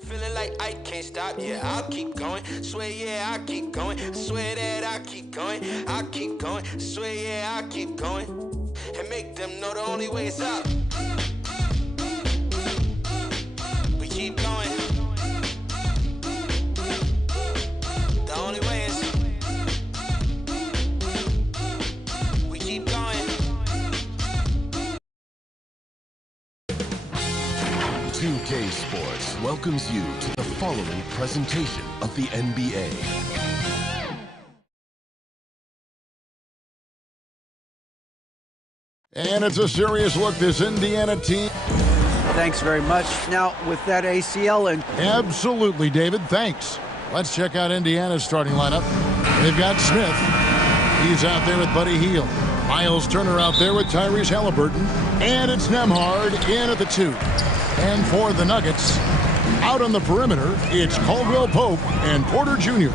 Feeling like I can't stop, yeah, I'll keep going. Swear, yeah, I'll keep going. Swear that I'll keep going. I'll keep going. Swear, yeah, I'll keep going. And make them know the only way is up. We keep going. The only way is we keep going. 2K Sports welcomes you to the following presentation of the NBA. And it's a serious look, this Indiana team. Thanks very much. Now, with that ACL and... Absolutely, David, thanks. Let's check out Indiana's starting lineup. They've got Smith. He's out there with Buddy Hield. Miles Turner out there with Tyrese Halliburton. And it's Nembhard in at the 2. And for the Nuggets, out on the perimeter, it's Caldwell Pope and Porter Jr.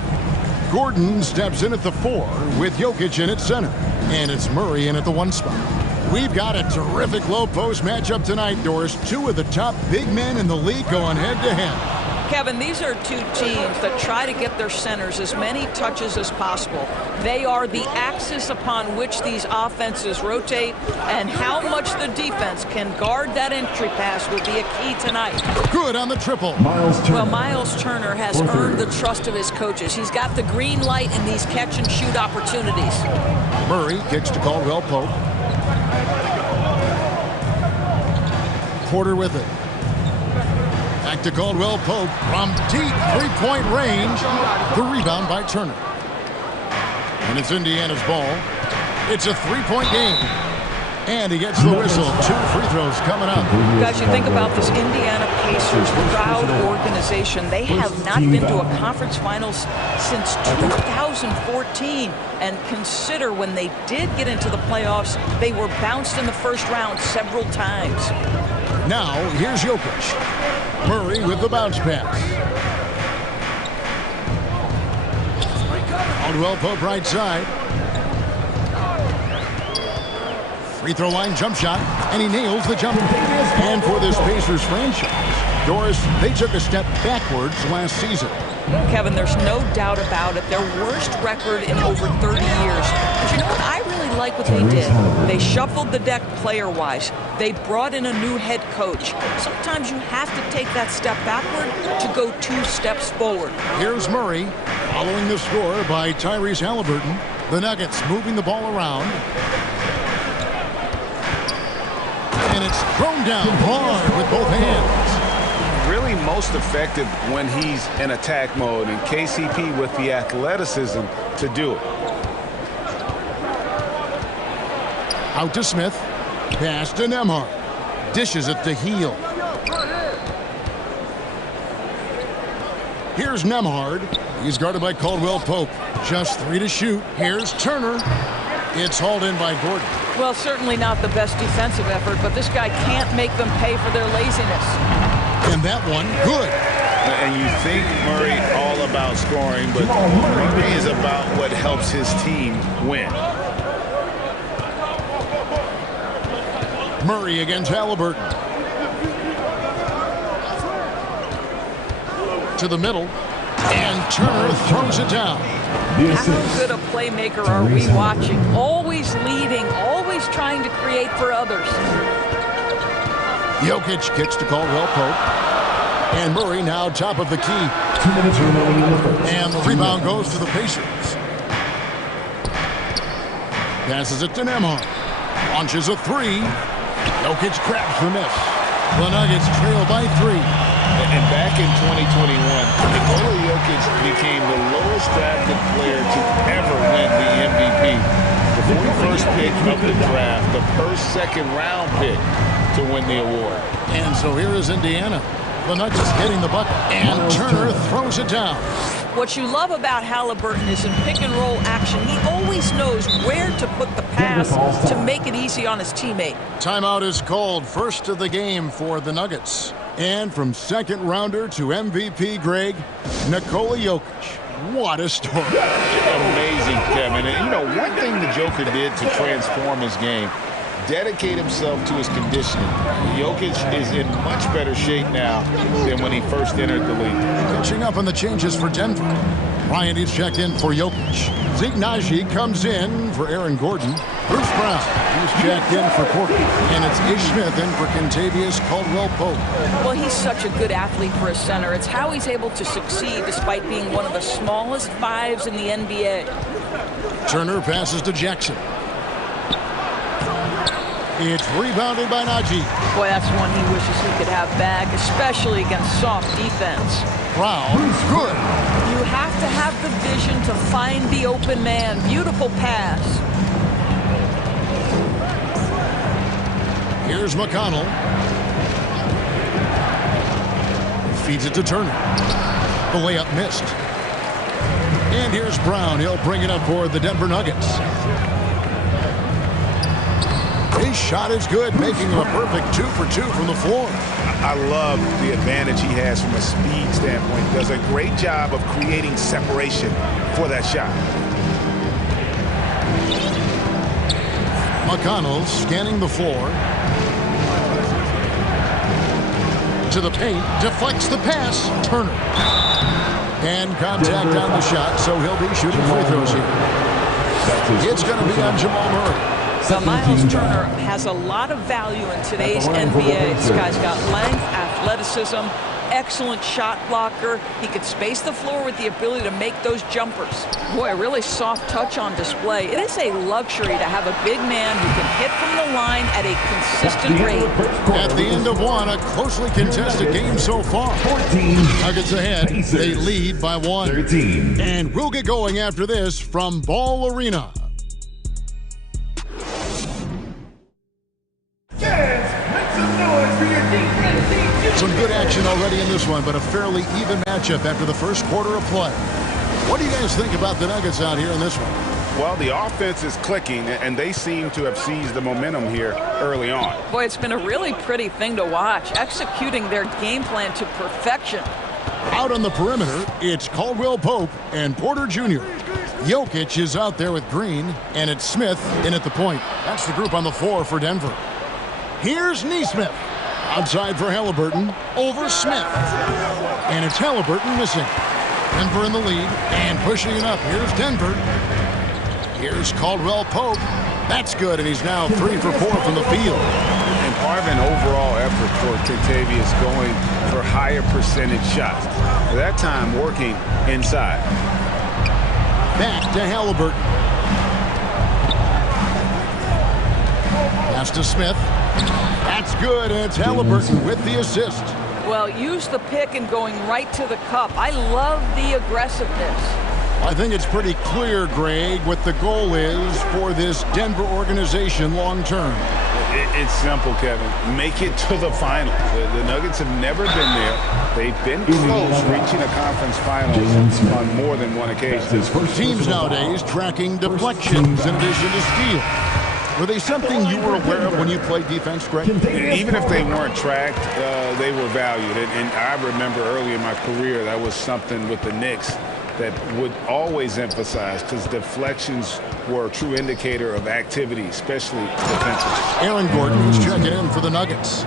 Gordon steps in at the 4 with Jokic in at center. And it's Murray in at the 1 spot. We've got a terrific low-post matchup tonight, Doris. 2 of the top big men in the league going head-to-head. Kevin, these are 2 teams that try to get their centers as many touches as possible. They are the axis upon which these offenses rotate, and how much the defense can guard that entry pass will be a key tonight. Good on the triple. Well, Miles Turner has earned the trust of his coaches. He's got the green light in these catch-and-shoot opportunities. Murray kicks to Caldwell Pope. Porter with it. Back to Caldwell Pope from deep three-point range. The rebound by Turner. And it's Indiana's ball. It's a three-point game. And he gets the whistle. 2 free throws coming up. Guys, you think about this Indiana Pacers proud organization. They have not been to a conference finals since 2014. And consider when they did get into the playoffs, they were bounced in the first round several times. Now, here's Jokic. Murray with the bounce pass. Caldwell Pope right side. Free throw line jump shot, and he nails the jumper. And for this Pacers franchise, Doris, they took a step backwards last season. Kevin, there's no doubt about it. Their worst record in over 30 years. But you know what? I really like what they did. They shuffled the deck player-wise. They brought in a new head coach. Sometimes you have to take that step backward to go 2 steps forward. Here's Murray, following the score by Tyrese Halliburton. The Nuggets moving the ball around. And it's thrown down hard with both hands. Really most effective when he's in attack mode, and KCP with the athleticism to do it. Out to Smith. Pass to Nembhard. Dishes it to Hield. Here's Nembhard. He's guarded by Caldwell Pope. Just 3 to shoot. Here's Turner. It's hauled in by Gordon. Well, certainly not the best defensive effort, but this guy can't make them pay for their laziness. And that one, good. And you think Murray all about scoring, but Murray is about what helps his team win. Murray against Halliburton. To the middle. And Turner throws it down. How good a playmaker are we watching? Always leading, always trying to create for others. Jokic kicks to Caldwell Pope. And Murray now top of the key. 2 minutes remaining in the first. And the rebound goes to the Pacers. Passes it to Nembhard. Launches a 3. Jokic grabs the miss. The Nuggets trail by 3. And back in 2021, Nikola Jokic became the lowest drafted player to ever win the MVP. The 41st pick of the draft, the first second-round pick to win the award. And so here is Indiana. The Nuggets getting the bucket. And Turner throws it down. What you love about Halliburton is in pick-and-roll action, he always knows where to put the pass to make it easy on his teammate. Timeout is called. First of the game for the Nuggets. And from second rounder to MVP, Greg, Nikola Jokic. What a story. Amazing, Kevin. And, you know, one thing the Joker did to transform his game, dedicate himself to his conditioning. Jokic is in much better shape now than when he first entered the league. Catching up on the changes for Denver. Ryan is checked in for Jokic. Zeke Naji comes in for Aaron Gordon. Bruce Brown, he's checked in for Porter. And it's Ish Smith in for Kentavious Caldwell-Pope. Well, he's such a good athlete for a center. It's how he's able to succeed despite being one of the smallest fives in the NBA. Turner passes to Jackson. It's rebounded by Naji. Boy, that's one he wishes he could have back, especially against soft defense. Brown, good. You have to have the vision to find the open man. Beautiful pass. Here's McConnell. Feeds it to Turner. The layup missed. And here's Brown. He'll bring it up for the Denver Nuggets. His shot is good, making him a perfect 2 for 2 from the floor. I love the advantage he has from a speed standpoint. He does a great job of creating separation for that shot. McConnell scanning the floor. To the paint, deflects the pass. Turner. And contact on the shot, so he'll be shooting free throws here. It's going to be on Jamal Murray. Now, Miles Turner has a lot of value in today's NBA. This guy's got length, athleticism, excellent shot blocker. He could space the floor with the ability to make those jumpers. Boy, a really soft touch on display. It is a luxury to have a big man who can hit from the line at a consistent rate. At the end of one, a closely contested game so far. Nuggets ahead. They lead by 1. And we'll get going after this from Ball Arena. Some good action already in this one, but a fairly even matchup after the first quarter of play. What do you guys think about the Nuggets out here in this one? Well, the offense is clicking, and they seem to have seized the momentum here early on. Boy, it's been a really pretty thing to watch, executing their game plan to perfection. Out on the perimeter, it's Caldwell-Pope and Porter Jr. Jokic is out there with Green, and it's Smith in at the point. That's the group on the floor for Denver. Here's Nesmith. Outside for Halliburton, over Smith. And it's Halliburton missing. Denver in the lead, and pushing it up. Here's Denver. Here's Caldwell-Pope. That's good, and he's now 3 for 4 from the field. And part of an overall effort for Kentavious going for higher percentage shots. At that time, working inside. Back to Halliburton. Pass to Smith. That's good, and it's Halliburton with the assist. Well, use the pick and going right to the cup. I love the aggressiveness. I think it's pretty clear, Greg, what the goal is for this Denver organization long term. It's simple, Kevin. Make it to the finals. The Nuggets have never been there. They've been close reaching a conference finals on more than one occasion. Teams nowadays tracking deflections in addition to steals. Were they something you were aware of when you played defense, Greg? Even if they weren't tracked, they were valued. And I remember early in my career, that was something with the Knicks that would always emphasize, because deflections were a true indicator of activity, especially defensively. Aaron Gordon is checking in for the Nuggets.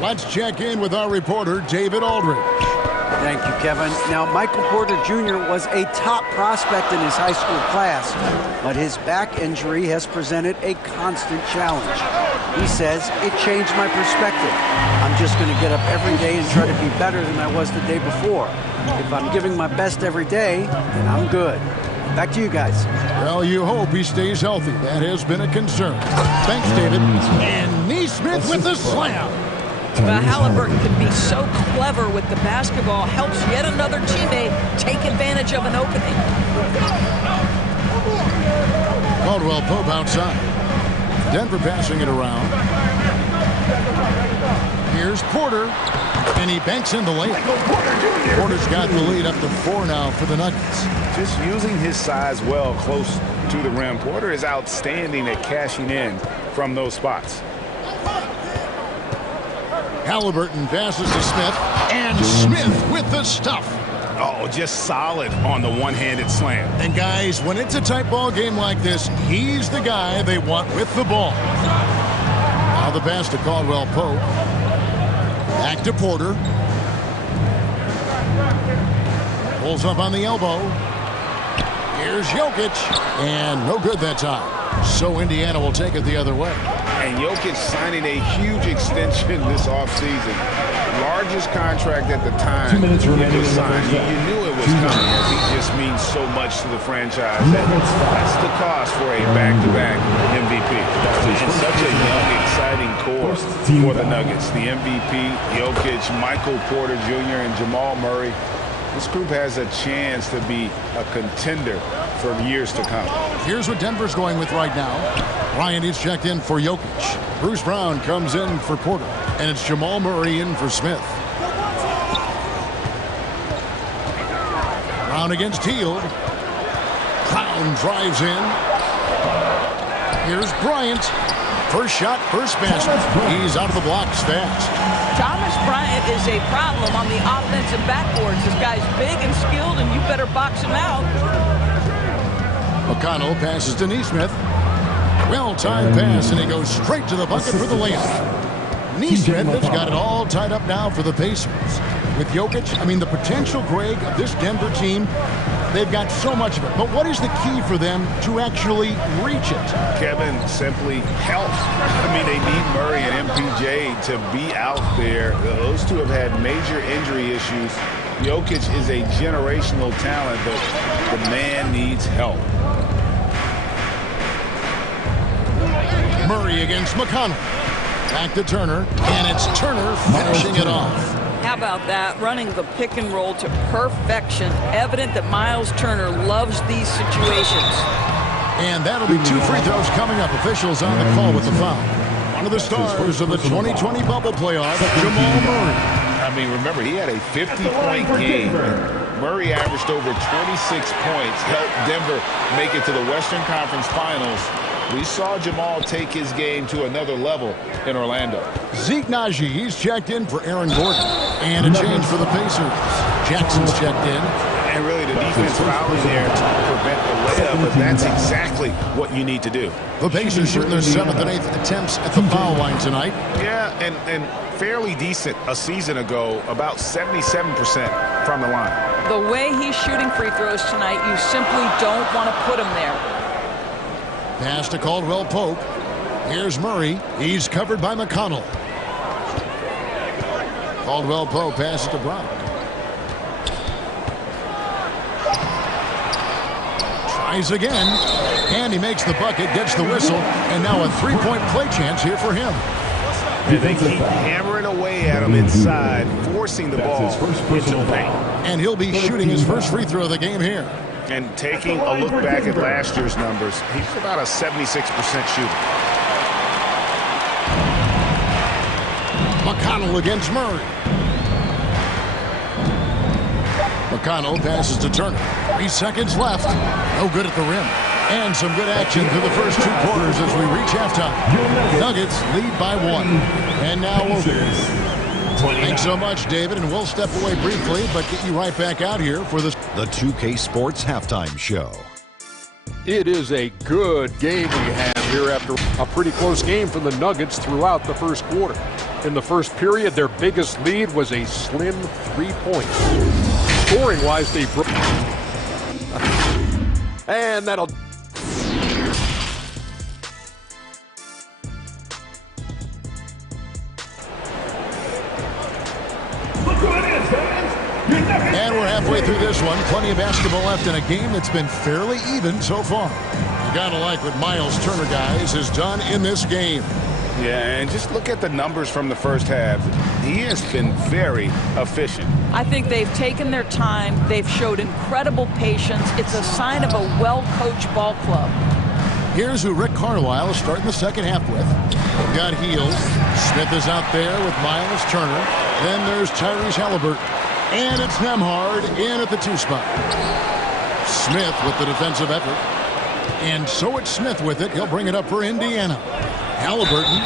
Let's check in with our reporter, David Aldridge. Thank you, Kevin. Now, Michael Porter Jr. was a top prospect in his high school class, but his back injury has presented a constant challenge. He says, it changed my perspective. I'm just going to get up every day and try to be better than I was the day before. If I'm giving my best every day, then I'm good. Back to you guys. Well, you hope he stays healthy. That has been a concern. Thanks, David. And Nesmith with the slam. Well, Halliburton can be so clever with the basketball, helps yet another teammate take advantage of an opening. Caldwell-Pope outside. Denver passing it around. Here's Porter, and he banks in the layup. Porter's got the lead up to 4 now for the Nuggets. Just using his size well close to the rim. Porter is outstanding at cashing in from those spots. Halliburton passes to Smith, and Smith with the stuff. Oh, just solid on the one-handed slam. And guys, when it's a tight ball game like this, he's the guy they want with the ball. the pass to Caldwell Pope. Back to Porter. Pulls up on the elbow. Here's Jokic. And no good that time. So Indiana will take it the other way. And Jokic signing a huge extension this offseason. Largest contract at the time 2 minutes it remaining was in the signed. first You half. knew it was coming as he just means so much to the franchise. That's the cost for a back-to-back MVP. And such a young, exciting core for the Nuggets. The MVP, Jokic, Michael Porter Jr., and Jamal Murray. This group has a chance to be a contender for years to come. Here's what Denver's going with right now. Bryant is checked in for Jokic. Bruce Brown comes in for Porter. And it's Jamal Murray in for Smith. Brown against Hield. Brown drives in. Here's Bryant. First shot, first basket. He's out of the blocks fast. Thomas Bryant is a problem on the offensive backboards. This guy's big and skilled, and you better box him out. McConnell passes to Nesmith. Well-timed pass, and he goes straight to the bucket for the layup. Nesmith has got it all tied up now for the Pacers. With Jokic, I mean, the potential, Greg, of this Denver team, they've got so much of it. But what is the key for them to actually reach it? Kevin, simply health. I mean, they need Murray and MPJ to be out there. Those two have had major injury issues. Jokic is a generational talent, but the man needs help. Murray against McConnell. Back to Turner, and it's Turner finishing it off. How about that? Running the pick and roll to perfection. Evident that Miles Turner loves these situations. And that'll be 2 free throws coming up. Officials on the call with the foul. One of the stars of the 2020 bubble playoff, Jamal Murray. I mean, remember, he had a 50-point game. Murray averaged over 26 points, helped Denver make it to the Western Conference Finals. We saw Jamal take his game to another level in Orlando. Zeke Naji, he's checked in for Aaron Gordon. And a change for the Pacers. Jackson's checked in. And really, the defense fouling there to prevent the layup, but that's exactly what you need to do. The Pacers shooting their 7th and 8th attempts at the foul line tonight. Yeah, and fairly decent a season ago, about 77% from the line. The way he's shooting free throws tonight, you simply don't want to put him there. Pass to Caldwell Pope. Here's Murray. He's covered by McConnell. Caldwell Pope passes to Brown. Tries again. And he makes the bucket, gets the whistle, and now a three-point play chance here for him. And they keep hammering away at him inside, forcing the ball into the paint. And he'll be shooting his first free throw of the game here. And taking a look back at last year's numbers, he's about a 76% shooter. McConnell against Murray. McConnell passes to Turner. 3 seconds left. No good at the rim. And some good action through the first 2 quarters as we reach halftime. Nuggets lead by 1. And now over. Thanks so much, David, and we'll step away briefly, but get you right back out here for the 2K Sports Halftime Show. It is a good game we have here after a pretty close game for the Nuggets throughout the first quarter. In the first period, their biggest lead was a slim 3 points. Scoring-wise, they broke. And that'll... And we're halfway through this one. Plenty of basketball left in a game that's been fairly even so far. You gotta like what Miles Turner, guys, has done in this game. Yeah, and just look at the numbers from the first half. He has been very efficient. I think they've taken their time. They've showed incredible patience. It's a sign of a well-coached ball club. Here's who Rick Carlisle is starting the second half with. They've got Hield. Smith is out there with Miles Turner. Then there's Tyrese Halliburton. And it's Nembhard in at the 2 spot. Smith with the defensive effort. And so it's Smith with it. He'll bring it up for Indiana. Halliburton.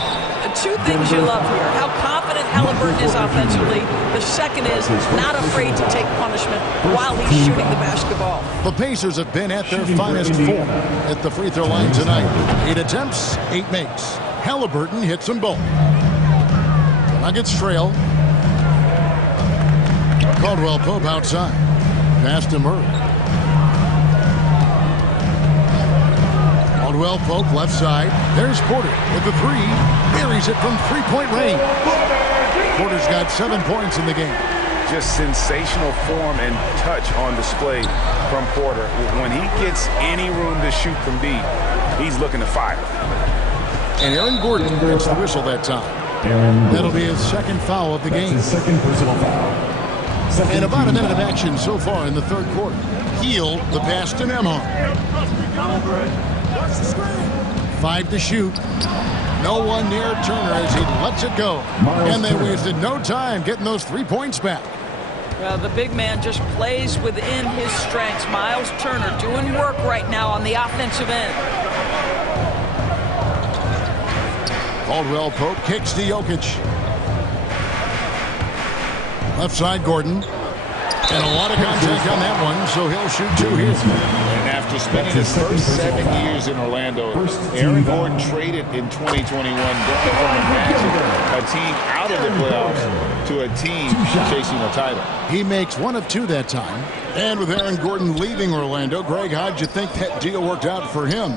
2 things you love here. How confident Halliburton is offensively. The second is not afraid to take punishment while he's shooting the basketball. The Pacers have been at their finest form at the free throw line tonight. 8 attempts, 8 makes. Halliburton hits them both. The Nuggets trail. Caldwell Pope outside. Pass to Murray. Caldwell Pope left side. There's Porter with the three. Buries it from three-point range. Porter's got 7 points in the game. Just sensational form and touch on display from Porter. When he gets any room to shoot from deep, he's looking to fire. And Aaron Gordon gets the whistle that time. That'll be his second foul of the game. His second personal foul. And about a minute of action so far in the third quarter. Heel the pass to Nembhard. 5 to shoot. No one near Turner as he lets it go. And they wasted no time getting those 3 points back. Well, the big man just plays within his strengths. Miles Turner doing work right now on the offensive end. Caldwell Pope kicks to Jokic. Left side Gordon. And a lot of contact on that one, so he'll shoot 2 here. And after spending his first 7 years in Orlando, Aaron Gordon traded in 2021 going from a Magic, a team out of the playoffs, to a team chasing a title. He makes 1 of 2 that time. And with Aaron Gordon leaving Orlando, Greg, how'd you think that deal worked out for him?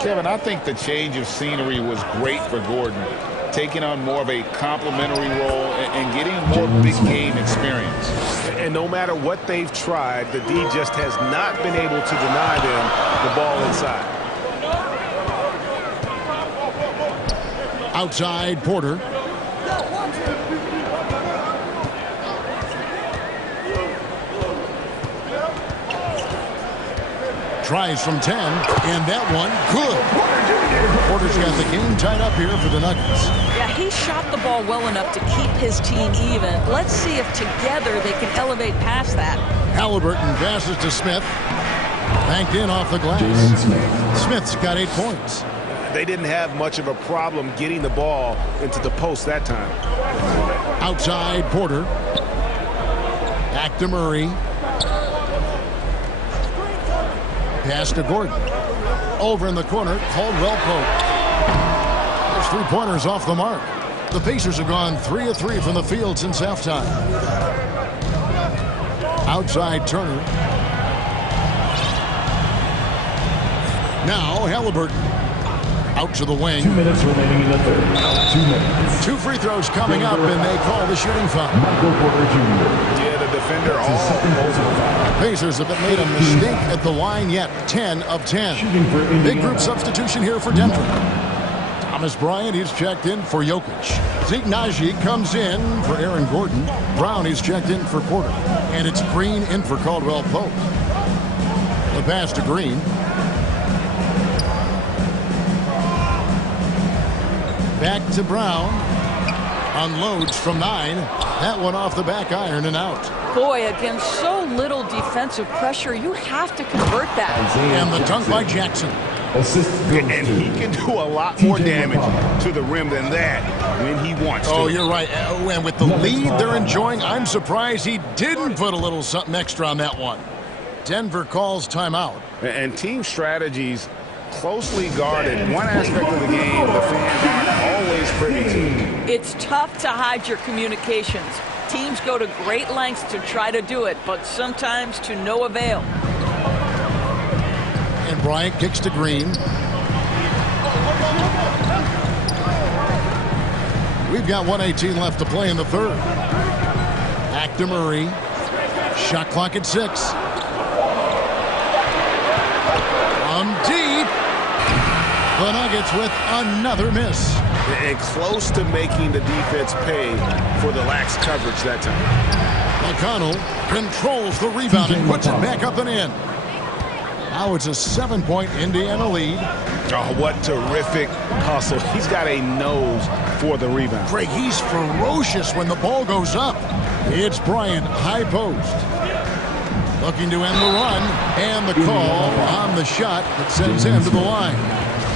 Kevin, I think the change of scenery was great for Gordon, taking on more of a complimentary role and getting more big game experience. And no matter what they've tried, the D just has not been able to deny them the ball inside. Outside Porter. Tries from 10, and that one good. Porter's got the game tied up here for the Nuggets. Yeah, he shot the ball well enough to keep his team even. Let's see if together they can elevate past that. Halliburton passes to Smith. Banked in off the glass. Smith's got 8 points. They didn't have much of a problem getting the ball into the post that time. Outside Porter. Back to Murray. Pass to Gordon. Over in the corner, Caldwell Pope. Those 3-pointers off the mark. The Pacers have gone 3 of 3 from the field since halftime. Outside Turner. Now Halliburton. Out to the wing. 2 minutes remaining in the third. 2 minutes. 2 free throws coming up, and they call the shooting foul. Michael Porter Jr. Yeah, the defender all Second personal foul. Pacers haven't made a mistake at the line yet. 10 of 10. Shooting for Indiana. Big group substitution here for Denver. Thomas Bryant, he's checked in for Jokic. Zeke Naji comes in for Aaron Gordon. Brown, he's checked in for Porter. And it's Green in for Caldwell Pope. The pass to Green. Back to Brown. Unloads from 9. That one off the back iron and out. Boy, against so little defensive pressure, you have to convert that. And the dunk by Jackson. Assist And he can do a lot more damage to the rim than that when he wants to. Oh, you're right. And with the lead they're enjoying, I'm surprised he didn't put a little something extra on that one. Denver calls timeout. And team strategies closely guarded. One aspect of the game the fans aren't always privy to. It's tough to hide your communications. Teams go to great lengths to try to do it, but sometimes to no avail. And Bryant kicks to Green. We've got 1:18 left to play in the third. Back to Murray. Shot clock at 6. From deep. The Nuggets with another miss. And close to making the defense pay for the lax coverage that time. McConnell controls the rebound and puts it back up and in. Now it's a 7-point Indiana lead. Oh, what terrific hustle. He's got a nose for the rebound. Greg, he's ferocious when the ball goes up. It's Bryant, high post. Looking to end the run, and the call on the shot that sends him to the line.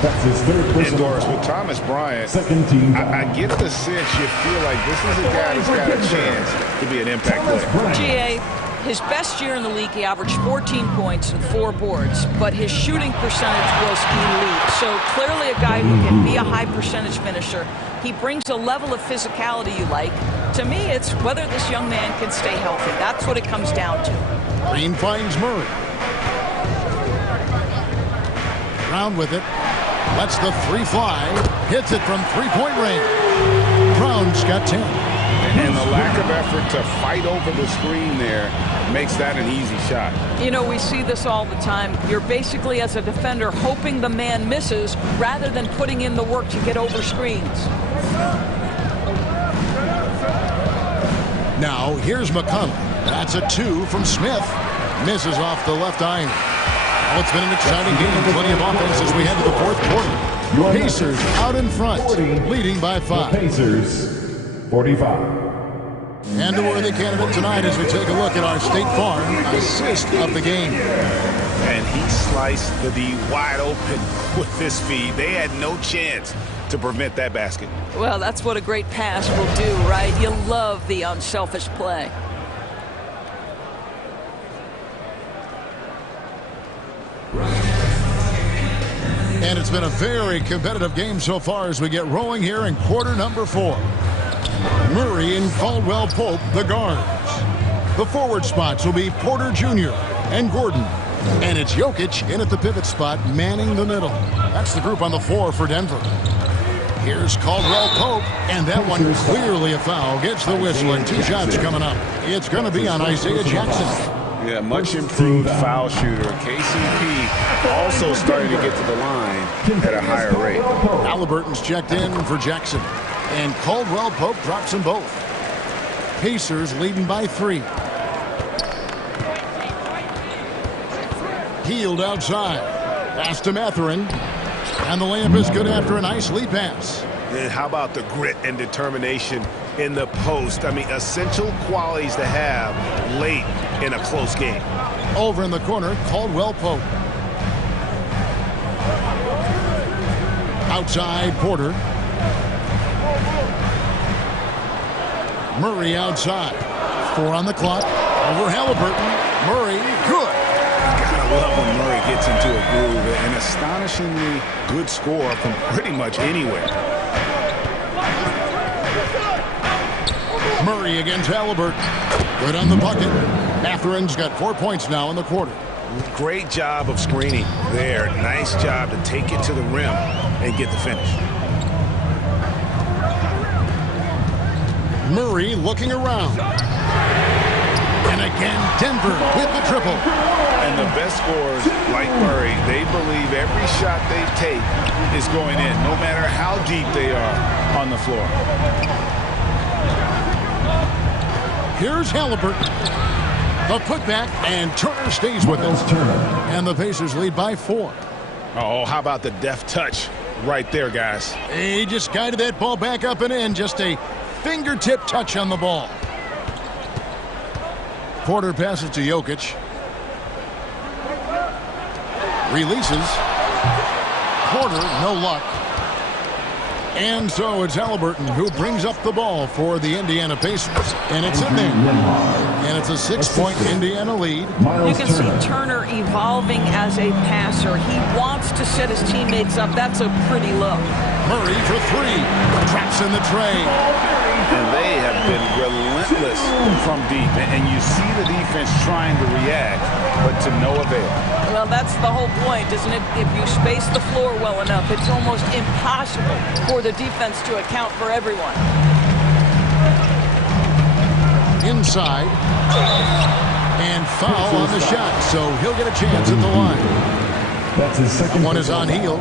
That's his third personal Doris, foul. with Thomas Bryant, Second team foul. I get the sense you feel like this is a guy that's got a chance to be an impact player. GA, His best year in the league, he averaged 14 points and 4 boards, but his shooting percentage was elite. So clearly a guy who can be a high percentage finisher. He brings a level of physicality you like. To me, it's whether this young man can stay healthy. That's what it comes down to. Green finds Murray. Brown with it. Lets the 3 fly. Hits it from three-point range. Brown's got 10. And the lack of effort to fight over the screen there makes that an easy shot. You know, we see this all the time. You're basically, as a defender, hoping the man misses rather than putting in the work to get over screens. Now, here's McConnell. That's a 2 from Smith. Misses off the left iron. Well, it's been an exciting game. Plenty of offense as we head to the fourth quarter. Pacers out in front, leading by 5. Pacers, 45. And a worthy candidate tonight as we take a look at our State Farm assist of the game. And he sliced the D wide open with this feed. They had no chance to prevent that basket. Well, that's what a great pass will do, right? You love the unselfish play. And it's been a very competitive game so far as we get rolling here in quarter number 4. Murray and Caldwell Pope, the guards. The forward spots will be Porter Jr. and Gordon. And it's Jokic in at the pivot spot, manning the middle. That's the group on the floor for Denver. Here's Caldwell Pope, and that one clearly a foul. Gets the whistle, and 2 shots coming up. It's going to be on Isaiah Jackson. Yeah, much improved foul shooter. KCP also starting to get to the line at a higher rate. Halliburton's checked in for Jackson. And Caldwell Pope drops them both. Pacers leading by 3. Healed outside. Pass to Mathurin. And the layup is good after a nice lead pass. And how about the grit and determination in the post? I mean, essential qualities to have late in a close game. Over in the corner, Caldwell Pope. Outside, Porter. Murray outside. 4 on the clock. Over Halliburton. Murray, good. I love when Murray gets into a groove. An astonishingly good score from pretty much anywhere. Murray against Halliburton. Good on the bucket. Mathurin's got 4 points now in the quarter. Great job of screening there. Nice job to take it to the rim and get the finish. Murray looking around. And again, Denver with the triple. And the best scorers, like Murray, they believe every shot they take is going in, no matter how deep they are on the floor. Here's Halliburton. The putback, and Turner stays with us. And the Pacers lead by 4. Oh, how about the deft touch right there, guys? He just guided that ball back up and in. Just a fingertip touch on the ball. Porter passes to Jokic. Releases. Porter, no luck. And so it's Halliburton who brings up the ball for the Indiana Pacers. And it's in there. And it's a 6-point Indiana lead. You can see Turner evolving as a passer. He wants to set his teammates up. That's a pretty look. Murray for 3. Traps in the tray. And they have been relentless from deep. And you see the defense trying to react, but to no avail. Well, that's the whole point, isn't it? If you space the floor well enough, it's almost impossible for the defense to account for everyone. Inside. And foul on the shot, so he'll get a chance at the line. That's his second one is on heel.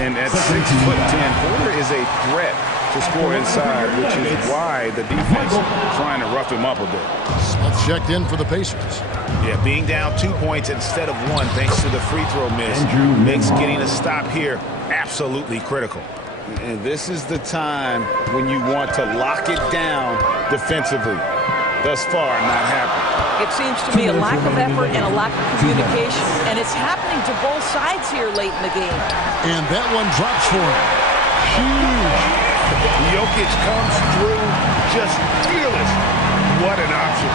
And at 6'10", Porter is a threat to score inside, which is why the defense is trying to rough him up a bit. Smith checked in for the Pacers. Yeah, being down 2 points instead of 1 thanks to the free throw miss makes getting a stop here absolutely critical. And this is the time when you want to lock it down defensively. Thus far, not happening. It seems to me a lack of effort and a lack of communication, and it's happening to both sides here late in the game. And that one drops for him. Huge. Jokic comes through just fearless. What an option.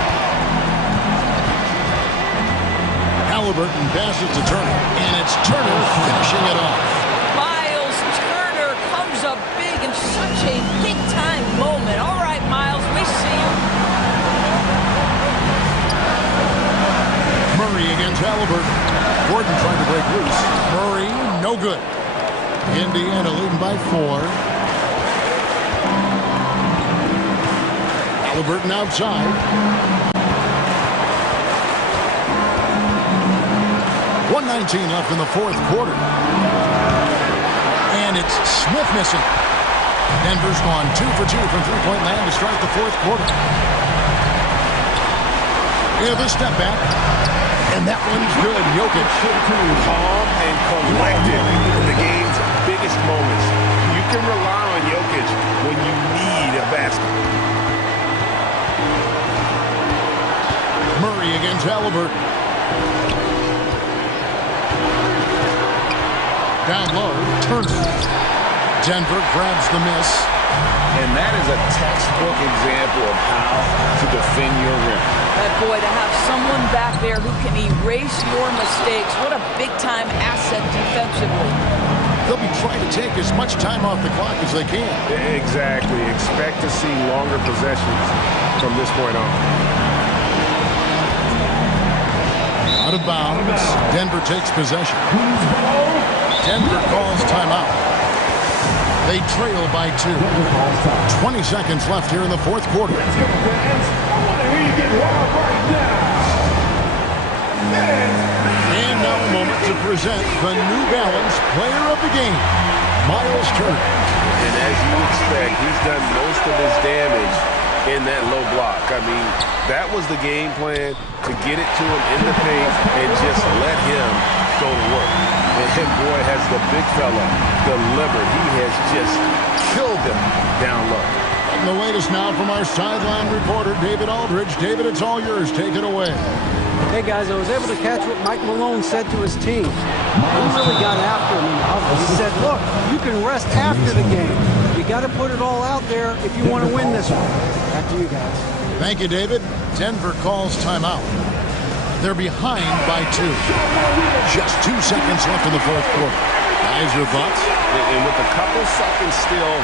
Halliburton passes to Turner, and it's Turner finishing it off. Miles Turner comes up big in such a big-time moment. All right, Miles, we see you. Murray against Halliburton. Gordon trying to break loose. Murray, no good. Indiana leading by 4. Halliburton outside. 1:19 left in the fourth quarter. And it's Smith missing. Denver's gone 2 for 2 from three-point land to start the fourth quarter. The step back. And that one's good. Jokic. Calm and collected in the game's biggest moments. You can rely on Jokic when you need a basket. Murray against Halliburton. Down low, Turner. Denver grabs the miss. And that is a textbook example of how to defend your rim. Boy, to have someone back there who can erase your mistakes, what a big-time asset defensively. They'll be trying to take as much time off the clock as they can. Exactly. Expect to see longer possessions from this point on. Out of bounds. Denver takes possession. Denver calls timeout. They trail by 2. 20 seconds left here in the fourth quarter. Let's go, fans. I want to hear you get wild right now. And now a moment to present the New Balance Player of the Game, Miles Turner. And as you expect, he's done most of his damage in that low block. I mean, that was the game plan, to get it to him in the paint and just let him go to work. And boy, has the big fella delivered. He has just killed him down low. And the latest now from our sideline reporter, David Aldridge. David, it's all yours. Take it away. Hey, guys, I was able to catch what Mike Malone said to his team. He really got after him in the huddle. He said, look, you can rest after the game. You got to put it all out there if you want to win this one. Back to you guys. Thank you, David. Denver calls timeout. They're behind by 2. Just 2 seconds left in the fourth quarter. Guys, your thoughts? And with a couple seconds still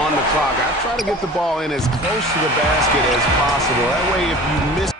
on the clock, I try to get the ball in as close to the basket as possible. That way, if you miss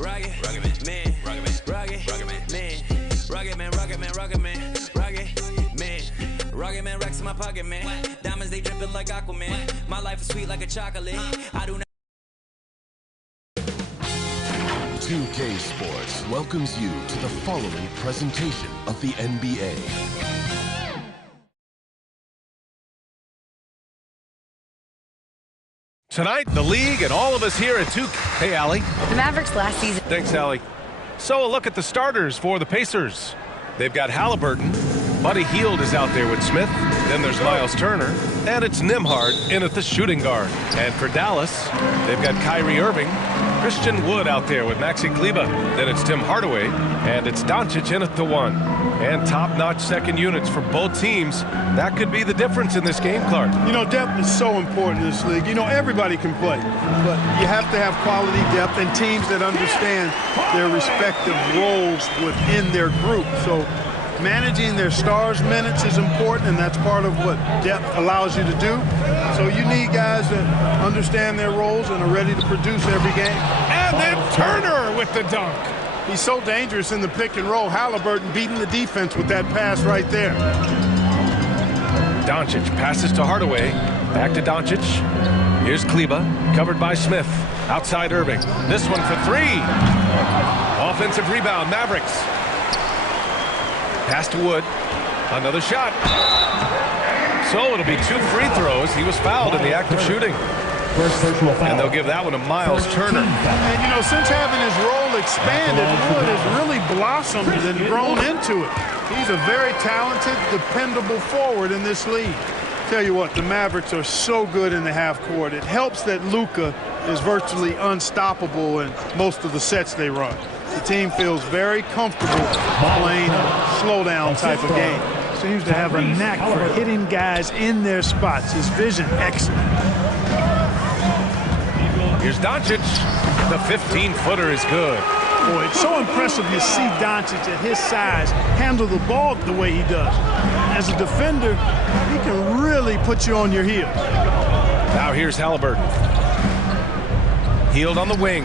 Rocket man, Rocket man, racks in my pocket, man. Diamonds, they dripping like Aquaman. My life is sweet like a chocolate. I do not. 2K Sports welcomes you to the following presentation of the NBA. Tonight, the league and all of us here at 2K. Hey, Allie. The Mavericks last season. Thanks, Allie. So a look at the starters for the Pacers. They've got Halliburton. Buddy Hield is out there with Smith. Then there's Miles Turner. And it's Nembhard in at the shooting guard. And for Dallas, they've got Kyrie Irving. Christian Wood out there with Maxi Kleber. Then it's Tim Hardaway. And it's Doncic in at the 1. And top-notch second units for both teams. That could be the difference in this game, Clark. You know, depth is so important in this league. You know, everybody can play. But you have to have quality depth and teams that understand their respective roles within their group. So managing their stars' minutes is important, and that's part of what depth allows you to do. So you need guys that understand their roles and are ready to produce every game. And then Turner with the dunk. He's so dangerous in the pick and roll. Halliburton beating the defense with that pass right there. Doncic passes to Hardaway. Back to Doncic. Here's Kleber, covered by Smith. Outside Irving. This one for 3. Offensive rebound, Mavericks. Pass to Wood. Another shot. So it'll be 2 free throws. He was fouled in the act of shooting. And they'll give that one to Miles Turner. And, you know, since having his role expanded, Wood has really blossomed and grown into it. He's a very talented, dependable forward in this league. Tell you what, the Mavericks are so good in the half court. It helps that Luka is virtually unstoppable in most of the sets they run. The team feels very comfortable playing a slow-down type of game. Seems to have a knack for hitting guys in their spots. His vision, excellent. Here's Doncic. The 15-footer is good. Boy, it's so impressive to see Doncic at his size handle the ball the way he does. As a defender, he can really put you on your heels. Now here's Halliburton. Hield on the wing.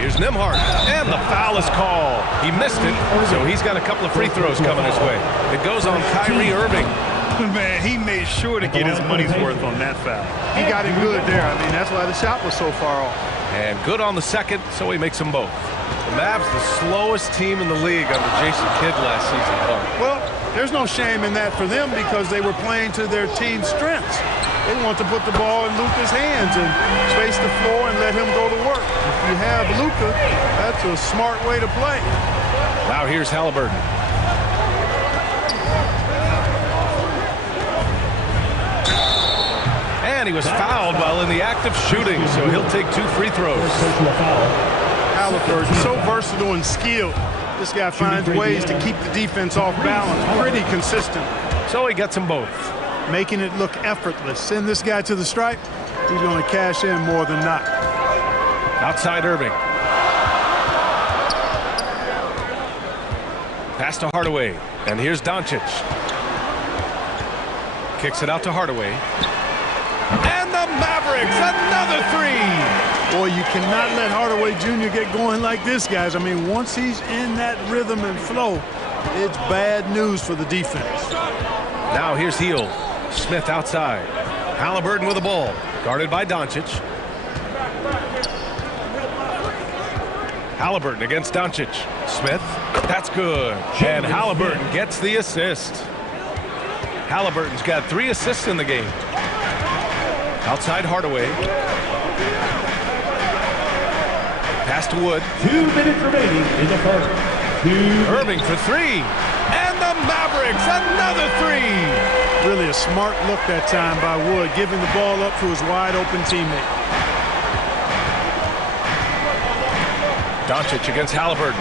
Here's Nembhard, and the foul is called. He missed it, so he's got a couple of free throws coming his way. It goes on Kyrie Irving. Man, he made sure to get his money's worth on that foul. He got him good there. I mean, that's why the shot was so far off. And good on the second, so he makes them both. The Mavs, the slowest team in the league under Jason Kidd last season. Well, there's no shame in that for them because they were playing to their team's strengths. They want to put the ball in Luka's hands and space the floor and let him go to work. If you have Luka, that's a smart way to play. Now here's Halliburton. And he was fouled while in the act of shooting, so he'll take 2 free throws. Halliburton, so versatile and skilled. This guy finds ways to keep the defense off balance, pretty consistent. So he gets them both. Making it look effortless. Send this guy to the stripe, he's going to cash in more than not. Outside Irving. Pass to Hardaway. And here's Doncic. Kicks it out to Hardaway. And the Mavericks, another 3. Boy, you cannot let Hardaway Jr. get going like this, guys. I mean, once he's in that rhythm and flow, it's bad news for the defense. Now here's Hield. Smith outside. Halliburton with the ball. Guarded by Doncic. Halliburton against Doncic. Smith. That's good. And Halliburton gets the assist. Halliburton's got 3 assists in the game. Outside Hardaway. Pass to Wood. 2 minutes remaining in the first. Irving for 3. And the Mavericks, another 3. Really a smart look that time by Wood, giving the ball up to his wide-open teammate. Doncic against Halliburton.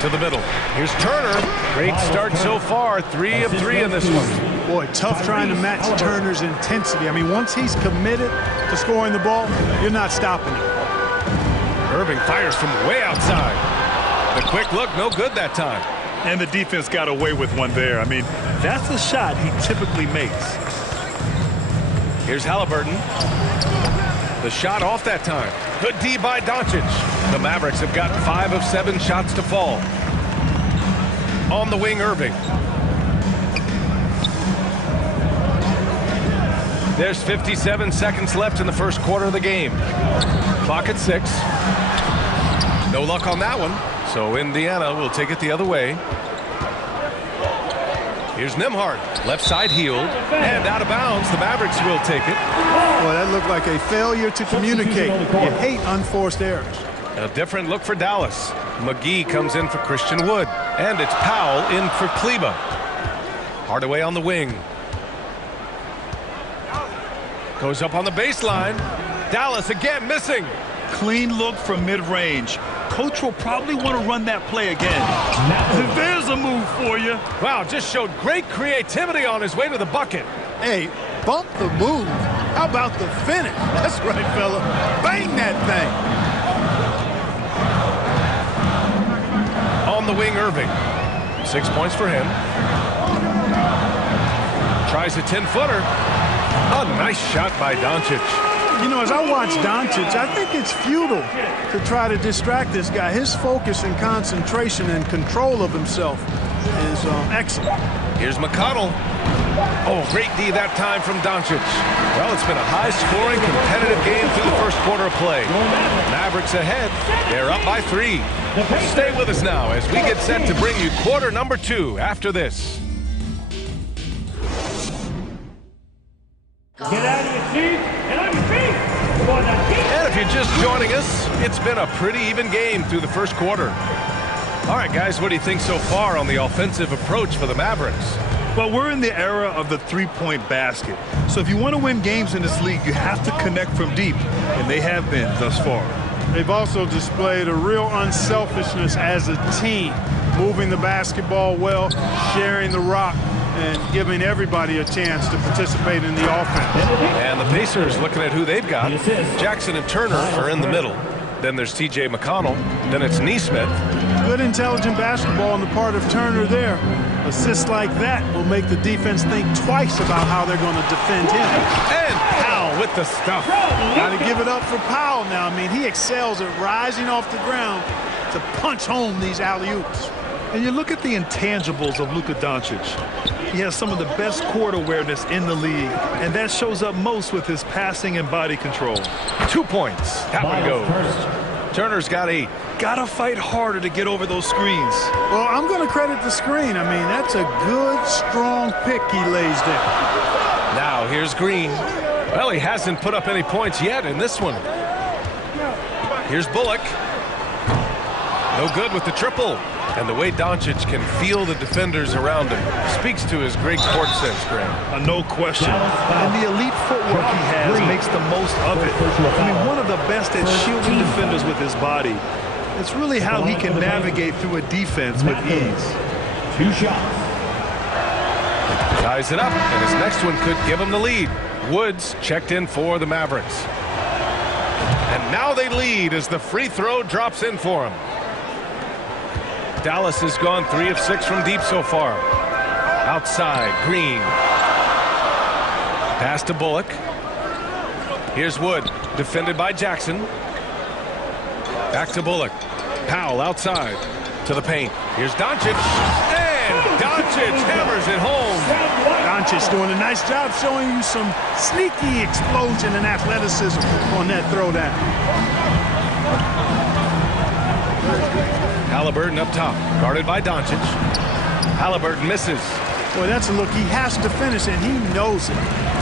To the middle. Here's Turner. Great start so far. 3 of 3 in this one. Boy, tough trying to match Turner's intensity. I mean, once he's committed to scoring the ball, you're not stopping him. Irving fires from way outside. The quick look, no good that time. And the defense got away with one there. I mean, that's a shot he typically makes. Here's Halliburton. The shot off that time. Good D by Doncic. The Mavericks have got 5 of 7 shots to fall. On the wing, Irving. There's 57 seconds left in the first quarter of the game. Clock at 6. No luck on that one. So Indiana will take it the other way. Here's Nembhard. Left side healed. And out of bounds. The Mavericks will take it. Well, that looked like a failure to communicate. You hate unforced errors. A different look for Dallas. McGee comes in for Christian Wood. And it's Powell in for Kleba. Hardaway on the wing. Goes up on the baseline. Dallas again missing. Clean look from mid-range. Coach will probably want to run that play again. There's a move for you. Wow, just showed great creativity on his way to the bucket. Hey, bump the move. How about the finish? That's right, fella. Bang that thing. On the wing, Irving. 6 points for him. Tries a 10-footer. A nice shot by Doncic. You know, as I watch Doncic, I think it's futile to try to distract this guy. His focus and concentration and control of himself is excellent. Here's McConnell. Oh, great D that time from Doncic. Well, it's been a high-scoring, competitive game through the first quarter of play. Mavericks ahead. They're up by 3. Stay with us now as we get set to bring you quarter number 2 after this. Get out of your seat and on your feet. And if you're just joining us, it's been a pretty even game through the first quarter. All right, guys, what do you think so far on the offensive approach for the Mavericks? Well, we're in the era of the three-point basket. So if you want to win games in this league, you have to connect from deep, and they have been thus far. They've also displayed a real unselfishness as a team, moving the basketball well, sharing the rock, and giving everybody a chance to participate in the offense. And the Pacers looking at who they've got. Jackson and Turner are in the middle. Then there's T.J. McConnell. Then it's Nesmith. Good intelligent basketball on the part of Turner there. Assists like that will make the defense think twice about how they're going to defend him. And Powell with the stuff. Got to give it up for Powell now. I mean, he excels at rising off the ground to punch home these alley-oops. And you look at the intangibles of Luka Doncic. He has some of the best court awareness in the league, and that shows up most with his passing and body control. 2 points. That one goes. Turner's got 8. Gotta fight harder to get over those screens. Well, I'm going to credit the screen. I mean, that's a good, strong pick he lays there. Now, here's Green. Well, he hasn't put up any points yet in this one. Here's Bullock. No good with the triple. And the way Doncic can feel the defenders around him speaks to his great court sense, Graham. No question. And the elite footwork he has makes the most of it. I mean, one of the best at shielding defenders with his body. It's really how he can navigate through a defense with ease. 2 shots. Ties it up, and his next one could give him the lead. Woods checked in for the Mavericks. And now they lead as the free throw drops in for him. Dallas has gone 3 of 6 from deep so far. Outside, Green. Pass to Bullock. Here's Wood, defended by Jackson. Back to Bullock. Powell outside to the paint. Here's Doncic. And Doncic hammers it home. Doncic doing a nice job showing you some sneaky explosion and athleticism on that throwdown. Halliburton up top, guarded by Doncic. Halliburton misses. Boy, that's a look he has to finish, and he knows it.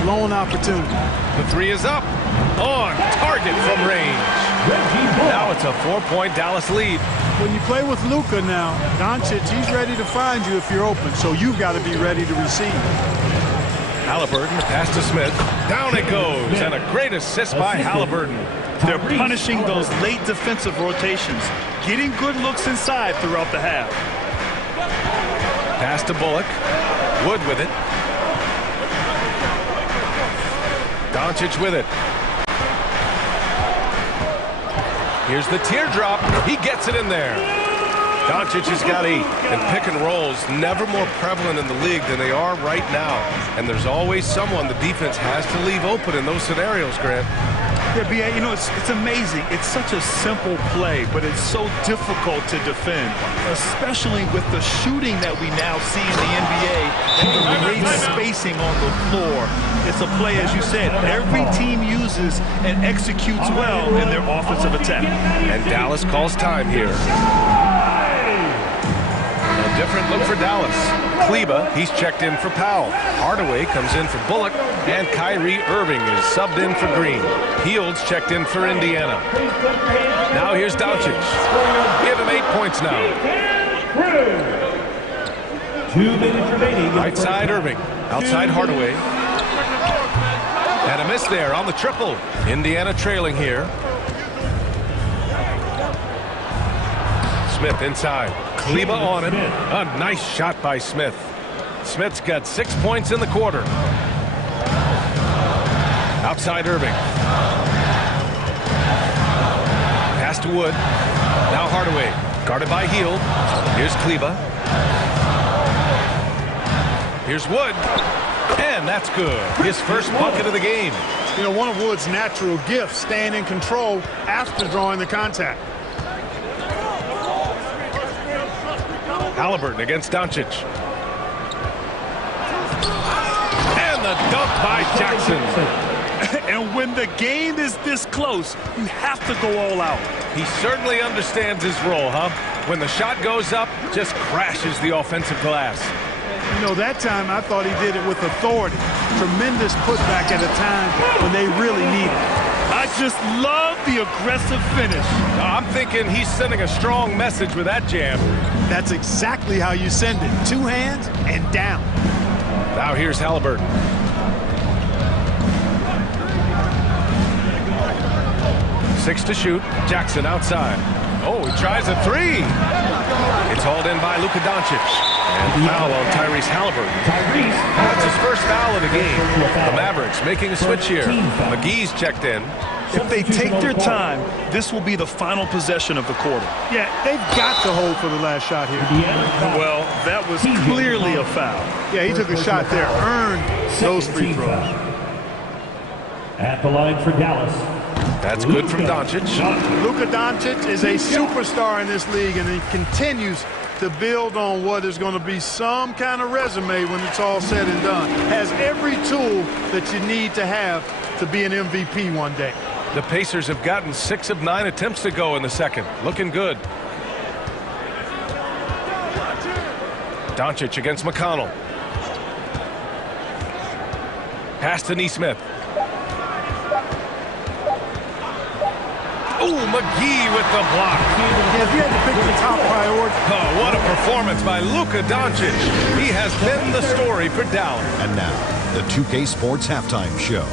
Lone opportunity. The 3 is up. On target from range. Now it's a 4-point Dallas lead. When you play with Luka now, Doncic, he's ready to find you if you're open, so you've got to be ready to receive. Halliburton, pass to Smith. Down it goes, and a great assist by Halliburton. They're punishing those late defensive rotations, getting good looks inside throughout the half. Pass to Bullock. Wood with it. Doncic with it. Here's the teardrop. He gets it in there. Doncic has got 8, and pick and rolls never more prevalent in the league than they are right now. And there's always someone the defense has to leave open in those scenarios, Grant. Yeah, B.A., you know, it's amazing. It's such a simple play, but it's so difficult to defend, especially with the shooting that we now see in the NBA and the great spacing on the floor. It's a play, as you said, every team uses and executes well in their offensive attack. And Dallas calls time here. A different look for Dallas. Kleba, he's checked in for Powell. Hardaway comes in for Bullock, and Kyrie Irving is subbed in for Green. Fields checked in for Indiana. Now here's Doncic. Give him 8 points now. 2 minutes remaining. Right side Irving, outside Hardaway. And a miss there on the triple. Indiana trailing here. Smith inside. Kleba on him. A nice shot by Smith. Smith's got 6 points in the quarter. Outside Irving. Pass to Wood. Now Hardaway. Guarded by Hield. Here's Kleba. Here's Wood. And that's good. His first bucket of the game. You know, one of Wood's natural gifts, staying in control after drawing the contact. Halliburton against Doncic. And the dunk by Jackson. And when the game is this close, you have to go all out. He certainly understands his role, huh? When the shot goes up, just crashes the offensive glass. You know, that time I thought he did it with authority. Tremendous putback at a time when they really need it. I just love the aggressive finish. I'm thinking he's sending a strong message with that jam. That's exactly how you send it. 2 hands and down. Now here's Halliburton. Six to shoot. Jackson outside. Oh, he tries a 3. It's hauled in by Luka Doncic. And foul on Tyrese Halliburton. That's his first foul of the game. The Mavericks making a switch here. McGee's checked in. If they take their time, this will be the final possession of the quarter. Yeah, they've got to hold for the last shot here. Well, that was clearly a foul. Yeah, he took a shot there, earned those free throws. At the line for Dallas. That's good from Doncic. Luka Doncic is a superstar in this league, and he continues to build on what is going to be some kind of resume when it's all said and done. Has every tool that you need to have to be an MVP one day. The Pacers have gotten 6 of 9 attempts to go in the second. Looking good. Doncic against McConnell. Pass to Nesmith. Oh, McGee with the block. Yeah, if you had to pick the top priority. Oh, what a performance by Luka Doncic. He has been the story for Dallas. And now, the 2K Sports Halftime Show.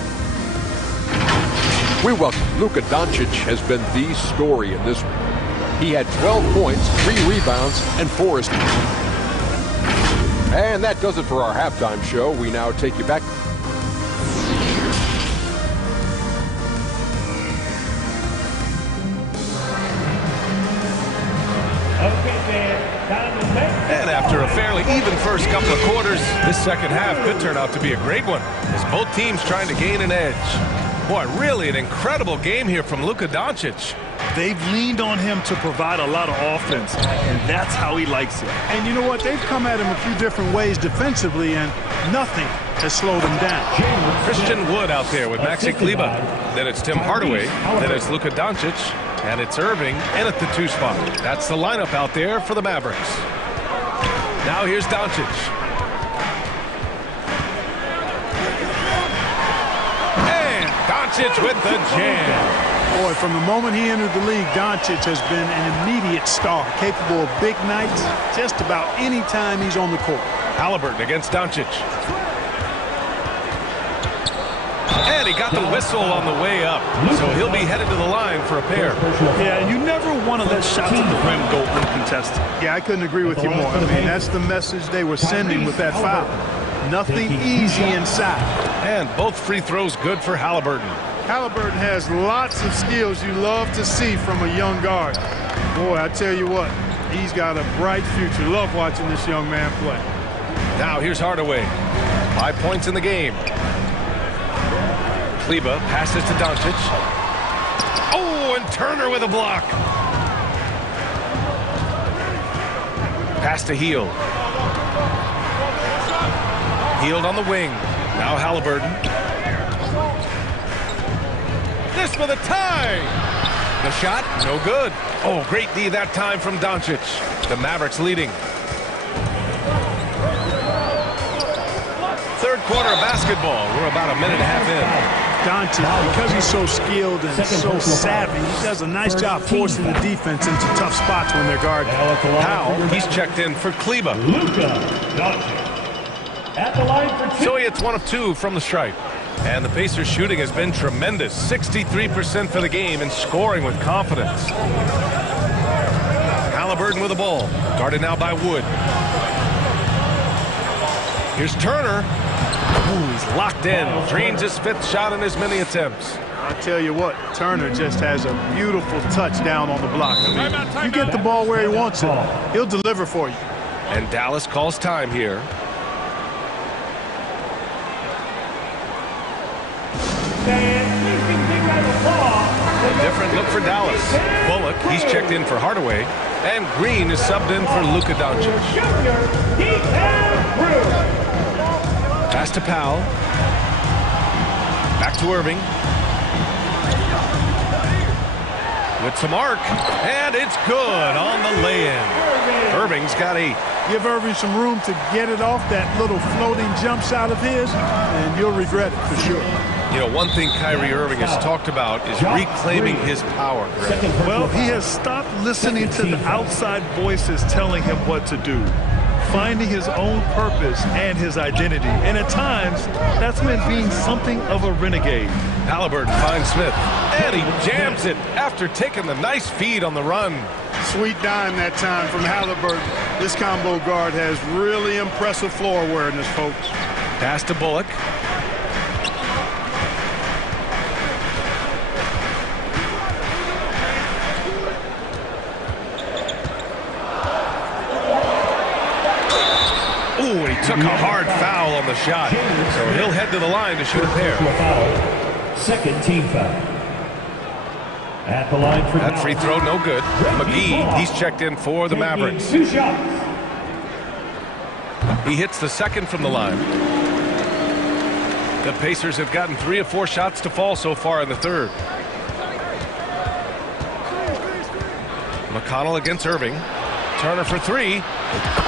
We welcome Luka Doncic has been the story in this one. He had 12 points, 3 rebounds, and 4 assists. And that does it for our halftime show. We now take you back. And after a fairly even first couple of quarters, this second half could turn out to be a great one, as both teams trying to gain an edge. Boy, really an incredible game here from Luka Doncic. They've leaned on him to provide a lot of offense, and that's how he likes it. And you know what? They've come at him a few different ways defensively, and nothing has slowed him down. Christian Wood out there with Maxi Kleba. Then it's Tim Hardaway. Then it's Luka Doncic. And it's Irving in at the 2 spot. That's the lineup out there for the Mavericks. Now here's Doncic. And Doncic with the jam. Boy, from the moment he entered the league, Doncic has been an immediate star, capable of big nights just about any time he's on the court. Halliburton against Doncic. And he got the whistle on the way up, so he'll be headed to the line for a pair. Yeah, you never want to let shots at the rim go uncontested. Yeah, I couldn't agree with you more. I mean, that's the message they were sending with that foul. Nothing easy inside. And both free throws good for Halliburton. Halliburton has lots of skills you love to see from a young guard. Boy, I tell you what, He's got a bright future. Love watching this young man play. Now here's Hardaway. 5 points in the game. Kleba passes to Doncic. Oh, and Turner with a block. Pass to Hield. Hield on the wing. Now Halliburton. This for the tie. The shot, no good. Oh, great D that time from Doncic. The Mavericks leading. Third quarter of basketball. We're about a minute and a half in. Doncic, because he's so skilled and so savvy, he does a nice job forcing the defense into tough spots when they're guarded. Powell, he's checked in for Kleba. At the line for two. So it's 1 of 2 from the stripe. And the Pacers' shooting has been tremendous. 63% for the game and scoring with confidence. Halliburton with the ball. Guarded now by Wood. Here's Turner. Ooh, he's locked in. Drains his 5th shot in as many attempts. I tell you what, Turner just has a beautiful touchdown on the block. I mean, you get the ball where he wants it, he'll deliver for you. And Dallas calls time here. A different look for Dallas. Bullock, he's checked in for Hardaway. And Green is subbed in for Luka Doncic. Pass to Powell. Back to Irving. With some arc. And it's good on the lay-in. Irving's got 8. Give Irving some room to get it off that little floating jump shot of his, and you'll regret it for sure. You know, one thing Kyrie Irving has talked about is reclaiming his power. Well, he has stopped listening to the outside voices telling him what to do, finding his own purpose and his identity. And at times, that's meant being something of a renegade. Halliburton finds Smith, and he jams it after taking the nice feed on the run. Sweet dime that time from Halliburton. This combo guard has really impressive floor awareness, folks. Pass to Bullock. Ooh, he took a hard foul on the shot. So he'll head to the line to shoot a pair. Second team foul. At the line for that free throw, no good. McGee, he's checked in for the Mavericks. 2 shots. He hits the second from the line. The Pacers have gotten 3 of 4 shots to fall so far in the third. McConnell against Irving. Turner for 3.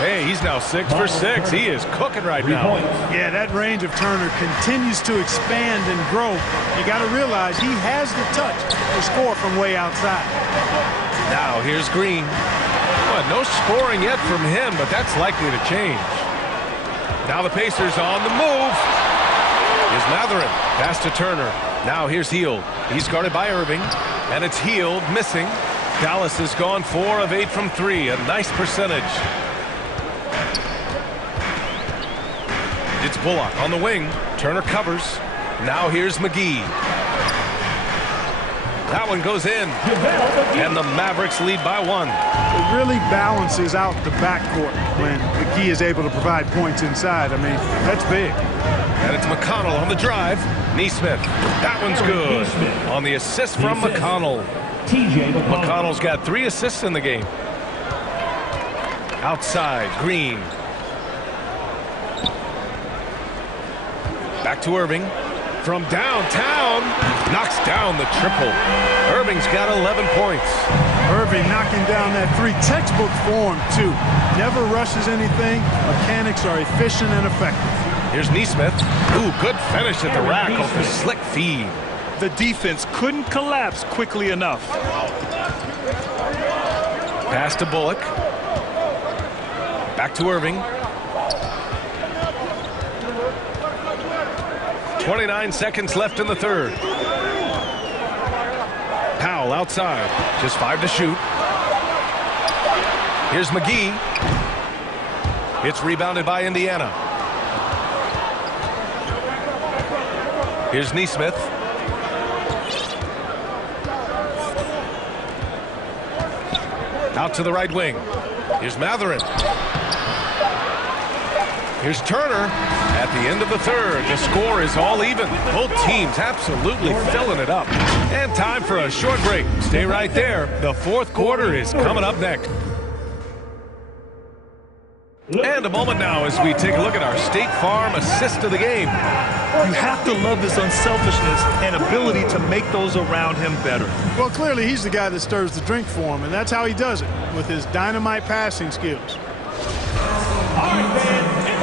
Hey, he's now 6 for 6. He is cooking right now. Yeah, that range of Turner continues to expand and grow. You got to realize he has the touch to score from way outside. Now here's Green. Well, no scoring yet from him, but that's likely to change. Now the Pacers on the move. Here's Mathurin. Pass to Turner. Now here's Hield. He's guarded by Irving, and it's Hield missing. Dallas has gone 4 of 8 from 3, a nice percentage. It's Bullock on the wing. Turner covers. Now here's McGee. That one goes in. And the Mavericks lead by 1. It really balances out the backcourt when McGee is able to provide points inside. I mean, that's big. And it's McConnell on the drive. Neesmith. That one's good. On the assist from McConnell. McConnell's got 3 assists in the game. Outside, Green. Back to Irving. From downtown, knocks down the triple. Irving's got 11 points. Irving knocking down that 3 textbook form, too. Never rushes anything. Mechanics are efficient and effective. Here's Neesmith. Ooh, good finish at the rack off the slick feed. The defense couldn't collapse quickly enough. Pass to Bullock. Back to Irving. 29 seconds left in the third. Powell outside. Just 5 to shoot. Here's McGee. It's rebounded by Indiana. Here's Neesmith. Out to the right wing. Here's Matherin. Here's Turner at the end of the third. The score is all even. Both teams absolutely filling it up. And time for a short break. Stay right there. The fourth quarter is coming up next. And a moment now as we take a look at our State Farm assist of the game. You have to love his unselfishness and ability to make those around him better. Well, clearly he's the guy that stirs the drink for him, and that's how he does it, with his dynamite passing skills.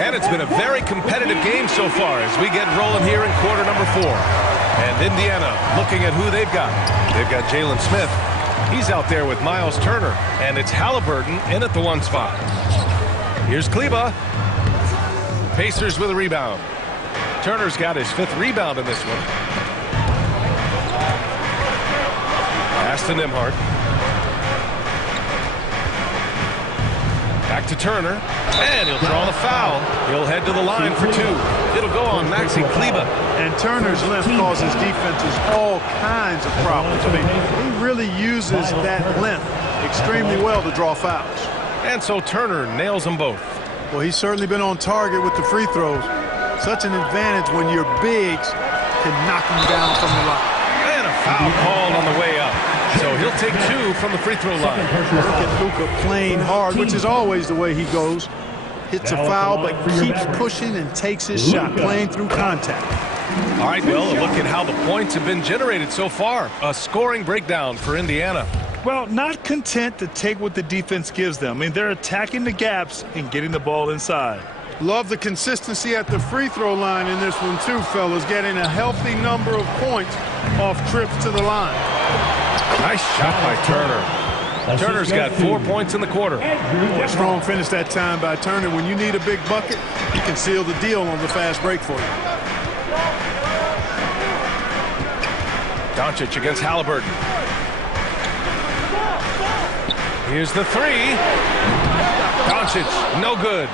And it's been a very competitive game so far as we get rolling here in quarter number 4. And Indiana looking at who they've got. They've got Jalen Smith. He's out there with Miles Turner, and it's Halliburton in at the 1 spot. Here's Kleba. Pacers with a rebound. Turner's got his 5th rebound in this one. Pass to Nembhard. Back to Turner. And he'll draw the foul. He'll head to the line for 2. It'll go on Maxi Kleba. And Turner's length causes defenses all kinds of problems. I mean, he really uses that length extremely well to draw fouls. And so Turner nails them both. Well, he's certainly been on target with the free throws. Such an advantage when your bigs can knock him down from the line. And a foul called on the way up. So he'll take 2 from the free throw line. Look at Luka playing hard, which is always the way he goes. Hits a foul, but keeps pushing and takes his shot, playing through contact. All right, well, look at how the points have been generated so far. A scoring breakdown for Indiana. Well, not content to take what the defense gives them. I mean, they're attacking the gaps and getting the ball inside. Love the consistency at the free throw line in this one too, fellas. Getting a healthy number of points off trips to the line. Nice shot by Turner. Turner's got 4 points in the quarter. A strong finish that time by Turner. When you need a big bucket, he can seal the deal on the fast break for you. Doncic against Halliburton. Here's the 3. Doncic, no good.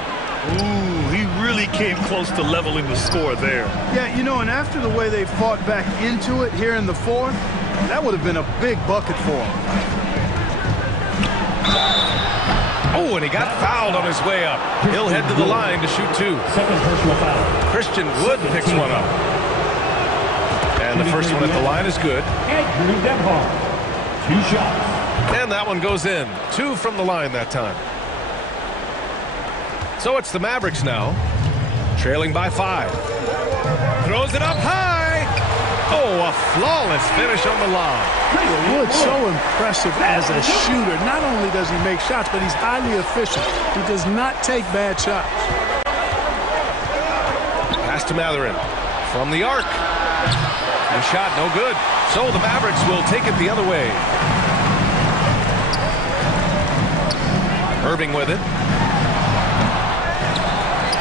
Ooh, he really came close to leveling the score there. Yeah, you know, and after the way they fought back into it here in the 4th, that would have been a big bucket for him. Oh, and he got fouled on his way up. He'll head to the line to shoot 2. Second personal foul. Christian Wood picks one up. And the first one at the line is good. Andrew Nembhard. 2 shots. And that one goes in. 2 from the line that time. So it's the Mavericks now, trailing by 5. Throws it up high. Oh, a flawless finish on the lob. Wood's so impressive as a shooter. Not only does he make shots, but he's highly efficient. He does not take bad shots. Pass to Matherin from the arc. The shot no good. So the Mavericks will take it the other way. Irving with it.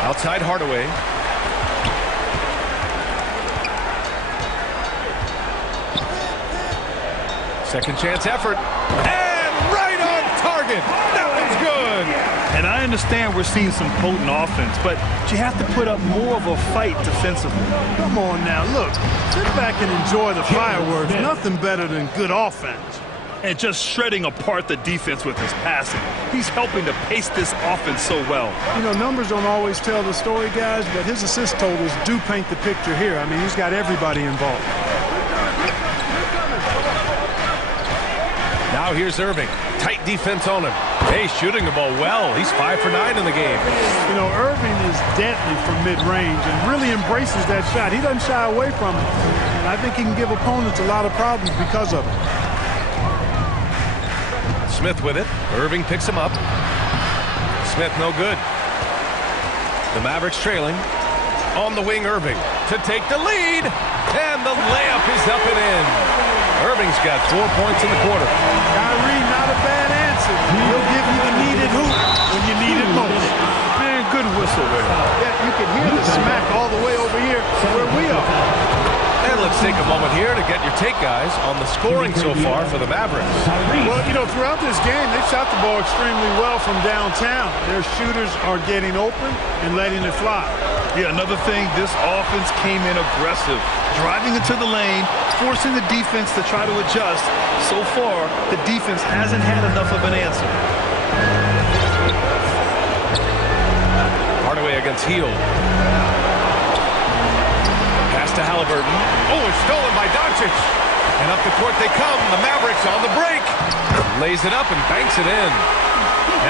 Outside Hardaway. Second chance effort. And right on target. That one's good. And I understand we're seeing some potent offense, but you have to put up more of a fight defensively. Come on now, look. Sit back and enjoy the fireworks. Nothing better than good offense. And just shredding apart the defense with his passing. He's helping to pace this offense so well. You know, numbers don't always tell the story, guys, but his assist totals do paint the picture here. I mean, he's got everybody involved. Now here's Irving. Tight defense on him. Hey, shooting the ball well. He's 5 for 9 in the game. You know, Irving is deadly from mid-range and really embraces that shot. He doesn't shy away from it. And I think he can give opponents a lot of problems because of it. Smith with it. Irving picks him up. Smith no good. The Mavericks trailing. On the wing, Irving to take the lead. And the layup is up and in. Irving's got 4 points in the quarter. Kyrie, not a bad answer. He'll give you the needed hoop when you need it most. Man, good whistle there. Yeah, you can hear the smack all the way over here where we are. And let's take a moment here to get your take, guys, on the scoring so far for the Mavericks. Well, you know, throughout this game, they've shot the ball extremely well from downtown. Their shooters are getting open and letting it fly. Yeah, another thing, this offense came in aggressive, driving into the lane, forcing the defense to try to adjust. So far, the defense hasn't had enough of an answer. against Hield. Pass to Halliburton. Oh, it's stolen by Doncic. And up the court they come. The Mavericks on the break. Lays it up and banks it in.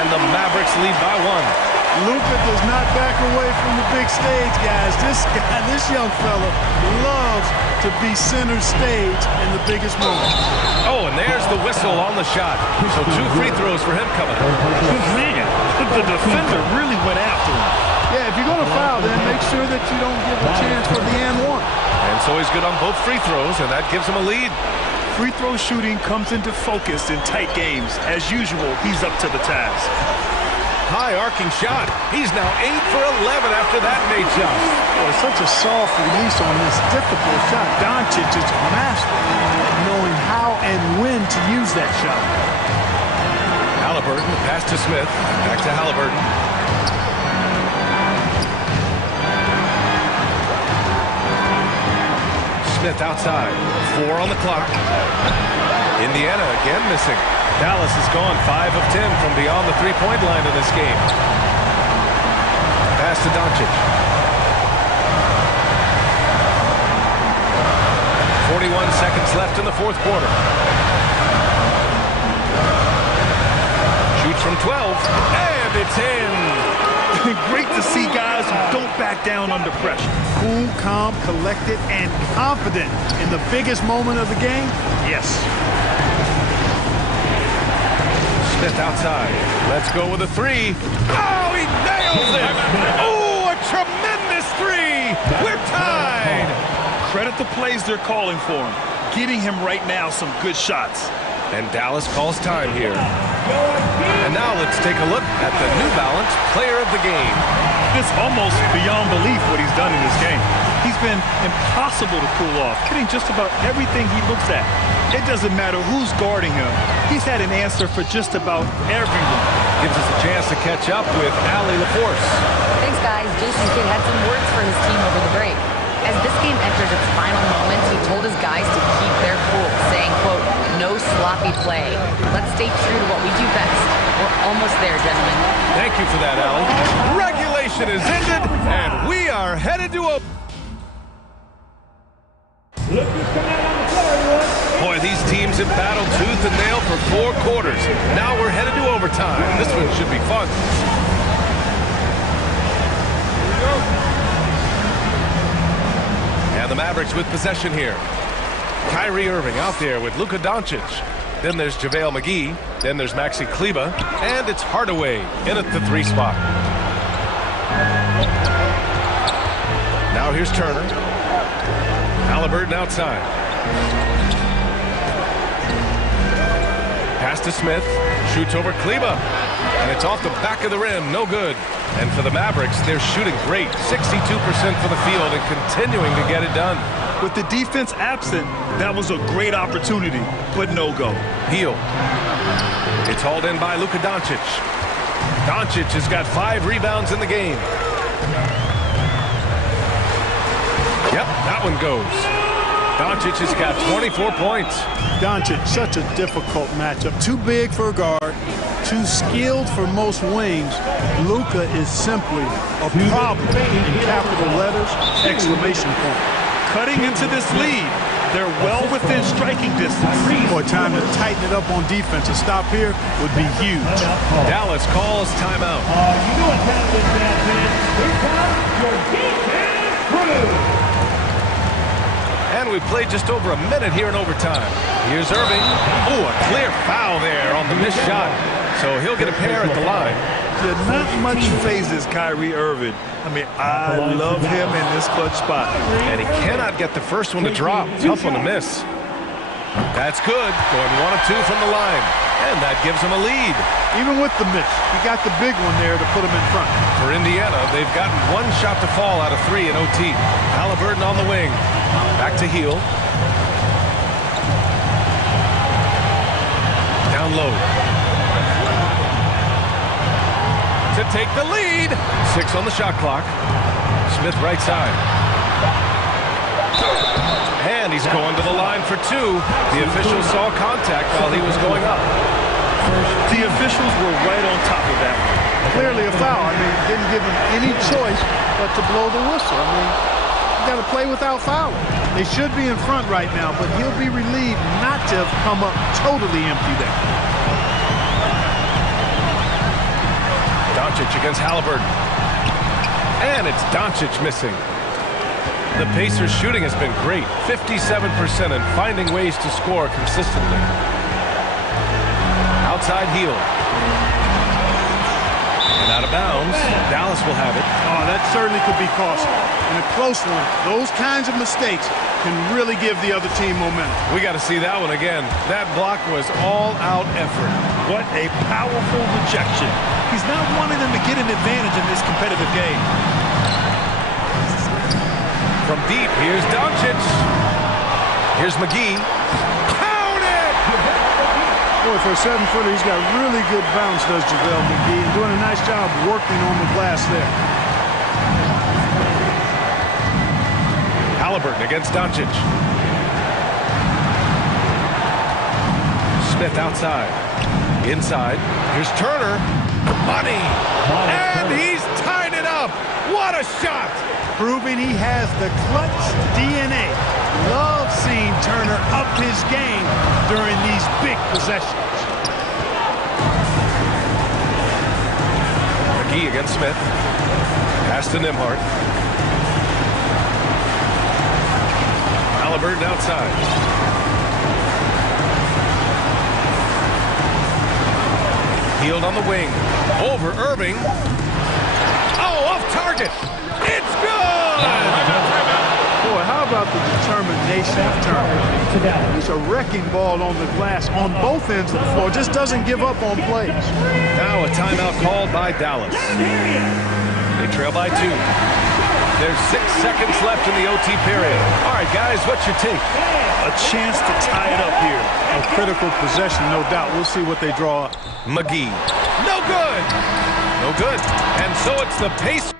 And the Mavericks lead by 1. Luka does not back away from the big stage, guys. This young fella loves to be center stage in the biggest moment. Oh, and there's the whistle on the shot. So 2 free throws for him coming up. Man, the defender really went after him. Yeah, if you're going to foul, then make sure that you don't give a chance for the and one. And so he's good on both free throws, and that gives him a lead. Free throw shooting comes into focus in tight games. As usual, he's up to the task. High arcing shot. He's now 8 for 11 after that made shot. Boy, such a soft release on this difficult shot. Doncic is a master knowing how and when to use that shot. Halliburton, pass to Smith. Back to Halliburton. Smith outside. 4 on the clock. Indiana again missing. Dallas has gone 5 of 10 from beyond the three-point line in this game. Pass to Doncic. 41 seconds left in the fourth quarter. Shoots from 12, and it's in. Great to see guys who don't back down under pressure. Cool, calm, collected, and confident in the biggest moment of the game. Yes. Smith outside. Let's go with a 3. Oh, he nails it! Oh, a tremendous 3! We're tied! Credit the plays they're calling for him. Getting him right now some good shots. And Dallas calls time here. And now let's take a look at the New Balance Player of the Game. It's almost beyond belief what he's done in this game. He's been impossible to pull off, hitting just about everything he looks at. It doesn't matter who's guarding him. He's had an answer for just about everyone. Gives us a chance to catch up with Allie LaForce. Thanks, guys. Jason Kidd had some words for his team over the break. As this game enters its final moments, he told his guys to keep their cool, saying, quote, "No sloppy play. Let's stay true to what we do best. We're almost there, gentlemen." Thank you for that, Allie. Regulation is ended, and we are headed to a... Boy, these teams have battled tooth and nail for 4 quarters. Now we're headed to overtime. This one should be fun. And the Mavericks with possession here. Kyrie Irving out there with Luka Doncic. Then there's JaVale McGee. Then there's Maxi Kleber. And it's Hardaway in at the 3 spot. Now here's Turner. Halliburton outside. Pass to Smith. Shoots over Kleber. And it's off the back of the rim. No good. And for the Mavericks, they're shooting great. 62% for the field and continuing to get it done. With the defense absent, that was a great opportunity, but no go. Hield. It's hauled in by Luka Doncic. Doncic has got 5 rebounds in the game. Yep, that one goes. Doncic has got 24 points. Doncic, such a difficult matchup. Too big for a guard, too skilled for most wings. Luka is simply a problem in capital letters, exclamation point. Cutting into this lead. They're well within striking distance. Boy, time to tighten it up on defense. A stop here would be huge. Dallas calls timeout. You know what time this match is. Here comes your defense crew. And we played just over a minute here in overtime. Here's Irving. Oh, a clear foul there on the missed shot. So he'll get a pair at the line. Not much phases Kyrie Irving. I mean, I love him in this clutch spot. And he cannot get the first one to drop. Tough one to miss. That's good. Going 1 of 2 from the line. And that gives him a lead. Even with the miss, he got the big one there to put him in front. For Indiana, they've gotten 1 shot to fall out of 3 in OT. Halliburton on the wing. Back to Hield. Down low. To take the lead. 6 on the shot clock. Smith right side. And he's going to the line for 2. The official saw contact while he was going up. The officials were right on top of that one. Clearly a foul. I mean, didn't give him any choice but to blow the whistle. I mean, you got to play without fouling. They should be in front right now, but he'll be relieved not to have come up totally empty there. Doncic against Halliburton. And it's Doncic missing. The Pacers' shooting has been great, 57%, and finding ways to score consistently. Outside heel. And out of bounds. Dallas will have it. Oh, that certainly could be costly. In a close one, those kinds of mistakes can really give the other team momentum. We got to see that one again. That block was all-out effort. What a powerful rejection. He's not wanting them to get an advantage in this competitive game. From deep, here's Doncic. Here's McGee. Boy, for a 7-footer, he's got really good bounce, does JaVale McGee, and doing a nice job working on the glass there. Halliburton against Doncic. Smith outside. Inside. Here's Turner. Money. And he's tied it up. What a shot. Proving he has the clutch DNA. Love seeing Turner up his game during these big possessions. McGee against Smith. Pass to Nembhard. Halliburton outside. Healed on the wing. Over Irving. Oh, off target. It's good! Boy, how about the determination of Turner? He's a wrecking ball on the glass on both ends of the floor. Just doesn't give up on plays. Now a timeout called by Dallas. They trail by 2. There's 6 seconds left in the OT period. All right, guys, what's your take? A chance to tie it up here. A critical possession, no doubt. We'll see what they draw up. McGee. No good. No good. And so it's the Pacers.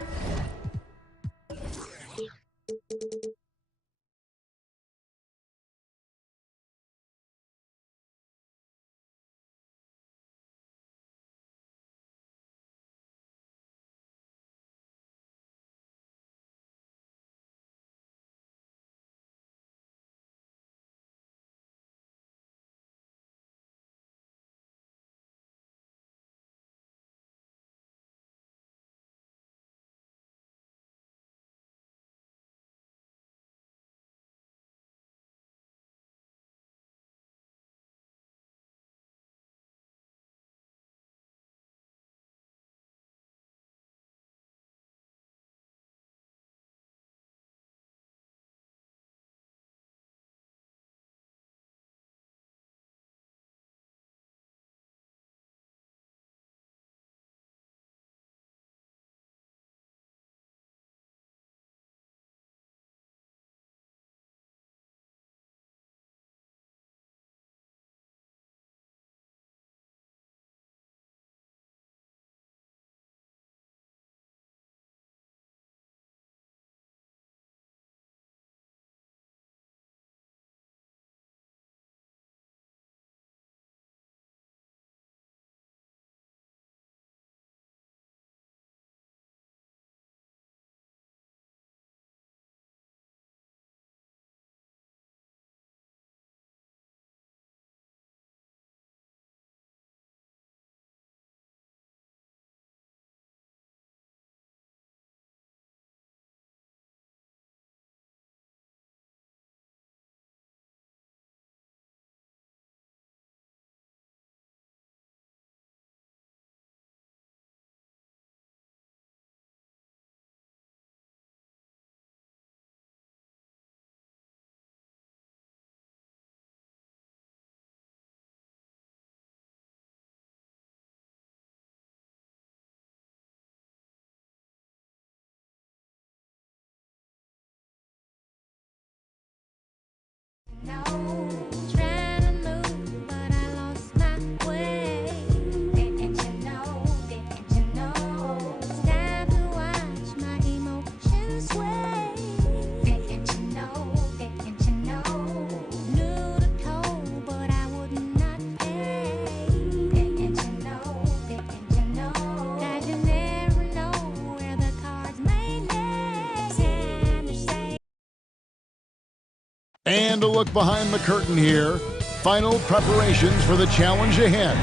a look behind the curtain here. Final preparations for the challenge ahead.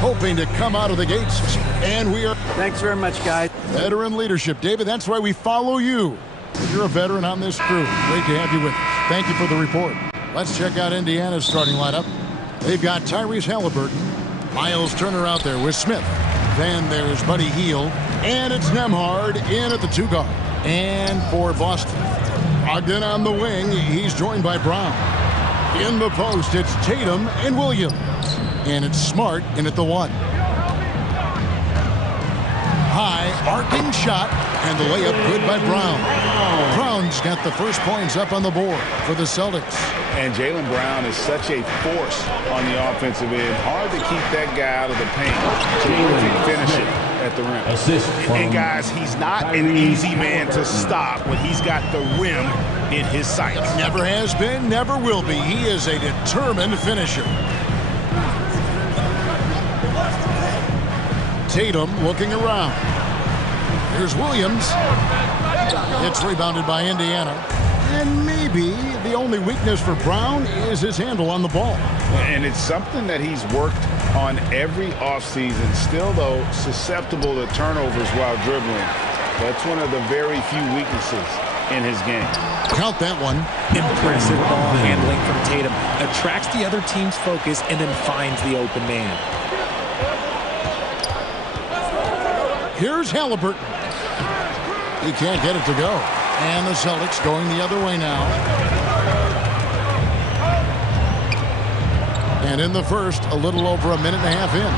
Hoping to come out of the gates. And we are... Thanks very much, guys. Veteran leadership. David, that's why we follow you. You're a veteran on this crew. Great to have you with us. Thank you for the report. Let's check out Indiana's starting lineup. They've got Tyrese Halliburton. Miles Turner out there with Smith. Then there's Buddy Hield. And it's Nembhard in at the 2 guard. And for Boston, Ogden on the wing. He's joined by Brown. In the post, it's Tatum and Williams. And it's Smart in at the 1. High arcing shot, and the layup good by Brown. Brown's got the first points up on the board for the Celtics. And Jaylen Brown is such a force on the offensive end. Hard to keep that guy out of the paint. So he can finish it at the rim. And guys, he's not an easy man to stop when he's got the rim in his sights. Never has been, never will be. He is a determined finisher. Tatum looking around. Here's Williams. It's rebounded by Indiana. And maybe the only weakness for Brown is his handle on the ball. And it's something that he's worked on every offseason. Still, though, susceptible to turnovers while dribbling. That's one of the very few weaknesses in his game. Count that one. Impressive ball handling from Tatum. Attracts the other team's focus and then finds the open man. Here's Halliburton. He can't get it to go. And the Celtics going the other way now. And in the first, a little over a minute and a half in.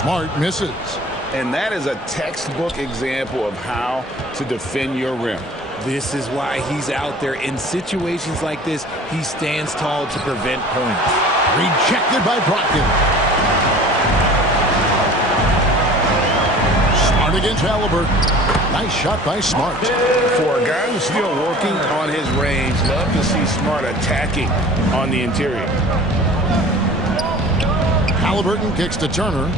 Smart misses. And that is a textbook example of how to defend your rim. This is why he's out there. In situations like this, he stands tall to prevent points. Rejected by Brogdon. Smart against Halliburton. Nice shot by Smart. For a guy who's still working on his range, love to see Smart attacking on the interior. Halliburton kicks to Turner.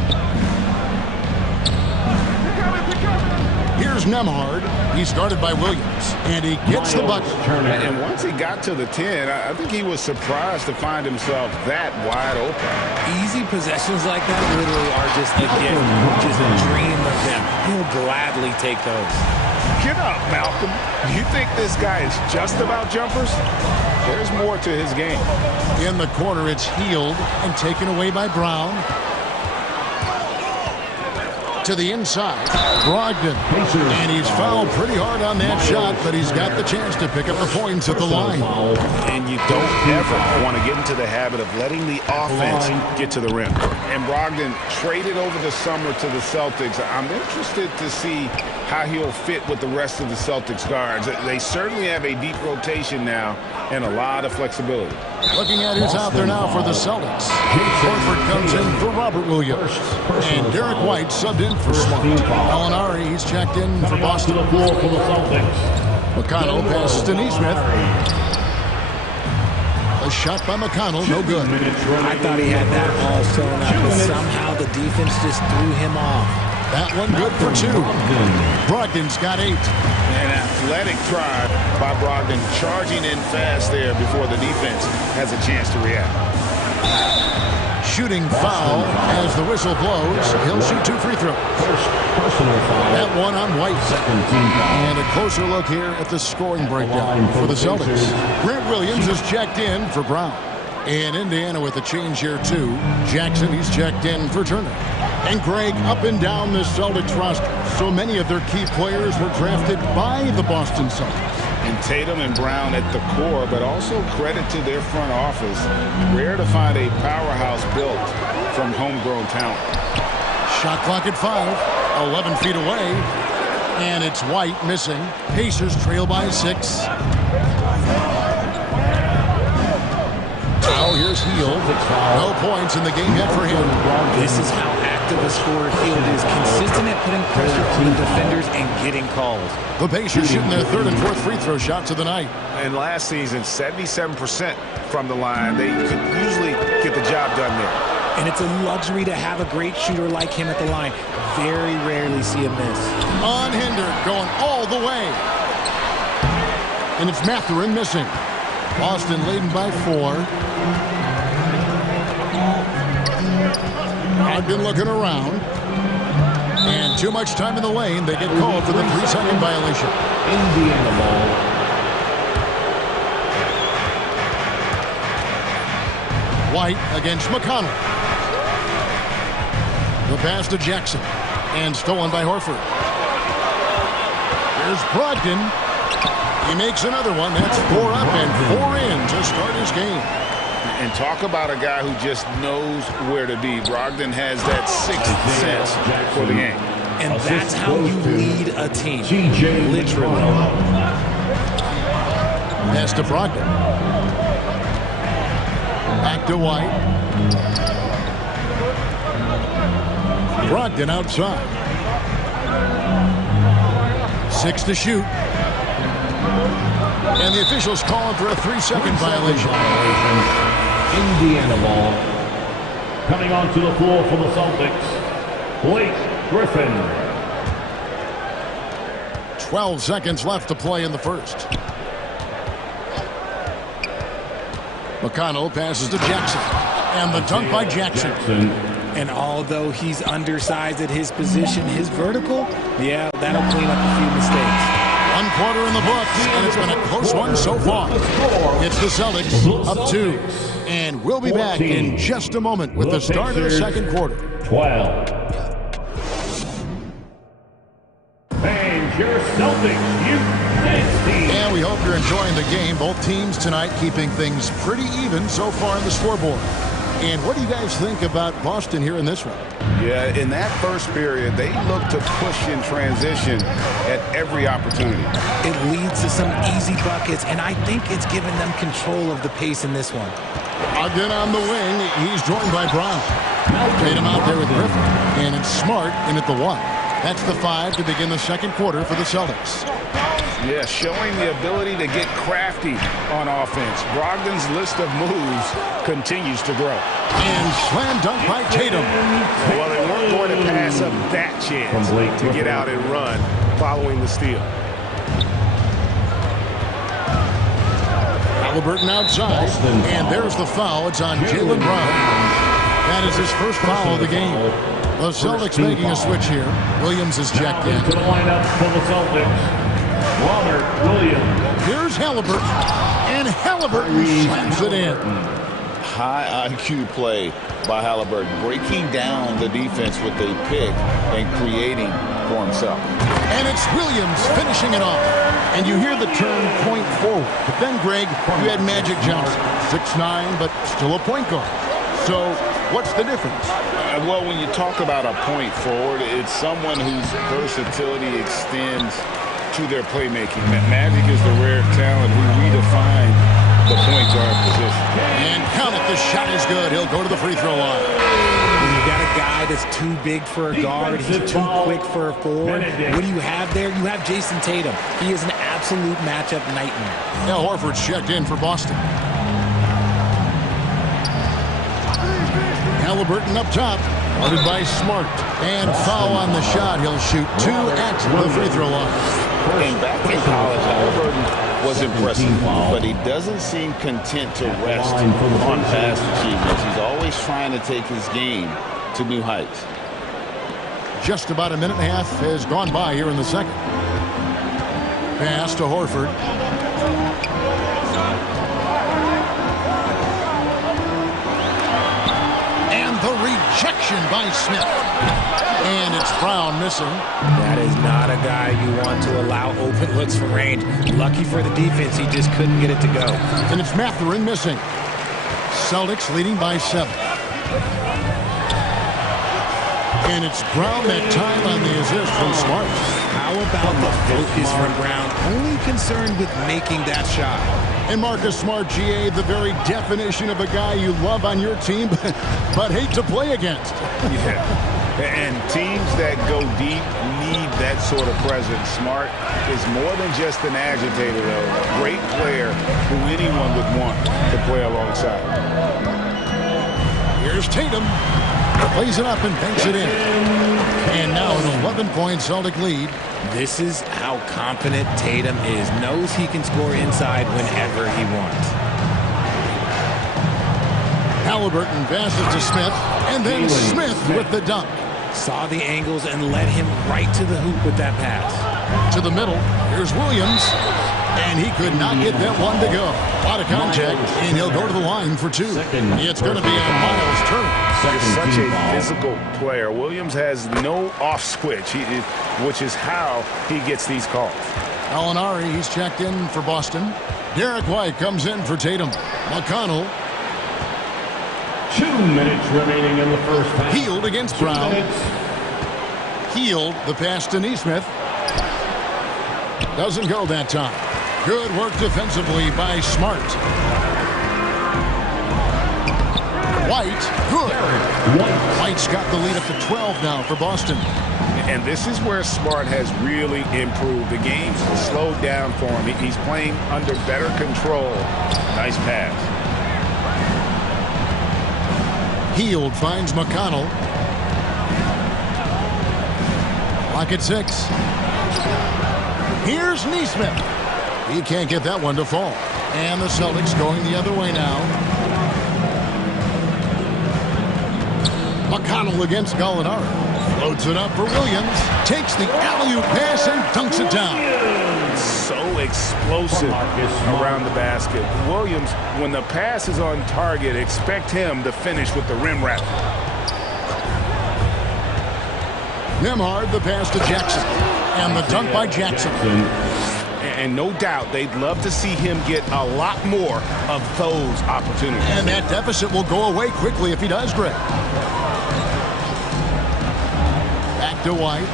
Here's Nembhard. He's guarded by Williams. And he gets the bucket. And once he got to the 10, I think he was surprised to find himself that wide open. Easy possessions like that literally are just a gift, just a dream of them. He'll gladly take those. Get up, Malcolm. Do you think this guy is just about jumpers? There's more to his game. In the corner, it's Hield and taken away by Brown. To the inside, Brogdon. And he's fouled pretty hard on that shot, but he's got the chance to pick up the points at the line. And you don't ever want to get into the habit of letting the offense get to the rim. And Brogdon traded over the summer to the Celtics. I'm interested to see how he'll fit with the rest of the Celtics guards. They certainly have a deep rotation now and a lot of flexibility. Looking at who's out there now for the Celtics. Horford comes in for Robert Williams. And Derek White subbed in for Smart. Gallinari, he's checked in for Boston. McConnell passes to Nesmith. A shot by McConnell, no good. I thought he had that all sewn up, but somehow the defense just threw him off. That one good for 2. Brogdon's got 8. An athletic try by Brogdon, charging in fast there before the defense has a chance to react. Shooting foul as the whistle blows. He'll shoot 2 free throws. That one on White. And a closer look here at the scoring breakdown for the Celtics. Grant Williams is checked in for Brown. And Indiana with a change here too. Jackson, he's checked in for Turner. And Greg, up and down the Celtics roster, so many of their key players were drafted by the Boston Celtics. And Tatum and Brown at the core, but also credit to their front office. Rare to find a powerhouse built from homegrown talent. Shot clock at 5, 11 feet away. And it's White missing. Pacers trail by 6. Now here's Hield. No points in the game yet for him. This is how active a scorer Hield is. Consistent at putting pressure on the defenders and getting calls. The Pacers shooting their 3rd and 4th free throw shots of the night. And last season, 77% from the line. They could usually get the job done there. And it's a luxury to have a great shooter like him at the line. Very rarely see a miss. Unhindered, going all the way. And it's Mathurin missing. Boston leading by 4. Ogden looking around. And too much time in the lane. They get called for the 3-second violation. Indiana ball. White against McConnell. The pass to Jackson. And stolen by Horford. Here's Brogdon. He makes another one. That's 4 up and 4 in to start his game. And talk about a guy who just knows where to be. Brogdon has that 6th sense for the game. And that's how you lead a team. Literally. Pass to Brogdon. Back to White. Brogdon outside. 6 to shoot. And the officials calling for a 3-second violation. Indiana ball. Coming onto the floor for the Celtics, Blake Griffin. 12 seconds left to play in the first. McConnell passes to Jackson. And the dunk by Jackson. And although he's undersized at his position, his vertical, yeah, that'll clean up a few mistakes. 1 quarter in the books, and it's been a close one so far. It's the Celtics up 2. And we'll be back in just a moment with the start of the second quarter. 12. And your Celtics, and we hope you're enjoying the game. Both teams tonight keeping things pretty even so far on the scoreboard. And what do you guys think about Boston here in this one? Yeah, in that first period, they look to push in transition at every opportunity. It leads to some easy buckets, and I think it's given them control of the pace in this one. Ogden on the wing. He's joined by Brown. Made him out there with Griffin. And it's Smart in at the 1. That's the 5 to begin the second quarter for the Celtics. Yeah, showing the ability to get crafty on offense. Brogdon's list of moves continues to grow. And slam dunk by Tatum. Well, they weren't going to pass up that chance to get out and run following the steal. Halliburton outside. And there's the foul. It's on Jaylen Brown. That is his first foul of the game. The Celtics making a switch here. Williams is checked in. To the lineup for the Celtics, Robert Williams. Here's Halliburton. And Halliburton slams it in. High IQ play by Halliburton, breaking down the defense with a pick and creating for himself. And it's Williams finishing it off. And you hear the term point forward. But then, Greg, you had Magic Johnson, 6'9", but still a point guard. So what's the difference? Well, when you talk about a point forward, it's someone whose versatility extends to their playmaking. Magic is the rare talent who redefined the point guard position. And count it, the shot is good. He'll go to the free throw line. When you got a guy that's too big for a guard, he's too quick for a forward, what do you have there? You have Jason Tatum. He is an absolute matchup nightmare. Al Horford's checked in for Boston. Halliburton up top, guarded by Smart. And foul on the shot. He'll shoot 2 at the free throw line. And back in college, Halliburton was impressive, but he doesn't seem content to rest on past achievements. He's always trying to take his game to new heights. Just about a minute and a half has gone by here in the second. Pass to Horford. And the rejection by Smith. And it's Brown missing. That is not a guy you want to allow open looks from range. Lucky for the defense, he just couldn't get it to go. And it's Mathurin missing. Celtics leading by 7. And it's Brown that time on the assist from Smart. How about the focus from Brown? Only concerned with making that shot. And Marcus Smart, GA, the very definition of a guy you love on your team, but hate to play against. Yeah. And teams that go deep need that sort of presence. Smart is more than just an agitator, though. A great player who anyone would want to play alongside. Here's Tatum. Plays it up and banks it in. And now an 11-point Celtic lead. This is how confident Tatum is. Knows he can score inside whenever he wants. Halliburton passes to Smith, and then Smith with the dunk. Saw the angles and led him right to the hoop with that pass. To the middle, here's Williams, and he could not get that one to go. A lot of contact, and he'll go to the line for two. It's going to be on Miles Turner. He's such a physical player. Williams has no off switch, which is how he gets these calls. Alinari, he's checked in for Boston. Derek White comes in for Tatum. McConnell. 2 minutes remaining in the first half. Healed against Brown. Healed the pass to Nesmith. Doesn't go that time. Good work defensively by Smart. White, good. White's got the lead up to 12 now for Boston. And this is where Smart has really improved. The game's slowed down for him. He's playing under better control. Nice pass. Healed finds McConnell. Lock at 6. Here's Nesmith. He can't get that one to fall. And the Celtics going the other way now. McConnell against Gallinari. Floats it up for Williams. Takes the alley-oop pass and dunks it down. So explosive around the basket. Williams, when the pass is on target, expect him to finish with the rim wrap. Nembhard the pass to Jackson. And the dunk by Jackson. And no doubt they'd love to see him get a lot more of those opportunities. And that deficit will go away quickly if he does, Greg. Back to White.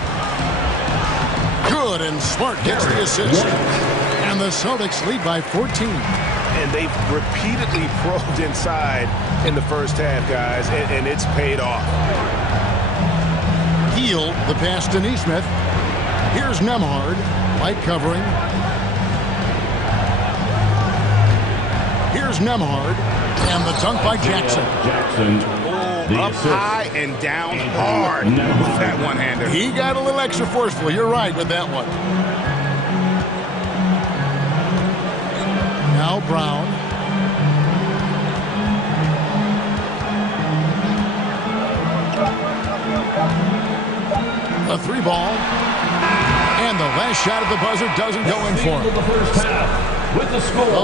Good, and Smart gets the assist. And the Celtics lead by 14. And they've repeatedly probed inside in the first half, guys, and it's paid off. Healed the pass to Nesmith. Here's Nembhard. White covering. Here's Nembhard. And the dunk by Jackson. Up high and down hard with that one-hander. He got a little extra forceful. You're right with that one. Now Brown. A 3 ball. And the last shot at the buzzer doesn't go in for him.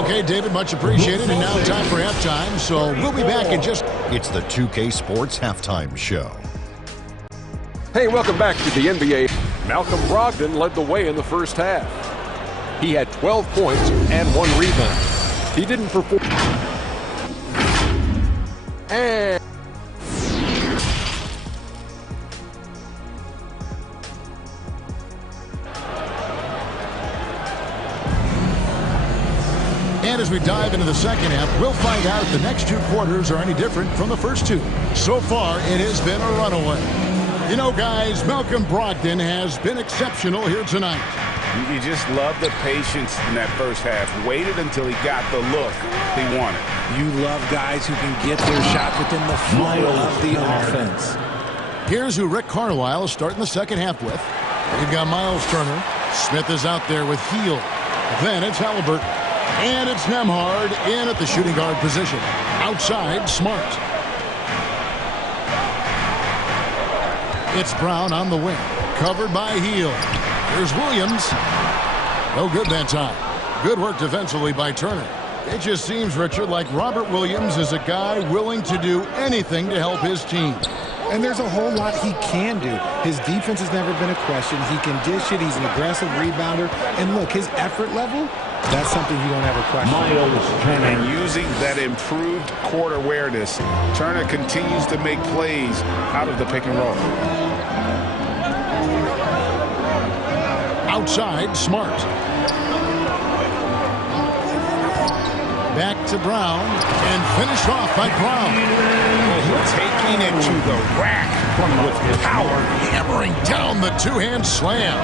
Okay, David, much appreciated. And now time for halftime. So we'll be back in just... It's the 2K Sports Halftime Show. Hey, welcome back to the NBA. Malcolm Brogdon led the way in the first half. He had 12 points and 1 rebound. He didn't perform. And... And as we dive into the second half, we'll find out if the next 2 quarters are any different from the first 2. So far, it has been a runaway. You know, guys, Malcolm Brogdon has been exceptional here tonight. You just love the patience in that first half. Waited until he got the look he wanted. You love guys who can get their shots within the flow of the offense. Here's who Rick Carlisle is starting the second half with. We've got Miles Turner. Smith is out there with Hield. Then it's Halliburton. And it's Nembhard in at the shooting guard position. Outside, Smart. It's Brown on the wing. Covered by Hield. Here's Williams. No good that time. Good work defensively by Turner. It just seems, Richard, like Robert Williams is a guy willing to do anything to help his team. And there's a whole lot he can do. His defense has never been a question. He can dish it. He's an aggressive rebounder. And look, his effort level, that's something you don't ever question. And using that improved court awareness, Turner continues to make plays out of the pick and roll. Outside, Smart. Back to Brown, and finished off by Brown. Taking it to the rack with power. Hammering down the two-hand slam.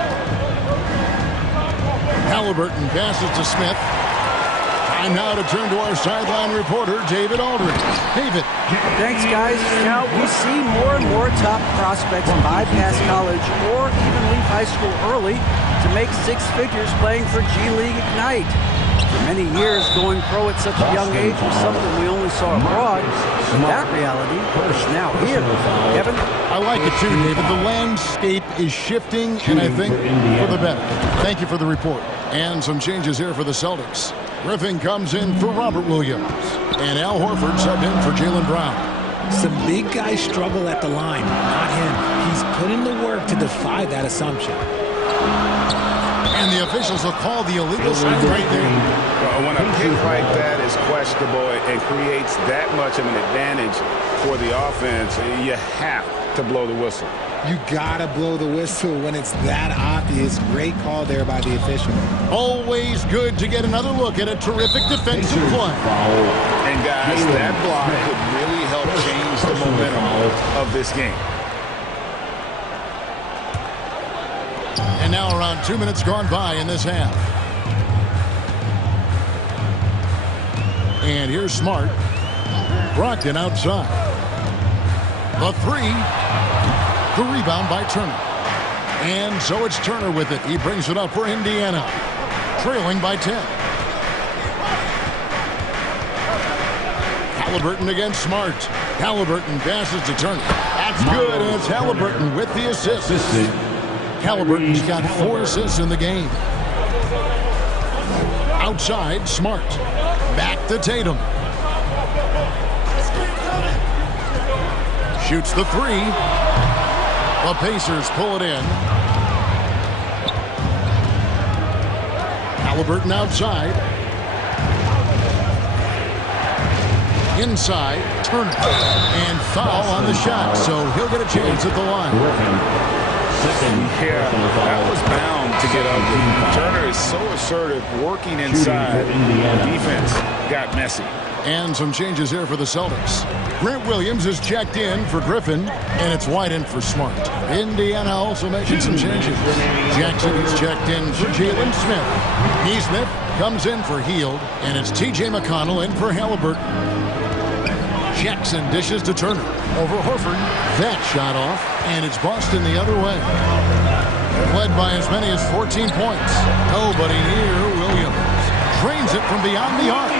Halliburton passes to Smith. Time now to turn to our sideline reporter, David Aldridge. David. Thanks, guys. Now, we see more and more top prospects bypass college or even leave high school early to make six figures playing for G League Ignite. For many years, going pro at such a young age was something we only saw abroad. That reality is now here. Kevin? I like it too, David. The landscape is shifting, and I think for the better. Thank you for the report. And some changes here for the Celtics. Griffin comes in for Robert Williams. And Al Horford subbed in for Jaylen Brown. Some big guys struggle at the line, not him. He's put in the work to defy that assumption. And the officials will call the illegal sign right there. When a pick like that is questionable and creates that much of an advantage for the offense, you have to blow the whistle. You gotta blow the whistle when it's that obvious. Great call there by the official. Always good to get another look at a terrific defensive play. And guys, that block could really help change the momentum of this game. And now around 2 minutes gone by in this half. And here's Smart. Brogdon outside. The three. The rebound by Turner. And so it's Turner with it. He brings it up for Indiana. Trailing by 10. Halliburton against Smart. Halliburton passes to Turner. That's good, and it's Halliburton with the assist. Halliburton's got 4 assists in the game. Outside, Smart. Back to Tatum. Shoots the three. The Pacers pull it in. Halliburton outside. Inside, Turner. And foul on the shot, so he'll get a chance at the line. Yeah, that was bound to get ugly. Turner is so assertive, working inside. Defense got messy. And some changes here for the Celtics. Grant Williams is checked in for Griffin, and it's White in for Smart. Indiana also making some changes. Jackson is checked in for Jalen Smith. Neesmith comes in for Hield, and it's T.J. McConnell in for Halliburton. Jackson dishes to Turner. Over Horford. That shot off, and it's Boston the other way. Led by as many as 14 points. Nobody near Williams. Drains it from beyond the arc.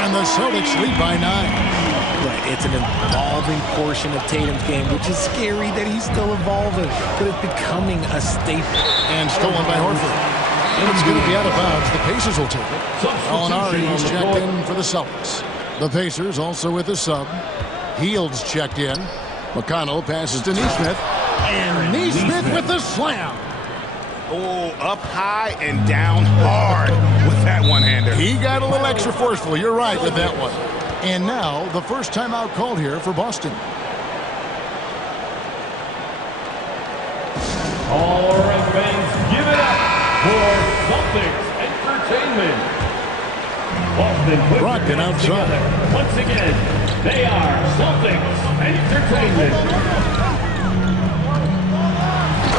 And the Celtics lead by 9. Right, it's an evolving portion of Tatum's game, which is scary that he's still evolving, but it's becoming a staple. And stolen by Horford. It's going to be out of bounds. The Pacers will take it. Alinari is checked in for the Celtics. The Pacers also with a sub. Hield's checked in. McConnell passes to Neesmith. And Neesmith with the slam. Oh, up high and down hard with that one-hander. He got a little extra forceful. You're right with that one. And now the first timeout called here for Boston. All right, fans, give it up for Celtics Entertainment. Brogdon outside. Once again, they are Celtics Entertainment.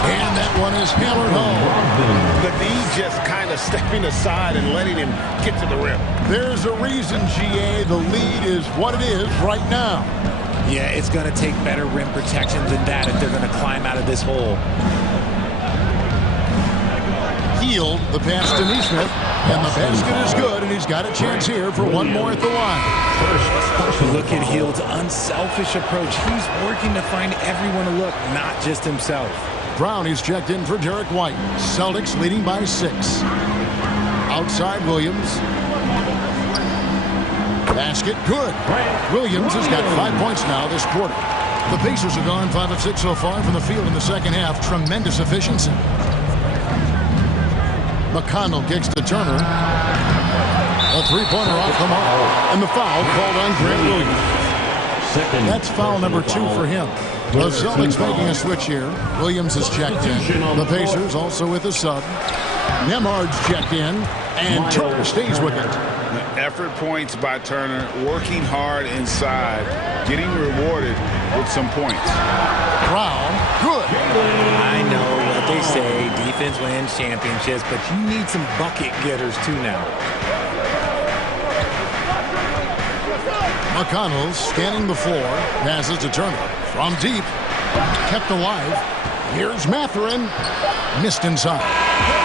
And that one is hammered home. The D just kind of stepping aside and letting him get to the rim. There's a reason, GA, the lead is what it is right now. Yeah, it's going to take better rim protection than that if they're going to climb out of this hole. Hield, the pass to Neesmith, and the basket is good, and he's got a chance here for one more at the line. Look at Hield's unselfish approach. He's working to find everyone to look, not just himself. Brown is checked in for Derek White. Celtics leading by 6. Outside Williams. Basket good. Williams has got 5 points now this quarter. The Pacers have gone 5 of 6 so far from the field in the second half. Tremendous efficiency. McConnell kicks to Turner. A three-pointer off the mark. And the foul called on Grant Williams. That's foul number 2 for him. The Celtics making a switch here. Williams is checked in. The Pacers also with a sub. Nemhard's checked in. And Turner stays with it. Effort points by Turner. Working hard inside. Getting rewarded with some points. Brown, good. I know what they say. Defense wins championships, but you need some bucket getters too now. McConnell scanning the floor. Passes to Turner. From deep. Kept alive. Here's Mathurin. Missed inside.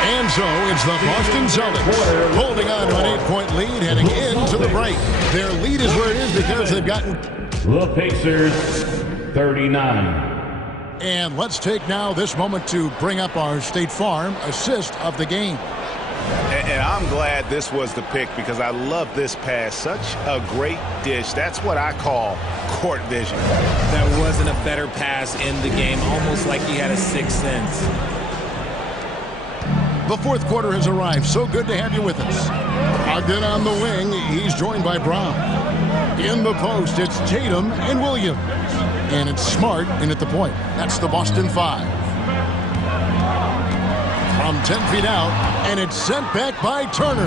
And so it's the Boston Celtics holding on to an 8-point lead heading into the break. Their lead is where it is because they've gotten the Pacers 39. And let's take now this moment to bring up our State Farm assist of the game. And I'm glad this was the pick because I love this pass. Such a great dish. That's what I call court vision. There wasn't a better pass in the game, almost like he had a sixth sense. The fourth quarter has arrived. So good to have you with us. Ogden on the wing. He's joined by Brown. In the post, it's Tatum and Williams. And it's Smart in at the point. That's the Boston 5. From 10 feet out, and it's sent back by Turner.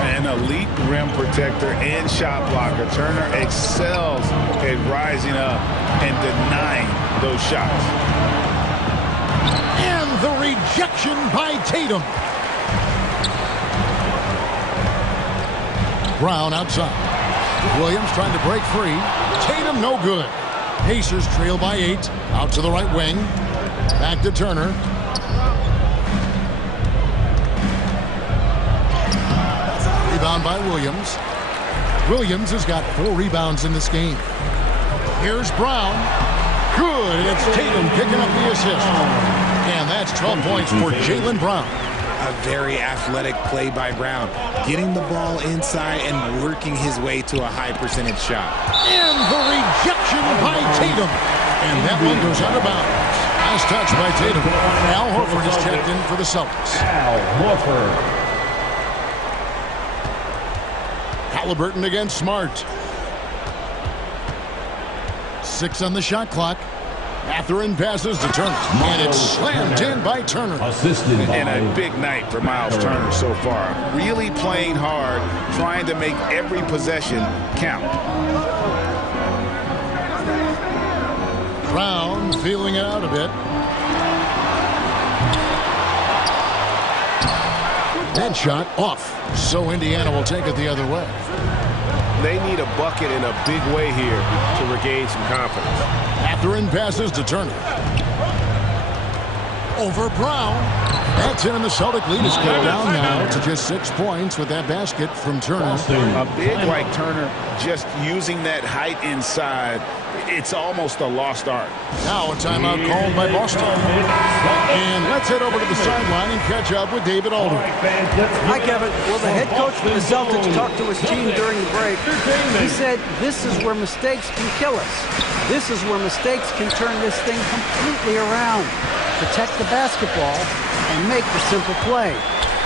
An elite rim protector and shot blocker. Turner excels at rising up and denying those shots. And the rejection by Tatum. Brown outside. Williams trying to break free. Tatum no good. Pacers trail by 8. Out to the right wing. Back to Turner. Rebound by Williams. Williams has got 4 rebounds in this game. Here's Brown. Good. And it's Tatum picking up the assist. And that's 12 points for Jaylen Brown. A very athletic play by Brown. Getting the ball inside and working his way to a high percentage shot. And the rejection by Tatum. And that one goes out of bounds. Nice touch by Tatum. Al Horford is checked in for the Celtics. Al Horford. Halliburton against Smart. 6 on the shot clock. Mathurin passes to Turner. And it's slammed in by Turner. And a big night for Miles Turner so far. Really playing hard, trying to make every possession count. Brown feeling it out a bit. That shot off. So Indiana will take it the other way. They need a bucket in a big way here to regain some confidence. Mathurin passes to Turner. Over Brown. That's in, and the Celtic lead is cut down now to just 6 points with that basket from Turner. A big like Turner, just using that height inside, it's almost a lost art. Now a timeout called by Boston. And let's head over to the sideline and catch up with David Aldridge. Hi, Kevin. Well, the head coach for the Celtics talked to his team during the break. He said, this is where mistakes can kill us. This is where mistakes can turn this thing completely around. Protect the basketball and make the simple play.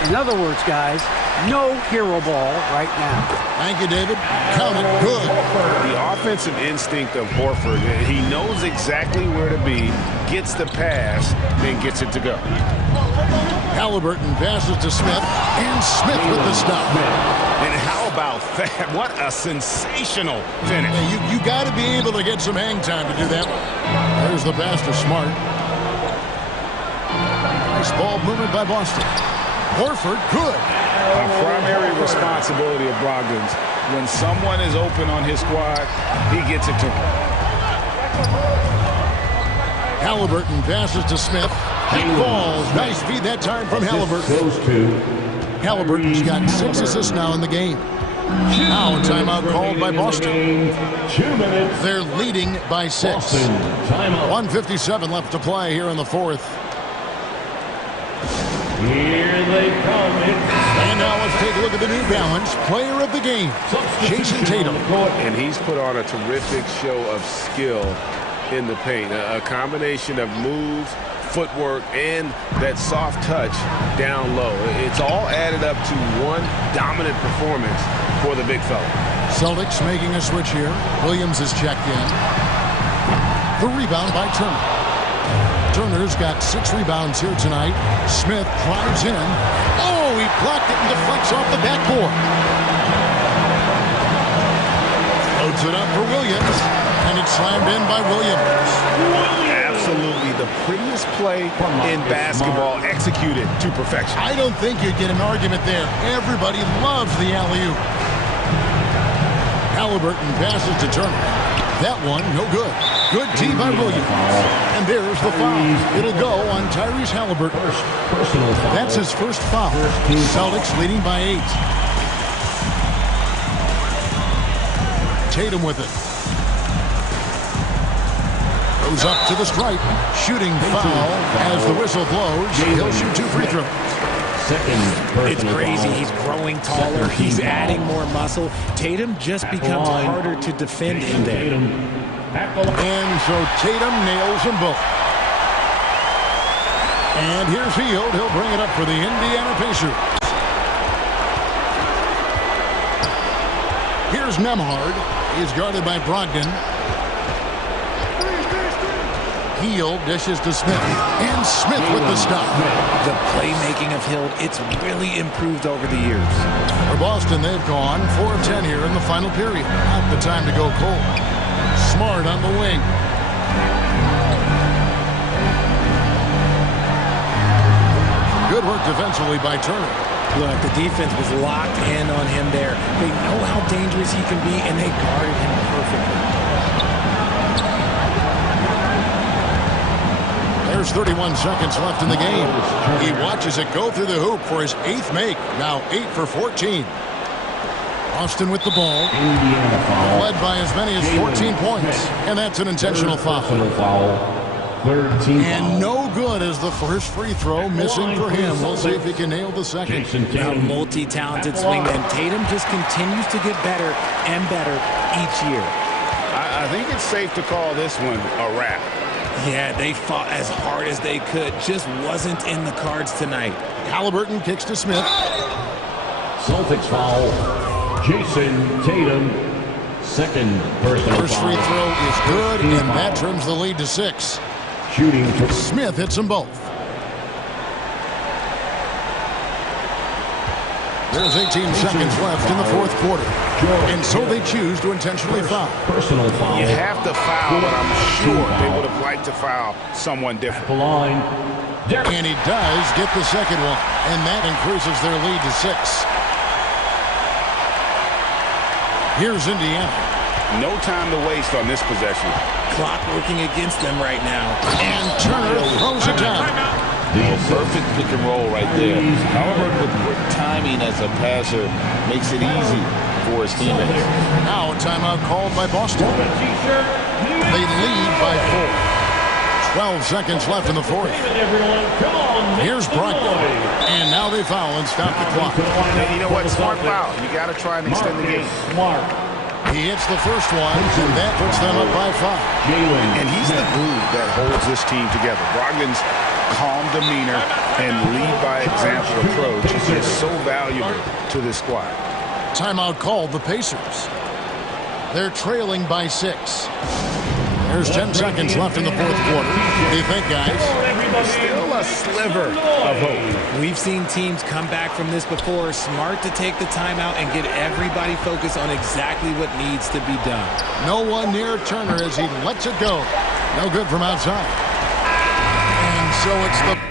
In other words, guys, no hero ball right now. Thank you, David. Count it good. The offensive instinct of Horford, he knows exactly where to be, gets the pass, then gets it to go. Halliburton passes to Smith, and Smith with the stop. And how about that? What a sensational finish. Yeah, you got to be able to get some hang time to do that. There's the pass to Smart. Nice ball movement by Boston. Horford, good. A primary responsibility of Brogdon's. When someone is open on his squad, he gets it to him. Halliburton passes to Smith. He falls. Nice feed that time from Halliburton. Halliburton's got 6 assists now in the game. Now a timeout called by Boston. 2 minutes. They're leading by 6. 1:57 left to play here in the fourth. Here they come. And now let's take a look at the New Balance player of the game, Jason Tatum. And he's put on a terrific show of skill in the paint. A combination of moves, footwork, and that soft touch down low. It's all added up to one dominant performance for the big fella. Celtics making a switch here. Williams is checked in. The rebound by Turner. Turner's got 6 rebounds here tonight. Smith drives in. Oh, he blocked it and deflects off the backboard. Loads it up for Williams, and it's slammed in by Williams. Absolutely the prettiest play in basketball, executed to perfection. I don't think you'd get an argument there. Everybody loves the alley-oop. Halliburton passes to Turner. That one, no good. Good tee by Williams. And there's the foul. It'll go on Tyrese Halliburton. That's his first foul. Celtics leading by 8. Tatum with it. Goes up to the stripe. Shooting foul as the whistle blows. He'll shoot 2 free throws. It's crazy. He's growing taller. He's adding more muscle. Tatum just becomes harder to defend him there. And so Tatum nails them both. And here's Hield. He'll bring it up for the Indiana Pacers. Here's Nembhard. He's guarded by Brogdon. Hield dishes to Smith. And Smith with the stop. The playmaking of Hield, it's really improved over the years. For Boston, they've gone 4 of 10 here in the final period. Not the time to go cold. Smart on the wing. Good work defensively by Turner. Look, the defense was locked in on him there. They know how dangerous he can be, and they guarded him perfectly. There's 31 seconds left in the game. He watches it go through the hoop for his 8th make. Now 8 for 14. Austin with the ball. Led by as many as 14 points. And that's an intentional foul. And no good as the first free throw missing for him. We'll see if he can nail the second. A multi-talented swingman. Tatum just continues to get better and better each year. I think it's safe to call this one a wrap. Yeah, they fought as hard as they could. Just wasn't in the cards tonight. Halliburton kicks to Smith. Celtics foul. Jason Tatum. Second personal First free throw is good, and that trims the lead to 6. Shooting. Smith hits them both. There's 18 seconds left in the 4th quarter. And so they choose to intentionally foul. Personal foul. You have to foul, but I'm sure they would have liked to foul someone different. The line. And he does get the second one. And that increases their lead to 6. Here's Indiana. No time to waste on this possession. Clock working against them right now. And Turner throws it down. Perfect pick and roll right there. However, with quick timing as a passer makes it easy for his teammates. Now a timeout called by Boston. They lead by 4. 12 seconds left in the 4th. Here's Brogdon. And now they foul and stop the clock. And you know what? Smart foul. You got to try and extend the game. He hits the first one, and that puts them up by 5. And he's the glue that holds this team together. Brogdon's calm demeanor and lead by example approach is so valuable to this squad. Timeout called the Pacers. They're trailing by 6. There's 10 seconds left in the 4th quarter. What do you think, guys? Still a sliver of hope. We've seen teams come back from this before. Smart to take the timeout and get everybody focused on exactly what needs to be done. No one near Turner as he lets it go. No good from outside. And so it's the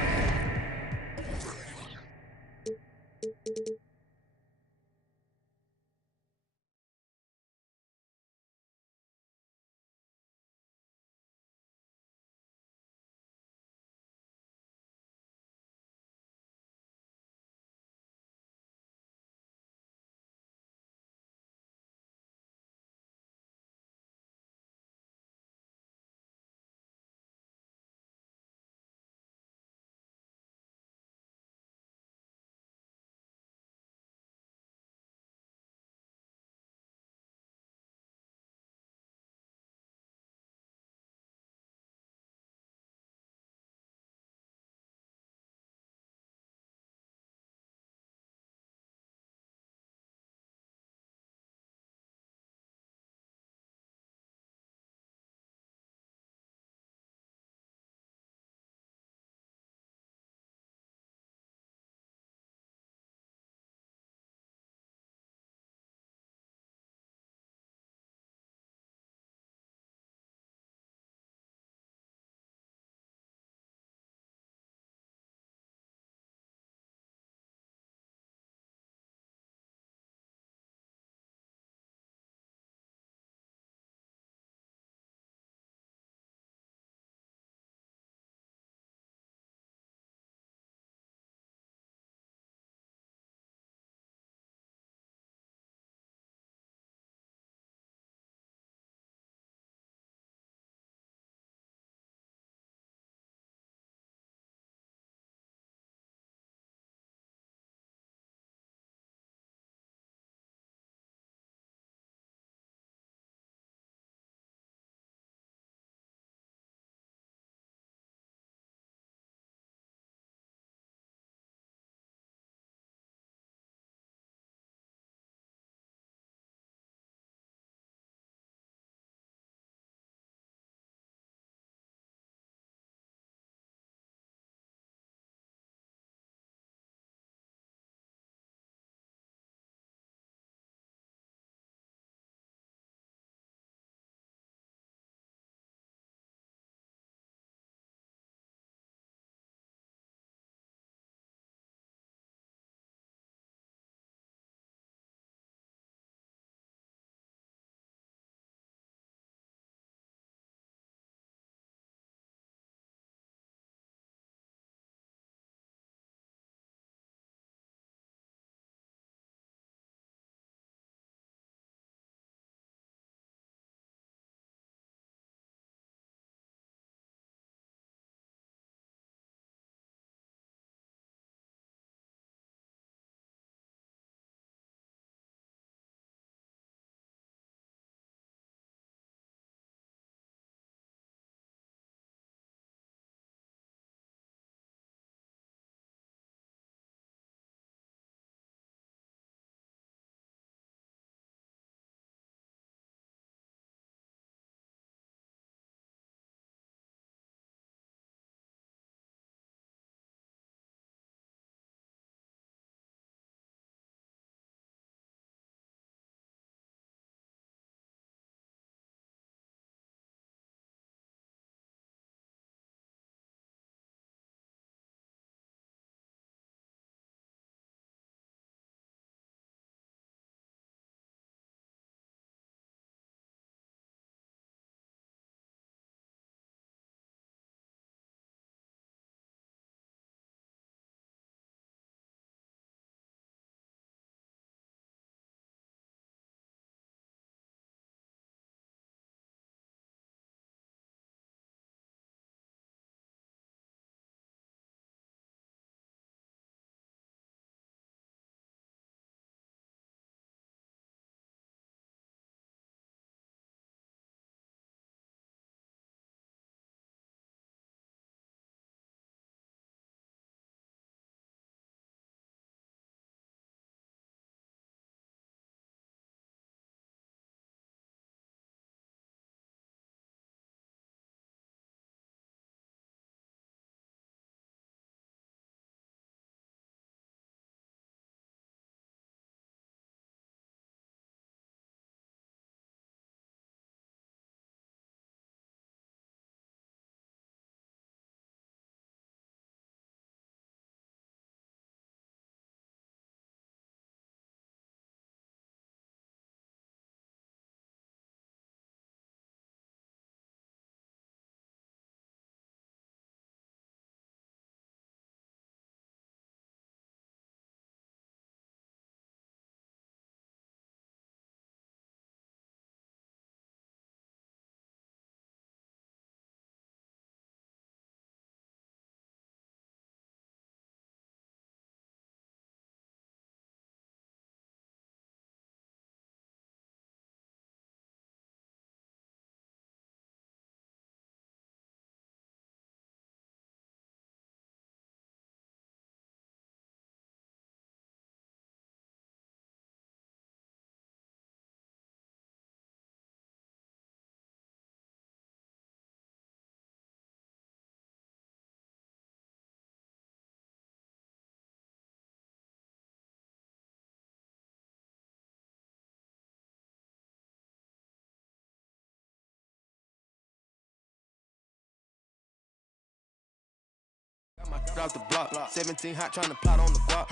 off the block. 17 hot trying to plot on the guap.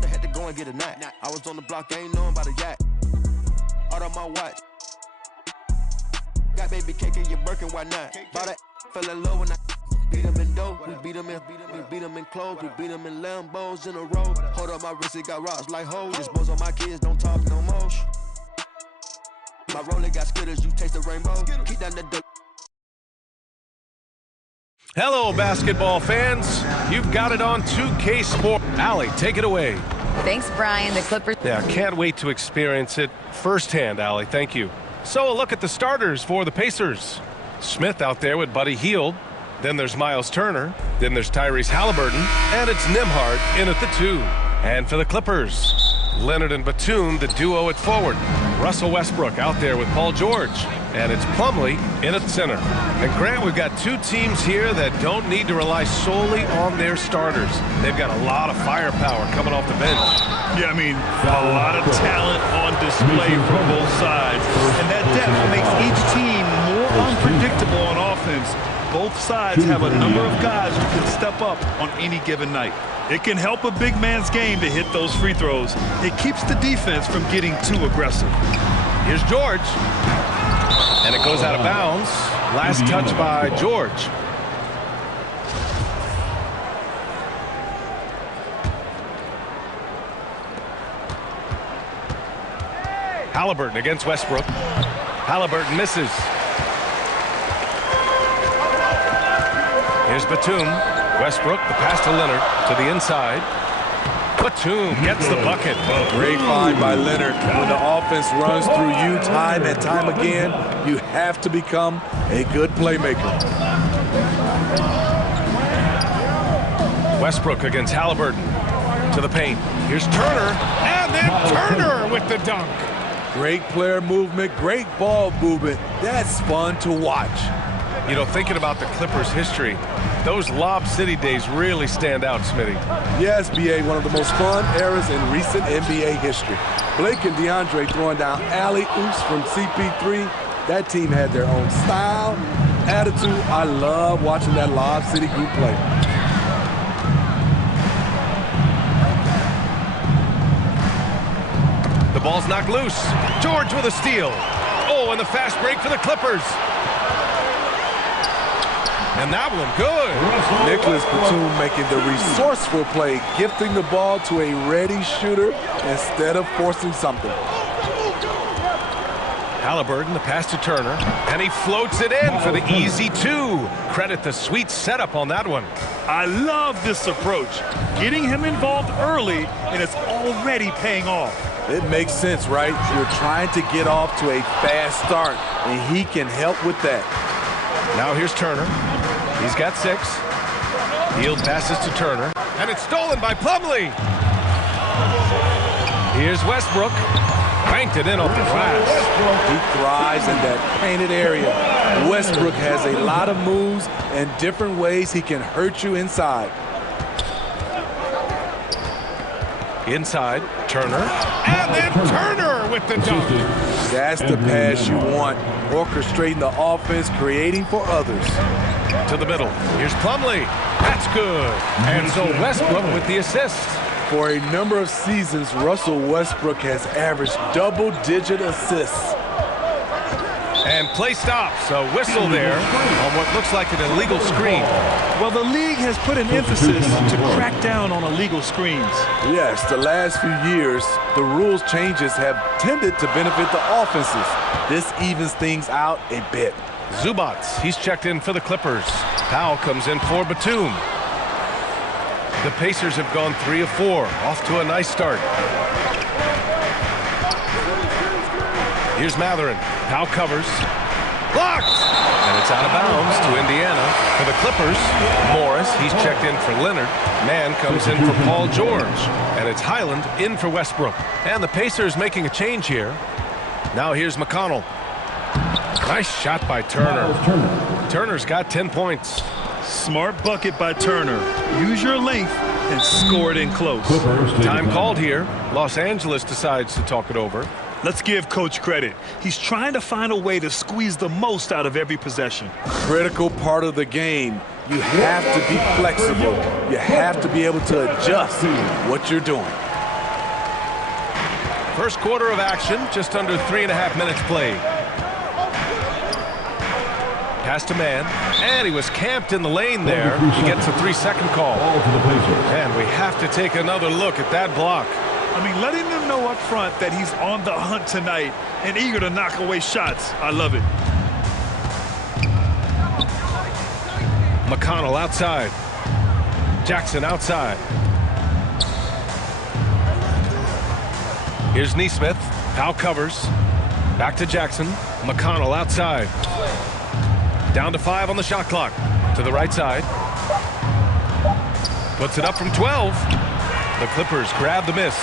They had to go and get a knot. I was on the block, ain't knowing about a yacht. Out on my watch. Got baby cake in your Birkin, why not? Bought that, fell in love when I beat him in dough. We beat him in clothes. We beat him in Lambos in a row. Hold up my wrist, it got rocks like hoes. This boys on my kids, don't talk no more. My Rolex got skitters, you taste the rainbow. Keep down the dope. Hello, basketball fans. You've got it on 2K Sport. Allie, take it away. Thanks, Brian. The Clippers. Yeah, can't wait to experience it firsthand, Allie. Thank you. So a look at the starters for the Pacers. Smith out there with Buddy Hield. Then there's Miles Turner. Then there's Tyrese Halliburton. And it's Nembhard in at the 2. And for the Clippers, Leonard and Batum, the duo at forward. Russell Westbrook out there with Paul George. And it's Plumlee in at center. And Grant, we've got two teams here that don't need to rely solely on their starters. They've got a lot of firepower coming off the bench. Yeah, I mean, a lot of talent on display from both sides. And that depth makes each team more unpredictable on offense. Both sides have a number of guys who can step up on any given night. It can help a big man's game to hit those free throws. It keeps the defense from getting too aggressive. Here's George. And it goes out of bounds. Last touch by George. Halliburton against Westbrook. Halliburton misses. Here's Batum. Westbrook, the pass to Leonard to the inside. Batum gets the bucket. Great find by Leonard. When the offense runs through you time and time again, you have to become a good playmaker. Westbrook against Halliburton to the paint. Here's Turner, and then Turner with the dunk. Great player movement, great ball movement. That's fun to watch. You know, thinking about the Clippers' history, those Lob City days really stand out, Smitty. Yes, B.A., one of the most fun eras in recent NBA history. Blake and DeAndre throwing down alley-oops from CP3. That team had their own style, attitude. I love watching that Lob City group play. The ball's knocked loose. George with a steal. Oh, and the fast break for the Clippers. And that one good. Nicholas Batum making the resourceful play, gifting the ball to a ready shooter instead of forcing something. Halliburton, the pass to Turner, and he floats it in for the easy 2. Credit the sweet setup on that one. I love this approach. Getting him involved early, and it's already paying off. It makes sense, right? You're trying to get off to a fast start, and he can help with that. Now here's Turner. He's got 6. Hield passes to Turner, and it's stolen by Plumlee. Here's Westbrook. Banked it in off the glass. He thrives in that painted area. Westbrook has a lot of moves and different ways he can hurt you inside. Inside, Turner, and then Turner with the dunk. That's the pass you want. Orchestrating the offense, creating for others. To the middle. Here's Plumlee. That's good. And so Westbrook with the assist. For a number of seasons, Russell Westbrook has averaged double-digit assists. And play stops. A whistle there on what looks like an illegal screen. Well, the league has put an emphasis to crack down on illegal screens. Yes, the last few years, the rules changes have tended to benefit the offenses. This evens things out a bit. Zubac, he's checked in for the Clippers. Powell comes in for Batum. The Pacers have gone 3 of 4, off to a nice start. Here's Matherin. Powell covers. Blocked! And it's out of bounds to Indiana. For the Clippers, Morris, he's checked in for Leonard. Mann comes in for Paul George. And it's Highland in for Westbrook. And the Pacers making a change here. Now here's McConnell. Nice shot by Turner. Turner's got 10 points. Smart bucket by Turner. Use your length and score it in close. Time called here. Los Angeles decides to talk it over. Let's give Coach credit. He's trying to find a way to squeeze the most out of every possession. Critical part of the game. You have to be flexible. You have to be able to adjust what you're doing. First quarter of action, just under 3.5 minutes played. Pass to man, and he was camped in the lane there. He gets a 3-second call. And we have to take another look at that block. I mean, letting them know up front that he's on the hunt tonight and eager to knock away shots. I love it. McConnell outside. Jackson outside. Here's Neesmith. Powell covers. Back to Jackson. McConnell outside. Down to 5 on the shot clock. To the right side. Puts it up from 12. The Clippers grab the miss.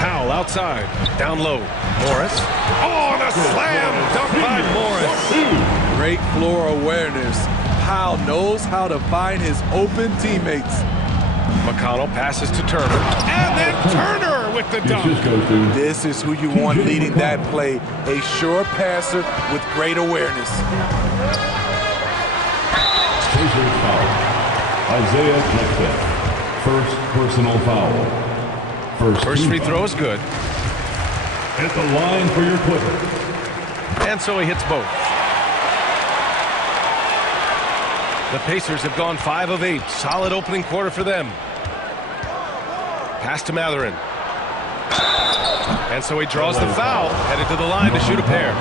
Powell outside. Down low. Morris. Oh, and a slam dunk by Morris. Great floor awareness. Powell knows how to find his open teammates. McConnell passes to Turner. And then Turner with the dunk. This is who you want leading that play. A sure passer with great awareness. Pacers foul. Isaiah Jackson. First personal foul. First free throw is good. At the line for your Clippers. And so he hits both. The Pacers have gone 5 of 8. Solid opening quarter for them. Pass to Matherin. And so he draws the foul. Headed to the line to shoot a pair.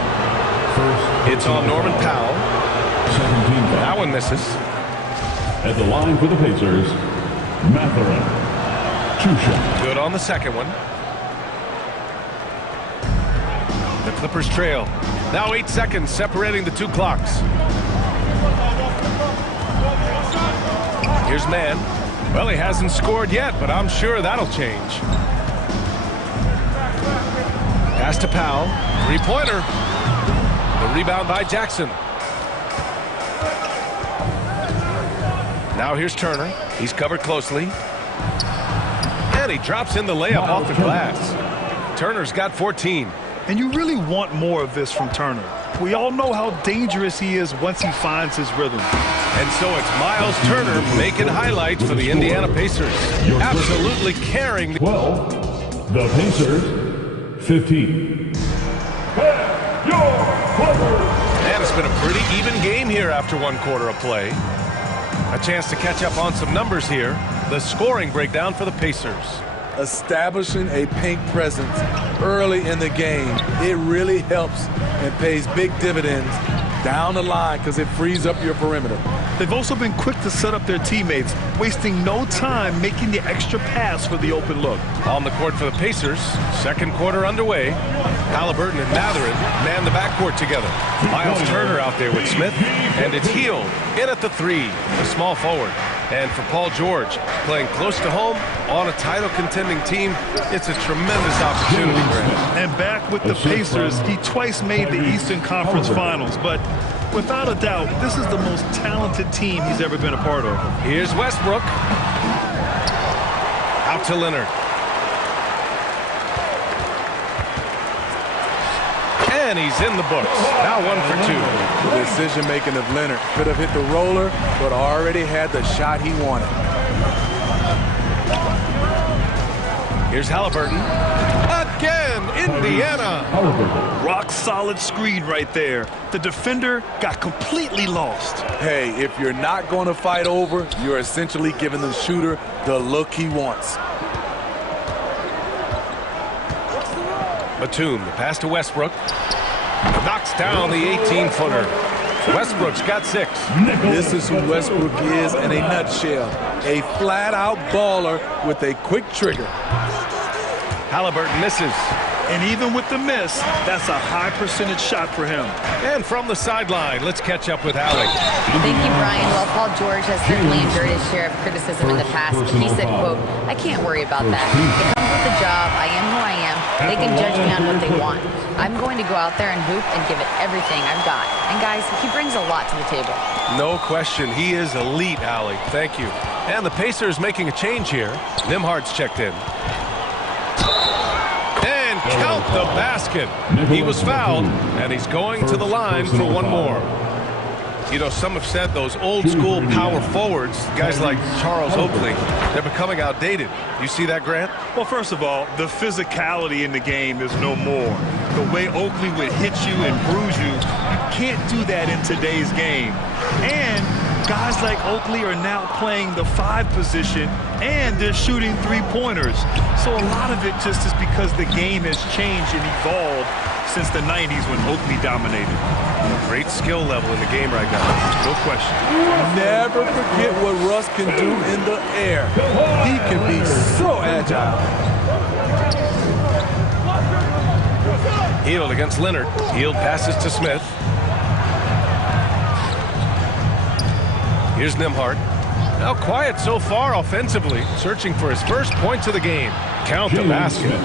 It's on Norman Powell. That one misses. At the line for the Pacers, Matherin. 2 shots. Good on the second one. The Clippers trail. Now 8 seconds separating the two clocks. Here's Mann. Well, he hasn't scored yet, but I'm sure that'll change. Pass to Powell. 3-pointer. The rebound by Jackson. Now here's Turner. He's covered closely. And he drops in the layup off the glass. Turner's got 14. And you really want more of this from Turner. We all know how dangerous he is once he finds his rhythm. And so it's Miles Turner making highlights for the Indiana Pacers. Absolutely carrying. 12. The Pacers. 15. And it's been a pretty even game here after 1 quarter of play. A chance to catch up on some numbers here. The scoring breakdown for the Pacers. Establishing a paint presence early in the game, it really helps and pays big dividends down the line because it frees up your perimeter. They've also been quick to set up their teammates, wasting no time making the extra pass for the open look. On the court for the Pacers, second quarter underway. Halliburton and Matherin man the backcourt together. Miles Turner out there with Smith, and it's Hield in at the 3, the small forward. And for Paul George, playing close to home on a title-contending team, it's a tremendous opportunity for him. And back with the Pacers, he twice made the Eastern Conference Finals, but without a doubt, this is the most talented team he's ever been a part of. Here's Westbrook. Out to Leonard. And he's in the books. Now 1 for 2. The decision-making of Leonard could have hit the roller, but already had the shot he wanted. Here's Halliburton. Again, Indiana. Rock-solid screen right there. The defender got completely lost. Hey, if you're not going to fight over, you're essentially giving the shooter the look he wants. Batum, the pass to Westbrook. Knocks down the 18-footer. Westbrook's got 6. This is who Westbrook is in a nutshell. A flat-out baller with a quick trigger. Halliburton misses. And even with the miss, that's a high percentage shot for him. And from the sideline, let's catch up with Allie. Thank you, Brian. Well, Paul George has certainly endured his share of criticism in the past, but he said, quote, "I can't worry about that. It comes with the job. I am who I am. They can judge me on what they want. I'm going to go out there and hoop and give it everything I've got." And guys, he brings a lot to the table. No question. He is elite, Allie. Thank you. And the Pacers making a change here. Nimhard's checked in. And count the basket. He was fouled, and he's going to the line for one more. You know, some have said those old-school power forwards, guys like Charles Oakley, they're becoming outdated. You see that, Grant? Well, first of all, the physicality in the game is no more. The way Oakley would hit you and bruise you, you can't do that in today's game. And guys like Oakley are now playing the 5 position, and they're shooting 3-pointers. So a lot of it just is because the game has changed and evolved since the 90s when Oakley dominated. Great skill level in the game right now. No question. Never forget what Russ can do in the air. He can be so agile. Hield against Leonard. Hield passes to Smith. Here's Nembhard. Now quiet so far offensively, searching for his first points of the game. Count the basket.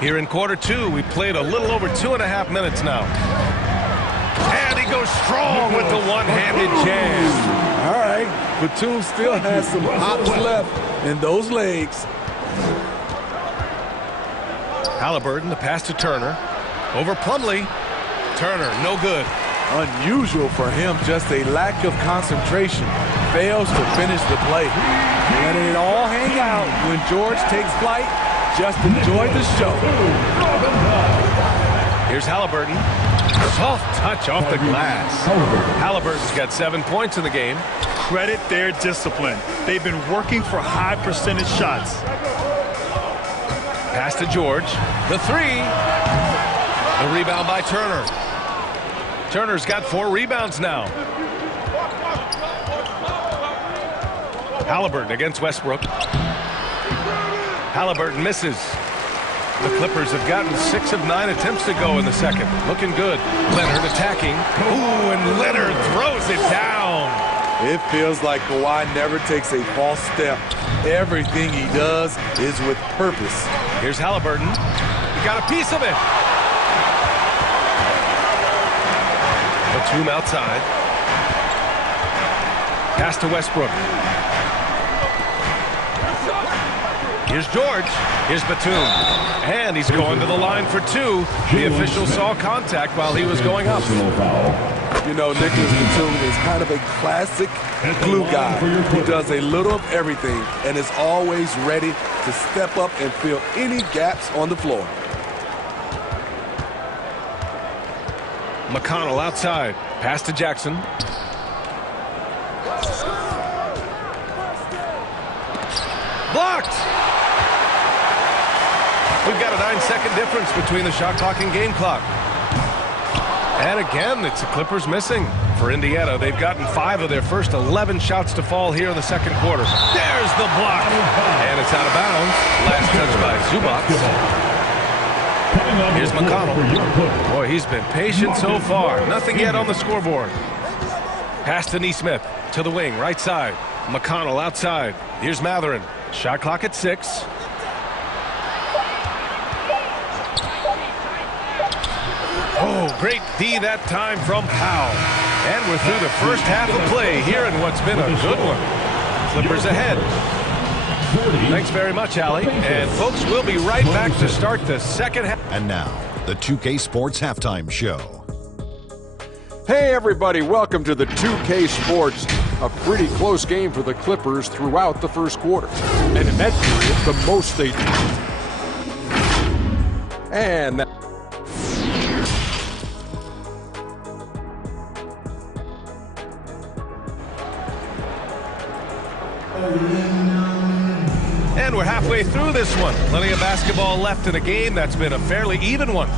Here in quarter 2, we played a little over 2.5 minutes now. And he goes strong with the one-handed jam. All right, Batum still has some hops left in those legs. Halliburton, the pass to Turner. Over Plumlee. Turner, no good. Unusual for him, just a lack of concentration. Fails to finish the play. Letting it all hang out when George takes flight. Just enjoy the show. Here's Halliburton. Soft touch off the glass. Halliburton's got 7 points in the game. Credit their discipline. They've been working for high percentage shots. Pass to George. The 3. The rebound by Turner. Turner's got 4 rebounds now. Halliburton against Westbrook. Halliburton misses. The Clippers have gotten 6 of 9 attempts to go in the second. Looking good. Leonard attacking. Ooh, and Leonard throws it down. It feels like Kawhi never takes a false step. Everything he does is with purpose. Here's Halliburton. He got a piece of it. Batum outside. Pass to Westbrook. Here's George. Here's Batum. And he's going to the line for 2. The official saw contact while he was going up. You know, Nicholas Batum is kind of a classic glue guy. He does a little of everything and is always ready to step up and fill any gaps on the floor. McConnell outside. Pass to Jackson. Blocked! We've got a 9-second difference between the shot clock and game clock. And again, it's the Clippers missing. For Indiana, they've gotten 5 of their first 11 shots to fall here in the second quarter. There's the block. And it's out of bounds. Last touch by Zubac. Here's McConnell. Boy, he's been patient so far. Nothing yet on the scoreboard. Pass to Nesmith. To the wing, right side. McConnell outside. Here's Matherin. Shot clock at 6. Oh, great D that time from Powell. And we're through the first half of play here in what's been a good one. Clippers ahead. Thanks very much, Allie. And folks, we'll be right back to start the second half. And now, the 2K Sports Halftime Show. Hey, everybody. Welcome to the 2K Sports. A pretty close game for the Clippers throughout the first quarter. And in that period, the most they did. And that And we're halfway through this one. Plenty of basketball left in a game that's been a fairly even one.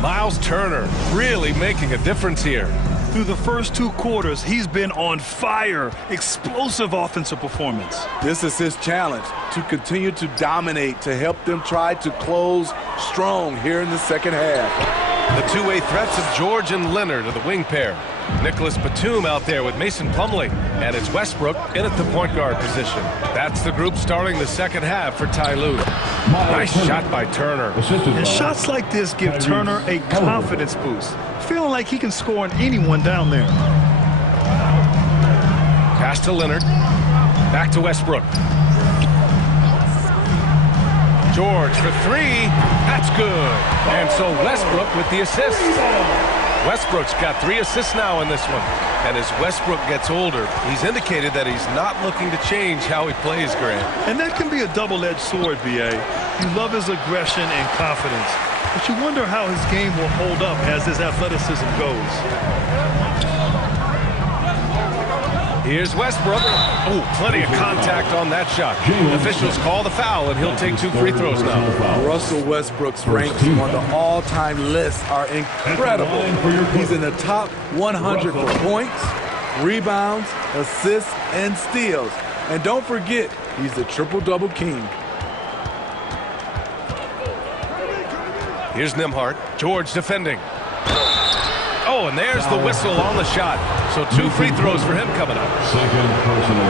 Miles Turner really making a difference here. Through the first 2 quarters, he's been on fire. Explosive offensive performance. This is his challenge, to continue to dominate, to help them try to close strong here in the second half. The two-way threats of George and Leonard are the wing pair. Nicholas Batum out there with Mason Plumlee. And it's Westbrook in at the point guard position. That's the group starting the second half for Ty Lue. Nice shot by Turner. And shots like this give Turner a confidence boost. Feeling like he can score on anyone down there. Pass to Leonard. Back to Westbrook. George for three. That's good. And so Westbrook with the assist. Westbrook's got 3 assists now in this one. And as Westbrook gets older, he's indicated that he's not looking to change how he plays, Grant. And that can be a double-edged sword, B.A. You love his aggression and confidence, but you wonder how his game will hold up as his athleticism goes. Here's Westbrook. Oh, plenty of contact on that shot. Officials call the foul, and he'll take 2 free throws now. Russell Westbrook's ranks on the all-time list are incredible. He's in the top 100 for points, rebounds, assists, and steals. And don't forget, he's the triple-double king. Here's Nembhard. George defending. Oh, and there's the whistle on the shot. So 2 free throws for him coming up.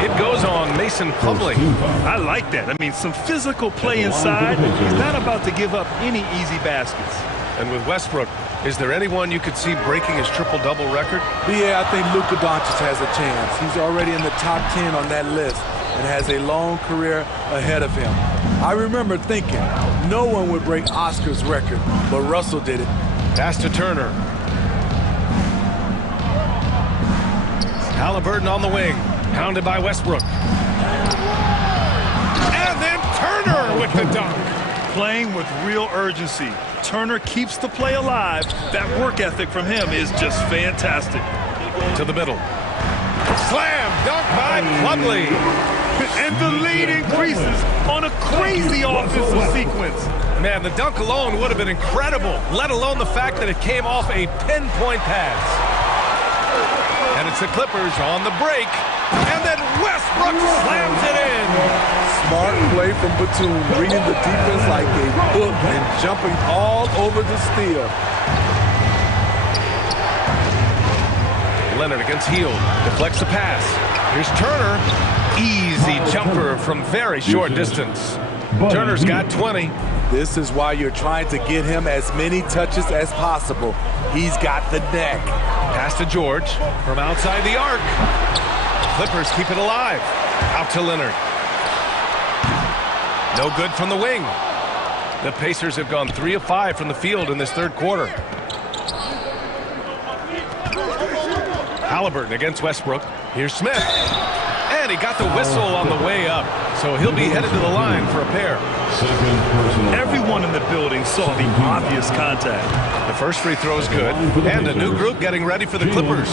It goes on Mason Plumlee. I like that. I mean, some physical play inside. He's not about to give up any easy baskets. And with Westbrook, is there anyone you could see breaking his triple-double record? Yeah, I think Luka Doncic has a chance. He's already in the top 10 on that list and has a long career ahead of him. I remember thinking no one would break Oscar's record, but Russell did it. Pass to Turner. Halliburton on the wing, pounded by Westbrook. And then Turner with the dunk. Playing with real urgency. Turner keeps the play alive. That work ethic from him is just fantastic. To the middle. Slam dunk by Plumlee. And the lead increases on a crazy offensive sequence. Man, the dunk alone would have been incredible, let alone the fact that it came off a pinpoint pass. And it's the Clippers on the break. And then Westbrook slams it in. Smart play from Batum, reading the defense like a book and jumping all over the steal. Leonard against Hield. Deflects the pass. Here's Turner. Easy jumper from very short distance. Turner's got 20. This is why you're trying to get him as many touches as possible. He's got the neck. Pass to George from outside the arc. Clippers keep it alive. Out to Leonard. No good from the wing. The Pacers have gone 3 of 5 from the field in this third quarter. Halliburton against Westbrook. Here's Smith. And he got the whistle on the way up. So he'll be headed to the line for a pair. Everyone in the building saw the obvious contact. The first free throw is good. And a new group getting ready for the Clippers.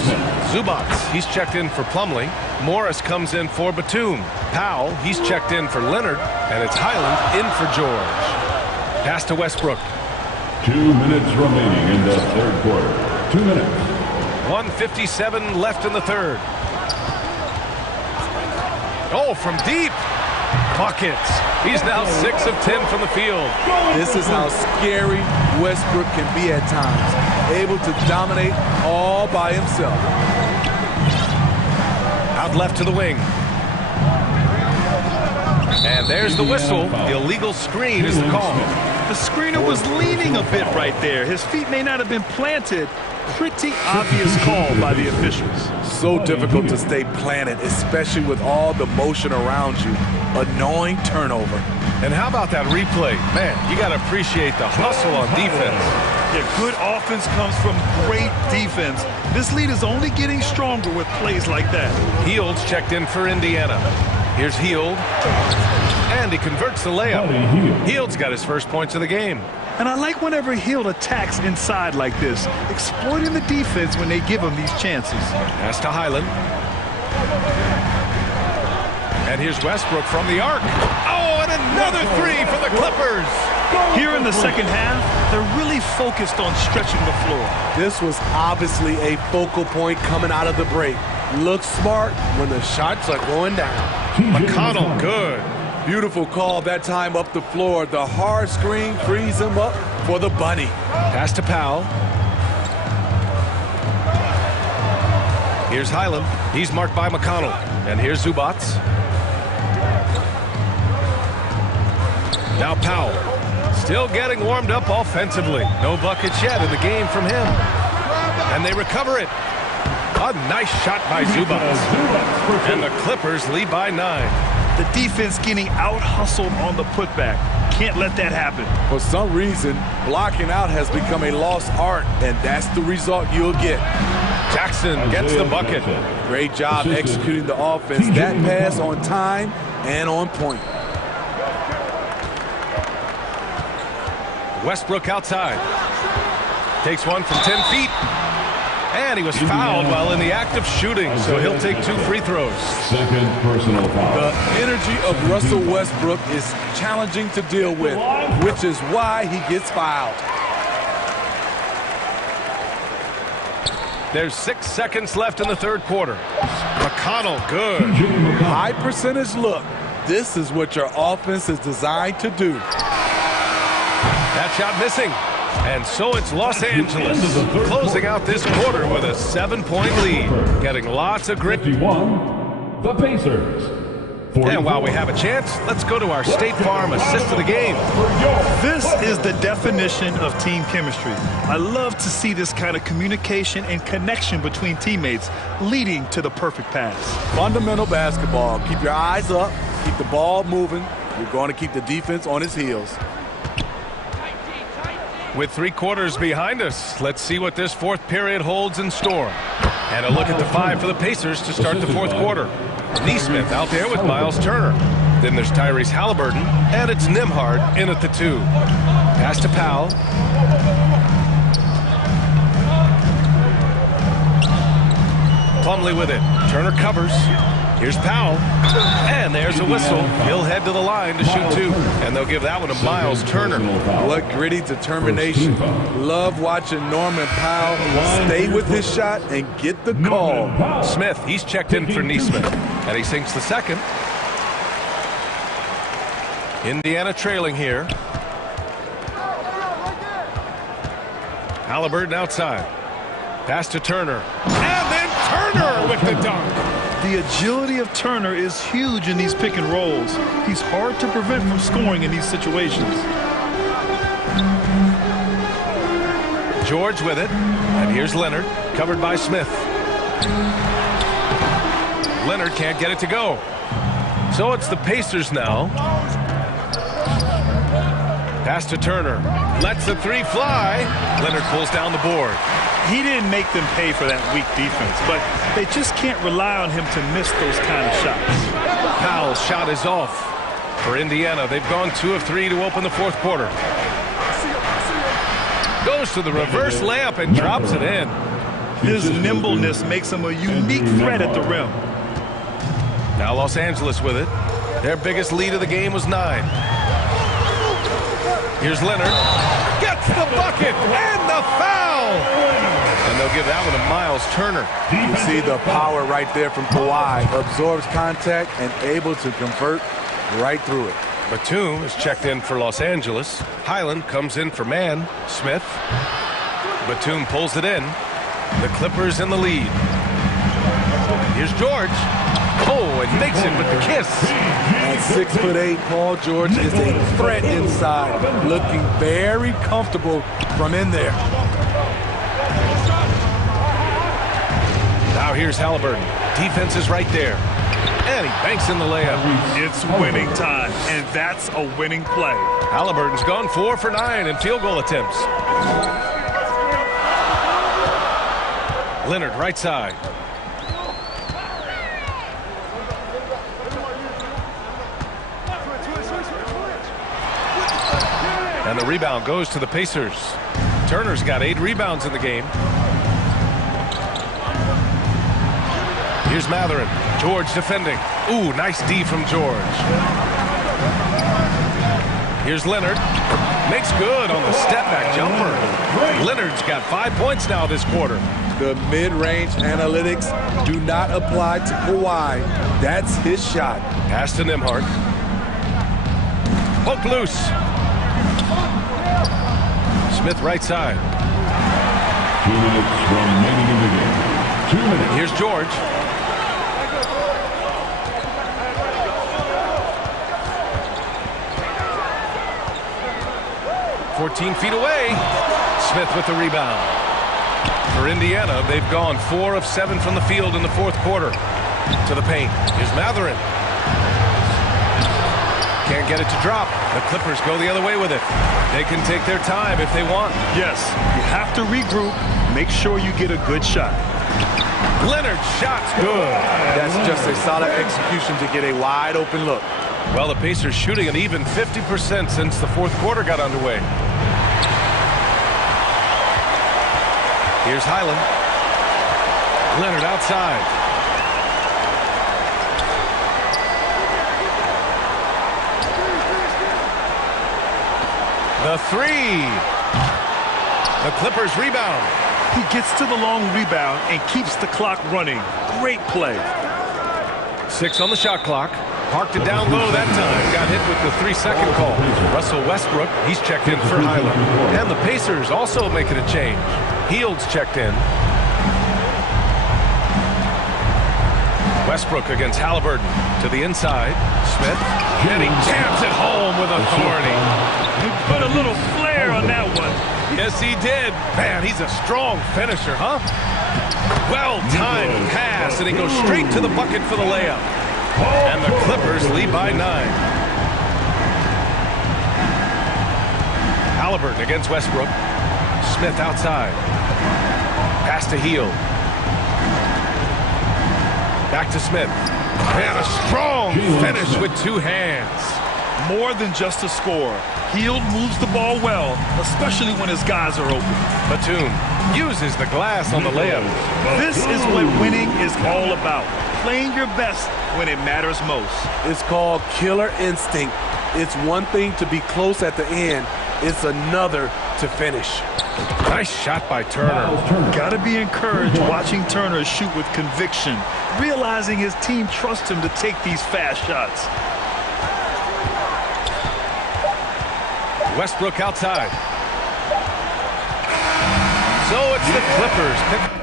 Zubac, he's checked in for Plumlee. Morris comes in for Batum. Powell, he's checked in for Leonard. And it's Highland in for George. Pass to Westbrook. 2 minutes remaining in the third quarter. 2 minutes. 1:57 left in the third. Oh, from deep. Buckets. He's now 6 of 10 from the field. This is how scary Westbrook can be at times. Able to dominate all by himself. Out left to the wing. And there's the whistle. The illegal screen is the call. The screener was leaning a bit right there. His feet may not have been planted. Pretty obvious call by the officials. So difficult to stay planted, especially with all the motion around you. Annoying turnover. And how about that replay? Man, you got to appreciate the hustle on defense. Yeah, good offense comes from great defense. This lead is only getting stronger with plays like that. Hield's checked in for Indiana. Here's Hield. And he converts the layup. Hield's got his first points of the game. And I like whenever Hield attacks inside like this, exploiting the defense when they give him these chances. Pass to Highland. And here's Westbrook from the arc. Oh, and another three for the Clippers. Here in the second half, they're really focused on stretching the floor. This was obviously a focal point coming out of the break. Looks smart when the shots are going down. McConnell, good. Beautiful call that time up the floor. The hard screen frees him up for the bunny. Pass to Powell. Here's Highland. He's marked by McConnell. And here's Zubac. Now Powell. Still getting warmed up offensively. No buckets yet in the game from him. And they recover it. A nice shot by Zubac. And the Clippers lead by 9. The defense getting out-hustled on the putback. Can't let that happen. For some reason, blocking out has become a lost art, and that's the result you'll get. Jackson gets the bucket. Great job executing the offense. That pass on time and on point. Westbrook outside. Takes one from 10 feet. And he was fouled while in the act of shooting, so he'll take 2 free throws. Second personal foul. The energy of Russell Westbrook is challenging to deal with, which is why he gets fouled. There's 6 seconds left in the third quarter. McConnell, good. High percentage look. This is what your offense is designed to do. That shot missing. And so it's Los Angeles closing out this quarter with a 7-point lead. Getting lots of grit. 51, the Pacers. And while we have a chance, let's go to our State Farm assist of the game. This is the definition of team chemistry. I love to see this kind of communication and connection between teammates leading to the perfect pass. Fundamental basketball. Keep your eyes up. Keep the ball moving. You're going to keep the defense on its heels. With 3 quarters behind us, let's see what this fourth period holds in store. And a look at the 5 for the Pacers to start the fourth quarter. Neesmith out there with Miles Turner. Then there's Tyrese Halliburton, and it's Nembhard in at the 2. Pass to Powell. Plumlee with it. Turner covers. Here's Powell. And there's a whistle. He'll head to the line to shoot 2. And they'll give that one to Miles Turner. What gritty determination. Love watching Norman Powell stay with his shot and get the call. Smith, he's checked in for Neesmith. And he sinks the second. Indiana trailing here. Halliburton outside. Pass to Turner. And then Turner with the dunk. The agility of Turner is huge in these pick and rolls. He's hard to prevent from scoring in these situations. George with it. And here's Leonard, covered by Smith. Leonard can't get it to go. So it's the Pacers now. Pass to Turner. Lets the 3 fly. Leonard pulls down the board. He didn't make them pay for that weak defense, but they just can't rely on him to miss those kind of shots. Powell's shot is off. For Indiana, they've gone 2 of 3 to open the fourth quarter. Goes to the reverse layup and drops it in. His nimbleness makes him a unique threat at the rim. Now Los Angeles with it. Their biggest lead of the game was 9. Here's Leonard. Gets the bucket and the foul. And they'll give that one to Miles Turner. You see the power right there from Kawhi. Absorbs contact and able to convert right through it. Batum is checked in for Los Angeles. Highland comes in for man. Smith. Batum pulls it in. The Clippers in the lead. Here's George. Oh, and makes it with the kiss. At 6'8", Paul George is a threat inside, looking very comfortable from in there. Now here's Halliburton. Defense is right there. And he banks in the layup. It's winning time, and that's a winning play. Halliburton's gone 4 for 9 in field goal attempts. Leonard right side. And the rebound goes to the Pacers. Turner's got 8 rebounds in the game. Here's Mathurin. George defending. Ooh, nice D from George. Here's Leonard. Makes good on the step-back jumper. Leonard's got 5 points now this quarter. The mid-range analytics do not apply to Kawhi. That's his shot. Pass to Nembhard. Poke loose. Smith right side. 2 minutes remaining in the game. 2 minutes. Here's George. "14 feet away." Smith with the rebound. For Indiana, they've gone 4 of 7 from the field in the fourth quarter. To the paint. Here's Mathurin. Can't get it to drop. The Clippers go the other way with it. They can take their time if they want. Yes, you have to regroup. Make sure you get a good shot. Leonard's shot's good. That's just a solid execution to get a wide open look. Well, the Pacers shooting an even 50% since the fourth quarter got underway. Here's Highland. Leonard outside. The three. The Clippers rebound. He gets to the long rebound and keeps the clock running. Great play. 6 on the shot clock. Parked it down low that time. Got hit with the 3-second call. Russell Westbrook, he's checked in for Highland. And the Pacers also making a change. Hield's checked in. Westbrook against Halliburton. To the inside. Smith. And he jams it home with authority. He put a little flair on that one. Yes, he did. Man, he's a strong finisher, huh? Well-timed pass, and he goes straight to the bucket for the layup. And the Clippers lead by 9. Halliburton against Westbrook. Smith outside. Pass to Hield. Back to Smith. And a strong finish with 2 hands. More than just a score. Hield moves the ball well, especially when his guys are open. Batum uses the glass on the layup. This is what winning is all about. Playing your best when it matters most. It's called killer instinct. It's one thing to be close at the end. It's another to finish. Nice shot by Turner. Gotta be encouraged watching Turner shoot with conviction, realizing his team trusts him to take these fast shots. Westbrook outside. So it's the Clippers.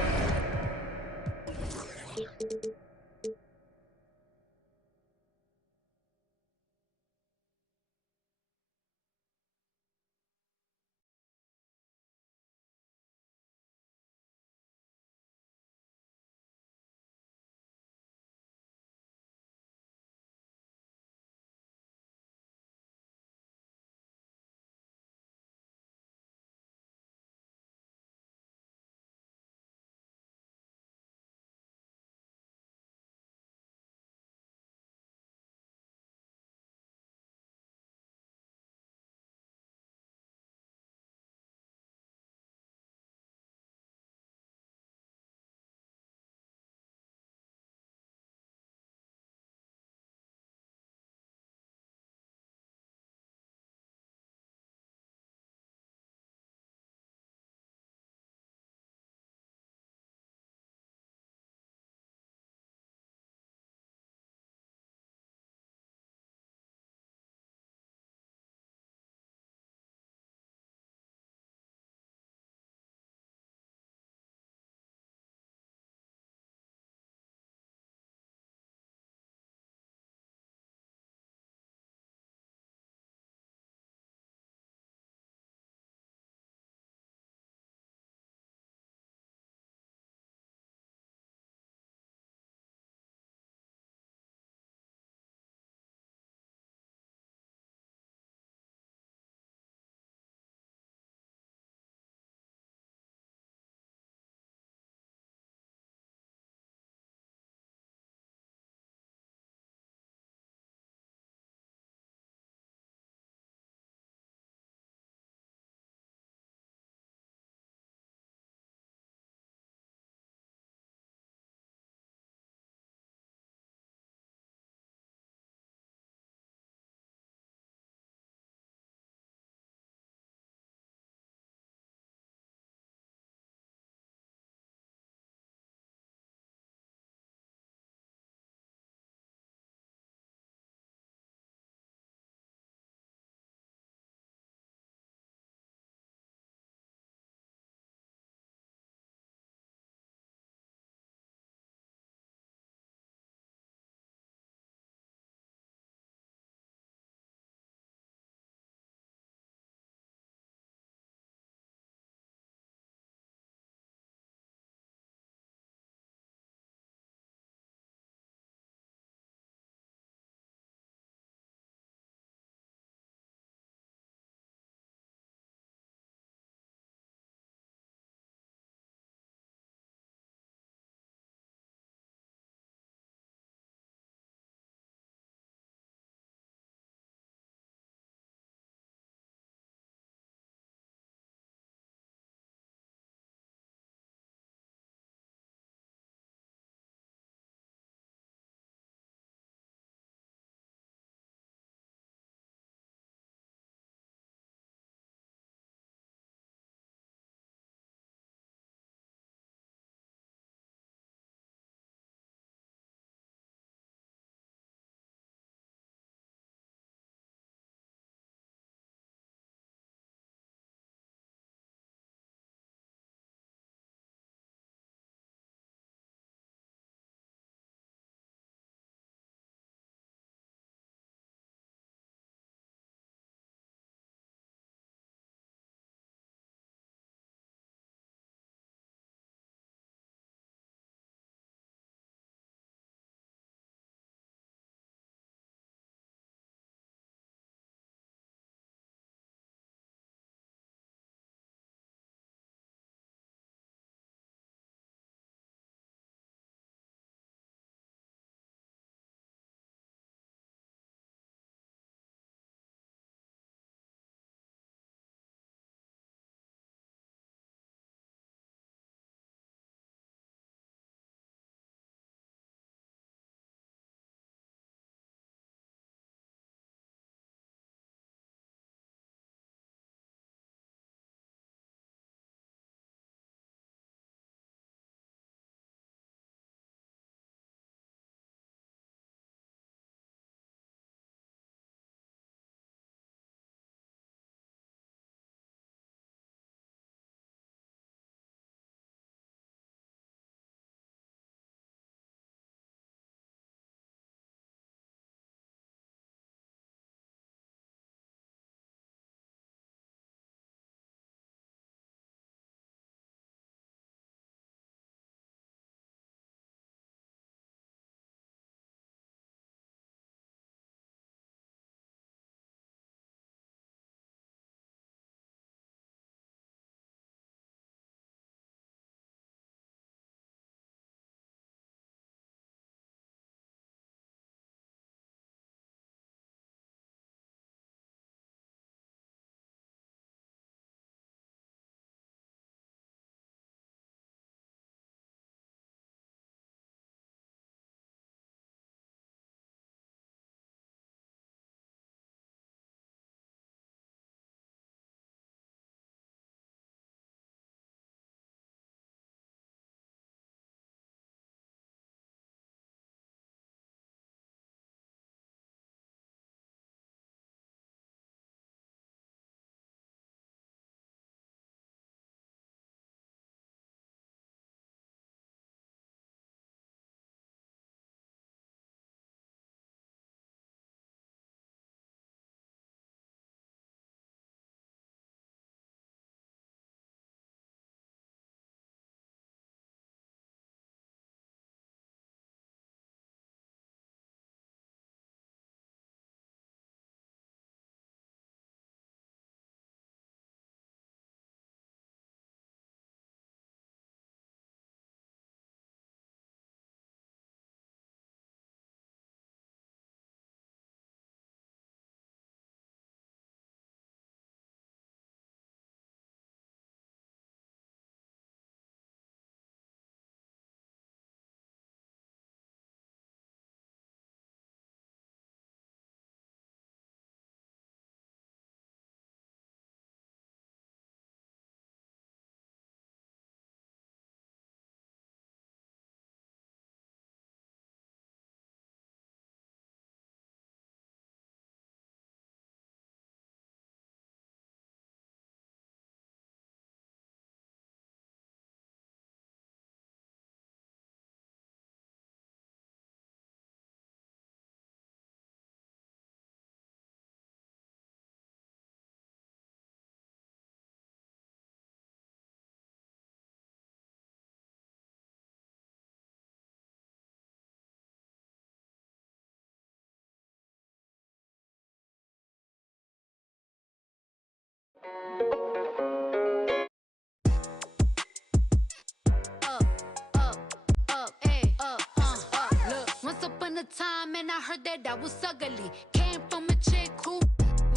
Once upon a time, and I heard that I was ugly. Came from a chick who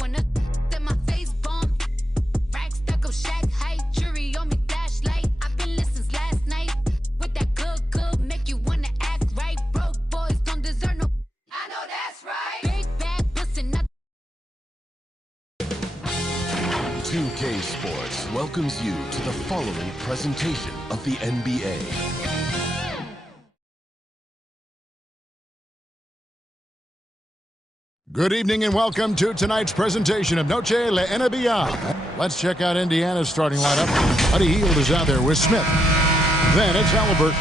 wanna that my face bomb. Rack stuck up shack height, jury on me flashlight. I've been listening since last night. With that good, make you wanna act right. Broke boys don't deserve no. I know that's right. Big bag, pussy, not. 2K Sports welcomes you to the following presentation of the NBA. Good evening and welcome to tonight's presentation of Noche La NBA. Let's check out Indiana's starting lineup. Buddy Hield is out there with Smith. Then it's Halliburton.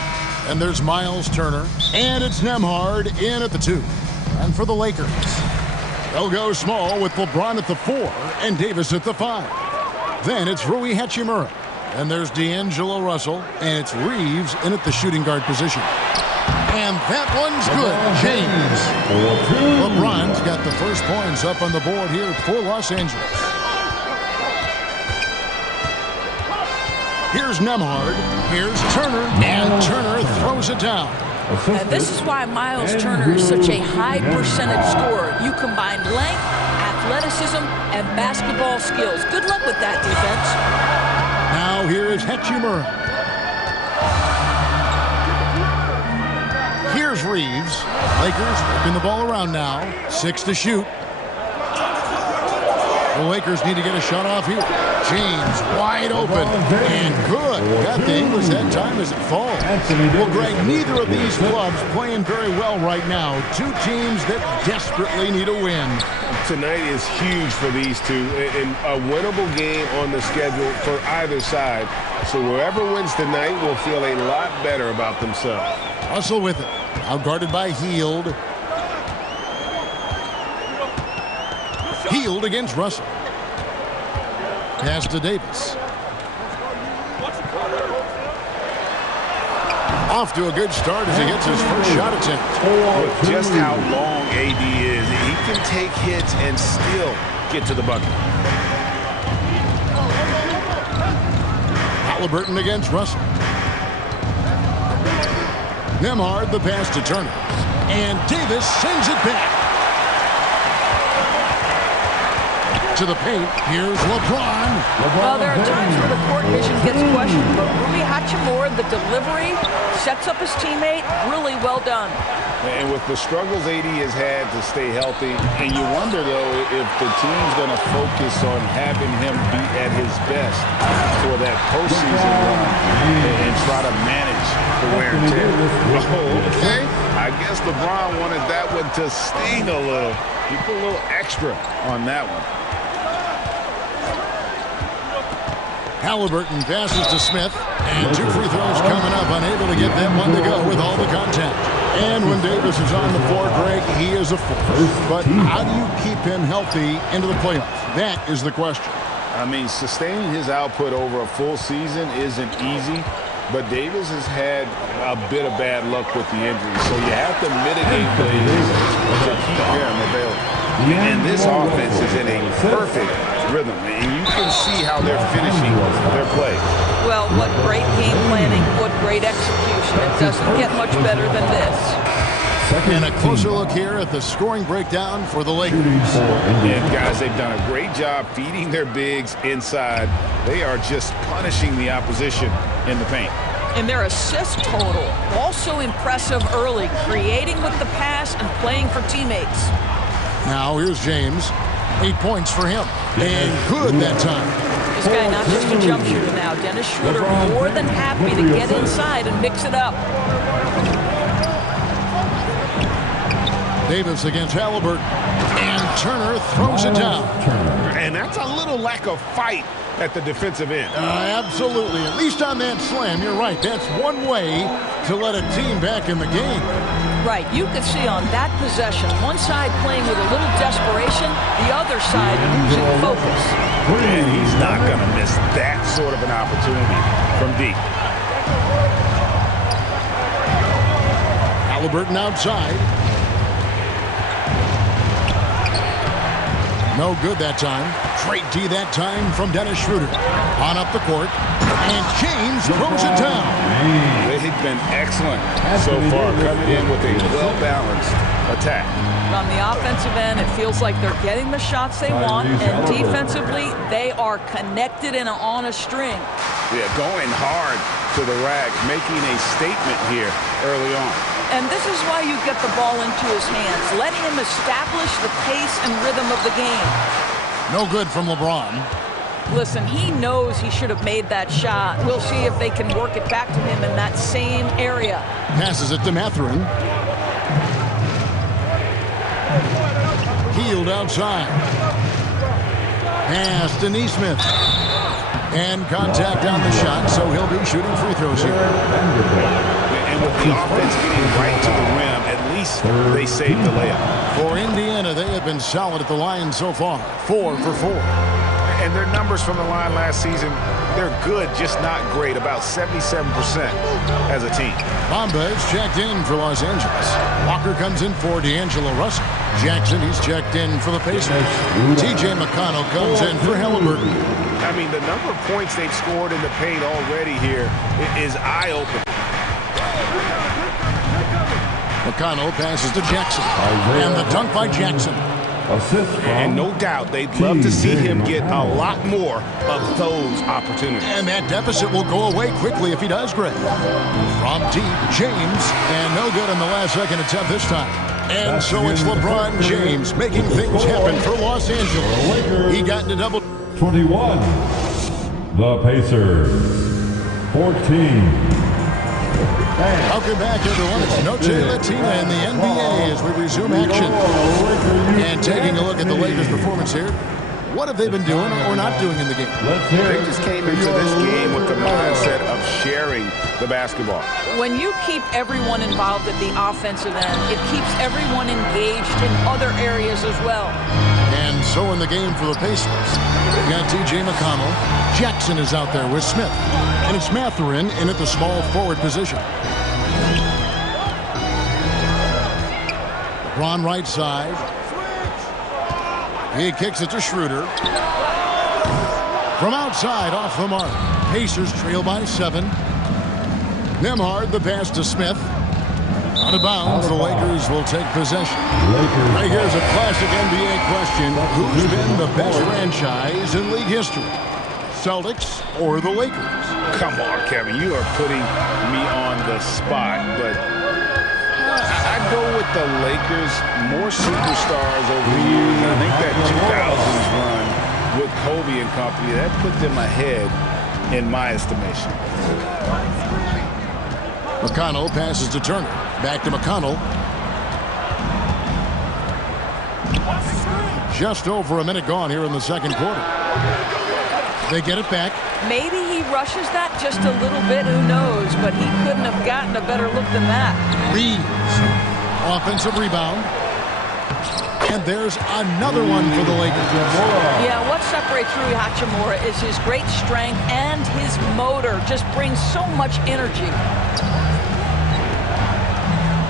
And there's Miles Turner. And it's Nembhard in at the 2. And for the Lakers, they'll go small with LeBron at the 4 and Davis at the 5. Then it's Rui Hachimura. And there's D'Angelo Russell. And it's Reeves in at the shooting guard position. And that one's good. James. LeBron's got the first points up on the board here for Los Angeles. Here's Nembhard. Here's Turner. And Turner throws it down. And this is why Miles Turner is such a high percentage scorer. You combine length, athleticism, and basketball skills. Good luck with that defense. Now here is Hachimura. Here's Reeves. Lakers whipping the ball around now. 6 to shoot. The Lakers need to get a shot off here. James wide open and good. Got the English that time as it falls. Well, Greg, neither of these clubs playing very well right now. Two teams that desperately need a win. Tonight is huge for these two, and a winnable game on the schedule for either side. So whoever wins tonight will feel a lot better about themselves. Russell with it. Out guarded by Hield. Hield against Russell. Pass to Davis. Off to a good start as he hits his first shot attempt. With just how long AD is, he can take hits and still get to the bucket. Halliburton against Russell. Nembhard, the pass to Turner. And Davis sends it back. To the paint. Here's LeBron. Well, there are times where the court vision gets questioned, but Rui Hachimura, the delivery, sets up his teammate. Really well done. And with the struggles AD has had to stay healthy, and you wonder, though, if the team's going to focus on having him be at his best for that postseason run and try to manage the wear and tear. Oh, okay. I guess LeBron wanted that one to sting a little. He put a little extra on that one. Halliburton passes to Smith. And 2 free throws coming up. Unable to get that one to go with all the contact. And when Davis is on the floor, Greg, he is a force. But how do you keep him healthy into the playoffs? That is the question. I mean, sustaining his output over a full season isn't easy. But Davis has had a bit of bad luck with the injury. So you have to mitigate ways to keep him available. And this offense is in a perfect rhythm. And you can see how they're finishing their play. Well, what great game planning, what great execution. It doesn't get much better than this. And a closer look here at the scoring breakdown for the Lakers. And guys, they've done a great job feeding their bigs inside. They are just punishing the opposition in the paint. And their assist total, also impressive early, creating with the pass and playing for teammates. Now here's James. 8 points for him. And good that time. This guy not just a jump shooter now. Dennis Schroeder more than happy to get inside and mix it up. Davis against Halliburton. And Turner throws it down. And that's a little lack of fight at the defensive end. Absolutely. At least on that slam, you're right. That's one way to let a team back in the game. Right. You could see on that possession, one side playing with a little desperation, the other side losing focus. And he's not going to miss that sort of an opportunity from deep. Halliburton outside. No good that time. Great D that time from Dennis Schroeder. On up the court, and James throws it down. They've been excellent so far, coming in with a well-balanced attack. On the offensive end, it feels like they're getting the shots they want, and defensively, they are connected and on a string. Yeah, going hard to the rack, making a statement here early on. And this is why you get the ball into his hands, letting him establish the pace and rhythm of the game. No good from LeBron. Listen, he knows he should have made that shot. We'll see if they can work it back to him in that same area. Passes it to Mathurin. Healed outside. Pass to Neesmith. And contact on the shot, so he'll be shooting free throws here. And with the offense getting right to the rim, at least they saved the layup. For Indiana, they have been solid at the line so far. 4 for 4. And their numbers from the line last season, they're good, just not great, about 77% as a team. Bamba is checked in for Los Angeles. Walker comes in for D'Angelo Russell. Jackson, he's checked in for the Pacers. T.J. McConnell comes in for Halliburton. I mean, the number of points they've scored in the paint already here is eye-opening. McConnell passes to Jackson. And the dunk by Jackson. And no doubt they'd love to see him get a lot more of those opportunities. And that deficit will go away quickly if he does, Greg. From deep, James, and no good on the last second attempt this time. And so it's LeBron James making things happen for Los Angeles. He got into double. 21. The Pacers. 14. Welcome back, everyone. It's Noche Latina in the NBA as we resume action. And taking a look at the Lakers' performance here. What have they been doing or not doing in the game? They just came into this game with the mindset of sharing the basketball. When you keep everyone involved at the offensive end, it keeps everyone engaged in other areas as well. And so in the game for the Pacers, we've got T.J. McConnell. Jackson is out there with Smith. And it's Mathurin in at the small forward position. LeBron right side. He kicks it to Schroeder. From outside, off the mark. Pacers trail by 7. Nembhard, the pass to Smith. Out of bounds, the Lakers will take possession. Right, here's a classic NBA question. Who's been the best franchise in league history? Celtics or the Lakers? Come on, Kevin. You are putting me on the spot, but I go with the Lakers. More superstars over the years. I think that 2000s run with Kobe and company, that put them ahead in my estimation. McConnell passes to Turner. Back to McConnell. Just over a minute gone here in the second quarter. They get it back. Maybe he rushes that just a little bit, who knows, but he couldn't have gotten a better look than that. Reeves. Offensive rebound. And there's another one for the Lakers. Yeah, what separates Rui Hachimura is his great strength and his motor. Just brings so much energy.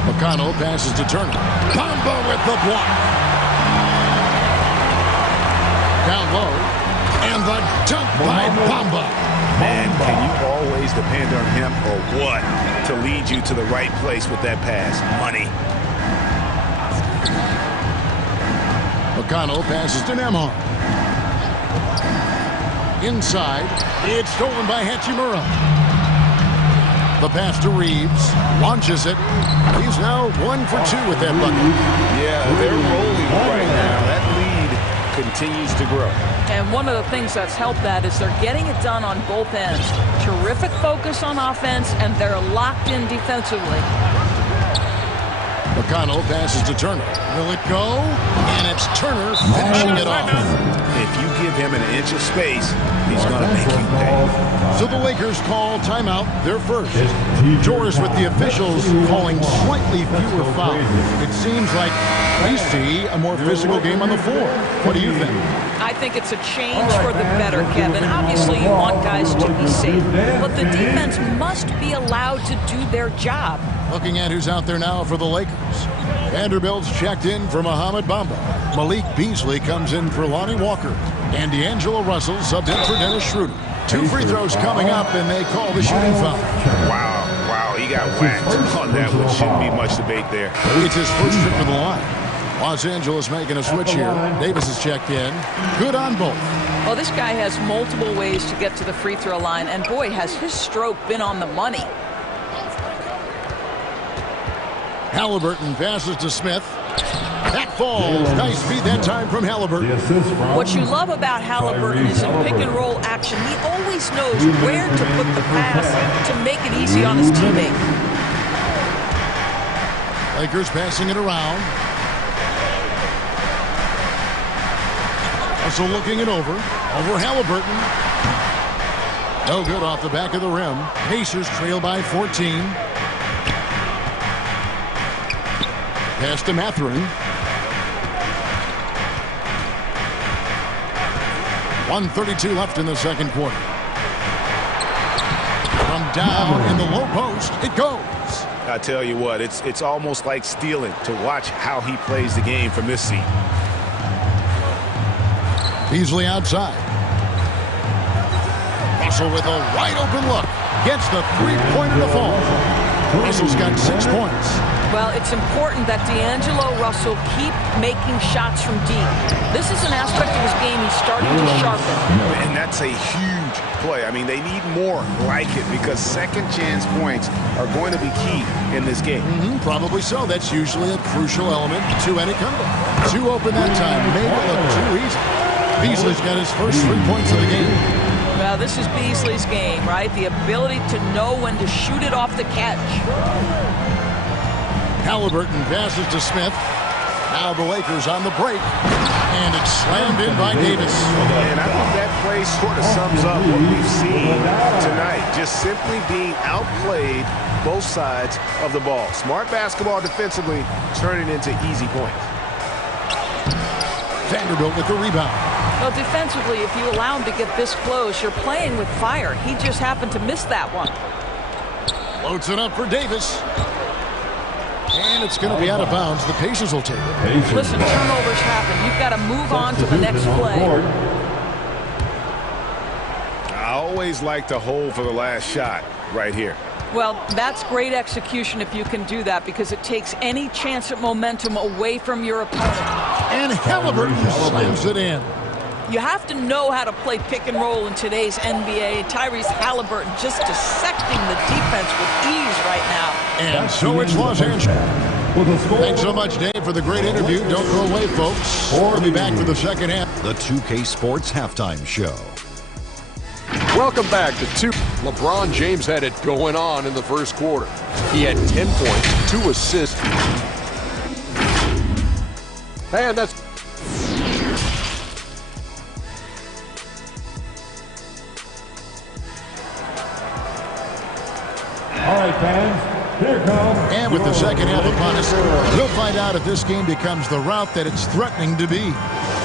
McConnell passes to Turner. Bamba with the block. Down low. And the dunk by Bamba. Man, can you always depend on him or what to lead you to the right place with that pass? Money. McConnell passes to Nembhard. Inside. It's stolen by Hachimura. The pass to Reeves. Launches it. He's now 1 for 2 with that bucket. Yeah, they're rolling right now. That lead continues to grow. And one of the things that's helped that is they're getting it done on both ends. Terrific focus on offense, and they're locked in defensively. McConnell passes to Turner. Will it go? And it's Turner finishing it off. If you give him an inch of space, he's going to make you pay. So the Lakers call timeout, their first. Doris with the officials calling slightly fewer fouls. It seems like I see a more physical game on the floor. What do you think? I think it's a change for the better, Kevin. Obviously, you want guys to be safe, but the defense must be allowed to do their job. Looking at who's out there now for the Lakers. Vanderbilt's checked in for Mohamed Bamba. Malik Beasley comes in for Lonnie Walker. And D'Angelo Russell subbed in for Dennis Schroeder. 2 free throws coming up, and they call the shooting foul. Wow, he got whacked on that one. Shouldn't be much debate there. It's his first trip to the line. Los Angeles making a switch here. Davis is checked in. Good on both. Well, this guy has multiple ways to get to the free throw line, and boy, has his stroke been on the money. Halliburton passes to Smith. That falls. Nice feed that time from Halliburton. What you love about Halliburton is in pick and roll action, he always knows where to put the pass to make it easy on his teammate. Lakers passing it around. Also looking it over Halliburton. No good off the back of the rim. Pacers trail by 14. Pass to Mathurin. 1:32 left in the second quarter. From down in the low post, it goes. I tell you what, it's almost like stealing to watch how he plays the game from this seat. Beasley outside. Russell with a wide open look. Gets the three-pointer to fall. Russell's got 6 points. Well, it's important that D'Angelo Russell keep making shots from deep. This is an aspect of his game he's starting to sharpen. And that's a huge play. I mean, they need more like it because second chance points are going to be key in this game. Probably so. That's usually a crucial element to any comeback. Too open that time. Made it look too easy. Beasley's got his first 3 points of the game. Well, this is Beasley's game, right? The ability to know when to shoot it off the catch. Halliburton passes to Smith. Now the Lakers on the break. And it's slammed in by Davis. And I think that play sort of sums up what we've seen tonight. Just simply being outplayed both sides of the ball. Smart basketball defensively, turning into easy points. Vanderbilt with the rebound. Well, defensively, if you allow him to get this close, you're playing with fire. He just happened to miss that one. Loads it up for Davis. And it's going to be out of bounds. The Pacers will take it. Listen, turnovers happen. You've got to move on to the next play. I always like to hold for the last shot right here. Well, that's great execution if you can do that because it takes any chance at momentum away from your opponent. And Halliburton slams it in. You have to know how to play pick and roll in today's NBA. Tyrese Halliburton just dissecting the defense with ease right now. And so it's Los Angeles. Thanks so much, Dave, for the great interview. Don't go away, folks. We'll be back for the second half. The 2K Sports Halftime Show. Welcome back to 2. LeBron James had it going on in the first quarter. He had 10 points, 2 assists. And that's... All right, fans, here comes. And with the second half upon us, we'll find out if this game becomes the route that it's threatening to be.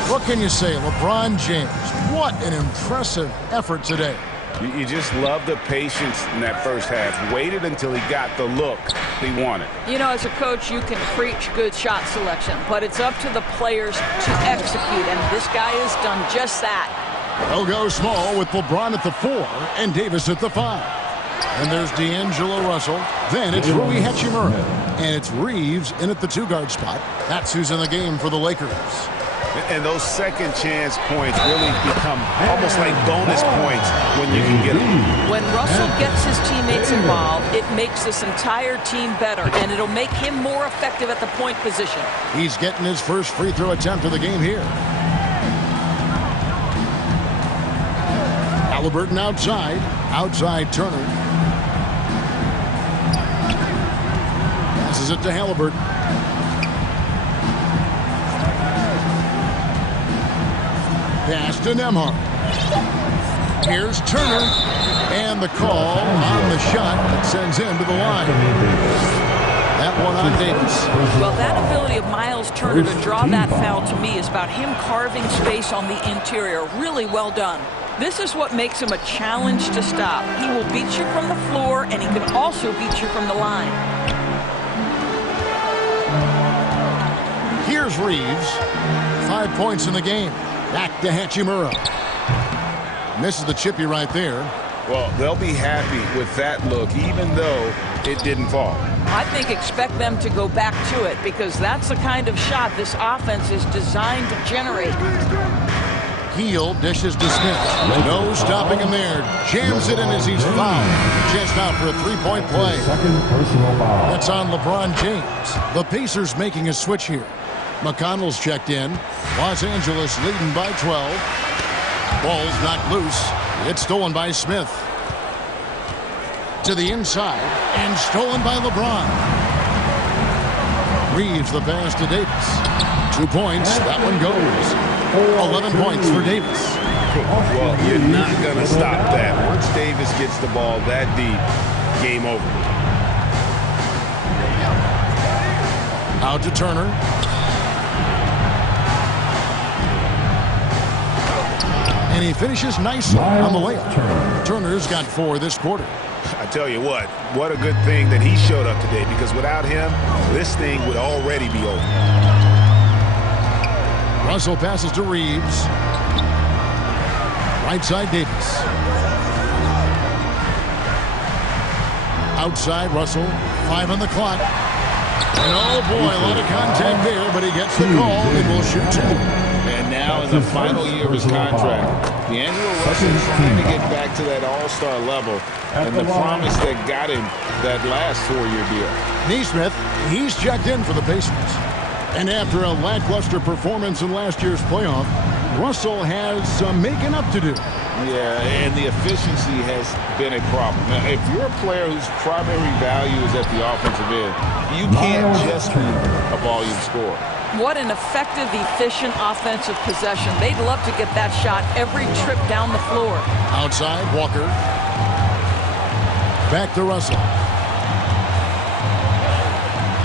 What can you say, LeBron James? What an impressive effort today. You just love the patience in that first half. Waited until he got the look he wanted. You know, as a coach, you can preach good shot selection, but it's up to the players to execute, and this guy has done just that. They'll go small with LeBron at the 4 and Davis at the 5. And there's D'Angelo Russell. Then it's Rui Hachimura. And it's Reeves in at the 2-guard spot. That's who's in the game for the Lakers. And those second chance points really become almost like bonus points when you can get them. When Russell gets his teammates involved, it makes this entire team better, and it'll make him more effective at the point position. He's getting his first free throw attempt of the game here. Halliburton outside Turner. Passes it to Halliburton. Pass to Nembhard. Here's Turner. And the call on the shot that sends him to the line. That that one on Davis. Well, that ability of Miles Turner to draw that foul to me is about him carving space on the interior. Really well done. This is what makes him a challenge to stop. He will beat you from the floor, and he can also beat you from the line. Here's Reeves. 5 points in the game. Back to Hachimura. Misses the chippy right there. Well, they'll be happy with that look, even though it didn't fall. I think expect them to go back to it because that's the kind of shot this offense is designed to generate. Heel dishes to Smith. No stopping him there. Jams it in as he's fouled. Just out for a three-point play. That's on LeBron James. The Pacers making a switch here. McConnell's checked in. Los Angeles leading by 12. Ball's knocked loose. It's stolen by Smith. To the inside. And stolen by LeBron. Reeves the pass to Davis. 2 points. That one goes. 11 points for Davis. Well, you're not going to stop that. Once Davis gets the ball that deep, game over. Out to Turner. And he finishes nicely on the layup. Turner's got 4 this quarter. I tell you what a good thing that he showed up today, because without him, this thing would already be over. Russell passes to Reeves. Right side, Davis. Outside, Russell. 5 on the clock. And oh boy, a lot of contact there, but he gets the call and will shoot 2. And now in the final year of his contract, D'Angelo Russell's trying to get back to that all-star level and the promise that got him that last 4-year deal. Neesmith, he's checked in for the Pacers. And after a lackluster performance in last year's playoff, Russell has some making up to do. Yeah, and the efficiency has been a problem. Now, if you're a player whose primary value is at the offensive end, you can't just be a volume scorer. What an effective, efficient offensive possession. They'd love to get that shot every trip down the floor. Outside, Walker. Back to Russell.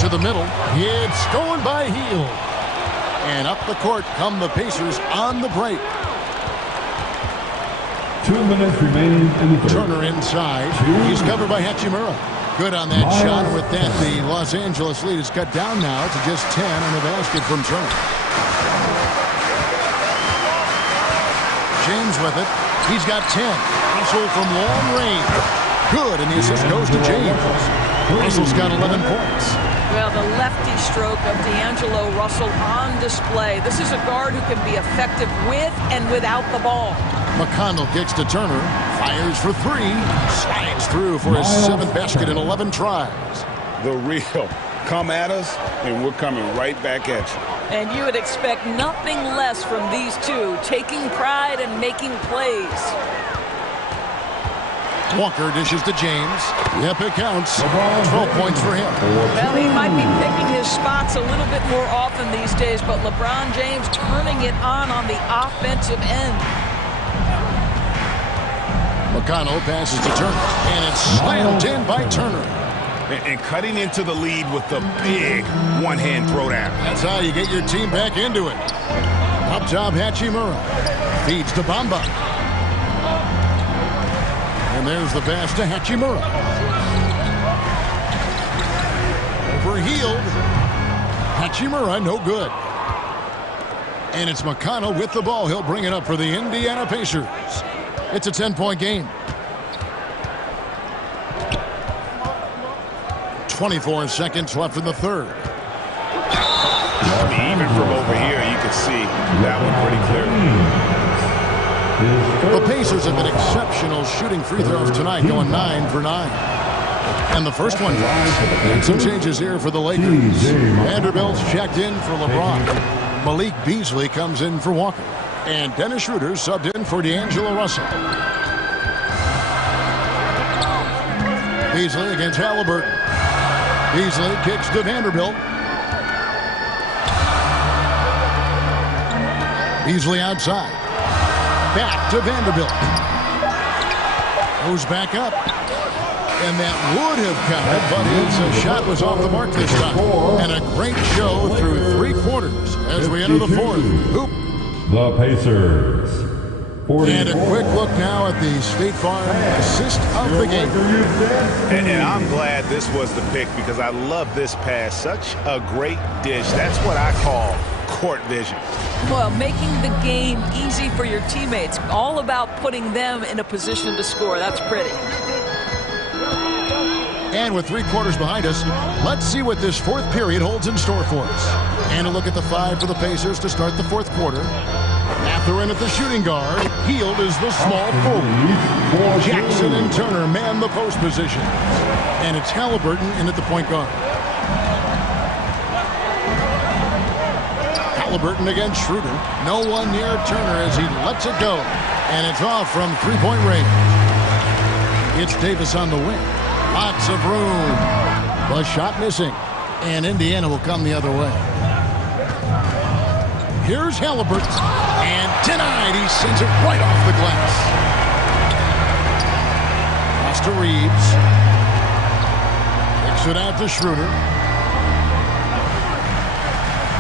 To the middle. It's stolen by Heel. And up the court come the Pacers on the break. 2 minutes remaining in the third. Turner inside. He's covered by Hachimura. Good on that shot. And with that, the Los Angeles lead is cut down now to just 10 on the basket from Turner. James with it. He's got 10. Russell from long range. Good, and the assist goes to James. Russell's got 11 points. Well, the lefty stroke of D'Angelo Russell on display. This is a guard who can be effective with and without the ball. McConnell kicks to Turner. Fires for 3. Slides through for his 7th basket in 11 tries. The real. Come at us, and we're coming right back at you. And you would expect nothing less from these two, taking pride and making plays. Walker dishes to James. Yep, it counts. 12 points for him. Well, he might be picking his spots a little bit more often these days, but LeBron James turning it on the offensive end. McConnell passes to Turner, and it's slammed in by Turner. And cutting into the lead with the big one-hand throwdown. That's how you get your team back into it. Up top, Hachimura. Feeds to Bamba. And there's the pass to Hachimura. Overhealed. Hachimura, no good. And it's McConnell with the ball. He'll bring it up for the Indiana Pacers. It's a 10-point game. 24 seconds left in the third. I mean, even from over here, you could see that one pretty clearly. The Pacers have been exceptional shooting free throws tonight, going 9 for 9. And the first one falls. And some changes here for the Lakers. Vanderbilt's checked in for LeBron. Malik Beasley comes in for Walker. And Dennis Schroeder subbed in for D'Angelo Russell. Beasley against Halliburton. Beasley kicks to Vanderbilt. Beasley outside. Back to Vanderbilt. Goes back up. And that would have counted, but his shot was off the mark this time. And a great show through 3 quarters as we enter the 4th. Hoop. The Pacers. And a quick look now at the State Farm assist of the game. And I'm glad this was the pick because I love this pass. Such a great dish. That's what I call court vision. Well, making the game easy for your teammates. All about putting them in a position to score. That's pretty. And with 3 quarters behind us, let's see what this 4th period holds in store for us. And a look at the 5 for the Pacers to start the 4th quarter. Mathurin at the shooting guard. Hield is the small forward. Jackson and Turner man the post position. And it's Halliburton in at the point guard. Halliburton against Schroeder. No one near Turner as he lets it go. And it's off from 3-point range. It's Davis on the wing. Lots of room. The shot missing. And Indiana will come the other way. Here's Halliburton. And denied. He sends it right off the glass. Pass to Reeves. Kicks it out to Schroeder.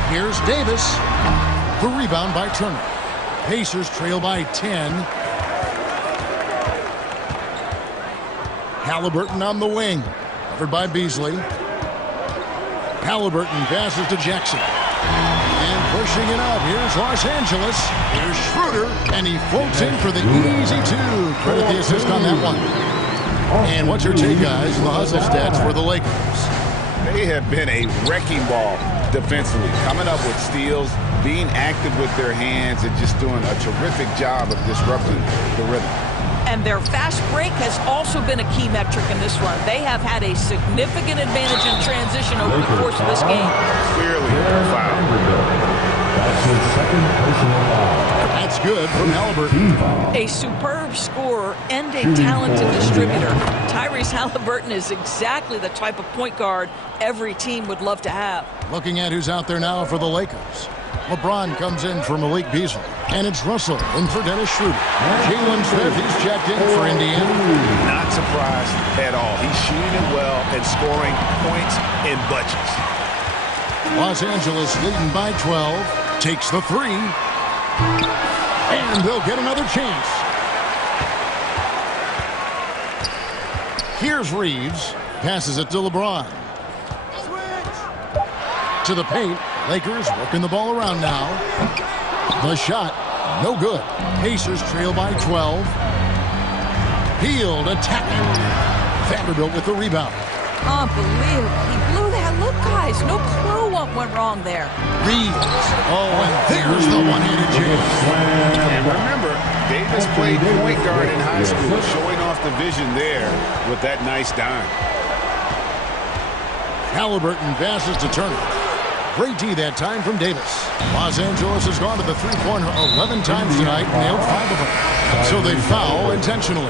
Here's Davis. The rebound by Turner. Pacers trail by 10. Halliburton on the wing. Covered by Beasley. Halliburton passes to Jackson. And pushing it up. Here's Los Angeles. Here's Schroeder. And he floats in for the easy 2. Credit the assist on that one. And what's your take, guys, on the hustle stats for the Lakers? They have been a wrecking ball defensively, coming up with steals, being active with their hands, and just doing a terrific job of disrupting the rhythm. And their fast break has also been a key metric in this one. They have had a significant advantage in transition over the course of this game. Clearly foul. That's his second personal foul. That's good from Halliburton. A superb scorer and a talented distributor. Tyrese Halliburton is exactly the type of point guard every team would love to have. Looking at who's out there now for the Lakers. LeBron comes in for Malik Beasley. And it's Russell in for Dennis Schroeder. Jalen Smith, he's checked in for Indiana. Not surprised at all. He's shooting it well and scoring points in bunches. Los Angeles leading by 12. Takes the 3. And they'll get another chance. Here's Reeves. Passes it to LeBron. To the paint. Lakers working the ball around now. The shot, no good. Pacers trail by 12. Hield attacking. Vanderbilt with the rebound. Unbelievable. He blew that look, guys. No clue what went wrong there. Reeves. Oh, and there's the one-handed jam. And remember, Davis played point guard in high school, showing off the vision there with that nice dime. Halliburton passes to Turner. Great D that time from Davis. Los Angeles has gone to the three-pointer 11 times tonight, nailed 5 of them. So they foul intentionally.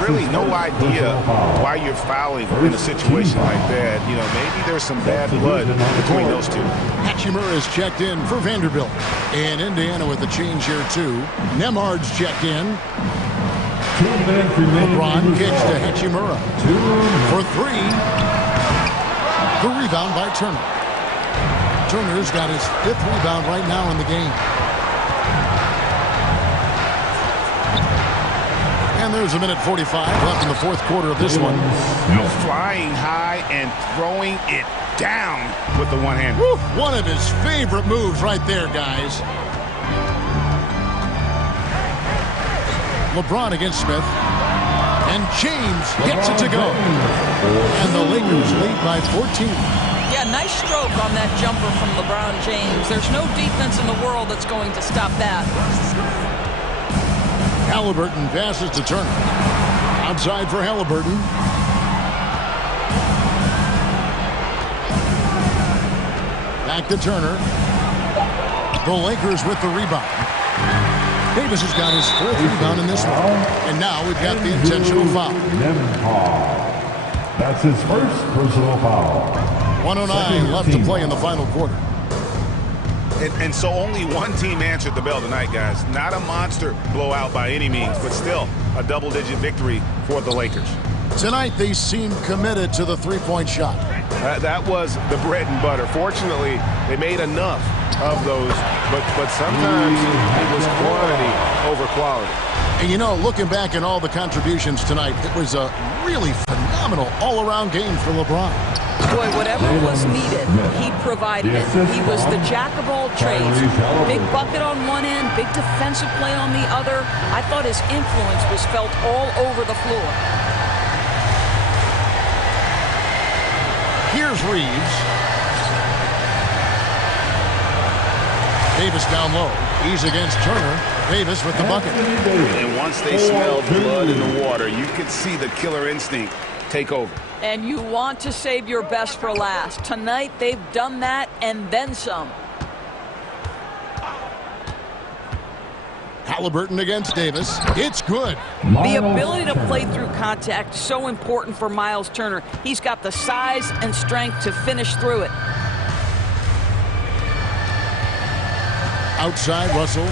Really no idea why you're fouling in a situation like that. You know, maybe there's some bad blood between those two. Hachimura is checked in for Vanderbilt. And Indiana with a change here, too. Nemhard's checked in. LeBron kicks to Hachimura. For 3. The rebound by Turner. Turner's got his 5th rebound right now in the game. And there's a minute 45 left in the 4th quarter of this one. Flying high and throwing it down with the one hand. One of his favorite moves right there, guys. LeBron against Smith. And James gets it to go. And the Lakers lead by 14. Yeah, nice stroke on that jumper from LeBron James. There's no defense in the world that's going to stop that. Halliburton passes to Turner. Outside for Halliburton. Back to Turner. The Lakers with the rebound. Davis has got his 4th rebound in this one. And now we've got the intentional foul. That's his first personal foul. 109 left to play in the final quarter. And so only one team answered the bell tonight, guys. Not a monster blowout by any means, but still a double-digit victory for the Lakers. Tonight, they seem committed to the three-point shot. That was the bread and butter. Fortunately, they made enough of those, but sometimes it was quantity over quality. And you know, looking back at all the contributions tonight, it was a really phenomenal all-around game for LeBron. Boy, whatever was needed, he provided it. He was the jack of all trades. Big bucket on one end, big defensive play on the other. I thought his influence was felt all over the floor. Here's Reeves. Davis down low. He's against Turner. Davis with the bucket. And once they smelled blood in the water, you could see the killer instinct take over. And you want to save your best for last. Tonight, they've done that and then some. Halliburton against Davis. It's good. The ability to play through contact is so important for Miles Turner. He's got the size and strength to finish through it. Outside, Russell.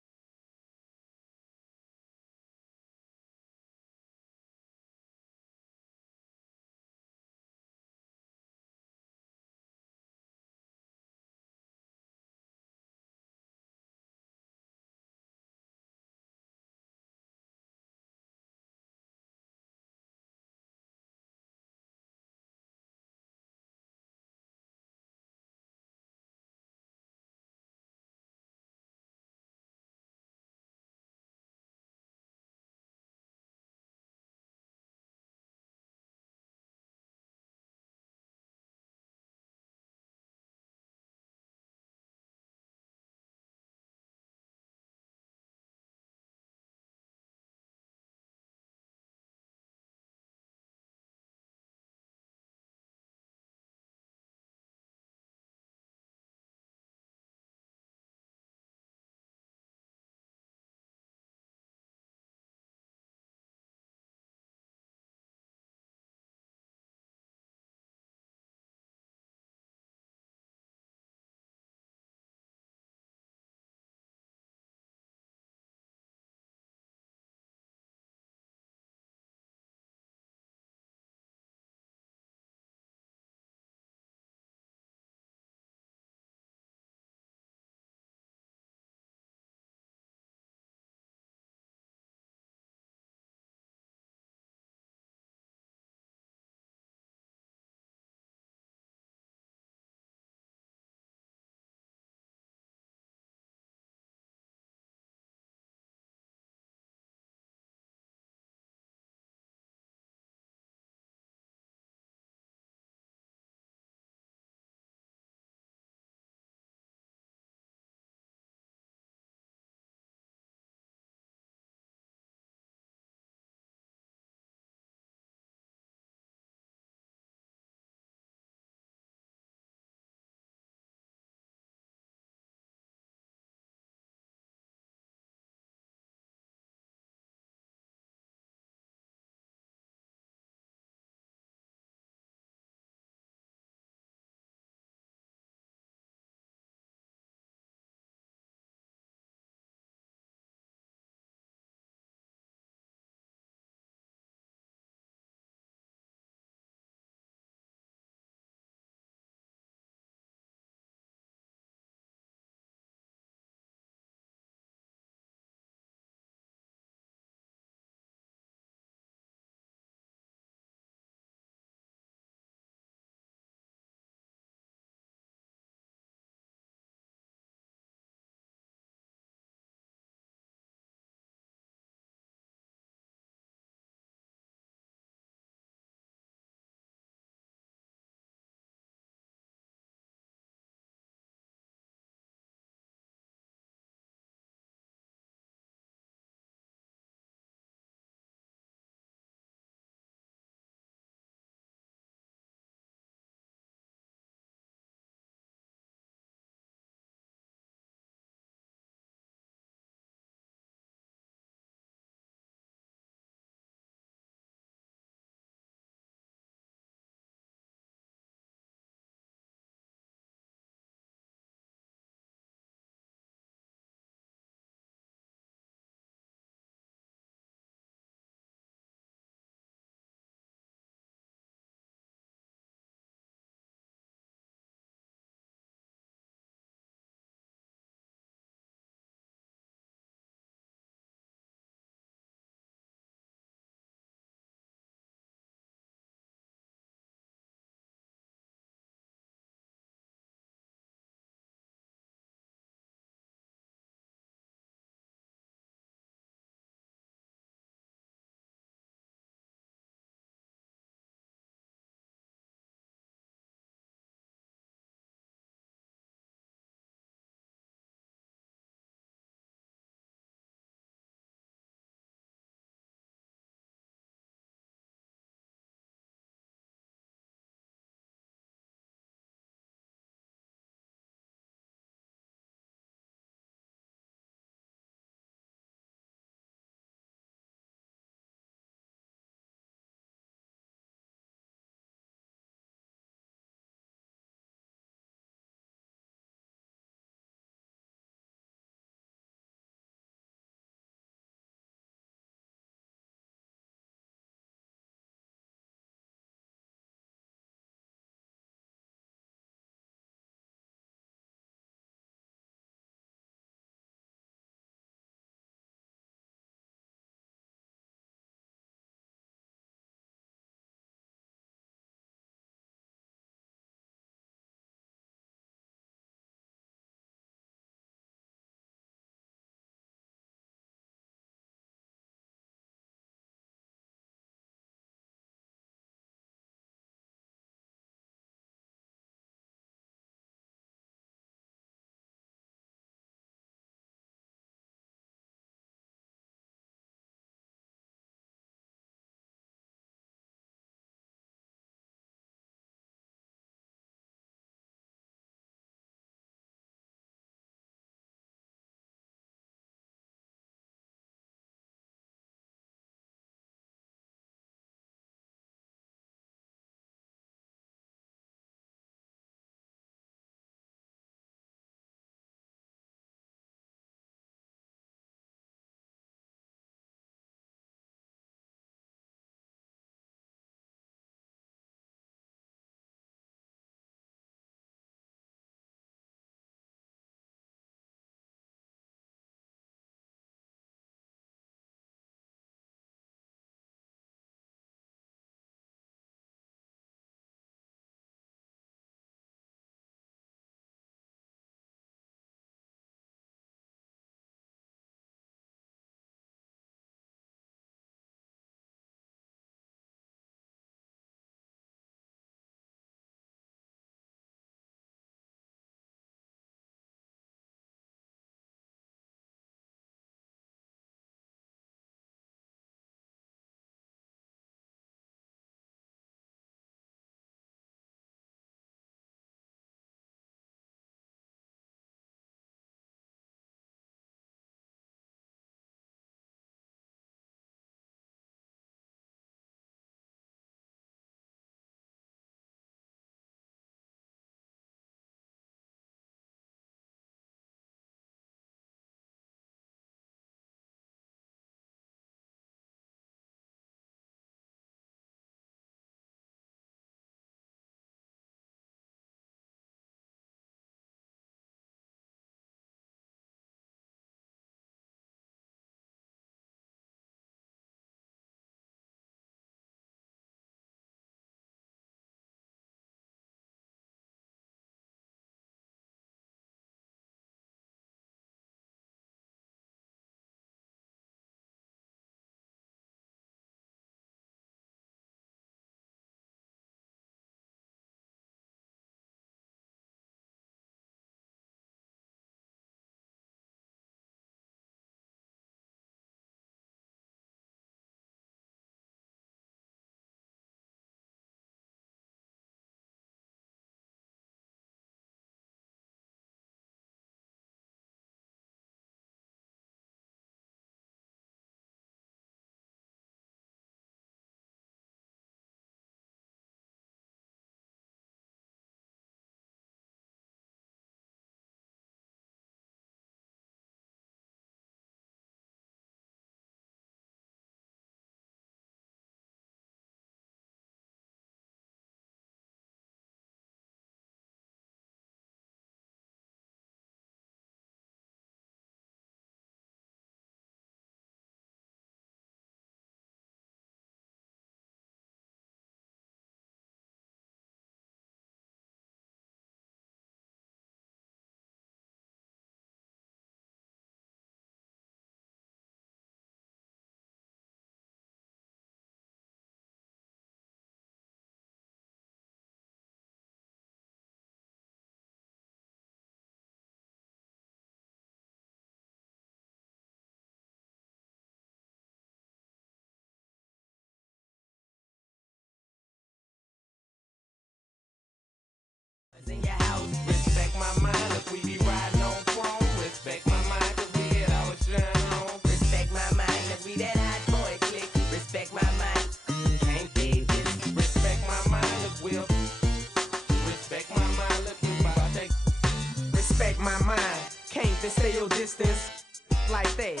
my mind. Can't they stay your distance like that?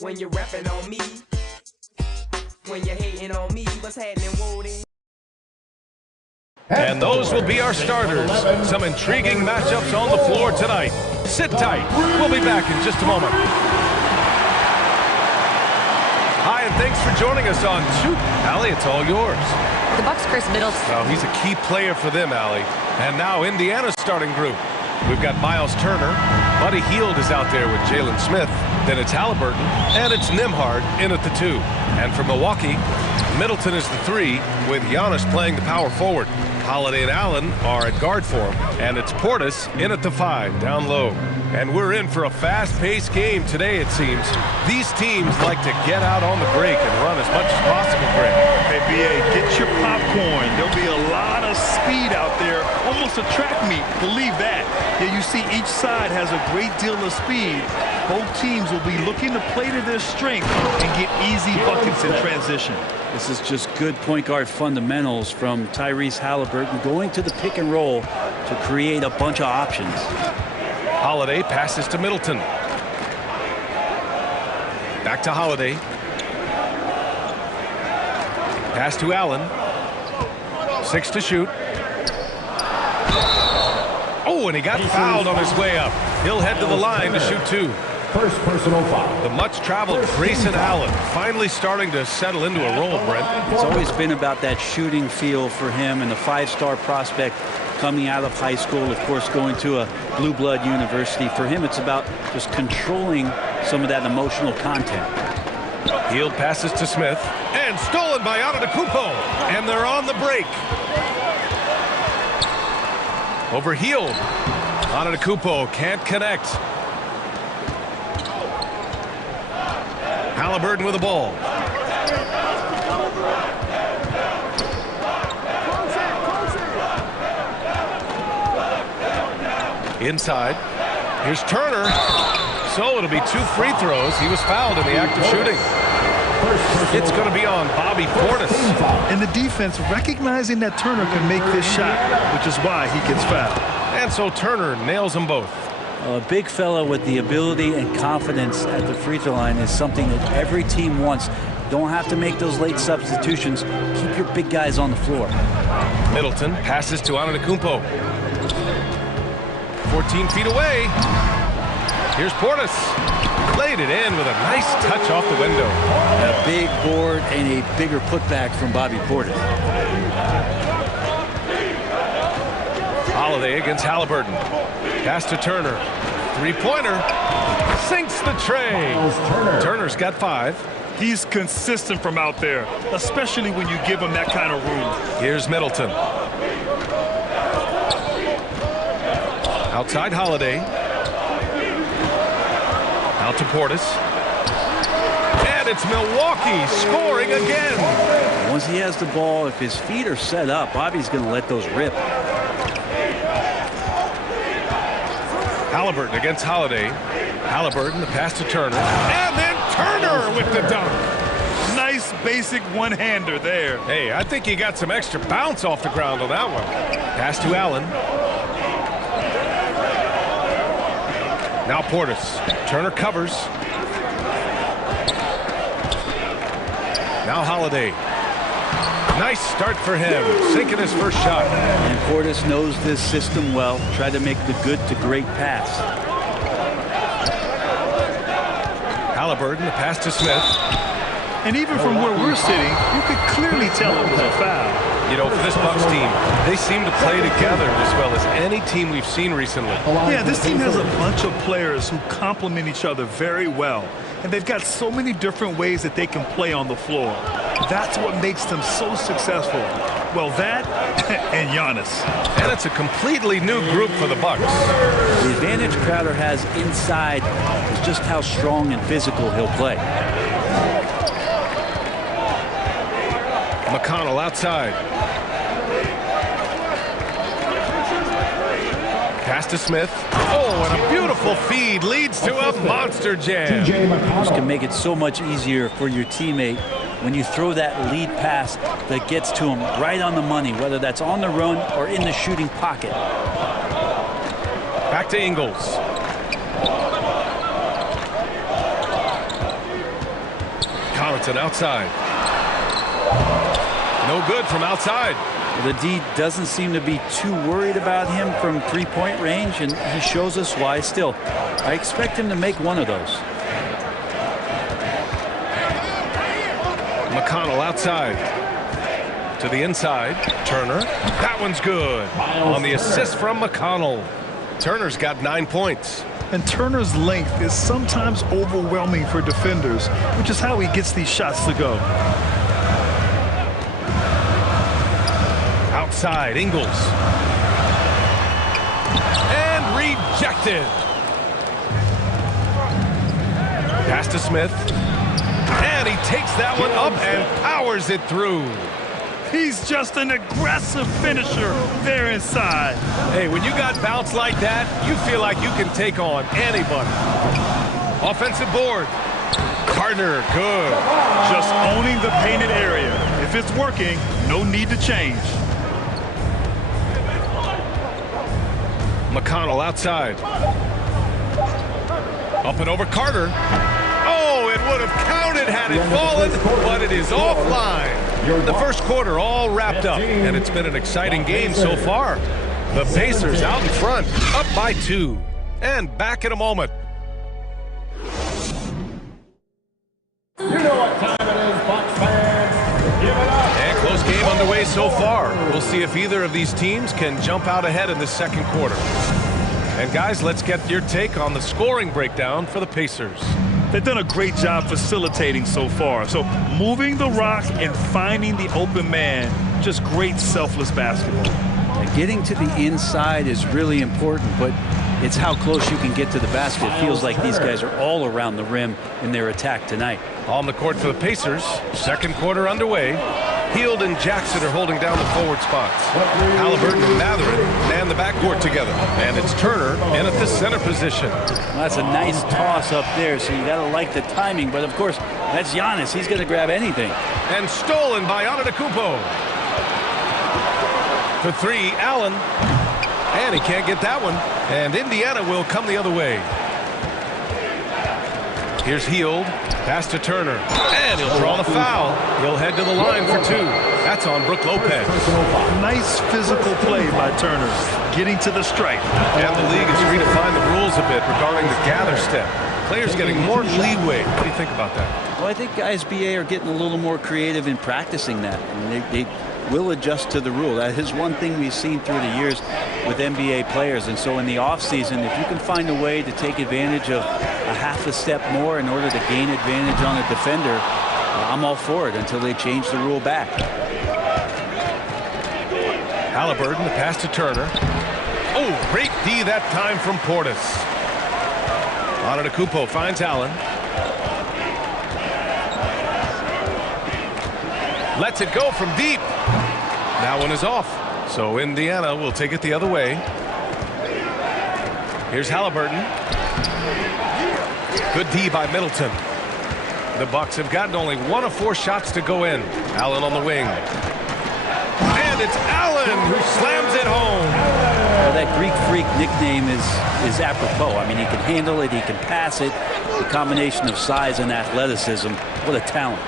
When you're rapping on me, when you're hating on me, what's happening, Woody? And those will be our starters. Some intriguing matchups on the floor tonight. Sit tight. We'll be back in just a moment. Hi, and thanks for joining us on Shoot. Allie, it's all yours. The Bucks' Chris Middleton. Oh, he's a key player for them, Allie. And now Indiana's starting group. We've got Miles Turner. Buddy Hield is out there with Jalen Smith. Then it's Halliburton. And it's Nembhard in at the 2. And for Milwaukee, Middleton is the 3, with Giannis playing the power forward. Holiday and Allen are at guard for him. And it's Portis in at the 5, down low. And we're in for a fast-paced game today, it seems. These teams like to get out on the break and run as much as possible, Greg. Hey, B.A., get your popcorn. There'll be a lot of speed out there, almost a track meet. Believe that. Yeah, you see each side has a great deal of speed. Both teams will be looking to play to their strength and get easy buckets in transition. This is just good point guard fundamentals from Tyrese Halliburton, going to the pick and roll to create a bunch of options. Holiday passes to Middleton. Back to Holiday. Pass to Allen. 6 to shoot. Oh, and he got fouled on his way up. He'll head to the line to shoot 2. First personal foul. The much-traveled Grayson Allen finally starting to settle into a role, Brent. It's always been about that shooting feel for him, and the 5-star prospect coming out of high school, of course, going to a blue blood university. For him, it's about just controlling some of that emotional content. Hield passes to Smith, and stolen by Antetokounmpo, and they're on the break. Over Hield. Antetokounmpo can't connect. Halliburton with the ball. Inside. Here's Turner. So it'll be 2 free throws. He was fouled in the act of shooting. It's going to be on Bobby Portis. And the defense recognizing that Turner can make this shot, which is why he gets fouled. And so Turner nails them both. A big fella with the ability and confidence at the free throw line is something that every team wants. Don't have to make those late substitutions. Keep your big guys on the floor. Middleton passes to Antetokounmpo. 14 feet away. Here's Portis. Laid it in with a nice touch off the window. A big board and a bigger putback from Bobby Portis. Holiday against Halliburton. Pass to Turner. 3-pointer. Sinks the tray. Turner's got 5. He's consistent from out there, especially when you give him that kind of room. Here's Middleton. Outside Holiday. Out to Portis. And it's Milwaukee scoring again. Once he has the ball, if his feet are set up, Bobby's going to let those rip. Halliburton against Holiday. Halliburton, the pass to Turner. And then Turner with the dunk. Nice basic one-hander there. Hey, I think he got some extra bounce off the ground on that one. Pass to Allen. Now Portis. Turner covers. Now Holiday. Nice start for him, sinking his first shot. And Portis knows this system well. Tried to make the good to great pass. Halliburton, the pass to Smith. And even from where we're sitting, you could clearly tell it was a foul. You know, for this Bucks team, they seem to play together as well as any team we've seen recently. Yeah, this team has a bunch of players who complement each other very well. And they've got so many different ways that they can play on the floor. That's what makes them so successful. Well, that and Giannis. And it's a completely new group for the Bucks. The advantage Crowder has inside is just how strong and physical he'll play. McConnell outside. Pass to Smith. Oh, and a beautiful feed leads to a monster jam. This can make it so much easier for your teammate when you throw that lead pass that gets to him right on the money, whether that's on the run or in the shooting pocket. Back to Ingles. Connaughton outside. No good from outside. The D doesn't seem to be too worried about him from three-point range, and he shows us why still. I expect him to make one of those. McConnell outside. To the inside. Turner. That one's good. On the assist from McConnell. Turner's got 9 points. And Turner's length is sometimes overwhelming for defenders, which is how he gets these shots to go. Outside, Ingles. And rejected. Pass to Smith. And he takes that one up and powers it through. He's just an aggressive finisher there inside. Hey, when you got bounce like that, you feel like you can take on anybody. Offensive board. Gardner, good. Just owning the painted area. If it's working, no need to change. McConnell outside. Up and over Carter. Oh, it would have counted had it fallen, but it is offline. The first quarter all wrapped up, and it's been an exciting game so far. The Pacers out in front, up by 2. And back in a moment. You know what time it is, Bucks fans. Give it up. And close game underway so far. We'll see if either of these teams can jump out ahead in the second quarter. And guys, let's get your take on the scoring breakdown for the Pacers. They've done a great job facilitating so far. So moving the rock and finding the open man, just great selfless basketball. And getting to the inside is really important, but it's how close you can get to the basket. It feels like these guys are all around the rim in their attack tonight. On the court for the Pacers, second quarter underway. Hield and Jackson are holding down the forward spots. Halliburton and Mathurin man the backcourt together. And it's Turner in at the center position. Well, that's a nice toss up there, so you got to like the timing. But, of course, that's Giannis. He's going to grab anything. And stolen by Antetokounmpo. For 3, Allen. And he can't get that one. And Indiana will come the other way. Here's Hield. Pass to Turner. And he'll draw the foul. He'll head to the line for 2. That's on Brook Lopez. Nice physical play by Turner, getting to the stripe. And the league has redefined the rules a bit regarding the gather step. Players getting more leeway. What do you think about that? Well, I think guys BA are getting a little more creative in practicing that. And they will adjust to the rule. That is one thing we've seen through the years with NBA players. And so in the offseason, if you can find a way to take advantage of a half a step more in order to gain advantage on a defender, I'm all for it until they change the rule back. Halliburton, the pass to Turner. Oh, great D that time from Portis. Antetokounmpo finds Allen. Lets it go from deep. That one is off. So Indiana will take it the other way. Here's Halliburton. Good D by Middleton. The Bucks have gotten only 1 of 4 shots to go in. Allen on the wing. And it's Allen who slams it home. Well, that Greek Freak nickname is apropos. I mean, he can handle it, he can pass it. The combination of size and athleticism, what a talent.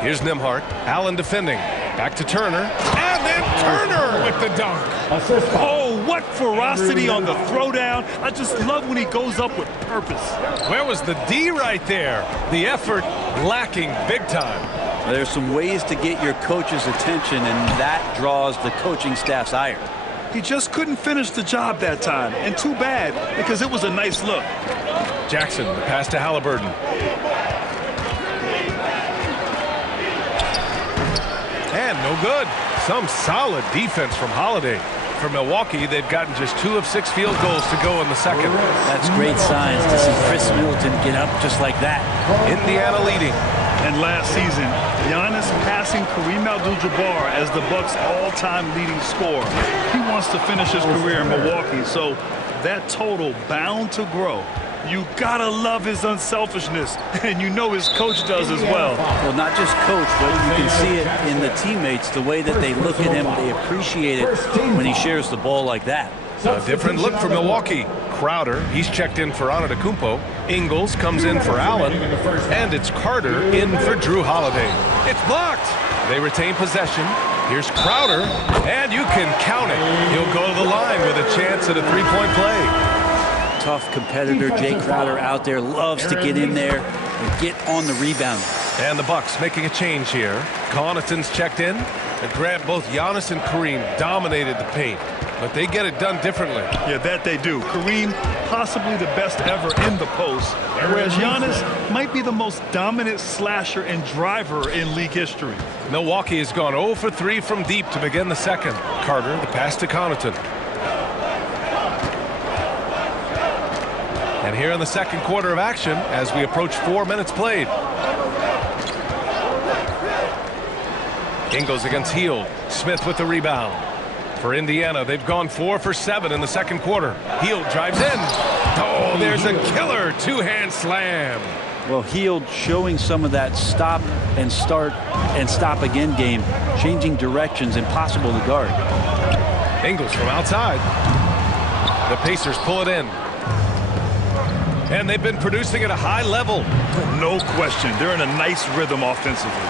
Here's Nembhard. Allen defending. Back to Turner. And then Turner with the dunk. Oh, what ferocity on the throwdown. I just love when he goes up with purpose. Where was the D right there? The effort lacking big time. There's some ways to get your coach's attention, and that draws the coaching staff's ire. He just couldn't finish the job that time. And too bad, because it was a nice look. Jackson, the pass to Halliburton. And no good. Some solid defense from Holiday. For Milwaukee, they've gotten just 2 of 6 field goals to go in the second. That's great signs to see Chris Middleton get up just like that. Indiana leading. And last season, Giannis passing Kareem Abdul-Jabbar as the Bucks' all-time leading scorer. He wants to finish his career in Milwaukee, so that total bound to grow. You gotta love his unselfishness, and you know his coach does as well. Well, not just coach, but you can see it in the teammates, the way that they look at him. They appreciate it when he shares the ball like that. A different look for Milwaukee. Crowder, he's checked in for Antetokounmpo. Ingles comes in for Allen. And it's Carter in for Drew Holiday. It's blocked. They retain possession. Here's Crowder, and you can count it. He'll go to the line with a chance at a three-point play. Tough competitor. Jay Crowder out there loves to get in there and get on the rebound. And the Bucks making a change here. Connaughton's checked in. And Grant, both Giannis and Kareem dominated the paint. But they get it done differently. Yeah, that they do. Kareem, possibly the best ever in the post, whereas Giannis might be the most dominant slasher and driver in league history. Milwaukee has gone 0 for 3 from deep to begin the second. Carter, the pass to Connaughton. And here in the second quarter of action, as we approach 4 minutes played. Ingles against Hield. Smith with the rebound. For Indiana, they've gone 4 for 7 in the second quarter. Hield drives in. Oh, there's a killer two-hand slam. Well, Hield showing some of that stop and start and stop again game, changing directions, impossible to guard. Ingles from outside. The Pacers pull it in. And they've been producing at a high level. No question. They're in a nice rhythm offensively.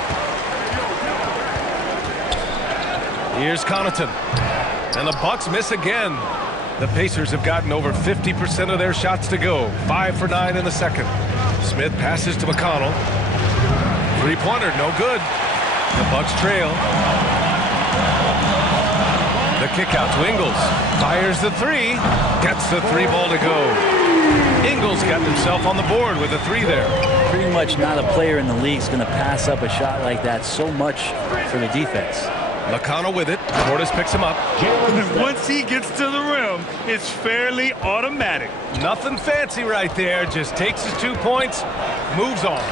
Here's Connaughton. And the Bucks miss again. The Pacers have gotten over 50% of their shots to go. 5 for 9 in the second. Smith passes to McConnell. Three-pointer, no good. The Bucks trail. The kick out to Ingles. Fires the three. Gets the three ball to go. Ingles got himself on the board with a three there. Pretty much not a player in the league is going to pass up a shot like that so much for the defense. McConnell with it. Portis picks him up. Once he gets to the rim, it's fairly automatic. Nothing fancy right there. Just takes his 2 points, moves on.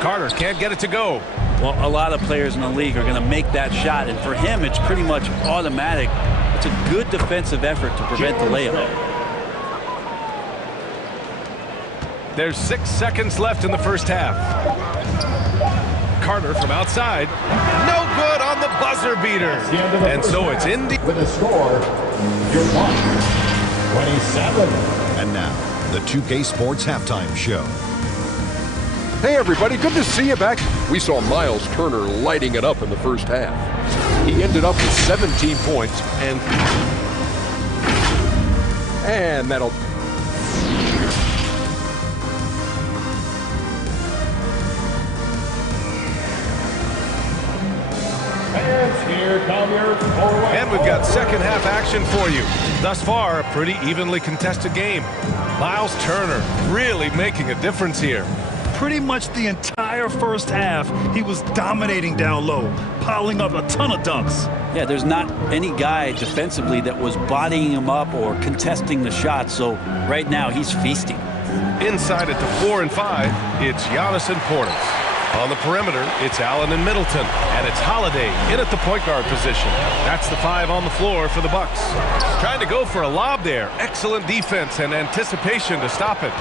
Carter can't get it to go. Well, a lot of players in the league are going to make that shot, and for him, it's pretty much automatic. It's a good defensive effort to prevent the layup. There's 6 seconds left in the first half. Carter from outside. No good on the buzzer beater. And so it's Indy. With a score, your mark, 27. And now, the 2K Sports Halftime Show. Hey, everybody. Good to see you back. We saw Miles Turner lighting it up in the first half. He ended up with 17 points and that'll... And we've got second half action for you. Thus far, a pretty evenly contested game. Miles Turner really making a difference here. Pretty much the entire first half, he was dominating down low, piling up a ton of dunks. Yeah, there's not any guy defensively that was bodying him up or contesting the shot, so right now he's feasting. Inside at the 4 and 5, it's Giannis and Portis. On the perimeter, it's Allen and Middleton, and it's Holiday in at the point guard position. That's the 5 on the floor for the Bucks. Trying to go for a lob there. Excellent defense and anticipation to stop it.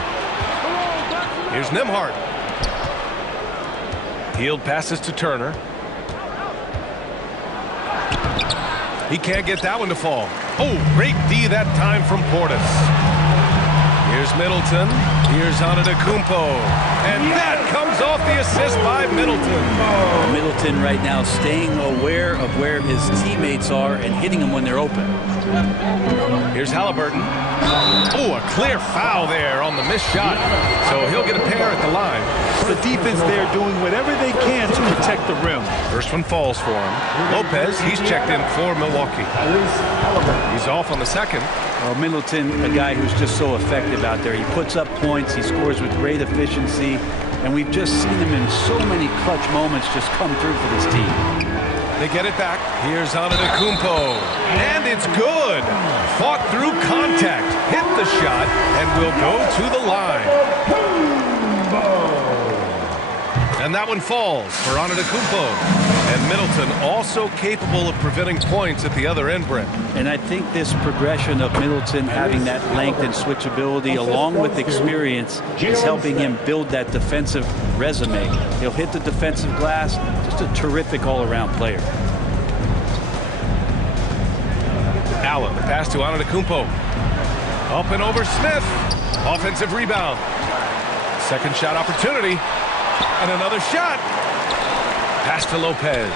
Here's Nembhard. Hield passes to Turner. He can't get that one to fall. Oh, great D that time from Portis. Here's Middleton. Here's Antetokounmpo. And that comes off the assist by Middleton. Middleton right now staying aware of where his teammates are and hitting them when they're open. Here's Halliburton. Oh, a clear foul there on the missed shot. So he'll get a pair at the line. The defense there doing whatever they can to protect the rim. First one falls for him. Lopez, he's checked in for Milwaukee. He's off on the second. Well, Middleton, a guy who's just so effective out there. He puts up points. He scores with great efficiency. And we've just seen him in so many clutch moments just come through for this team. They get it back. Here's Antetokounmpo. And it's good. Fought through contact. Hit the shot and will go to the line. And that one falls for Antetokounmpo. And Middleton also capable of preventing points at the other end, Brent. And I think this progression of Middleton having that length and switchability along with experience is helping him build that defensive resume. He'll hit the defensive glass, just a terrific all-around player. Allen, the pass to Antetokounmpo. Up and over Smith. Offensive rebound. Second shot opportunity. And another shot. Pass to Lopez.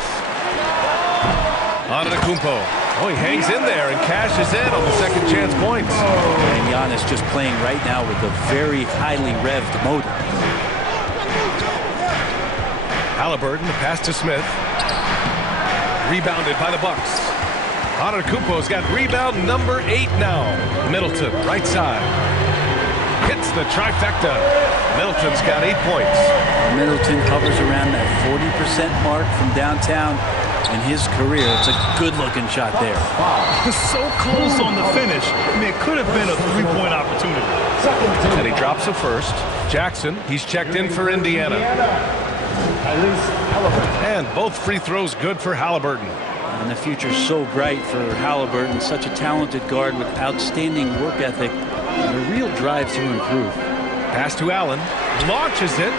Antetokounmpo. Oh, he hangs in there and cashes in on the second chance points. And Giannis just playing right now with a very highly revved motor. Halliburton, the pass to Smith. Rebounded by the Bucks. Antetokounmpo's got rebound number 8 now. Middleton, right side. Hits the trifecta. Middleton's got 8 points. Middleton hovers around that 40% mark from downtown in his career. It's a good-looking shot there. So close on the finish. I mean, it could have been a three-point opportunity. And he drops the first. Jackson, he's checked in for Indiana. And both free throws good for Halliburton. And the future's so bright for Halliburton, such a talented guard with outstanding work ethic and a real drive to improve. Pass to Allen, launches it.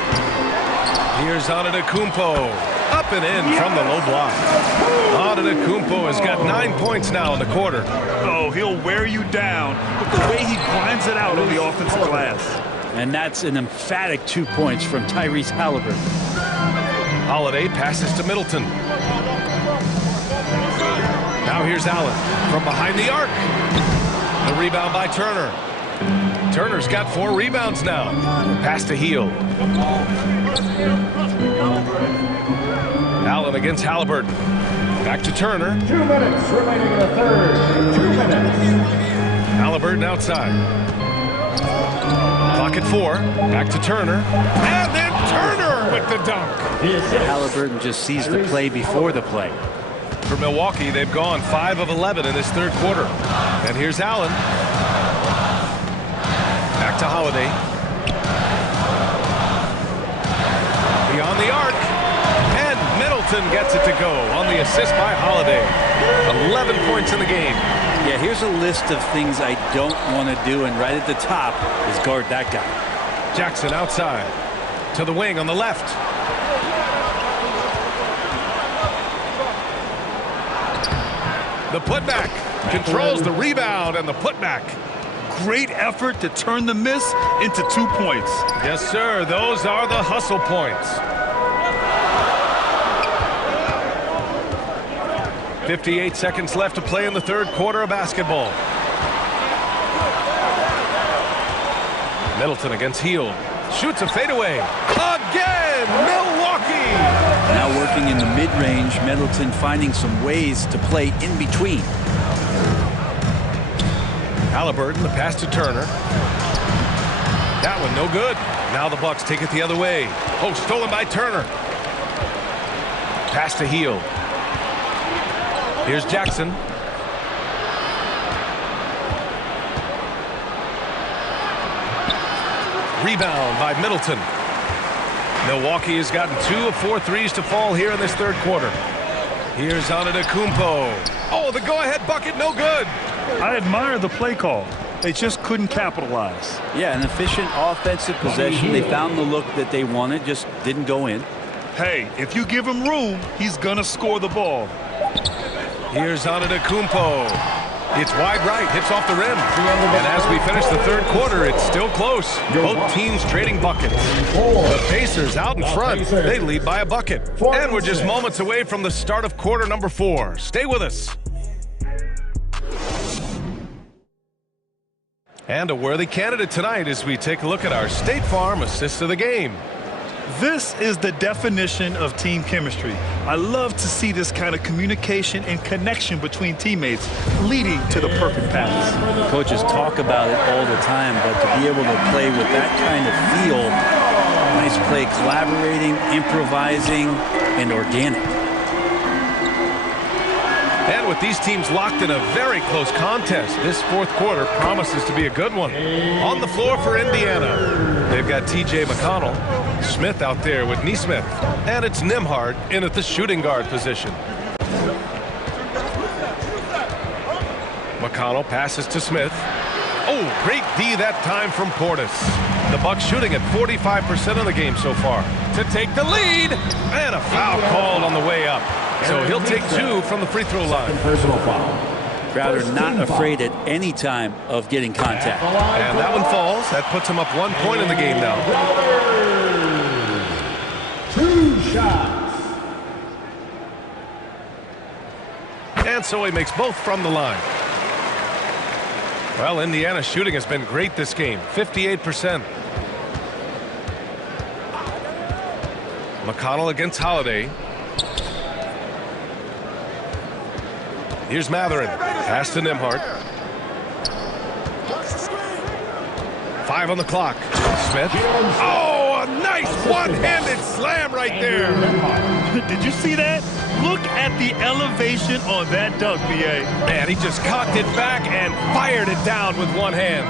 Here's Antetokounmpo, up and in from the low block. Antetokounmpo has got 9 points now in the quarter. Oh, he'll wear you down with the way he grinds it out on the offensive glass. And that's an emphatic 2 points from Tyrese Halliburton. Holiday passes to Middleton. Now here's Allen from behind the arc. The rebound by Turner. Turner's got 4 rebounds now. Pass to Hield. Allen against Halliburton. Back to Turner. 2 minutes remaining in the third. 2 minutes. Halliburton outside. Clock at 4. Back to Turner. And then Turner with the dunk. Halliburton just sees the play before the play. For Milwaukee, they've gone 5 of 11 in this third quarter. And here's Allen. Back to Holiday. Beyond the arc. And Middleton gets it to go on the assist by Holiday. 11 points in the game. Yeah, here's a list of things I don't want to do, and right at the top is guard that guy. Jackson outside. To the wing on the left. The putback controls the rebound and the putback. Great effort to turn the miss into 2 points. Yes, sir. Those are the hustle points. 58 seconds left to play in the third quarter of basketball. Middleton against Hield. Shoots a fadeaway. Again, Milwaukee! Now working in the mid-range, Middleton finding some ways to play in between. Halliburton, the pass to Turner. That one no good. Now the Bucks take it the other way. Oh, stolen by Turner. Pass to Hield. Here's Jackson. Rebound by Middleton. Milwaukee has gotten 2 of 4 threes to fall here in this third quarter. Here's Antetokounmpo. Oh, the go-ahead bucket, no good. I admire the play call. They just couldn't capitalize. Yeah, an efficient offensive possession. They found the look that they wanted, just didn't go in. Hey, if you give him room, he's gonna score the ball. Here's Antetokounmpo. It's wide right, hits off the rim. And as we finish the third quarter, it's still close. Both teams trading buckets. The Pacers out in front. They lead by a bucket. And we're just moments away from the start of quarter number 4. Stay with us. And a worthy candidate tonight as we take a look at our State Farm assist of the game. This is the definition of team chemistry. I love to see this kind of communication and connection between teammates leading to the perfect pass. Coaches talk about it all the time, but to be able to play with that kind of feel, nice play, collaborating, improvising, and organic. And with these teams locked in a very close contest, this fourth quarter promises to be a good one. On the floor for Indiana, they've got T.J. McConnell, Smith out there with Neesmith, and it's Nembhard in at the shooting guard position. McConnell passes to Smith. Oh, great D that time from Portis. The Bucks shooting at 45% of the game so far. To take the lead, and a foul called on the way up. So he'll take 2 from the free throw line. Personal foul. Crowder not afraid at any time of getting contact. And that one falls. That puts him up 1 point in the game now. 2 shots. And so he makes both from the line. Well, Indiana's shooting has been great this game, 58%. McConnell against Holiday. Here's Matherin. Pass to Nembhard. 5 on the clock. Smith. Oh, a nice one-handed slam right there. Did you see that? Look at the elevation on that dunk, B.A. Man, he just cocked it back and fired it down with one hand.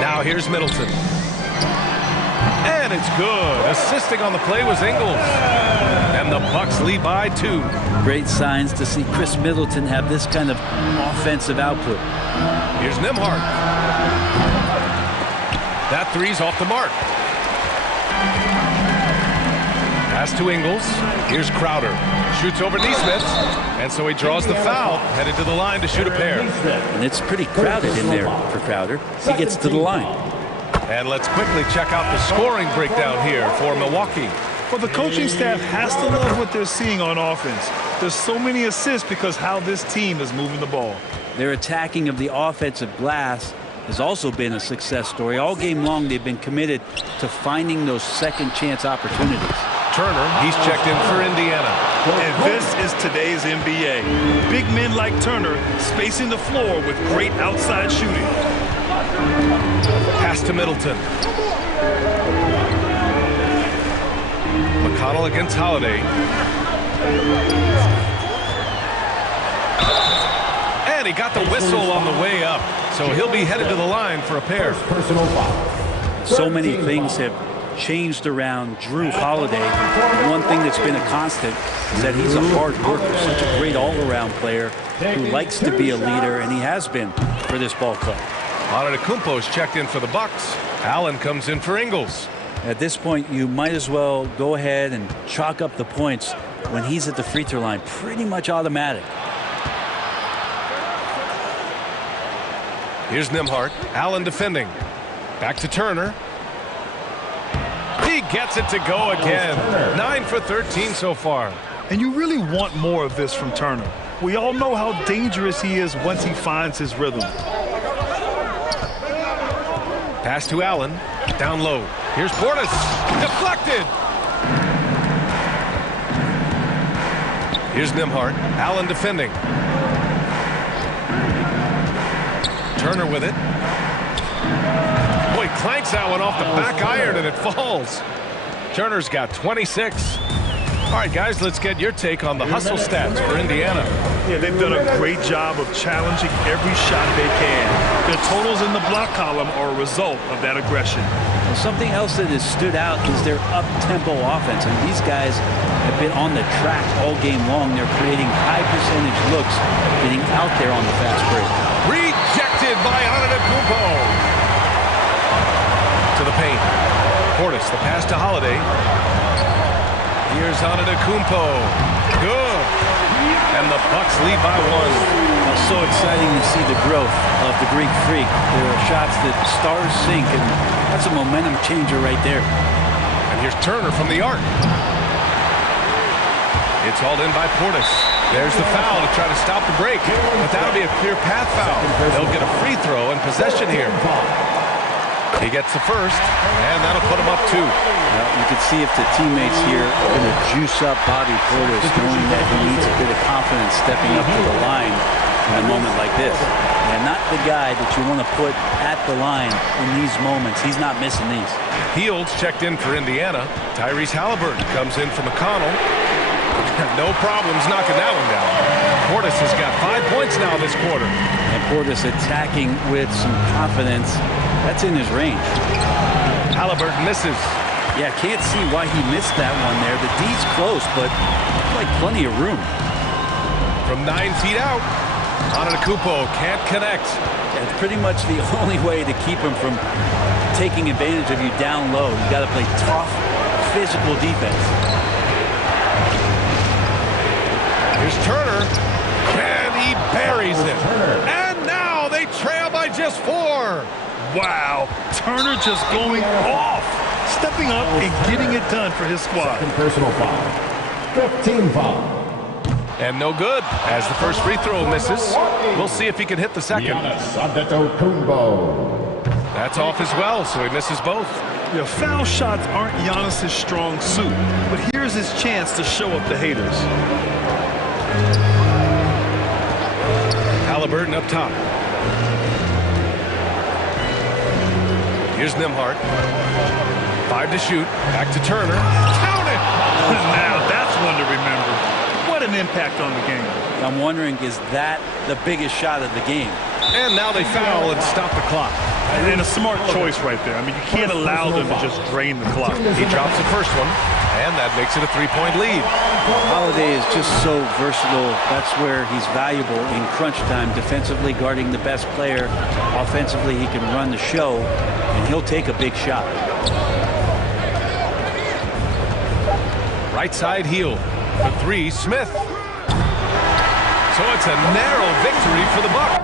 Now here's Middleton. And it's good. Assisting on the play was Ingles. And the Bucks lead by 2. Great signs to see Chris Middleton have this kind of offensive output. Here's Nembhard. That three's off the mark. Pass to Ingles. Here's Crowder. Shoots over Neesmith. And so he draws the foul. Headed to the line to shoot a pair. And it's pretty crowded in there for Crowder. He gets to the line. And let's quickly check out the scoring breakdown here for Milwaukee. Well, the coaching staff has to love what they're seeing on offense. There's so many assists because how this team is moving the ball. Their attacking of the offensive glass has also been a success story. All game long, they've been committed to finding those second chance opportunities. Turner, he's checked in for Indiana. And this is today's NBA. Big men like Turner spacing the floor with great outside shooting. Pass to Middleton. McConnell against Holiday. And he got the whistle on the way up. So he'll be headed to the line for a pair. Personal foul. So many things have changed around Drew Holiday. One thing that's been a constant is that he's a hard worker, such a great all-around player who likes to be a leader, and he has been for this ball club. Antetokounmpo's checked in for the Bucks. Allen comes in for Ingles. At this point, you might as well go ahead and chalk up the points when he's at the free throw line. Pretty much automatic. Here's Nembhard. Allen defending. Back to Turner. He gets it to go again. 9 for 13 so far. And you really want more of this from Turner. We all know how dangerous he is once he finds his rhythm. Pass to Allen. Down low. Here's Portis. Deflected. Here's Nembhard. Allen defending. Turner with it. Boy, clanks that one off the back iron and it falls. Turner's got 26. All right, guys, let's get your take on the hustle stats for Indiana. Yeah, they've done a great job of challenging every shot they can. Their totals in the block column are a result of that aggression. Well, something else that has stood out is their up-tempo offense. And these guys have been on the track all game long. They're creating high-percentage looks, getting out there on the fast break. Rejected by Antetokounmpo. To the paint. Portis, the pass to Holiday. Here's Antetokounmpo. Good. And the Bucks lead by 1. Well, so exciting to see the growth of the Greek Freak. There are shots that stars sink, and that's a momentum changer right there. And here's Turner from the arc. It's hauled in by Portis. There's the foul to try to stop the break. But that'll be a clear path foul. They'll get a free throw and possession here. He gets the first, and that'll put him up 2. Well, you can see if the teammates here are going to juice up Bobby Portis, knowing that he needs a bit of confidence stepping up to the line in a moment like this. And not the guy that you want to put at the line in these moments. He's not missing these. Fields checked in for Indiana. Tyrese Halliburton comes in for McConnell. No problems knocking that one down. Portis has got 5 points now this quarter. And Portis attacking with some confidence. That's in his range. Halliburton misses. Yeah, can't see why he missed that one there. The D's close, but like plenty of room. From 9 feet out, Antetokounmpo can't connect. Yeah, it's pretty much the only way to keep him from taking advantage of you down low. You got to play tough, physical defense. Here's Turner, and he buries it. And now they trail by just 4. Wow, Turner just going off, stepping up and getting it done for his squad. Second personal foul. 15 foul. And no good, as the first free throw misses. We'll see if he can hit the second. That's off as well, so he misses both. You know, foul shots aren't Giannis's strong suit, but here's his chance to show up the haters. Halliburton up top. Here's Nembhard. 5 to shoot. Back to Turner. Count it! Now that's one to remember. What an impact on the game. I'm wondering, is that the biggest shot of the game? And now they foul and stop the clock. And a smart choice right there. I mean, you can't allow them to just drain the clock. He drops the first one, and that makes it a 3-point lead. Holiday is just so versatile. That's where he's valuable in crunch time, defensively guarding the best player. Offensively, he can run the show, and he'll take a big shot. Right side heel. For 3, Smith. So it's a narrow victory for the Bucks.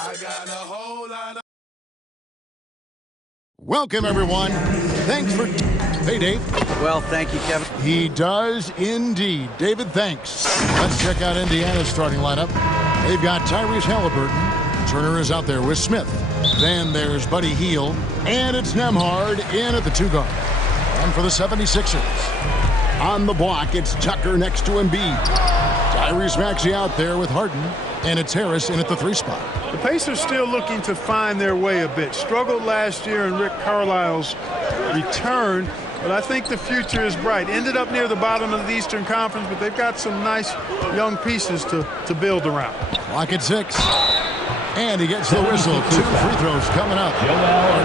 I got a whole lot of... Welcome, everyone. Thanks for... Hey, Dave. Well, thank you, Kevin. He does indeed. David, thanks. Let's check out Indiana's starting lineup. They've got Tyrese Haliburton. Turner is out there with Smith. Then there's Buddy Hield. And it's Nembhard in at the 2 guard. And for the 76ers, on the block, it's Tucker next to Embiid. Tyrese Maxey out there with Harden. And it's Harris in at the 3 spot. The Pacers still looking to find their way a bit. Struggled last year in Rick Carlisle's return, but I think the future is bright. Ended up near the bottom of the Eastern Conference, but they've got some nice young pieces to build around. Clock at 6. And he gets the whistle. 2 free throws coming up.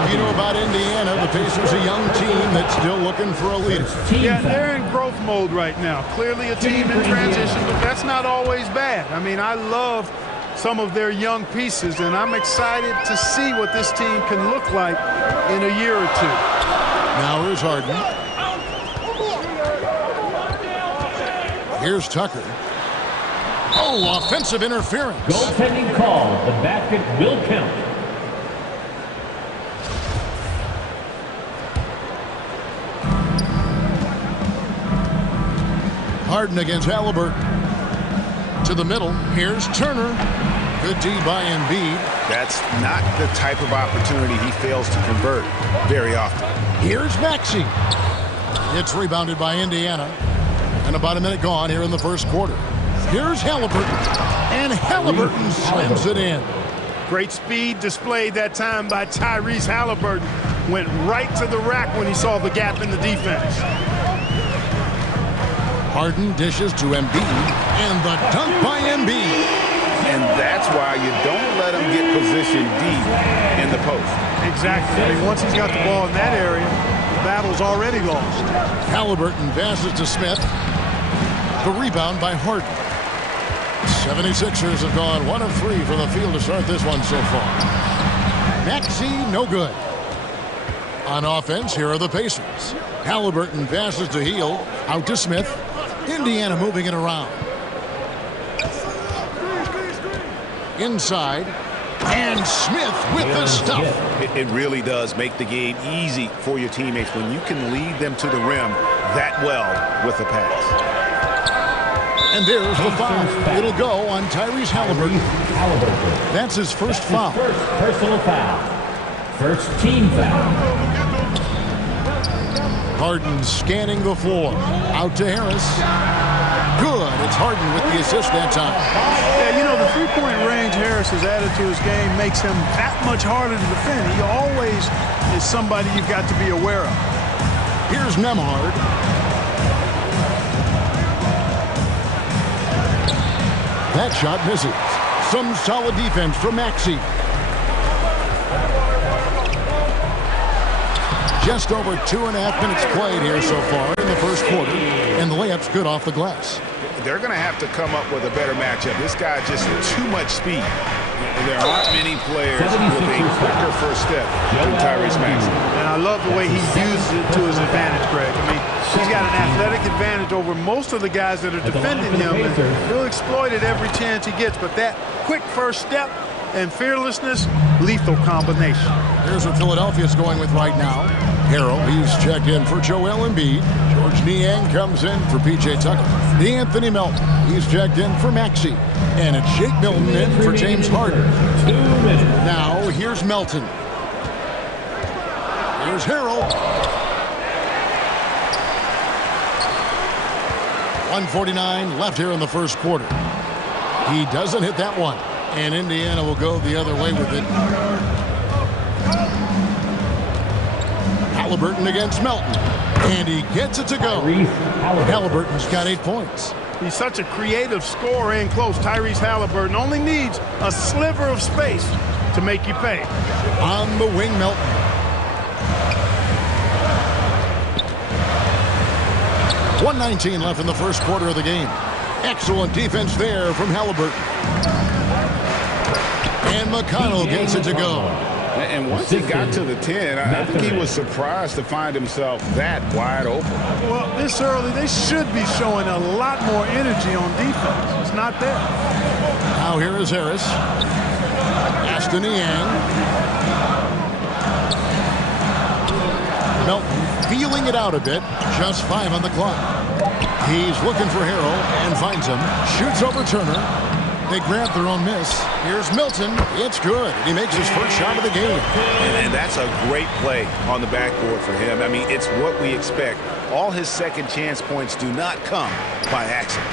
If you know about Indiana, the Pacers are a young team that's still looking for a leader. Yeah, they're in growth mode right now. Clearly a team in transition, but that's not always bad. I mean, I love some of their young pieces, and I'm excited to see what this team can look like in a year or 2. Now here's Harden. Here's Tucker. Oh, offensive interference. Goaltending call. The basket will count. Harden against Haliburton. To the middle. Here's Turner. Good D by Embiid. That's not the type of opportunity he fails to convert very often. Here's Maxey. It's rebounded by Indiana. And about a minute gone here in the first quarter. Here's Haliburton. And Haliburton slams it in. Great speed displayed that time by Tyrese Haliburton. Went right to the rack when he saw the gap in the defense. Harden dishes to Embiid. And the dunk by Embiid. And that's why you don't let him get positioned deep in the post. Exactly. I mean, once he's got the ball in that area, the battle's already lost. Haliburton passes to Smith. The rebound by Harden. 76ers have gone 1 of 3 from the field to start this one so far. Maxey, no good. On offense, here are the Pacers. Haliburton passes to Hield. Out to Smith. Indiana moving it around. Inside. And Smith with the stuff. It really does make the game easy for your teammates when you can lead them to the rim that well with a pass. And there's the foul. It'll go on Tyrese Haliburton. That's his first foul. First personal foul. First team foul. Harden scanning the floor. Out to Harris. Good. It's Harden with the assist that time. Yeah, you know, the three-point range Harris has added to his game makes him that much harder to defend. He always is somebody you've got to be aware of. Here's Nembhard. That shot misses. Some solid defense from Maxey. Just over 2.5 minutes played here so far in the first quarter. And the layup's good off the glass. They're going to have to come up with a better matchup. This guy just too much speed. There aren't many players with a quicker first step than Tyrese Maxey. And I love the way he uses it to his advantage, Greg. I mean, he's got an athletic advantage over most of the guys that are defending him. And he'll exploit it every chance he gets. But that quick first step and fearlessness, lethal combination. Here's what Philadelphia's going with right now. Harrell, he's checked in for Joel Embiid. George Niang comes in for P.J. Tucker. D'Anthony Melton, he's checked in for Maxey. And it's Shake Milton in for James Harden. 2 minutes. Now, here's Melton. Here's Harrell. 1:49 left here in the first quarter. He doesn't hit that one. And Indiana will go the other way with it. Haliburton against Melton. And he gets it to go. Haliburton's got 8 points. He's such a creative scorer in close. Tyrese Haliburton only needs a sliver of space to make you pay. On the wing, Melton. 1:19 left in the first quarter of the game. Excellent defense there from Halliburton. And McConnell gets it to go. And once he got to the 10, I think he was surprised to find himself that wide open. Well, this early, they should be showing a lot more energy on defense. It's not there. Now here is Harris. Aston Yang. Melton feeling it out a bit. Just 5 on the clock. He's looking for Harrell and finds him. Shoots over Turner. They grab their own miss. Here's Milton. It's good. He makes his first shot of the game. And that's a great play on the backboard for him. I mean, it's what we expect. All his second chance points do not come by accident.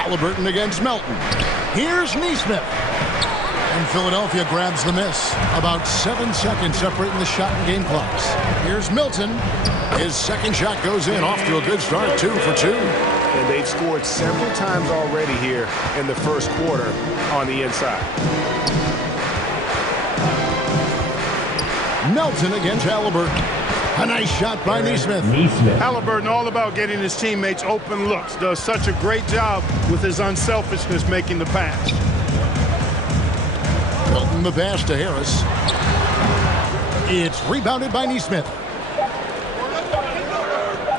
Halliburton against Melton. Here's Neesmith. And Philadelphia grabs the miss. About 7 seconds separating the shot and game clocks. Here's Milton. His second shot goes in. Off to a good start. 2 for 2. And they've scored several times already here in the first quarter on the inside. Melton against Halliburton. A nice shot by Neesmith. Halliburton all about getting his teammates open looks. Does such a great job with his unselfishness making the pass. Melton the pass to Harris. It's rebounded by Neesmith.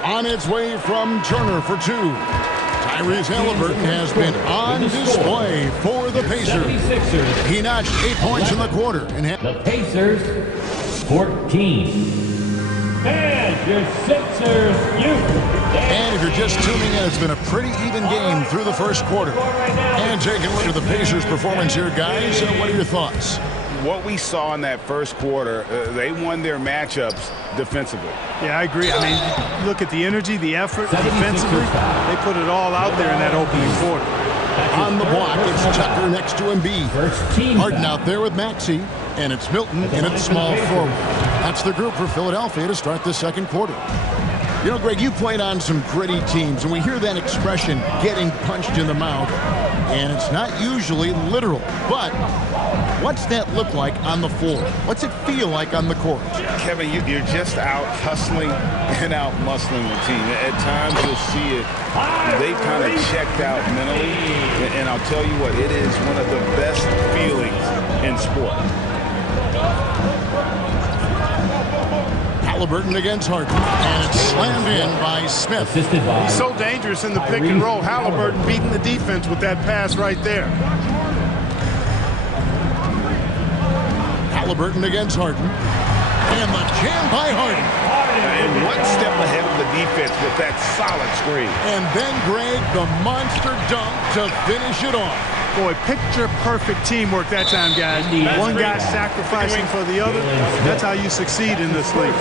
On its way from Turner for 2. Tyrese Halliburton has been on display for the Pacers. He notched 8 points in the quarter. And the Pacers, 14. And your Sixers, And if you're just tuning in, it's been a pretty even game through the first quarter. And taking a look at the Pacers' performance here, guys. What are your thoughts? What we saw in that first quarter, they won their matchups defensively. Yeah, I agree. I mean, look at the energy, the effort, defensively. They put it all out there in that opening quarter. On the block, it's Tucker next to Embiid. Harden out there with Maxey. And it's Milton in at small forward. That's the group for Philadelphia to start the second quarter. You know, Greg, you played on some gritty teams, and we hear that expression, getting punched in the mouth, and it's not usually literal. But what's that look like on the floor? What's it feel like on the court? Kevin, you're just out hustling and out muscling the team. At times you'll see it. They kind of checked out mentally, and I'll tell you what, it is one of the best feelings in sport. Halliburton against Harden, and it's slammed in by Smith. He's so dangerous in the pick and roll. Halliburton beating the defense with that pass right there. Halliburton against Harden, and the jam by Harden. And one step ahead of the defense with that solid screen. And then Greg, the monster dunk to finish it off. Boy, picture-perfect teamwork that time, guys. One guy sacrificing for the other. That's how you succeed in this league.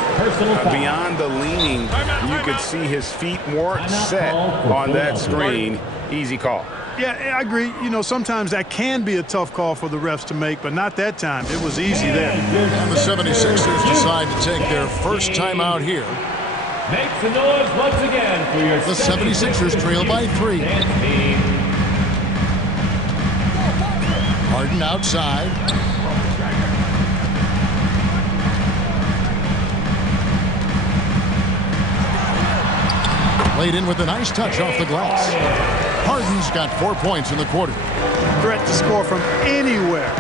Beyond the leaning, you could see his feet weren't set on that screen. Easy call. Yeah, I agree. You know, sometimes that can be a tough call for the refs to make, but not that time. It was easy there. And the 76ers decide to take their first time out here. Make some noise once again for your The 76ers trail by 3. Harden outside. Laid in with a nice touch off the glass. Harden's got 4 points in the quarter. Threat to score from anywhere.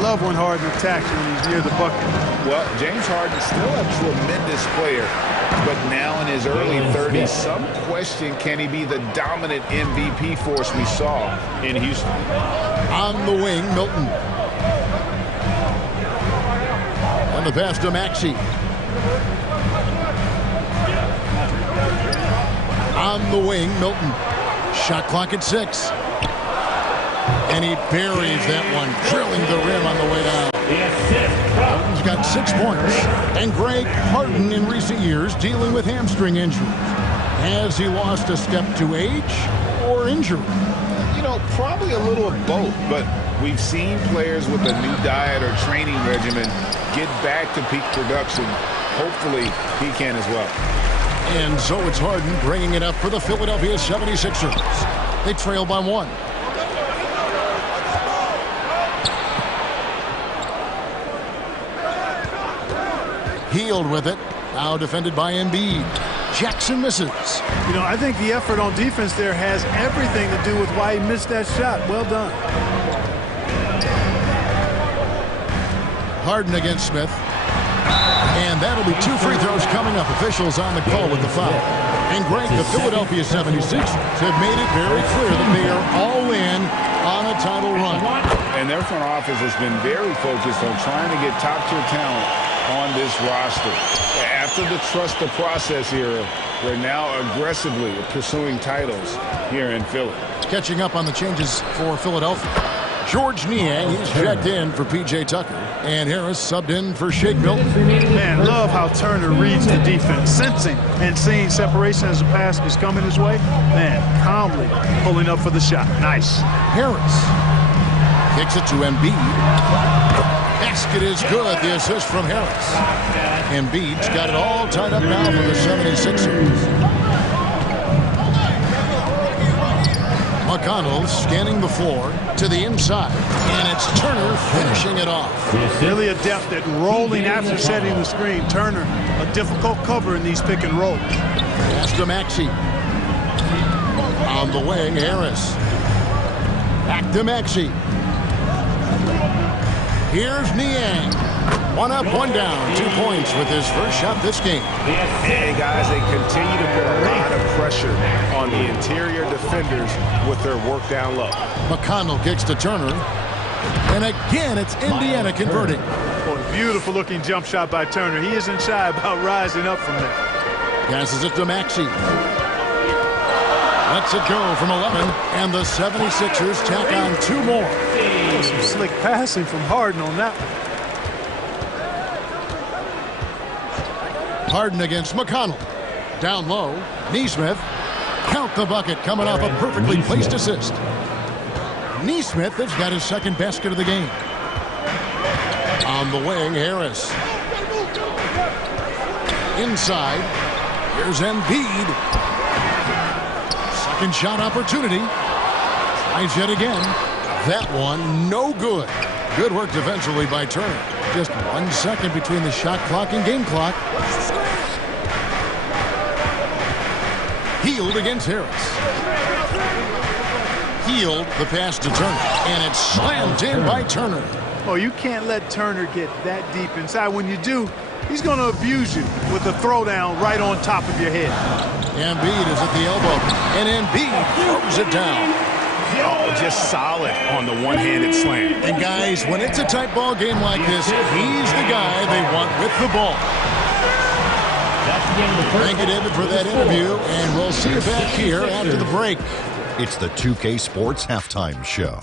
Love when Harden attacks when he's near the bucket. Well, James Harden still a tremendous player, but now in his early 30s, some question, can he be the dominant MVP force we saw in Houston? On the wing, Milton. And the pass to Maxey. On the wing, Milton. Shot clock at 6. And he buries that one, drilling the rim on the way down. Harden's got 6 points. And Greg, Harden in recent years dealing with hamstring injuries. Has he lost a step to age or injury? You know, probably a little of both, but we've seen players with a new diet or training regimen get back to peak production. Hopefully, he can as well. And so it's Harden bringing it up for the Philadelphia 76ers. They trail by 1. Healed with it. Now defended by Embiid. Jackson misses. You know, I think the effort on defense there has everything to do with why he missed that shot. Well done. Harden against Smith. And that'll be 2 free throws coming up. Officials on the call with the foul. And Greg, the Philadelphia 76ers have made it very clear that they are all in on a title run. And their front office has been very focused on trying to get top-tier talent on this roster. After the trust the process era, they're now aggressively pursuing titles here in Philly. Catching up on the changes for Philadelphia. George Niang, he's checked in for P.J. Tucker. And Harris subbed in for Shake Milton. Man, love how Turner reads the defense, sensing and seeing separation as the pass is coming his way. Man, calmly pulling up for the shot. Nice. Harris kicks it to Embiid. Basket is good. The assist from Harris. Embiid's got it all tied up now for the 76ers. McConnell scanning the floor to the inside, and it's Turner finishing it off. Really adept at rolling after setting the screen. Turner, a difficult cover in these pick and rolls. Pass to Maxey. On the wing, Harris. Back to Maxey. Here's Niang. 1 up, 1 down. 2 points with his first shot this game. And guys, they continue to put a lot of pressure on the interior defenders with their work down low. McConnell kicks to Turner. And again, it's Indiana converting. Boy, beautiful looking jump shot by Turner. He isn't shy about rising up from there. Passes it to Maxey. Lets it go from 11. And the 76ers tack on 2 more. Oh, some slick passing from Harden on that one. Harden against McConnell. Down low. Nesmith. Count the bucket coming off a perfectly placed assist. Nesmith has got his second basket of the game. On the wing, Harris. Inside. Here's Embiid. Second shot opportunity. Tries yet again. That one, no good. Good work defensively by Turner. Just 1 second between the shot clock and game clock. Healed against Harris. Healed the pass to Turner. And it's slammed in by Turner. Oh, you can't let Turner get that deep inside. When you do, he's going to abuse you with a throwdown right on top of your head. Embiid is at the elbow. And Embiid throws it down. Oh, just solid on the one-handed slam. And guys, when it's a tight ball game like this, he's the guy they want with the ball. Thank you, David, for that interview, and we'll see you back here after the break. It's the 2K Sports Halftime Show.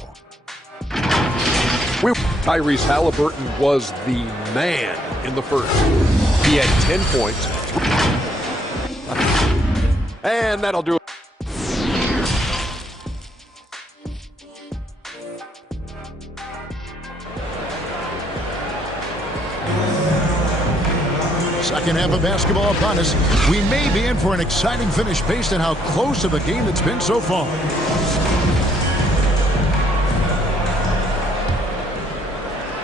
Tyrese Halliburton was the man in the first. He had 10 points. And that'll do it. Second half of basketball upon us. We may be in for an exciting finish based on how close of a game it's been so far.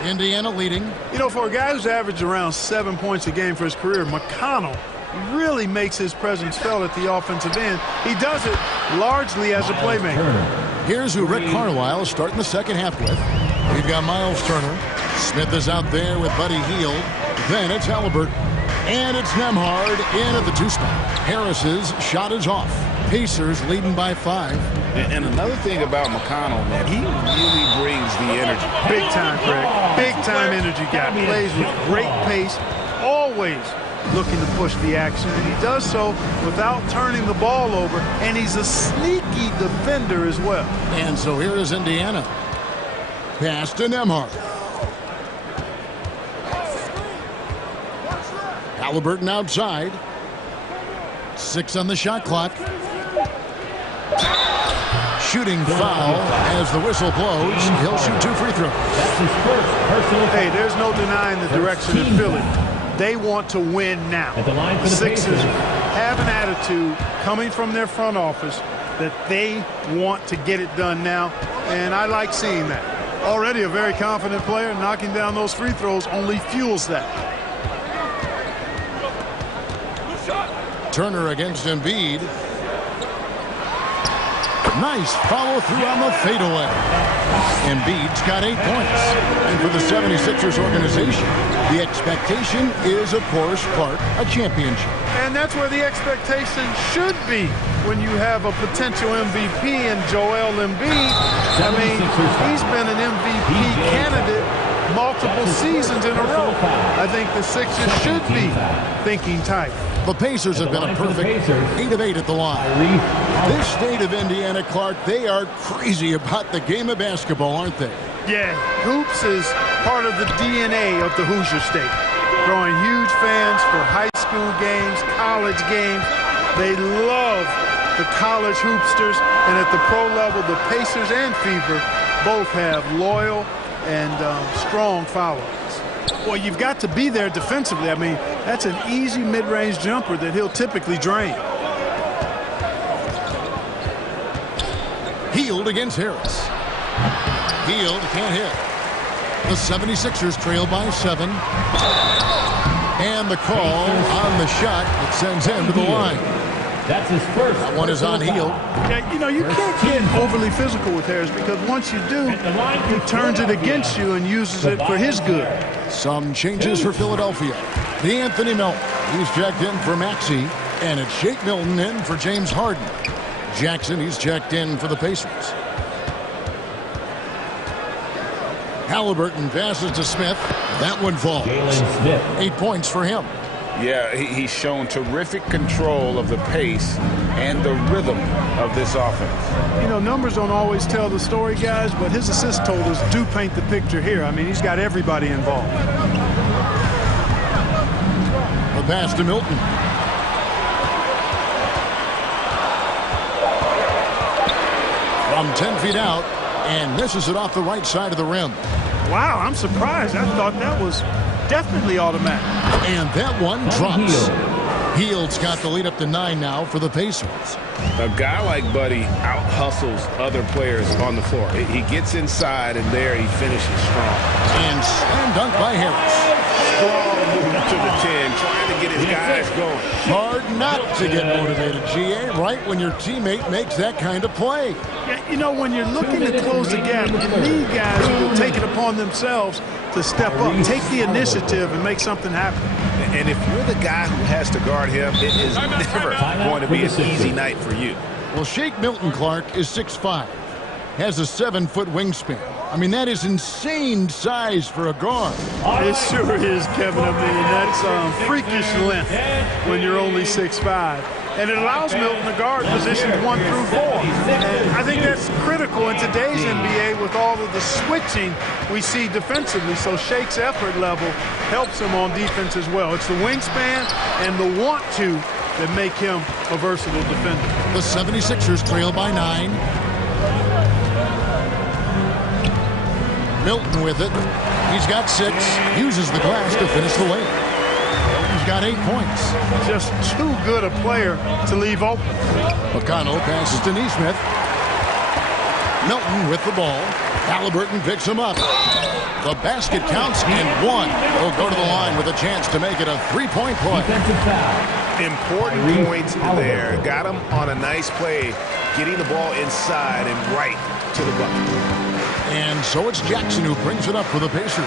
Indiana leading. You know, for a guy who's averaged around 7 points a game for his career, McConnell really makes his presence felt at the offensive end. He does it largely as a playmaker. Here's who Rick Carlisle is starting the second half with. We've got Miles Turner. Smith is out there with Buddy Hield. Then it's Halliburton. And it's Nembhard in at the 2 spot. Harris's shot is off. Pacers leading by 5. And another thing about McConnell, man, he really brings the energy. Big time, Greg. Big time energy guy. Plays with great pace. Always looking to push the action. And he does so without turning the ball over. And he's a sneaky defender as well. And so here is Indiana. Pass to Nembhard. Halliburton outside. 6 on the shot clock. Shooting foul as the whistle blows. He'll shoot 2 free throws. Hey, there's no denying the direction of Philly. They want to win now. The Sixers have an attitude coming from their front office that they want to get it done now, and I like seeing that. Already a very confident player, knocking down those free throws only fuels that. Turner against Embiid. Nice follow-through on the fadeaway. Embiid's got 8 points. And for the 76ers organization, the expectation is, of course, Clark, a championship. And that's where the expectation should be when you have a potential MVP in Joel Embiid. I mean, he's been an MVP candidate multiple seasons in a row. I think the Sixers should be thinking tight. The Pacers have been a perfect 8 of 8 at the line. This state of Indiana, Clark, they are crazy about the game of basketball, aren't they? Yeah, hoops is part of the DNA of the Hoosier State. Drawing huge fans for high school games, college games. They love the college hoopsters. And at the pro level, the Pacers and Fever both have loyal and strong followers. Well, you've got to be there defensively. I mean, that's an easy mid-range jumper that he'll typically drain. Hield against Harris. Hield can't hit. The 76ers trail by 7. And the call on the shot that sends him to the line. That's his first. That one is on Hield. Yeah, you know, you can't get overly physical with Harris because once you do, he turns it against you and uses it for his good. Some changes for Philadelphia. D'Anthony Melton. He's checked in for Maxey. And it's Shake Milton in for James Harden. Jackson, he's checked in for the Pacers. Halliburton passes to Smith. That one falls. 8 points for him. Yeah, he's shown terrific control of the pace and the rhythm of this offense. You know, numbers don't always tell the story, guys, but his assist totals do paint the picture here. I mean, he's got everybody involved. The pass to Milton. From 10 feet out, and misses it off the right side of the rim. Wow, I'm surprised. I thought that was definitely automatic. And that one drops. Hield's got the lead up to 9 now for the Pacers. A guy like Buddy out-hustles other players on the floor. He gets inside, and there he finishes strong. And slam dunk by Harris. Strong move to the 10, trying to get his guys going. Hard not to get motivated, GA, right when your teammate makes that kind of play. Yeah, you know, when you're looking to close the gap, you need guys who will take it upon themselves to step up, take the initiative, and make something happen. And if you're the guy who has to guard him, it is never going to be an easy night for you. Well, Shake Milton, Clark, is 6'5", has a 7-foot wingspan. I mean, that is insane size for a guard. It sure is, Kevin. I mean, that's freakish length when you're only 6'5". And it allows Milton to guard positions 1 through 4. And I think that's critical in today's NBA with all of the switching we see defensively. So Shake's effort level helps him on defense as well. It's the wingspan and the want-to that make him a versatile defender. The 76ers trail by 9. Milton with it. He's got 6. Uses the glass to finish the lane. He's got 8 points. Just too good a player to leave open. McConnell passes to Nesmith. Milton with the ball. Halliburton picks him up. The basket counts and 1. He'll go to the line with a chance to make it a 3-point play. Important points there. Got him on a nice play, getting the ball inside and right to the bucket. And so it's Jackson who brings it up for the Pacers.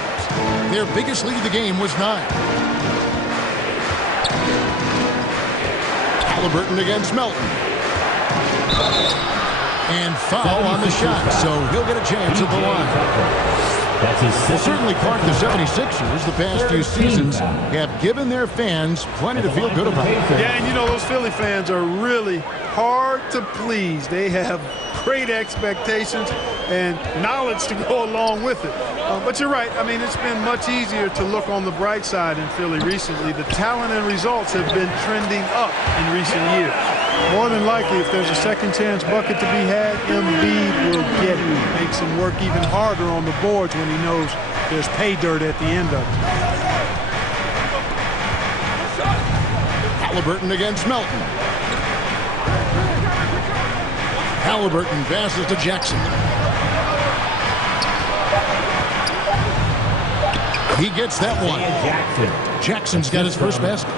Their biggest lead of the game was 9. Halliburton against Melton. And foul on the shot, so he'll get a chance at the line. Well, certainly, Clark, the 76ers, the past few seasons, have given their fans plenty to feel good about. Yeah, and you know, those Philly fans are really hard to please. They have great expectations and knowledge to go along with it. But you're right. I mean, it's been much easier to look on the bright side in Philly recently. The talent and results have been trending up in recent years. More than likely, if there's a second chance bucket to be had, Embiid will get it. Makes him work even harder on the boards when he knows there's pay dirt at the end of it. Halliburton against Melton. Halliburton passes to Jackson. He gets that one. Jackson's got his first basket.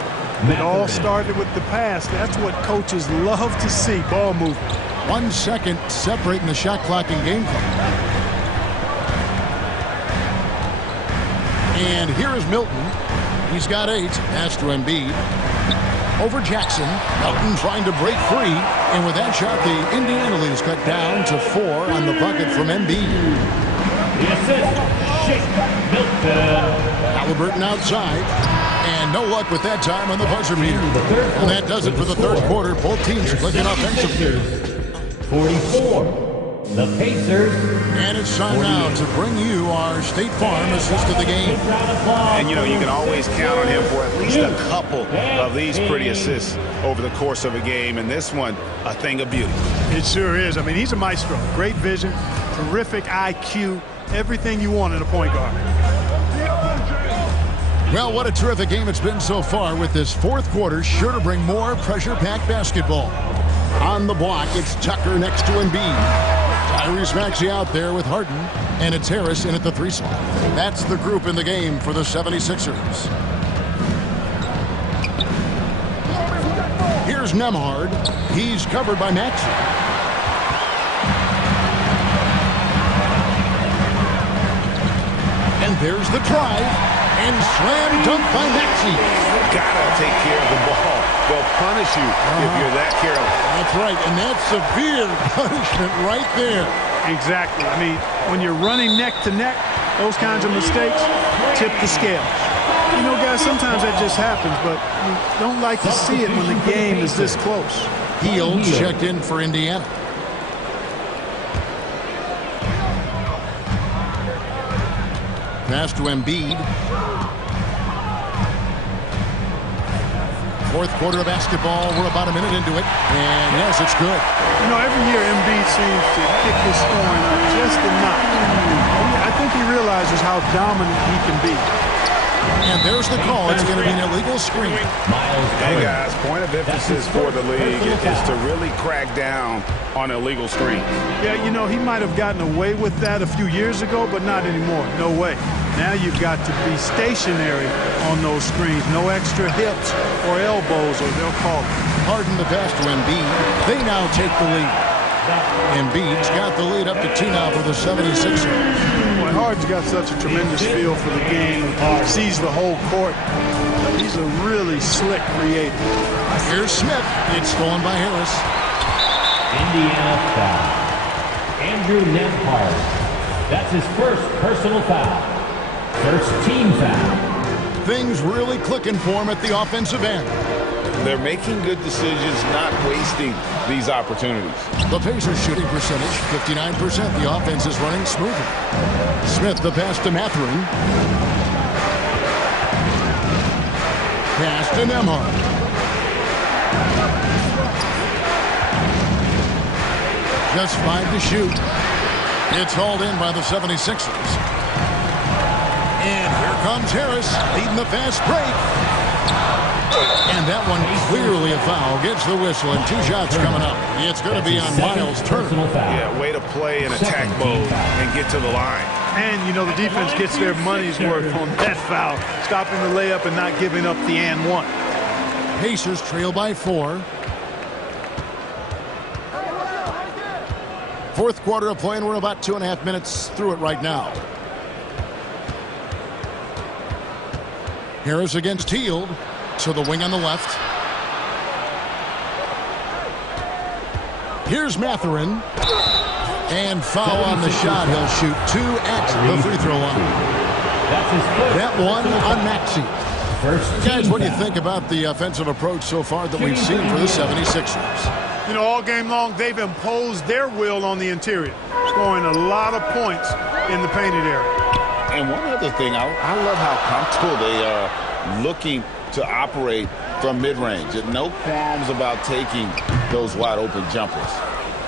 It all started with the pass. That's what coaches love to see, ball movement. 1 second separating the shot clock and game clock. And here is Milton. He's got 8. Pass to Embiid. Over Jackson. Milton trying to break free. And with that shot, the Indiana lead is cut down to 4 on the bucket from Embiid. The assist, Shake Milton. Halliburton outside. And no luck with that time on the buzzer beater. And that does it for the third quarter. Both teams clicking offensively. 44. The Pacers. And it's time now to bring you our State Farm assist of the game. And, you know, you can always count on him for at least a couple of these pretty assists over the course of a game. And this one, a thing of beauty. It sure is. I mean, he's a maestro. Great vision, terrific IQ, everything you want in a point guard. Well, what a terrific game it's been so far, with this fourth quarter sure to bring more pressure-packed basketball. On the block, it's Tucker next to Embiid. Tyrese Maxey out there with Harden, and it's Harris in at the 3 slot. That's the group in the game for the 76ers. Here's Nembhard. He's covered by Maxey. And there's the drive. And slam dunk by Maxey. Gotta take care of the ball. They'll punish you if you're that careless. That's right, and that's severe punishment right there. Exactly. I mean, when you're running neck to neck, those kinds of mistakes tip the scales. You know, guys, sometimes that just happens, but you don't like to see it when the game is this close. Hield checked in for Indiana. Pass to Embiid. Fourth quarter of basketball. We're about a minute into it. And yes, it's good. You know, every year Embiid seems to kick his scoring up just a notch. I think he realizes how dominant he can be. And there's the call. It's going to be an illegal screen. Hey, guys, point of emphasis for the league is to really crack down on illegal screens. Yeah, you know, he might have gotten away with that a few years ago, but not anymore. No way. Now you've got to be stationary on those screens. No extra hips or elbows, or they'll call it. Harden the pass to Embiid. They now take the lead. Embiid's got the lead up to 2 now for the 76ers. Boy, Harden's got such a tremendous feel for the game. Sees the whole court. He's a really slick creator. Here's Smith. It's stolen by Harris. Indiana foul. Andrew Nembhard. That's his first personal foul. First team foul. Things really clicking for him at the offensive end. They're making good decisions, not wasting these opportunities. The Pacers shooting percentage, 59%. The offense is running smoothly. Smith, the pass to Mathurin. Pass to Nembhard. Just 5 to shoot. It's hauled in by the 76ers. And here comes Harris, leading the fast break. And that one clearly a foul. Gets the whistle, and 2 shots coming up. It's going to be on Miles Turner. Yeah, way to play in attack mode and get to the line. And, you know, the defense gets their money's worth on that foul. Stopping the layup and not giving up the and one. Pacers trail by 4. Fourth quarter of play, and we're about 2.5 minutes through it right now. Harris against Hield. So the wing on the left. Here's Mathurin. And foul on the shot. He'll shoot 2 at the free throw line. That one on Maxey. Guys, what do you think about the offensive approach so far that we've seen for the 76ers? You know, all game long, they've imposed their will on the interior, scoring a lot of points in the painted area. And one other thing, I love how comfortable they are looking to operate from mid-range. No qualms about taking those wide-open jumpers.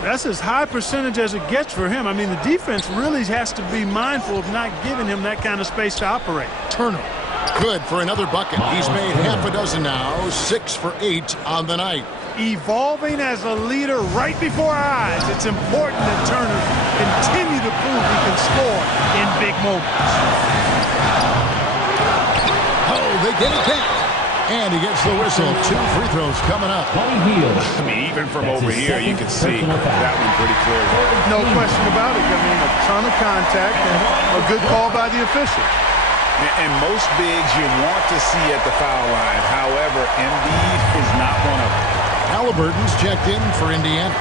That's as high percentage as it gets for him. I mean, the defense really has to be mindful of not giving him that kind of space to operate. Turner, good for another bucket. He's made half a dozen now, 6 for 8 on the night. Evolving as a leader right before our eyes. It's important that Turner continue to prove he can score in big moments. Oh, they get it back. And he gets the whistle. 2 free throws coming up. I mean, even from over here, you can see that one pretty clearly. No question about it. I mean, a ton of contact and a good call by the official. And most bigs you want to see at the foul line. However, Embiid is not one of them. Halliburton's checked in for Indiana.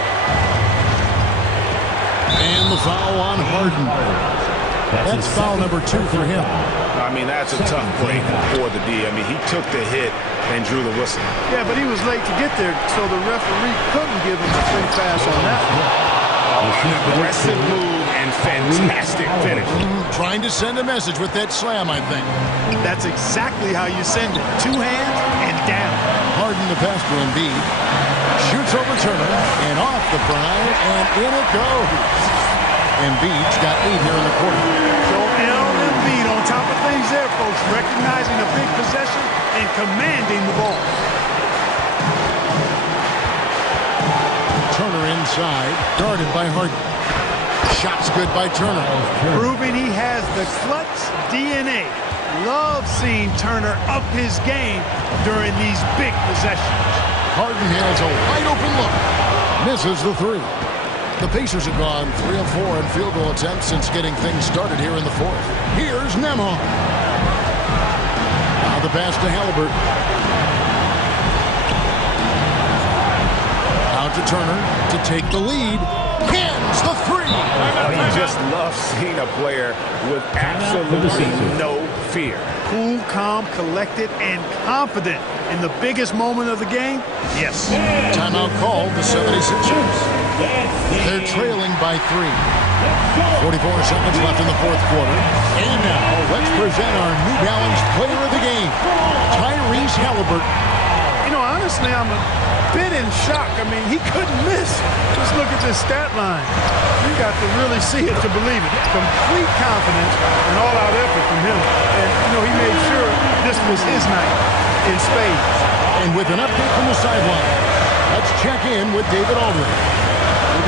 And the foul on Harden. That's foul number 2 for him. I mean, that's a tough break for the D. I mean, he took the hit and drew the whistle. Yeah, but he was late to get there, so the referee couldn't give him a free pass on that one. An aggressive move and fantastic finish. Trying to send a message with that slam, I think. That's exactly how you send it. 2 hands and down. Harden the pass to Embiid. Shoots over Turner and off the prime, and in it goes. Embiid's got 8 here in the quarter. So Embiid on top of things there, folks, recognizing a big possession and commanding the ball. Turner inside, guarded by Harden. Shots good by Turner. Proving he has the clutch DNA. Love seeing Turner up his game during these big possessions. Harden has a wide open look. Misses the 3. The Pacers have gone 3 of 4 in field goal attempts since getting things started here in the 4th. Here's Nembhard. Now the pass to Halliburton. Out to Turner to take the lead. Cans the 3. You just love seeing a player with absolutely no fear. Cool, calm, collected, and confident in the biggest moment of the game. Yes. Timeout called the 76ers. They're trailing by 3. 44 seconds left in the 4th quarter. And now, let's present our New Balance player of the game, Tyrese Halliburton. You know, honestly, I'm a bit in shock. I mean, he couldn't miss. Just look at this stat line. You got to really see it to believe it. Complete confidence and all-out effort from him. And, you know, he made sure this was his night in spades. And with an update from the sideline, let's check in with David Aldridge.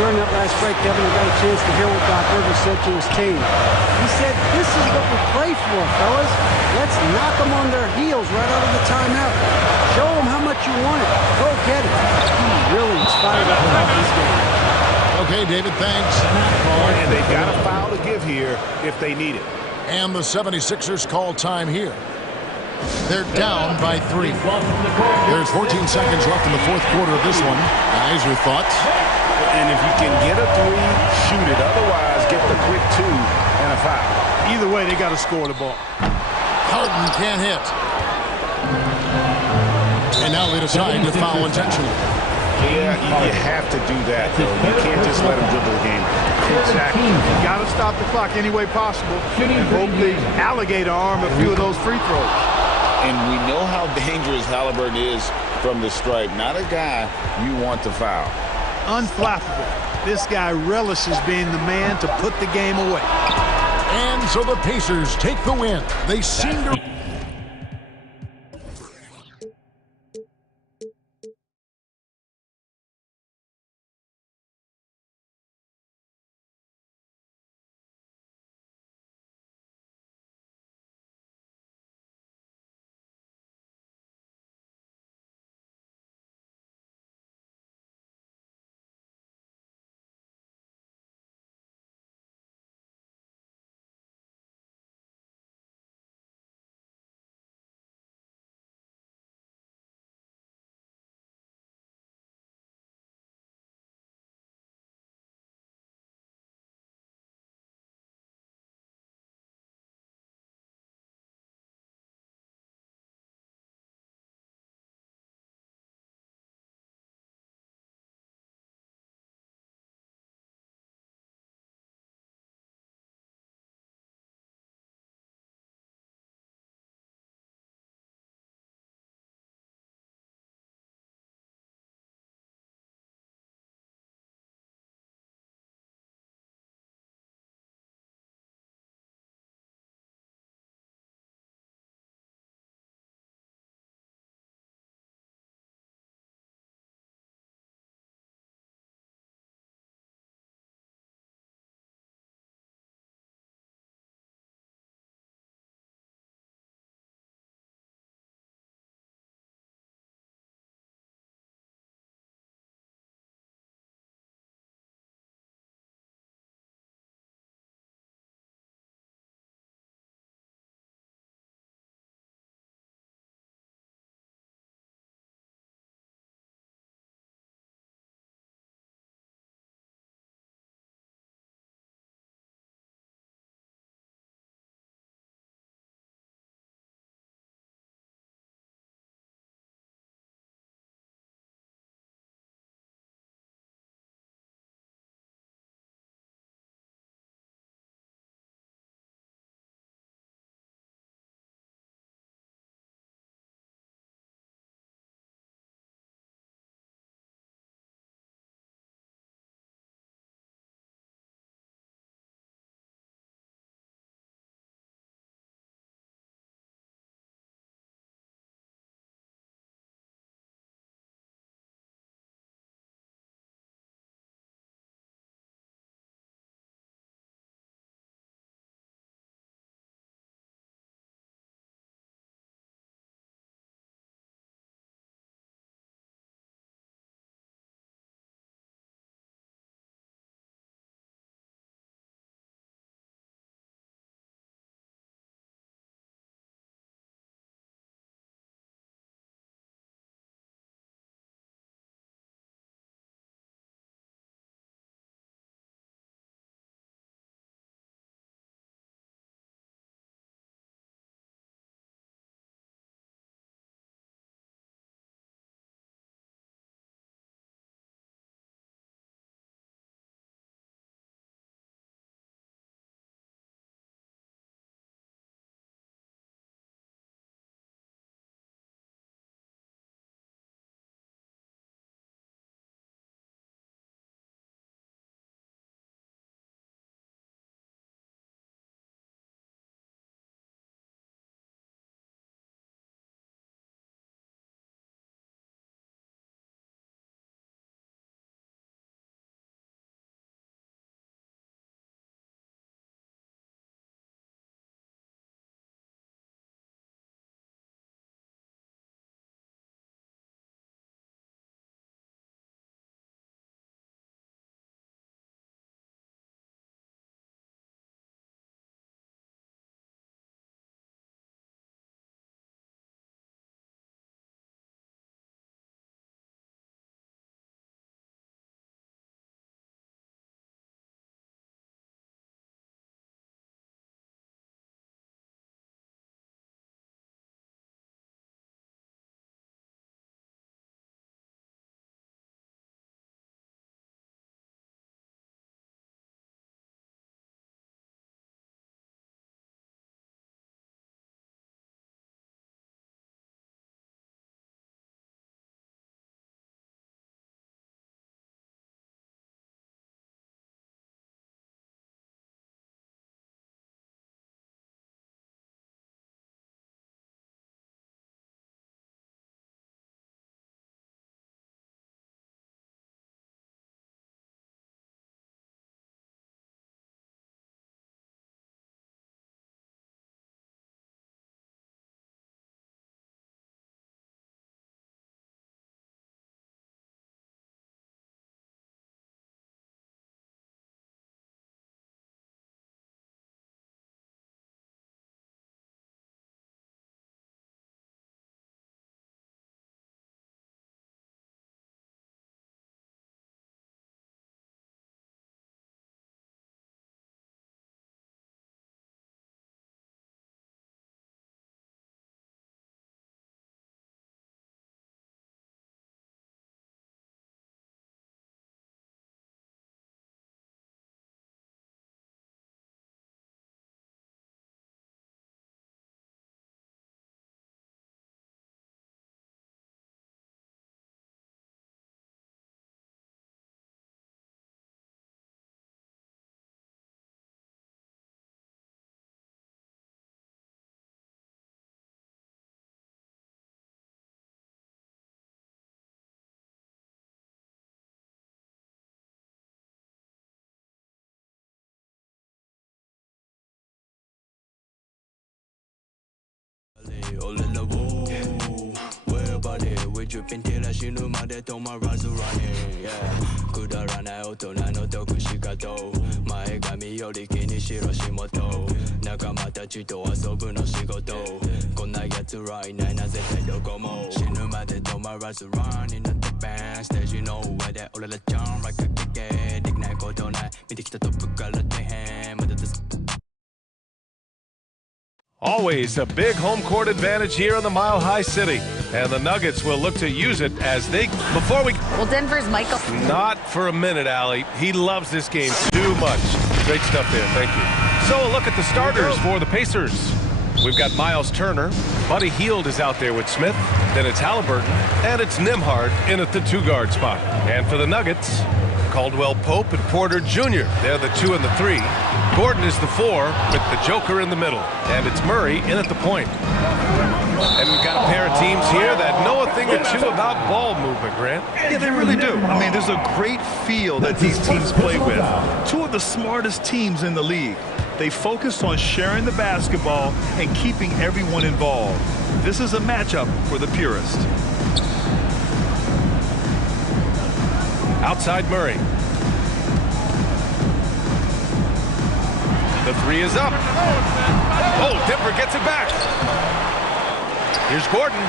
During that last break, Kevin, we got a chance to hear what Doc Rivers said to his team. He said, this is what we play for, fellas. Let's knock them on their heels right out of the timeout. Show them how much you want it. Go get it. He's really inspired about this game. Okay, David, thanks. And they've got a foul to give here if they need it. And the 76ers call time here. They're down by 3. There's 14 seconds left in the 4th quarter of this one. Guys, your thoughts? And if you can get a 3, shoot it. Otherwise, get the quick 2 and a foul. Either way, they got to score the ball. Harden can't hit. And now they decide to foul intentionally. Yeah, you have to do that, though. You can't just let them dribble the game. Exactly. You got to stop the clock any way possible and hope the alligator arm a few of those free throws. And we know how dangerous Halliburton is from the stripe. Not a guy you want to foul. Unflappable. This guy relishes being the man to put the game away. And so the Pacers take the win. They seem to... Always a big home court advantage here in the Mile High City. And the Nuggets will look to use it as they, Well, Denver's Michael. Not for a minute, Allie. He loves this game too much. Great stuff there, thank you. So a look at the starters for the Pacers. We've got Miles Turner. Buddy Hield is out there with Smith. Then it's Halliburton. And it's Nembhard in at the 2-guard spot. And for the Nuggets, Caldwell Pope and Porter Jr. They're the 2 and the 3. Gordon is the 4 with the Joker in the middle. And it's Murray in at the point. And we've got a pair of teams here that know a thing or two about ball movement, Grant. Yeah, they really do. I mean, there's a great feel that these teams play with. Two of the smartest teams in the league. They focus on sharing the basketball and keeping everyone involved. This is a matchup for the purist. Outside Murray. The 3 is up. Oh, Denver gets it back. Here's Gordon.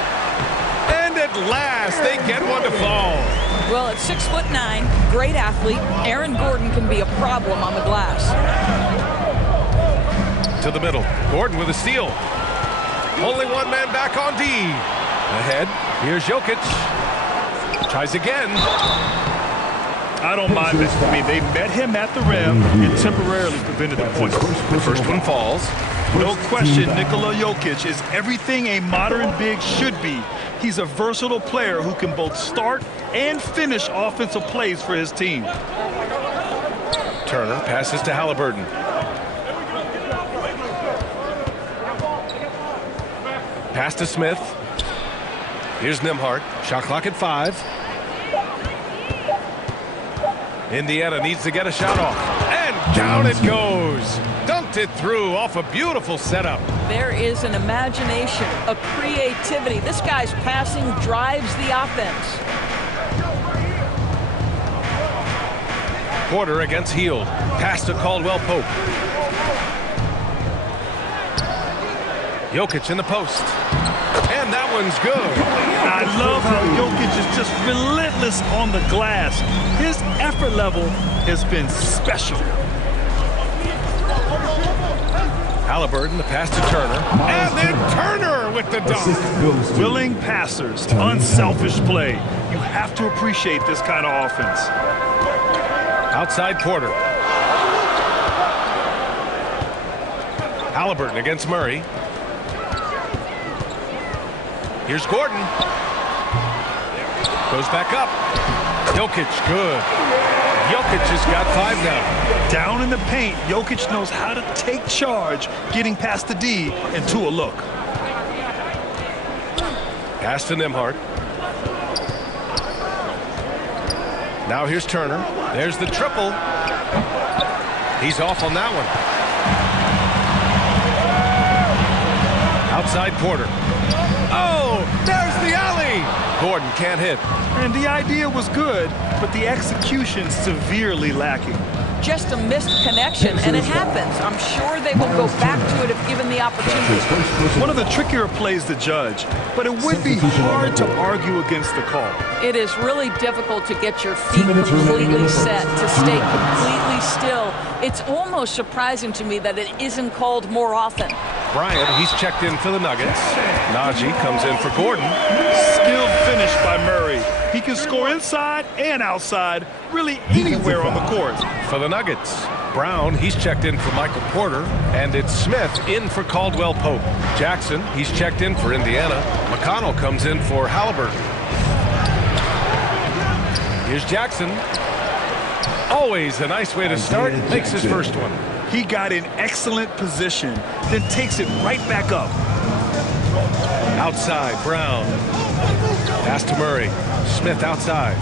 And at last, they get one to fall. Well, at 6'9", great athlete, Aaron Gordon can be a problem on the glass. To the middle. Gordon with a steal. Only one man back on D. Ahead. Here's Jokic. Tries again. I don't mind this. I mean, they met him at the rim and temporarily prevented the point. The first one falls. No question, Nikola Jokic is everything a modern big should be. He's a versatile player who can both start and finish offensive plays for his team. Turner passes to Halliburton. Pass to Smith. Here's Nembhard. Shot clock at 5. Indiana needs to get a shot off. And down it goes. Dunked it through off a beautiful setup. There is an imagination, a creativity. This guy's passing drives the offense. Porter against Hield. Pass to Caldwell Pope. Jokic in the post. And that one's good. I love how Jokic is just relentless on the glass. His effort level has been special. Halliburton, the pass to Turner. And then Turner with the dunk. Willing passers, unselfish play. You have to appreciate this kind of offense. Outside Porter. Halliburton against Murray. Here's Gordon. Goes back up. Jokic, good. Jokic has got 5 now. Down in the paint, Jokic knows how to take charge, getting past the D and to a look. Pass to Nembhard. Now here's Turner. There's the triple. He's off on that one. Outside Porter. Oh, there's the alley. Gordon can't hit. And the idea was good, but the execution severely lacking. Just a missed connection, and it happens. I'm sure they will go back to it if given the opportunity. One of the trickier plays to judge, but it would be hard to argue against the call. It is really difficult to get your feet completely set, to stay completely still. It's almost surprising to me that it isn't called more often. Bryant, he's checked in for the Nuggets. Najee comes in for Gordon. Skilled finish by Murray. He can score inside and outside, really anywhere on the court. For the Nuggets, Brown, he's checked in for Michael Porter. And it's Smith in for Caldwell Pope. Jackson, he's checked in for Indiana. McConnell comes in for Halliburton. Here's Jackson. Always a nice way to start. Makes his first one. He got in excellent position, then takes it right back up. Outside, Brown. Pass to Murray. Smith outside.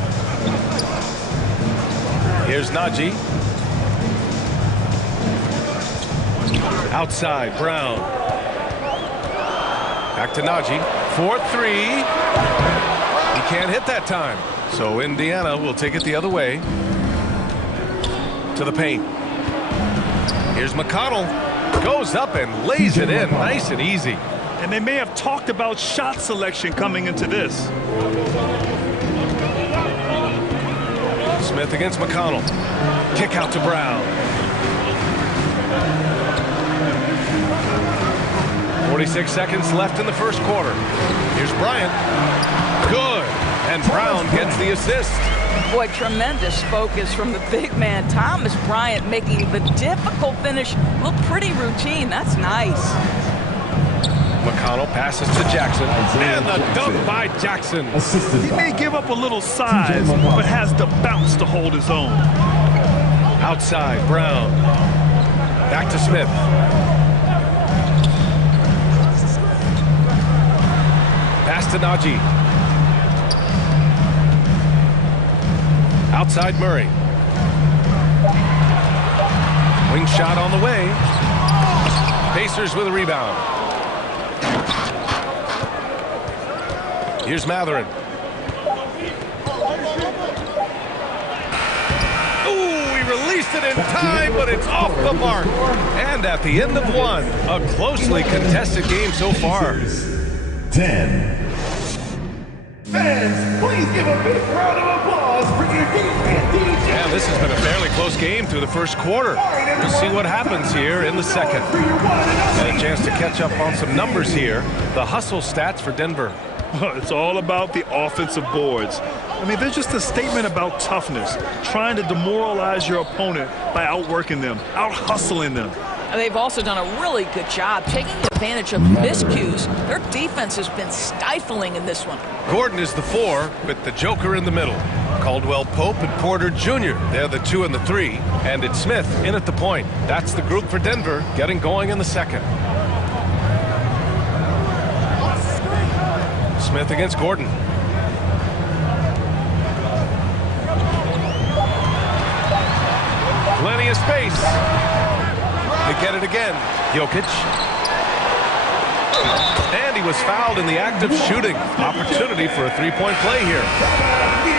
Here's Najee. Outside, Brown. Back to Najee. 4-3. He can't hit that time. So Indiana will take it the other way. To the paint. Here's McConnell. Goes up and lays it in nice and easy. And they may have talked about shot selection coming into this. Smith against McConnell. Kick out to Brown. 46 seconds left in the first quarter. Here's Bryant. Good. And Brown gets the assist. Boy, tremendous focus from the big man, Thomas Bryant, making the difficult finish look pretty routine. That's nice. McConnell passes to Jackson. And the dunk by Jackson. He may give up a little size, but has the bounce to hold his own. Outside, Brown. Back to Smith. Pass to Najee. Outside Murray. Wing shot on the way. Pacers with a rebound. Here's Matherin. Ooh, he released it in time, but it's off the mark. And at the end of one, a closely contested game so far. 10. Fans, please give a big round of applause for your DJ. Yeah, this has been a fairly close game through the first quarter. We'll see what happens here in the second. And a chance to catch up on some numbers here. The hustle stats for Denver. It's all about the offensive boards. I mean, they're just a statement about toughness, trying to demoralize your opponent by outworking them, out-hustling them. They've also done a really good job taking advantage of miscues. Their defense has been stifling in this one. Gordon is the 4 with the Joker in the middle. Caldwell Pope and Porter Jr. They're the 2 and the 3. And it's Smith in at the point. That's the group for Denver getting going in the second. Smith against Gordon. Plenty of space. They get it again. Jokic. And he was fouled in the act of shooting. Opportunity for a three-point play here.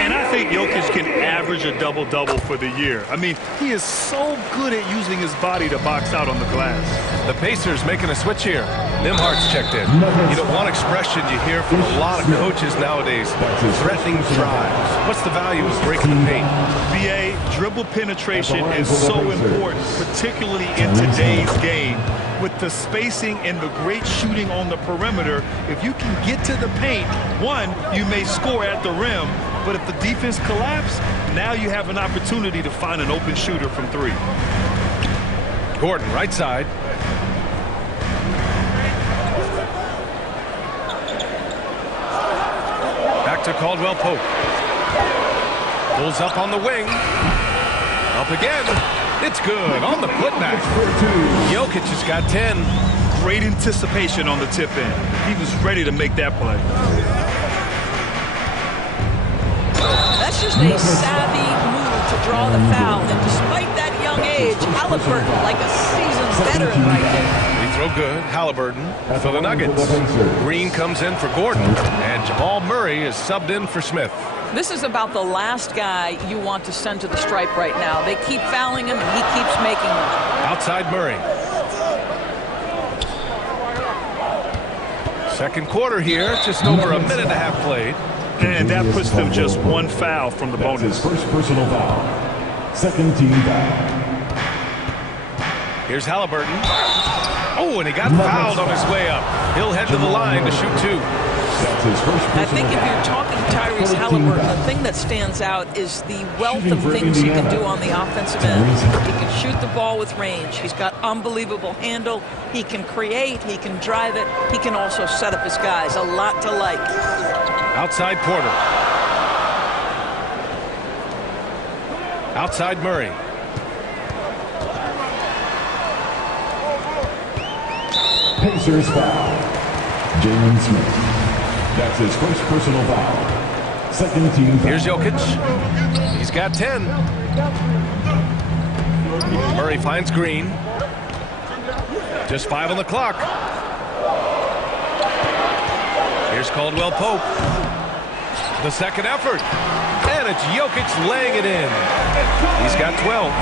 And I think Jokic can average a double-double for the year. I mean, he is so good at using his body to box out on the glass. The Pacers making a switch here. Nimhard's checked in. You know, one expression you hear from a lot of coaches nowadays, threatening drives. What's the value of breaking the paint? BA, dribble penetration is so important, particularly in today's game. With the spacing and the great shooting on the perimeter, if you can get to the paint, one, you may score at the rim, but if the defense collapses, now you have an opportunity to find an open shooter from 3. Gordon, right side. Back to Caldwell Pope. Pulls up on the wing. Up again. It's good on the putback. Jokic has got 10. Great anticipation on the tip in. He was ready to make that play. That's just a savvy move to draw the foul. And despite that young age, Halliburton like a seasoned veteran right there. Free throw good. Halliburton for the Nuggets. Green comes in for Gordon. And Jamal Murray is subbed in for Smith. This is about the last guy you want to send to the stripe right now. They keep fouling him, and he keeps making them. Outside Murray. Second quarter here, just over a minute and a half played. And that puts them just one foul from the bonus. First personal foul. Second team foul. Here's Halliburton. Oh, and he got fouled on his way up. He'll head to the line to shoot 2. I think if you're talking Tyrese Halliburton, the thing that stands out is the wealth of things he can do on the offensive end. He can shoot the ball with range. He's got unbelievable handle. He can create. He can drive it. He can also set up his guys. A lot to like. Outside Porter. Outside Murray. Pacers foul. Jalen Smith. That's his first personal foul. Second team foul. Here's Jokic. He's got 10. Murray finds Green. Just 5 on the clock. Here's Caldwell Pope. The second effort. And it's Jokic laying it in. He's got 12.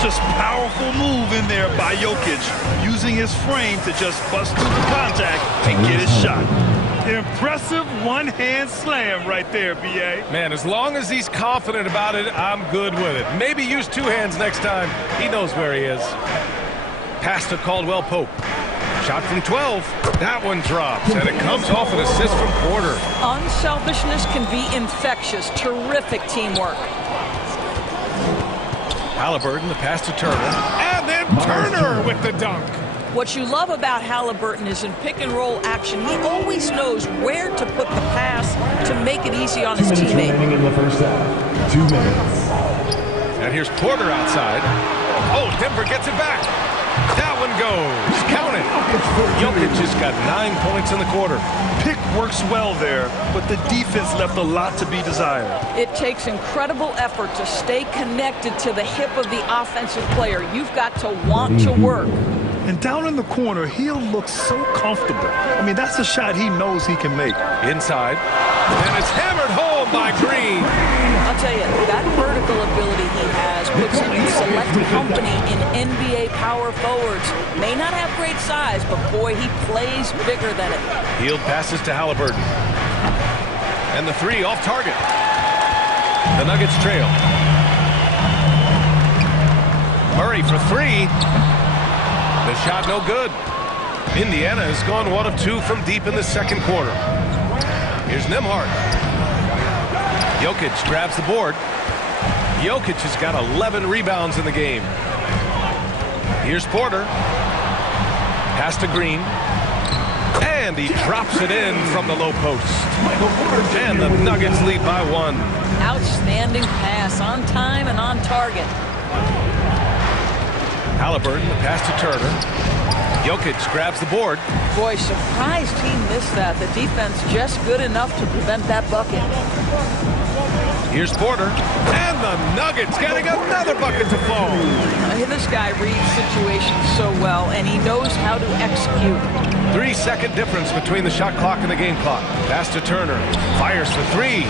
Just powerful move in there by Jokic, using his frame to just bust through the contact and get his shot. Impressive one-hand slam right there, B.A. Man, as long as he's confident about it, I'm good with it. Maybe use two hands next time. He knows where he is. Pass to Caldwell Pope. Shot from 12. That one drops, and it comes off an assist from Porter. Unselfishness can be infectious. Terrific teamwork. Halliburton, the pass to Turner. And then Turner with the dunk. What you love about Halliburton is in pick-and-roll action, he always knows where to put the pass to make it easy on his teammate. In the first half. 2 minutes. And here's Porter outside. Oh, Denver gets it back. That one goes. Count it. Jokic just got 9 points in the quarter. Pick works well there, but the defense left a lot to be desired. It takes incredible effort to stay connected to the hip of the offensive player. You've got to want to work. And down in the corner, he'll look so comfortable. I mean, that's a shot he knows he can make. Inside. And it's hammered home by Green. I'll tell you, that vertical ability he has puts him in select company in NBA power forwards. May not have great size, but boy, he plays bigger than it. Hield passes to Halliburton. And the three off target. The Nuggets trail. Murray for three. The shot no good. Indiana has gone 1 of 2 from deep in the second quarter. Here's Nembhard. Jokic grabs the board. Jokic has got 11 rebounds in the game. Here's Porter. Pass to Green. And he drops it in from the low post. And the Nuggets lead by 1. Outstanding pass, on time and on target. Halliburton, the pass to Turner. Jokic grabs the board. Boy, surprised he missed that. The defense just good enough to prevent that bucket. Here's Porter. And the Nuggets getting another bucket to fall. This guy reads situations so well, and he knows how to execute. 3-second difference between the shot clock and the game clock. Pass to Turner. Fires for three.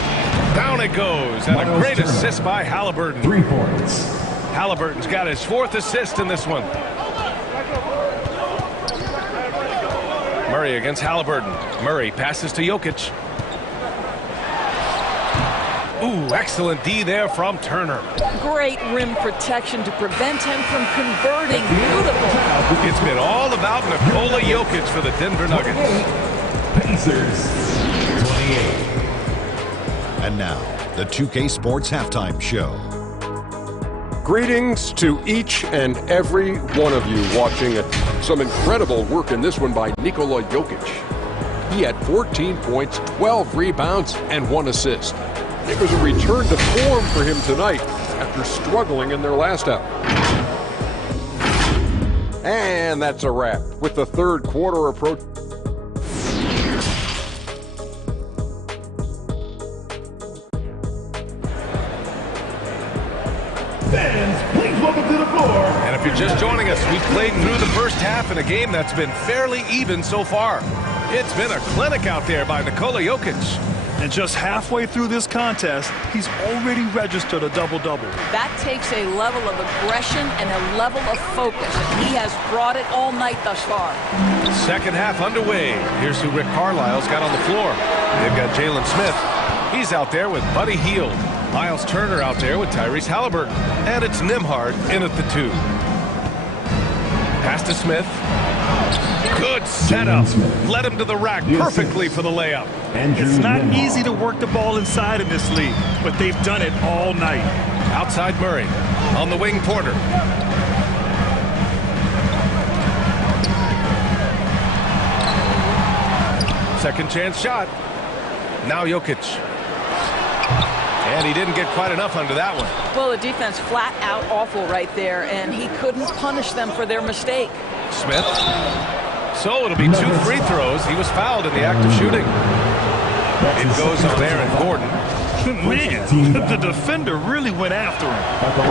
Down it goes. And a great assist by Halliburton. 3 points. Halliburton's got his 4th assist in this one. Murray against Halliburton. Murray passes to Jokic. Ooh, excellent D there from Turner. Great rim protection to prevent him from converting. Beautiful. It's been all about Nikola Jokic for the Denver Nuggets. Pacers, 28. And now, the 2K Sports Halftime Show. Greetings to each and every one of you watching it. Some incredible work in this one by Nikola Jokic. He had 14 points, 12 rebounds, and 1 assist. It was a return to form for him tonight after struggling in their last out. And that's a wrap with the third quarter approach. Fans, please welcome to the floor. And if you're just joining us, we've played through the first half in a game that's been fairly even so far. It's been a clinic out there by Nikola Jokic. And just halfway through this contest, he's already registered a double-double. That takes a level of aggression and a level of focus. He has brought it all night thus far. Second half underway. Here's who Rick Carlisle's got on the floor. They've got Jalen Smith. He's out there with Buddy Hield. Miles Turner out there with Tyrese Halliburton. And it's Nembhard in at the 2. Pass to Smith. Good setup. Led him to the rack perfectly for the layup. It's not easy to work the ball inside in this league, but they've done it all night. Outside Murray. On the wing, Porter. Second chance shot. Now Jokic. And he didn't get quite enough under that one. Well, the defense flat out awful right there, and he couldn't punish them for their mistake. Smith. So it'll be 2 free throws. He was fouled in the act of shooting. It goes on Aaron Gordon. Man, the defender really went after him.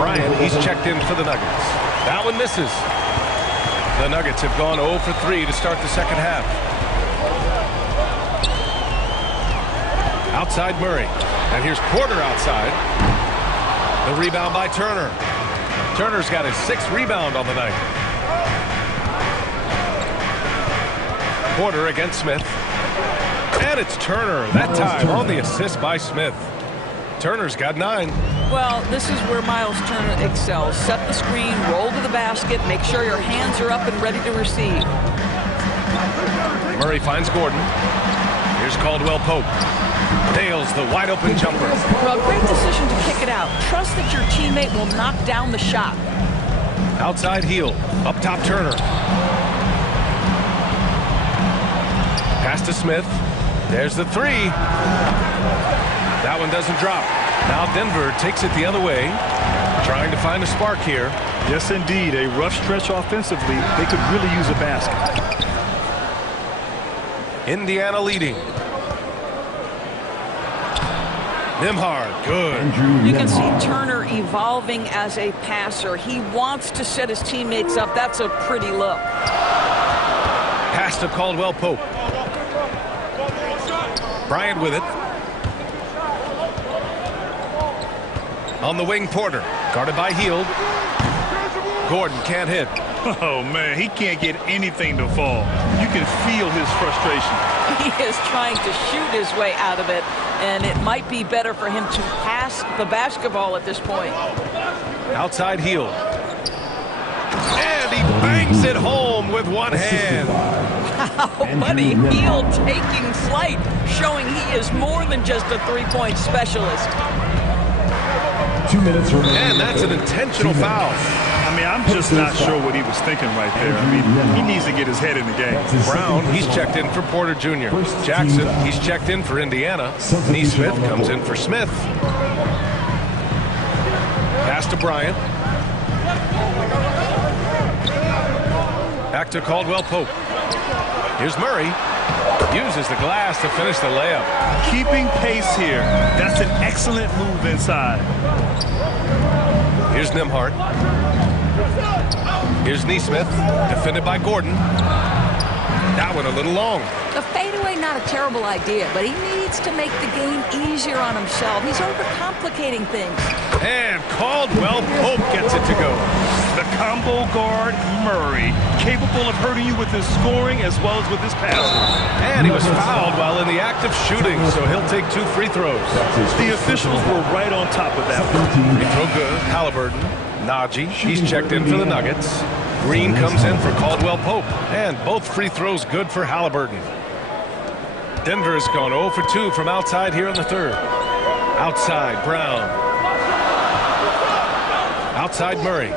Bryant, he's checked in for the Nuggets. That one misses. The Nuggets have gone 0 for 3 to start the second half. Outside Murray. And here's Porter outside. The rebound by Turner. Turner's got his 6th rebound on the night. Porter against Smith. And it's Turner, that time on the assist by Smith. Turner's got 9. Well, this is where Miles Turner excels. Set the screen, roll to the basket, make sure your hands are up and ready to receive. Murray finds Gordon. Here's Caldwell Pope. Nails the wide open jumper. Well, great decision to kick it out. Trust that your teammate will knock down the shot. Outside heel. Up top Turner. Pass to Smith. There's the 3. That one doesn't drop. Now Denver takes it the other way. Trying to find a spark here. Yes, indeed. A rough stretch offensively. They could really use a basket. Indiana leading. Nembhard, good. You can see Turner evolving as a passer. He wants to set his teammates up. That's a pretty look. Pass to Caldwell Pope. Bryant with it. On the wing, Porter. Guarded by Hield. Gordon can't hit. Oh, man, he can't get anything to fall. You can feel his frustration. He is trying to shoot his way out of it, and it might be better for him to pass the basketball at this point. Outside Hield. And he bangs it home with one hand. Wow, Buddy Hield taking flight, showing he is more than just a three-point specialist. 2 minutes remaining. And that's an intentional foul. I mean, I'm just not sure what he was thinking right there. I mean, he needs to get his head in the game. Brown, he's checked in for Porter Jr. Jackson, he's checked in for Indiana. Nesmith comes in for Smith. Pass to Bryant. Back to Caldwell Pope. Here's Murray. Uses the glass to finish the layup. Keeping pace here. That's an excellent move inside. Here's Nembhard. Here's Nesmith, defended by Gordon. That one a little long. The fadeaway, not a terrible idea, but he needs to make the game easier on himself. He's overcomplicating things. And Caldwell Pope gets it to go. The combo guard, Murray, capable of hurting you with his scoring as well as with his passing. And he was fouled while in the act of shooting, so he'll take 2 free throws. The officials were right on top of that. Free throw good. Halliburton. Najee, he's checked in for the Nuggets. Green comes in for Caldwell Pope. And both free throws good for Halliburton. Denver has gone 0 for 2 from outside here in the third. Outside, Brown. Outside, Murray.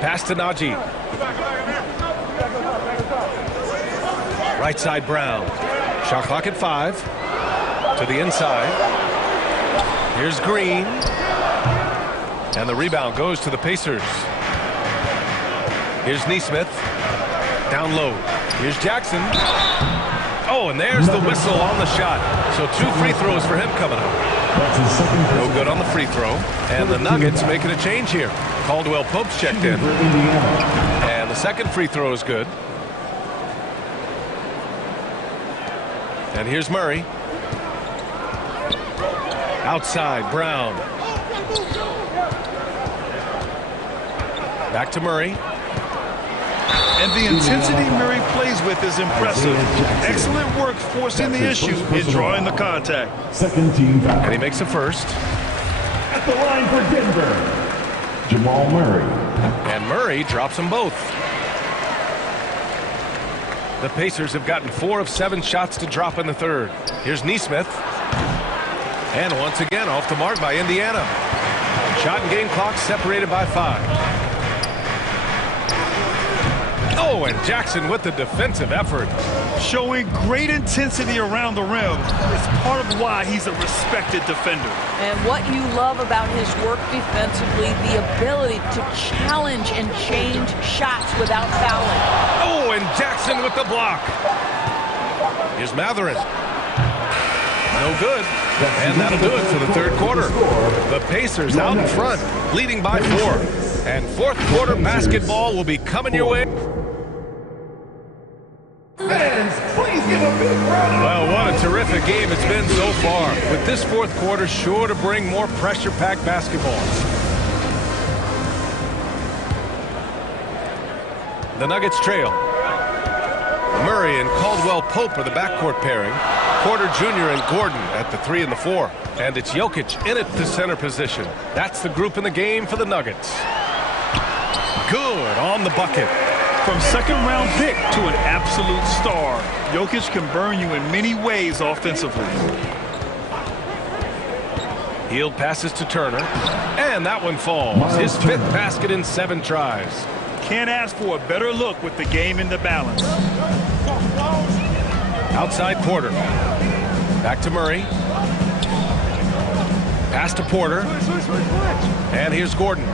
Pass to Najee. Right side, Brown. Shot clock at 5. To the inside. Here's Green. And the rebound goes to the Pacers. Here's Nesmith. Down low. Here's Jackson. Oh, and there's the whistle on the shot. So 2 free throws for him coming up. No good on the free throw. And the Nuggets making a change here. Caldwell Pope's checked in. And the second free throw is good. And here's Murray. Outside, Brown. Back to Murray. And the intensity Murray plays with is impressive. Excellent work forcing the issue and drawing the contact. Second team foul. And he makes a first. At the line for Denver, Jamal Murray. And Murray drops them both. The Pacers have gotten 4 of 7 shots to drop in the third. Here's Nesmith. And once again off the mark by Indiana. Shot and game clock separated by 5. Oh, and Jackson with the defensive effort. Showing great intensity around the rim. It's part of why he's a respected defender. And what you love about his work defensively, the ability to challenge and change shots without fouling. Oh, and Jackson with the block. Here's Matherin. No good. And that'll do it for the third quarter. The Pacers out in front, leading by 4. And fourth quarter basketball will be coming your way. Fans, please give a big round of applause. Well, what a terrific game it's been so far, with this fourth quarter sure to bring more pressure-packed basketball. The Nuggets trail. Murray and Caldwell-Pope are the backcourt pairing. Porter Jr. and Gordon at the 3 and the 4. And it's Jokic in at the center position. That's the group in the game for the Nuggets. Good on the bucket. From second-round pick to an absolute star, Jokic can burn you in many ways offensively. Hield passes to Turner, and that one falls. His 5th basket in 7 tries. Can't ask for a better look with the game in the balance. Outside Porter. Back to Murray. Pass to Porter. And here's Gordon.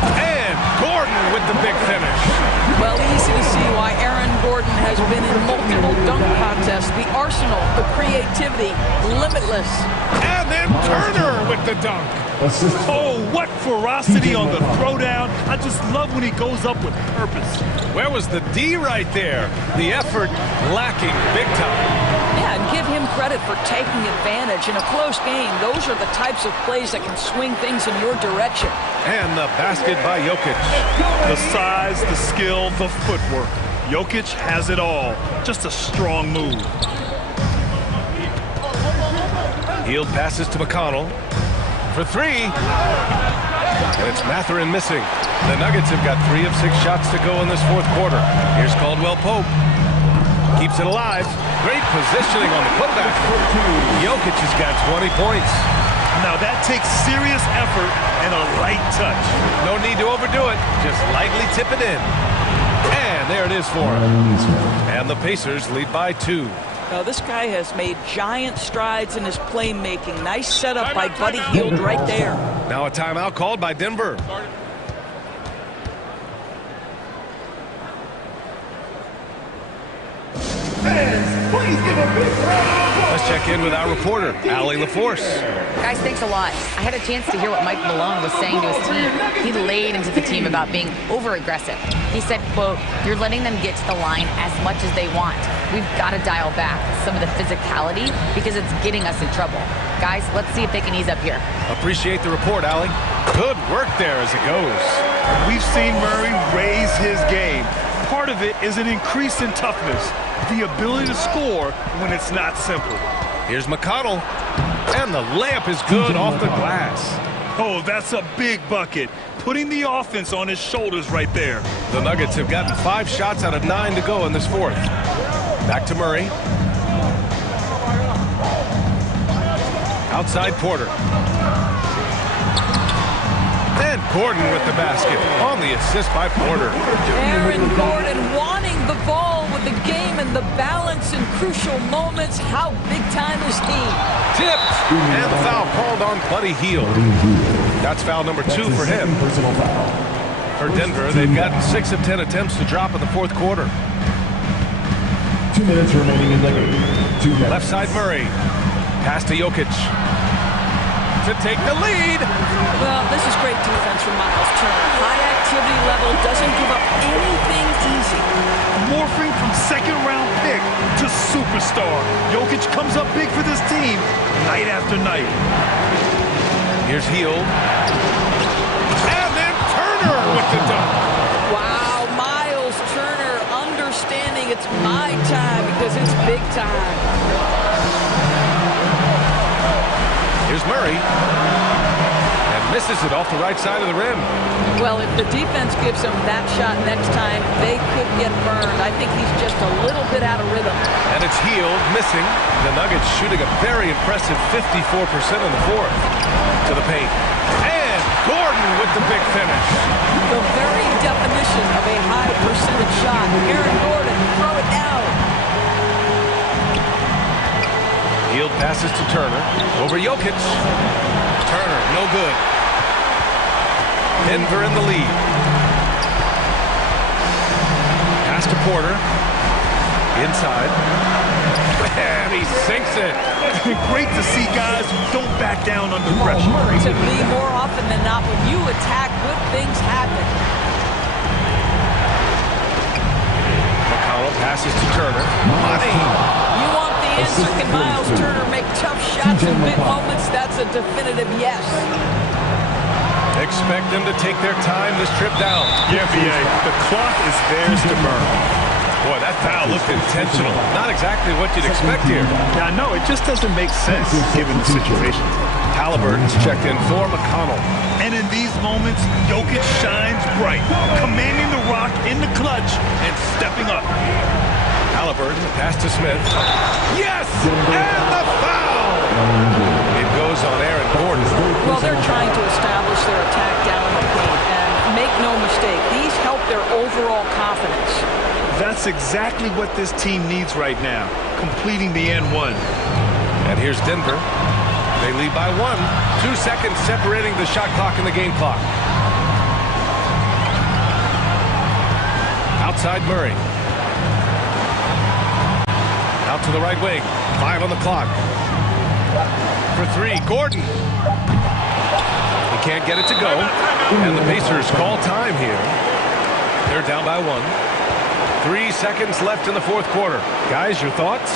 And Gordon with the big finish. Well, easy to see why Aaron Gordon has been in multiple dunk contests. The arsenal, the creativity, limitless. And then Turner with the dunk. Oh, what ferocity on the throwdown. I just love when he goes up with purpose. Where was the D right there? The effort lacking big time. Yeah, and give him credit for taking advantage. In a close game, those are the types of plays that can swing things in your direction. And the basket by Jokic. The size, the skill, the footwork. Jokic has it all. Just a strong move. Hield passes to McConnell for 3. And it's Mathurin missing. The Nuggets have got 3 of 6 shots to go in this fourth quarter. Here's Caldwell-Pope. Keeps it alive. Great positioning on the putback. Jokic has got 20 points. Now that takes serious effort and a light touch. No need to overdo it. Just lightly tip it in. And there it is for him. And the Pacers lead by 2. Now, this guy has made giant strides in his playmaking. Nice setup by Buddy Hield right there. Now a timeout called by Denver. Please give a big round. Let's check in with our reporter, Allie LaForce. Guys, thanks a lot. I had a chance to hear what Mike Malone was saying to his team. He laid into the team about being over-aggressive. He said, quote, "You're letting them get to the line as much as they want. We've got to dial back some of the physicality because it's getting us in trouble. Guys, let's see if they can ease up here." Appreciate the report, Allie. Good work there as it goes. We've seen Murray raise his game. Part of it is an increase in toughness, the ability to score when it's not simple. Here's McConnell, and the layup is good off the glass. Oh, that's a big bucket. Putting the offense on his shoulders right there. The Nuggets have gotten 5 shots out of 9 to go in this fourth. Back to Murray. Outside Porter. And Gordon with the basket on the assist by Porter. Aaron Gordon wanting the ball with the game and the balance in crucial moments. How big time is he? Tipped, and the foul called on Buddy Hield. That's foul number 2 for him. For Denver, they've gotten 6 of 10 attempts to drop in the fourth quarter. 2 minutes remaining in the game. Left side Murray. Pass to Jokic. To take the lead. Well, this is great defense from Miles Turner. High activity level, doesn't give up anything easy. Morphing from second-round pick to superstar. Jokic comes up big for this team night after night. Here's Hield. And then Turner with the dunk. Wow, Miles Turner understanding it's my time because it's big time. Here's Murray. And misses it off the right side of the rim. Well, if the defense gives him that shot next time, they could get burned. I think he's just a little bit out of rhythm. And it's Hield missing. The Nuggets shooting a very impressive 54% in the fourth. To the paint. And Gordon with the big finish. The very definition of a high percentage shot. Aaron Gordon, throw it down. Hield passes to Turner. Over Jokic. Turner, no good. Denver in the lead. Pass to Porter. Inside. And he sinks it. Great to see guys who don't back down under pressure. To me, more often than not, when you attack, good things happen. McConnell passes to Turner. Money. You want the Can Miles Turner make tough shots in big moments? That's a definitive yes. Expect them to take their time this trip down. Yeah, B.A. The clock is theirs to burn. Boy, that foul looked intentional. Not exactly what you'd expect here. Yeah, I know. It just doesn't make sense given the situation. Halliburton's checked in for McConnell. And in these moments, Jokic shines bright, commanding the rock in the clutch and stepping up. Halliburton, pass to Smith. Yes! And the foul! It goes on Aaron Gordon. Well, they're trying to establish their attack down in the paint. And make no mistake, these help their overall confidence. That's exactly what this team needs right now, completing the N1. And here's Denver. They lead by 1. 2 seconds separating the shot clock and the game clock. Outside Murray. Out to the right wing. 5 on the clock. For 3, Gordon. He can't get it to go. And the Pacers call time here. They're down by 1. 3 seconds left in the fourth quarter. Guys, your thoughts?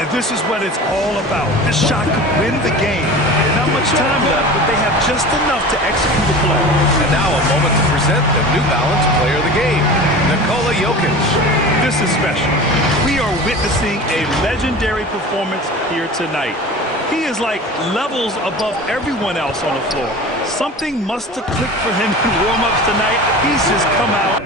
And this is what it's all about. This shot could win the game. There's not much time left, but they have just enough to execute the play. And now a moment to present the New Balance Player of the Game, Nikola Jokic. This is special. We are witnessing a legendary performance here tonight. He is like levels above everyone else on the floor. Something must have clicked for him in warm-ups tonight. He's just come out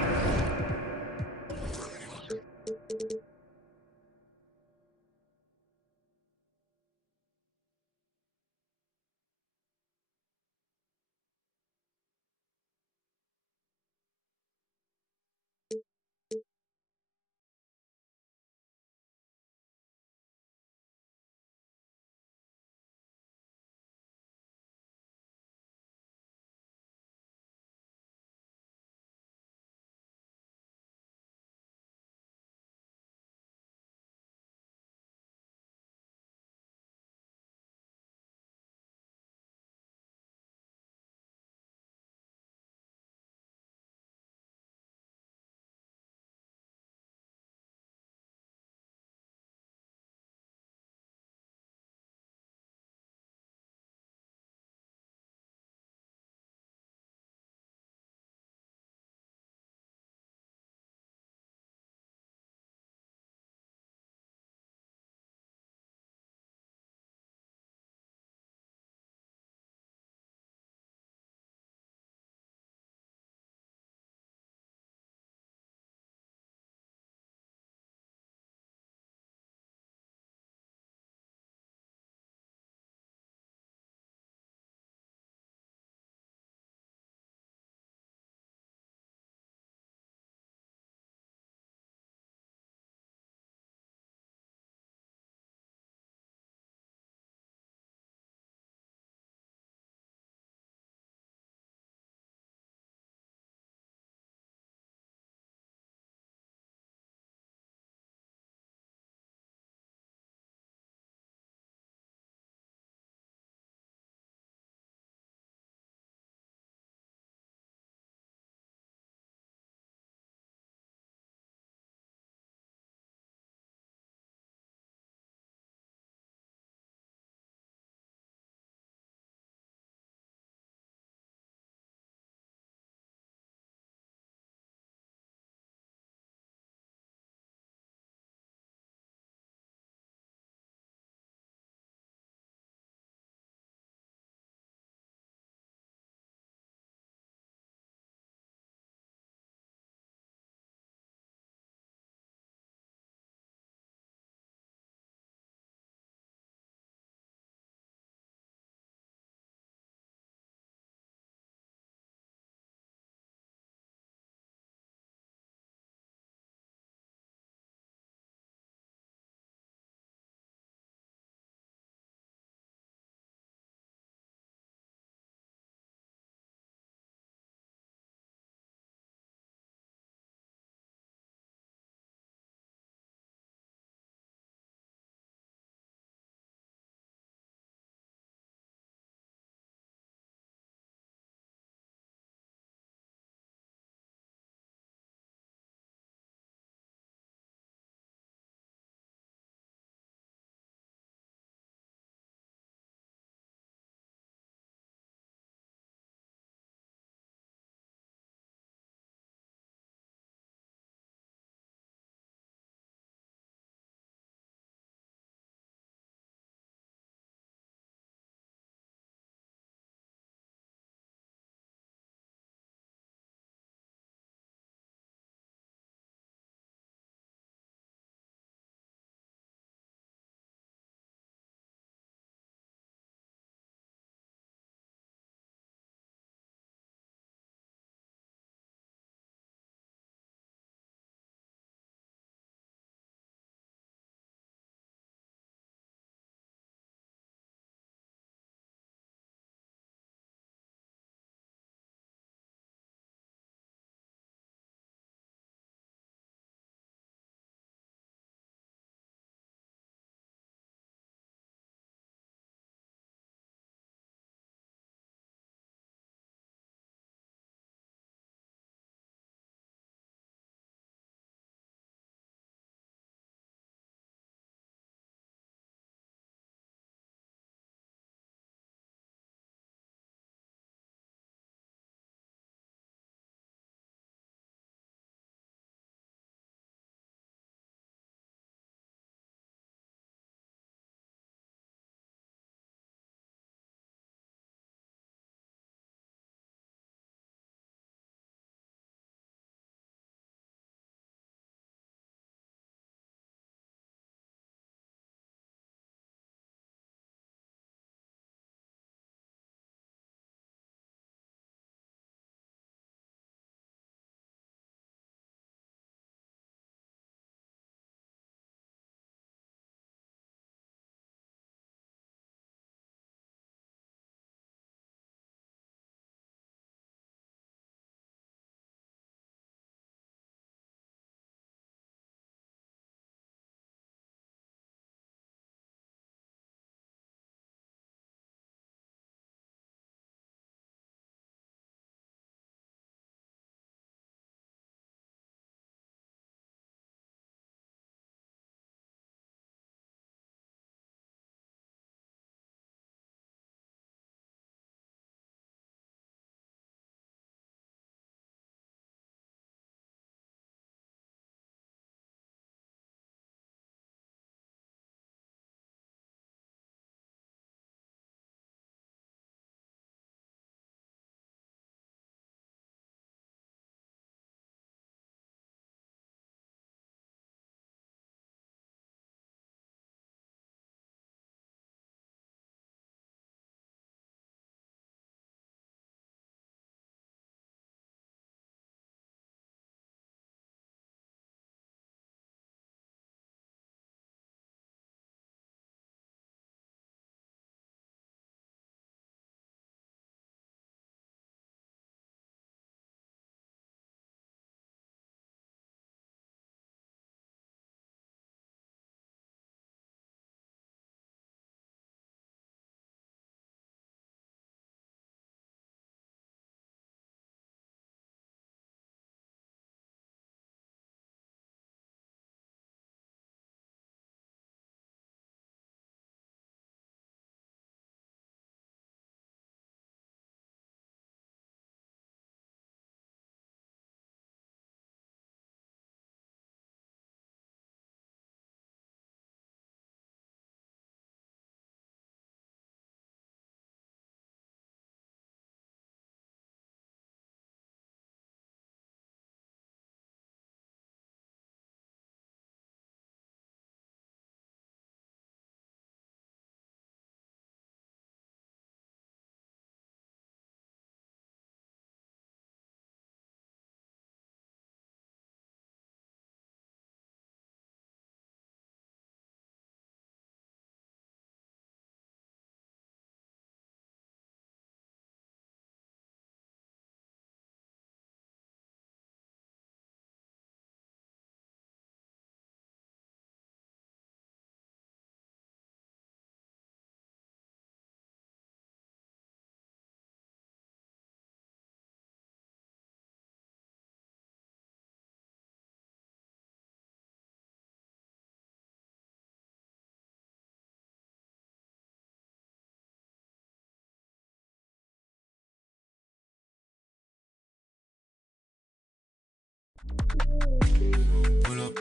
Pull up.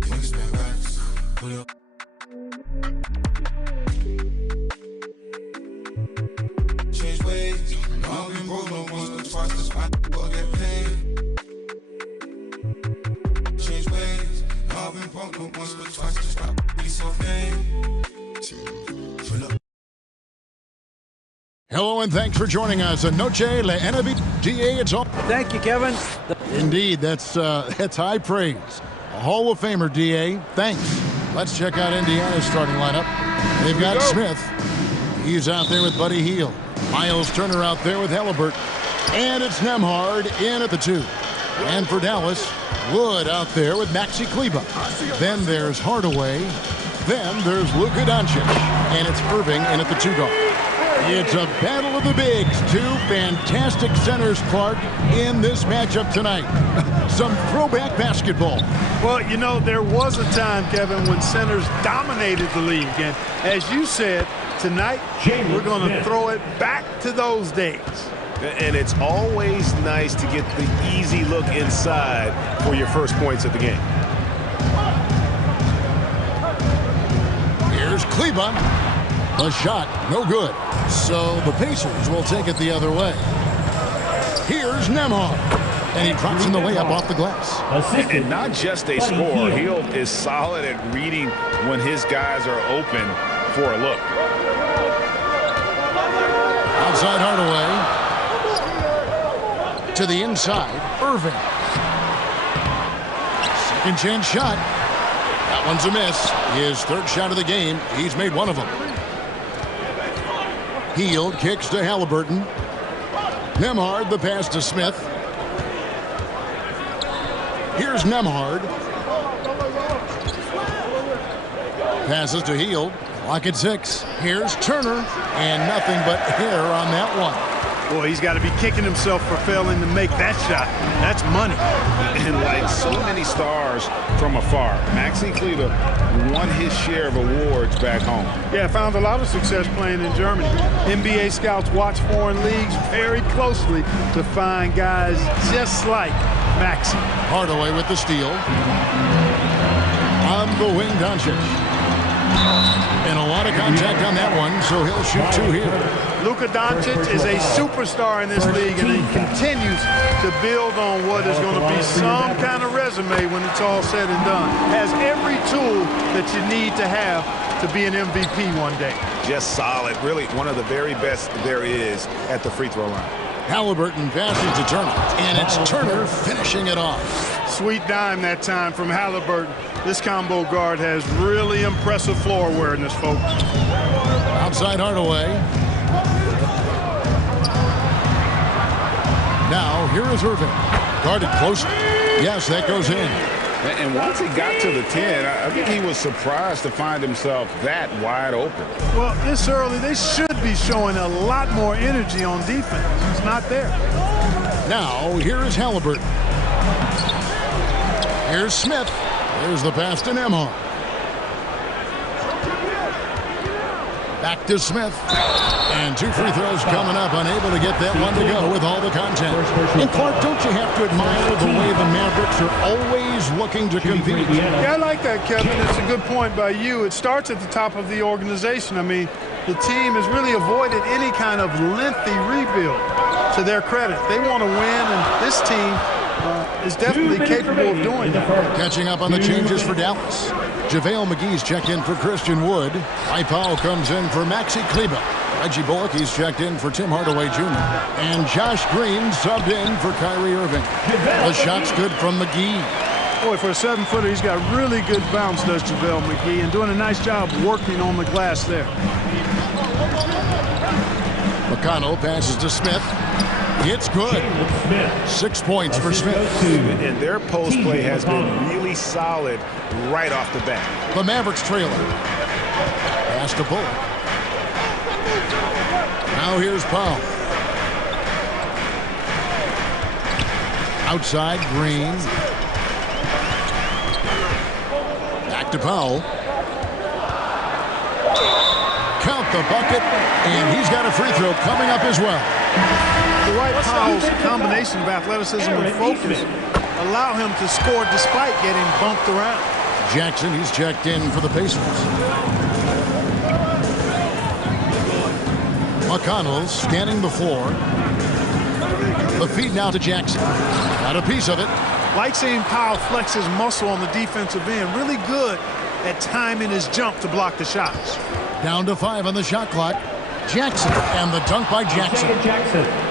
Niggas spend racks. Pull up. Change ways. I've been broke no once but twice. That's why I get paid. Change ways. I've been broke no once but twice. That's why I be self-made. Pull up. Hello and thanks for joining us. Noche la NBA. It's all. Thank you, Kevin. Indeed, that's high praise. A Hall of Famer, DA. Thanks. Let's check out Indiana's starting lineup. They've got Smith. He's out there with Buddy Hield. Miles Turner out there with Halliburton. And it's Nembhard in at the 2. And for Dallas, Wood out there with Maxi Kleber. Then there's Hardaway. Then there's Luka Doncic. And it's Irving in at the 2 guard. It's a battle of the bigs. 2 fantastic centers, Clark, in this matchup tonight. Some throwback basketball. Well, you know, there was a time, Kevin, when centers dominated the league. And as you said, tonight, we're going to throw it back to those days. And it's always nice to get the easy look inside for your first points of the game. Here's Kleber. The shot, no good. So the Pacers will take it the other way. Here's Nembhard. And he drops in the layup off the glass. And not just a scorer. Hield is solid at reading when his guys are open for a look. Outside Hardaway. To the inside, Irving. Second chance shot. That one's a miss. His third shot of the game. He's made one of them. Hield kicks to Halliburton. Nembhard, the pass to Smith. Here's Nembhard. Passes to Hield. Clock at 6. Here's Turner. And nothing but air on that one. Boy, he's got to be kicking himself for failing to make that shot. That's money. And like so many stars from afar, Maxi Kleber won his share of awards back home. Yeah, found a lot of success playing in Germany. NBA scouts watch foreign leagues very closely to find guys just like Maxi. Hardaway with the steal. On the wing, Doncic. And a lot of contact on that one, so he'll shoot 2 here. Luka Doncic is a superstar in this league, and he continues to build on what is going to be some kind of resume when it's all said and done. Has every tool that you need to have to be an MVP one day. Just solid. Really one of the very best there is at the free throw line. Halliburton passing to Turner, and it's Turner finishing it off. Sweet dime that time from Halliburton. This combo guard has really impressive floor awareness, folks. Outside Hardaway. Now, here is Irving. Guarded closely. Yes, that goes in. And once he got to the 10, I think he was surprised to find himself that wide open. Well, this early, they should be showing a lot more energy on defense. It's not there. Now, here is Halliburton. Here's Smith. Here's the pass to Nembhard. Back to Smith. And 2 free throws coming up. Unable to get that one to go with all the content. And Clark, don't you have to admire the way the Mavericks are always looking to compete? Yeah, I like that, Kevin. It's a good point by you. It starts at the top of the organization. I mean, the team has really avoided any kind of lengthy rebuild. To their credit, they want to win, and this team is definitely capable of doing that. Catching up on the changes for Dallas. JaVale McGee's checked in for Christian Wood. Powell comes in for Maxi Kleber. Reggie Bullock, he's checked in for Tim Hardaway Jr. And Josh Green subbed in for Kyrie Irving. The shot's good from McGee. Boy, for a 7-footer, he's got really good bounce, does JaVale McGee, and doing a nice job working on the glass there. McConnell passes to Smith. It's good. 6 points for Smith. And their post play has been really solid right off the bat. The Mavericks trailer. Pass to Bullock. Now here's Powell. Outside, Green. Back to Powell. Count the bucket, and he's got a free throw coming up as well. Dwight Powell's combination of athleticism and focus allow him to score despite getting bumped around. Jackson, he's checked in for the Pacers. McConnell scanning the floor. The feed now to Jackson. Got a piece of it. Like seeing Powell flex his muscle on the defensive end. Really good at timing his jump to block the shots. Down to 5 on the shot clock. Jackson, and the dunk by Jackson.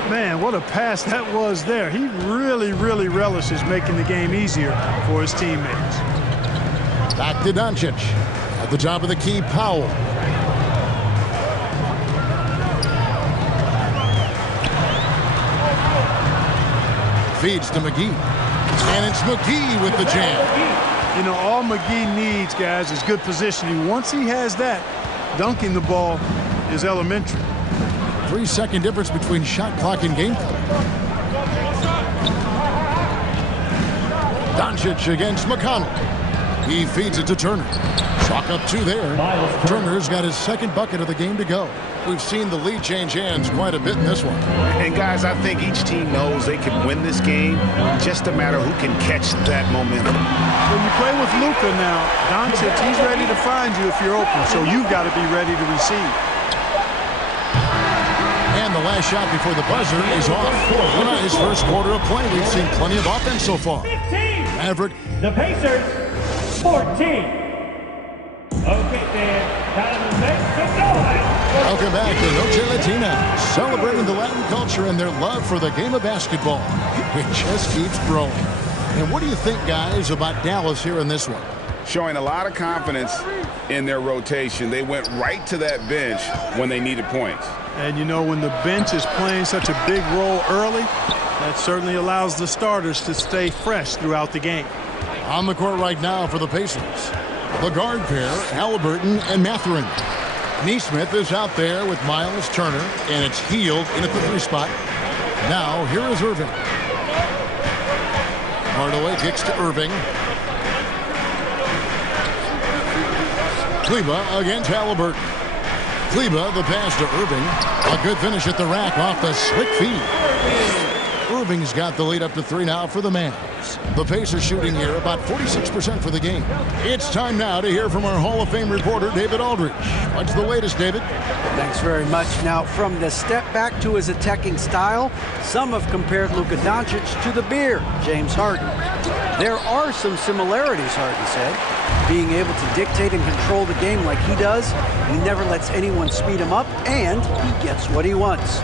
Man, what a pass that was there. He really, really relishes making the game easier for his teammates. Back to Doncic. At the top of the key, Powell. Feeds to McGee. And it's McGee with the jam. You know, all McGee needs, guys, is good positioning. Once he has that, dunking the ball is elementary. 3-second difference between shot clock and game clock. Doncic against McConnell. He feeds it to Turner. Chalk up 2 there. Turner's got his second bucket of the game to go. We've seen the lead change hands quite a bit in this one. And guys, I think each team knows they can win this game. Just a matter who can catch that momentum. When you play with Luka now, Doncic, he's ready to find you if you're open, so you've got to be ready to receive. And the last shot before the buzzer is off. Well, not his first quarter of play. We've seen plenty of offense so far. 15. Maverick. The Pacers, 14. Okay, fans. Donovan Banks, go ahead. Welcome back to Noche Latina, celebrating the Latin culture and their love for the game of basketball. It just keeps growing. And what do you think, guys, about Dallas here in this one? Showing a lot of confidence in their rotation. They went right to that bench when they needed points. And, you know, when the bench is playing such a big role early, that certainly allows the starters to stay fresh throughout the game. On the court right now for the Pacers, the guard pair, Halliburton and Mathurin. Neesmith is out there with Miles Turner, and it's Hield in at the 3 spot. Now, here is Irving. Hardaway kicks to Irving. Kleba against Halliburton. Kleba, the pass to Irving. A good finish at the rack off the slick feed. Irving's got the lead up to 3 now for the Mavs. The Pacers shooting here about 46% for the game. It's time now to hear from our Hall of Fame reporter, David Aldridge. What's the latest, David? Thanks very much. Now, from the step back to his attacking style, some have compared Luka Doncic to the bear, James Harden. There are some similarities, Harden said. Being able to dictate and control the game like he does, he never lets anyone speed him up, and he gets what he wants.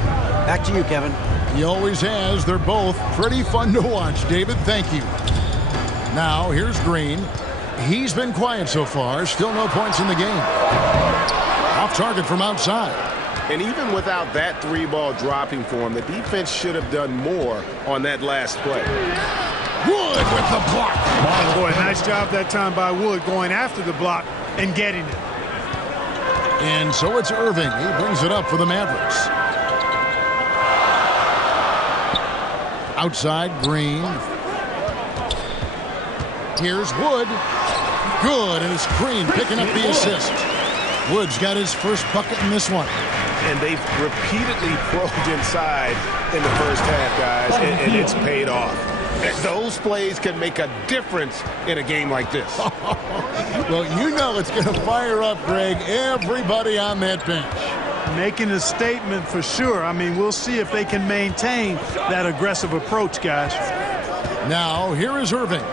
Back to you, Kevin. He always has. They're both pretty fun to watch, David. Thank you. Now, here's Green. He's been quiet so far. Still no points in the game. Off target from outside. And even without that 3-ball dropping for him, the defense should have done more on that last play. Wood with the block. Boy, nice job that time by Wood going after the block and getting it. And so it's Irving. He brings it up for the Mavericks. Outside, Green. Here's Wood. Good, and it's Green picking up the assist. Wood's got his first bucket in this one. And they've repeatedly probed inside in the first half, guys, and it's paid off. Those plays can make a difference in a game like this. Well, you know it's going to fire up, Greg, everybody on that bench. Making a statement for sure. I mean, we'll see if they can maintain that aggressive approach, guys. Now, here is Irving.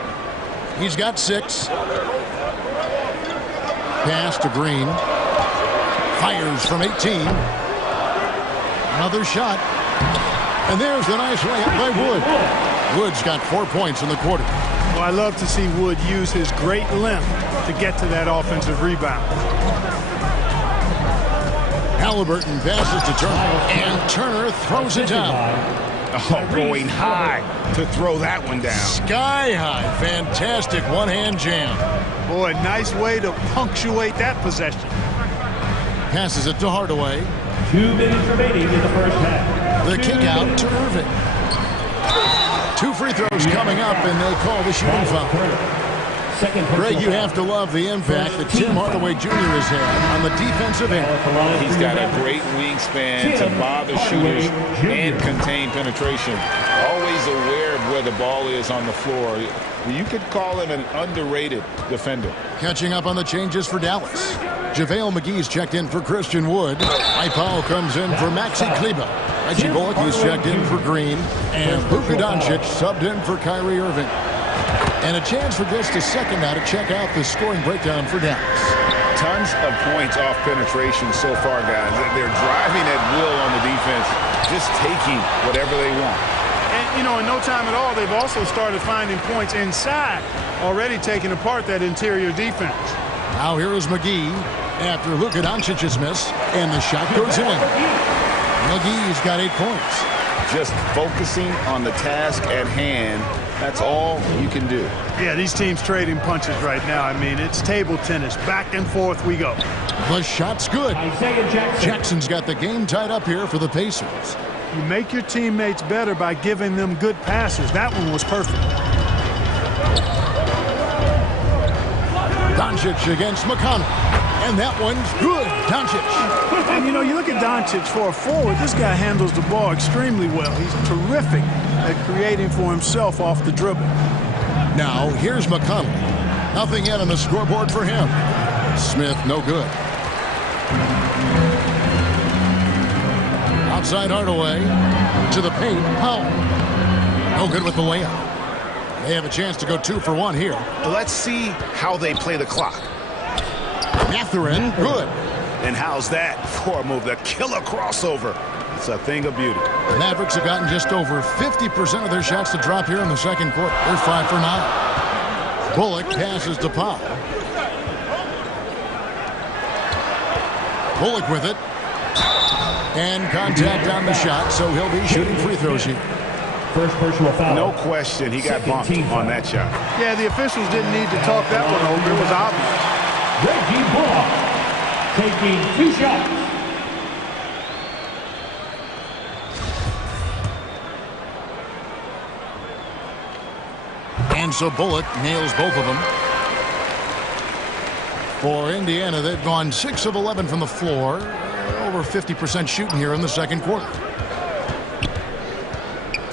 He's got 6. Pass to Green. Fires from 18. Another shot. And there's the nice layup by Wood. Wood's got 4 points in the quarter. Well, I love to see Wood use his great length to get to that offensive rebound. Halliburton passes to Turner, and Turner throws it down. Oh, going high to throw that one down. Sky high. Fantastic one-hand jam. Boy, nice way to punctuate that possession. Passes it to Hardaway. 2 minutes remaining in the first half. The kick out to Irving. 2 free throws coming up, and they call the shooting foul. Greg, you have to love the impact that Tim Hardaway Jr. has had on the defensive end. He's got a great wingspan to bother shooters and contain penetration. Always aware of where the ball is on the floor. You could call him an underrated defender. Catching up on the changes for Dallas. JaVale McGee's checked in for Christian Wood. Powell comes in for Maxi Kleber. Reggie Bullock is checked in for Green. And Luka Doncic subbed in for Kyrie Irving. And a chance for just a second now to check out the scoring breakdown for Dallas. Tons of points off penetration so far, guys. They're driving at will on the defense, just taking whatever they want. And, in no time at all, they've also started finding points inside, already taking apart that interior defense. Now here is McGee after Luka Doncic's miss, and the shot goes in. McGee's got 8 points. Just focusing on the task at hand, that's all you can do. Yeah, these teams trading punches right now. I mean, it's table tennis. Back and forth we go. The shot's good. Jackson's got the game tied up here for the Pacers. You make your teammates better by giving them good passes. That one was perfect. Doncic against McConnell. And that one's good. Doncic. And, you look at Doncic for a forward. This guy handles the ball extremely well. He's terrific at creating for himself off the dribble. Now, here's McConnell. Nothing yet on the scoreboard for him. Smith, no good. Outside Hardaway. To the paint. Powell. No good with the layup. They have a chance to go 2 for 1 here. Let's see how they play the clock. Mathurin, good. And how's that for a move? The killer crossover. It's a thing of beauty. The Mavericks have gotten just over 50% of their shots to drop here in the second quarter. They're 5 for 9. Bullock passes to Powell. Bullock with it. And contact on the shot, so he'll be shooting free throws here. First personal foul. No question, he got bumped on that shot. Yeah, the officials didn't need to talk that one over. It was obvious. Reggie Bullock taking 2 shots. And so Bullock nails both of them. For Indiana, they've gone 6 of 11 from the floor. Over 50% shooting here in the second quarter.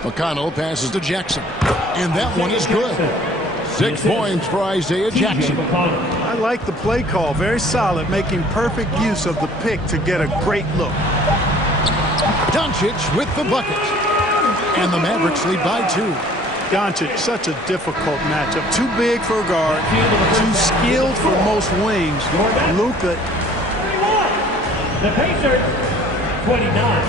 McConnell passes to Jackson. And that one is good. 6 points for Isaiah Jackson. I like the play call. Very solid, making perfect use of the pick to get a great look. Doncic with the bucket. And the Mavericks lead by 2. Doncic, such a difficult matchup. Too big for a guard, too skilled for most wings. Luka. The Pacers, 29.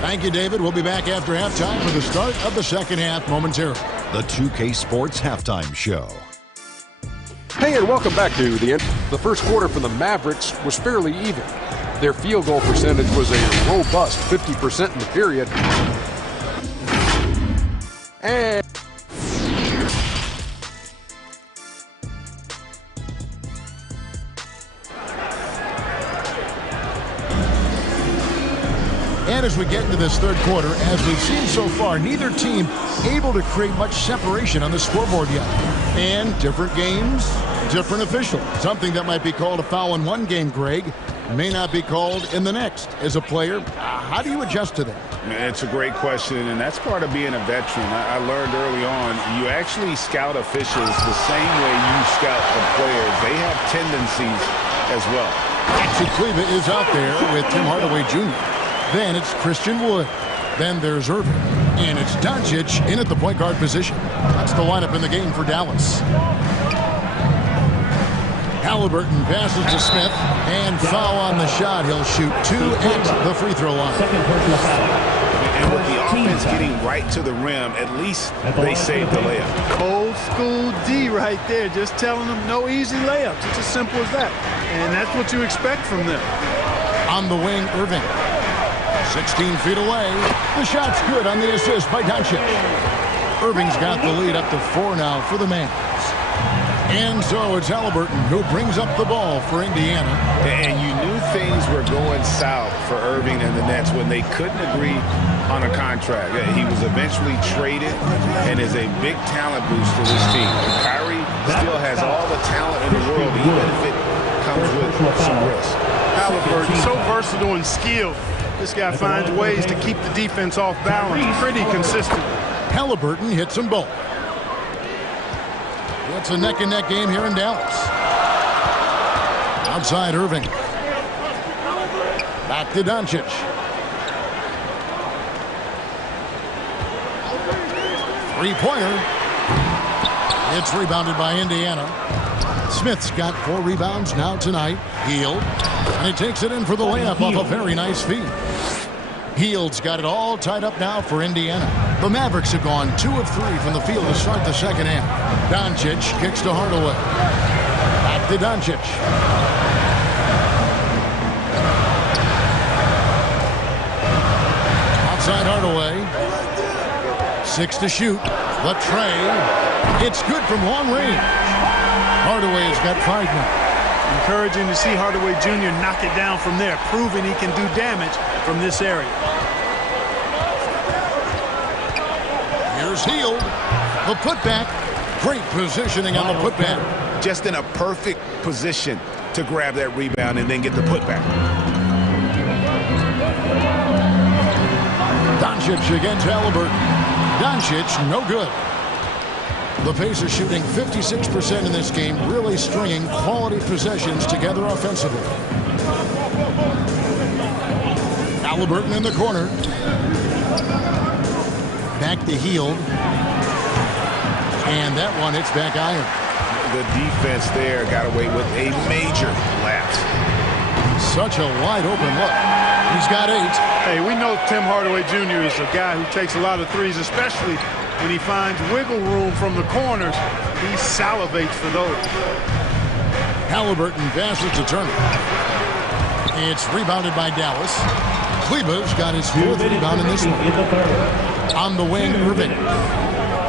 Thank you, David. We'll be back after halftime for the start of the second half momentarily. The 2K Sports Halftime Show. Hey, and welcome back to the end. The first quarter for the Mavericks was fairly even. Their field goal percentage was a robust 50% in the period. And as we get into this third quarter, as we've seen so far, neither team able to create much separation on the scoreboard yet. And different games, different officials. Something that might be called a foul in one game, Greg, may not be called in the next. As a player, how do you adjust to that? It's a great question, and that's part of being a veteran. I learned early on, you actually scout officials the same way you scout the players. They have tendencies as well. Maxi Kleber is out there with Tim Hardaway Jr. Then it's Christian Wood. Then there's Irving. And it's Doncic in at the point guard position. That's the lineup in the game for Dallas. Halliburton passes to Smith. And foul on the shot. He'll shoot 2 at the free throw line. And with the offense getting right to the rim, at least they saved the layup. Old school D right there. Just telling them no easy layups. It's as simple as that. And that's what you expect from them. On the wing, Irving. 16 feet away. The shot's good on the assist by Doncic. Irving's got the lead up to 4 now for the Mavs. And so it's Halliburton who brings up the ball for Indiana. And you knew things were going south for Irving and the Nets when they couldn't agree on a contract. Yeah, he was eventually traded and is a big talent boost to this team. Kyrie still has all the talent in the world, even if it comes with some risk. Halliburton, so versatile and skilled. This guy finds ways to keep the defense off balance pretty consistent. Halliburton hits them both. It's a neck-and-neck game here in Dallas. Outside Irving. Back to Doncic. Three-pointer. It's rebounded by Indiana. Smith's got 4 rebounds now tonight. Hield. And he takes it in for the layup off a very nice feed. Hield's got it all tied up now for Indiana. The Mavericks have gone 2 of 3 from the field to start the second half. Doncic kicks to Hardaway. Back to Doncic. Outside Hardaway. 6 to shoot. The tray. It's good from long range. Hardaway has got 5 now. Encouraging to see Hardaway Jr. knock it down from there, proving he can do damage from this area. Here's Hield. The putback. Great positioning on the putback. Just in a perfect position to grab that rebound and then get the putback. Doncic against Halliburton. Doncic, no good. The Pacers shooting 56% in this game, really stringing quality possessions together offensively. Halliburton in the corner. Back to Hield. And that one hits back iron. The defense there got away with a major lapse. Such a wide open look. He's got 8. Hey, we know Tim Hardaway Jr. is a guy who takes a lot of threes, especially when he finds wiggle room from the corners. He salivates for those. Halliburton passes to Turner. It's rebounded by Dallas. Kleba's got his 4th rebound in this one. On the wing, Irving.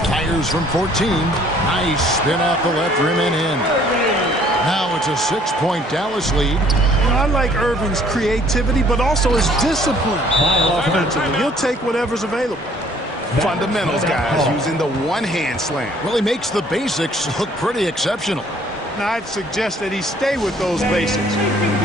Fires from 14. Nice spin off the left rim and in. Now it's a 6-point Dallas lead. I like Irving's creativity, but also his discipline offensively. He'll take whatever's available. Fundamentals, guys, using the one-hand slam. Well, he makes the basics look pretty exceptional. Now, I'd suggest that he stay with those basics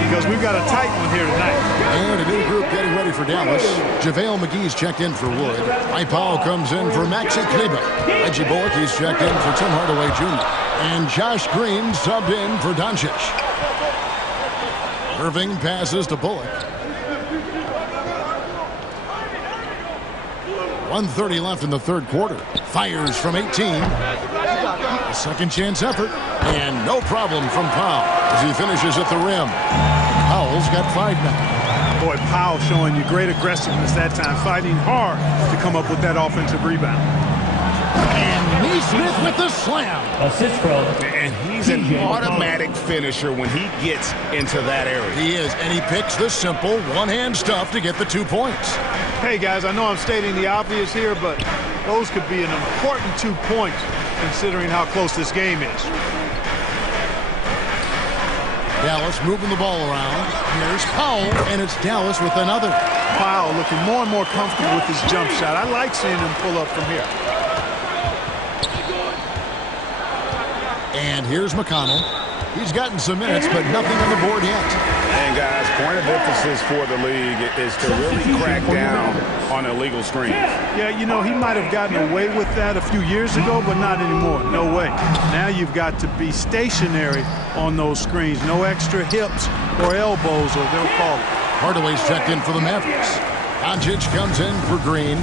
because we've got a tight one here tonight. And a new group getting ready for Dallas. JaVale McGee's checked in for Wood. Mike Powell comes in for Maxi Kleber. Reggie Bullock, he's checked in for Tim Hardaway Jr. And Josh Green subbed in for Doncic. Irving passes to Bullock. 1:30 left in the third quarter. Fires from 18. A second chance effort. And no problem from Powell as he finishes at the rim. Powell's got 5 now. Boy, Powell showing you great aggressiveness that time, fighting hard to come up with that offensive rebound. And Neesmith with the slam. Assist from. And he's an automatic finisher when he gets into that area. He is, and he picks the simple one-hand stuff to get the 2 points. Hey, guys, I know I'm stating the obvious here, but those could be an important 2 points considering how close this game is. Dallas moving the ball around. Here's Powell, and it's Dallas with another. Powell looking more and more comfortable with his jump shot. I like seeing him pull up from here. And here's McConnell. He's gotten some minutes, but nothing on the board yet. And, guys, point of emphasis for the league is to really crack down on illegal screens. Yeah, you know, he might have gotten away with that a few years ago, but not anymore. No way. Now you've got to be stationary on those screens. No extra hips or elbows, or they'll call it. Hardaway's checked in for the Mavericks. Doncic comes in for Green.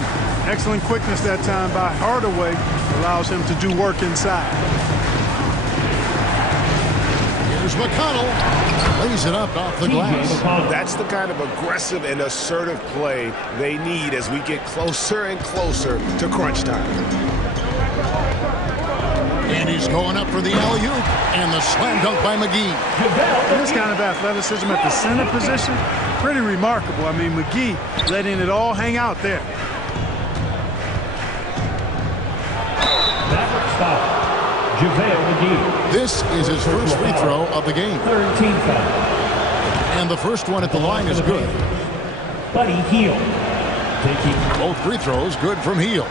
Excellent quickness that time by Hardaway. Allows him to do work inside. Here's McConnell. Lays it up off the glass. That's the kind of aggressive and assertive play they need as we get closer and closer to crunch time. And he's going up for the alley-oop. And the slam dunk by McGee. This kind of athleticism at the center position, pretty remarkable. I mean, McGee letting it all hang out there. Mavericks foul. JaVale McGee. This is his first free throw of the game. 13 foul. And the first one at the line is good. Buddy Hield. Both free throws good from Hield.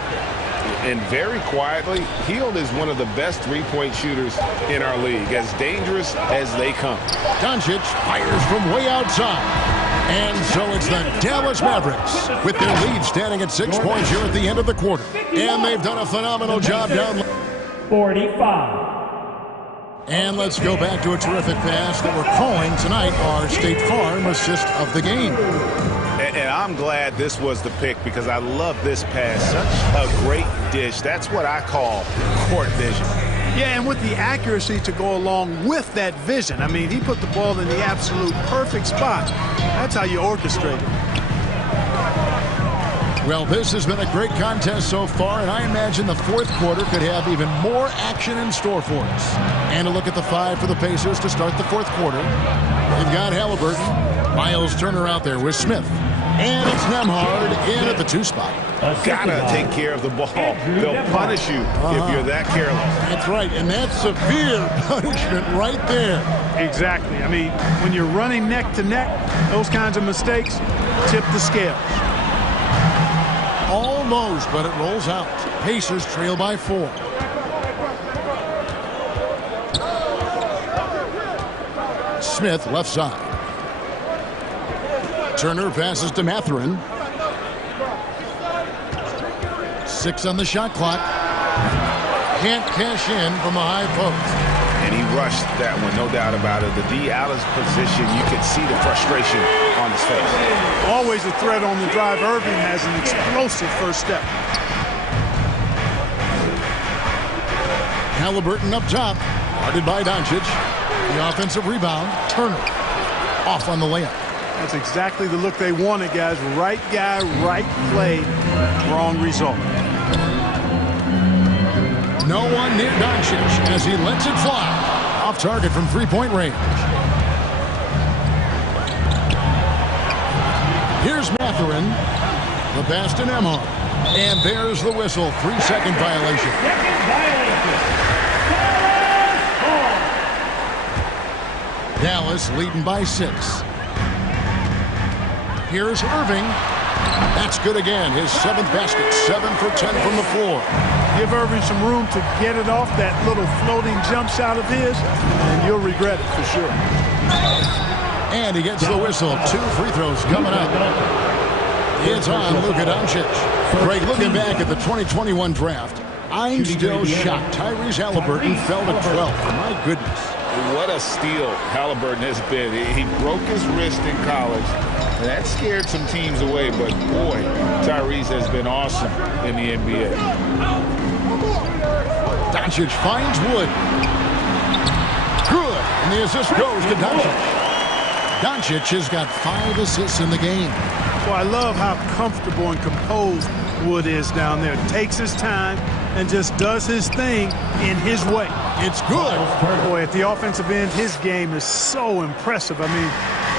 And very quietly, Hield is one of the best three-point shooters in our league, as dangerous as they come. Doncic fires from way outside. And so it's the Dallas Mavericks with their lead standing at 6 points here at the end of the quarter. And they've done a phenomenal job down. 45. And let's go back to a terrific pass that we're calling tonight our State Farm assist of the game. And I'm glad this was the pick because I love this pass. Such a great dish. That's what I call court vision. Yeah, and with the accuracy to go along with that vision. I mean, he put the ball in the absolute perfect spot. That's how you orchestrate it. Well, this has been a great contest so far, and I imagine the fourth quarter could have even more action in store for us. And a look at the five for the Pacers to start the fourth quarter. They've got Halliburton, Miles Turner out there with Smith. And it's Nembhard in at the 2 spot. Gotta take care of the ball. They'll punish you if you're that careless. That's right, and that's severe punishment right there. Exactly. I mean, when you're running neck to neck, those kinds of mistakes tip the scales. Almost, but it rolls out. Pacers trail by 4. Smith left side. Turner passes to Mathurin. 6 on the shot clock. Can't cash in from the high post. And he rushed that one, no doubt about it. The D out of position, you could see the frustration on his face. Always a threat on the drive. Irving has an explosive first step. Halliburton up top, guarded by Doncic. The offensive rebound, Turner. Off on the layup. That's exactly the look they wanted, guys. Right guy, right play, wrong result. No one near Doncic as he lets it fly. Off target from three-point range. Here's Mathurin. The pass to Nembhard. And there's the whistle. 3-second violation. Dallas leading by 6. Here's Irving. That's good again. His 7th basket. 7 for 10 from the floor. Give Irving some room to get it off that little floating jump shot of his, and you'll regret it for sure. And he gets the whistle. 2 free throws coming up. It's on Luka Doncic. Greg, looking back at the 2021 draft, I'm still shocked. Tyrese Halliburton fell to 12th. My goodness. What a steal Halliburton has been. He broke his wrist in college. And that scared some teams away, but boy, Tyrese has been awesome in the NBA. Doncic finds Wood. Good. And the assist goes to Doncic. Doncic has got 5 assists in the game. Well, I love how comfortable and composed Wood is down there. Takes his time and just does his thing in his way. It's good. Boy, at the offensive end, his game is so impressive. I mean,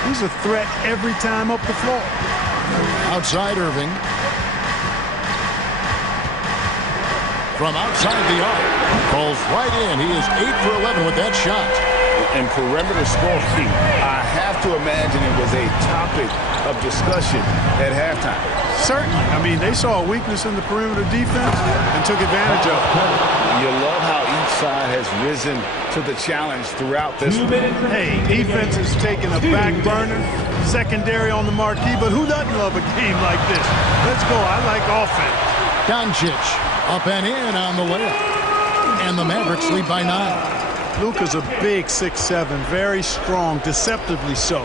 he's a threat every time up the floor. Outside Irving. From outside the arc. Falls right in. He is 8 for 11 with that shot. And perimeter scoring, I have to imagine it was a topic of discussion at halftime. Certainly. I mean, they saw a weakness in the perimeter defense and took advantage of it. You love how each side has risen to the challenge throughout this. Hey, defense is taking a back burner, secondary on the marquee, but who doesn't love a game like this? Let's go. I like offense. Doncic up and in on the layup. And the Mavericks lead by 9. Luka's a big 6'7", very strong, deceptively so.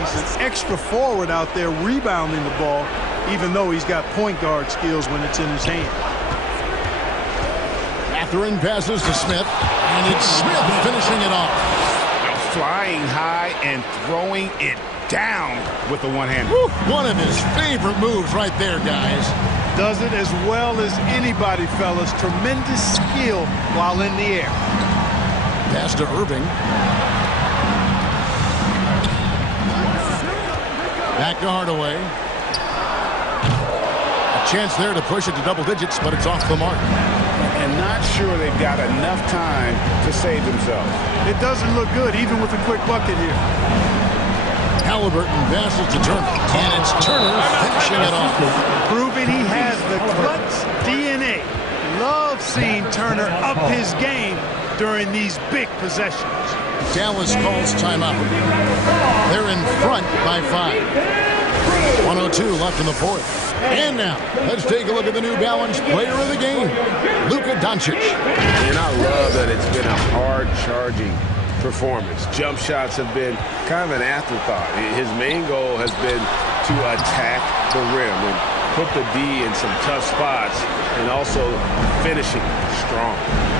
He's an extra forward out there rebounding the ball, even though he's got point guard skills when it's in his hand. Mathurin passes to Smith, and it's Smith finishing it off. Flying high and throwing it down with the one-hander. One of his favorite moves right there, guys. Does it as well as anybody, fellas. Tremendous skill while in the air. Pass to Irving. Back to Hardaway. A chance there to push it to double digits, but it's off the mark. And not sure they've got enough time to save themselves. It doesn't look good, even with a quick bucket here. Halliburton passes to Turner, and it's Turner finishing it off. proving he has the clutch DNA. Love seeing Turner up his game during these big possessions. Dallas calls timeout. They're in front by 5. 102 left in the fourth. And now, let's take a look at the New Balance player of the game, Luka Doncic. And I love that it's been a hard-charging performance. Jump shots have been kind of an afterthought. His main goal has been to attack the rim and put the D in some tough spots and also finishing strong.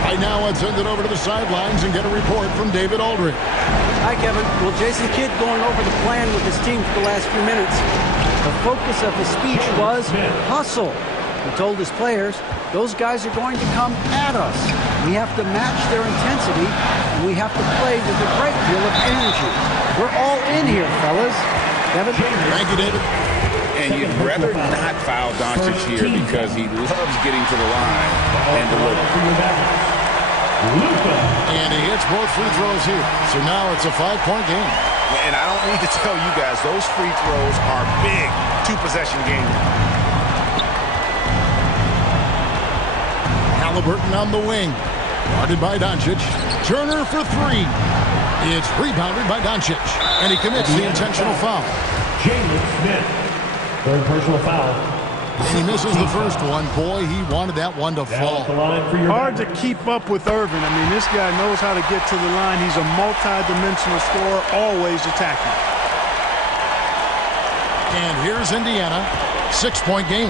Right now, let's send it over to the sidelines and get a report from David Aldridge. Hi, Kevin. Well, Jason Kidd going over the plan with his team for the last few minutes. The focus of his speech was hustle. He told his players, those guys are going to come at us. We have to match their intensity, and we have to play with a great deal of energy. We're all in here, fellas. Kevin? Thank you, David. And you'd rather not foul Doncic here because he loves getting to the line and delivering. And he hits both free throws here. So now it's a 5-point game. And I don't need to tell you guys, those free throws are big two-possession game. Halliburton on the wing. Guarded by Doncic. Turner for 3. It's rebounded by Doncic. And he commits the intentional foul. Jalen Smith. Third personal foul. And he misses the first one. Boy, he wanted that one to fall. Hard to keep up with Irvin. I mean, this guy knows how to get to the line. He's a multi-dimensional scorer, always attacking. And here's Indiana. 6-point game.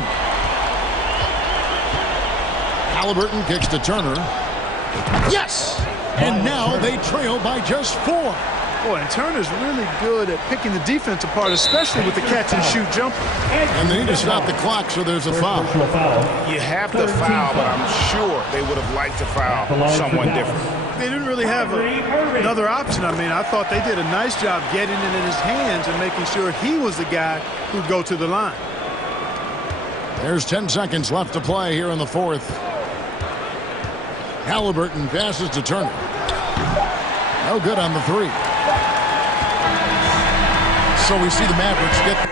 Halliburton kicks to Turner. Yes! And now they trail by just 4. Boy, and Turner's really good at picking the defense apart, especially with the catch-and-shoot jumper. And they need to stop the clock, so there's a foul. You have to foul, but I'm sure they would have liked to foul someone different. They didn't really have another option. I mean, I thought they did a nice job getting it in his hands and making sure he was the guy who'd go to the line. There's 10 seconds left to play here in the fourth. Halliburton passes to Turner. No good on the 3. So we see the Mavericks get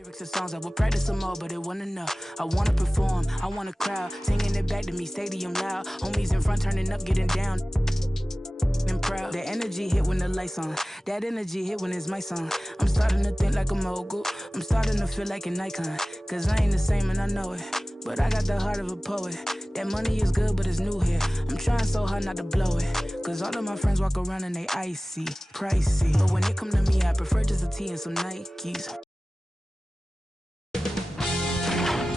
Lyrics and songs, I would practice some more, but it wasn't enough. I wanna perform, I want a crowd singing it back to me, stadium loud. Homies in front turning up, getting down. And proud. The energy hit when the lights on. That energy hit when it's my song. I'm starting to think like a mogul. I'm starting to feel like an icon. Cause I ain't the same and I know it. But I got the heart of a poet. That money is good, but it's new here. I'm trying so hard not to blow it. Cause all of my friends walk around and they icy, pricey. But when it come to me, I prefer just a tee and some Nikes.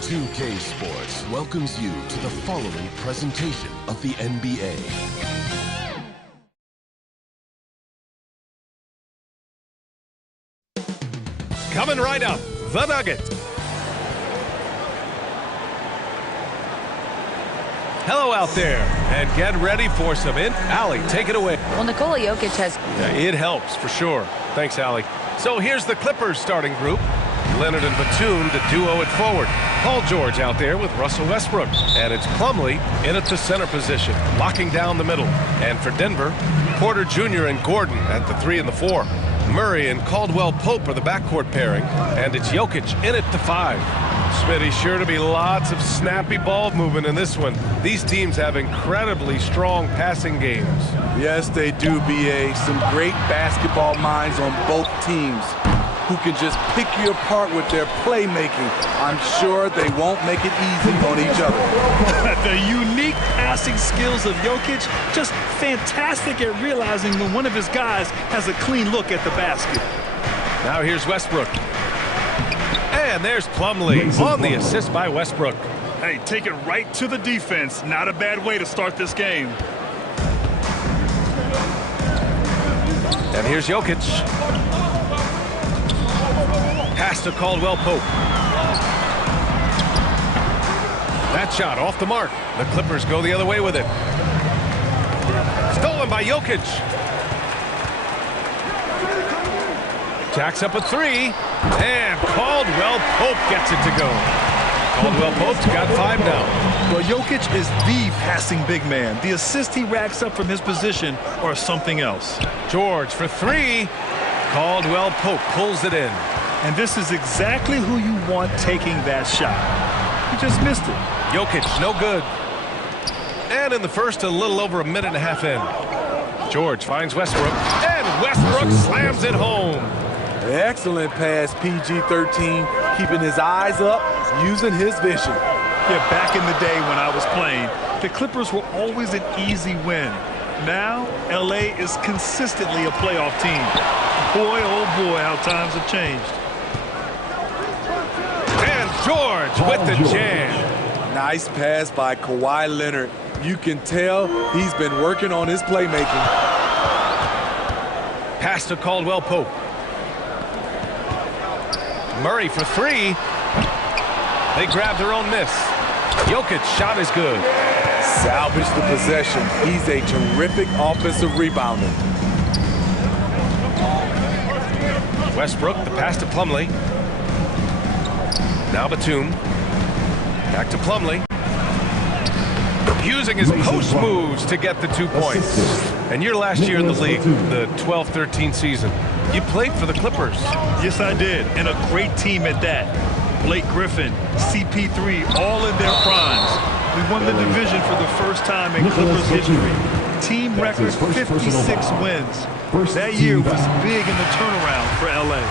2K Sports welcomes you to the following presentation of the NBA. Coming right up, the Nuggets. Hello out there, and get ready for some Allie, take it away. Well, Nikola Jokic has... It helps, for sure. Thanks, Allie. So here's the Clippers starting group. Leonard and Batum, the duo at forward. Paul George out there with Russell Westbrook. And it's Plumlee in at the center position, locking down the middle. And for Denver, Porter Jr. and Gordon at the 3 and the 4. Murray and Caldwell-Pope are the backcourt pairing. And it's Jokic in at the 5. Smitty, sure to be lots of snappy ball movement in this one. These teams have incredibly strong passing games. Yes, they do, B.A. Some great basketball minds on both teams who can just pick you apart with their playmaking. I'm sure they won't make it easy on each other. The unique passing skills of Jokic, just fantastic at realizing when one of his guys has a clean look at the basket. Now here's Westbrook. And there's Plumlee on the assist by Westbrook. Hey, take it right to the defense. Not a bad way to start this game. And here's Jokic. Pass to Caldwell-Pope. That shot off the mark. The Clippers go the other way with it. Stolen by Jokic. Jacks up a 3. And Caldwell-Pope gets it to go. Caldwell-Pope's got 5 now. Well, Jokic is the passing big man. The assists he racks up from his position are something else. George for 3. Caldwell-Pope pulls it in. And this is exactly who you want taking that shot. He just missed it. Jokic, no good. And in the first, a little over a minute and a half in. George finds Westbrook, and Westbrook slams it home. Excellent pass, PG-13, keeping his eyes up, using his vision. Yeah, back in the day when I was playing, the Clippers were always an easy win. Now, LA is consistently a playoff team. Boy, oh boy, how times have changed. And George with the jam. Nice pass by Kawhi Leonard. You can tell he's been working on his playmaking. Pass to Caldwell-Pope. Murray for 3. They grab their own miss. Jokic's shot is good. Salvage the possession. He's a terrific offensive rebounder. Westbrook, the pass to Plumlee. Now Batum. Back to Plumlee. Using his post moves to get the 2 points. And your last year in the league, the 12-13 season, you played for the Clippers. Yes, I did, and a great team at that. Blake Griffin, CP3, all in their primes. We won the division for the first time in Clippers history. Team record 56 wins. That year was big in the turnaround for LA.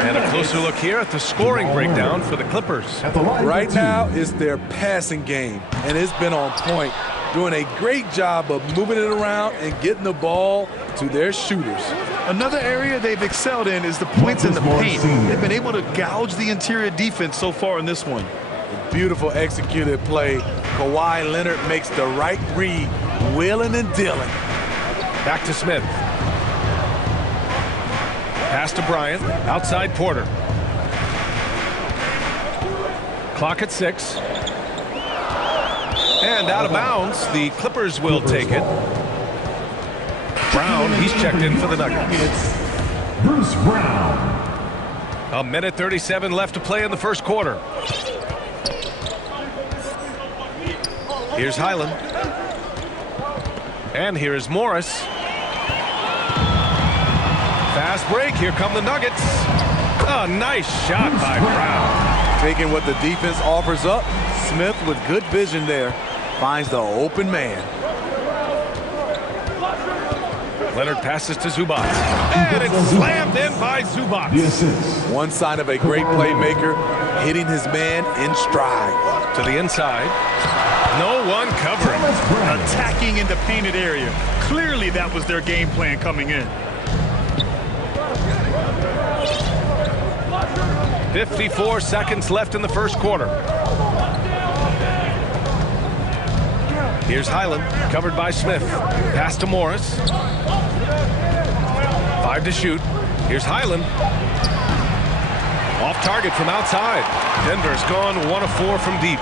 And a closer look here at the scoring breakdown for the Clippers. Right now is their passing game, and it's been on point, doing a great job of moving it around and getting the ball to their shooters. Another area they've excelled in is the points in the paint. They've been able to gouge the interior defense so far in this one. Beautiful executed play. Kawhi Leonard makes the right read, wheeling and dealing. Back to Smith. Pass to Bryant, outside Porter. Clock at 6. And out of bounds, the Clippers will take it. Brown, he's checked in for the Nuggets. Bruce Brown. A minute 37 left to play in the first quarter. Here's Highland. And here is Morris. Fast break. Here come the Nuggets. Oh, nice shot by Brown. Taking what the defense offers up, Smith with good vision there finds the open man. Leonard passes to Zubac. And it's slammed in by Zubac. One sign of a great playmaker, hitting his man in stride. To the inside. No one covering. Attacking in the painted area. Clearly that was their game plan coming in. 54 seconds left in the first quarter. Here's Highland, covered by Smith. Pass to Morris. 5 to shoot. Here's Highland. Off target from outside. Denver's gone 1 of 4 from deep.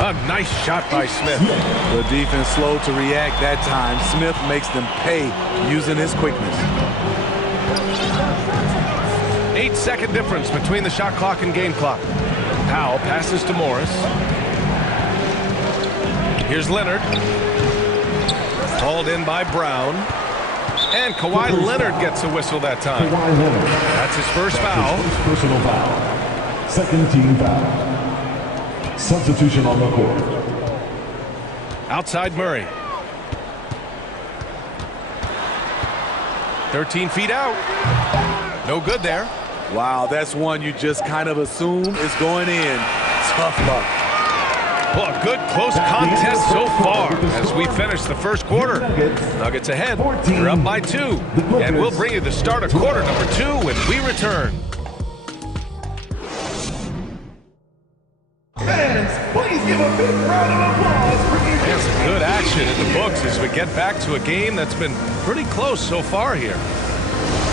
A nice shot by Smith. The defense slow to react that time. Smith makes them pay using his quickness. 8-second difference between the shot clock and game clock. Powell passes to Morris. Here's Leonard. Hauled in by Brown. And Kawhi Leonard gets a whistle that time. That's his first foul. Personal foul. Second team foul. Substitution on the court. Outside Murray. 13 feet out. No good there. Wow, that's one you just kind of assume is going in. Tough luck. Well, a good close contest so far as we finish the first quarter. Nuggets ahead. They're up by 2. And we'll bring you the start of quarter number 2 when we return. Fans, please give a big round of applause. There's some good action in the books as we get back to a game that's been pretty close so far here.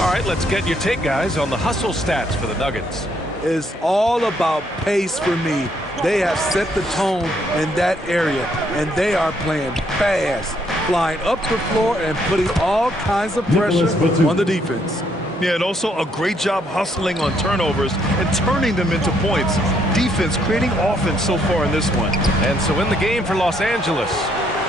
All right, let's get your take, guys, on the hustle stats for the Nuggets. It's all about pace for me. They have set the tone in that area, and they are playing fast, flying up the floor and putting all kinds of pressure on the defense. Yeah, and also a great job hustling on turnovers and turning them into points. Defense creating offense so far in this one. And so in the game for Los Angeles,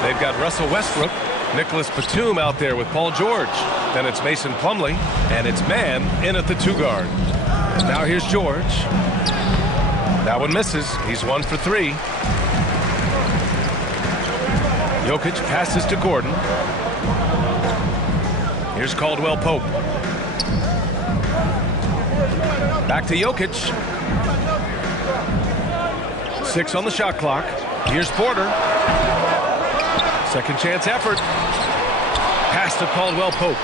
they've got Russell Westbrook, Nicholas Batum out there with Paul George. Then it's Mason Plumlee, and it's Mann in at the 2 guard. Now here's George. That one misses. He's 1 for 3. Jokic passes to Gordon. Here's Caldwell Pope. Back to Jokic. 6 on the shot clock. Here's Porter. Second chance effort. Pass to Caldwell Pope.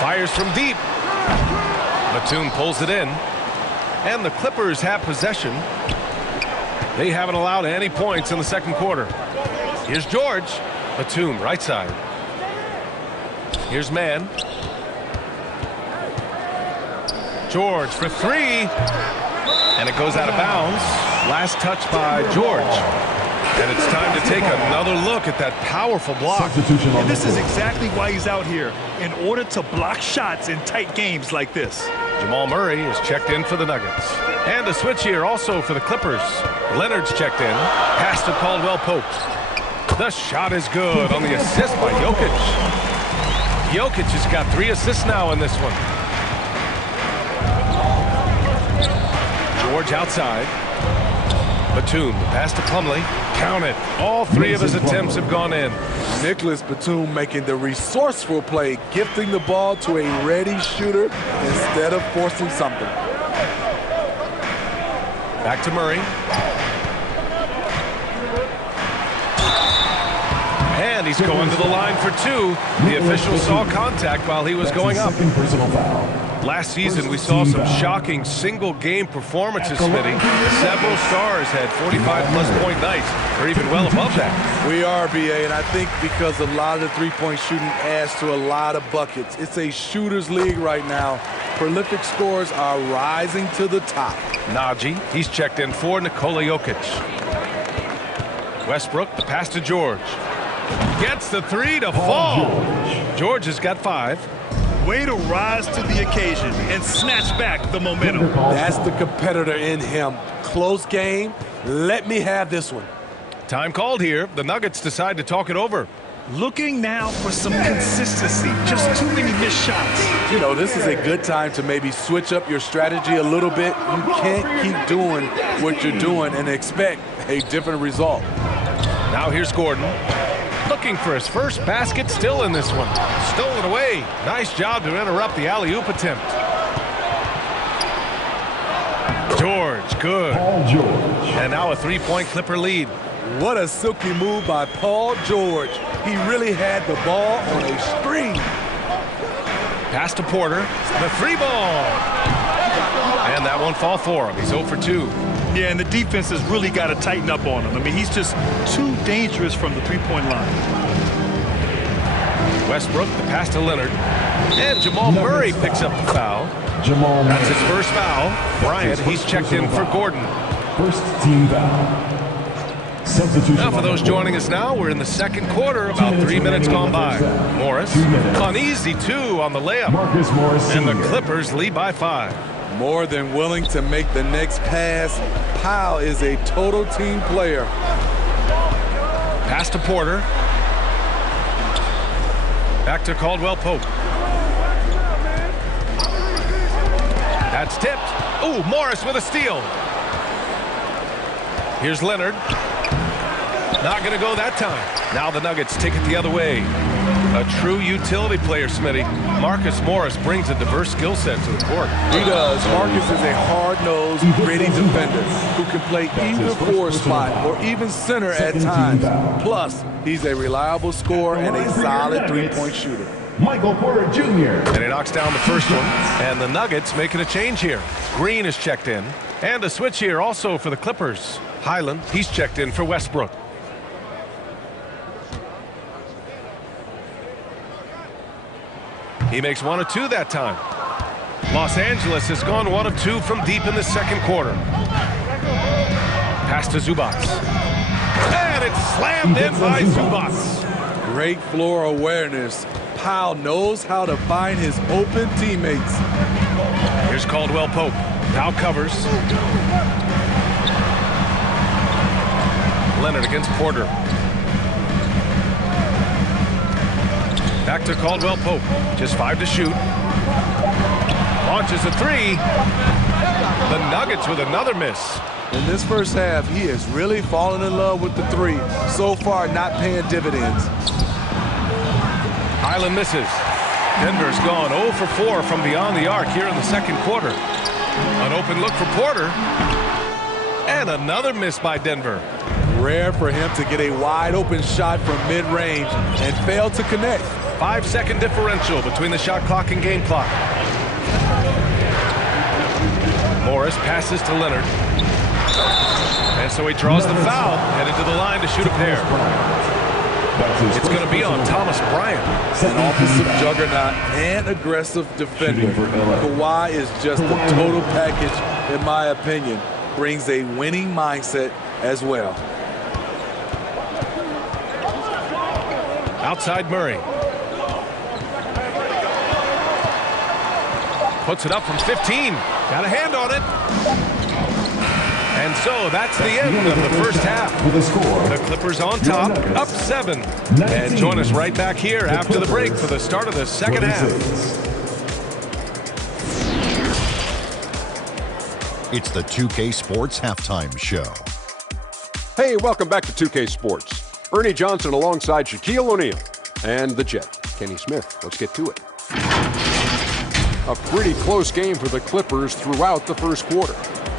Fires from deep. Batum pulls it in. And the Clippers have possession. They haven't allowed any points in the second quarter. Here's George. Batum, right side. Here's Mann. George for 3. And it goes out of bounds. Last touch by George. And it's time to take another look at that powerful block. And this is exactly why he's out here, in order to block shots in tight games like this. Jamal Murray is checked in for the Nuggets. And a switch here also for the Clippers. Leonard's checked in. Pass to Caldwell Pope. The shot is good on the assist by Jokic. Jokic has got 3 assists now in this one. George outside. Batum, the pass to Plumlee. Count it. All 3 of his attempts have gone in. Nicholas Batum making the resourceful play, gifting the ball to a ready shooter instead of forcing something. Back to Murray. And he's going to the line for 2. The official saw contact while he was going up. Last season, we saw some shocking single-game performances, Smitty. Several stars had 45-plus point nights, or even well above that. We are, BA, and I think because a lot of the three-point shooting adds to a lot of buckets. It's a shooter's league right now. Prolific scorers are rising to the top. Najee, he's checked in for Nikola Jokic. Westbrook, the pass to George. Gets the 3 to fall. George has got 5. Way to rise to the occasion and snatch back the momentum. That's the competitor in him. Close game. Let me have this one. Time called here. The Nuggets decide to talk it over. Looking now for some consistency. Just too many missed shots. You know, this is a good time to maybe switch up your strategy a little bit. You can't keep doing what you're doing and expect a different result. Now here's Gordon. Looking for his first basket, still in this one. Stolen away. Nice job to interrupt the alley-oop attempt. George, good. Paul George. And now a three-point Clipper lead. What a silky move by Paul George. He really had the ball on a string. Pass to Porter. The three ball. And that won't fall for him. He's 0 for 2. Yeah, and the defense has really got to tighten up on him. I mean, he's just too dangerous from the three-point line. Westbrook, the pass to Leonard. And Jamal Murray picks up the foul. That's his first foul. Bryant, he's checked in for Gordon. First team foul. Now for those joining us now, we're in the second quarter, about 3 minutes gone by. Morris, an easy 2 on the layup. Marcus Morris, and the Clippers lead by 5. More than willing to make the next pass. Powell is a total team player. Pass to Porter. Back to Caldwell Pope. That's tipped. Ooh, Morris with a steal. Here's Leonard. Not going to go that time. Now the Nuggets take it the other way. A true utility player, Smitty. Marcus Morris brings a diverse skill set to the court. He does. Marcus is a hard-nosed, gritty defender who can play either 4 spot or even center at times. Plus, he's a reliable scorer and a solid three-point shooter. Michael Porter Jr. And he knocks down the first one. And the Nuggets making a change here. Green is checked in. And a switch here also for the Clippers. Highland, he's checked in for Westbrook. He makes 1 of 2 that time. Los Angeles has gone 1 of 2 from deep in the second quarter. Pass to Zubac. And it's slammed in by Zubac. Great floor awareness. Powell knows how to find his open teammates. Here's Caldwell Pope. Powell covers. Leonard against Porter. Back to Caldwell Pope. Just 5 to shoot. Launches a 3. The Nuggets with another miss. In this first half, he has really fallen in love with the 3. So far, not paying dividends. Highland misses. Denver's gone 0 for 4 from beyond the arc here in the second quarter. An open look for Porter. And another miss by Denver. Rare for him to get a wide open shot from mid-range and fail to connect. 5-second differential between the shot clock and game clock. Morris passes to Leonard. And so he draws the foul, headed to the line to shoot a pair. It's going to be on Thomas Bryant. An offensive juggernaut and aggressive defender. Kawhi is just the total package, in my opinion. Brings a winning mindset as well. Outside Murray. Puts it up from 15. Got a hand on it. And so that's the end of the first half. The Clippers on top, up 7. And join us right back here after the break for the start of the second half. It's the 2K Sports Halftime Show. Hey, welcome back to 2K Sports. Ernie Johnson alongside Shaquille O'Neal and the Jet, Kenny Smith. Let's get to it. A pretty close game for the Clippers throughout the first quarter.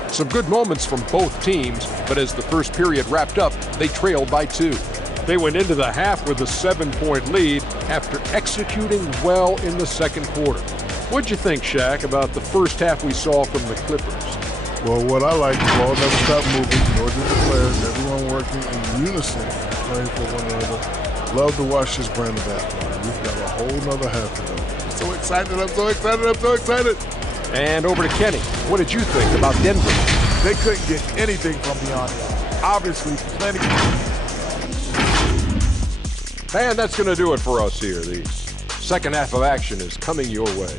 Some good moments from both teams, but as the first period wrapped up, they trailed by 2. They went into the half with a 7-point lead after executing well in the second quarter. What'd you think, Shaq, about the first half we saw from the Clippers? Well, what I like, the ball never stopped moving, nor did the players, everyone working in unison, playing for one another. Love to watch this brand of basketball. We've got a whole nother half to go. So excited, I'm so excited, I'm so excited. And over to Kenny. What did you think about Denver? They couldn't get anything from beyond that. Obviously, plenty. And that's going to do it for us here. The second half of action is coming your way.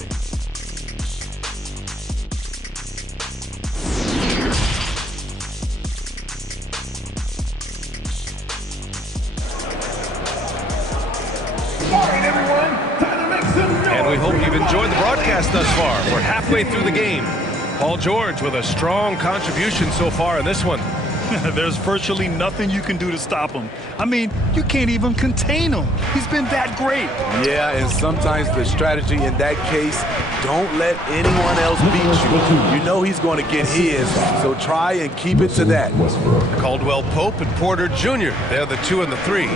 broadcast thus far. We're halfway through the game. Paul George with a strong contribution so far in this one. There's virtually nothing you can do to stop him. I mean, you can't even contain him. He's been that great. Yeah, and sometimes the strategy in that case, don't let anyone else beat you. You know he's going to get his, so try and keep it to that. Caldwell Pope and Porter Jr. They're the 2 and the 3.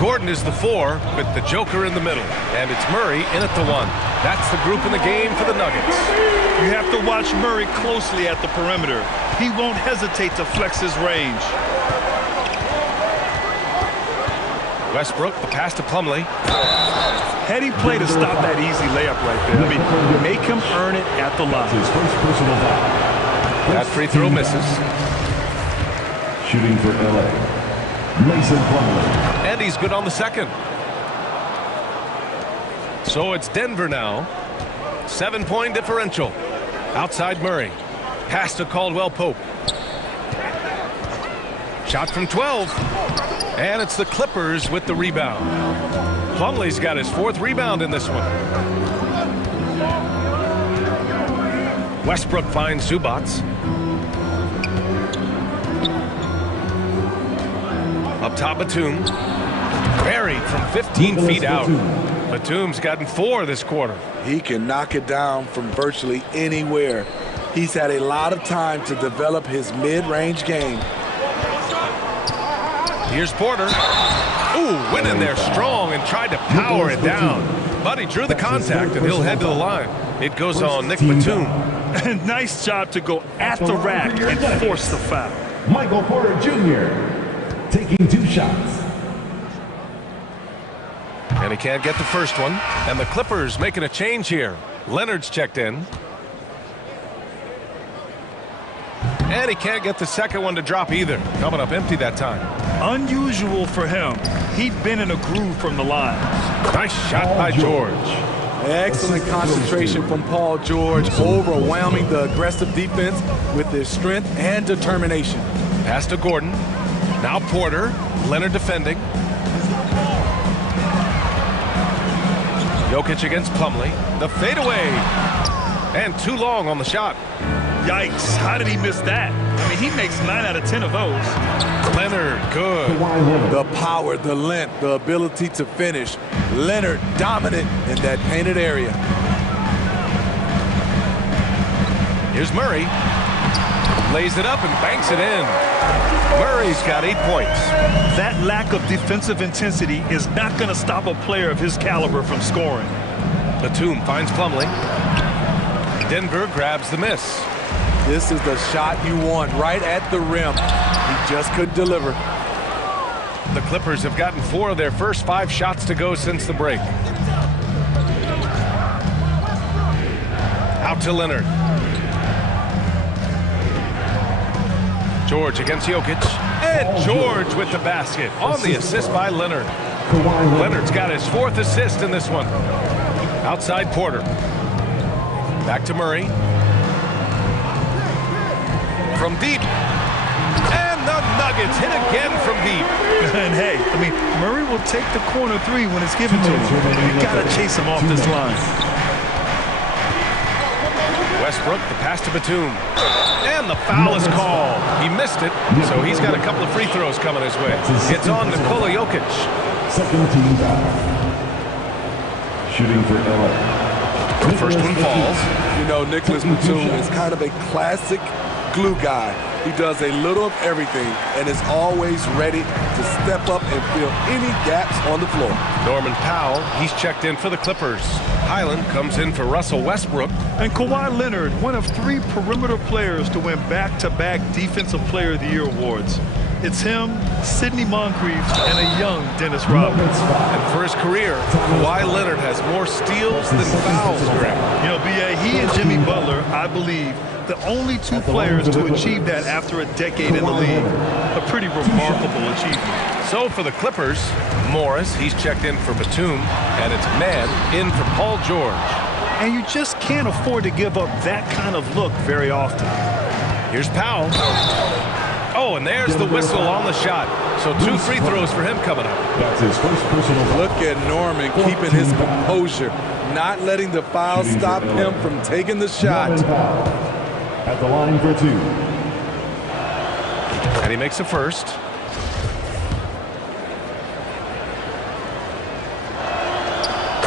Gordon is the 4 with the Joker in the middle. And it's Murray in at the 1. That's the group in the game for the Nuggets. You have to watch Murray closely at the perimeter. He won't hesitate to flex his range. Westbrook, the pass to Plumlee. Heady play to stop that easy layup right there. I mean, make him earn it at the line. That free throw misses. Shooting for LA, Mason Plumlee. And he's good on the second. So it's Denver now. 7-point differential. Outside Murray. Pass to Caldwell Pope. Shot from 12. And it's the Clippers with the rebound. Plumlee's got his 4th rebound in this one. Westbrook finds Zubats. Up top, Batum. Buried from 15 feet out. Batum's gotten 4 this quarter. He can knock it down from virtually anywhere. He's had a lot of time to develop his mid-range game. Here's Porter. Ooh, went in there strong and tried to power it down. But he drew the contact, and he'll head to the line. It goes on Nick Batum. Nice job to go at the rack and force the foul. Michael Porter Jr. taking 2 shots. And he can't get the first one. And the Clippers making a change here. Leonard's checked in. And he can't get the second one to drop either. Coming up empty that time. Unusual for him. He'd been in a groove from the line. Nice shot by George. Excellent concentration from Paul George, overwhelming the aggressive defense with his strength and determination. Pass to Gordon. Now Porter. Leonard defending. Jokic against Plumlee. The fadeaway. And too long on the shot. Yikes, how did he miss that? I mean, he makes 9 out of 10 of those. Leonard, good. The power, the length, the ability to finish. Leonard dominant in that painted area. Here's Murray. Lays it up and banks it in. Murray's got 8 points. That lack of defensive intensity is not going to stop a player of his caliber from scoring. Batum finds Plumlee. Denver grabs the miss. This is the shot you want, right at the rim. He just couldn't deliver. The Clippers have gotten 4 of their first 5 shots to go since the break. Out to Leonard. George against Jokic. And George with the basket on the assist by Leonard. Leonard's got his 4th assist in this one. Outside Porter. Back to Murray. From deep. And the Nuggets hit again from deep. And hey, I mean, Murray will take the corner 3 when it's given to him. You got to chase him off this line. Westbrook, the pass to Batum. And the foul is called. He missed it, so he's got a couple of free throws coming his way. It's on Nikola Jokic. Second team foul. Shooting for LA. The first one falls. You know, Nicholas Batum is kind of a classic glue guy. He does a little of everything and is always ready to step up and fill any gaps on the floor. Norman Powell, he's checked in for the Clippers. Highland comes in for Russell Westbrook. And Kawhi Leonard, one of 3 perimeter players to win back-to-back Defensive Player of the Year awards. It's him, Sidney Moncrief, and a young Dennis Rodman. And for his career, Kawhi Leonard has more steals than fouls, Greg. You know, B.A., he and Jimmy Butler, I believe, the only 2 players to achieve that after a decade in the league. A pretty remarkable achievement. So for the Clippers, Morris, he's checked in for Batum, and it's Mann in for Paul George. And you just can't afford to give up that kind of look very often. Here's Powell. Oh, and there's the whistle on the shot. So 2 free throws for him coming up. That's his first personal foul. Look at Norman keeping his composure, not letting the foul stop him from taking the shot. At the line for 2. And he makes a first.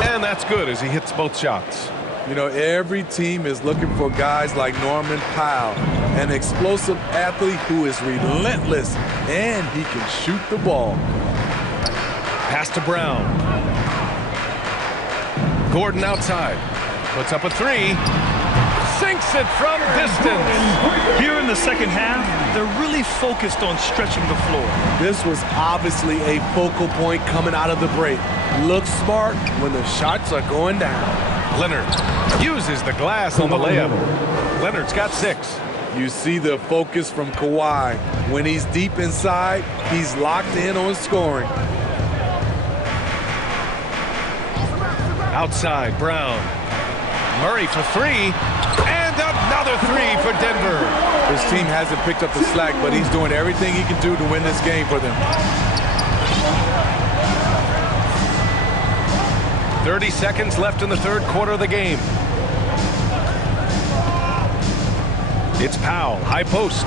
And that's good as he hits both shots. You know, every team is looking for guys like Norman Powell, an explosive athlete who is relentless, and he can shoot the ball. Pass to Brown. Gordon outside. Puts up a 3. Sinks it from distance. Here in the second half, they're really focused on stretching the floor. This was obviously a focal point coming out of the break. Look smart when the shots are going down. Leonard uses the glass on the layup. Leonard's got 6. You see the focus from Kawhi. When he's deep inside, he's locked in on scoring. Outside, Brown. Murray for 3. And another 3 for Denver. His team hasn't picked up the slack, but he's doing everything he can do to win this game for them. 30 seconds left in the third quarter of the game. It's Powell, high post.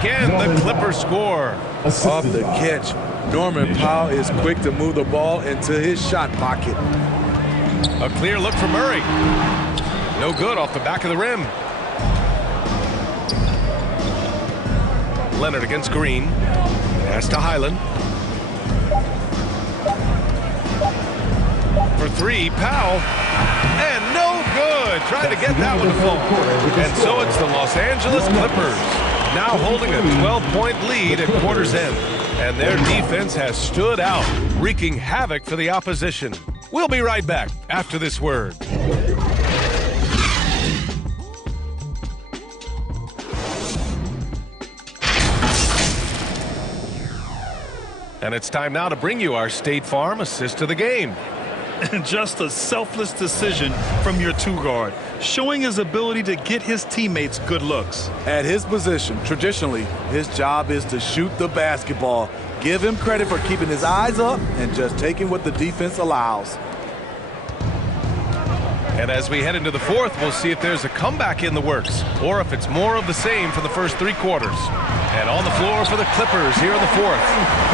Again, the Clippers score. Off the catch, Norman Powell is quick to move the ball into his shot pocket. A clear look for Murray. No good off the back of the rim. Leonard against Green. Pass to Highland. For 3, Powell, and no good. Trying to get that one to fall. And so it's the Los Angeles Clippers, now holding a 12-point lead at quarter's end. And their defense has stood out, wreaking havoc for the opposition. We'll be right back after this word. And it's time now to bring you our State Farm assist of the game. And just a selfless decision from your 2-guard, showing his ability to get his teammates good looks. At his position, traditionally, his job is to shoot the basketball. Give him credit for keeping his eyes up and just taking what the defense allows. And as we head into the fourth, we'll see if there's a comeback in the works or if it's more of the same for the first 3 quarters. And on the floor for the Clippers here in the fourth,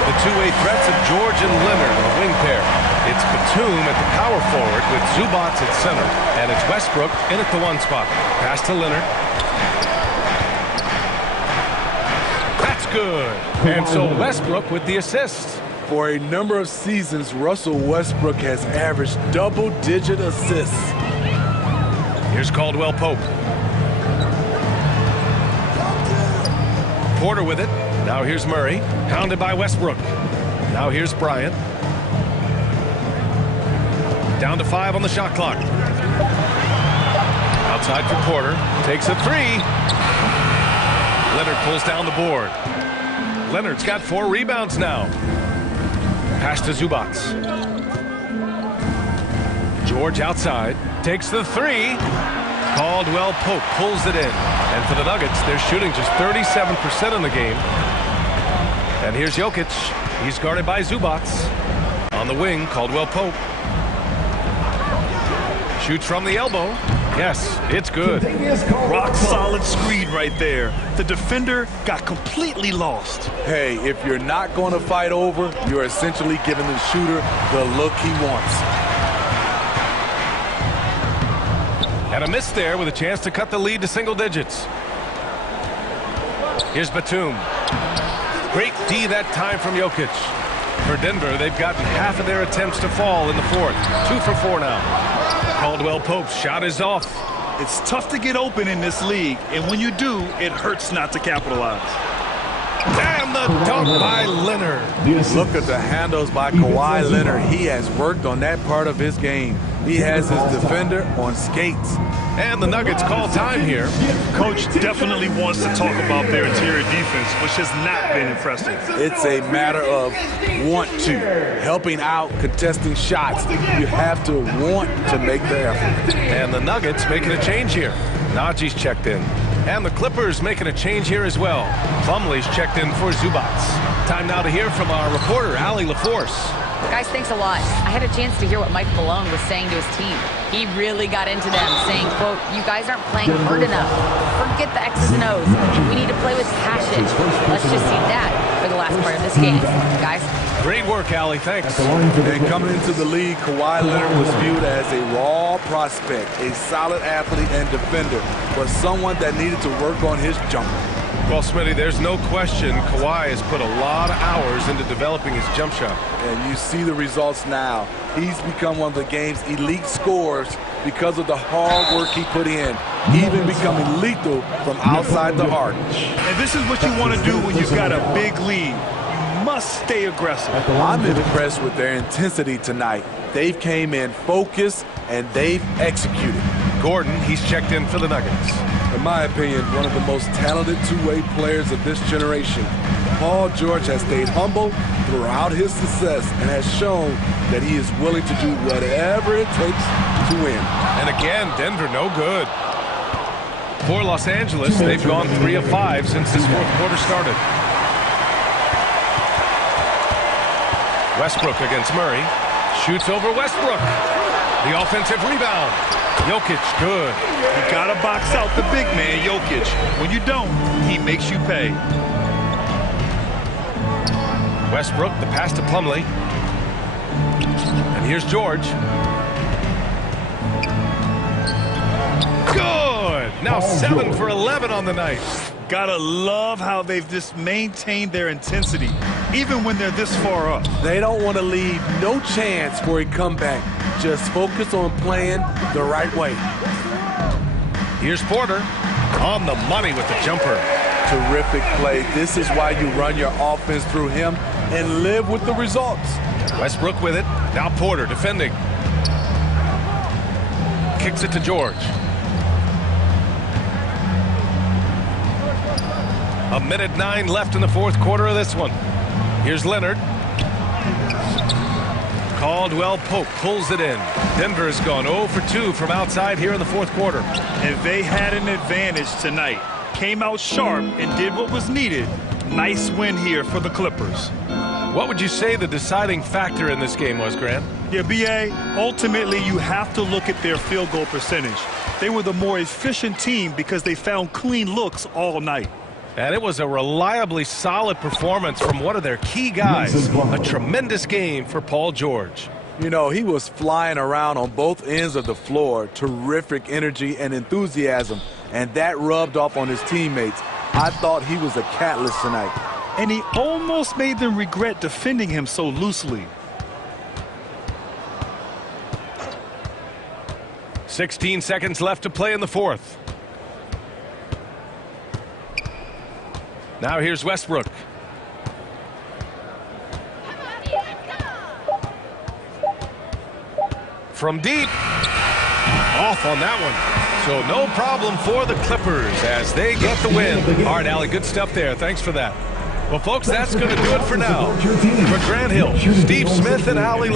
the two-way threats of George and Leonard, the wing pair. It's Batum at the power forward with Zubac at center. And it's Westbrook in at the 1 spot. Pass to Leonard. That's good. And so Westbrook with the assist. For a number of seasons, Russell Westbrook has averaged double-digit assists. Here's Caldwell Pope. Porter with it. Now here's Murray. Pounded by Westbrook. Now here's Bryant. Down to 5 on the shot clock. Outside for Porter. Takes a 3. Leonard pulls down the board. Leonard's got 4 rebounds now. Pass to Zubac. George outside. Takes the 3. Caldwell Pope pulls it in. And for the Nuggets, they're shooting just 37% in the game. And here's Jokic. He's guarded by Zubac. On the wing, Caldwell Pope. Shoots from the elbow. Yes, it's good. Rock solid screen right there. The defender got completely lost. Hey, if you're not going to fight over, you're essentially giving the shooter the look he wants. And a miss there with a chance to cut the lead to single digits. Here's Batum. Great D that time from Jokic. For Denver, they've gotten half of their attempts to fall in the fourth. 2 for 4 now. Caldwell Pope's shot is off. It's tough to get open in this league, and when you do, it hurts not to capitalize. Damn, the dunk by Leonard. Look at the handles by Kawhi Leonard. He has worked on that part of his game. He has his defender on skates. And the Nuggets call time here. Coach definitely wants to talk about their interior defense, which has not been impressive. It's a matter of want to. Helping out, contesting shots. You have to want to make the effort. And the Nuggets making a change here. Najee's checked in. And the Clippers making a change here as well. Plumlee's checked in for Zubats. Time now to hear from our reporter, Allie LaForce. Guys, thanks a lot. I had a chance to hear what Mike Malone was saying to his team. He really got into them, saying, quote, "You guys aren't playing hard enough. Forget the X's and O's. We need to play with passion. Let's just see that for the last part of this game." Guys? Great work, Allie. Thanks. And coming into the league, Kawhi Leonard was viewed as a raw prospect, a solid athlete and defender, but someone that needed to work on his jumper. Well, Smitty, there's no question Kawhi has put a lot of hours into developing his jump shot. And you see the results now. He's become one of the game's elite scorers because of the hard work he put in, even becoming lethal from outside the arc. And this is what you want to do when you've got a big lead. You must stay aggressive. I'm impressed with their intensity tonight. They've came in focused and they've executed. Gordon, he's checked in for the Nuggets. In my opinion, one of the most talented two-way players of this generation. Paul George has stayed humble throughout his success and has shown that he is willing to do whatever it takes to win. And again, Denver no good. For Los Angeles, they've gone 3 of 5 since this fourth quarter started. Westbrook against Murray. Shoots over Westbrook. The offensive rebound. Jokic, good. You got to box out the big man, Jokic. When you don't, he makes you pay. Westbrook, the pass to Plumlee. And here's George. Good! Now 7 for 11 on the night. Gotta love how they've just maintained their intensity, even when they're this far up. They don't want to leave no chance for a comeback. Just focus on playing the right way. Here's Porter on the money with the jumper. Terrific play. This is why you run your offense through him and live with the results. Westbrook with it. Now Porter defending. Kicks it to George. A minute 9 left in the fourth quarter of this one. Here's Leonard. Caldwell Pope pulls it in. Denver's gone 0 for 2 from outside here in the fourth quarter. And they had an advantage tonight. Came out sharp and did what was needed. Nice win here for the Clippers. What would you say the deciding factor in this game was, Grant? Yeah, B.A., ultimately you have to look at their field goal percentage. They were the more efficient team because they found clean looks all night. And it was a reliably solid performance from one of their key guys. A tremendous game for Paul George. You know, he was flying around on both ends of the floor. Terrific energy and enthusiasm. And that rubbed off on his teammates. I thought he was a catalyst tonight. And he almost made them regret defending him so loosely. 16 seconds left to play in the fourth. Now here's Westbrook. From deep. Off on that one. So no problem for the Clippers as they get the win. All right, Allie, good stuff there. Thanks for that. Well, folks, that's going to do it for now. For Grant Hill, Steve Smith, and Allie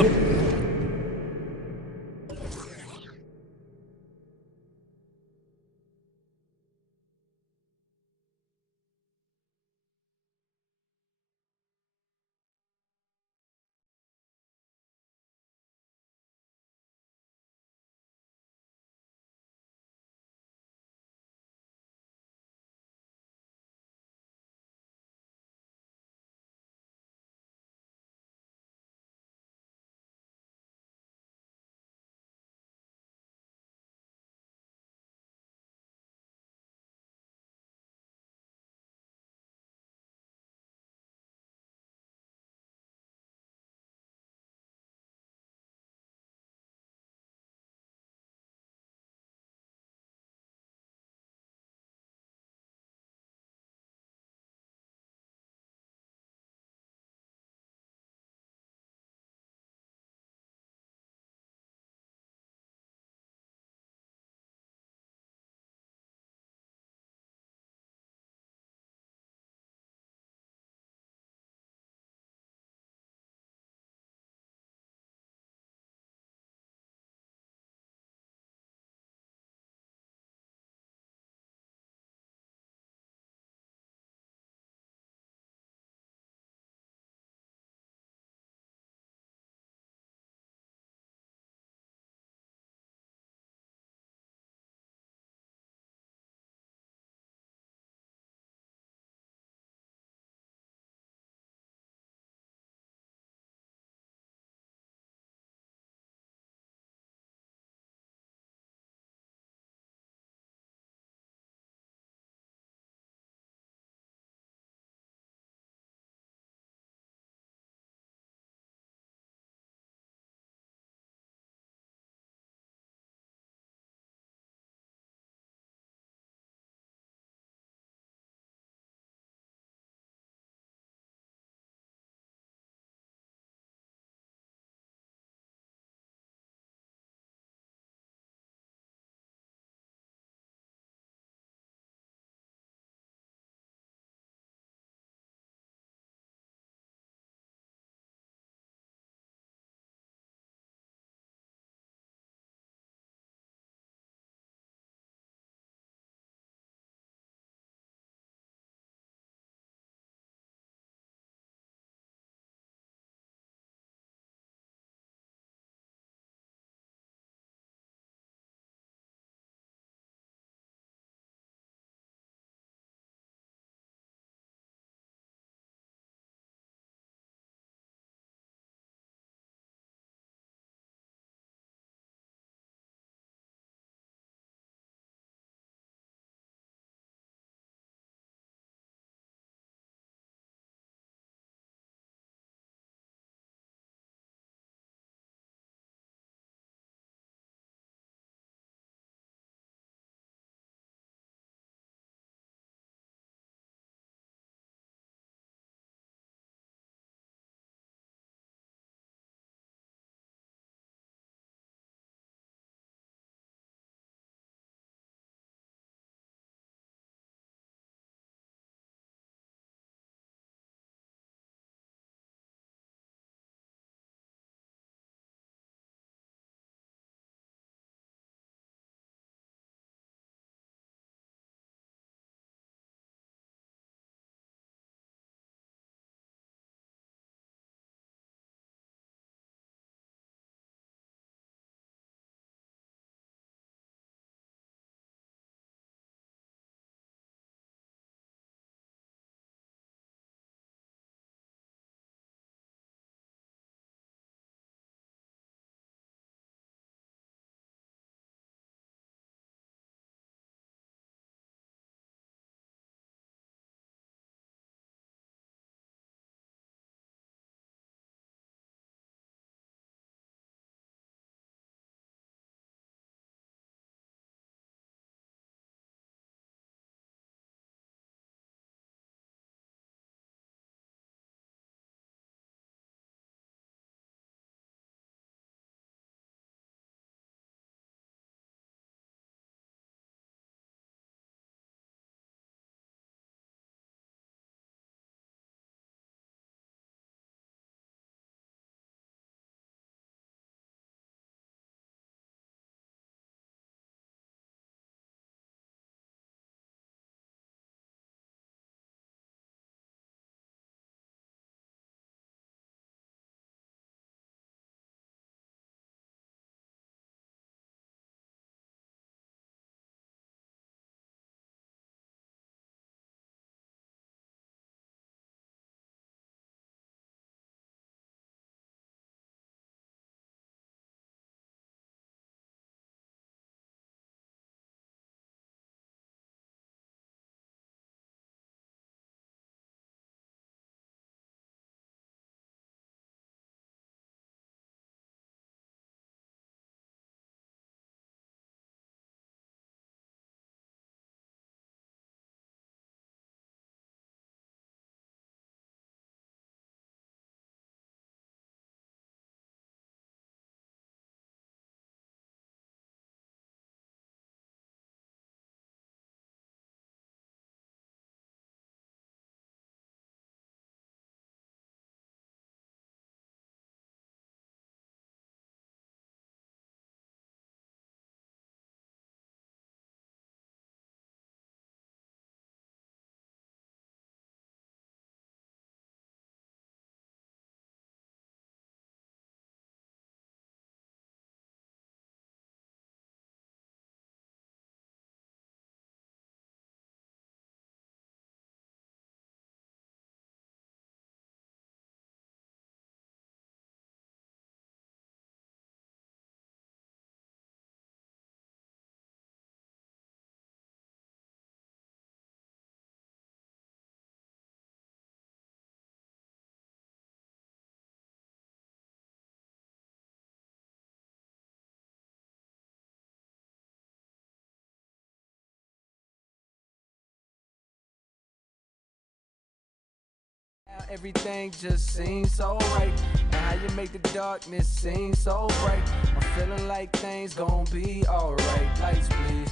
Everything just seems so right. Now how you make the darkness seem so bright. I'm feeling like things gon' be alright. Lights please.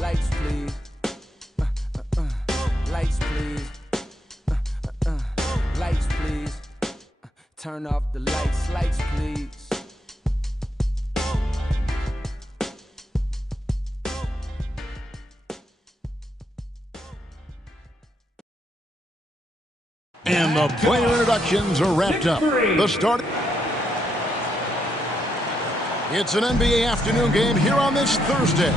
Lights please. Lights please. Lights please. Turn off the lights. Lights please. And the player introductions are wrapped up. The start. It's an NBA afternoon game here on this Thursday.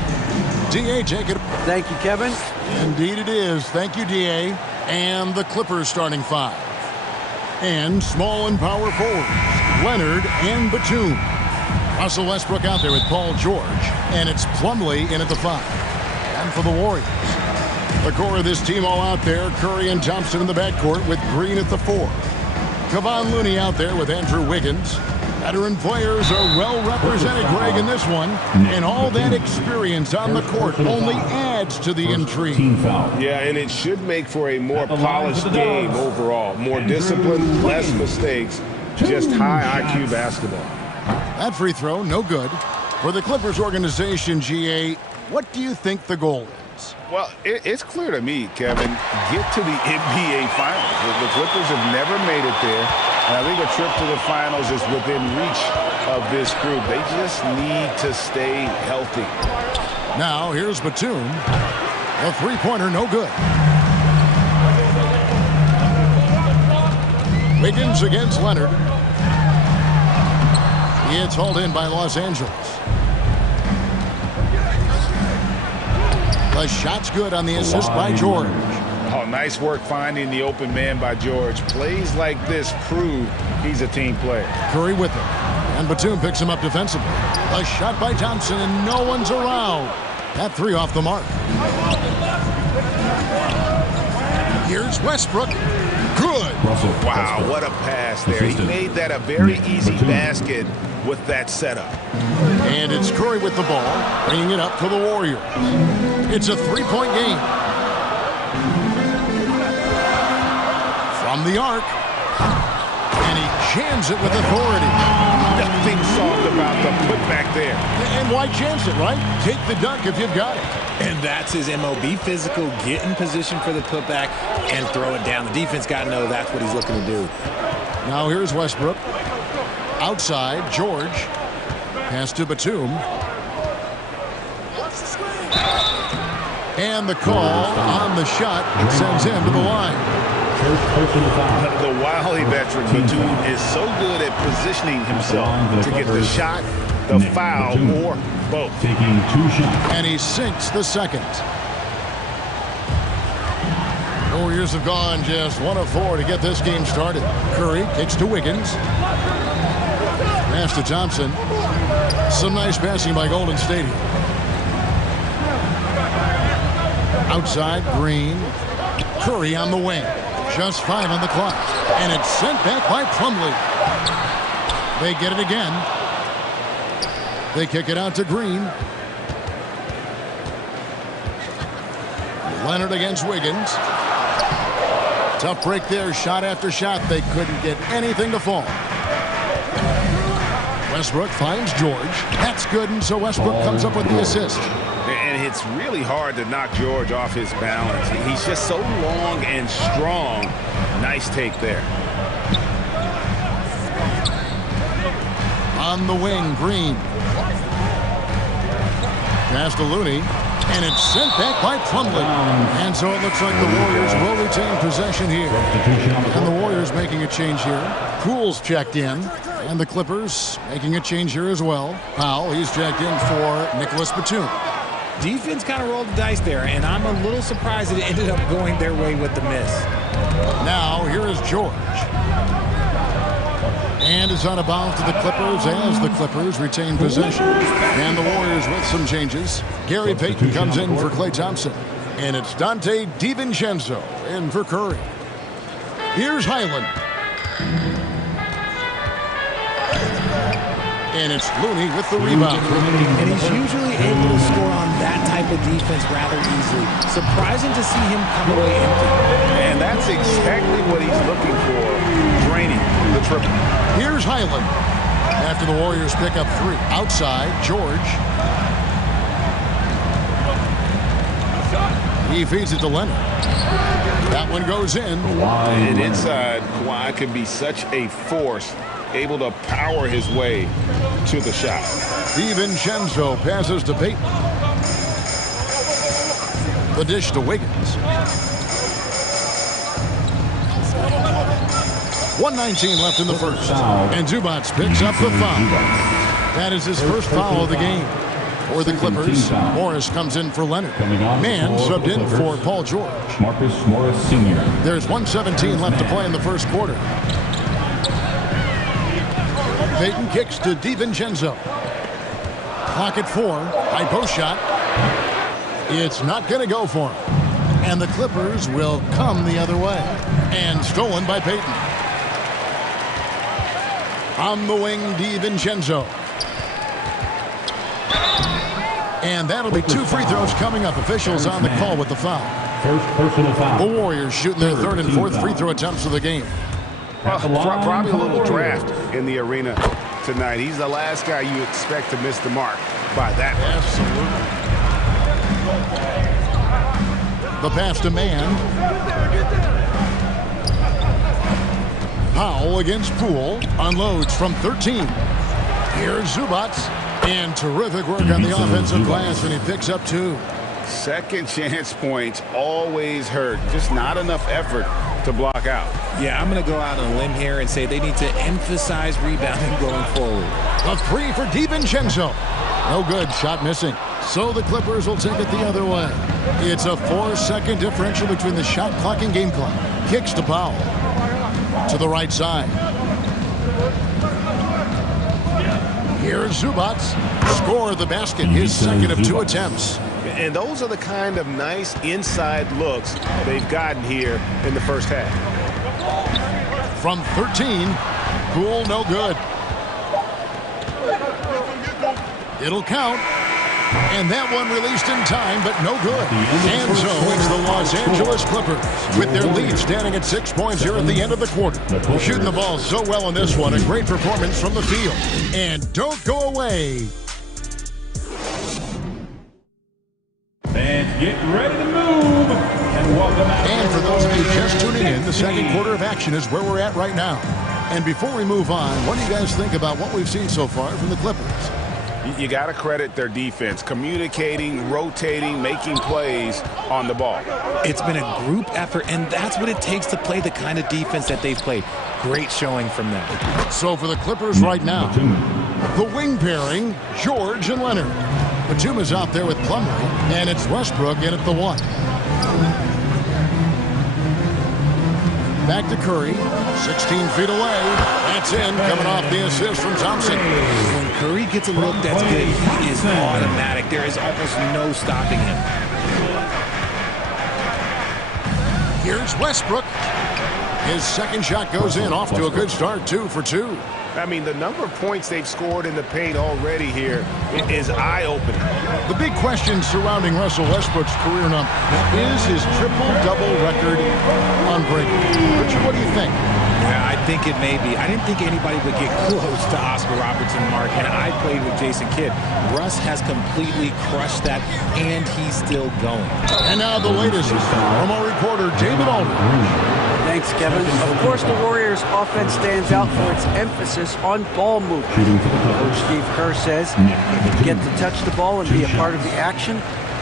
D.A. Jacob. Thank you, Kevin. Indeed it is. Thank you, D.A. And the Clippers starting five. And small and power forwards, Leonard and Batum. Russell Westbrook out there with Paul George. And it's Plumlee in at the five. And for the Warriors, the core of this team all out there, Curry and Thompson in the backcourt with Green at the four. Kevon Looney out there with Andrew Wiggins. Veteran players are well represented, Greg, in this one. And all that experience on the court only adds to the intrigue. Yeah, and it should make for a more polished game overall. More discipline, less mistakes, just high IQ basketball. That free throw, no good. For the Clippers organization, GA, what do you think the goal is? Well, it's clear to me, Kevin, get to the NBA Finals. The Clippers have never made it there, and I think a trip to the Finals is within reach of this group. They just need to stay healthy. Now, here's Batum. A three-pointer, no good. Wiggins against Leonard. It's hauled in by Los Angeles. The shot's good on the assist by George. Oh, nice work finding the open man by George. Plays like this prove he's a team player. Curry with him. And Batum picks him up defensively. A shot by Thompson, and no one's around. That three off the mark. Here's Westbrook. Good. Wow, what a pass there. He made that a very easy basket with that setup. And it's Curry with the ball, bringing it up to the Warriors. It's a three-point game. From the arc. And he jams it with authority. Nothing soft about the putback there. And why chance it, right? Take the dunk if you've got it. And that's his MO. Be physical, get in position for the putback, and throw it down. The defense got to know that's what he's looking to do. Now here's Westbrook. Outside, George. Pass to Batum. And the call on the shot sends him to the line. The wily veteran Batum is so good at positioning himself to get the shot, the foul, or both. Taking two shots. And he sinks the second. Warriors have gone just 1 of 4 to get this game started. Curry kicks to Wiggins. Pass to Thompson. Some nice passing by Golden State. Outside, Green. Curry on the wing. Just 5 on the clock. And it's sent back by Plumlee. They get it again. They kick it out to Green. Leonard against Wiggins. Tough break there. Shot after shot. They couldn't get anything to fall. Westbrook finds George. That's good, and so Westbrook comes up with the assist. And it's really hard to knock George off his balance. He's just so long and strong. Nice take there. On the wing, Green. Pass to Looney. And it's sent back by Plumlee. And so it looks like the Warriors will retain possession here. And the Warriors making a change here. Poole's checked in. And the Clippers making a change here as well. Powell, he's checked in for Nicholas Batum. Defense kind of rolled the dice there, and I'm a little surprised that it ended up going their way with the miss. Now, here is George. And it's out of bounds to the Clippers as the Clippers retain possession. And the Warriors with some changes. Gary Payton comes in for Klay Thompson. And it's Dante DiVincenzo in for Curry. Here's Highland. And it's Looney with the rebound. And he's usually able to score on that type of defense rather easily. Surprising to see him come away empty. And that's exactly what he's looking for, draining the triple. Here's Highland. After the Warriors pick up 3. Outside, George. He feeds it to Leonard. That one goes in. And inside, Kawhi can be such a force, able to power his way to the shot. DiVincenzo passes to Payton. The dish to Wiggins. 1:19 left in the first. And Zubac picks up the foul. That is his first foul of the game. For the Clippers, Morris comes in for Leonard. Mann subbed in for Paul George. Marcus Morris Sr. There's 1:17 left to play in the first quarter. Payton kicks to DiVincenzo. Clock at 4. High post shot. It's not going to go for him. And the Clippers will come the other way. And stolen by Payton. On the wing, DiVincenzo. And that'll be 2 free throws coming up. Officials on the call with the foul. First personal foul. The Warriors shooting their 3rd and 4th free throw attempts of the game. Probably a little draft in the arena tonight. He's the last guy you expect to miss the mark by that much. Absolutely. The pass to Mann. Powell against Poole. Unloads from 13. Here's Zubac. And terrific work on the offensive glass, and he picks up 2. Second chance points always hurt. Just not enough effort to block out. Yeah, I'm going to go out on a limb here and say they need to emphasize rebounding going forward. A 3 for DiVincenzo. No good. Shot missing. So the Clippers will take it the other way. It's a 4-second differential between the shot clock and game clock. Kicks to Powell. To the right side. Here's Zubac. Score the basket. His second of 2 attempts. And those are the kind of nice inside looks they've gotten here in the first half. From 13, Poole no good. It'll count. And that one released in time, but no good. And so it's the Los Angeles Clippers with their lead standing at 6 points here at the end of the quarter. Shooting the ball so well in this one. A great performance from the field. And don't go away. Fans, get ready to move. And welcome out. And for those of you just tuning in, the second quarter of action is where we're at right now. And before we move on, what do you guys think about what we've seen so far from the Clippers? You got to credit their defense, communicating, rotating, making plays on the ball. It's been a group effort, and that's what it takes to play the kind of defense that they've played. Great showing from them. So for the Clippers right now, the wing pairing, George and Leonard. Batum is out there with Plumlee, and it's Westbrook in at the 1. Back to Curry, 16 feet away. That's in, coming off the assist from Thompson. When Curry gets a look that's good, he is automatic. There is almost no stopping him. Here's Westbrook. His second shot goes in, off to a good start, 2 for 2. I mean, the number of points they've scored in the paint already here is eye-opening. The big question surrounding Russell Westbrook's career number is his triple-double record unbreakable. Richard, what do you think? Yeah, I think it may be. I didn't think anybody would get close to Oscar Robertson, Mark, and I played with Jason Kidd. Russ has completely crushed that, and he's still going. And now the latest from our reporter, David Aldridge. Thanks, Kevin. Of course, the Warriors' offense stands out for its emphasis on ball movement. Coach Steve Kerr says if you get to touch the ball and be a part of the action,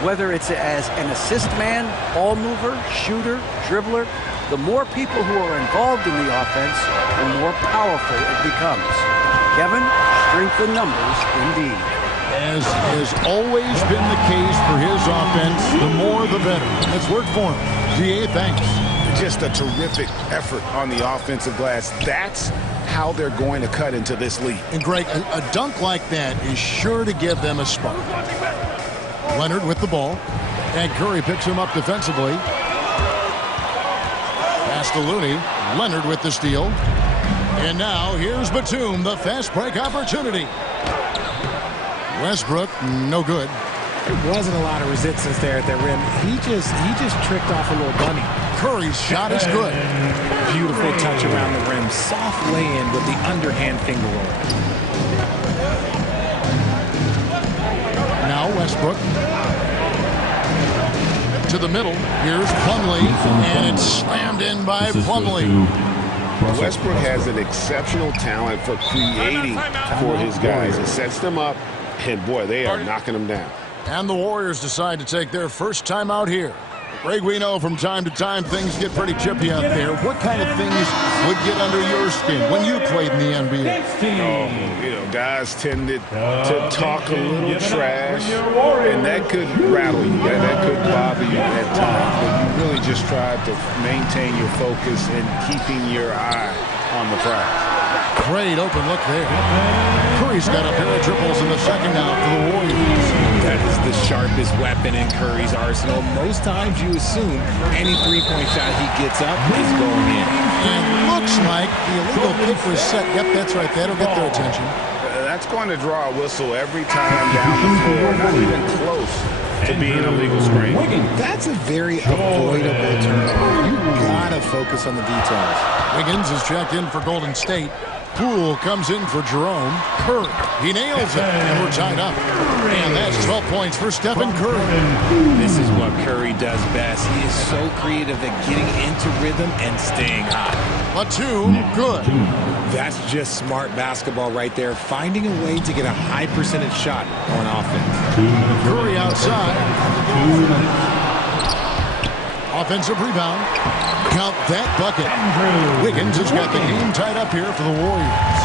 whether it's as an assist man, ball mover, shooter, dribbler, the more people who are involved in the offense, the more powerful it becomes. Kevin, strength in numbers indeed. As has always been the case for his offense, the more the better. It's worked for him. DA, thanks. Just a terrific effort on the offensive glass. That's how they're going to cut into this lead. And Greg, a dunk like that is sure to give them a spark. Leonard with the ball. And Curry picks him up defensively. Pass to Looney. Leonard with the steal. And now here's Batum, the fast break opportunity. Westbrook, no good. There wasn't a lot of resistance there at the rim. He just tricked off a little bunny. Curry's shot is good. Beautiful touch around the rim. Soft lay-in with the underhand finger roll. Now Westbrook. To the middle. Here's Plumlee. And it's slammed in by Plumlee. Westbrook has an exceptional talent for creating for his guys. It sets them up, and boy, they are knocking them down. And the Warriors decide to take their first time out here. Greg, we know from time to time things get pretty chippy out there. What kind of things would get under your skin when you played in the NBA? Oh, guys tended to talk a little trash, and that could rattle you. That could bother you at times. But you really just try to maintain your focus and keeping your eye on the prize. Great open look there. Curry's got a pair of triples in the second half for the Warriors. That is the sharpest weapon in Curry's arsenal. Most times you assume any three-point shot he gets up is going in. And looks like the illegal kick was set. Yep, that's right. That'll get their attention. That's going to draw a whistle every time down the floor. Not even close to being a legal screen. That's a very avoidable turnover. You gotta focus on the details. Wiggins is checked in for Golden State. Poole comes in for Jerome. Curry, he nails it, and we're tied up. And that's 12 points for Stephen Curry. This is what Curry does best. He is so creative at getting into rhythm and staying hot. Batum, good. That's just smart basketball right there, finding a way to get a high percentage shot on offense. Curry outside. Offensive rebound. Count that bucket. Wiggins has got the game tied up here for the Warriors.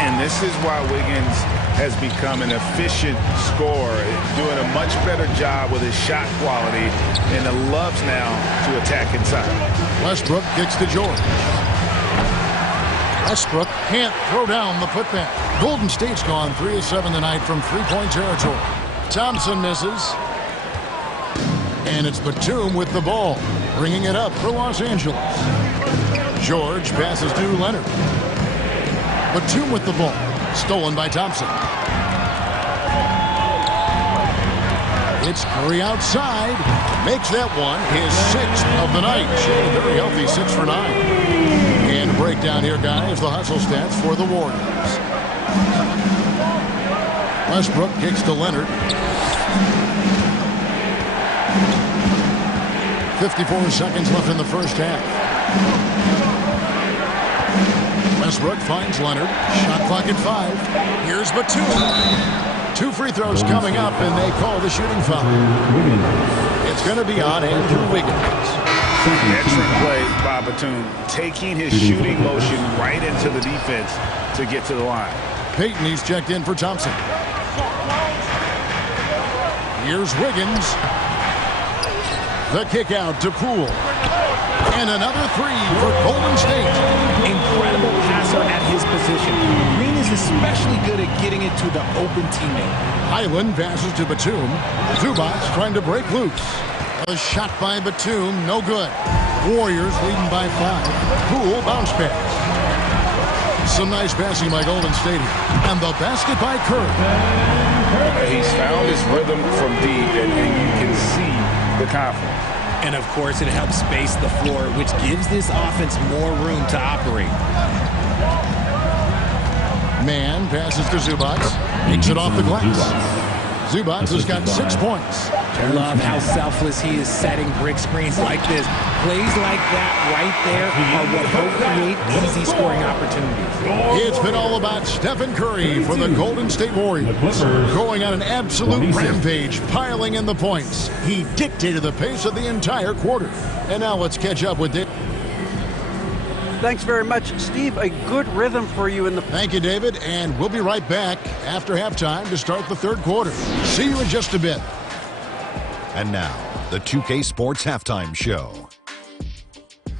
And this is why Wiggins has become an efficient scorer, doing a much better job with his shot quality, and loves now to attack inside. Westbrook kicks to George. Westbrook can't throw down the putback. Golden State's gone 3 of 7 tonight from three-point territory. Thompson misses. And it's Batum with the ball, bringing it up for Los Angeles. George passes to Leonard. Batum with the ball, stolen by Thompson. It's Curry outside, makes that one his 6th of the night. A very healthy 6 for 9. And breakdown here, guys, the hustle stats for the Warriors. Westbrook kicks to Leonard. 54 seconds left in the first half. Westbrook finds Leonard. Shot clock at 5. Here's Batum. 2 free throws coming up, and they call the shooting foul. It's going to be on Andrew Wiggins. Excellent play by Batum, taking his shooting motion right into the defense to get to the line. Payton, he's checked in for Thompson. Here's Wiggins. The kick out to Poole. And another 3 for Golden State. Incredible passer at his position. Green is especially good at getting it to the open teammate. Highland passes to Batum. Zubac trying to break loose. A shot by Batum, no good. Warriors leading by 5. Poole bounce pass. Some nice passing by Golden State. And the basket by Curry. He's found his rhythm from deep, and you can see the confidence. And of course it helps space the floor, which gives this offense more room to operate. Man passes to Zubac. Takes it off the glass. Zubac has got 6 points. Love how selfless he is setting brick screens like this. Plays like that right there are what help create easy scoring opportunities. It's been all about Stephen Curry for the Golden State Warriors. Going on an absolute rampage, piling in the points. He dictated the pace of the entire quarter. And now let's catch up with David. Thanks very much, Steve. A good rhythm for you in the... Thank you, David. And we'll be right back after halftime to start the third quarter. See you in just a bit. And now, the 2K Sports Halftime Show.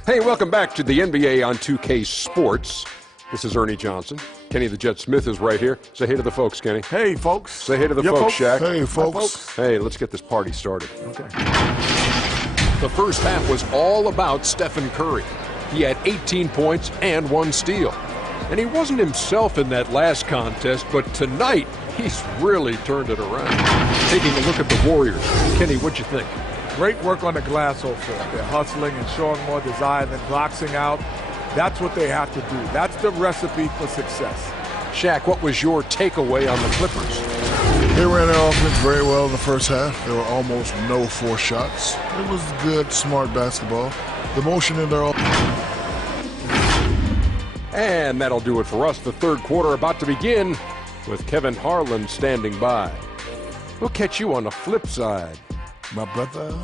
Hey, welcome back to the NBA on 2K Sports. This is Ernie Johnson. Kenny the Jet Smith is right here. Say hey to the folks, Kenny. Hey, folks. Say hey to the folks, Shaq. Hey, folks. Hey, let's get this party started. Okay. The first half was all about Stephen Curry. He had 18 points and 1 steal. And he wasn't himself in that last contest, but tonight He's really turned it around. Taking a look at the Warriors. Kenny, what'd you think? Great work on the glass also. They're hustling and showing more desire than boxing out. That's what they have to do. That's the recipe for success. Shaq, what was your takeaway on the Clippers? They ran their offense very well in the first half. There were almost no forced shots. It was good, smart basketball. The motion in their offense. And that'll do it for us. The third quarter about to begin with Kevin Harlan standing by. We'll catch you on the flip side, my brother.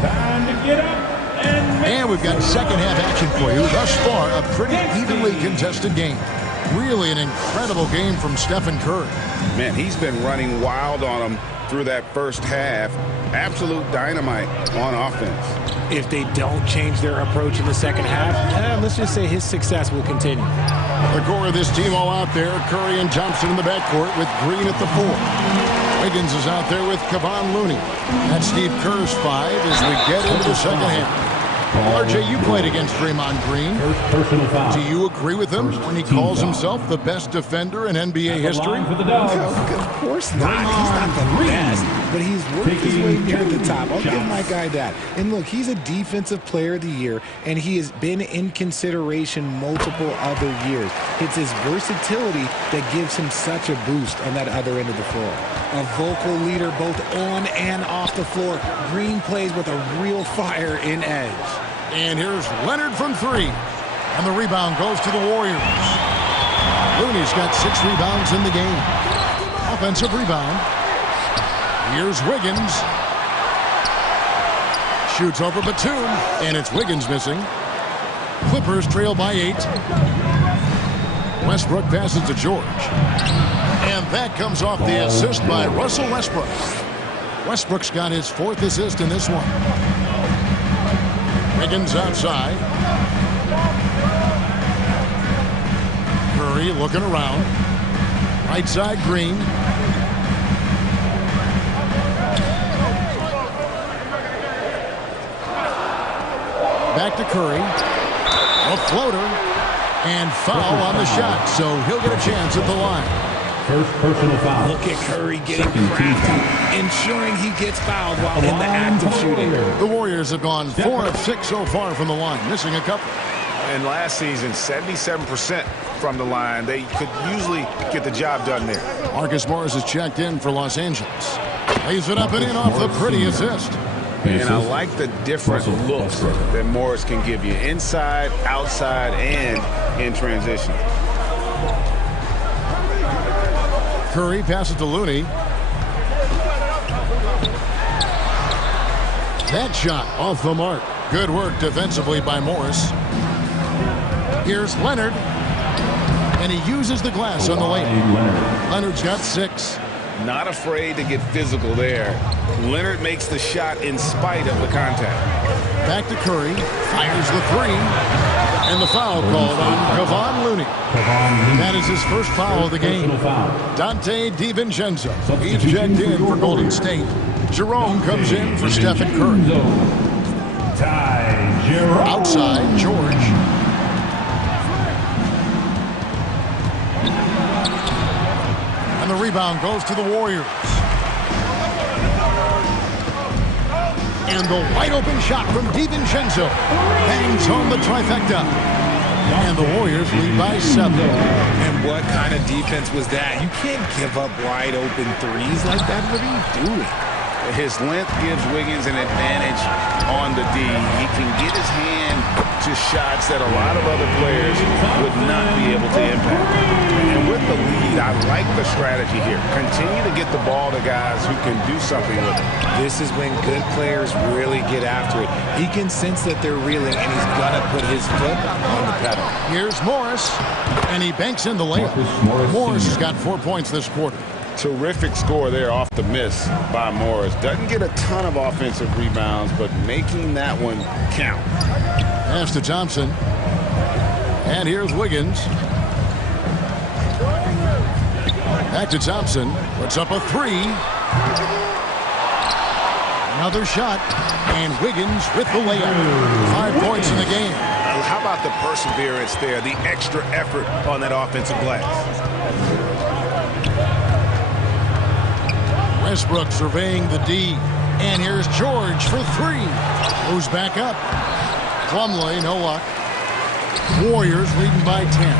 Time to get up and we've got second half action for you. Thus far, a pretty evenly contested game. Really an incredible game from Stephen Curry. Man, he's been running wild on them through that first half. Absolute dynamite on offense. If they don't change their approach in the second half, let's just say his success will continue. The core of this team all out there. Curry and Thompson in the backcourt with Green at the 4. Wiggins is out there with Kevon Looney. That's Steve Kerr's 5 as we get into the second half. RJ, you played against Draymond Green. Do you agree with him when he calls himself the best defender in NBA history? Of course not. He's not the best, but he's worked his way near the top. I'll give my guy that. And look, he's a defensive player of the year, and he has been in consideration multiple other years. It's his versatility that gives him such a boost on that other end of the floor. A vocal leader both on and off the floor. Green plays with a real fire in edge. And here's Leonard from 3. And the rebound goes to the Warriors. Looney's got 6 rebounds in the game. Offensive rebound. Here's Wiggins. Shoots over Batum. And it's Wiggins missing. Clippers trail by 8. Westbrook passes to George. And that comes off the assist by Russell Westbrook. Westbrook's got his 4th assist in this one. Wiggins outside. Curry looking around. Right side, Green. Back to Curry. A floater. And foul on the shot, so he'll get a chance at the line. First personal foul. Look at Curry getting crafty, ensuring he gets fouled while in the act of shooting. The Warriors have gone 4 of 6 so far from the line, missing a couple. And last season, 77% from the line. They could usually get the job done there. Marcus Morris is checked in for Los Angeles. Lays it up and in off the pretty assist. And I like the different looks that Morris can give you. Inside, outside, and in transition. Curry passes to Looney. That shot off the mark. Good work defensively by Morris. Here's Leonard. And he uses the glass on the lane. Leonard's got 6. Not afraid to get physical there. Leonard makes the shot in spite of the contact. Back to Curry. Fires the 3. And the foul called on Kevon Looney. That is his first foul of the game. Dante DiVincenzo. He's checked in for Golden State. Jerome comes in for Stephen Curry. Outside, George. And the rebound goes to the Warriors. And the wide open shot from DiVincenzo hangs on the trifecta. And the Warriors lead by 7. And what kind of defense was that? You can't give up wide open threes like that. What are you doing? His length gives Wiggins an advantage on the D. He can get his hand to shots that a lot of other players would not be able to impact. And with the lead, I like the strategy here. Continue to get the ball to guys who can do something with it. This is when good players really get after it. He can sense that they're reeling, and he's going to put his foot on the pedal. Here's Morris, and he banks in the layup. Morris has got 4 points this quarter. Terrific score there off the miss by Morris. Doesn't get a ton of offensive rebounds, but making that one count. Pass to Thompson. And here's Wiggins. Back to Thompson. Puts up a 3. Another shot, and Wiggins with the layup. 5 points in the game. How about the perseverance there, the extra effort on that offensive glass? Westbrook surveying the D. And here's George for 3. Goes back up. Plumlee, no luck. Warriors leading by 10.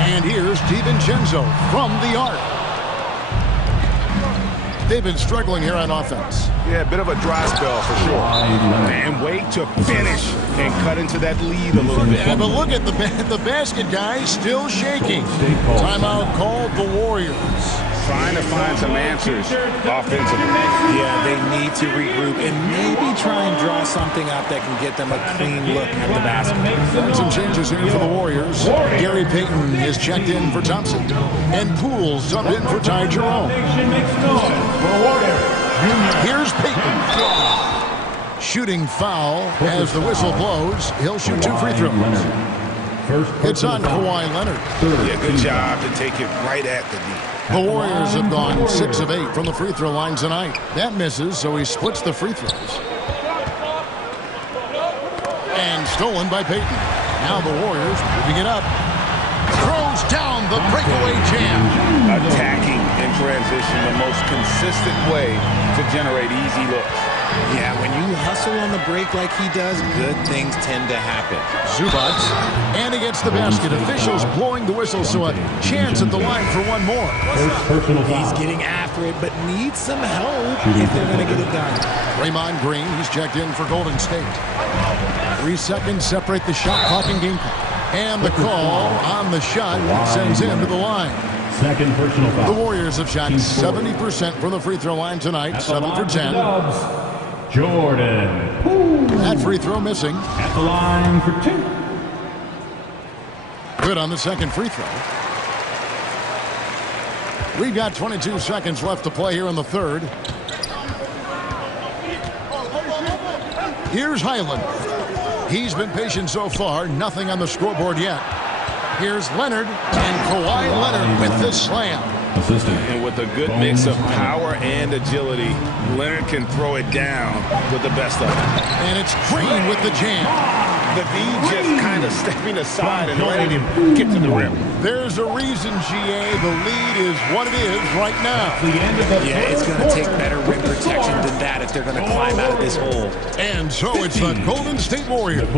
And here's DiVincenzo from the arc. They've been struggling here on offense. Yeah, a bit of a dry spell for sure. And wait to finish and cut into that lead a little bit. Yeah, but look at the basket, guys, still shaking. Timeout called the Warriors. Trying to find some answers offensively. Yeah, they need to regroup and maybe try and draw something up that can get them a clean look at the basket. Some changes here for the Warriors. Gary Payton is checked in for Thompson. And Poole subbed in for Ty Jerome. Here's Payton. Shooting foul as the whistle blows. He'll shoot 2 free throws. It's on Kawhi Leonard. Yeah, good job to take it right at the D. The Warriors have gone 6 of 8 from the free throw line tonight. That misses, so he splits the free throws. And stolen by Payton. Now the Warriors moving it up. Throws down the breakaway jam. Attacking in transition, the most consistent way to generate easy looks. Yeah, when you hustle on the break like he does, good things tend to happen. Zubac, and he gets the basket. Officials blowing the whistle, so a chance at the line for one more. He's getting after it, but needs some help if they're going to get it done. Draymond Green, he's checked in for Golden State. 3 seconds separate the shot clock and game clock. And the call on the shot sends him to the line. Second personal foul. The Warriors have shot 70% from the free throw line tonight, 7 for 10. Jordan Poole. That free throw missing. At the line for 2. Good on the second free throw. We've got 22 seconds left to play here in the third. Here's Highland. He's been patient so far. Nothing on the scoreboard yet. Here's Leonard, and Kawhi Leonard with the slam. And with a good mix of power and agility, Leonard can throw it down with the best of it. And it's Green with the jam. The D just kind of stepping aside and letting him get to the rim. There's a reason, GA, the lead is what it is right now. Yeah, it's going to take better rim protection than that if they're going to climb out of this hole. And so it's the Golden State Warriors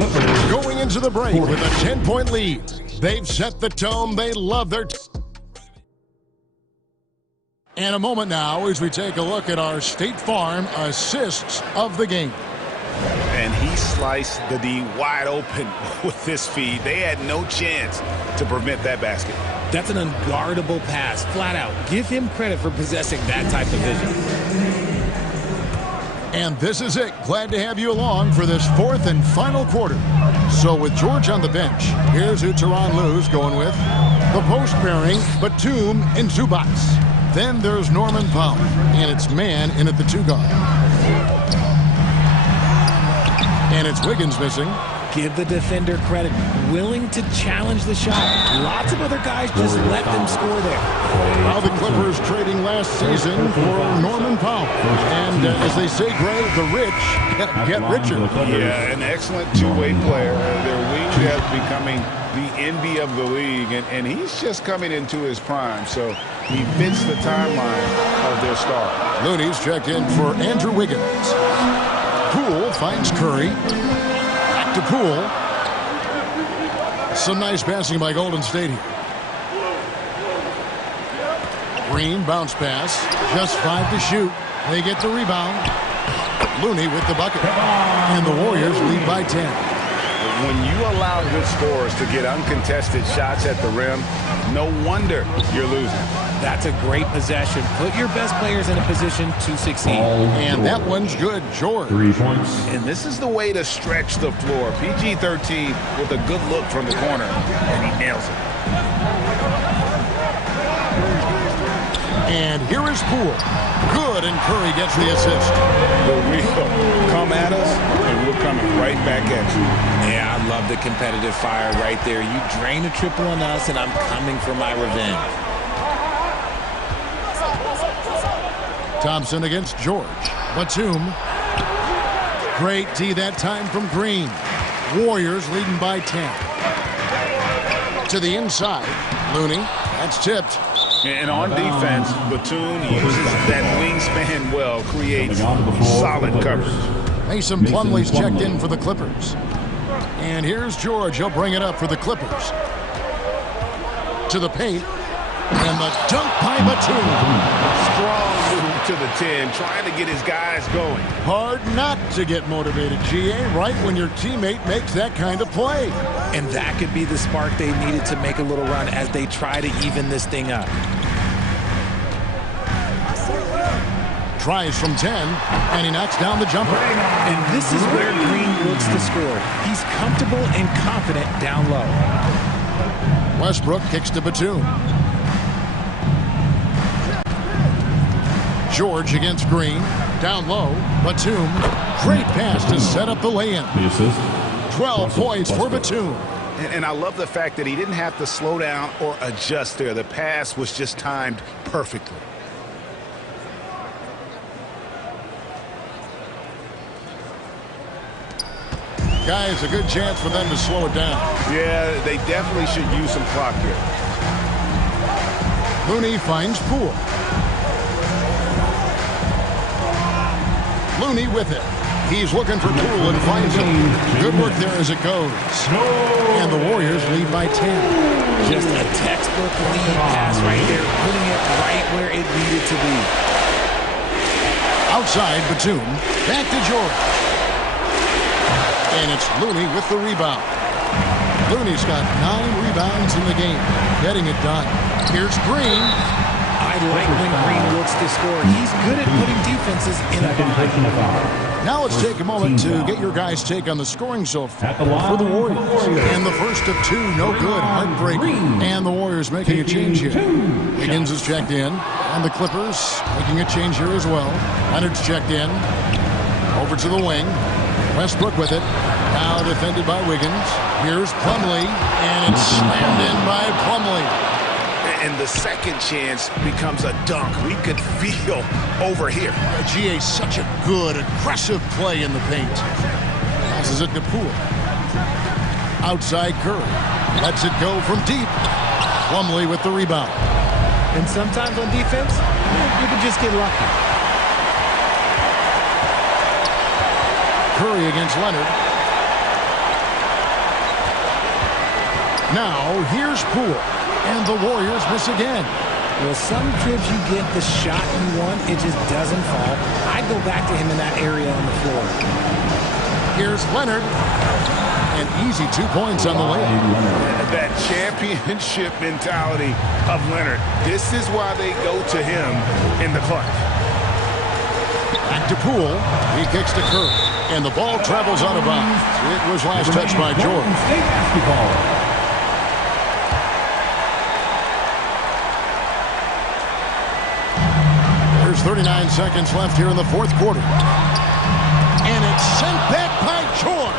going into the break with a 10-point lead. They've set the tone. They love their And a moment now as we take a look at our State Farm assists of the game. And he sliced the D wide open with this feed. They had no chance to prevent that basket. That's an unguardable pass, flat out. Give him credit for possessing that type of vision. And this is it. Glad to have you along for this 4th and final quarter. So with George on the bench, here's who Tyronn Lue's going with. The post pairing, Batum and Zubac. Then there's Norman Powell, and it's man in at the 2 guard. And it's Wiggins missing. Give the defender credit. Willing to challenge the shot. Lots of other guys just let them score there. Now the Clippers trading last season for Norman Powell. And as they say, Gray, the rich get richer. Yeah, an excellent two-way player. Their wing depth becoming the envy of the league. And he's just coming into his prime. So he fits the timeline of their star. Looney's checked in for Andrew Wiggins. Poole finds Curry. Back to Poole. Some nice passing by Golden State here. Green bounce pass. Just 5 to shoot. They get the rebound. Looney with the bucket. And the Warriors lead by 10. When you allow good scorers to get uncontested shots at the rim, no wonder you're losing. That's a great possession. Put your best players in a position to succeed. And that one's good, George. 3 points. And this is the way to stretch the floor. PG-13 with a good look from the corner, and he nails it. And here is Poole. Good, and Curry gets the assist. The real come at us, and we're coming right back at you. Yeah, I love the competitive fire right there. You drain a triple on us, and I'm coming for my revenge. Thompson against George. Batum. Great D that time from Green. Warriors leading by 10. To the inside. Looney. That's tipped. And on defense, Batum uses that wingspan well, creates solid coverage. Mason Plumlee's checked in for the Clippers. And here's George. He'll bring it up for the Clippers. To the paint. And the dunk by Batum. Strong move to the 10, trying to get his guys going. Hard not to get motivated, GA, right when your teammate makes that kind of play. And that could be the spark they needed to make a little run as they try to even this thing up. Tries from 10, and he knocks down the jumper. And this is where Green looks to score. He's comfortable and confident down low. Westbrook kicks to Batum. George against Green. Down low. Batum. Great pass to set up the lay-in. 12 points for Batum. And I love the fact that he didn't have to slow down or adjust there. The pass was just timed perfectly. Guys, a good chance for them to slow it down. Yeah, they definitely should use some clock here. Looney finds Poole. Looney with it. He's looking for Poole and finds him. Good work there as it goes. And the Warriors lead by 10. Just a textbook lead pass right there, putting it right where it needed to be. Outside, Batum. Back to George. And it's Looney with the rebound. Looney's got 9 rebounds in the game. Getting it done. Here's Green. I like when Green looks to score. He's good at putting defenses in a bind. Now let's take a moment to get your guys' take on the scoring so far for the Warriors. And the first of 2, no good, heartbreaking. And the Warriors making a change here. Higgins is checked in. And the Clippers making a change here as well. Leonard's checked in. Over to the wing. Westbrook with it. Now defended by Wiggins. Here's Plumlee. And it's slammed in by Plumlee. And the second chance becomes a dunk. We could feel over here. GA, such a good, aggressive play in the paint. Passes it to Poole. Outside Curry. Lets it go from deep. Plumlee with the rebound. And sometimes on defense, you can just get lucky. Curry against Leonard. Now, here's Poole. And the Warriors miss again. Well, some trips you get the shot you want, it just doesn't fall. I'd go back to him in that area on the floor. Here's Leonard. An easy 2 points on the layup. That championship mentality of Leonard. This is why they go to him in the clutch. Back to Poole. He kicks to Curry. And the ball travels out of bounds. It was last touched by George. There's 39 seconds left here in the fourth quarter. And it's sent back by George.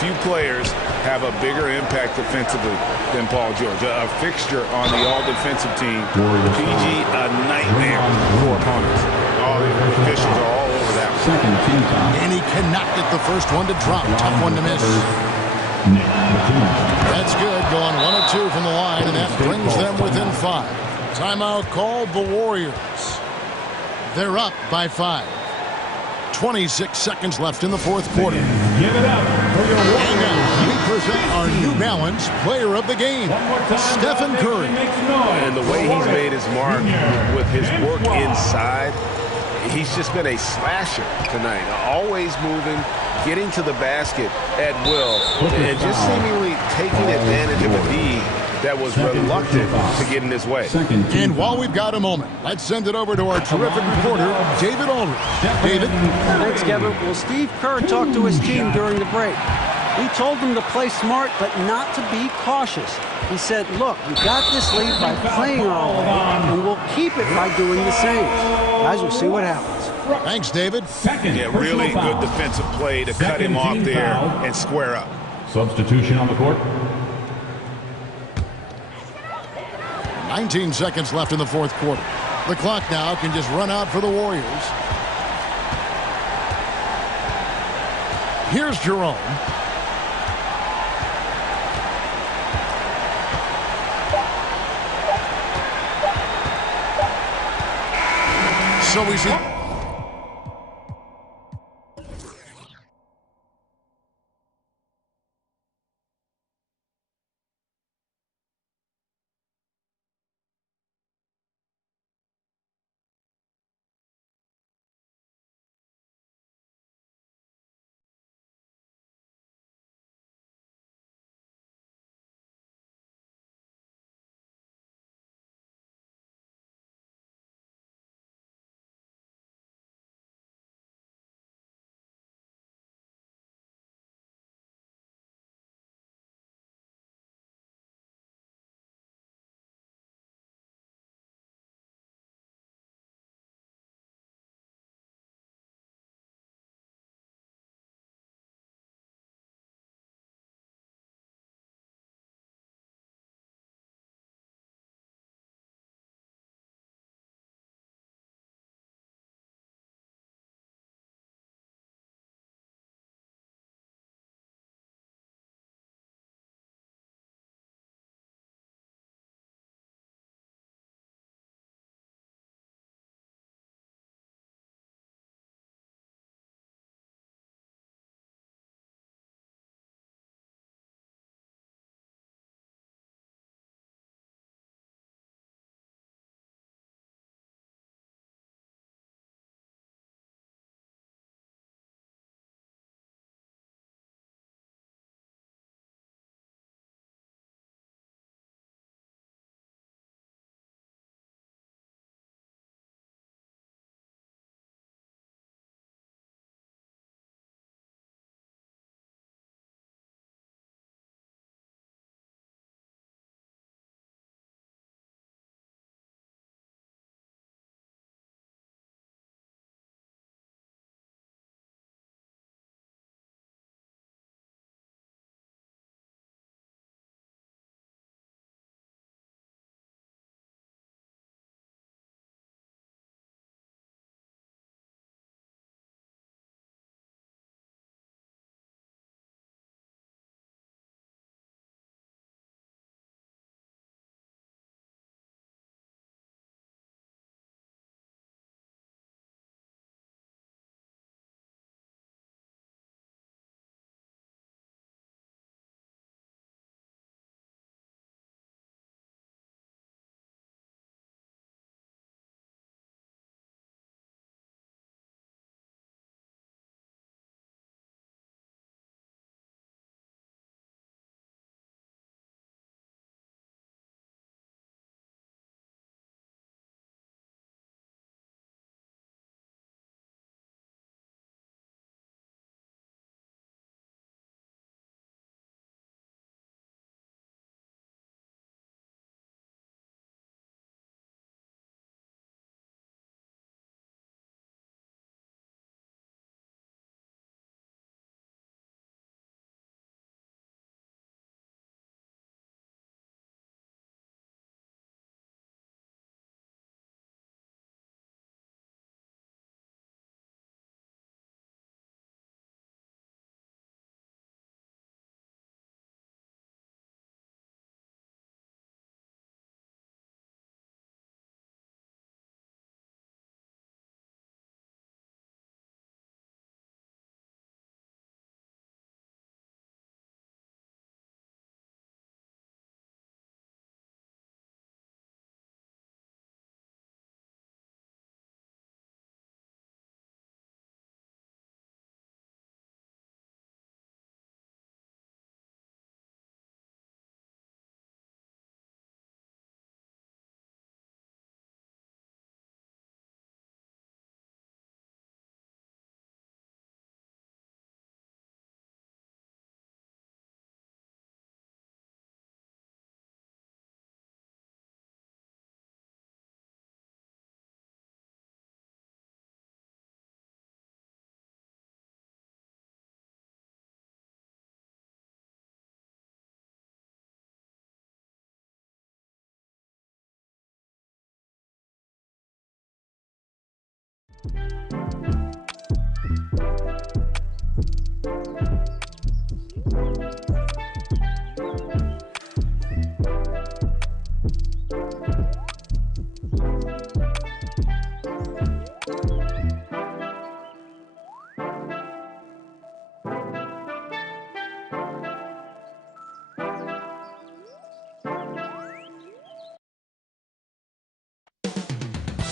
Few players have a bigger impact defensively than Paul George. A fixture on the all-defensive team. PG, a nightmare for opponents. All the officials are all over that one. And he cannot get the first one to drop. Tough one to miss. That's good. Going 1 of 2 from the line, and that brings them within 5. Timeout called the Warriors. They're up by 5. 26 seconds left in the fourth quarter. Give it up for your Warriors. And now we present our New Balance Player of the Game, Stephen Curry. And the way he's made his mark with his work inside, he's just been a slasher tonight. Always moving, getting to the basket at will, and just seemingly taking advantage of a D that was reluctant to get in his way. And while we've got a moment, let's send it over to our terrific reporter, David Aldridge. David? Thanks, Kevin. Well, Steve Kerr talked to his team during the break. He told them to play smart, but not to be cautious. He said, look, we got this lead by playing our way, and we'll keep it by doing the same. Guys, we'll see what happens. Thanks, David. Yeah, really good defensive play to cut him off there and square up. Substitution on the court. 19 seconds left in the fourth quarter. The clock now can just run out for the Warriors. Here's Jerome. So we see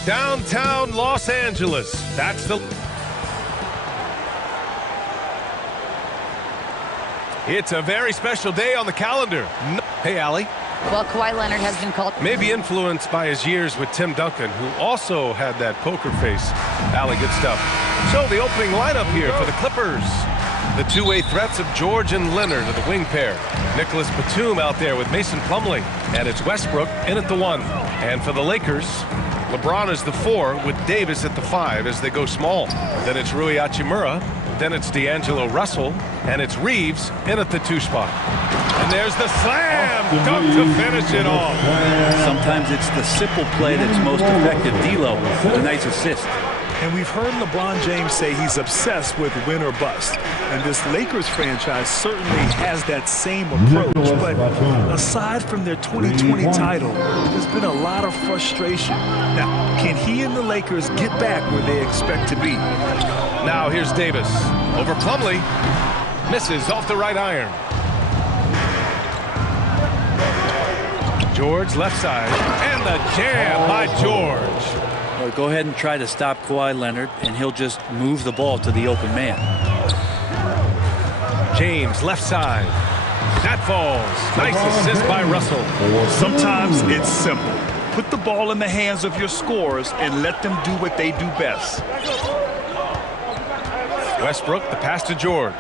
Downtown Los Angeles. That's the... It's a very special day on the calendar. Hey, Allie. Well, Kawhi Leonard has been called... Maybe influenced by his years with Tim Duncan, who also had that poker face. Allie, good stuff. So the opening lineup here for the Clippers. The two-way threats of George and Leonard are the wing pair. Nicholas Batum out there with Mason Plumlee. And it's Westbrook in at the 1. And for the Lakers, LeBron is the 4 with Davis at the 5 as they go small. Then it's Rui Hachimura. Then it's D'Angelo Russell. And it's Reeves in at the 2 spot. And there's the slam dunk to finish it off. Sometimes it's the simple play that's most effective. D'Lo with a nice assist. And we've heard LeBron James say he's obsessed with win or bust. And this Lakers franchise certainly has that same approach. But aside from their 2020 title, there's been a lot of frustration. Now, can he and the Lakers get back where they expect to be? Now here's Davis. Over Plumlee. Misses off the right iron. George left side. And the jam by George. Well, go ahead and try to stop Kawhi Leonard, and he'll just move the ball to the open man. James left side. That falls. Nice assist by Russell. Sometimes it's simple. Put the ball in the hands of your scorers and let them do what they do best. Westbrook, the pass to George.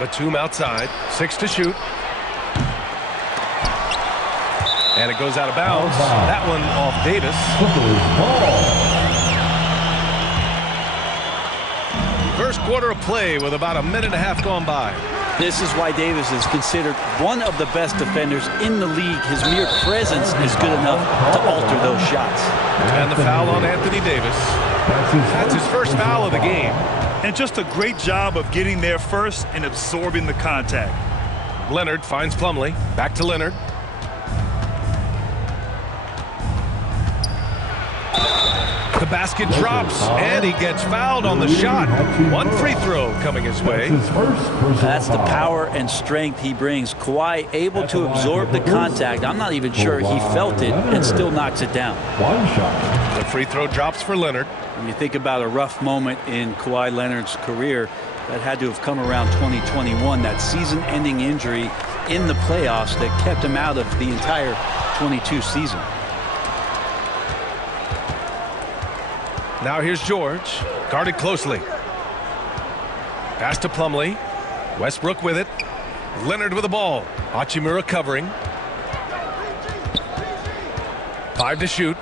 Batum outside. 6 to shoot. And it goes out of bounds. That one off Davis. First quarter of play with about a minute and a half gone by. This is why Davis is considered one of the best defenders in the league. His mere presence is good enough to alter those shots. And the foul on Anthony Davis. That's his first foul of the game. And just a great job of getting there first and absorbing the contact. Leonard finds Plumlee. Back to Leonard. The basket drops, and he gets fouled on the shot. One free throw coming his way. That's the power and strength he brings. Kawhi able to absorb the contact. I'm not even sure he felt it and still knocks it down. The free throw drops for Leonard. When you think about a rough moment in Kawhi Leonard's career, that had to have come around 2021, that season-ending injury in the playoffs that kept him out of the entire 22 season. Now here's George, guarded closely. Pass to Plumlee. Westbrook with it. Leonard with the ball. Hachimura covering. 5 to shoot.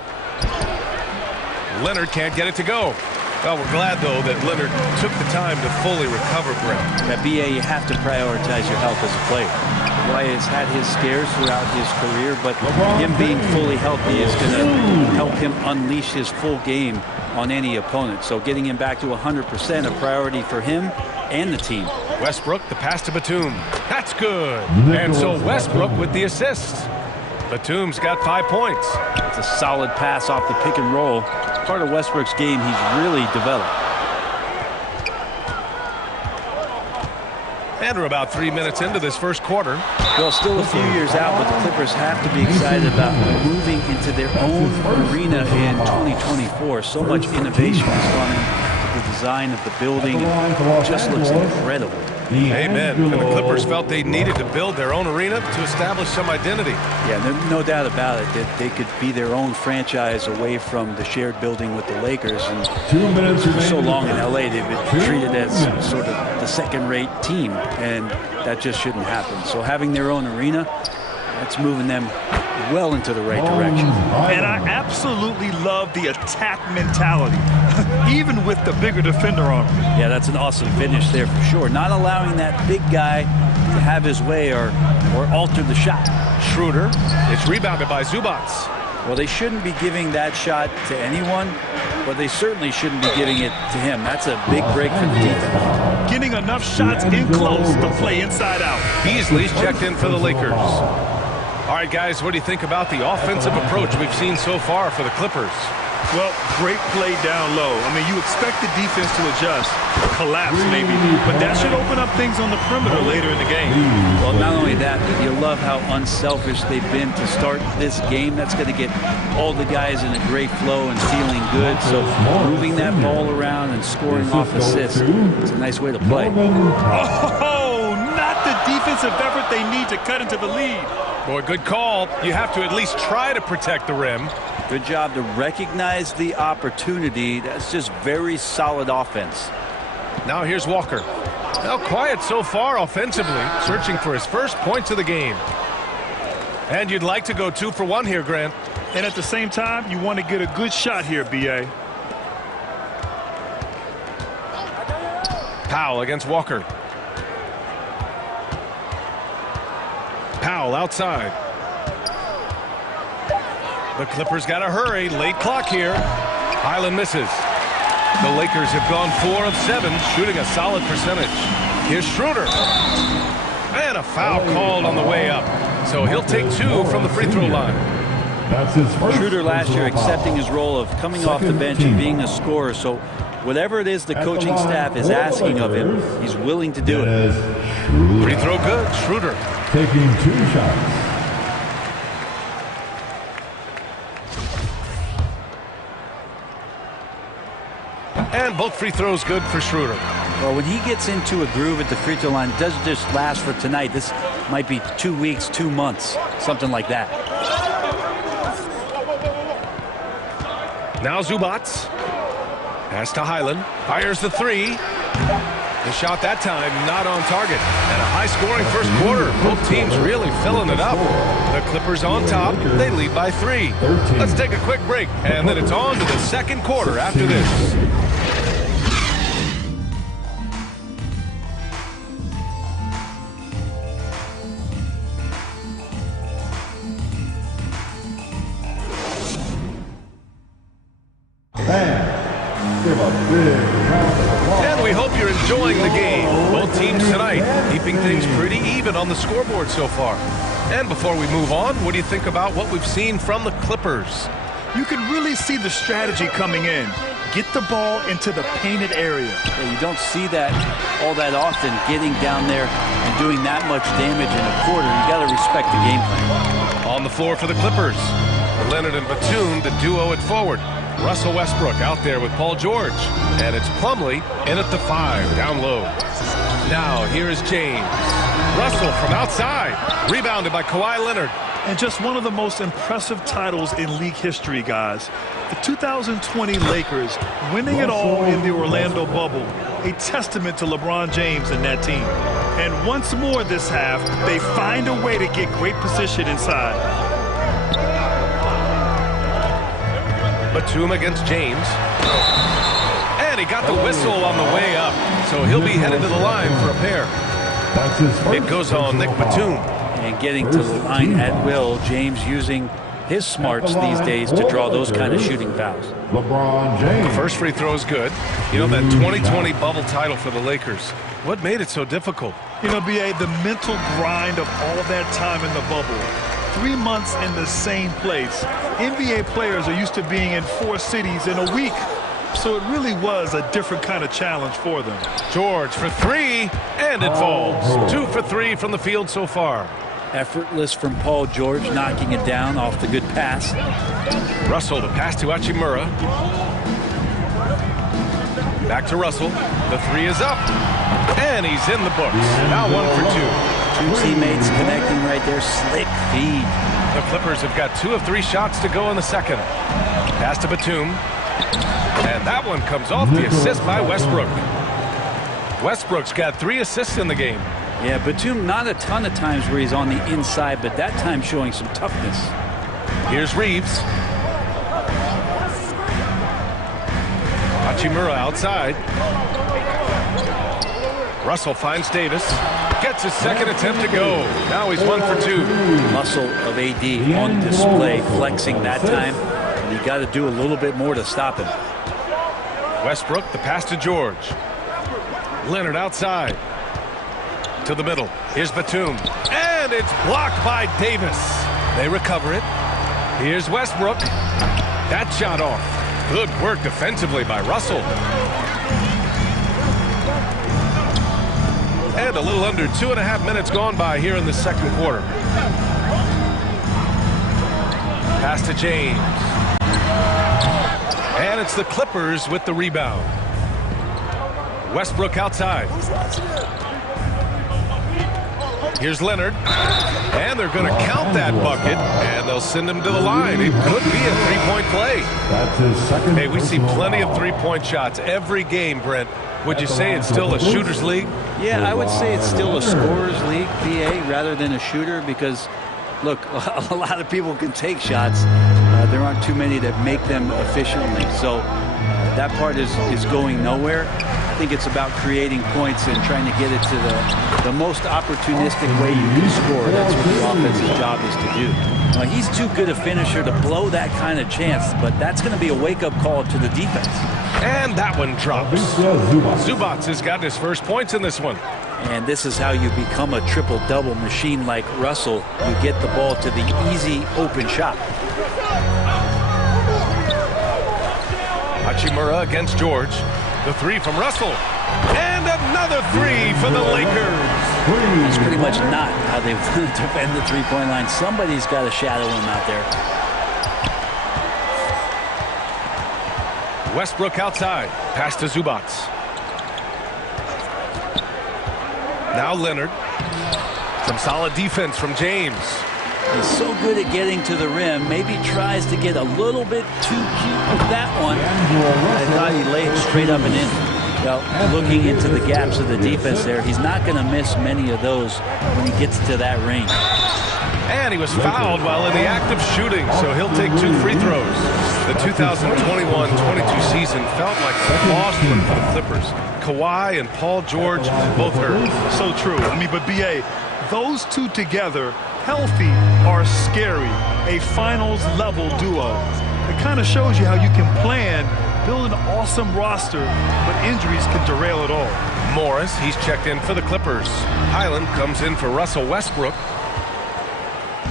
Leonard can't get it to go. Well, we're glad, though, that Leonard took the time to fully recover, Brett. At BA, you have to prioritize your health as a player. Kawhi has had his scares throughout his career, but him being fully healthy is going to help him unleash his full game on any opponent. So getting him back to 100% a priority for him and the team. Westbrook, the pass to Batum. That's good. And so Westbrook with the assist. Batum's got 5 points. It's a solid pass off the pick and roll. Part of Westbrook's game he's really developed. And we're about 3 minutes into this first quarter. Well, still a few years out, but the Clippers have to be excited about moving into their own arena in 2024. So much innovation has gone into the design of the building. It just looks incredible. Amen. And the Clippers felt they needed to build their own arena to establish some identity. Yeah, no doubt about it that they could be their own franchise away from the shared building with the Lakers. And 2 minutes for so long in LA, they've been treated as sort of the second-rate team, and that just shouldn't happen. So having their own arena, that's moving them well into the right direction. And I absolutely love the attack mentality, even with the bigger defender on him. Yeah, that's an awesome finish there for sure. Not allowing that big guy to have his way or alter the shot. Schroeder, it's rebounded by Zubats. Well, they shouldn't be giving that shot to anyone, but they certainly shouldn't be giving it to him. That's a big break for the defense. Getting enough shots in close to play inside out. Beasley's checked in for the Lakers. All right, guys, what do you think about the offensive approach we've seen so far for the Clippers? Well, great play down low. I mean, you expect the defense to adjust, collapse maybe, but that should open up things on the perimeter later in the game. Well, not only that, but you love how unselfish they've been to start this game. That's going to get all the guys in a great flow and feeling good. So moving that ball around and scoring off assists, it's a nice way to play. Oh, not the defensive effort they need to cut into the lead. Boy, good call. You have to at least try to protect the rim. Good job to recognize the opportunity. That's just very solid offense. Now here's Walker. Now quiet so far offensively, searching for his first points of the game. And you'd like to go 2 for 1 here, Grant. And at the same time, you want to get a good shot here, B.A. Powell against Walker. Powell outside. The Clippers got to hurry. Late clock here. Highland misses. The Lakers have gone 4 of 7, shooting a solid percentage. Here's Schroeder. And a foul called on the way up. So he'll take 2 from the free throw line. That's his first. Schroeder last year accepting his role of coming off the bench and being a scorer. So whatever it is the coaching staff is asking of him, he's willing to do it. Free throw good. Schroeder taking 2 shots. And both free throws good for Schroeder. Well, when he gets into a groove at the free throw line, it doesn't just last for tonight. This might be 2 weeks, 2 months, something like that. Now Zubats. Pass to Highland. Fires the 3. The shot that time not on target. And a high-scoring first quarter. Both teams really filling it up. The Clippers on top. They lead by 3. Let's take a quick break, and then it's on to the second quarter after this. And we hope you're enjoying the game. Both teams tonight keeping things pretty even on the scoreboard so far. And before we move on, what do you think about what we've seen from the Clippers? You can really see the strategy coming in. Get the ball into the painted area. Yeah, you don't see that all that often, getting down there and doing that much damage in a quarter. You got to respect the game plan. On the floor for the Clippers, Leonard and Batum, the duo at forward. Russell Westbrook out there with Paul George. And it's Plumlee in at the 5, down low. Now here is James. Russell from outside. Rebounded by Kawhi Leonard. And just one of the most impressive titles in league history, guys. The 2020 Lakers winning it all in the Orlando bubble. A testament to LeBron James and that team. And once more this half, they find a way to get great position inside. Batum against James. And he got the whistle on the way up. So he'll be headed to the line for a pair. It goes on Nick Batum. And getting to the line at will, James using his smarts these days to draw those kind of shooting fouls. LeBron James. The first free throw is good. You know, that 2020 bubble title for the Lakers, what made it so difficult? You know, B.A., the mental grind of all that time in the bubble. 3 months in the same place. NBA players are used to being in 4 cities in a week. So it really was a different kind of challenge for them. George for 3, and it falls. 2 for 3 from the field so far. Effortless from Paul George, knocking it down off the good pass. Russell, the pass to Hachimura. Back to Russell. The 3 is up. And he's in the books. Now 1 for 2. 2 teammates connecting right there. Slick feed. The Clippers have got 2 of 3 shots to go in the second. Pass to Batum. And that one comes off the assist by Westbrook. Westbrook's got 3 assists in the game. Yeah, Batum not a ton of times where he's on the inside, but that time showing some toughness. Here's Reeves. Hachimura outside. Russell finds Davis. Gets his second attempt to go. Now he's 1 for 2. Muscle of AD on display, flexing that time. And you got to do a little bit more to stop him. Westbrook, the pass to George. Leonard outside. To the middle. Here's Batum. And it's blocked by Davis. They recover it. Here's Westbrook. That shot off. Good work defensively by Russell. And a little under 2.5 minutes gone by here in the second quarter. Pass to James. And it's the Clippers with the rebound. Westbrook outside. Here's Leonard. And they're going to count that bucket, and they'll send him to the line. It could be a three-point play. That's his second. Hey, we see plenty of three-point shots every game, Brent. Would you say it's still a shooter's league? Yeah, I would say it's still a scorer's league, PA, rather than a shooter, because, look, a lot of people can take shots. There aren't too many that make them efficiently. So that part is going nowhere. I think it's about creating points and trying to get it to the most opportunistic way you can score. That's what the offense's job is to do. He's too good a finisher to blow that kind of chance, but that's going to be a wake-up call to the defense. And that one drops. Zubats has got his first points in this one. And this is how you become a triple-double machine like Russell. You get the ball to the easy open shot. Hachimura against George. The three from Russell. And another three for the Lakers. That's pretty much not how they want to defend the three-point line. Somebody's got to shadow him out there. Westbrook outside. Pass to Zubats. Now Leonard. Some solid defense from James. He's so good at getting to the rim. Maybe tries to get a little bit too cute with that one. I thought he laid straight up and in. Well, looking into the gaps of the defense there, he's not going to miss many of those when he gets to that range. And he was fouled while in the act of shooting, so he'll take 2 free throws. The 2021-22 season felt like a lost one for the Clippers. Kawhi and Paul George both hurt. So true. I mean, but BA, those two together, healthy, are scary. A finals-level duo. It kind of shows you how you can plan, build an awesome roster, but injuries can derail it all. Morris, he's checked in for the Clippers. Highland comes in for Russell Westbrook.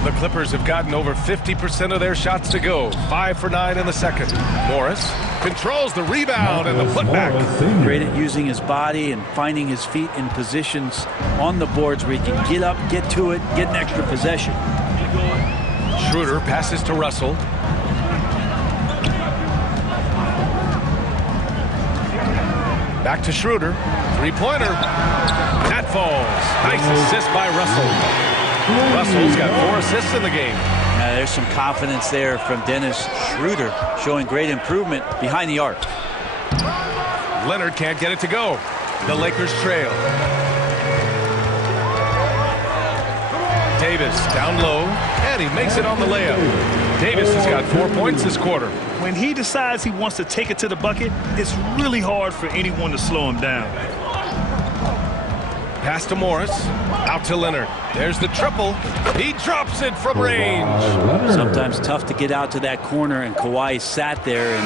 The Clippers have gotten over 50% of their shots to go. 5 for 9 in the second. Morris controls the rebound and the putback. Great at using his body and finding his feet in positions on the boards where he can get up, get to it, get an extra possession. Schroeder passes to Russell. Back to Schroeder. Three-pointer. That falls. Nice assist by Russell. Russell's got 4 assists in the game. There's some confidence there from Dennis Schroeder, showing great improvement behind the arc. Leonard can't get it to go. The Lakers trail. Davis down low, and he makes it on the layup. Davis has got 4 points this quarter. When he decides he wants to take it to the bucket, it's really hard for anyone to slow him down. Pass to Morris. Out to Leonard. There's the triple. He drops it from range. Sometimes tough to get out to that corner, and Kawhi sat there and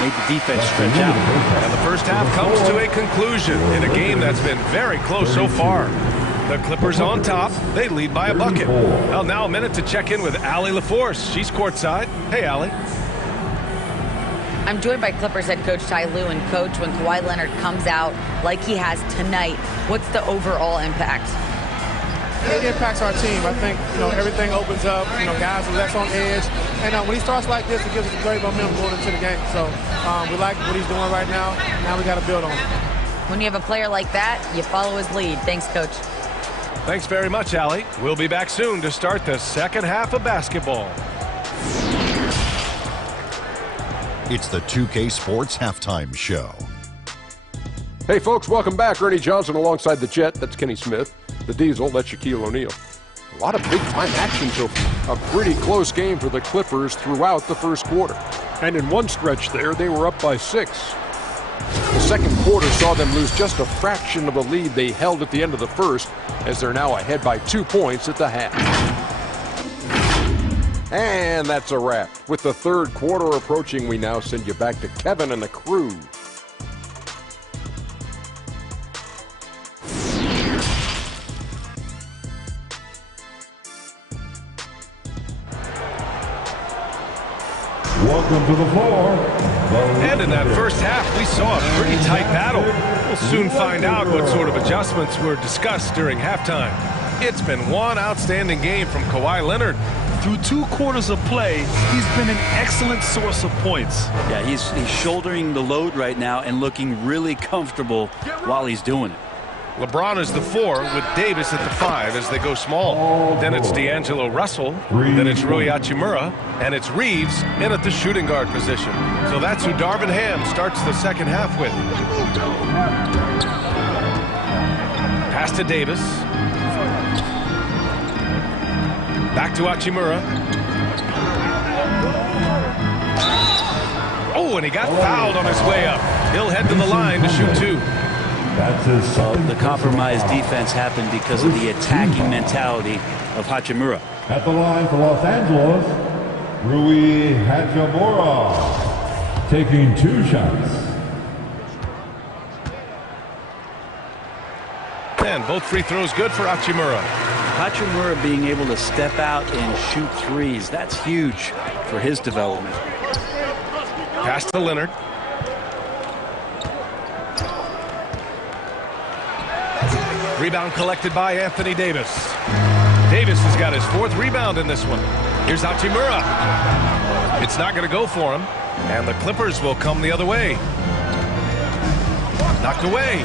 made the defense stretch out. And the first half comes to a conclusion in a game that's been very close so far. The Clippers on top. They lead by a bucket. Well, now a minute to check in with Allie LaForce. She's courtside. Hey, Allie. I'm joined by Clippers head coach Ty Lue. And coach, when Kawhi Leonard comes out like he has tonight, what's the overall impact? It impacts our team. I think, everything opens up. Guys are less on edge. And when he starts like this, it gives us a great momentum going into the game. So we like what he's doing right now. Now we got to build on it. When you have a player like that, you follow his lead. Thanks, coach. Thanks very much, Allie. We'll be back soon to start the second half of basketball. It's the 2K Sports Halftime Show. Hey, folks, welcome back. Ernie Johnson alongside the Jet. That's Kenny Smith. The Diesel, that's Shaquille O'Neal. A lot of big-time action, so a pretty close game for the Clippers throughout the first quarter. And in one stretch there, they were up by 6. The second quarter saw them lose just a fraction of the lead they held at the end of the first, as they're now ahead by 2 points at the half. And that's a wrap. With the third quarter approaching, we now send you back to Kevin and the crew. Welcome to the floor. And in that first half, we saw a pretty tight battle. We'll soon find out what sort of adjustments were discussed during halftime. It's been one outstanding game from Kawhi Leonard. Through 2 quarters of play, he's been an excellent source of points. Yeah, he's shouldering the load right now and looking really comfortable while he's doing it. LeBron is the 4 with Davis at the 5 as they go small. Then it's D'Angelo Russell. Then it's Rui Hachimura. And it's Reeves in at the shooting guard position. So that's who Darvin Ham starts the second half with. Pass to Davis. Back to Hachimura. Oh, and he got fouled on his way up. He'll head to the line to shoot 2. The compromised defense happened because of the attacking mentality of Hachimura. At the line for Los Angeles, Rui Hachimura taking 2 shots. And both free throws good for Hachimura. Hachimura being able to step out and shoot threes, that's huge for his development. Pass to Leonard. Rebound collected by Anthony Davis. Davis has got his 4th rebound in this one. Here's Hachimura. It's not going to go for him. And the Clippers will come the other way. Knocked away.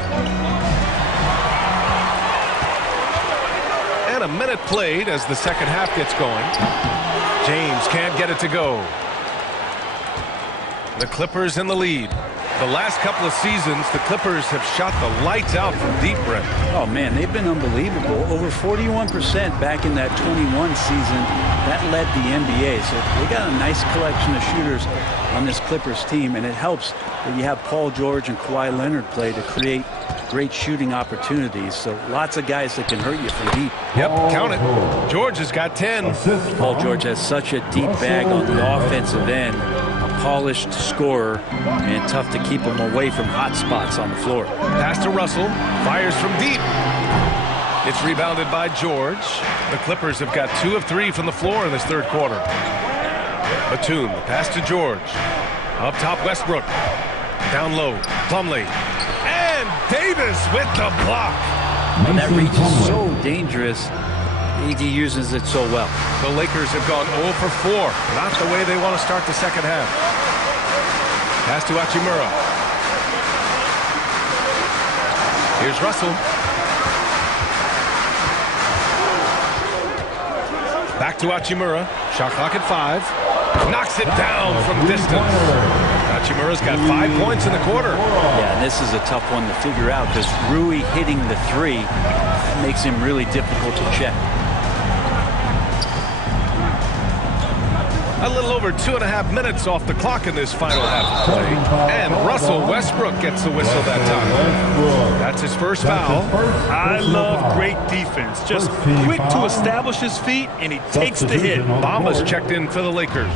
And a minute played as the second half gets going. James can't get it to go. The Clippers in the lead. The last couple of seasons, the Clippers have shot the lights out from deep, Brett. Oh, man, they've been unbelievable. Over 41% back in that 21 season. That led the NBA. So they got a nice collection of shooters on this Clippers team, and it helps that you have Paul George and Kawhi Leonard play to create great shooting opportunities. So lots of guys that can hurt you from deep. Yep, count it. George has got 10. Paul George has such a deep bag on the offensive end. Polished scorer, and tough to keep him away from hot spots on the floor. Pass to Russell, fires from deep. It's rebounded by George. The Clippers have got 2 of 3 from the floor in this third quarter. Batum, pass to George. Up top, Westbrook. Down low, Plumlee. And Davis with the block. And that reach is so dangerous. He uses it so well. The Lakers have gone 0 for 4. Not the way they want to start the second half. Pass to Hachimura. Here's Russell. Back to Hachimura. Shot clock at 5. Knocks it down from distance. Hachimura's got 5 points in the quarter. Yeah, and this is a tough one to figure out because Rui hitting the 3 makes him really difficult to check. A little over 2.5 minutes off the clock in this final half of play. And Russell Westbrook gets the whistle that time. That's his first foul. I love great defense. Just quick to establish his feet, and he takes the hit. Bamba's checked in for the Lakers.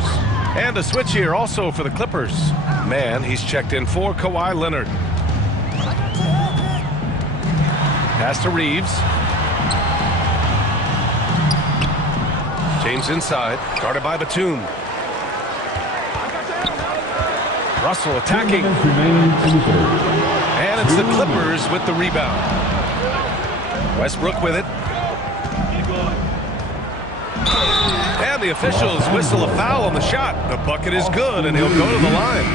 And a switch here also for the Clippers. Man, he's checked in for Kawhi Leonard. Pass to Reeves. James inside, guarded by Batum. Russell attacking. And it's the Clippers with the rebound. Westbrook with it. And the officials whistle a foul on the shot. The bucket is good, and he'll go to the line.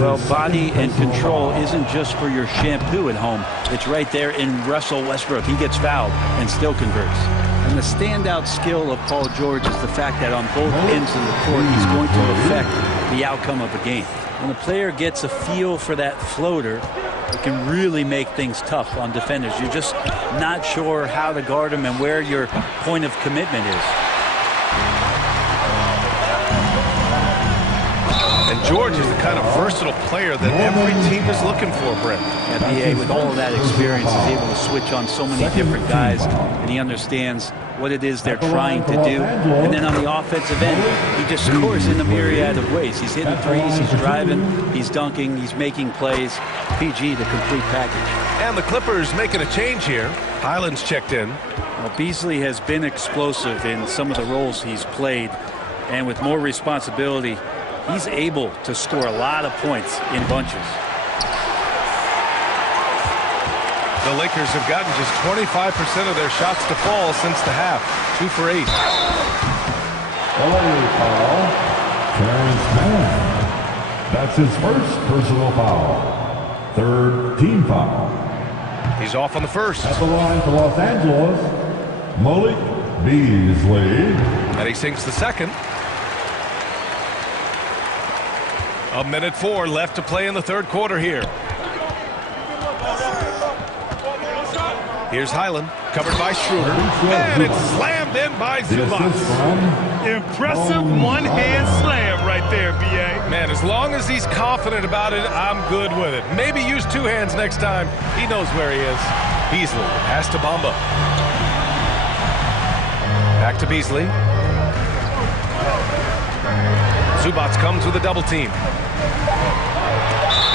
Well, body and control isn't just for your shampoo at home. It's right there in Russell Westbrook. He gets fouled and still converts. And the standout skill of Paul George is the fact that on both ends of the court, he's going to affect the outcome of a game. When a player gets a feel for that floater, it can really make things tough on defenders. You're just not sure how to guard him and where your point of commitment is. And George is the kind of versatile player that every team is looking for, Brent. NBA, with all of that experience, is able to switch on so many different guys, and he understands what it is they're trying to do. And then on the offensive end, he just scores in a myriad of ways. He's hitting threes, he's driving, he's dunking, he's making plays. PG, the complete package. And the Clippers making a change here. Highland's checked in. Well, Beasley has been explosive in some of the roles he's played, and with more responsibility, he's able to score a lot of points in bunches. The Lakers have gotten just 25% of their shots to fall since the half. 2 for 8. Foul. Terrence Mann. That's his first personal foul. Third team foul. He's off on the first. At the line for Los Angeles, Malik Beasley. And he sinks the second. 1:04 left to play in the third quarter here. Here's Highland, covered by Schroeder, and it's slammed in by Zubac. Impressive one-hand slam right there, B.A. Man, as long as he's confident about it, I'm good with it. Maybe use 2 hands next time. He knows where he is. Beasley, pass to Bamba. Back to Beasley. Zubac comes with a double team.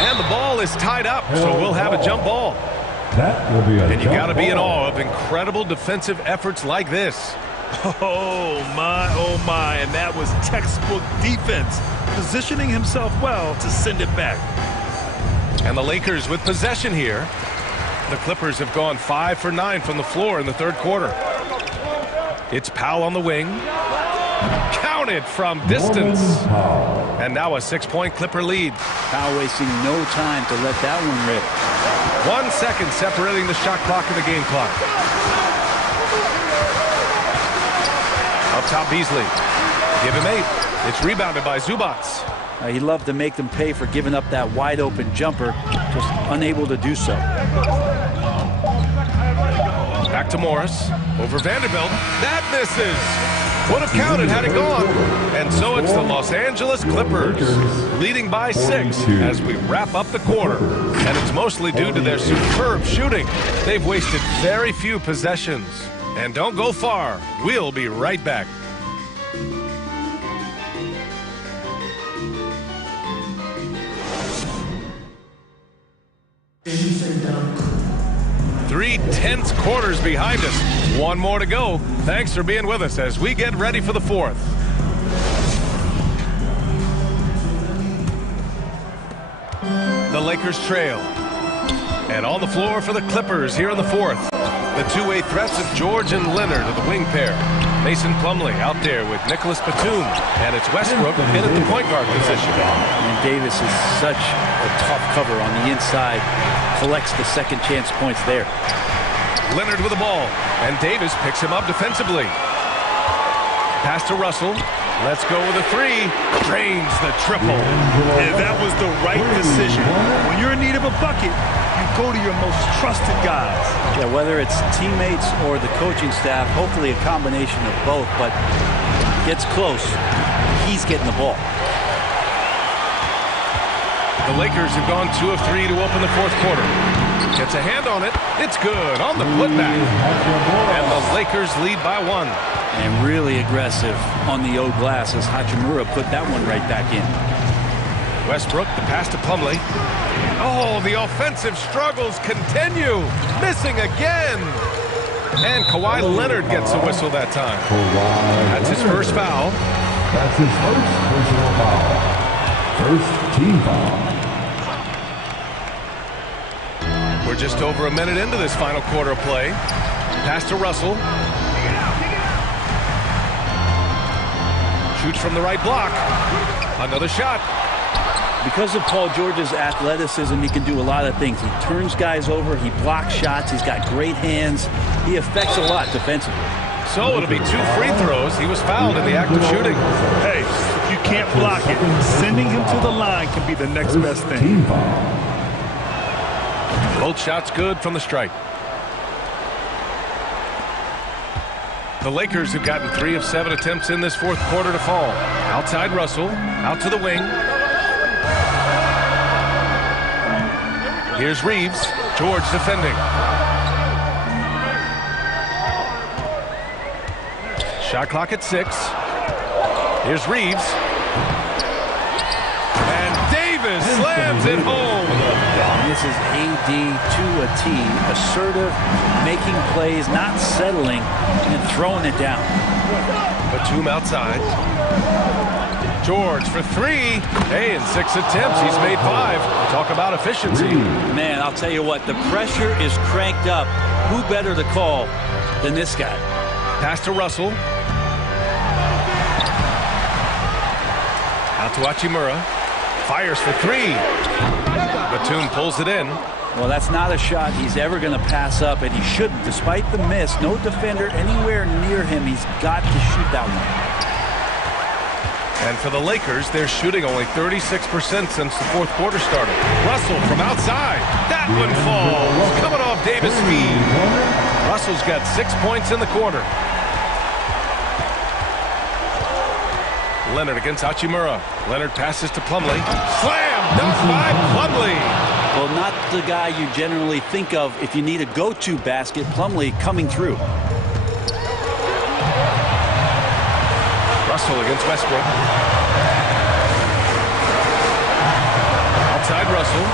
And the ball is tied up, so we'll have a jump ball. That will be a and you got to be in awe of incredible defensive efforts like this. Oh, my. And that was textbook defense, positioning himself well to send it back. And the Lakers with possession here. The Clippers have gone 5 for 9 from the floor in the third quarter. It's Powell on the wing. Counted from distance. And now a 6-point Clipper lead. Powell wasting no time to let that one rip. 1 second separating the shot clock and the game clock. Up top, Beasley. Give him 8. It's rebounded by Zubac. He loved to make them pay for giving up that wide-open jumper, just unable to do so. Back to Morris. Over Vanderbilt. That misses. Would have counted had it gone. And so it's the Los Angeles Clippers leading by 6 as we wrap up the quarter. And it's mostly due to their superb shooting. They've wasted very few possessions. And don't go far. We'll be right back. Three tense quarters behind us. 1 more to go. Thanks for being with us as we get ready for the 4th. The Lakers trail. And on the floor for the Clippers here in the 4th. The two-way threats of George and Leonard of the wing pair. Mason Plumlee out there with Nicholas Batum. And it's Westbrook in at the point guard position. And Davis is such a tough cover on the inside. Collects the second chance points there. Leonard with the ball. And Davis picks him up defensively. Pass to Russell. Let's go with a 3. Drains the triple. And that was the right decision. When you're in need of a bucket, you go to your most trusted guys. Yeah, whether it's teammates or the coaching staff, hopefully a combination of both, but gets close. He's getting the ball. The Lakers have gone 2 of 3 to open the 4th quarter. Gets a hand on it. It's good on the putback. And the Lakers lead by 1. And really aggressive on the old glass as Hachimura put that one right back in. Westbrook, the pass to Plumlee. Oh, the offensive struggles continue. Missing again. And Kawhi Leonard gets a whistle that time. That's his first foul. That's his first personal foul. First team foul. We're just over a minute into this final quarter of play. Pass to Russell. Shoots from the right block. Another shot. Because of Paul George's athleticism, he can do a lot of things. He turns guys over. He blocks shots. He's got great hands. He affects a lot defensively. So it'll be 2 free throws. He was fouled in the act of shooting. Hey, if you can't block it, sending him to the line can be the next best thing. Both shots good from the stripe. The Lakers have gotten 3 of 7 attempts in this 4th quarter to fall. Outside Russell, out to the wing. Here's Reeves. George defending. Shot clock at 6. Here's Reeves. And Davis slams it home. This is AD to a T. Assertive, making plays, not settling, and throwing it down. Batum outside. George for three. Hey, in 6 attempts, he's made 5. Talk about efficiency. Man, I'll tell you what, the pressure is cranked up. Who better to call than this guy? Pass to Russell. Out to Hachimura. Fires for 3. Batum pulls it in. Well, that's not a shot he's ever going to pass up, and he shouldn't. Despite the miss, no defender anywhere near him. He's got to shoot that one. And for the Lakers, they're shooting only 36% since the fourth quarter started. Russell from outside. That one falls. Coming off Davis' feed. Russell's got 6 points in the quarter. Leonard against Hachimura. Leonard passes to Plumlee. Slam! Dunked by Plumlee. Well, not the guy you generally think of if you need a go-to basket. Plumlee coming through. Russell against Westbrook. Outside Russell.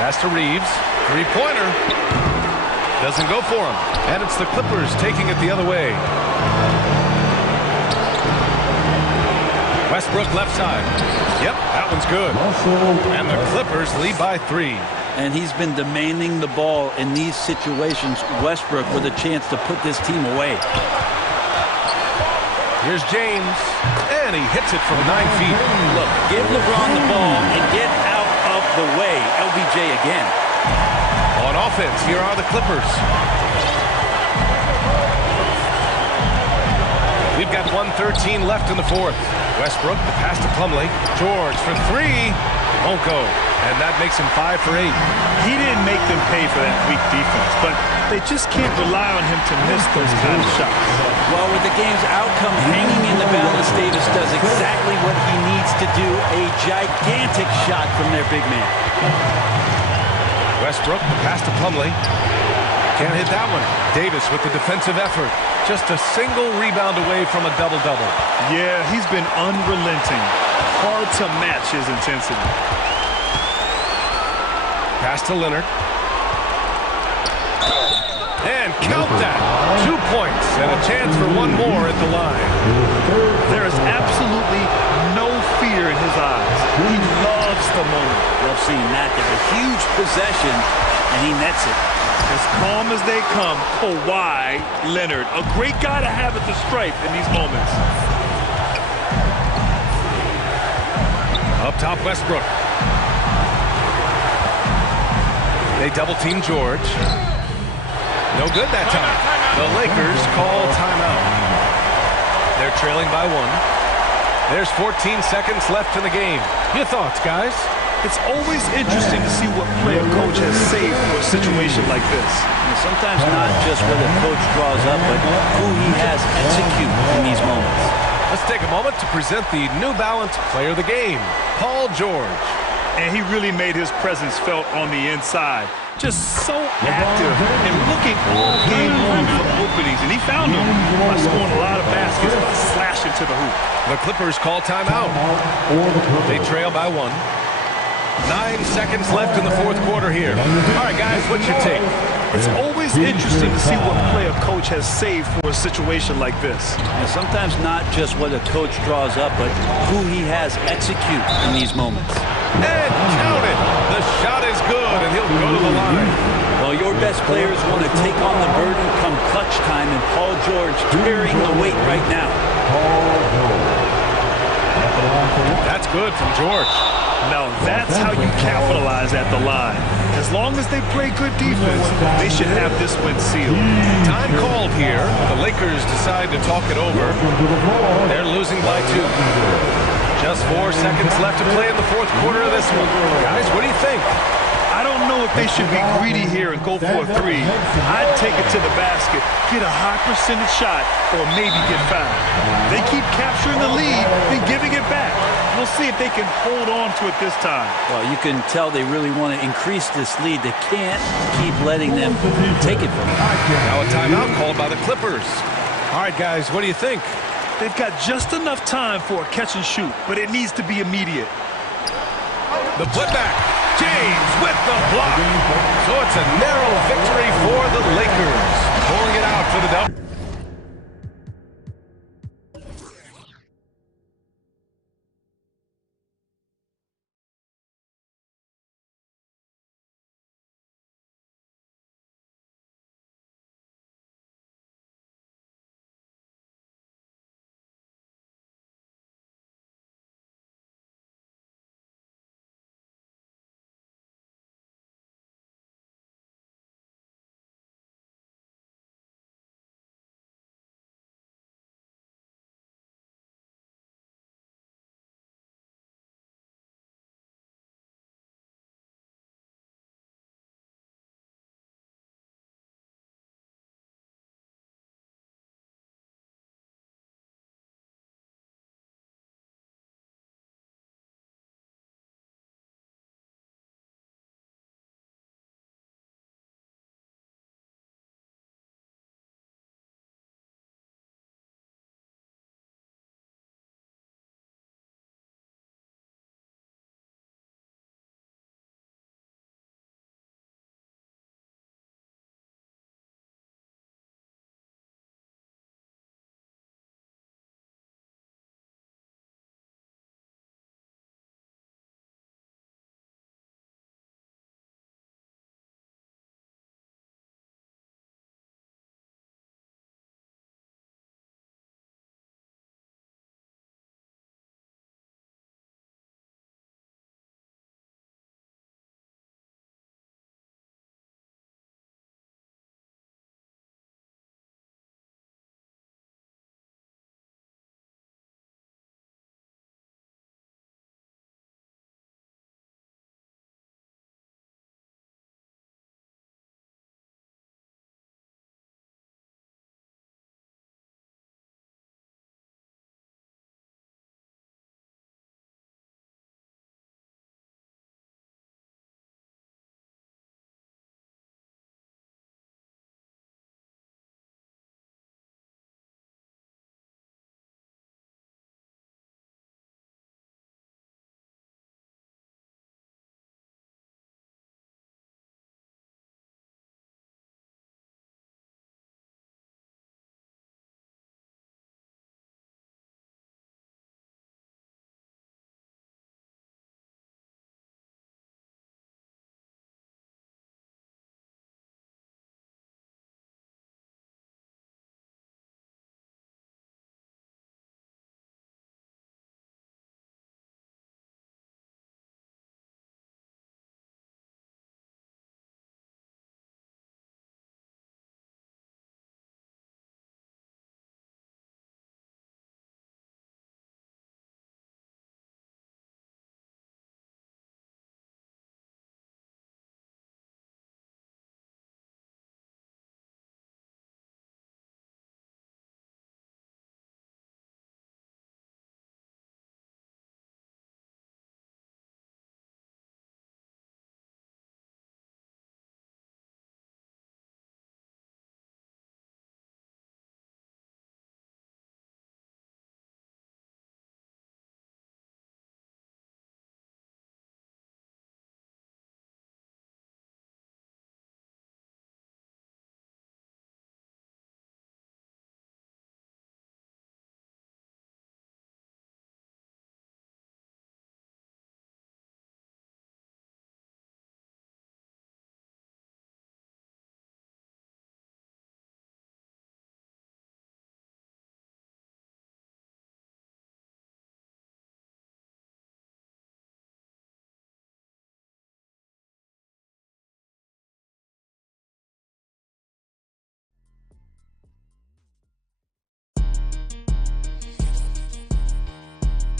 Pass to Reeves. Three-pointer. Doesn't go for him. And it's the Clippers taking it the other way. Westbrook left side. Yep, that one's good. And the Clippers lead by 3. And he's been demanding the ball in these situations. Westbrook with a chance to put this team away. Here's James. And he hits it from 9 feet. Look, give LeBron the ball and get out of the way. LBJ again. On offense, here are the Clippers. We've got 1:13 left in the fourth. Westbrook, the pass to Plumlee. George for 3. Won't go. And that makes him 5 for 8. He didn't make them pay for that weak defense, but they just can't rely on him to miss those kind of shots. Well, with the game's outcome hanging in the balance, Davis does exactly what he needs to do. A gigantic shot from their big man. Westbrook, the pass to Plumlee. Can't hit that one. Davis with the defensive effort. Just a single rebound away from a double-double. Yeah, he's been unrelenting. Hard to match his intensity. Pass to Leonard. And count that. 2 points and a chance for one more at the line. There is absolutely no fear in his eyes. He loves the moment. Love seeing that. There's a huge possession, and he nets it. As calm as they come, Kawhi Leonard. A great guy to have at the stripe in these moments. Up top, Westbrook. They double-team George. No good that time. The Lakers call timeout. They're trailing by 1. There's 14 seconds left in the game. Your thoughts, guys? It's always interesting to see what play a coach has saved for a situation like this. And sometimes not just what a coach draws up, but who he has execute in these moments. Let's take a moment to present the New Balance Player of the Game, Paul George. And he really made his presence felt on the inside. Just so active and looking all game long for openings. And he found them by scoring a lot of baskets by slashing to the hoop. The Clippers call timeout. They trail by 1. 9 seconds left in the fourth quarter here. All right, guys, what's your take? It's always interesting to see what play a coach has saved for a situation like this. And sometimes not just what a coach draws up, but who he has execute in these moments. And count it. The shot is good, and he'll go to the line. Well, your best players want to take on the burden come clutch time, and Paul George carrying the weight right now. That's good from George. Now that's how you capitalize at the line. As long as they play good defense, they should have this win sealed. Time called here. The Lakers decide to talk it over. They're losing by 2. Just 4 seconds left to play in the fourth quarter of this one. Guys, what do you think? I don't know if they should be greedy here and go for a 3. I'd take it to the basket, get a high percentage shot, or maybe get fouled. They keep capturing the lead, then giving it back. We'll see if they can hold on to it this time. Well, you can tell they really want to increase this lead. They can't keep letting them take it from them. Now a timeout called by the Clippers. All right, guys, what do you think? They've got just enough time for a catch and shoot, but it needs to be immediate. The putback. James with the block. So it's a narrow victory for the Lakers. pulling it out for the double.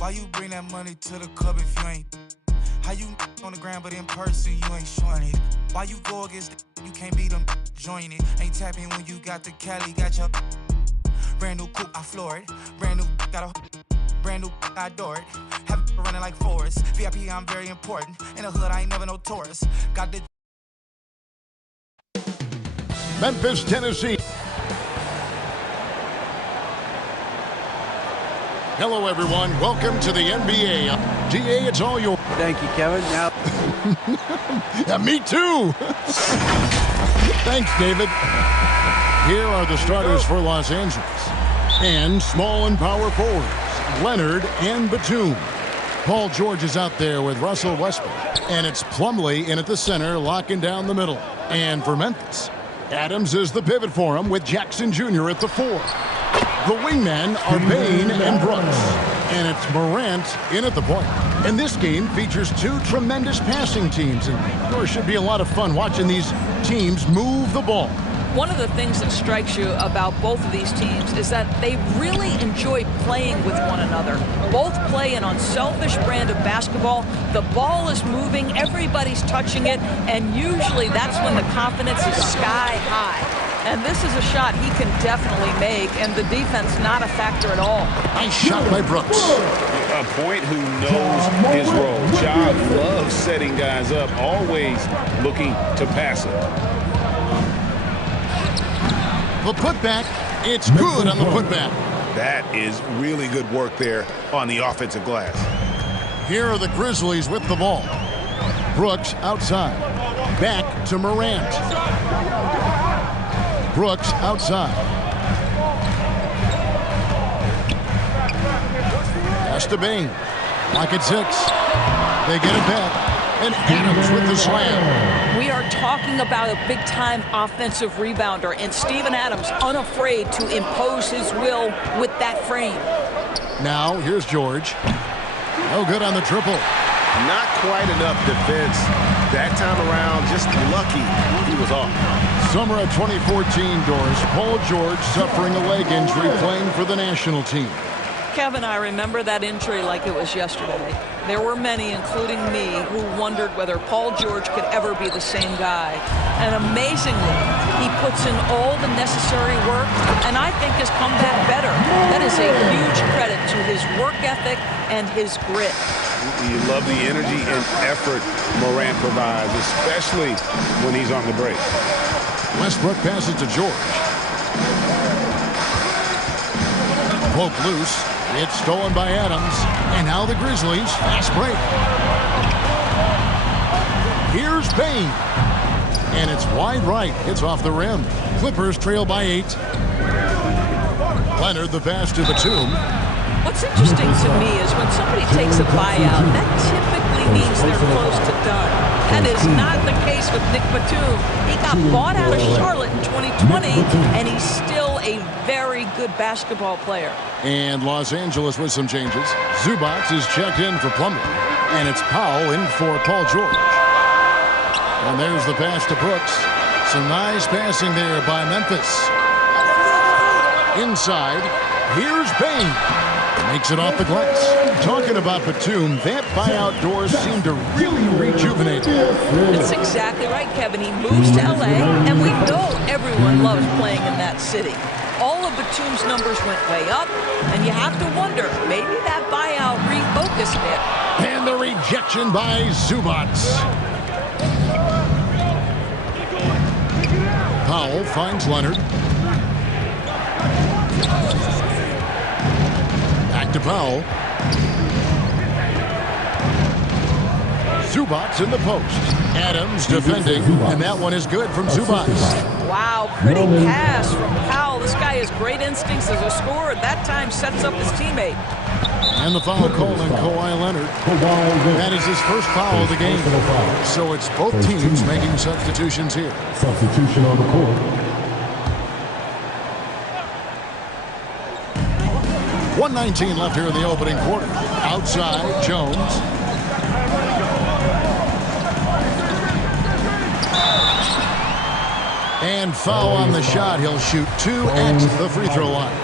Why you bring that money to the club if you ain't? How you on the ground but in person you ain't showing it? Why you go against you can't beat them, join it? Ain't tapping when you got the Cali, got your brand new coupe, I floor it. Brand new got a brand new, I adore it. Have it running like Forrest. VIP, I'm very important. In the hood, I ain't never no tourist. Got the Memphis, Tennessee. Hello, everyone. Welcome to the NBA. DA, it's all your... Thank you, Kevin. Now... yeah, me too. Thanks, David. Here are the starters for Los Angeles. And small and power forwards, Leonard and Batum. Paul George is out there with Russell Westbrook. And it's Plumlee in at the center, locking down the middle. And for Memphis, Adams is the pivot for him with Jackson Jr. at the 4. The wingmen are Bane and Brooks. And it's Morant in at the point. And this game features two tremendous passing teams. And there should be a lot of fun watching these teams move the ball. One of the things that strikes you about both of these teams is that they really enjoy playing with one another. Both play an unselfish brand of basketball. The ball is moving, everybody's touching it, and usually that's when the confidence is sky high. And this is a shot he can definitely make, and the defense not a factor at all. Nice shot by Brooks. A point who knows his role. Ja loves setting guys up, always looking to pass it. The putback, it's good on the putback. That is really good work there on the offensive glass. Here are the Grizzlies with the ball. Brooks outside. Back to Morant. Brooks outside. Pass to Bane. Lock at 6. They get it back. And Adams with the slam. We are talking about a big-time offensive rebounder, and Steven Adams unafraid to impose his will with that frame. Now, here's George. No good on the triple. Not quite enough defense. That time around, just lucky he was off. Summer of 2014, Doris. Paul George suffering a leg injury playing for the national team. Kevin, I remember that injury like it was yesterday. There were many, including me, who wondered whether Paul George could ever be the same guy. And amazingly, he puts in all the necessary work, and I think has come back better. That is a huge credit to his work ethic and his grit. You love the energy and effort Morant provides, especially when he's on the break. Westbrook passes to George. Poke loose. It's stolen by Adams. And now the Grizzlies. Fast break. Here's Bane. And it's wide right. It's off the rim. Clippers trail by 8. Leonard the pass to Batum. What's interesting to me is when somebody takes a buyout, that typically means they're close to done. That is not the case with Nick Batum. He got bought out of Charlotte in 2020, and he's still a very good basketball player. And Los Angeles with some changes. Zubac is checked in for Plumlee. And it's Powell in for Paul George. And there's the pass to Brooks. Some nice passing there by Memphis. Inside, here's Bane. Makes it off the glass. Talking about Batum, that buyout doors seem to really rejuvenate him. That's exactly right, Kevin. He moves to L.A., and we know everyone loves playing in that city. All of Batum's numbers went way up, and you have to wonder, maybe that buyout refocused it. And the rejection by Zubac. Powell finds Leonard. Back to Powell. Zubac in the post. Adams defending, and that one is good from Zubac. Wow, pretty pass from Powell. This guy has great instincts as a scorer. That time sets up his teammate. And the foul call on Kawhi Leonard. That is his first foul of the game. So it's both teams making substitutions here. Substitution on the court. 1:19 left here in the opening quarter. Outside, Jones. And foul on the shot. He'll shoot 2 at the free throw line.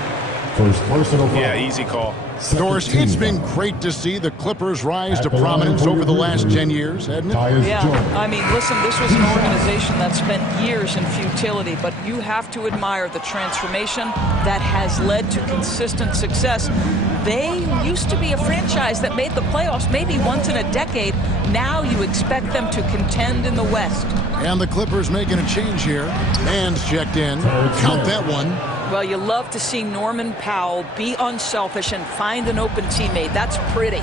First personal foul. Yeah, easy call. Doris, it's been great to see the Clippers rise to prominence over the last 10 years, hasn't it? Yeah, I mean, listen, this was an organization that spent years in futility, but you have to admire the transformation that has led to consistent success. They used to be a franchise that made the playoffs maybe once in a decade. Now you expect them to contend in the West. And the Clippers making a change here. Man's checked in. Count that one. Well, you love to see Norman Powell be unselfish and find an open teammate. That's pretty.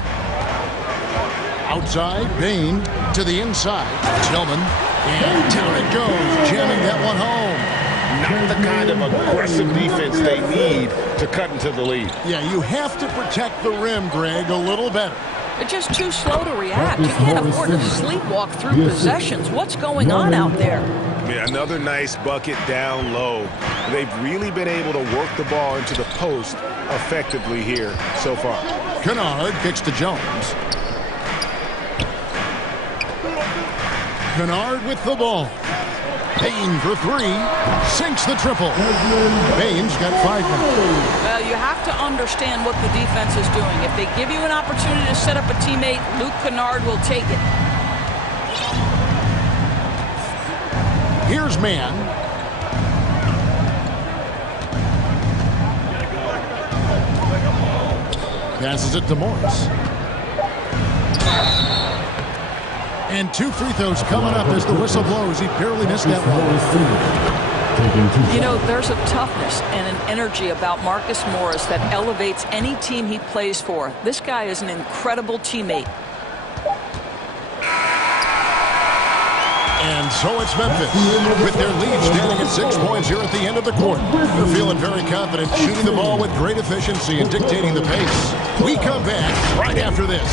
Outside, Bain to the inside. Tillman, and down it goes, jamming that one home. Not the kind of aggressive defense they need to cut into the lead. Yeah, you have to protect the rim, Greg, a little better. They're just too slow to react. You can't afford to sleepwalk through possessions. What's going on out there? Yeah, another nice bucket down low. They've really been able to work the ball into the post effectively here so far. Kennard kicks to Jones. Kennard with the ball. Bain for three. Sinks the triple. Bain's got 5 minutes. Well, you have to understand what the defense is doing. If they give you an opportunity to set up a teammate, Luke Kennard will take it. Here's man. Passes it to Morris. And 2 free throws coming up as the whistle blows. He barely missed that one. You know, there's a toughness and an energy about Marcus Morris that elevates any team he plays for. This guy is an incredible teammate. And so it's Memphis, with their lead standing at 6 points here at the end of the quarter. They're feeling very confident, shooting the ball with great efficiency and dictating the pace. We come back right after this.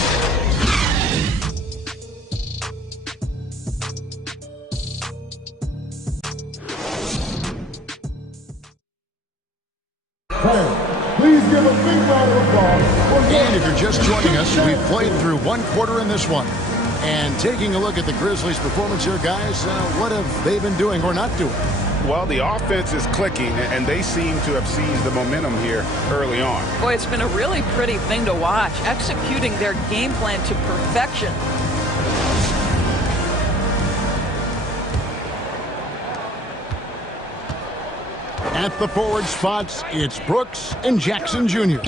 Please give a big round of applause. And if you're just joining us, we've played through 1 quarter in this one. And taking a look at the Grizzlies' performance here, guys, what have they been doing or not doing? Well, the offense is clicking, and they seem to have seized the momentum here early on. Boy, it's been a really pretty thing to watch, executing their game plan to perfection. At the forward spots, it's Brooks and Jackson Jr.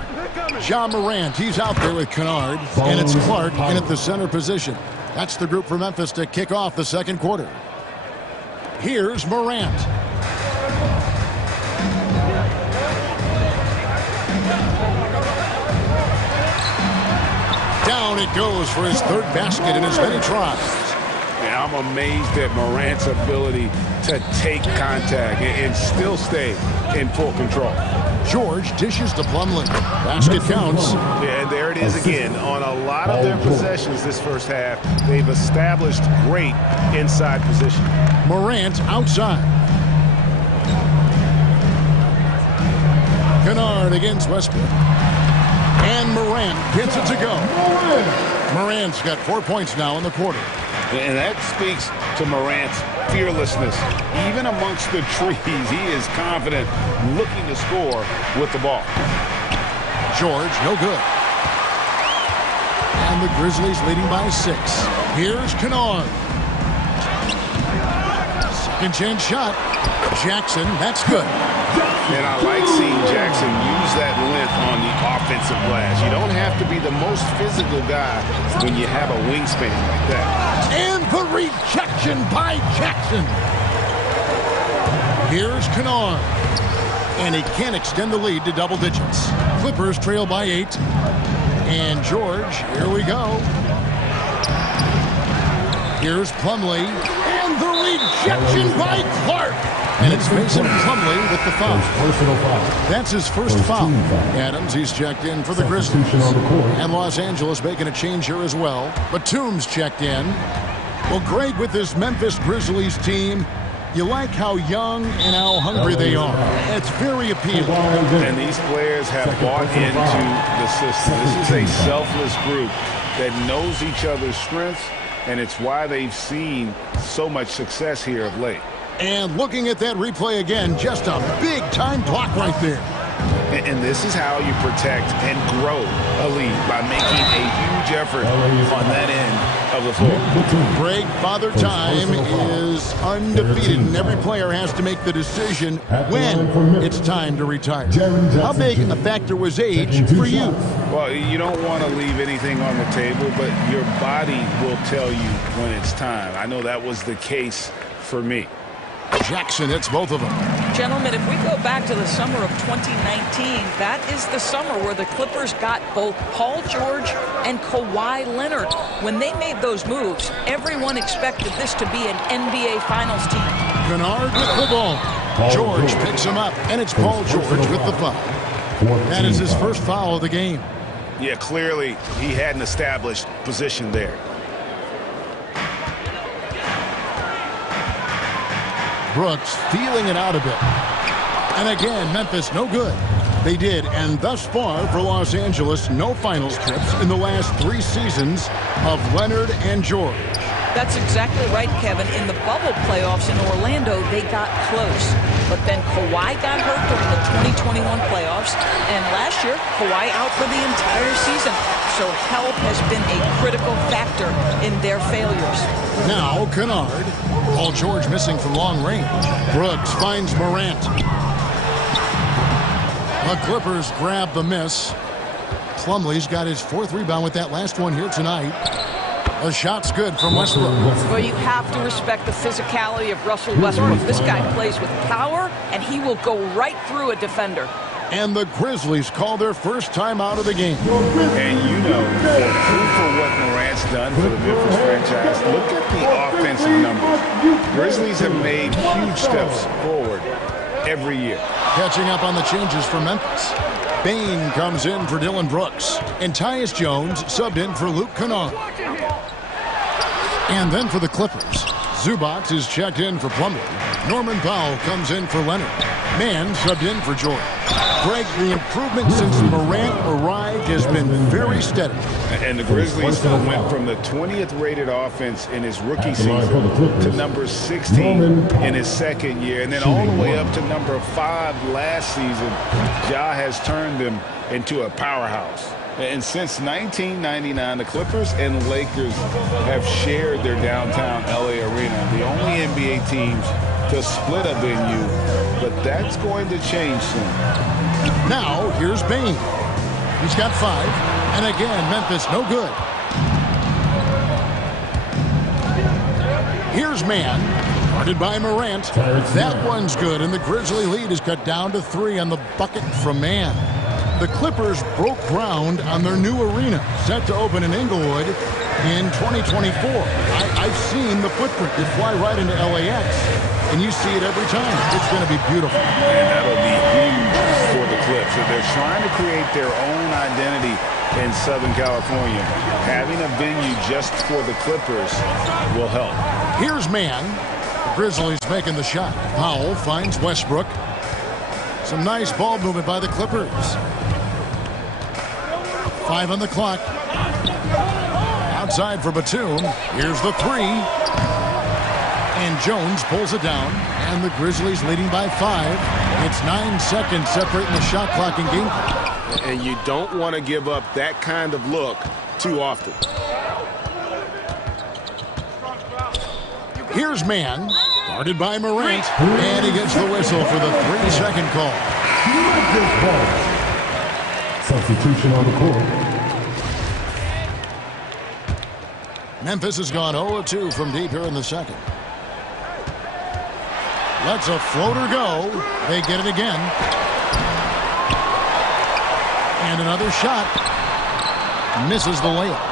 Ja Morant, he's out there with Kennard, and it's Clark in at the center position. That's the group for Memphis to kick off the second quarter. Here's Morant. Down it goes for his 3rd basket in as many tries. And I'm amazed at Morant's ability to take contact and still stay in full control. George dishes to Plumlee. Basket counts. Yeah, and there it is again. On a lot of their possessions this first half, they've established great inside position. Morant outside. Kennard against Westbrook. And Morant gets it to go. Morant's got 4 points now in the quarter. And that speaks to Morant's fearlessness. Even amongst the trees, he is confident, looking to score with the ball. George, no good. And the Grizzlies leading by 6. Here's Kennard. Second chance shot. Jackson, that's good. And I like seeing Jackson use that length on the offensive glass. You don't have to be the most physical guy when you have a wingspan like that. And the rejection by Jackson. Here's Kennard. And he can't extend the lead to double digits. Clippers trail by 8. And George, here we go. Here's Plumlee. And the rejection by Clark. And it's Mason Plumlee with the foul. That's his first foul. Adams, he's checked in for the Grizzlies. And Los Angeles making a change here as well. Batum's checked in. Well, Greg, with this Memphis Grizzlies team, you like how young and how hungry they are. It's very appealing. And these players have bought into the system. This is a selfless group that knows each other's strengths, and it's why they've seen so much success here of late. And looking at that replay again, just a big-time block right there. And this is how you protect and grow a lead, by making a huge effort on that end of the floor. Greg, Father Time is undefeated, and every player has to make the decision when it's time to retire. How big a factor was age for you? Well, you don't want to leave anything on the table, but your body will tell you when it's time. I know that was the case for me. Jackson hits both of them. Gentlemen, if we go back to the summer of 2019, that is the summer where the Clippers got both Paul George and Kawhi Leonard. When they made those moves, everyone expected this to be an NBA Finals team. Kennard with the ball. George picks him up, and it's Paul George with the foul. That is his first foul of the game. Yeah, clearly he had an established position there. Brooks feeling it out a bit. And again, Memphis no good. They did, and thus far for Los Angeles, no finals trips in the last 3 seasons of Leonard and George. That's exactly right, Kevin. In the bubble playoffs in Orlando, they got close. But then Kawhi got hurt during the 2021 playoffs. And last year, Kawhi out for the entire season. So health has been a critical factor in their failures. Now, Kennard. Paul George missing from long range. Brooks finds Morant. The Clippers grab the miss. Plumlee's got his 4th rebound with that last one here tonight. The shot's good from Westbrook. Well, you have to respect the physicality of Russell Westbrook. This guy plays with power, and he will go right through a defender. And the Grizzlies call their first time out of the game. And you know, for what Morant's done for the Memphis franchise, look at the offensive numbers. Grizzlies have made huge steps forward every year. Catching up on the changes for Memphis. Bain comes in for Dylan Brooks. And Tyus Jones subbed in for Luke Kennard. And then for the Clippers, Zubac is checked in for Plumlee. Norman Powell comes in for Leonard. Mann subbed in for George. Greg, the improvement since Morant arrived has been very steady. And the Grizzlies went from the 20th rated offense in his rookie season to number 16 in his second year, and then all the way up to number 5 last season. Ja has turned them into a powerhouse. And since 1999, the Clippers and Lakers have shared their downtown LA arena, the only NBA teams to split a venue, but that's going to change soon. Now, here's Bain. He's got 5, and again, Memphis no good. Here's Mann, guarded by Morant. That one's good, and the Grizzly lead is cut down to 3 on the bucket from Mann. The Clippers broke ground on their new arena, set to open in Inglewood in 2024. I've seen the footprint. You fly right into LAX, and you see it every time. It's going to be beautiful. And that'll be huge for the Clips. If they're trying to create their own identity in Southern California, having a venue just for the Clippers will help. Here's Mann. The Grizzlies making the shot. Powell finds Westbrook. Some nice ball movement by the Clippers. 5 on the clock. Outside for Batum. Here's the 3. And Jones pulls it down. And the Grizzlies leading by 5. It's 9 seconds separating the shot clock and game clock. And you don't want to give up that kind of look too often. Here's Mann, guarded by Morant. And he gets the whistle for the 3-second call. Substitution on the court. Memphis has gone 0-2 from deep here in the second. Lets a floater go. They get it again. And another shot. Misses the layup.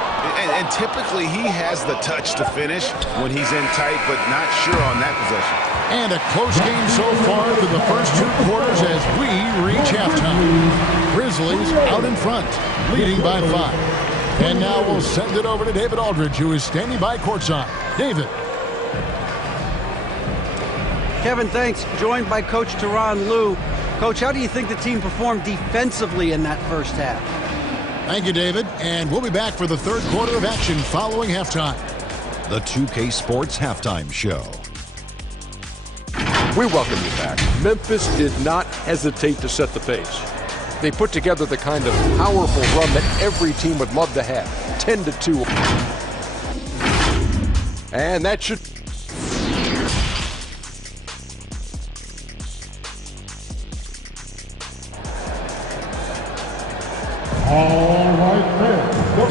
And typically he has the touch to finish when he's in tight, but not sure on that possession. And a close game so far through the first 2 quarters as we reach halftime. Grizzlies out in front, leading by 5. And now we'll send it over to David Aldridge, who is standing by courtside. David. Kevin, thanks. Joined by Coach Tyronn Lue. Coach, how do you think the team performed defensively in that first half? Thank you, David. And we'll be back for the 3rd quarter of action following halftime. The 2K Sports Halftime Show. We welcome you back. Memphis did not hesitate to set the pace. They put together the kind of powerful run that every team would love to have. 10-2. And that should...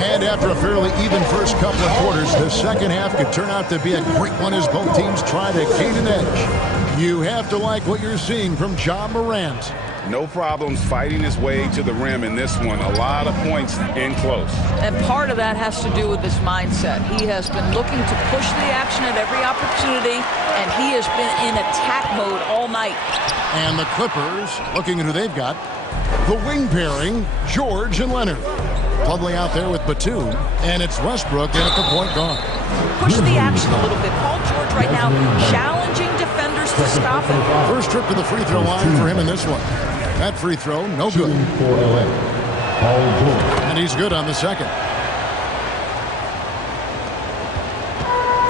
And after a fairly even first couple of quarters, the the second half could turn out to be a great one as both teams try to gain an edge. You have to like what you're seeing from Ja Morant. No problems fighting his way to the rim in this one. A lot of points in close. And part of that has to do with his mindset. He has been looking to push the action at every opportunity, and he has been in attack mode all night. And the Clippers, looking at who they've got, the wing pairing, George and Leonard. Plumlee out there with Batum, and it's Westbrook in at the point guard. Push the action a little bit. Paul George right now challenging defenders to stop it. First trip to the free throw line for him in this one. That free throw, no good. And he's good on the second.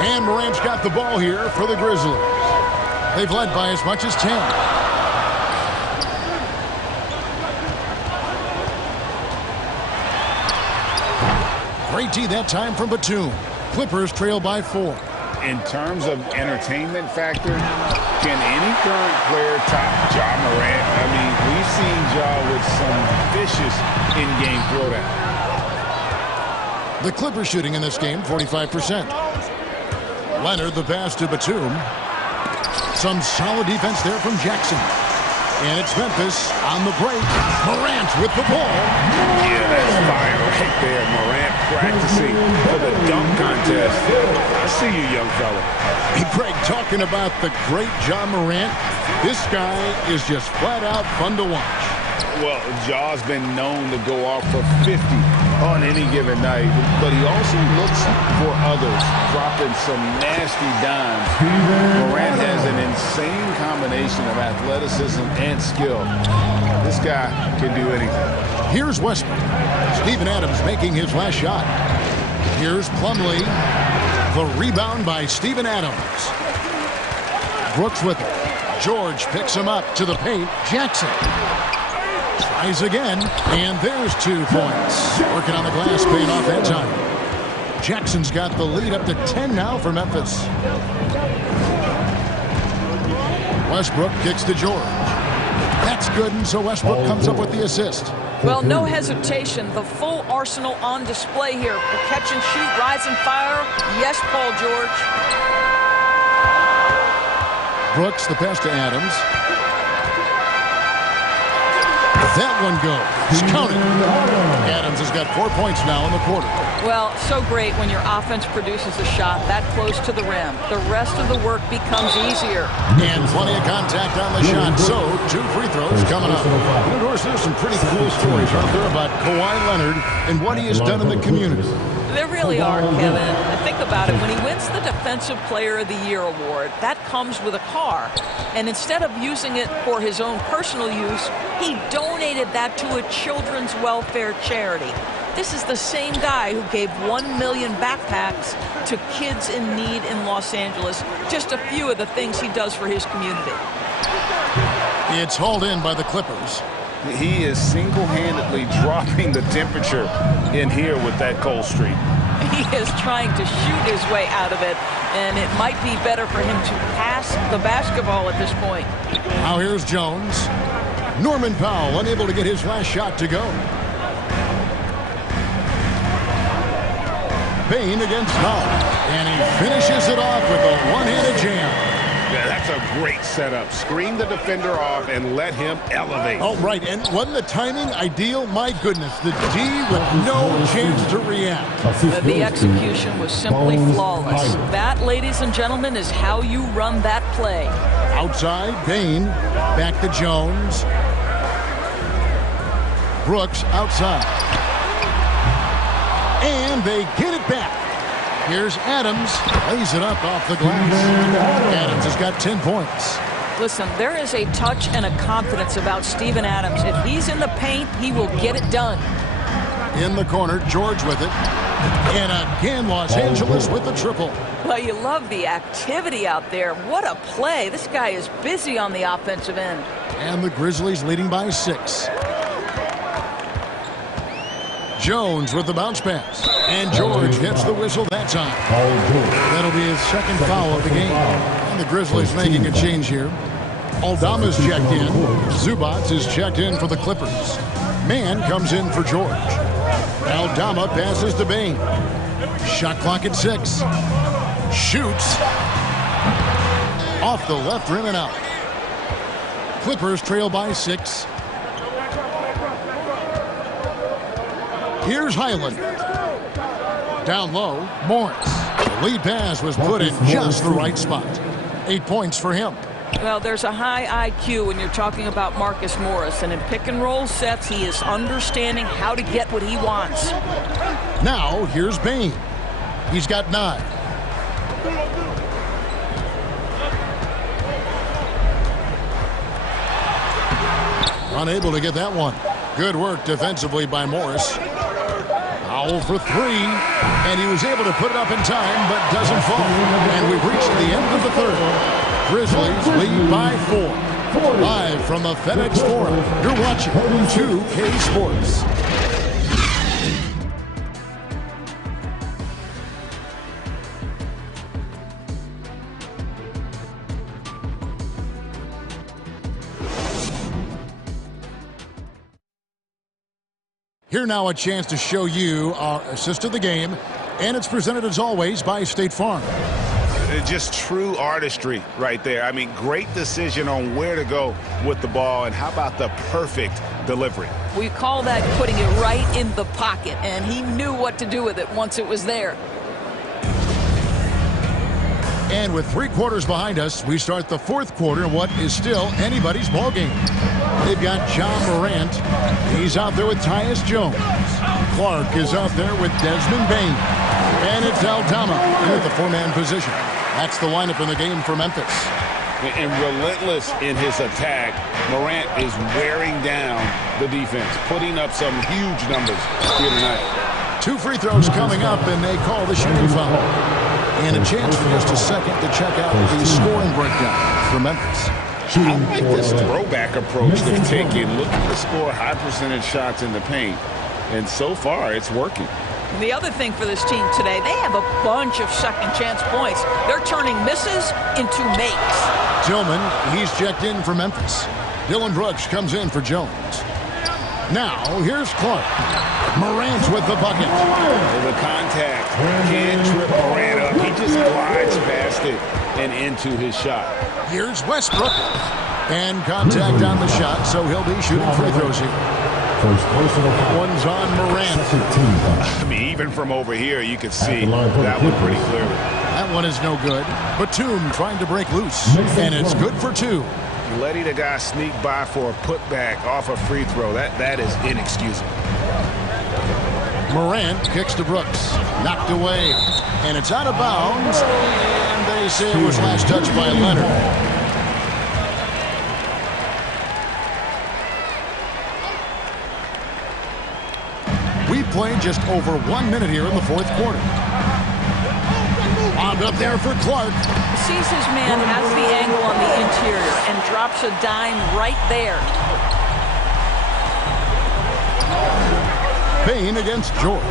And Morant's got the ball here for the Grizzlies. They've led by as much as 10. Great D that time from Batum. Clippers trail by 4. In terms of entertainment factor, can any current player top Ja Morant? I mean, we've seen Ja with some vicious in-game throwdown. The Clippers shooting in this game, 45%. Leonard, the pass to Batum. Some solid defense there from Jackson. And it's Memphis on the break. Morant with the ball. Yeah, that's fire right there. Morant practicing for the dunk contest. I see you, young fella. Hey, Greg, talking about the great Ja Morant, this guy is just flat out fun to watch. Well, Ja's been known to go off for 50 on any given night, but he also looks for others, dropping some nasty dimes. Morant has an insane combination of athleticism and skill. This guy can do anything. Here's Westbrook. Steven Adams making his last shot. Here's Plumlee. The rebound by Steven Adams. Brooks with it. George picks him up to the paint. Jackson tries again, and there's 2 points. Working on the glass, paying off that time. Jackson's got the lead up to 10 now for Memphis. Westbrook kicks to George. That's good, and so Westbrook comes up with the assist. Well, no hesitation. The full arsenal on display here. The catch and shoot, rise and fire. Yes, Paul George. Brooks, the pass to Adams. That one goes. Count it. Adams has got 4 points now in the quarter. Well, so great when your offense produces a shot that close to the rim. The rest of the work becomes easier. And plenty of contact on the shot. So, 2 free throws coming up. And of course, there's some pretty cool stories out there about Kawhi Leonard and what he has done in the community. There really are, Kevin. And think about it. When he wins the Defensive Player of the Year award, that comes with a car. And instead of using it for his own personal use, he donated that to a children's welfare charity. This is the same guy who gave 1 million backpacks to kids in need in Los Angeles. Just a few of the things he does for his community. It's hauled in by the Clippers. He is single-handedly dropping the temperature in here with that cold streak. He is trying to shoot his way out of it, and it might be better for him to pass the basketball at this point. Now here's Jones. Norman Powell unable to get his last shot to go. Payne against Powell, and he finishes it off with a one-handed jam. Yeah, that's a great setup. Screen the defender off and let him elevate. Oh, right. And wasn't the timing ideal? My goodness, the D with no chance to react. The execution was simply flawless. That, ladies and gentlemen, is how you run that play. Outside, Payne. Back to Jones. Brooks outside. And they get it back. Here's Adams, lays it up off the glass. Adams has got 10 points. Listen, there is a touch and a confidence about Steven Adams. If he's in the paint, he will get it done. In the corner, George with it. And again, Los Angeles with the triple. Well, you love the activity out there. What a play. This guy is busy on the offensive end. And the Grizzlies leading by 6. Jones with the bounce pass. And George gets the whistle that time. That'll be his second foul of the game. And the Grizzlies making a change here. Aldama's checked in. Zubats is checked in for the Clippers. Mann comes in for George. Aldama passes to Bain. Shot clock at 6. Shoots. Off the left rim and out. Clippers trail by 6. Here's Highland. Down low, Morris. The lead pass was put in just the right spot. 8 points for him. Well, there's a high IQ when you're talking about Marcus Morris, and in pick-and-roll sets, he is understanding how to get what he wants. Now, here's Bain. He's got 9. Unable to get that one. Good work defensively by Morris. Foul for 3, and he was able to put it up in time, but doesn't fall. And we've reached the end of the third. Grizzlies lead by 4. Live from the FedEx Forum, you're watching 2K Sports. Here now a chance to show you our assist of the game, and it's presented as always by State Farm. Just true artistry right there. I mean, great decision on where to go with the ball, and how about the perfect delivery? We call that putting it right in the pocket, and he knew what to do with it once it was there. And with 3 quarters behind us, we start the 4th quarter in what is still anybody's ball game. They've got John Morant. He's out there with Tyus Jones. Clark is out there with Desmond Bain. And it's Aldama with the 4-man position. That's the lineup in the game for Memphis. And relentless in his attack, Morant is wearing down the defense, putting up some huge numbers here tonight. 2 free throws coming up, and they call the shooting foul. And a chance for just a second to check out the scoring breakdown for Memphis. I like this throwback approach they're taking, looking to score high percentage shots in the paint. And so far, it's working. The other thing for this team today, they have a bunch of second chance points. They're turning misses into makes. Tillman, he's checked in for Memphis. Dylan Brooks comes in for Jones. Now, here's Clark. Morant with the bucket. The contact. Can't trip Morant up. He just glides past it and into his shot. Here's Westbrook. And contact on the shot, so he'll be shooting free throws here. First personal foul. One's on Morant. I mean, even from over here, you can see that one pretty clearly. That one is no good. Batum trying to break loose. And it's good for 2. Letting a guy sneak by for a putback off a free throw, that is inexcusable. Morant kicks to Brooks. Knocked away. And it's out of bounds. And they say it was last touched by Leonard. We played just over 1 minute here in the 4th quarter. Bombed up there for Clark. Sees his man has the angle on the interior and drops a dime right there. Bain against George.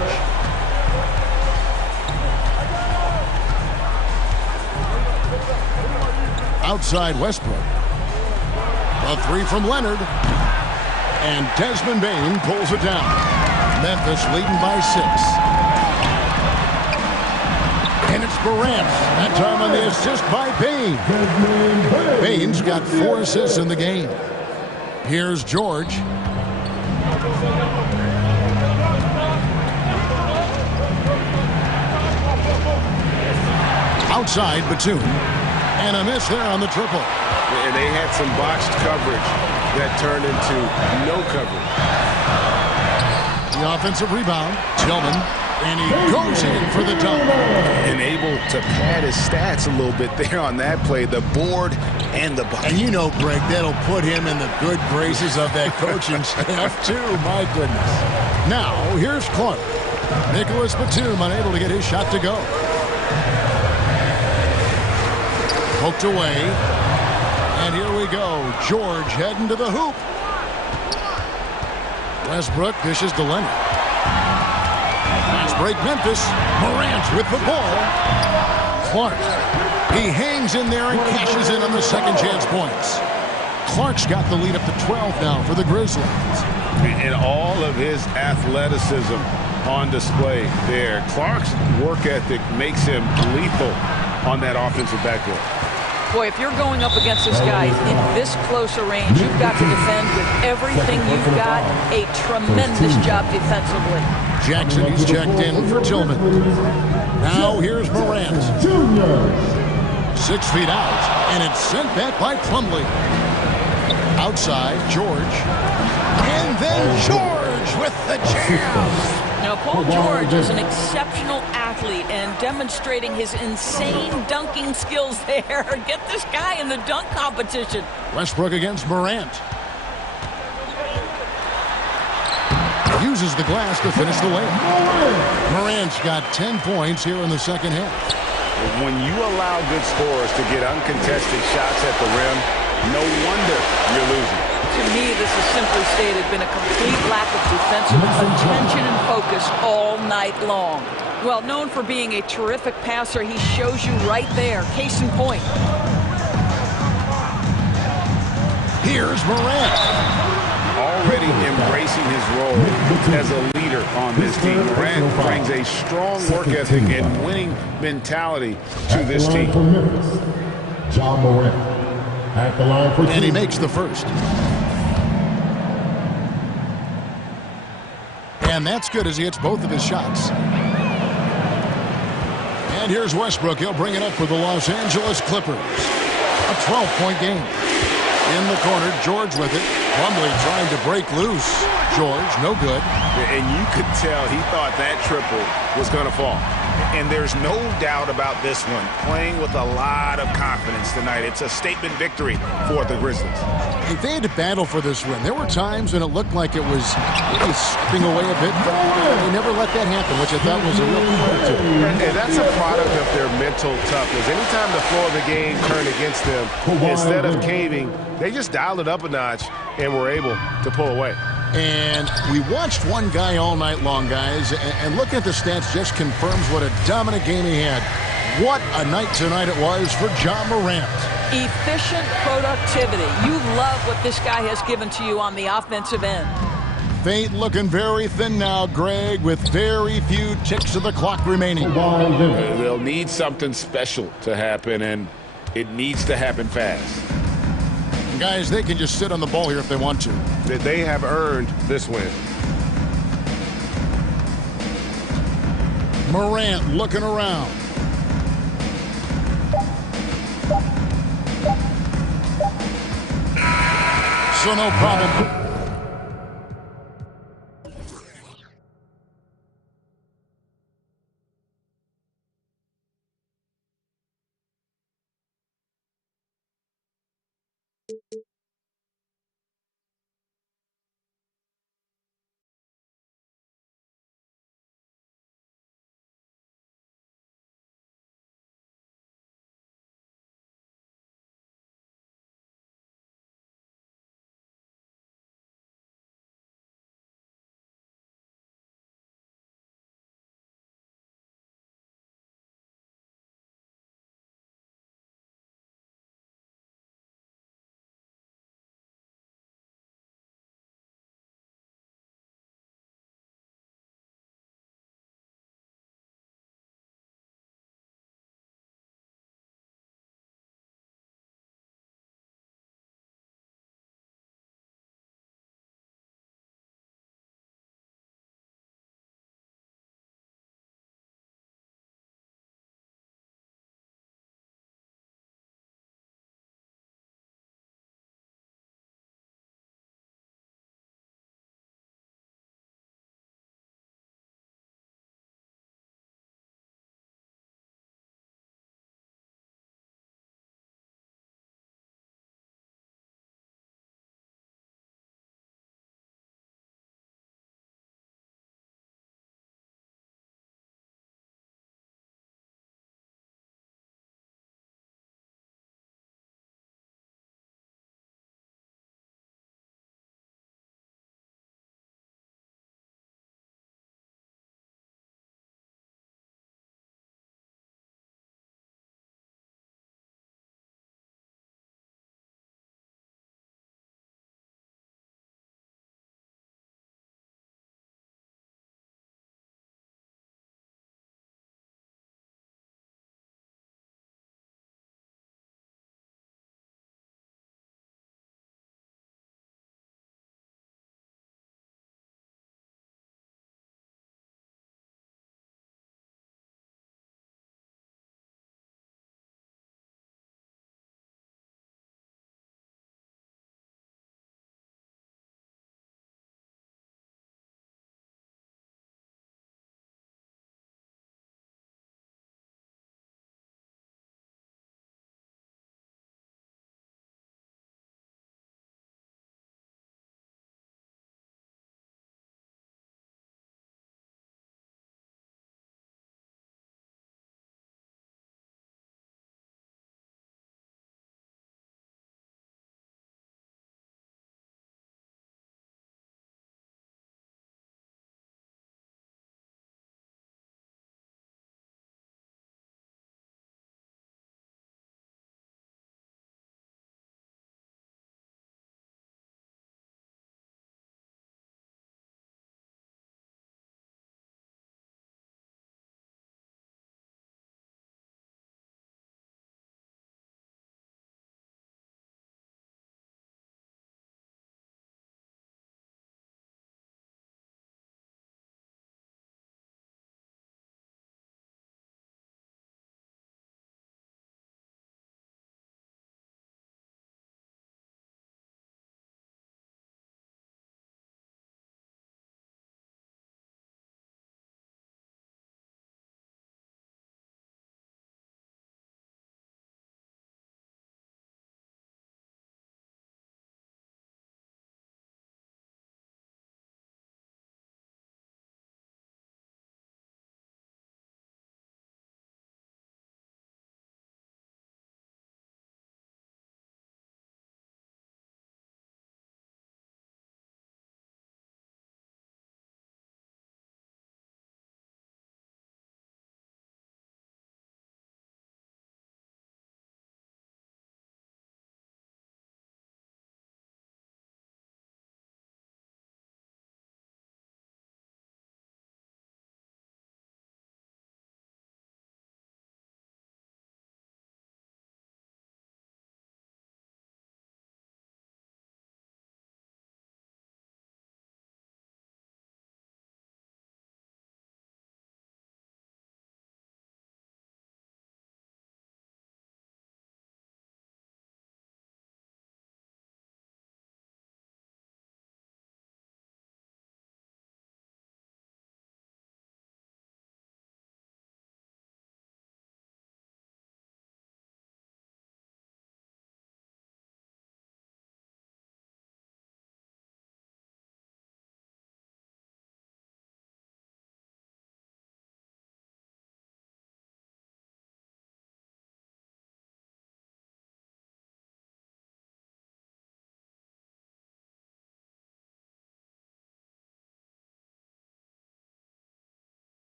Outside Westbrook. A 3 from Leonard. And Desmond Bain pulls it down. Memphis leading by 6. And it's Morant. That time on the assist by Bain. Bain's got 4 assists in the game. Here's George. Outside Batum. And a miss there on the triple. And they had some botched coverage that turned into no coverage. The offensive rebound. Tillman. And he goes in for the dunk. And able to pad his stats a little bit there on that play. The board and the bucket. And you know, Greg, that'll put him in the good graces of that coaching staff, too. My goodness. Now, here's Clark. Nicholas Batum unable to get his shot to go. Poked away. And here we go. George heading to the hoop. Westbrook dishes to Leonard. Fast break Memphis. Morant with the ball. Clark. He hangs in there and cashes in on the second chance points. Clark's got the lead up to 12 now for the Grizzlies. And all of his athleticism on display there. Clark's work ethic makes him lethal on that offensive backcourt. Boy, if you're going up against this guy in this close a range, you've got to defend with everything you've got. A tremendous job defensively. Jackson, he's checked in for Tillman. Now here's Morant. 6 feet out, and it's sent back by Plumlee. Outside, George. And then George with the jam. Now, Paul George is an exceptional athlete and demonstrating his insane dunking skills there. Get this guy in the dunk competition. Westbrook against Morant. Uses the glass to finish the layup. Morant's got 10 points here in the second half. When you allow good scorers to get uncontested shots at the rim, no wonder you're losing. To me, this has simply stated been a complete lack of defensive attention and focus all night long. Well, known for being a terrific passer, he shows you right there. Case in point. Here's Morant. Already embracing his role as a leader on this team. Morant brings a strong work ethic and winning mentality to this team. John Morant at the line for and he makes the first. And that's good as he hits both of his shots. And here's Westbrook. He'll bring it up for the Los Angeles Clippers. A 12-point game. In the corner, George with it. Plumlee trying to break loose. George, no good. And you could tell he thought that triple was going to fall. And there's no doubt about this one. Playing with a lot of confidence tonight. It's a statement victory for the Grizzlies. If they had to battle for this win, there were times when it looked like it was maybe slipping away a bit. They never let that happen, which I thought was a real credit to them. And that's a product of their mental toughness. Anytime the floor of the game turned against them, instead of caving, they just dialed it up a notch and were able to pull away. And we watched one guy all night long, guys, and looking at the stats just confirms what a dominant game he had. What a night tonight it was for John Morant. Efficient productivity. You love what this guy has given to you on the offensive end. Fate looking very thin now, Greg, with very few ticks of the clock remaining. They'll need something special to happen, and it needs to happen fast. Guys, they can just sit on the ball here if they want to. They have earned this win. Morant looking around. So no problem.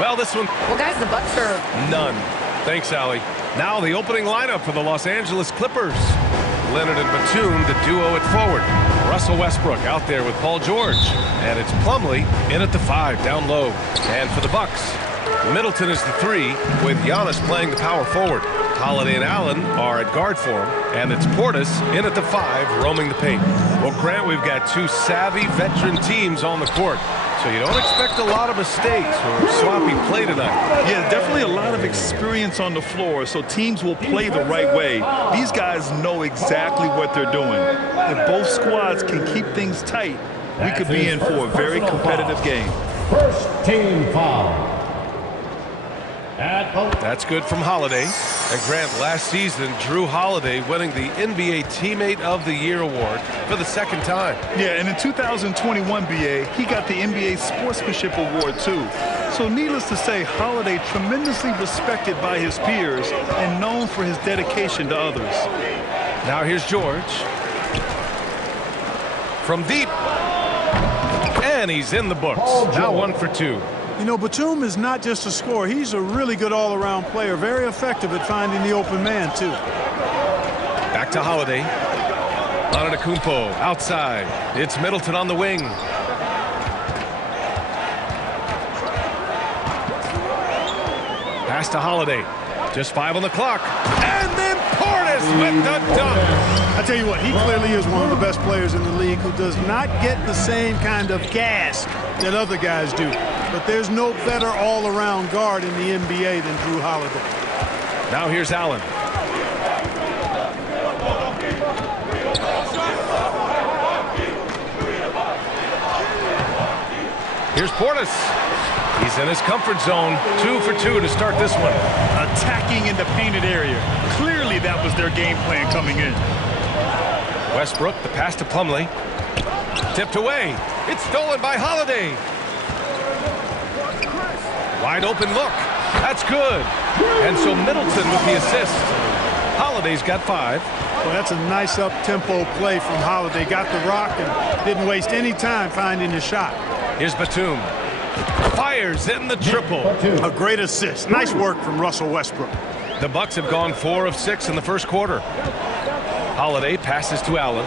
Well, this one... Well, guys, the Bucks are... None. Thanks, Allie. Now the opening lineup for the Los Angeles Clippers. Leonard and Batum, the duo at forward. Russell Westbrook out there with Paul George. And it's Plumlee in at the 5, down low. And for the Bucks, Middleton is the 3, with Giannis playing the power forward. Holiday and Allen are at guard for him. And it's Portis in at the 5, roaming the paint. Well, Grant, we've got two savvy veteran teams on the court. So you don't expect a lot of mistakes or sloppy play tonight. Yeah, definitely a lot of experience on the floor, so teams will play the right way. These guys know exactly what they're doing. If both squads can keep things tight, we could be in for a very competitive game. First team foul. That's good from Holiday. And Grant, last season, Drew Holiday winning the NBA Teammate of the Year award for the second time. Yeah, and in 2021, BA, he got the NBA Sportsmanship Award, too. So needless to say, Holiday tremendously respected by his peers and known for his dedication to others. Now here's George. From deep. And he's in the books. Now 1 for 2. You know, Batum is not just a scorer. He's a really good all-around player. Very effective at finding the open man, too. Back to Holiday. Antetokounmpo outside. It's Middleton on the wing. Pass to Holiday. Just 5 on the clock. And then Portis with the dunk. I tell you what, he clearly is one of the best players in the league who does not get the same kind of gas that other guys do. But there's no better all-around guard in the NBA than Drew Holiday. Now here's Allen. Here's Portis. He's in his comfort zone. 2 for 2 to start this one. Attacking in the painted area. Clearly that was their game plan coming in. Westbrook, the pass to Plumlee. Tipped away. It's stolen by Holiday. Wide open look. That's good. And so Middleton with the assist. Holiday's got 5. Well, that's a nice up-tempo play from Holiday. Got the rock and didn't waste any time finding the shot. Here's Batum. Fires in the triple. A great assist. Nice work from Russell Westbrook. The Bucks have gone 4 of 6 in the first quarter. Holiday passes to Allen.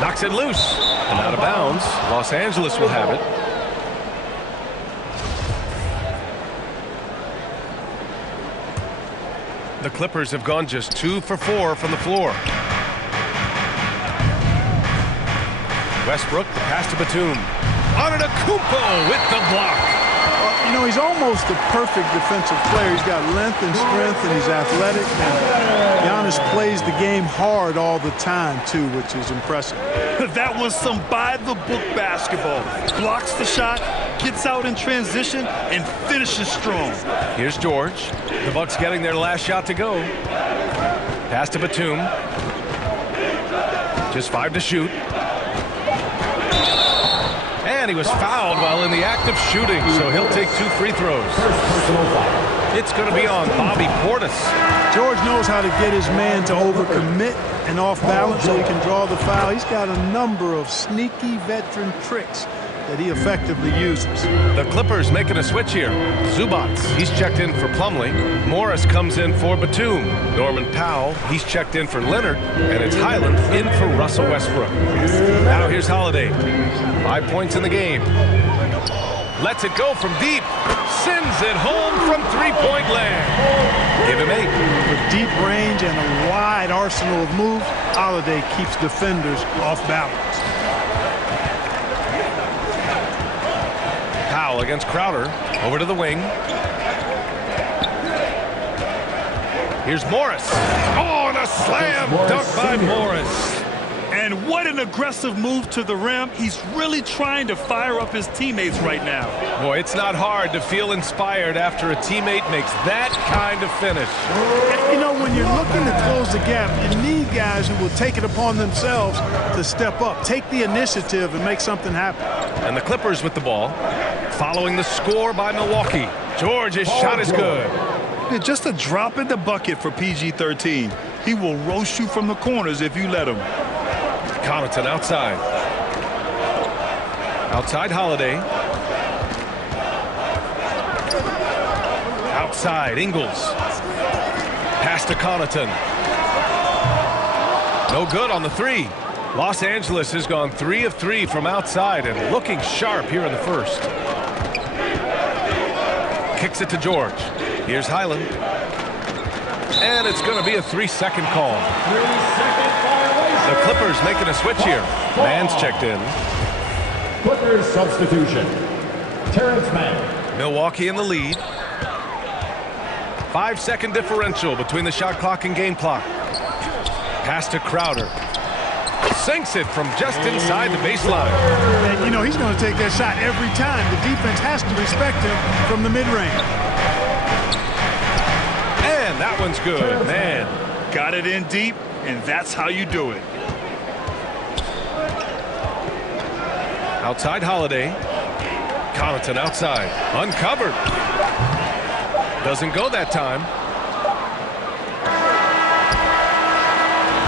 Knocks it loose. And out of bounds. Los Angeles will have it. The Clippers have gone just 2 for 4 from the floor. Westbrook, the pass to Batum. Antetokounmpo with the block. You know, he's almost the perfect defensive player. He's got length and strength, and he's athletic. And Giannis plays the game hard all the time, too, which is impressive. That was some by-the-book basketball. Blocks the shot, gets out in transition, and finishes strong. Here's George. The Bucks getting their last shot to go. Pass to Batum. Just 5 to shoot. And he was fouled while in the act of shooting, so he'll take 2 free throws. It's going to be on Bobby Portis. George knows how to get his man to overcommit and off balance so he can draw the foul. He's got a number of sneaky veteran tricks that he effectively uses. The Clippers making a switch here. Zubac, he's checked in for Plumlee. Morris comes in for Batum. Norman Powell, he's checked in for Leonard. And it's Highland in for Russell Westbrook. Now here's Holiday. 5 points in the game. Lets it go from deep. Sends it home from three-point land. Give him 8. With deep range and a wide arsenal of moves, Holiday keeps defenders off balance. Powell against Crowder. Over to the wing. Here's Morris. Oh, and a slam dunk by Morris. And what an aggressive move to the rim. He's really trying to fire up his teammates right now. Boy, it's not hard to feel inspired after a teammate makes that kind of finish. You know, when you're looking to close the gap, you need guys who will take it upon themselves to step up, take the initiative, and make something happen. And the Clippers with the ball, following the score by Milwaukee. George's shot is good. Yeah, just a drop in the bucket for PG-13. He will roast you from the corners if you let him. Connaughton outside. Outside Holiday. Outside Ingles. Pass to Connaughton. No good on the three. Los Angeles has gone 3 of 3 from outside and looking sharp here in the first. Kicks it to George. Here's Highland. And it's going to be a 3-second call. The Clippers making a switch here. Mann's checked in. Clippers substitution. Terrence Mann. Milwaukee in the lead. 5-second differential between the shot clock and game clock. Pass to Crowder. Sinks it from just inside the baseline. And, you know, he's going to take that shot every time. The defense has to respect him from the mid-range. And that one's good, man. Got it in deep, and that's how you do it. Outside Holiday. Connaughton outside. Uncovered. Doesn't go that time.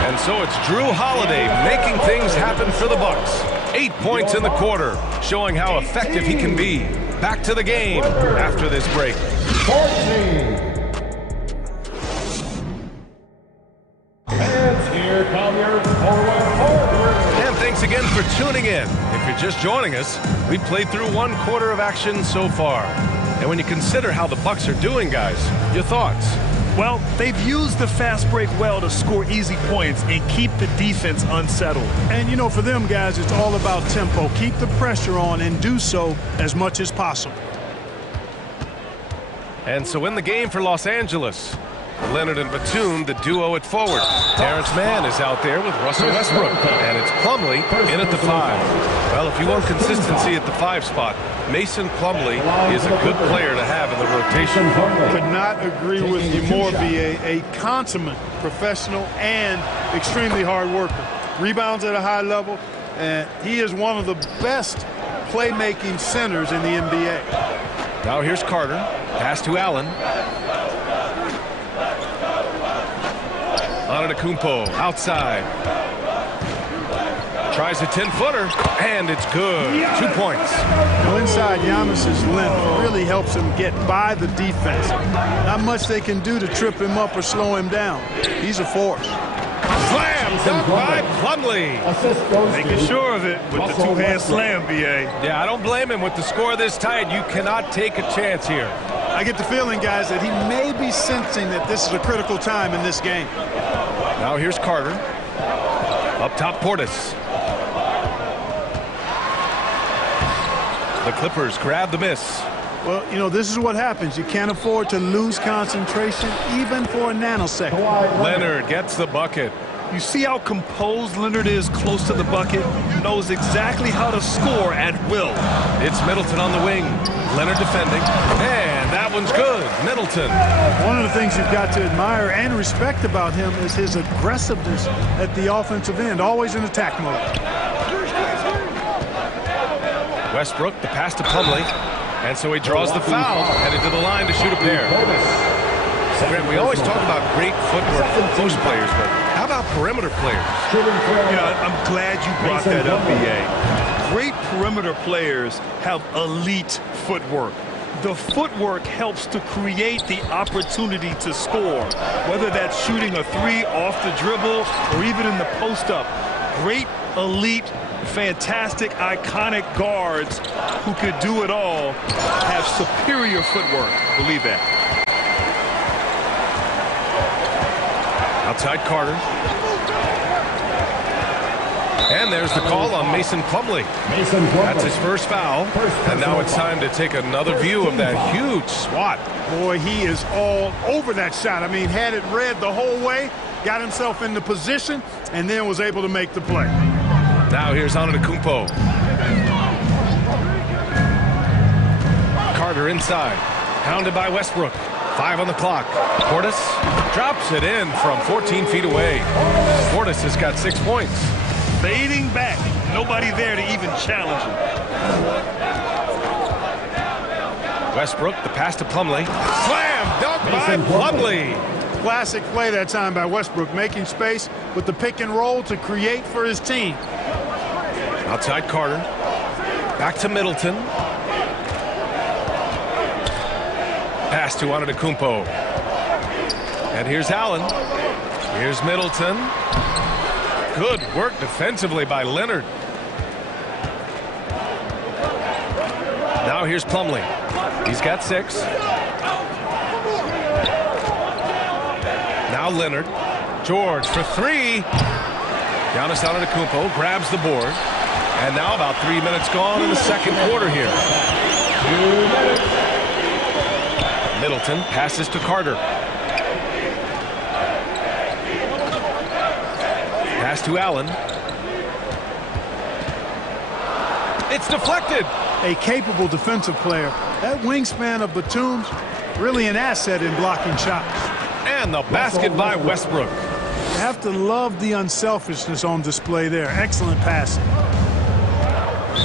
And so it's Drew Holiday making things happen for the Bucks. 8 points in the quarter, showing how effective he can be. Back to the game after this break. 14. And here come your forward. And thanks again for tuning in. If you're just joining us, we played through 1 quarter of action so far. And when you consider how the Bucks are doing, guys, your thoughts? Well, they've used the fast break well to score easy points and keep the defense unsettled. And, you know, for them guys, it's all about tempo. Keep the pressure on and do so as much as possible. And so in the game for Los Angeles, Leonard and Batum, the duo at forward. Terrence Mann is out there with Russell Westbrook. And it's Plumlee in at the 5. Well, if you want consistency at the 5 spot, Mason Plumlee is a good player to have in the rotation. Could not agree with you more, B.A. A consummate professional and extremely hard worker. Rebounds at a high level, and he is one of the best playmaking centers in the NBA. Now here's Carter. Pass to Allen. Antetokounmpo outside. Tries a 10-footer, and it's good. 2 points. Well, inside, Giannis's length really helps him get by the defense. Not much they can do to trip him up or slow him down. He's a force. Slam dunk by Plumlee. Making sure of it with the two-hand slam, B.A. Yeah, I don't blame him. With the score this tight, you cannot take a chance here. I get the feeling, guys, that he may be sensing that this is a critical time in this game. Now here's Carter. Up top, Portis. The Clippers grab the miss. Well, you know, this is what happens. You can't afford to lose concentration even for a nanosecond. Leonard gets the bucket. You see how composed Leonard is close to the bucket? Knows exactly how to score at will. It's Middleton on the wing. Leonard defending. And that one's good. Middleton. One of the things you've got to admire and respect about him is his aggressiveness at the offensive end. Always in attack mode. Westbrook, the pass to Plumlee. And so he draws the foul. Headed to the line to shoot a pair. Grant, we always talk about great footwork from post players, but how about perimeter players? Yeah, I'm glad you brought that up, B.A. Great perimeter players have elite footwork. The footwork helps to create the opportunity to score, whether that's shooting a 3 off the dribble or even in the post-up. Great, elite, fantastic, iconic guards who could do it all have superior footwork. Believe that. Outside Carter. And there's the call on Mason Plumlee. That's his first foul. And now it's time to take another view of that huge swat. Boy, he is all over that shot. I mean, had it read the whole way, got himself into position, and then was able to make the play. Now here's Antetokounmpo. Carter inside. Pounded by Westbrook. 5 on the clock. Portis drops it in from 14 feet away. Portis has got 6 points. Fading back. Nobody there to even challenge him. Westbrook, the pass to Plumlee. Slam dunk by Plumlee. Classic play that time by Westbrook, making space with the pick and roll to create for his team. Outside Carter. Back to Middleton. Pass to Antetokounmpo. And here's Allen. Here's Middleton. Good work defensively by Leonard. Now here's Plumlee. He's got 6. Now Leonard. George for 3. Giannis Antetokounmpo grabs the board. And now about 3 minutes gone in the second quarter here. Middleton passes to Carter. Pass to Allen. It's deflected. A capable defensive player. That wingspan of Batum's really an asset in blocking shots. And the basket by Westbrook. You have to love the unselfishness on display there. Excellent passing.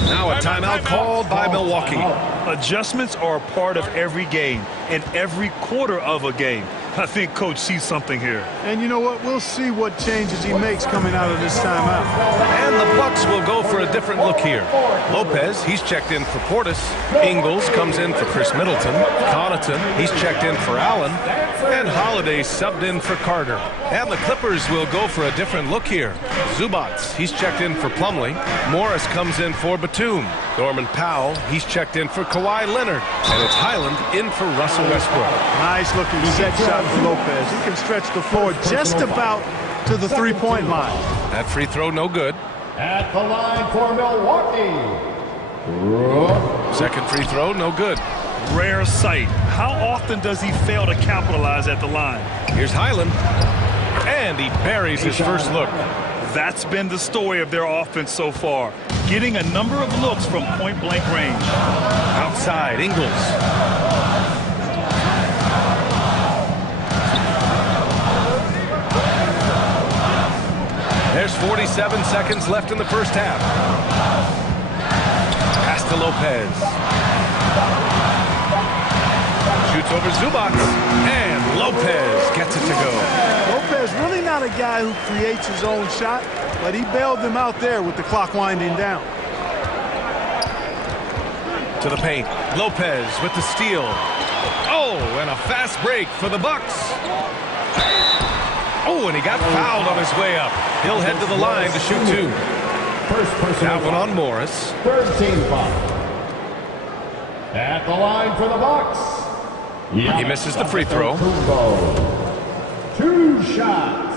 Now a timeout called by Milwaukee. Adjustments are a part of every game and every quarter of a game. I think Coach sees something here. And you know what? We'll see what changes he makes coming out of this timeout. And the Bucks will go for a different look here. Lopez, he's checked in for Portis. Ingles comes in for Chris Middleton. Connaughton, he's checked in for Allen. And Holiday subbed in for Carter. And the Clippers will go for a different look here. Zubats, he's checked in for Plumlee. Morris comes in for Batum. Norman Powell, he's checked in for Kawhi Leonard. And it's Highland in for Russell Westbrook. Nice looking set shot for Lopez. He can stretch the floor just about to the three-point line. That free throw no good. At the line for Milwaukee. Second free throw no good. Rare sight. How often does he fail to capitalize at the line? Here's Highland. And he buries his first look. That's been the story of their offense so far. Getting a number of looks from point-blank range. Outside, Ingles. There's 47 seconds left in the first half. Pass to Lopez. Shoots over Zubats. And Lopez gets it to go. Lopez really not a guy who creates his own shot, but he bailed them out there with the clock winding down. To the paint. Lopez with the steal. Oh, and a fast break for the Bucks. Oh, and he got fouled on his way up. He'll head to the line to shoot 2. That one on Morris. Third team foul. At the line for the Bucks. He misses the free throw. 2 shots.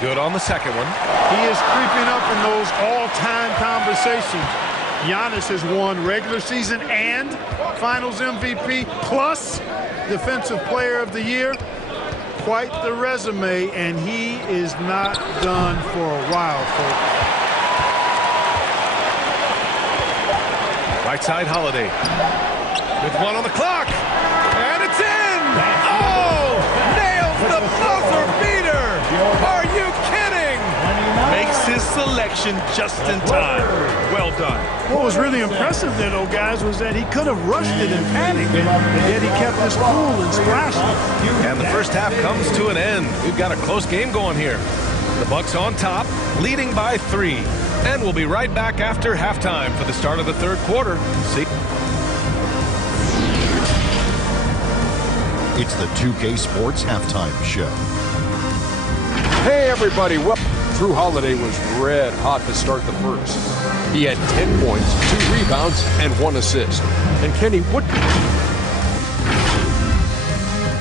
Good on the second one. He is creeping up in those all-time conversations. Giannis has won regular season and Finals MVP plus Defensive Player of the Year. Quite the resume, and he is not done for a while, folks. Right side, Holiday. With 1 on the clock. And it's in! Oh! Nails the buzzer beater! Are you kidding? Makes his selection just in time. Well done. What was really impressive there, though, guys, was that he could have rushed it and panicked, and yet he kept his cool and splashed it. And the first half comes to an end. We've got a close game going here. The Bucks on top, leading by 3. And we'll be right back after halftime for the start of the third quarter. See? It's the 2K Sports Halftime Show. Hey, everybody. Well, Drew Holiday was red hot to start the first. He had 10 points, 2 rebounds, and 1 assist. And Kenny Wood.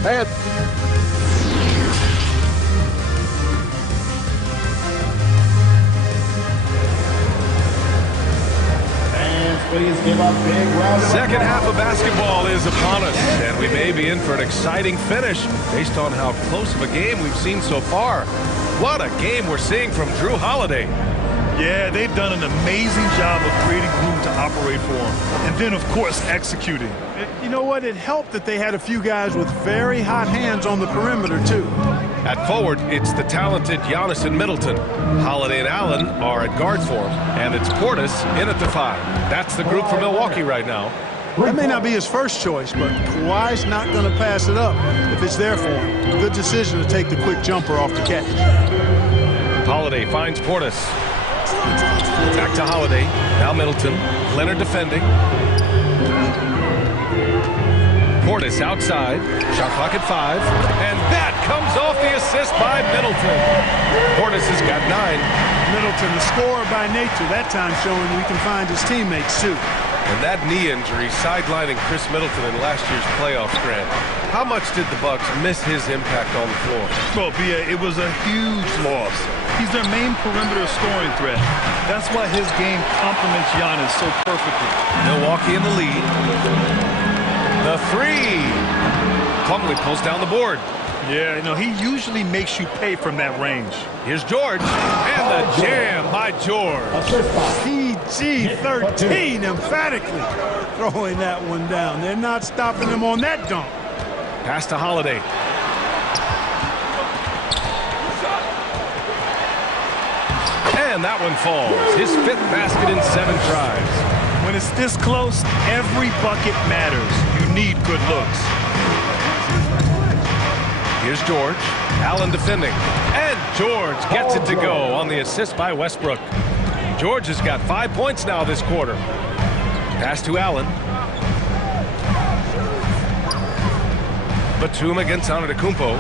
And Please give a big round of Second half of basketball is upon us, and we may be in for an exciting finish based on how close of a game we've seen so far. What a game we're seeing from Drew Holiday. Yeah, they've done an amazing job of creating room to operate for him. And then, of course, executing. You know what? It helped that they had a few guys with very hot hands on the perimeter, too. At forward, it's the talented Giannis and Middleton. Holiday and Allen are at guard for him, and it's Portis in at the 5. That's the group for Milwaukee right now. That may not be his first choice, but Kawhi's not going to pass it up if it's there for him. Good decision to take the quick jumper off the catch. Holiday finds Portis. Back to Holiday. Now Middleton. Leonard defending. Portis outside. Shot clock at 5. And that comes off the assist by Middleton. Portis has got 9. Middleton, the scorer by nature, that time showing he can find his teammates too. And that knee injury sidelining Chris Middleton in last year's playoffs, Grant. How much did the Bucks miss his impact on the floor? Well, Bia, it was a huge loss. He's their main perimeter scoring threat. That's why his game complements Giannis so perfectly. Milwaukee in the lead. The 3. Plumlee pulls down the board. Yeah, you know, he usually makes you pay from that range. Here's George. And the jam by George. PG-13 emphatically throwing that one down. They're not stopping him on that dunk. Pass to Holiday. And that one falls. His 5th basket in 7 tries. When it's this close, every bucket matters. You need good looks. Here's George. Allen defending. And George gets it to go on the assist by Westbrook. George has got 5 points now this quarter. Pass to Allen. Batum against Antetokounmpo.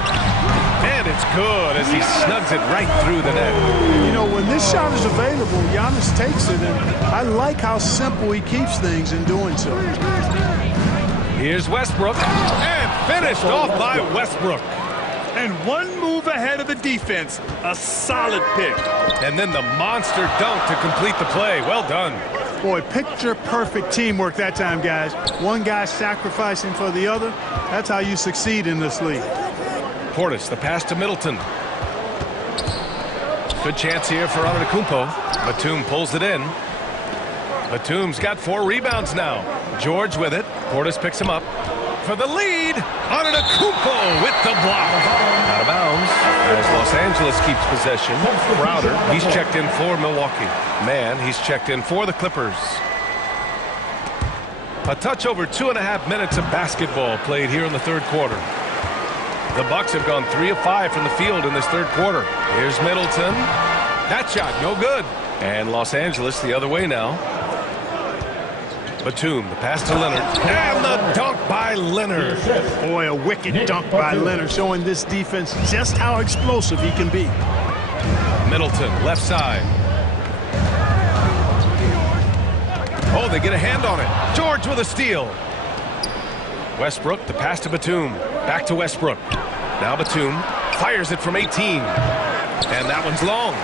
And it's good as he snugs it right through the net. You know, when this shot is available, Giannis takes it, and I like how simple he keeps things in doing so. Here's Westbrook. And finished off by Westbrook. And one move ahead of the defense. A solid pick. And then the monster dunk to complete the play. Well done. Boy, picture-perfect teamwork that time, guys. One guy sacrificing for the other. That's how you succeed in this league. Portis, the pass to Middleton. Good chance here for Antetokounmpo. Batum pulls it in. Batum's got 4 rebounds now. George with it. Portis picks him up. For the lead, Antetokounmpo with the block. Out of bounds as Los Angeles keeps possession. Crowder, he's checked in for Milwaukee. Mann, he's checked in for the Clippers. A touch over 2.5 minutes of basketball played here in the 3rd quarter. The Bucks have gone 3 of 5 from the field in this 3rd quarter. Here's Middleton. That shot, no good. And Los Angeles the other way now. Batum, the pass to Leonard. And the dunk by Leonard. Boy, a wicked dunk by Leonard, showing this defense just how explosive he can be. Middleton, left side. Oh, they get a hand on it. George with a steal. Westbrook, the pass to Batum. Back to Westbrook. Now Batum fires it from 18. And that one's long.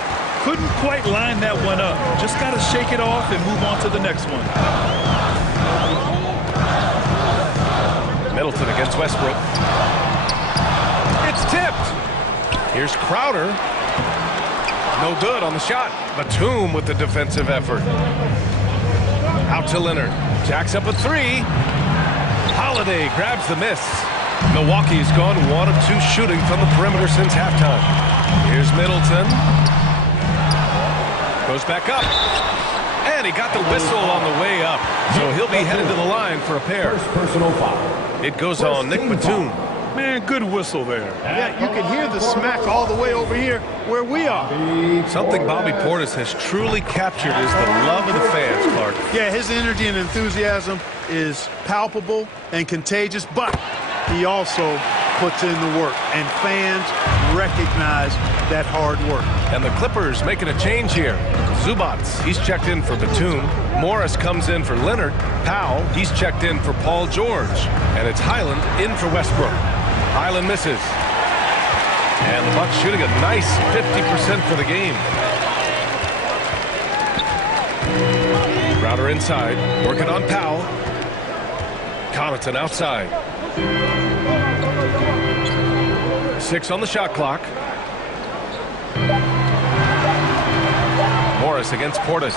Couldn't quite line that one up. Just got to shake it off and move on to the next one. Middleton against Westbrook. It's tipped. Here's Crowder. No good on the shot. Batum with the defensive effort. Out to Leonard. Jacks up a 3. Holiday grabs the miss. Milwaukee's gone 1 of 2 shooting from the perimeter since halftime. Here's Middleton. Goes back up. And he got the whistle on the way up. So he'll be headed to the line for a pair. Personal foul. It goes on Nick Batum. Man, good whistle there. Yeah, you can hear the smack all the way over here where we are. Something Bobby Portis has truly captured is the love of the fans, Clark. Yeah, his energy and enthusiasm is palpable and contagious, but he also puts in the work, and fans recognize that hard work. And the Clippers making a change here. Zubats, he's checked in for Batum. Morris comes in for Leonard. Powell, he's checked in for Paul George. And it's Highland in for Westbrook. Highland misses. And the Bucks shooting a nice 50% for the game. Crowder inside, working on Powell. Connaughton outside. 6 on the shot clock. Morris against Portis.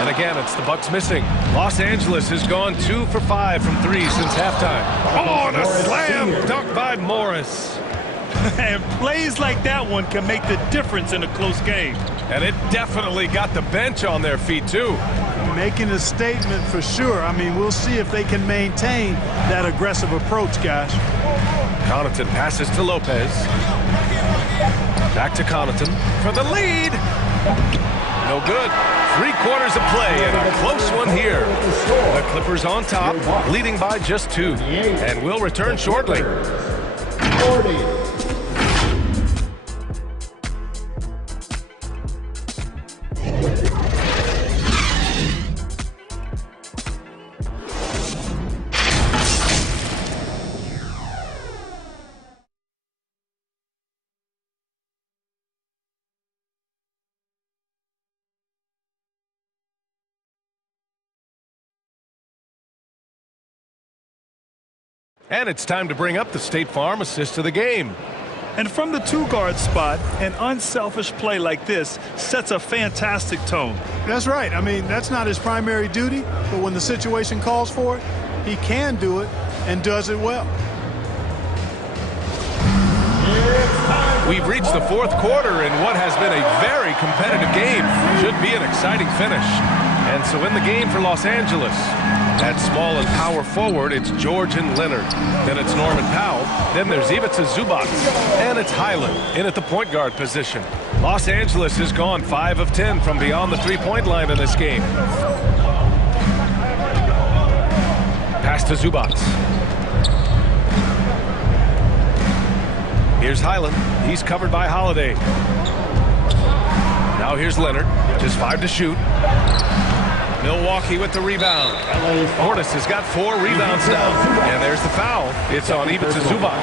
And again, it's the Bucks missing. Los Angeles has gone 2 for 5 from 3 since halftime. Oh, and a slam dunk by Morris. And plays like that one can make the difference in a close game. And it definitely got the bench on their feet, too. Making a statement for sure. I mean, we'll see if they can maintain that aggressive approach, guys. Connaughton passes to Lopez. Back to Connaughton for the lead. No good. 3 quarters of play and a close one here. The Clippers on top, leading by just 2. And will return shortly. 40. And it's time to bring up the State Farm assist of the game. And from the 2-guard spot, an unselfish play like this sets a fantastic tone. That's right. I mean, that's not his primary duty, but when the situation calls for it, he can do it and does it well. We've reached the 4th quarter in what has been a very competitive game. Should be an exciting finish. And so in the game for Los Angeles, at small and power forward, it's George and Leonard. Then it's Norman Powell. Then there's Ivica Zubac. And it's Highland in at the point guard position. Los Angeles has gone 5 of 10 from beyond the 3-point line in this game. Pass to Zubac. Here's Highland. He's covered by Holiday. Now here's Leonard. Just 5 to shoot. Milwaukee with the rebound. Portis has got 4 rebounds now. And there's the foul. It's on Ivica Zubac.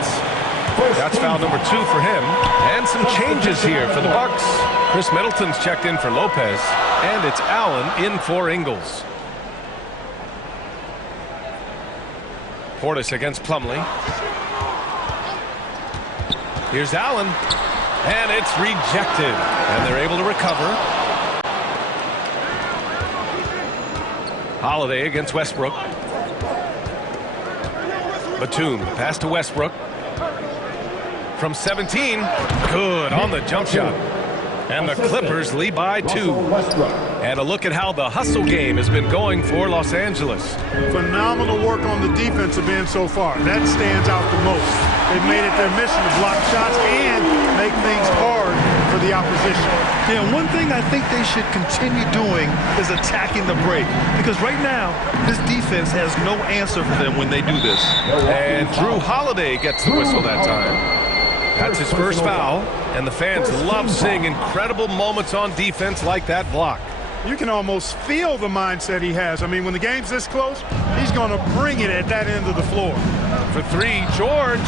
That's foul number 2 for him. And some changes here for the Bucks. Chris Middleton's checked in for Lopez. And it's Allen in for Ingles. Portis against Plumlee. Here's Allen. And it's rejected. And they're able to recover. Holiday against Westbrook. Batum, pass to Westbrook. From 17, good on the jump shot. And the Clippers lead by 2. And a look at how the hustle game has been going for Los Angeles. Phenomenal work on the defensive end so far. That stands out the most. They've made it their mission to block shots and make things hard for the opposition. Yeah, one thing I think they should continue doing is attacking the break. Because right now, this defense has no answer for them when they do this. And Drew Holiday gets the whistle that time. That's his first foul, and the fans love seeing incredible moments on defense like that block. You can almost feel the mindset he has. I mean, when the game's this close, he's going to bring it at that end of the floor. For 3, George.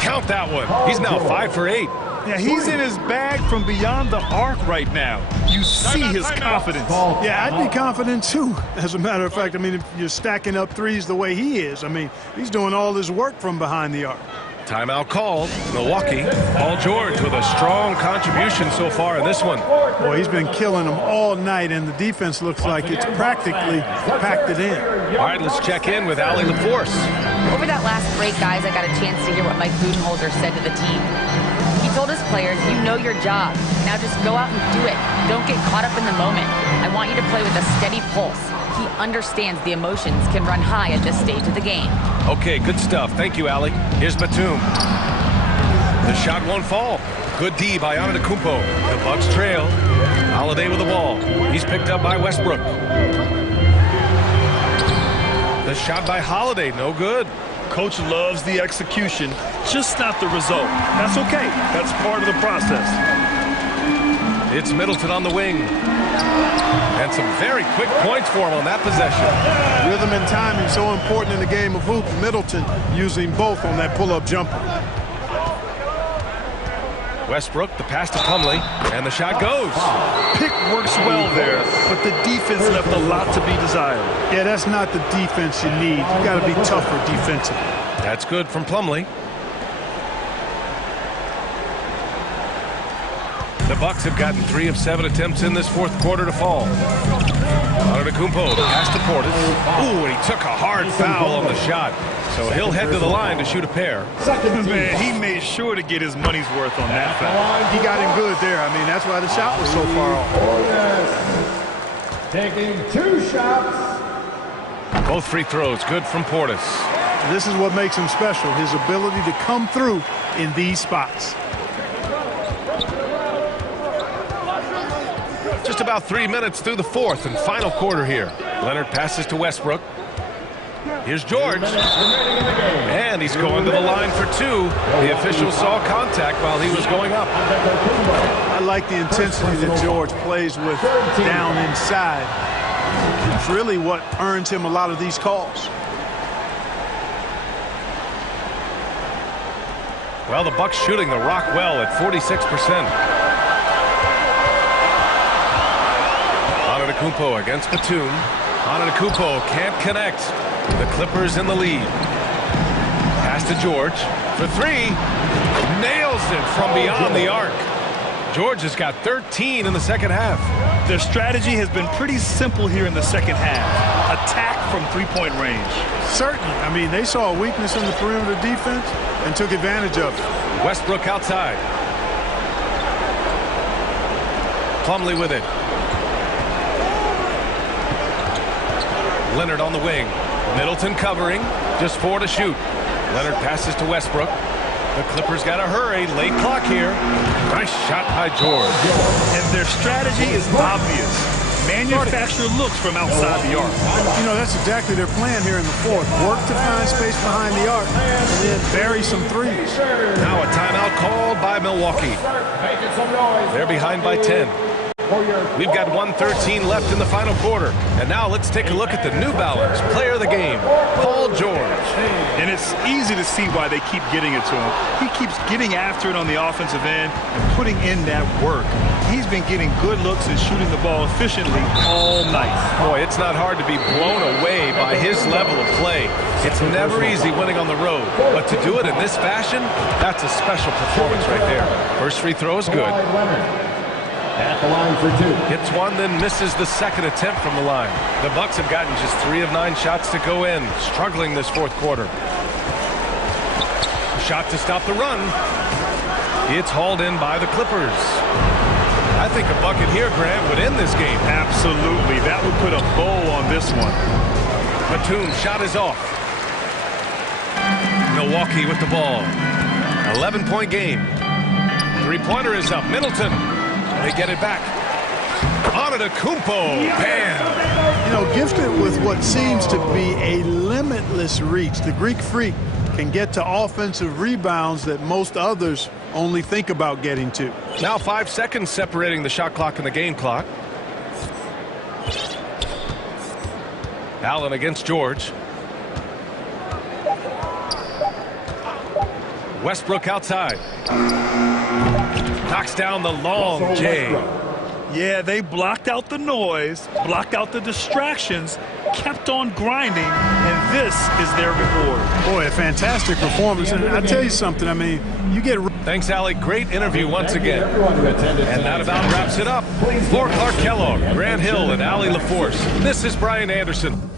Count that one. He's now 5 for 8. Yeah, he's in his bag from beyond the arc right now. You see his confidence. Yeah, I'd be confident too. As a matter of fact, I mean, if you're stacking up threes the way he is, I mean, he's doing all his work from behind the arc. Timeout called. Milwaukee. Paul George with a strong contribution so far in this one. Boy, he's been killing them all night, and the defense looks like it's practically packed it in. All right, let's check in with Allie LaForce. Over that last break, guys, I got a chance to hear what Mike Budenholzer said to the team. He told his players, you know your job. Now just go out and do it. Don't get caught up in the moment. I want you to play with a steady pulse. He understands the emotions can run high at this stage of the game. Okay, good stuff. Thank you, Allie. Here's Batum. The shot won't fall. Good D by Antetokounmpo. The Bucks trail. Holiday with the ball. He's picked up by Westbrook. The shot by Holiday, no good. Coach loves the execution, just not the result. That's okay. That's part of the process. It's Middleton on the wing. And some very quick points for him on that possession. Rhythm and timing so important in the game of hoops. Middleton using both on that pull-up jumper. Westbrook, the pass to Plumlee, and the shot goes. Pick works well there, but the defense left a lot to be desired. Yeah, that's not the defense you need. You got to be tougher defensively. That's good from Plumlee. The Bucks have gotten 3 of 7 attempts in this 4th quarter to fall. Antetokounmpo, the pass to Portis. Ooh, and he took a hard foul on the shot. So he'll head to the line to shoot a pair. Man, he made sure to get his money's worth on that foul. He got him good there. I mean, that's why the shot was so far off. Taking 2 shots. Both free throws good from Portis. This is what makes him special, his ability to come through in these spots. Just about about 3 minutes through the fourth and final quarter here. Leonard passes to Westbrook. Here's George. And he's going to the line for two. The official saw contact while he was going up. I like the intensity that George plays with down inside. It's really what earns him a lot of these calls. Well, the Bucks shooting the rock well at 46%. Antetokounmpo against Batum. Antetokounmpo can't connect. The Clippers in the lead. Pass to George for three. Nails it from beyond the arc. George has got 13 in the second half. Their strategy has been pretty simple here in the second half. Attack from three-point range. Certainly. I mean, they saw a weakness in the perimeter defense and took advantage of it. Westbrook outside. Plumlee with it. Leonard on the wing. Middleton covering. Just 4 to shoot. Leonard passes to Westbrook. The Clippers got to hurry. Late clock here. Nice shot by George. And their strategy is obvious. Manufacture looks from outside the arc. You know, that's exactly their plan here in the fourth. Work to find space behind the arc and then bury some threes. Now a timeout called by Milwaukee. They're behind by 10. We've got 1:13 left in the final quarter. And now let's take a look at the New Balance player of the game, Paul George. And it's easy to see why they keep getting it to him. He keeps getting after it on the offensive end and putting in that work. He's been getting good looks and shooting the ball efficiently all night. Boy, it's not hard to be blown away by his level of play. It's never easy winning on the road. But to do it in this fashion, that's a special performance right there. First free throw is good. At the line for two. Hits one, then misses the second attempt from the line. The Bucks have gotten just 3 of 9 shots to go in, struggling this fourth quarter. Shot to stop the run. It's hauled in by the Clippers. I think a bucket here, Grant, would end this game. Absolutely. That would put a bow on this one. Batum shot is off. Milwaukee with the ball. 11-point game. Three-pointer is up. Middleton. They get it back. Antetokounmpo. Bam. You know, gifted with what seems to be a limitless reach, the Greek Freak can get to offensive rebounds that most others only think about getting to. Now 5 seconds separating the shot clock and the game clock. Allen against George. Westbrook outside. Knocks down the long J. Yeah, they blocked out the noise, blocked out the distractions, kept on grinding, and this is their reward. Boy, a fantastic performance. And I tell you something, I mean, you get... Thanks, Allie. Great interview once again. And that about wraps it up. For Clark Kellogg, Grant Hill, and Allie LaForce, this is Brian Anderson.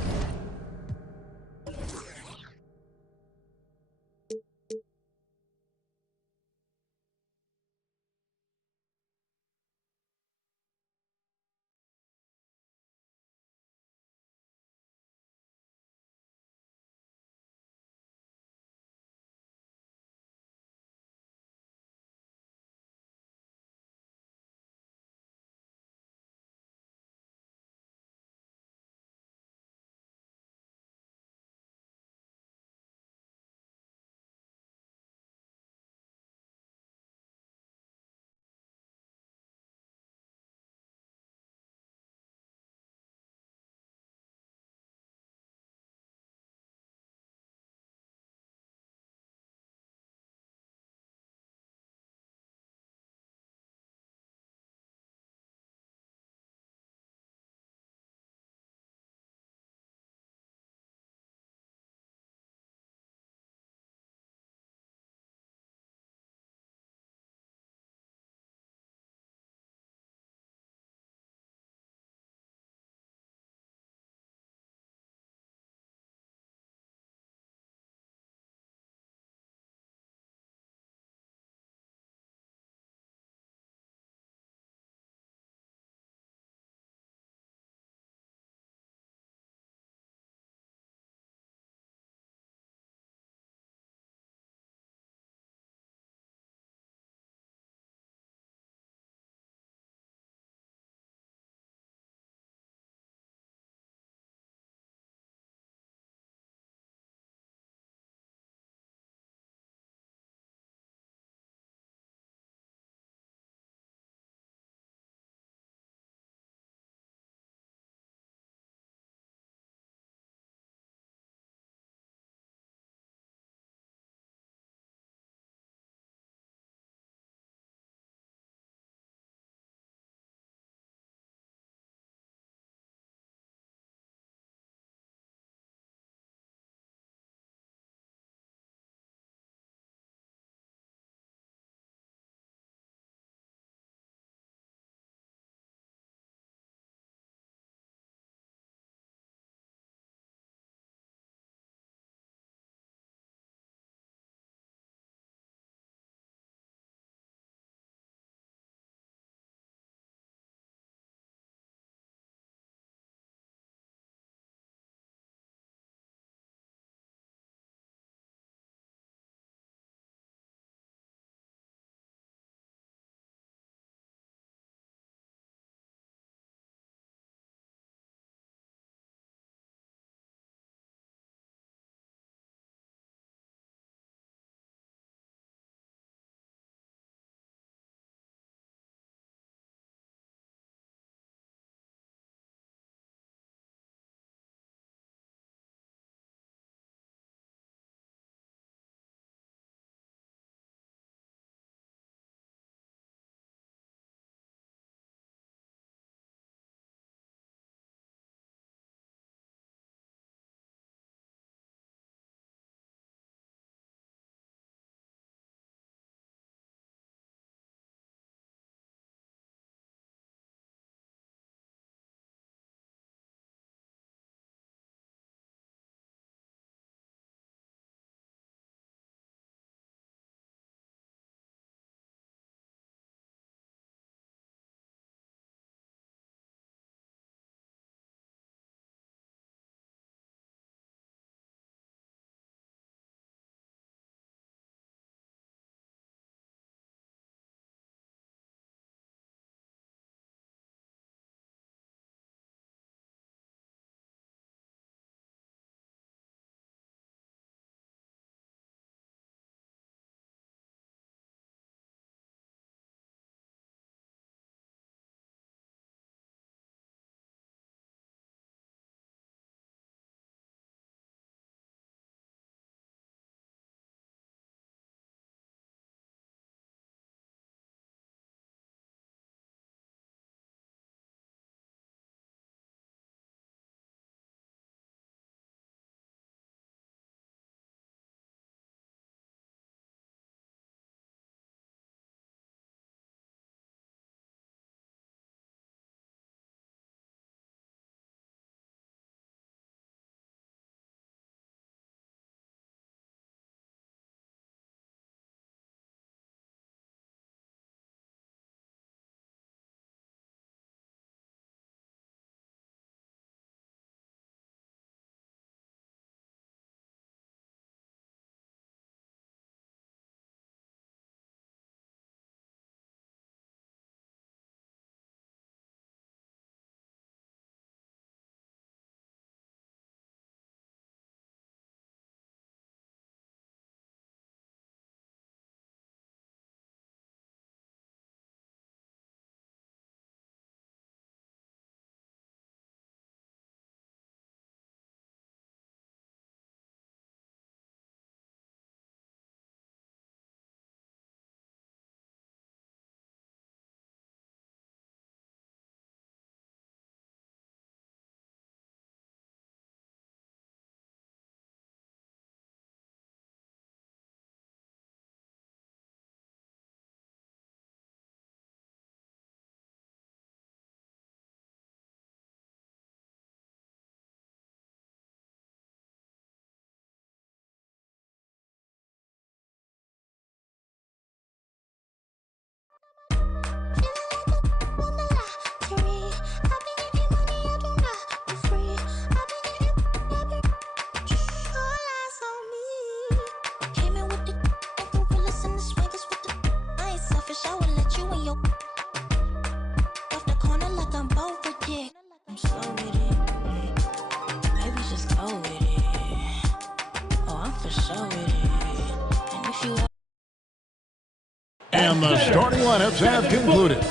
And the starting lineups have concluded.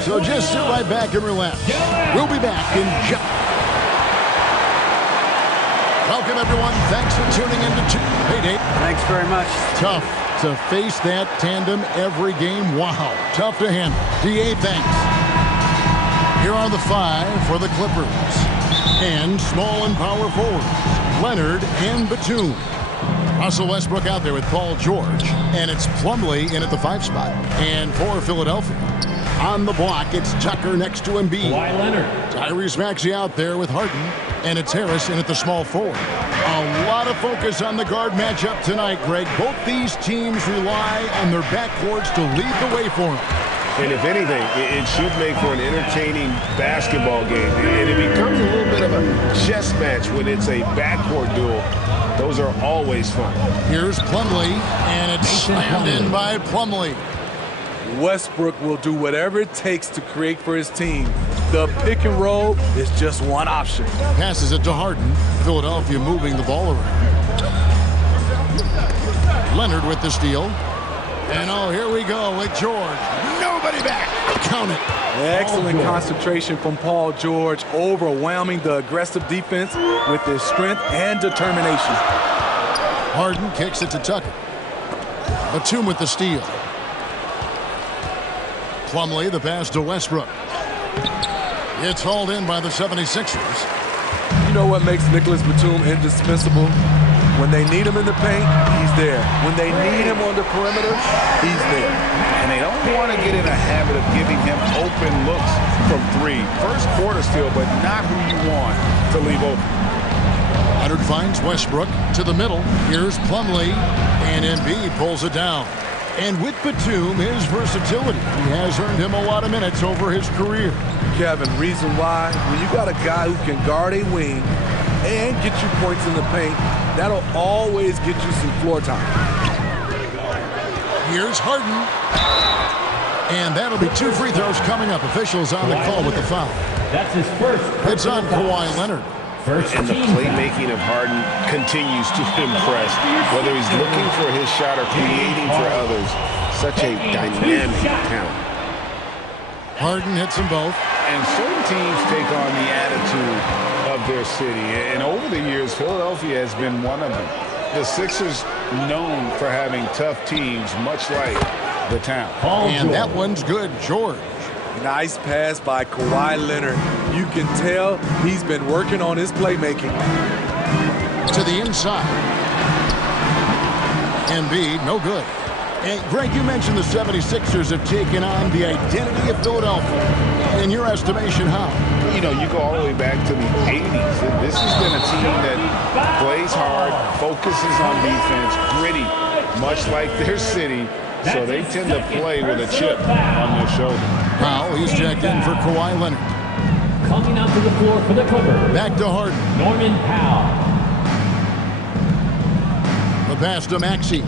So just sit right back and relax. We'll be back in just... Welcome, everyone. Thanks for tuning in to... Hey, Dave. Thanks very much. Tough to face that tandem every game. Wow. Tough to handle. DA, thanks. Here are the 5 for the Clippers. And small and power forwards, Leonard and Batum. Russell Westbrook out there with Paul George. And it's Plumlee in at the 5 spot. And for Philadelphia, on the block, it's Tucker next to Embiid. Kawhi Leonard. Tyrese Maxey out there with Harden. And it's Harris in at the small forward. A lot of focus on the guard matchup tonight, Greg. Both these teams rely on their backcourts to lead the way for them. And if anything, it should make for an entertaining basketball game. And it becomes a little bit of a chess match when it's a backcourt duel. Those are always fun. Here's Plumlee, and it's slammed in by Plumlee. Westbrook will do whatever it takes to create for his team. The pick and roll is just one option. Passes it to Harden. Philadelphia moving the ball around. Leonard with the steal. And oh, here we go with George. Nobody back. Count it. Excellent concentration from Paul George, overwhelming the aggressive defense with his strength and determination. Harden kicks it to Tucker. Batum with the steal. Plumlee, the pass to Westbrook. It's hauled in by the 76ers. You know what makes Nicholas Batum indispensable? When they need him in the paint, he's there. When they need him on the perimeter, he's there. And they don't want to get in a habit of giving him open looks from 3. First quarter still, but not who you want to leave open. Leonard finds Westbrook to the middle. Here's Plumlee, and Embiid pulls it down. And with Batum, his versatility, he has earned him a lot of minutes over his career. Kevin, reason why, when you got a guy who can guard a wing and get you points in the paint, that'll always get you some floor time. Here's Harden. And that'll be 2 free throws coming up. Officials on the call with the foul. That's his first. It's on Kawhi Leonard. And the playmaking of Harden continues to impress. Whether he's looking for his shot or creating for others, such a dynamic talent. Harden hits them both. And certain teams take on the attitude of their city. And over the years, Philadelphia has been one of them. The Sixers known for having tough teams, much like the town. And that one's good, George. Nice pass by Kawhi Leonard. You can tell he's been working on his playmaking. To the inside. Embiid, no good. And Greg, you mentioned the 76ers have taken on the identity of Philadelphia. In your estimation, how? You know, you go all the way back to the 80s. This has been a team that plays hard, focuses on defense, gritty, much like their city. So they tend to play with a chip on their shoulder. Powell, he's checked in for Kawhi Leonard. Coming out to the floor for the Clippers. Back to Harden. Norman Powell. The pass to Maxey.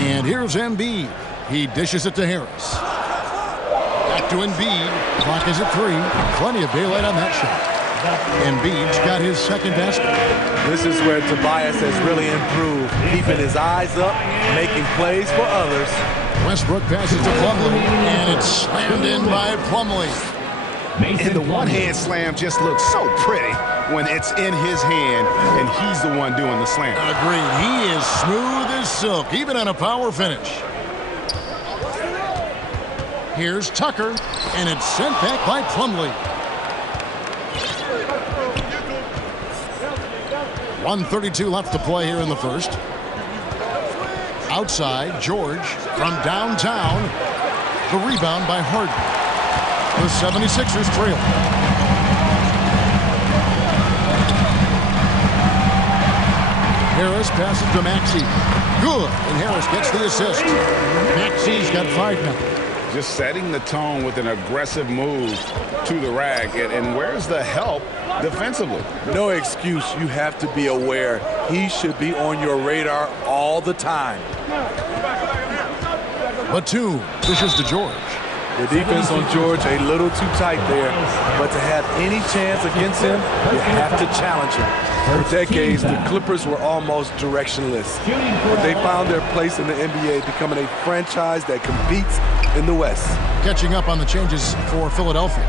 And here's Embiid. He dishes it to Harris. Back to Embiid. Clock is at 3. Plenty of daylight on that shot. Embiid's got his second basket. This is where Tobias has really improved, keeping his eyes up, making plays for others. Westbrook passes to Plumlee, and it's slammed in by Plumlee. And the one-hand slam just looks so pretty when it's in his hand, and he's the one doing the slam. Agreed. He is smooth as silk, even on a power finish. Here's Tucker, and it's sent back by Plumlee. 1:32 left to play here in the first. Outside, George from downtown. The rebound by Harden. The 76ers trail. Harris passes to Maxey. Good, and Harris gets the assist. Maxey's got 5 now. Just setting the tone with an aggressive move to the rack. And where's the help defensively? No excuse. You have to be aware. He should be on your radar all the time. Batum pushes to George. The defense on George a little too tight there, but to have any chance against him, you have to challenge him. For decades, the Clippers were almost directionless, but they found their place in the NBA, becoming a franchise that competes in the West. Catching up on the changes for Philadelphia.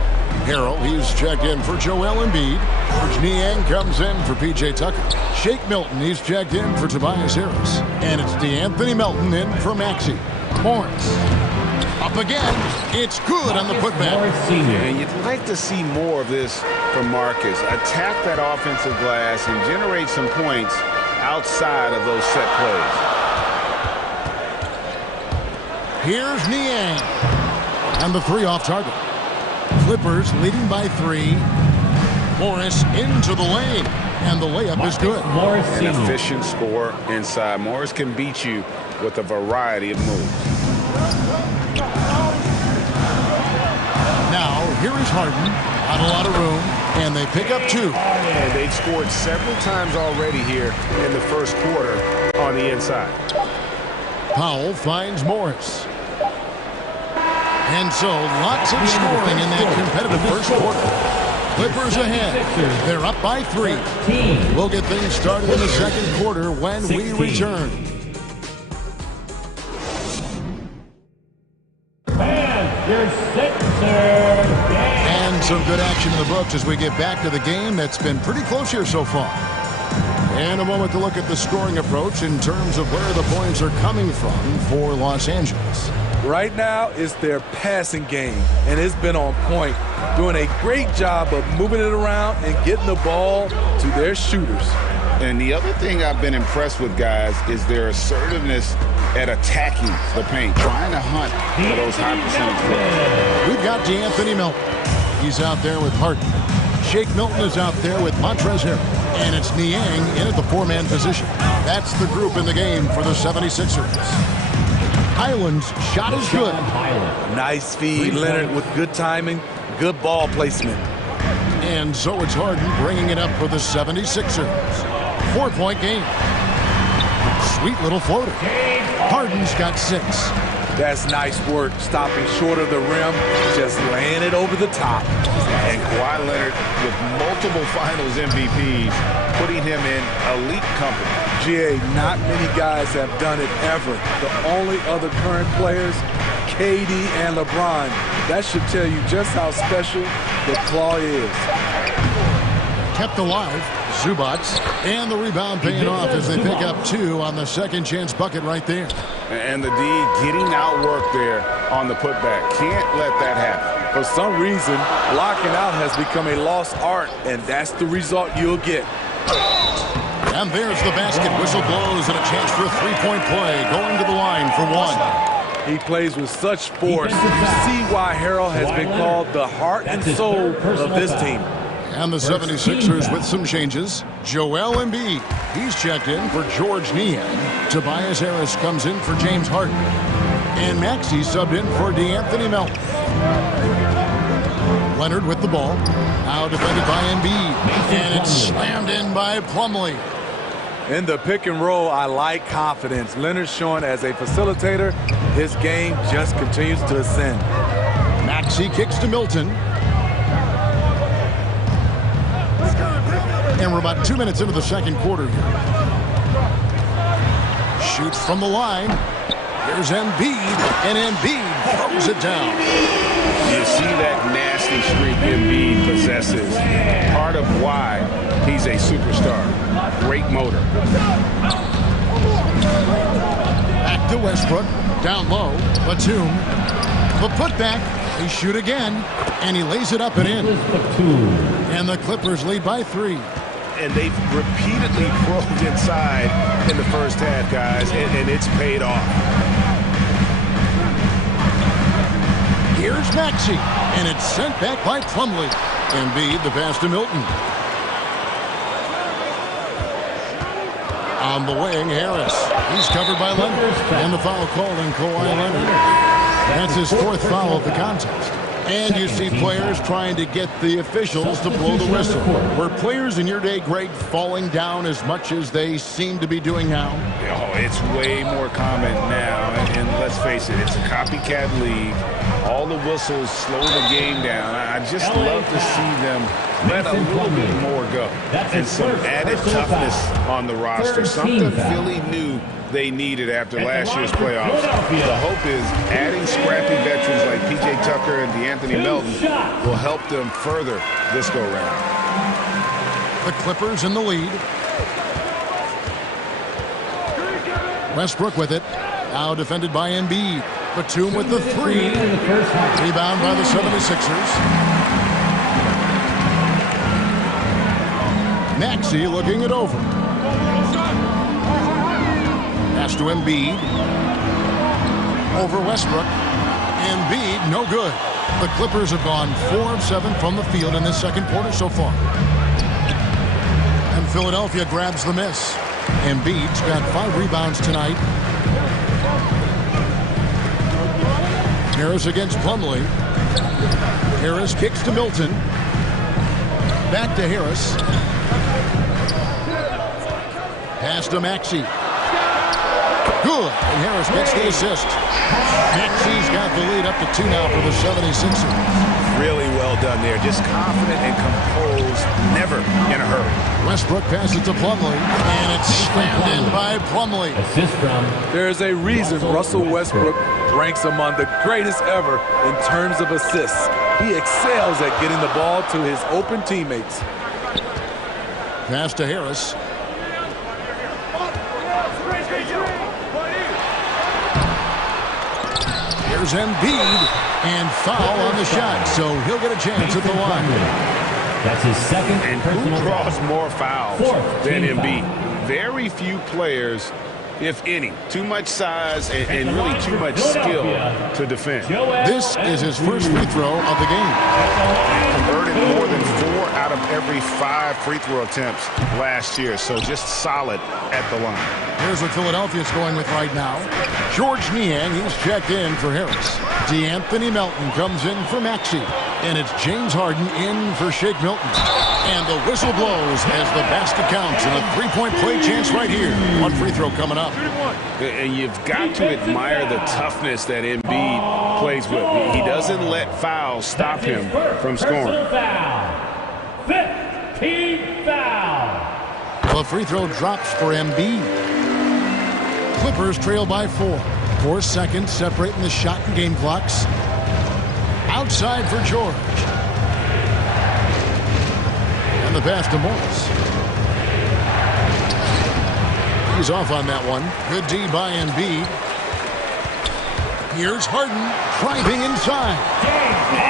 Harrell, he's checked in for Joel Embiid. George Niang comes in for P.J. Tucker. Shake Milton, he's checked in for Tobias Harris. And it's DeAnthony Melton in for Maxey. Morris. Up again. It's good on the putback. And you'd like to see more of this from Marcus. Attack that offensive glass and generate some points outside of those set plays. Here's Niang. And the three off target. Clippers leading by 3. Morris into the lane. And the layup is good. An efficient score inside. Morris can beat you with a variety of moves. Now, here is Harden. Not a lot of room. And they pick up 2. And they've scored several times already here in the first quarter on the inside. Powell finds Morris. And so, lots of scoring in that competitive first quarter. Clippers ahead. They're up by 3. We'll get things started in the second quarter when we return. And some good action in the books as we get back to the game that's been pretty close here so far. And a moment to look at the scoring approach in terms of where the points are coming from for Los Angeles. Right now, it's their passing game, and it's been on point, doing a great job of moving it around and getting the ball to their shooters. And the other thing I've been impressed with, guys, is their assertiveness at attacking the paint, trying to hunt for those high percentage plays. We've got DeAnthony Melton. He's out there with Harden. Shake Milton is out there with Montrezl Harrell. And it's Niang in at the 4-man position. That's the group in the game for the 76ers. Highland's shot is good. Nice feed, Leonard, with good timing, good ball placement. And so it's Harden bringing it up for the 76ers. 4-point game. Sweet little floater. Harden's got 6. That's nice work, stopping short of the rim, just laying it over the top. And Kawhi Leonard with multiple finals MVPs, putting him in elite company. GA, not many guys have done it ever. The only other current players, KD and LeBron. That should tell you just how special the claw is. Kept alive, Zubac, and the rebound paying off as they pick up 2 on the second chance bucket right there. And the D getting outworked there on the putback. Can't let that happen. For some reason, blocking out has become a lost art, and that's the result you'll get. And there's the basket. Whistle blows and a chance for a 3-point play. Going to the line for 1. He plays with such force. You see why Harrell has been called the heart and soul of this team. And the 76ers with some changes. Joel Embiid, he's checked in for George Niang. Tobias Harris comes in for James Harden. And Maxey subbed in for DeAnthony Melton. Leonard with the ball. Now defended by Embiid. And it's slammed in by Plumlee. In the pick and roll, I like confidence. Leonard showing as a facilitator, his game just continues to ascend. Maxey kicks to Milton. And we're about 2 minutes into the second quarter here. Shoots from the line. Here's Embiid, and Embiid throws it down. You see that nasty streak Embiid possesses. Part of why he's a superstar. Great motor. Back to Westbrook. Down low. Batum. The putback. They shoot again. And he lays it up and in. And the Clippers lead by 3. And they've repeatedly probed inside in the first half, guys, and it's paid off. Here's Maxey, and it's sent back by Plumlee. Embiid, the pass to Milton. On the wing, Harris. He's covered by Leonard. And the foul called on Kawhi Leonard. That's his 4th foul of the contest. And you see players trying to get the officials to blow the whistle. Were players in your day, Greg, falling down as much as they seem to be doing now? Oh, it's way more common now. And let's face it, it's a copycat league. All the whistles slow the game down. I just love to see them let a little bit more go. And some added toughness on the roster. Something Philly knew they needed after last year's playoffs. The hope is adding scrappy veterans like P.J. Tucker and DeAnthony Melton will help them further this go-round. The Clippers in the lead. Westbrook with it. Now defended by Embiid. Batum with the three. Rebound by the 76ers. Maxey looking it over. Pass to Embiid. Over Westbrook. Embiid, no good. The Clippers have gone 4 of 7 from the field in this second quarter so far. And Philadelphia grabs the miss. Embiid's got 5 rebounds tonight. Harris against Plumlee. Harris kicks to Milton. Back to Harris. Pass to Maxey. Good. And Harris gets the assist. Maxey's got the lead up to 2 now for the 76ers. Really well done there. Just confident and composed. Never in a hurry. Westbrook passes to Plumlee. And it's slammed in by Plumlee. There's a reason Russell Westbrook ranks among the greatest ever in terms of assists. He excels at getting the ball to his open teammates. Pass to Harris. Here's Embiid, and foul on the shot, so he'll get a chance at the line. That's his second. And who draws more fouls than Embiid? Very few players, if any. Too much size and really too much skill to defend. This is his first free throw of the game. Converted more than 4 out of every 5 free throw attempts last year, so just solid at the line. Here's what Philadelphia's going with right now. George Niang, he's checked in for Harris. DeAnthony Melton comes in for Maxey. And it's James Harden in for Shake Milton. And the whistle blows as the basket counts. And a 3-point play chance right here. 1 free throw coming up. And you've got to admire the toughness that Embiid plays with. He doesn't let fouls stop him from scoring. 15 foul. Well, a free throw drops for Embiid. Clippers trail by 4. 4 seconds separating the shot and game clocks. Outside for George. And the pass to Morris. He's off on that one. Good D by Embiid. Here's Harden driving inside.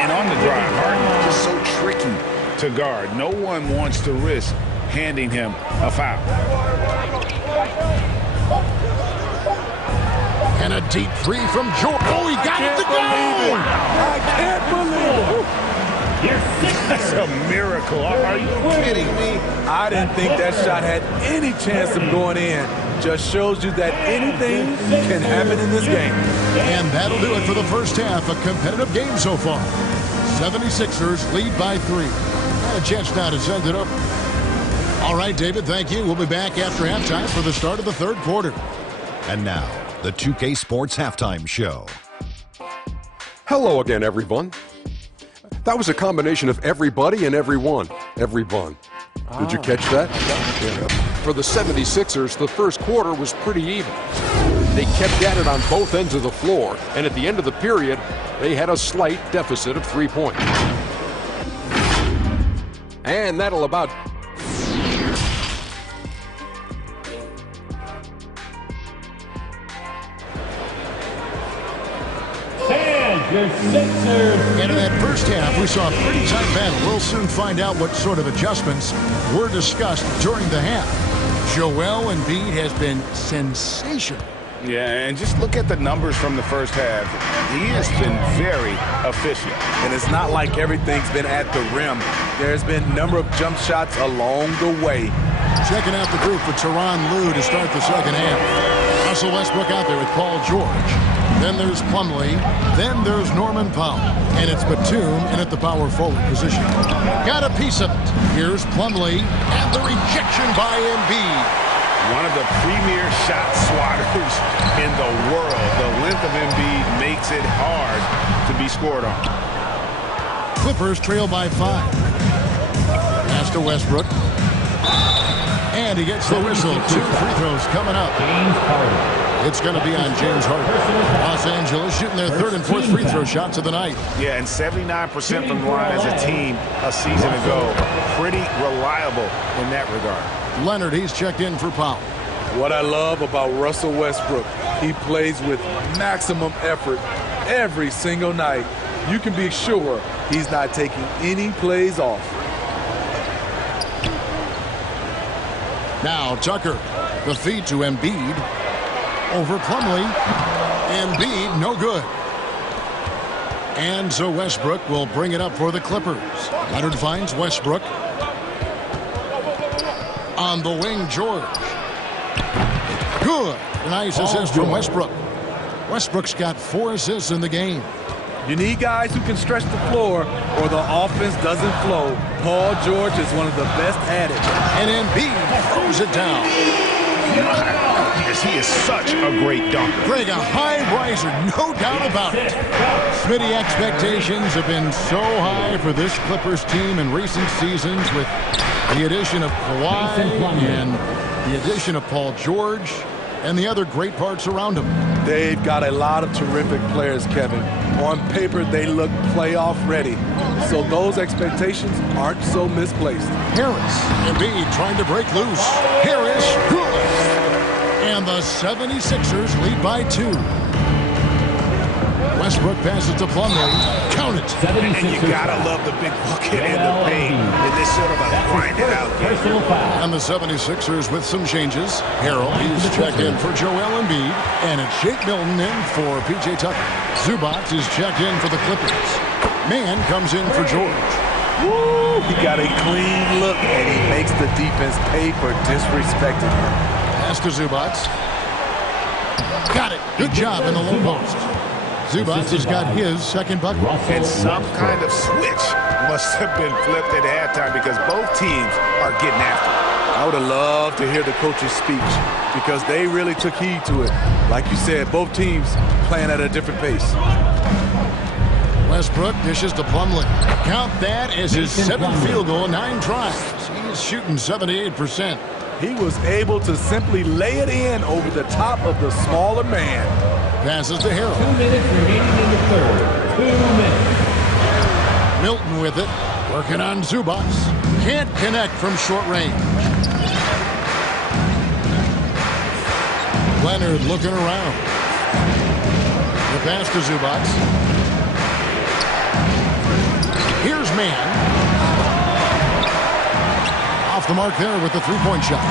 And on the drive, Harden is just so tricky to guard. No one wants to risk handing him a foul. And a deep 3 from George. Oh, he got it to go! I can't believe it. That's a miracle. Are you kidding me? I didn't think that shot had any chance of going in. Just shows you that anything can happen in this game. And that'll do it for the first half. A competitive game so far. 76ers lead by 3. Got a chance now to send it up. All right, David, thank you. We'll be back after halftime for the start of the third quarter. And now, the 2K Sports Halftime Show. Hello again, everyone. That was a combination of everybody and everyone. Everyone. Did you catch that? Yeah. For the 76ers, the first quarter was pretty even. They kept at it on both ends of the floor, and at the end of the period, they had a slight deficit of 3 points. And that'll about... And in that first half, we saw a pretty tight battle. We'll soon find out what sort of adjustments were discussed during the half. Joel Embiid has been sensational. Yeah, and just look at the numbers from the first half. He has been very efficient. And it's not like everything's been at the rim. There's been a number of jump shots along the way. Checking out the group for Tyronn Lue to start the second half. Russell Westbrook out there with Paul George. Then there's Plumlee. Then there's Norman Powell. And it's Batum in at the power forward position. Got a piece of it. Here's Plumlee. And the rejection by Embiid. one of the premier shot swatters in the world. The length of Embiid makes it hard to be scored on. Clippers trail by 5. Pass to Westbrook. And he gets the whistle. 2 free throws coming up. It's going to be on James Harden. Los Angeles shooting their 3rd and 4th free throw shots of the night. Yeah, and 79% from the line as a team a season ago. Pretty reliable in that regard. Leonard, he's checked in for foul. What I love about Russell Westbrook, he plays with maximum effort every single night. You can be sure he's not taking any plays off. Now Tucker, the feed to Embiid. Over Plumlee. Embiid, no good. And so Westbrook will bring it up for the Clippers. Leonard finds Westbrook. On the wing, George. Good. Nice assist from Westbrook. Westbrook's got 4 assists in the game. You need guys who can stretch the floor or the offense doesn't flow. Paul George is one of the best at it. And Embiid throws it down. Yes, he is such a great dunker. Greg, a high riser, no doubt about it. Smitty, expectations have been so high for this Clippers team in recent seasons with the addition of Kawhi and the addition of Paul George and the other great parts around him. They've got a lot of terrific players, Kevin. On paper, they look playoff ready. So those expectations aren't so misplaced. Harris, Embiid trying to break loose. Harris, good. And the 76ers lead by 2. Westbrook passes to Plumlee. Count it. And you gotta love the big bucket and the paint in this sort of a grind it out game. And the 76ers with some changes. Harrell, he's checked in for Joel Embiid. And it's Shake Milton in for P.J. Tucker. Zubac is checked in for the Clippers. Mann comes in for George. Woo! He got a clean look, and he makes the defense pay for disrespecting him. Pass to Zubac. Got it. Good job in the low post. Zubac has got his second bucket. And some kind of switch must have been flipped at halftime because both teams are getting after it. I would have loved to hear the coach's speech because they really took heed to it. Like you said, both teams playing at a different pace. Westbrook dishes to Plumlee. Count that as his 7th field goal in 9 tries. He's shooting 78%. He was able to simply lay it in over the top of the smaller man. Passes to Harrell. 2 minutes remaining in the 3rd. 2 minutes. Milton with it. Working on Zubac. Can't connect from short range. Leonard looking around. The pass to Zubac. Here's Mann. Off the mark there with the 3-point shot.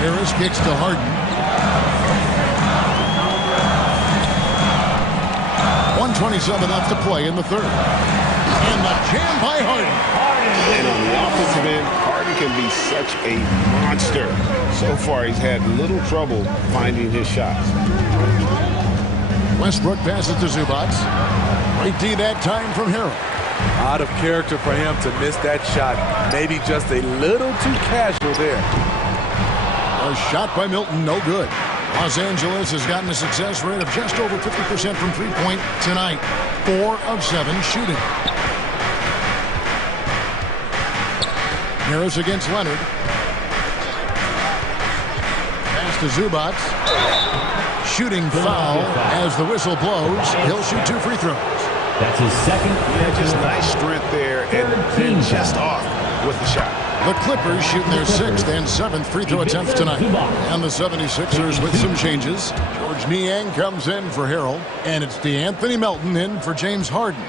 Harris kicks to Harden. 1:27 left to play in the 3rd. And the jam by Harden. And on the offensive end, Harden can be such a monster. So far, he's had little trouble finding his shots. Westbrook passes to Zubac. Great D that time from Harrell. Out of character for him to miss that shot. Maybe just a little too casual there. A shot by Milton, no good. Los Angeles has gotten a success rate of just over 50% from three-point tonight. 4 of 7 shooting. Harris against Leonard. Pass to Zubac. Shooting foul as the whistle blows. He'll shoot 2 free throws. That's his 2nd. Yeah, just nice strength there and then just off with the shot. The Clippers shooting their 6th and 7th free throw attempts tonight. And the 76ers with some changes. George Niang comes in for Harrell. And it's DeAnthony Melton in for James Harden.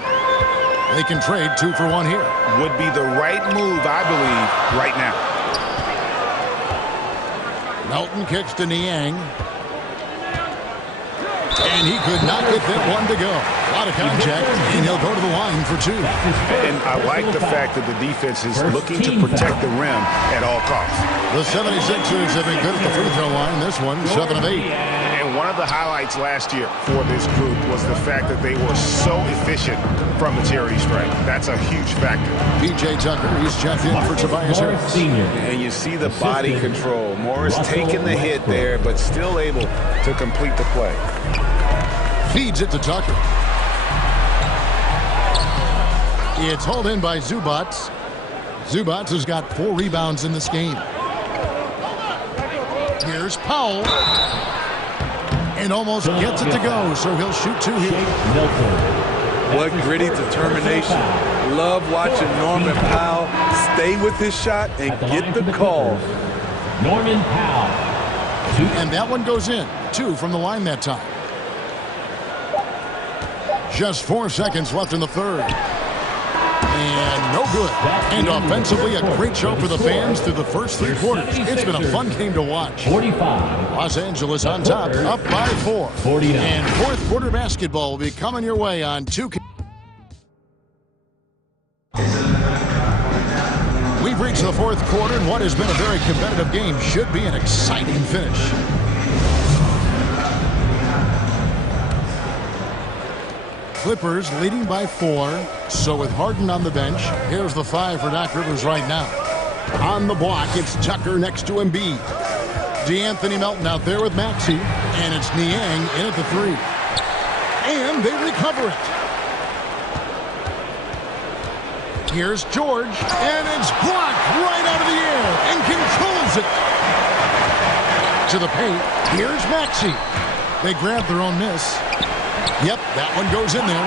They can trade 2 for 1 here. Would be the right move, I believe, right now. Melton kicks to Niang. And he could not get that one to go. A lot of contact, and he'll go to the line for 2. And I like the fact that the defense is looking to protect the rim at all costs. The 76ers have been good at the free throw line. This one, 7 of 8. And And one of the highlights last year for this group was the fact that they were so efficient from the charity stripe. That's a huge factor. P.J. Tucker, he's checked in for Tobias Harris. And you see the body control. Morris taking the hit there, but still able to complete the play. Feeds it to Tucker. It's hauled in by Zubats. Zubats has got 4 rebounds in this game. Here's Powell. And almost gets it to go, so he'll shoot 2 here. What gritty determination. Love watching Norman Powell stay with his shot and get the call. Norman Powell. And that one goes in. 2 from the line that time. Just 4 seconds left in the third. And no good. And offensively, a great show for the fans through the first 3 quarters. It's been a fun game to watch. 45. Los Angeles on top, up by 4. 49. And fourth quarter basketball will be coming your way on 2K. We've reached the fourth quarter, and what has been a very competitive game should be an exciting finish. Clippers leading by 4. So with Harden on the bench, here's the 5 for Doc Rivers right now. On the block, it's Tucker next to Embiid. DeAnthony Melton out there with Maxey. And it's Niang in at the 3. And they recover it. Here's George. And it's blocked right out of the air and controls it. To the paint, here's Maxey. They grab their own miss. Yep, that one goes in there.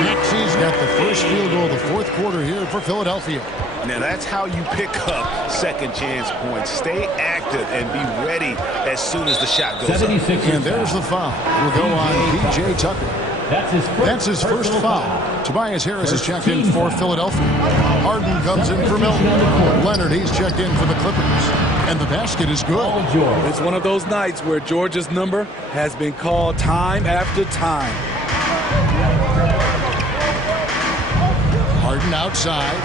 Maxey's got the first field goal of the fourth quarter here for Philadelphia. Now that's how you pick up second chance points. Stay active and be ready as soon as the shot goes up. And there's the foul. Will go on P.J. Tucker. That's his first foul. Tobias Harris is checked in for Philadelphia. Harden comes in for Milton. Leonard, he's checked in for the Clippers. And the basket is good. It's one of those nights where George's number has been called time after time. Harden outside.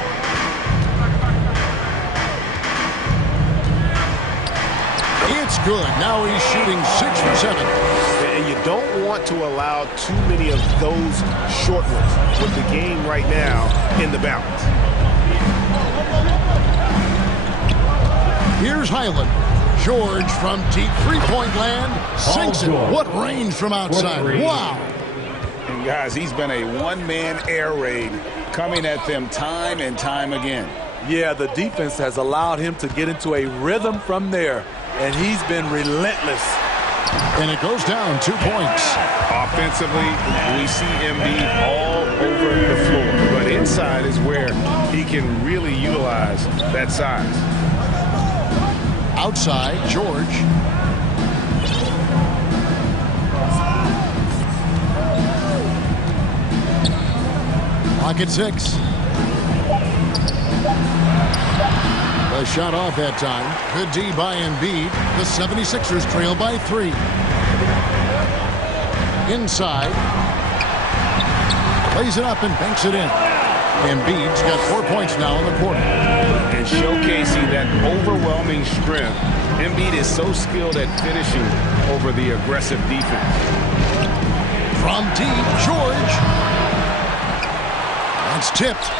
It's good. Now he's shooting 6 for 7. And you don't want to allow too many of those short ones with the game right now in the balance. Here's Highland. George from deep three-point land sinks it. What range from outside. Wow. And guys, he's been a one-man air raid coming at them time and time again. Yeah, the defense has allowed him to get into a rhythm from there, and he's been relentless. And it goes down 2 points. Offensively, we see Embiid all over the floor, but inside is where he can really utilize that size. Outside, George. Clock at 6. The shot off that time. Good D by Embiid. The 76ers trail by 3. Inside. Lays it up and banks it in. Embiid's got 4 points now in the quarter. And showcasing that overwhelming strength. Embiid is so skilled at finishing over the aggressive defense. From deep, George. That's tipped.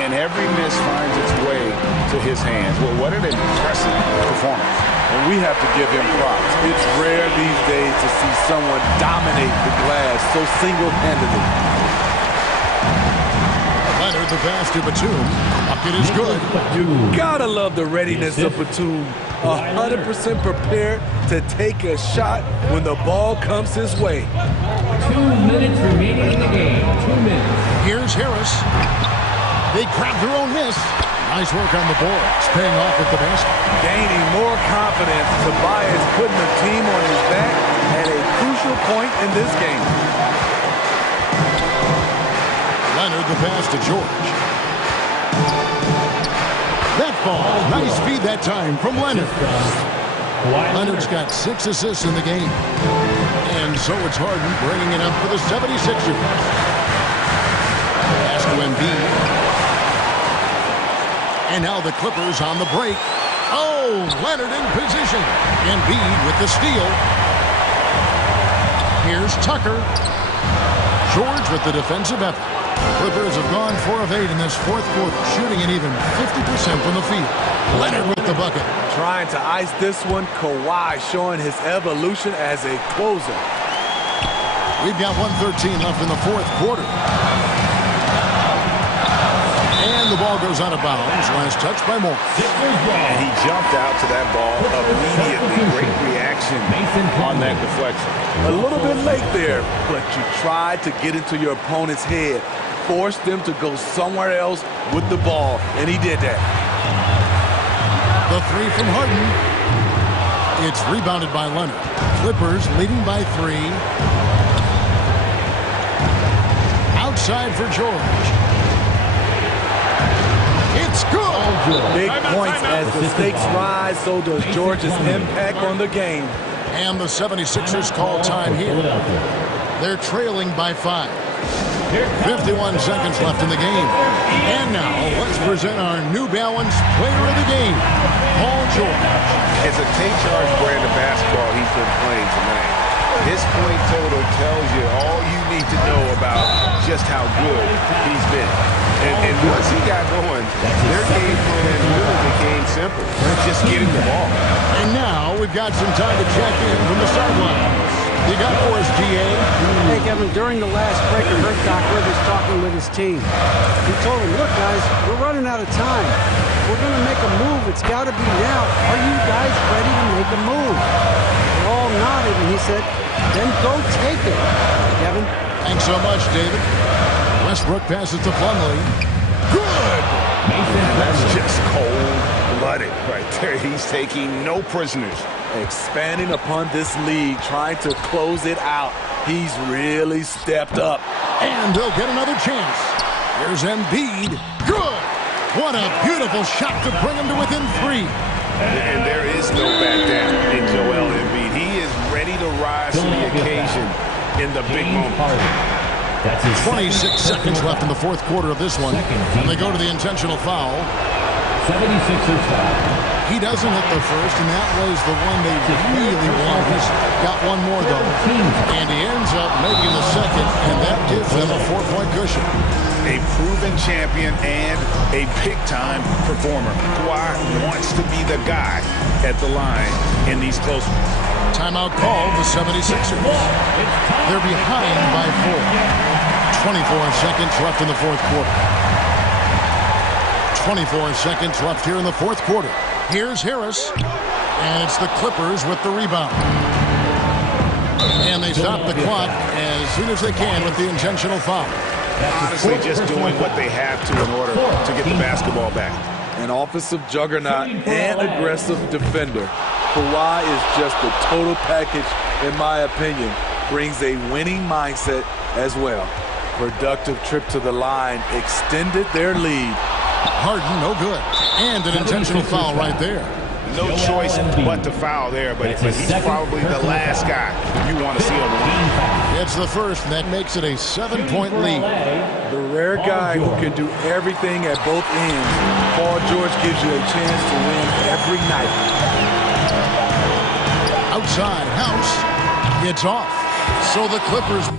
And every miss finds its way to his hands. Well, what an impressive performance. And we have to give him props. It's rare these days to see someone dominate the glass so single-handedly. Leonard, the pass to Batum. Bucket is good. Gotta love the readiness of Batum. 100% prepared to take a shot when the ball comes his way. 2 minutes remaining in the game. 2 minutes. Here's Harris. They grab their own miss. Nice work on the boards. Paying off with the basket. Gaining more confidence. Tobias putting the team on his back at a crucial point in this game. Leonard, the pass to George. That ball. Nice feed that time from Leonard. Leonard's got 6 assists in the game. And so it's Harden bringing it up for the 76ers. Pass to Embiid. And now the Clippers on the break. Oh, Leonard in position. Embiid with the steal. Here's Tucker. George with the defensive effort. Clippers have gone 4 of 8 in this fourth quarter, shooting an even 50% from the field. Leonard with the bucket. Trying to ice this one. Kawhi showing his evolution as a closer. We've got 1:13 left in the fourth quarter. And the ball goes out of bounds. Last touch by Moore. And he jumped out to that ball immediately. Great reaction on that deflection. A little bit late there, but you tried to get into your opponent's head. Force them to go somewhere else with the ball, and he did that. The three from Harden. It's rebounded by Leonard. Clippers leading by 3. Outside for George. It's good. Big points as the stakes rise, so does George's impact on the game. And the 76ers call time here. They're trailing by 5. 51 seconds left in the game. And now, let's present our New Balance Player of the Game, Paul George. It's a take-charge brand of basketball he's been playing tonight. His point total tells you all you need to know about just how good he's been. And once he got going, their game plan really became simple. Just getting the ball. And now we've got some time to check in from the sidelines. You got for us, GA. Hey, Kevin, during the last break, I heard Doc Rivers talking with his team. He told them, look, guys, we're running out of time. We're going to make a move. It's got to be now. Are you guys ready to make a move? They all nodded, and he said, then go take it. Kevin? Thanks so much, David. Westbrook passes to Plumlee. Good! That's just cold-blooded right there. He's taking no prisoners. Expanding upon this lead, trying to close it out. He's really stepped up. And they'll get another chance. Here's Embiid. Good! What a beautiful shot to bring him to within 3. And there is no back down in Joel Embiid. He is ready to rise to the occasion in the big moment. 26 seconds left in the fourth quarter of this one. And they go to the intentional foul. 76ers foul. He doesn't hit the first, and that was the one they really wanted. He's got one more, though. And he ends up making the second, and that gives them a 4-point cushion. A proven champion and a big-time performer. Kawhi wants to be the guy at the line in these close ones. Timeout called the 76ers. They're behind by 4. 24 seconds left in the fourth quarter. 24 seconds left here in the fourth quarter. Here's Harris, and it's the Clippers with the rebound. And they stop the clock as soon as they can with the intentional foul. Honestly, just doing what they have to in order to get the basketball back. An offensive juggernaut and aggressive defender. Kawhi is just the total package, in my opinion. Brings a winning mindset as well. Productive trip to the line, extended their lead. Harden, no good. And an intentional foul right there. No choice but to foul there, but he's probably the last guy you want to see on the line. It's the first, and that makes it a 7-point lead. The rare guy who can do everything at both ends. Paul George gives you a chance to win every night. Outside, House. It's off. So the Clippers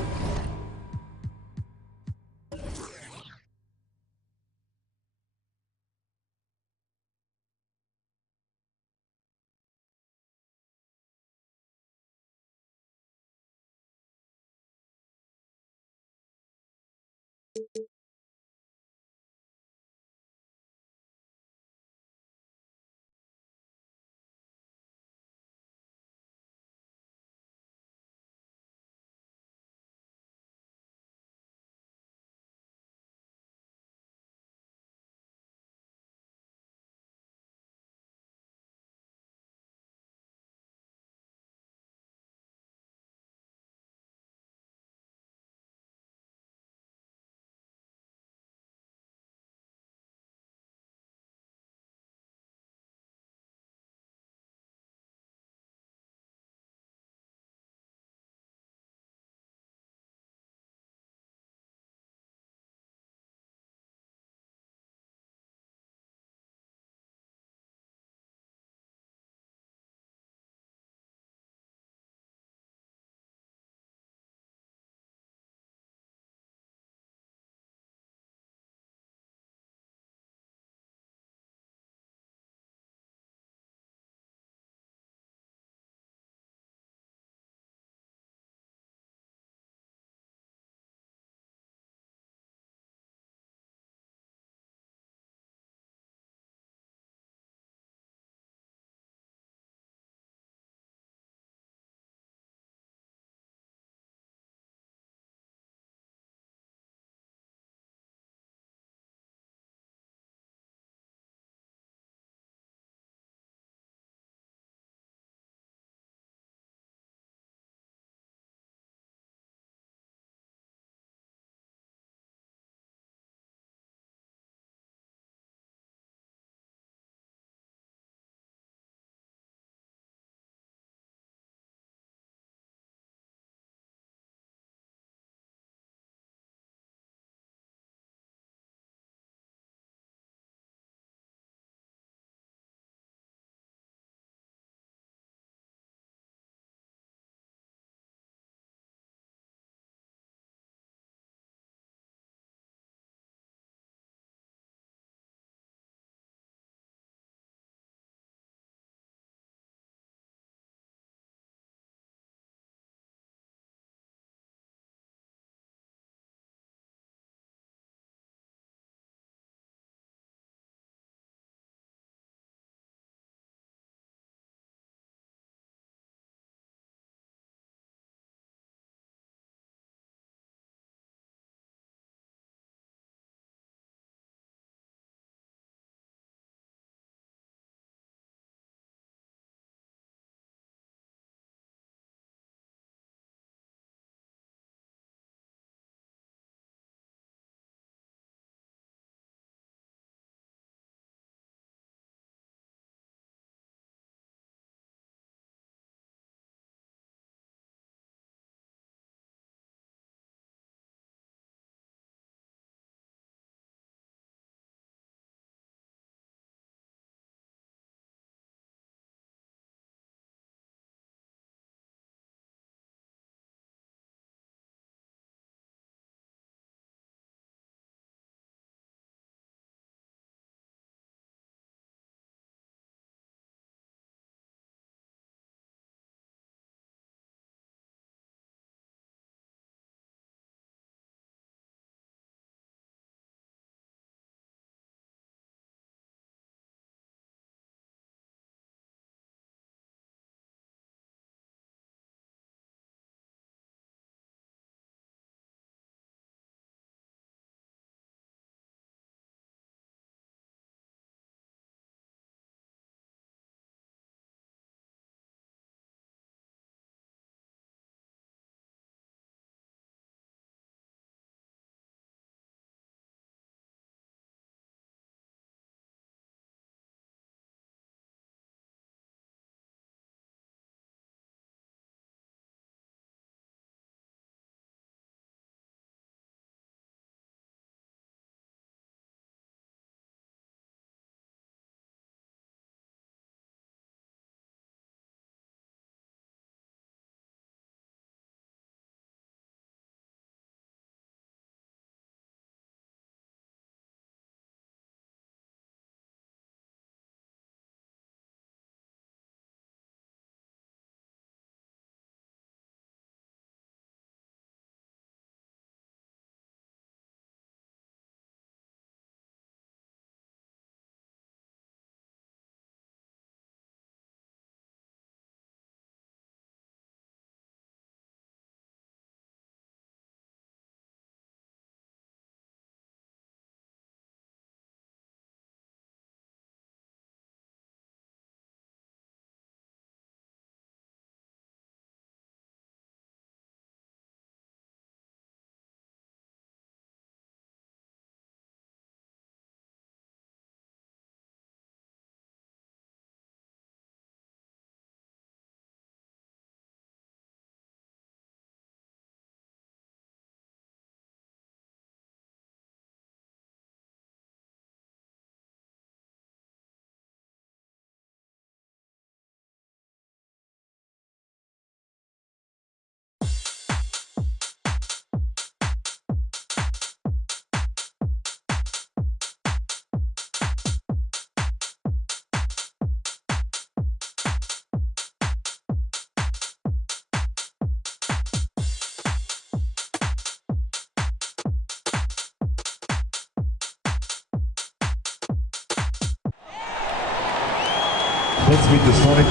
Let's meet the starting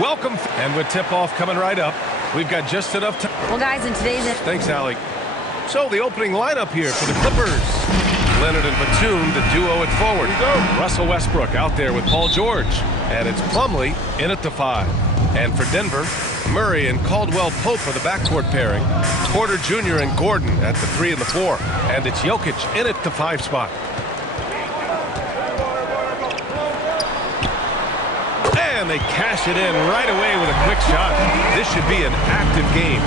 Welcome. And with tip-off coming right up, we've got just enough time. Well, guys, in today's... Thanks, Allie. So the opening lineup here for the Clippers. Leonard and Batum, the duo at forward. Russell Westbrook out there with Paul George. And it's Plumlee in at the 5. And for Denver, Murray and Caldwell Pope are the backcourt pairing. Porter Jr. and Gordon at the 3 and the 4. And it's Jokic in at the 5 spot. And they cash it in right away with a quick shot. This should be an active game.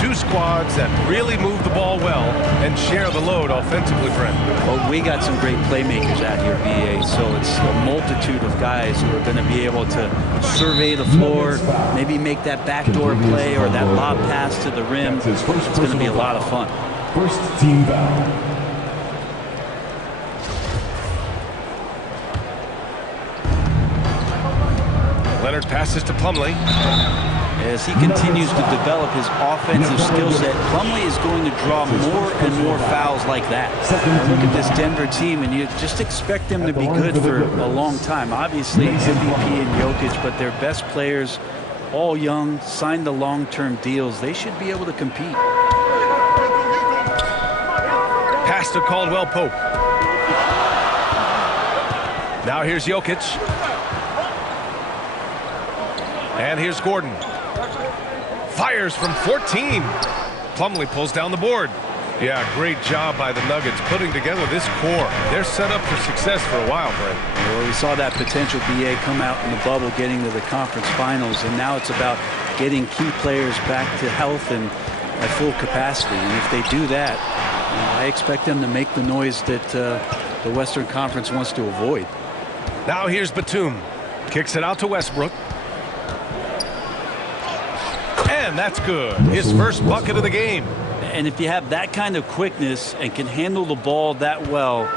Two squads that really move the ball well and share the load offensively, Brent. Well, we got some great playmakers out here, BA, so it's a multitude of guys who are going to be able to survey the floor, maybe make that backdoor play or that lob pass to the rim. It's going to be a lot of fun. First team foul. Leonard passes to Plumlee. As he continues to develop his offensive skill set, Plumlee is going to draw more and more fouls like that. Look at this Denver team, and you just expect them to be good for a long time. Obviously, MVP and Jokic, but their best players, all young, signed the long-term deals. They should be able to compete. Pass to Caldwell Pope. Now here's Jokic. And here's Gordon. Fires from 14. Plumlee pulls down the board. Yeah, great job by the Nuggets putting together this core. They're set up for success for a while, Brent. Well, we saw that potential BA come out in the bubble, getting to the conference finals, and now it's about getting key players back to health and at full capacity. And if they do that, I expect them to make the noise that the Western Conference wants to avoid. Now here's Batum. Kicks it out to Westbrook. And that's good. His first bucket of the game. And if you have that kind of quickness and can handle the ball that well,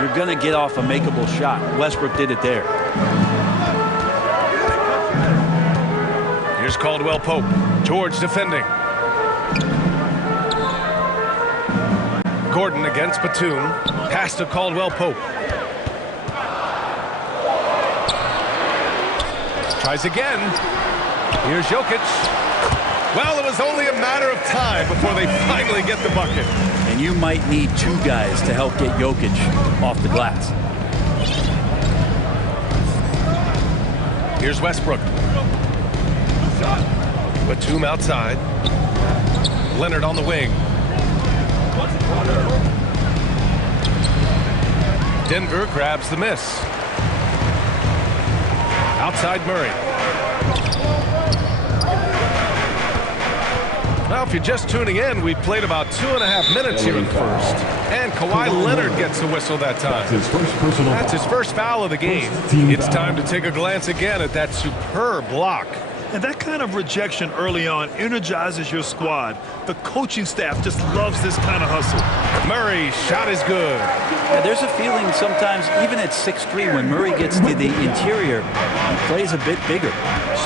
you're going to get off a makeable shot. Westbrook did it there. Here's Caldwell Pope. George defending. Gordon against Batum. Pass to Caldwell Pope. Tries again. Here's Jokic. Well, it was only a matter of time before they finally get the bucket. And you might need two guys to help get Jokic off the glass. Here's Westbrook. Batum outside. Leonard on the wing. Denver grabs the miss. Outside Murray. Well, if you're just tuning in, we played about 2.5 minutes here in the first. And Kawhi Leonard gets the whistle that time. That's his first foul of the game. It's time to take a glance again at that superb block. And that kind of rejection early on energizes your squad. The coaching staff just loves this kind of hustle. Murray's shot is good. Yeah, there's a feeling sometimes, even at 6'3", when Murray gets to the interior, he plays a bit bigger.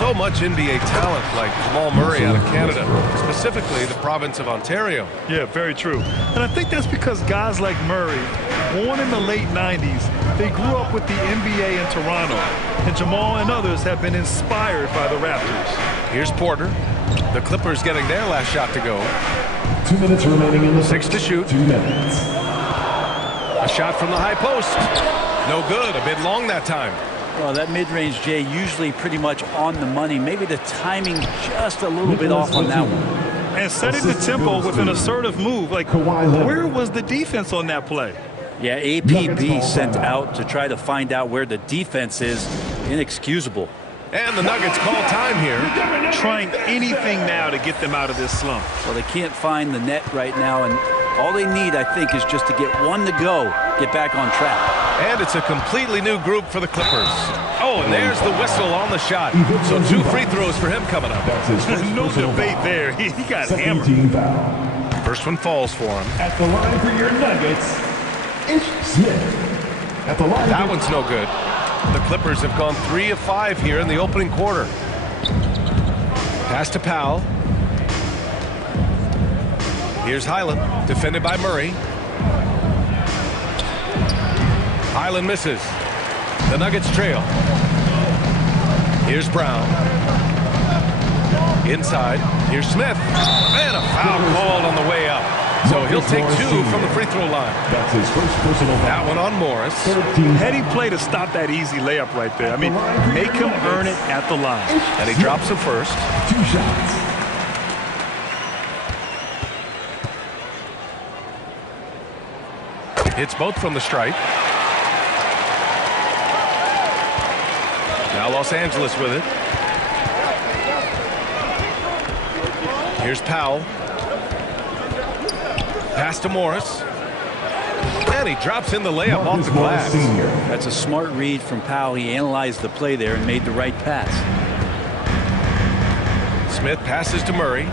So much NBA talent like Jamal Murray out of Canada, specifically the province of Ontario. Yeah, very true. And I think that's because guys like Murray, born in the late 90s, they grew up with the NBA in Toronto. And Jamal and others have been inspired by the Raptors. Here's Porter. The Clippers getting their last shot to go. 2 minutes remaining in the 6 to shoot. 2 minutes. A shot from the high post. No good. A bit long that time. Well, that mid-range, Jay, usually pretty much on the money. Maybe the timing just a little bit off on that one. And setting the tempo with an assertive move. Like, where was the defense on that play? Yeah, APB sent out to try to find out where the defense is. Inexcusable. And the Nuggets call time here. Trying anything now to get them out of this slump. Well, they can't find the net right now, and all they need, I think, is just to get one to go, get back on track. And it's a completely new group for the Clippers. Oh, and there's the whistle on the shot. So 2 free throws for him coming up. No debate there. He got hammered. First one falls for him. At the line for your Nuggets, Ish Smith. At the line. That one's no good. The Clippers have gone 3 of 5 here in the opening quarter. Pass to Powell. Here's Highland, defended by Murray. Highland misses. The Nuggets trail. Here's Brown. Inside. Here's Smith. And a foul called on the way up. So he'll take 2 from the free throw line. That's his first personal foul. That one on Morris. Heady play to stop that easy layup right there. I mean, make him earn it at the line. And he drops him first. 2 shots. Hits both from the stripe. Now Los Angeles with it. Here's Powell. Pass to Morris. And he drops in the layup off the glass. That's a smart read from Powell. He analyzed the play there and made the right pass. Smith passes to Murray.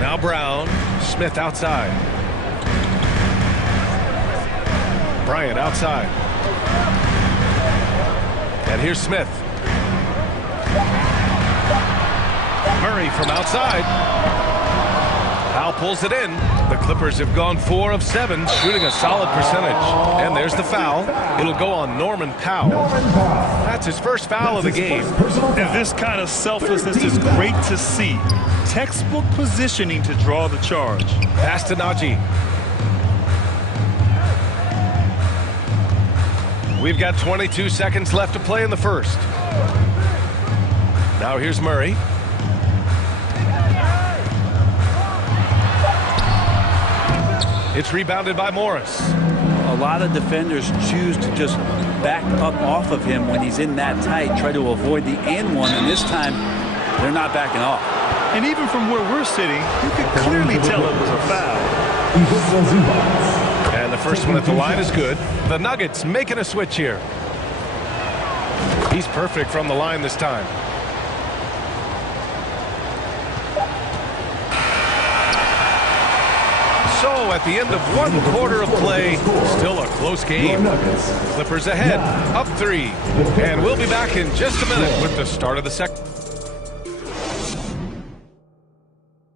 Now Brown. Smith outside. Bryant outside. And here's Smith. Murray from outside. Powell pulls it in. The Clippers have gone 4 of 7, shooting a solid percentage. And there's the foul. It'll go on Norman Powell. That's his first foul of the game. And this kind of selflessness is great to see. Textbook positioning to draw the charge. Pass to Najee. We've got 22 seconds left to play in the first. Now here's Murray. It's rebounded by Morris. A lot of defenders choose to just back up off of him when he's in that tight, try to avoid the and one, and this time they're not backing off. And even from where we're sitting, you can clearly tell it was a foul. And the first one at the line is good. The Nuggets making a switch here. He's perfect from the line this time. So at the end of 1 quarter of play, still a close game. Clippers ahead, up 3. And we'll be back in just a minute with the start of the second.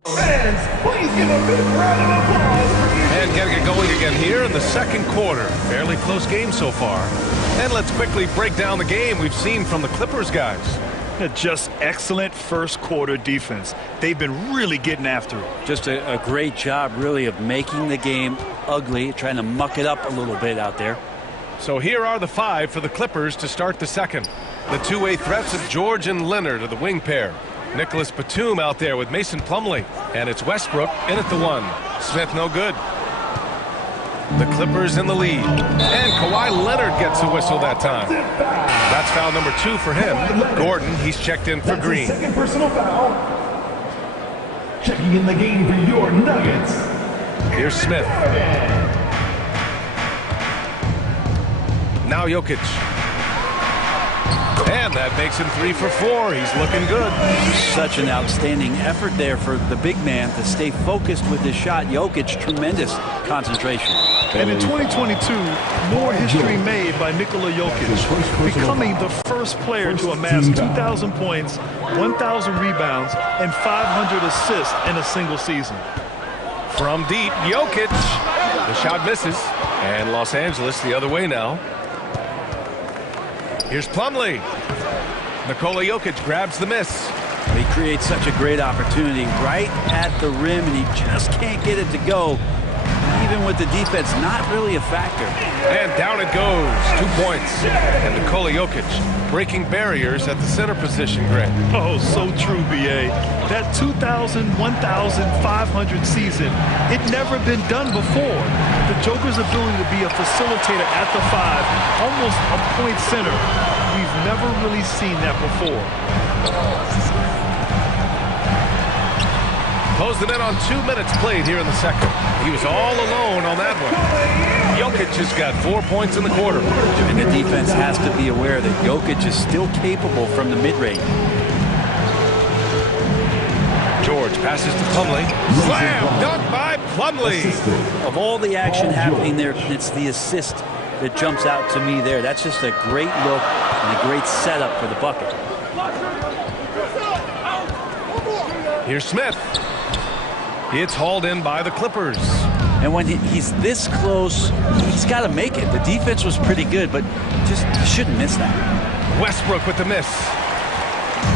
Fans, please give a big round of applause. And getting it going again here in the second quarter. Fairly close game so far. And let's quickly break down the game we've seen from the Clippers guys. Just excellent first quarter defense. They've been really getting after it. Just a great job, really, of making the game ugly, trying to muck it up a little bit out there. So here are the 5 for the Clippers to start the second. The two-way threats of George and Leonard are the wing pair. Nicholas Batum out there with Mason Plumlee. And it's Westbrook in at the 1. Smith no good. The Clippers in the lead. And Kawhi Leonard gets a whistle that time. That's foul number 2 for him. Gordon, he's checked in for Green. Second personal foul. Checking in the game for your Nuggets. Here's Smith. Now Jokic. And that makes him 3 for 4. He's looking good. Such an outstanding effort there for the big man to stay focused with his shot. Jokic, tremendous concentration. And in 2022, more history made by Nikola Jokic, becoming the first player to amass 2,000 points, 1,000 rebounds, and 500 assists in a single season. From deep, Jokic. The shot misses. And Los Angeles the other way now. Here's Plumlee. Nikola Jokic grabs the miss. He creates such a great opportunity right at the rim, and he just can't get it to go. Even with the defense not really a factor. And down it goes. 2 points. And Nikola Jokic breaking barriers at the center position, Greg. Oh, so true, B.A. That 2,000, 1,500 season, it never been done before. The Joker's ability to be a facilitator at the 5, almost a point center. We've never really seen that before. Closed it in on 2 minutes played here in the second. He was all alone on that one. Jokic has got 4 points in the quarter. And the defense has to be aware that Jokic is still capable from the mid-range. George passes to Plumlee. Slam dunk by Plumlee. Of all the action happening there, it's the assist that jumps out to me there. That's just a great look and a great setup for the bucket. Here's Smith. It's hauled in by the Clippers. And when he's this close, he's got to make it. The defense was pretty good, but just shouldn't miss that. Westbrook with the miss.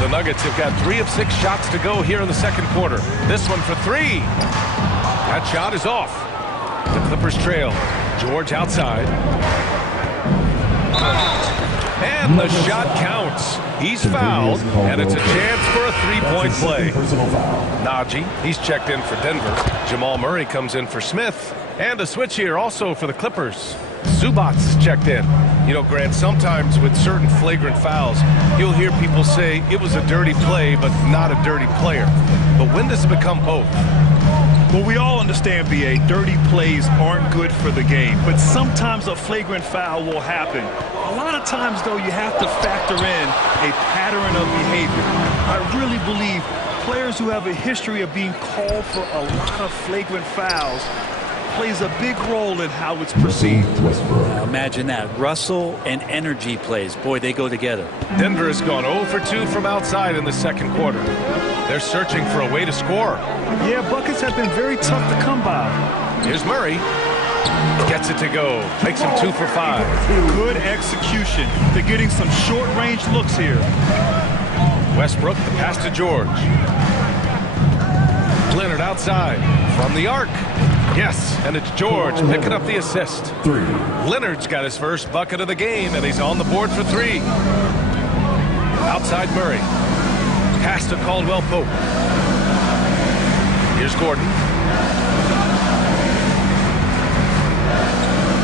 The Nuggets have got 3 of 6 shots to go here in the second quarter. This one for 3. That shot is off. The Clippers trail. George outside. And the shot counts. He's fouled, and it's a chance for a 3-point play. Najee, he's checked in for Denver. Jamal Murray comes in for Smith. And a switch here also for the Clippers. Zubats checked in. You know, Grant, sometimes with certain flagrant fouls, you'll hear people say it was a dirty play, but not a dirty player. But when does it become both? Well, we all understand, B.A., dirty plays aren't good for the game, but sometimes a flagrant foul will happen. A lot of times, though, you have to factor in a pattern of behavior. I really believe players who have a history of being called for a lot of flagrant fouls plays a big role in how it's perceived. Imagine that. Russell and energy plays. Boy, they go together. Denver has gone 0 for 2 from outside in the second quarter. They're searching for a way to score. Yeah, buckets have been very tough to come by. Here's Murray. Gets it to go. Makes him 2 for 5. Good execution. They're getting some short-range looks here. Westbrook, the pass to George. Leonard outside. From the arc. Yes, and it's George picking up the assist. Leonard's got his first bucket of the game, and he's on the board for 3. Outside Murray. Pass to Caldwell Pope. Here's Gordon.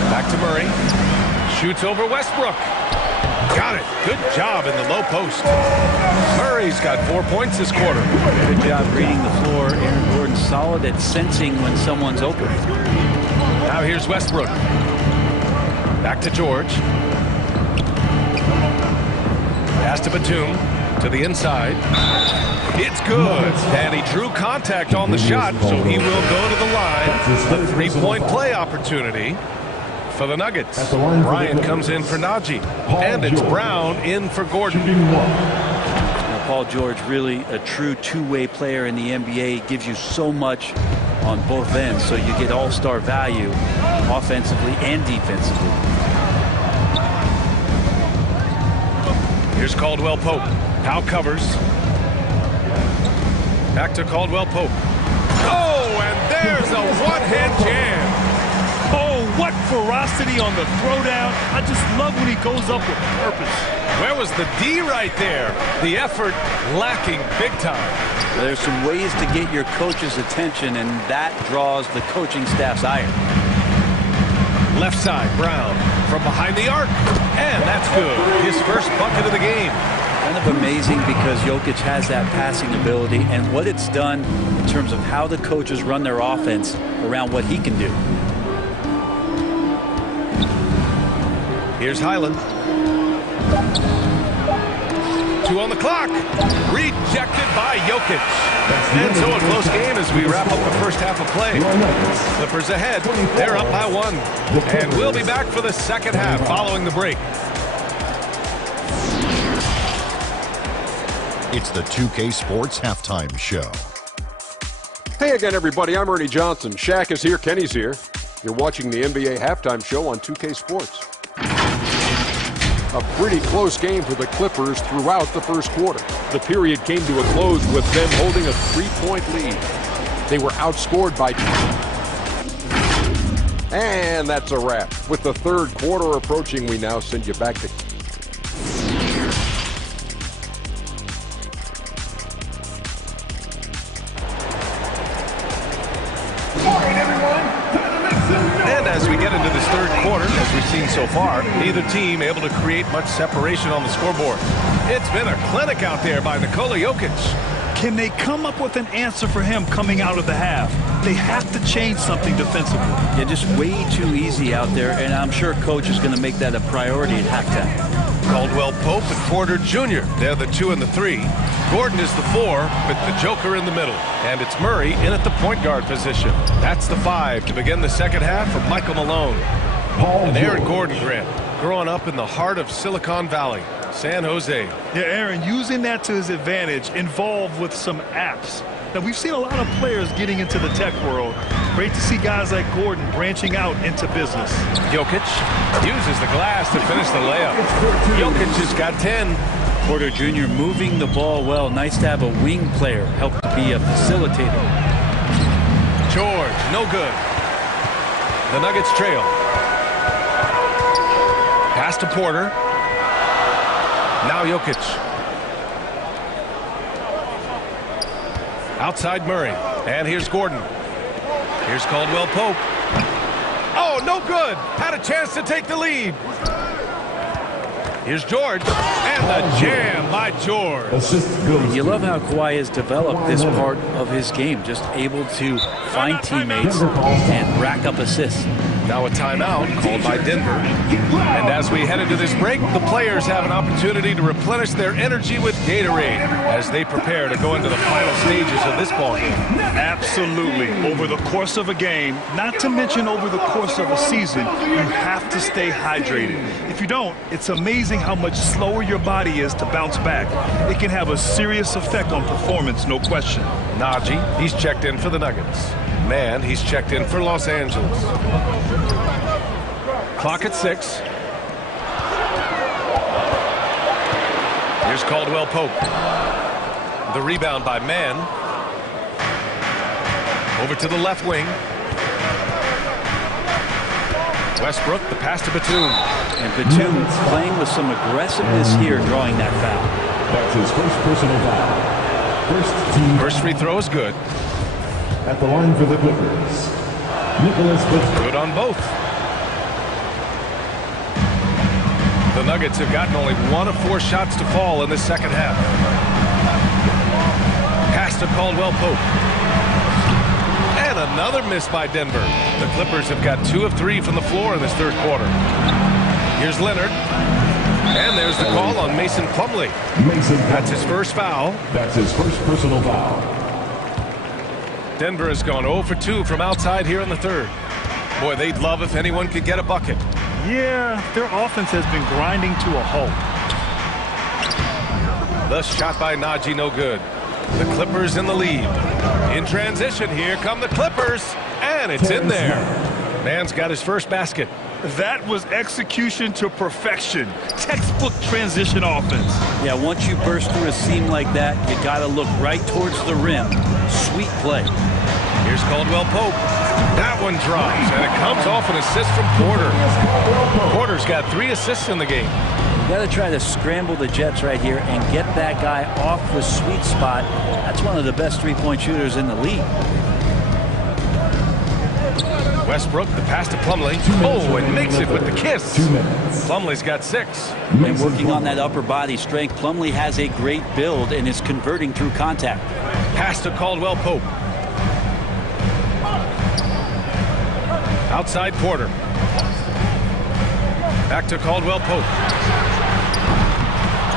Back to Murray. Shoots over Westbrook. Got it. Good job in the low post. Murray's got 4 points this quarter. Good job reading the floor. Aaron Gordon solid at sensing when someone's open. Now here's Westbrook. Back to George. Pass to Batum. To the inside. It's good. And he drew contact on the shot, so he will go to the line. A 3-point play opportunity for the Nuggets. Bryant comes in for Najee. And it's Brown in for Gordon. Now, Paul George, really a true two-way player in the NBA. Gives you so much on both ends, so you get all-star value offensively and defensively. Here's Caldwell Pope. Powell covers. Back to Caldwell Pope. Oh, and there's a one-hand jam. Oh, what ferocity on the throwdown. I just love when he goes up with purpose. Where was the D right there? The effort lacking big time. There's some ways to get your coach's attention, and that draws the coaching staff's ire. Left side, Brown from behind the arc. And that's good. His first bucket of the game. Kind of amazing because Jokic has that passing ability and what it's done in terms of how the coaches run their offense around what he can do. Here's Highland. 2 on the clock. Rejected by Jokic. And so a close game as we wrap up the first half of play. Clippers ahead. They're up by 1. And we'll be back for the second half following the break. It's the 2K Sports Halftime Show. Hey again, everybody. I'm Ernie Johnson. Shaq is here. Kenny's here. You're watching the NBA Halftime Show on 2K Sports. A pretty close game for the Clippers throughout the first quarter. The period came to a close with them holding a 3-point lead. They were outscored by... And that's a wrap. With the third quarter approaching, we now send you back to... And as we get into this third quarter, as we've seen so far, neither team able to create much separation on the scoreboard. It's been a clinic out there by Nikola Jokic. Can they come up with an answer for him coming out of the half? They have to change something defensively. Yeah, just way too easy out there, and I'm sure coach is going to make that a priority at halftime. Caldwell Pope and Porter Jr. They're the 2 and the 3. Gordon is the 4 with the Joker in the middle. And it's Murray in at the point guard position. That's the 5 to begin the second half for Michael Malone. And Aaron Gordon, Grant, growing up in the heart of Silicon Valley, San Jose. Yeah, Aaron, using that to his advantage, involved with some apps. Now, we've seen a lot of players getting into the tech world. Great to see guys like Gordon branching out into business. Jokic uses the glass to finish the layup. Jokic has got 10. Porter Jr. moving the ball well. Nice to have a wing player help to be a facilitator. George, no good. The Nuggets trail. Pass to Porter. Now Jokic. Outside Murray. And here's Gordon. Here's Caldwell Pope. Oh, no good. Had a chance to take the lead. Here's George. And the jam by George. You love how Kawhi has developed this part of his game. Just able to find teammates and rack up assists. Now a timeout called by Denver. And as we head into this break, the players have an opportunity to replenish their energy with Gatorade as they prepare to go into the final stages of this ballgame. Absolutely. Over the course of a game, not to mention over the course of a season, you have to stay hydrated. If you don't, it's amazing how much slower your body is to bounce back. It can have a serious effect on performance, no question. Najee, he's checked in for the Nuggets. Man, he's checked in for Los Angeles. Clock at 6. Here's Caldwell Pope. The rebound by Mann. Over to the left wing. Westbrook, the pass to Batum. And Batum playing with some aggressiveness here, drawing that foul. That's his first personal foul. First free throw is good. At the line for the Clippers, Nicholas Batum. Good on both. The Nuggets have gotten only 1 of 4 shots to fall in the second half. Pass to Caldwell Pope. And another miss by Denver. The Clippers have got 2 of 3 from the floor in this third quarter. Here's Leonard. And there's the call on Mason Plumlee. That's his first foul. That's his first personal foul. Denver has gone 0 for 2 from outside here in the third. Boy, they'd love if anyone could get a bucket. Yeah, their offense has been grinding to a halt. The shot by Najee, no good. The Clippers in the lead. In transition, here come the Clippers. And it's in there. Man's got his first basket. That was execution to perfection. Textbook transition offense. Yeah, once you burst through a seam like that, you got to look right towards the rim. Sweet play. Here's Caldwell Pope. That one drops, and it comes off an assist from Porter. Porter's got 3 assists in the game. You got to try to scramble the Jets right here and get that guy off the sweet spot. That's one of the best three-point shooters in the league. Westbrook, the pass to Plumlee. Oh, and makes it with the kiss. Plumlee's got 6. And working on that upper body strength, Plumlee has a great build and is converting through contact. Pass to Caldwell Pope. Outside Porter. Back to Caldwell Pope.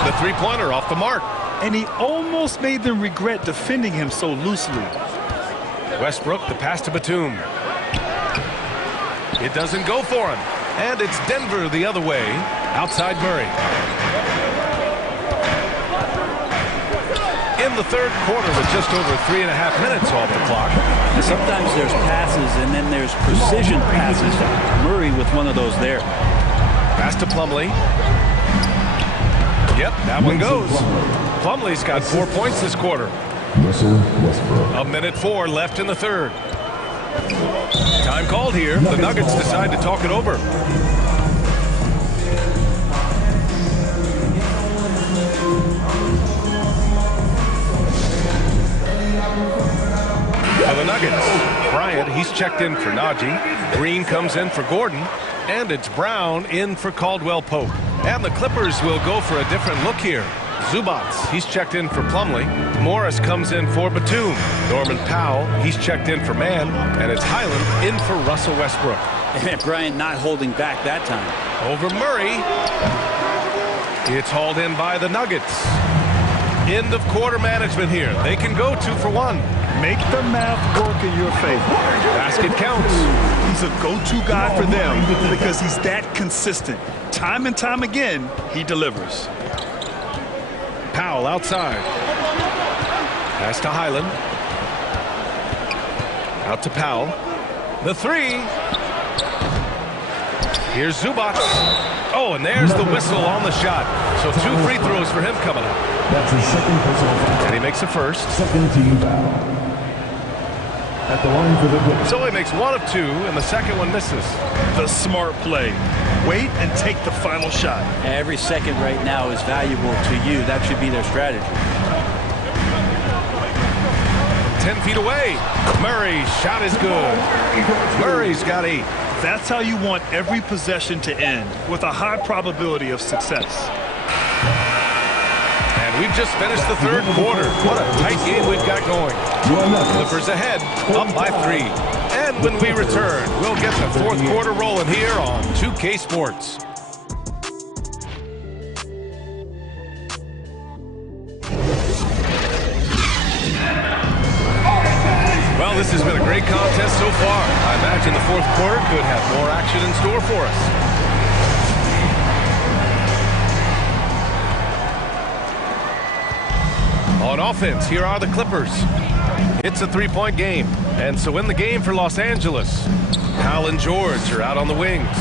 The three-pointer off the mark. And he almost made them regret defending him so loosely. Westbrook, the pass to Batum. It doesn't go for him. And it's Denver the other way. Outside Murray. In the third quarter with just over 3.5 minutes off the clock. And sometimes there's passes and then there's precision passes. Murray with one of those there. Pass to Plumlee. Yep, that one goes. Plumlee's got 4 points this quarter. A minute 4 left in the third. Time called here. The Nuggets decide to talk it over. For the Nuggets, Bryant, he's checked in for Najee. Green comes in for Gordon. And it's Brown in for Caldwell Pope. And the Clippers will go for a different look here. Zubats, he's checked in for Plumlee. Morris comes in for Batum. Norman Powell, he's checked in for Mann. And it's Highland in for Russell Westbrook. And Bryant not holding back that time. Over Murray. It's hauled in by the Nuggets. End of quarter management here. They can go 2 for 1. Make the math work in your favor. Basket counts. He's a go-to guy for them because he's that consistent. Time and time again, he delivers. Powell outside. Pass to Highland. Out to Powell. The three. Here's Zubac. Oh, and there's the whistle on the shot. So 2 free throws for him coming up. That's his second personal foul. And he makes a first. Second team foul. At the line for the Clippers. So he makes 1 of 2, and the second one misses. The smart play. Wait and take the final shot. Every second right now is valuable to you. That should be their strategy. 10 feet away. Murray's shot is good. Murray's got 8. That's how you want every possession to end, with a high probability of success. And we've just finished the third quarter. What a tight game we've got going. Clippers ahead, up by 3. And when we return, we'll get the fourth quarter rolling here on 2K Sports. Well, this has been a great contest so far. I imagine the fourth quarter could have more action in store for us. On offense, here are the Clippers. It's a 3-point game. And so in the game for Los Angeles, Powell and George are out on the wings.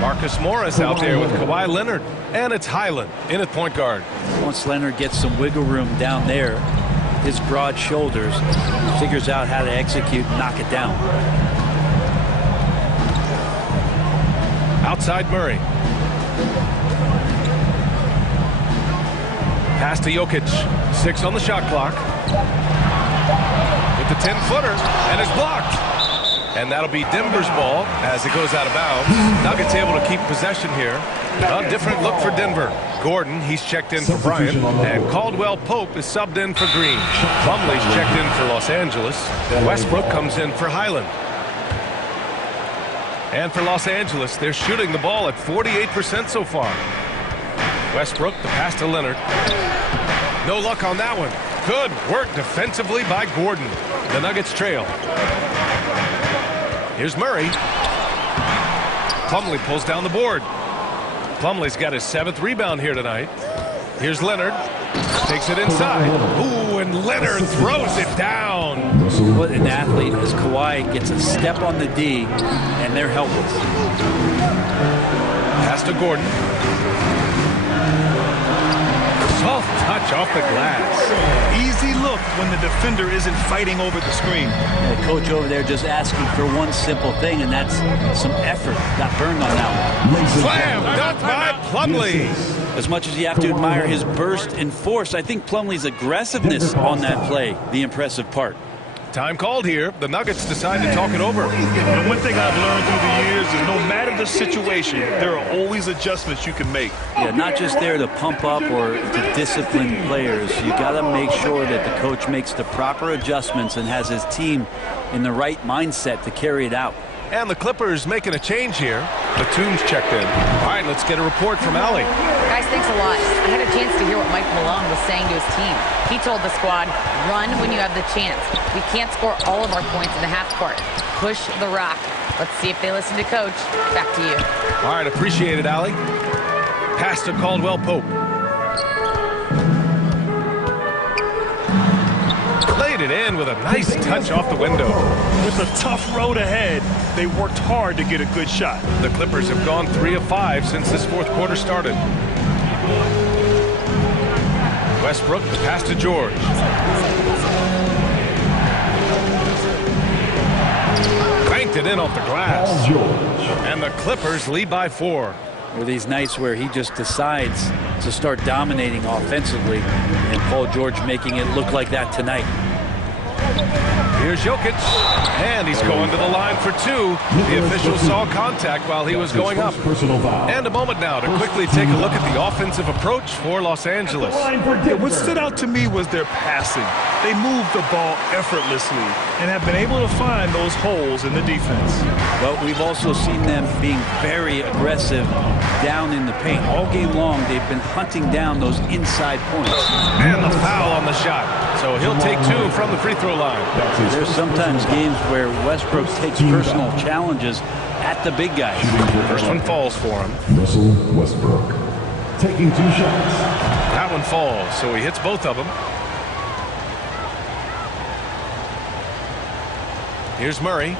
Marcus Morris out there with Kawhi Leonard. And it's Highland in at point guard. Once Leonard gets some wiggle room down there, his broad shoulders, he figures out how to execute and knock it down. Outside Murray. Pass to Jokic. 6 on the shot clock. With the 10-footer, and it's blocked. And that'll be Denver's ball as it goes out of bounds. Nuggets able to keep possession here. A different look for Denver. Gordon, he's checked in for Bryant, and Caldwell Pope is subbed in for Green. Plumlee's checked in for Los Angeles. Westbrook comes in for Highland. And for Los Angeles, they're shooting the ball at 48% so far. Westbrook, the pass to Leonard. No luck on that one. Good work defensively by Gordon. The Nuggets trail. Here's Murray. Plumlee pulls down the board. Plumlee's got his 7th rebound here tonight. Here's Leonard. Takes it inside. Ooh, and Leonard throws it down. What an athlete as Kawhi gets a step on the D, and they're helpless. Pass to Gordon. Soft touch off the glass. Easy look when the defender isn't fighting over the screen. The coach over there just asking for one simple thing, and that's some effort. Got burned on that one. Slam dunked by Plumlee. As much as you have to admire his burst and force, I think Plumlee's aggressiveness on that play, the impressive part. Time called here. The Nuggets decide to talk it over. And one thing I've learned through the years is no matter the situation, there are always adjustments you can make. Yeah, not just there to pump up or to discipline players. You got to make sure that the coach makes the proper adjustments and has his team in the right mindset to carry it out. And the Clippers making a change here. Batum's checked in. All right, let's get a report from Allie. Guys, thanks a lot. I had a chance to hear what Mike Malone was saying to his team. He told the squad, run when you have the chance. We can't score all of our points in the half court. Push the rock. Let's see if they listen to Coach. Back to you. All right, appreciate it, Allie. Pass to Caldwell Pope. Laid it in with a nice touch off the window. With a tough road ahead, they worked hard to get a good shot. The Clippers have gone 3 of 5 since this fourth quarter started. Westbrook, the pass to George. Banked it in off the glass. And the Clippers lead by 4. Were these nights where he just decides to start dominating offensively, and Paul George making it look like that tonight. Here's Jokic, and he's going to the line for 2. The official saw contact while he was going up. And a moment now to quickly take a look at the offensive approach for Los Angeles. What stood out to me was their passing. They moved the ball effortlessly and have been able to find those holes in the defense. But we've also seen them being very aggressive down in the paint. All game long, they've been hunting down those inside points. And the foul on the shot. So he'll take 2 from the free throw line. There's sometimes games where Westbrook takes personal challenges at the big guys. First one falls for him. Russell Westbrook taking 2 shots. That one falls, so he hits both of them. Here's Murray.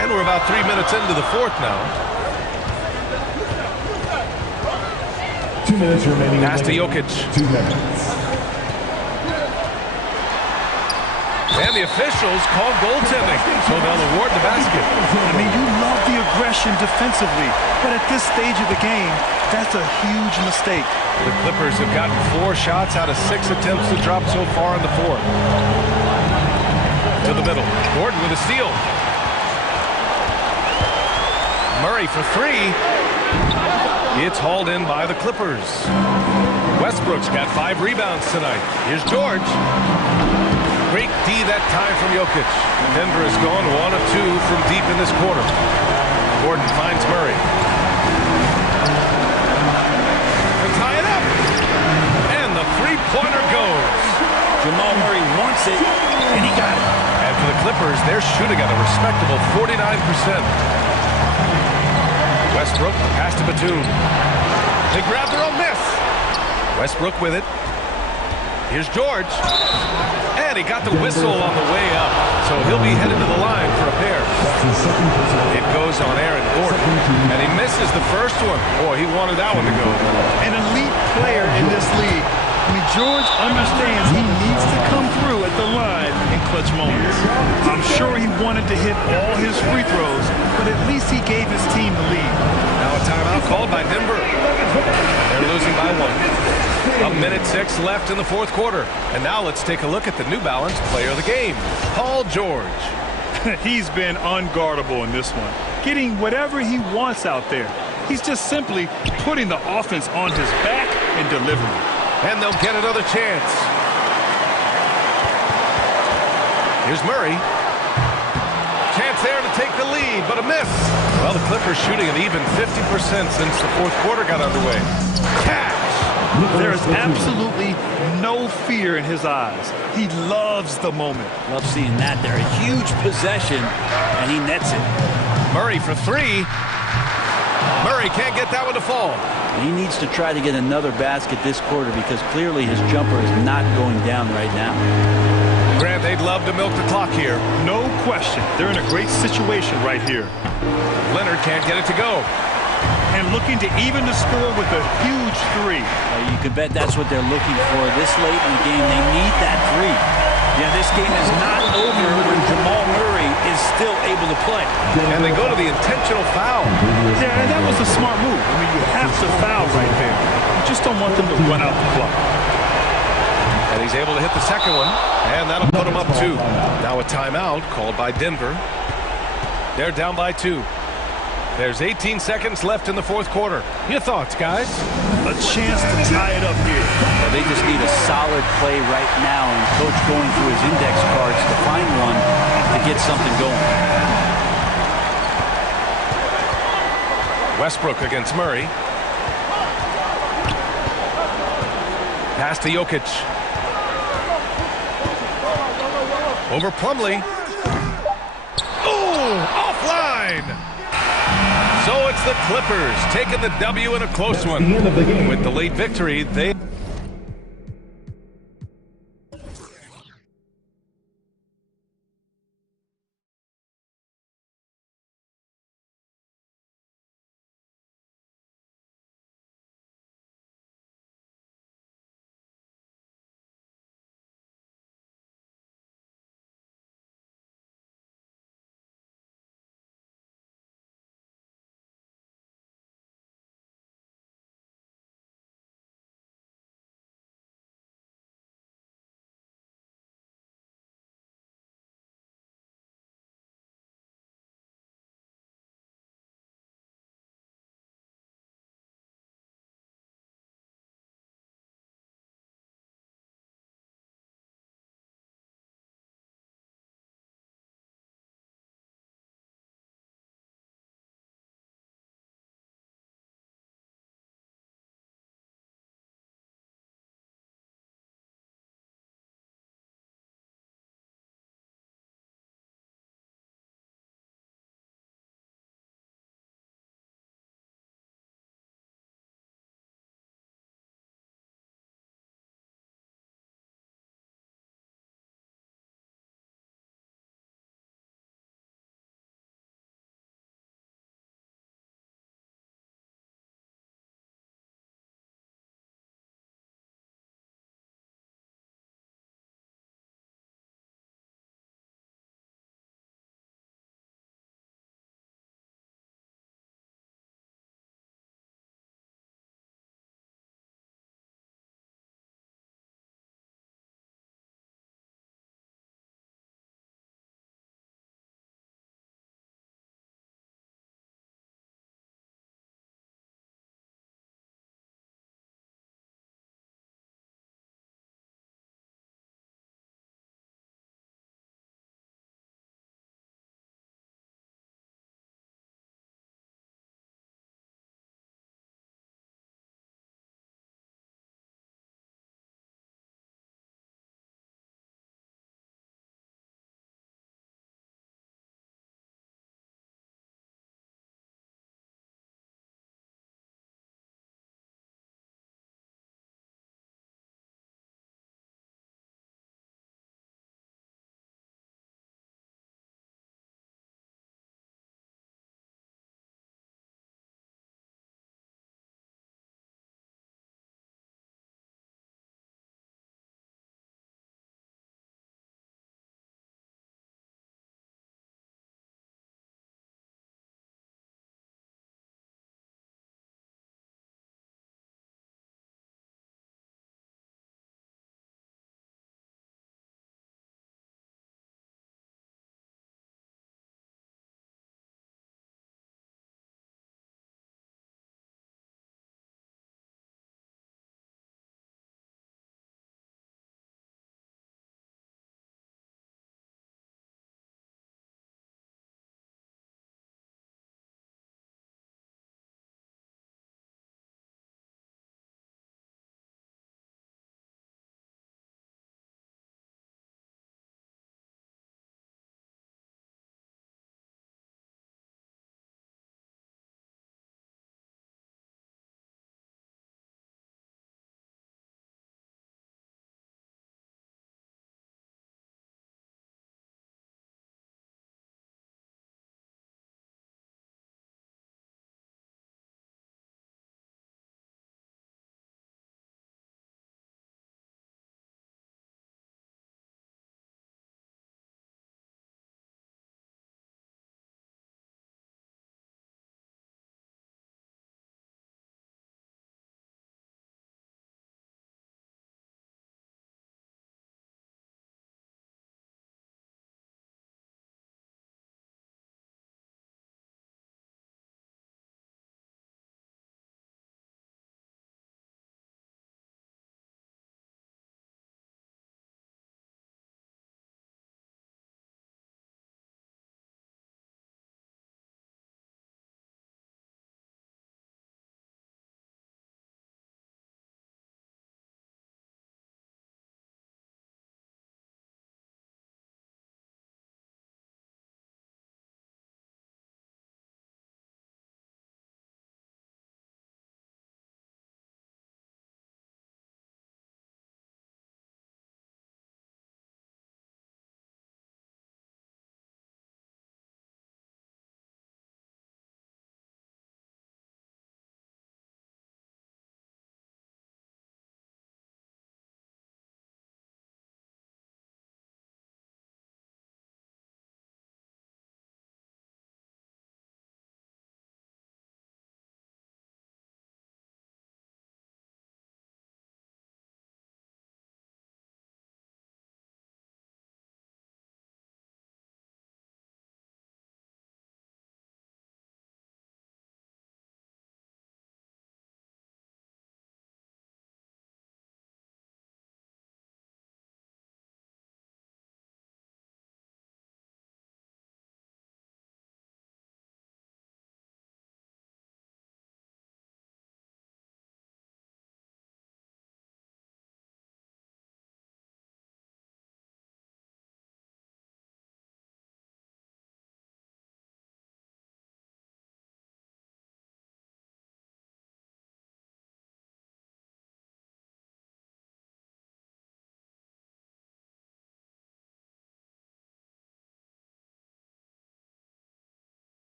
And we're about 3 minutes into the fourth now. 2 minutes remaining. Pass to Jokic. 2 minutes. And the officials call goaltending, so they'll award the basket. I mean, you love the aggression defensively, but at this stage of the game, that's a huge mistake. The Clippers have gotten 4 shots out of 6 attempts to drop so far in the fourth. To the middle. Gordon with a steal. Murray for 3. It's hauled in by the Clippers. Westbrook's got 5 rebounds tonight. Here's George. Great D that time from Jokic. Denver has gone 1 of 2 from deep in this quarter. Gordon finds Murray. They tie it up. And the three-pointer goes. Jamal Murray wants it, and he got it. And for the Clippers, they're shooting at a respectable 49%. Westbrook, pass to Batum. They grab their own miss. Westbrook with it. Here's George. And he got the whistle on the way up. So he'll be headed to the line for a pair. It goes on Aaron Gordon. And he misses the first one. Boy, he wanted that one to go. An elite player in this league. I mean, George understands he needs to come through at the line in clutch moments. I'm sure he wanted to hit all his free throws, but at least he gave his team the lead. Now a timeout called by Denver. They're losing by 1. 1:06 left in the fourth quarter. And now let's take a look at the New Balance player of the game, Paul George. He's been unguardable in this one, getting whatever he wants out there. He's just simply putting the offense on his back and delivering. And they'll get another chance. Here's Murray. Chance there to take the lead, but a miss. Well, the Clippers shooting an even 50% since the fourth quarter got underway. Catch! There is absolutely no fear in his eyes. He loves the moment. Love seeing that there. A huge possession, and he nets it. Murray for 3. Murray can't get that one to fall. He needs to try to get another basket this quarter because clearly his jumper is not going down right now. Grant, they'd love to milk the clock here. No question. They're in a great situation right here. Leonard can't get it to go. And looking to even the score with a huge 3. You could bet that's what they're looking for this late in the game. They need that 3. Yeah, this game is not over when Jamal Murray is still able to play. And they go to the intentional foul. Yeah, and that was a smart move. I mean, you have to foul right there. You just don't want them to run out the clock. And he's able to hit the second one, and that'll put him up 2. Now a timeout called by Denver. They're down by 2. There's 18 seconds left in the fourth quarter. Your thoughts, guys? A chance to tie it up here. Well, they just need a solid play right now, and Coach going through his index cards to find one to get something going. Westbrook against Murray. Pass to Jokic. Over Plumlee. Oh, offline! So it's the Clippers taking the W in a close one. With the late victory, they...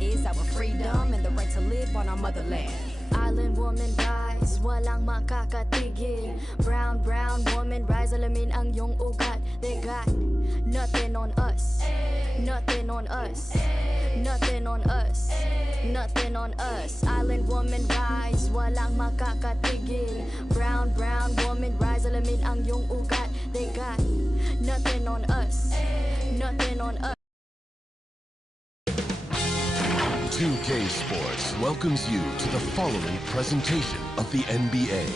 is our freedom and the right to live on our motherland. Island woman rise, walang makakatigil. Brown, brown woman rise, alamin ang iyong ugat. They got nothing on us, nothing on us, nothing on us, nothing on us. Island woman rise, walang makakatigil. Brown, brown woman rise, alamin ang iyong ugat. They got nothing on us, nothing on us. 2K Sports welcomes you to the following presentation of the NBA.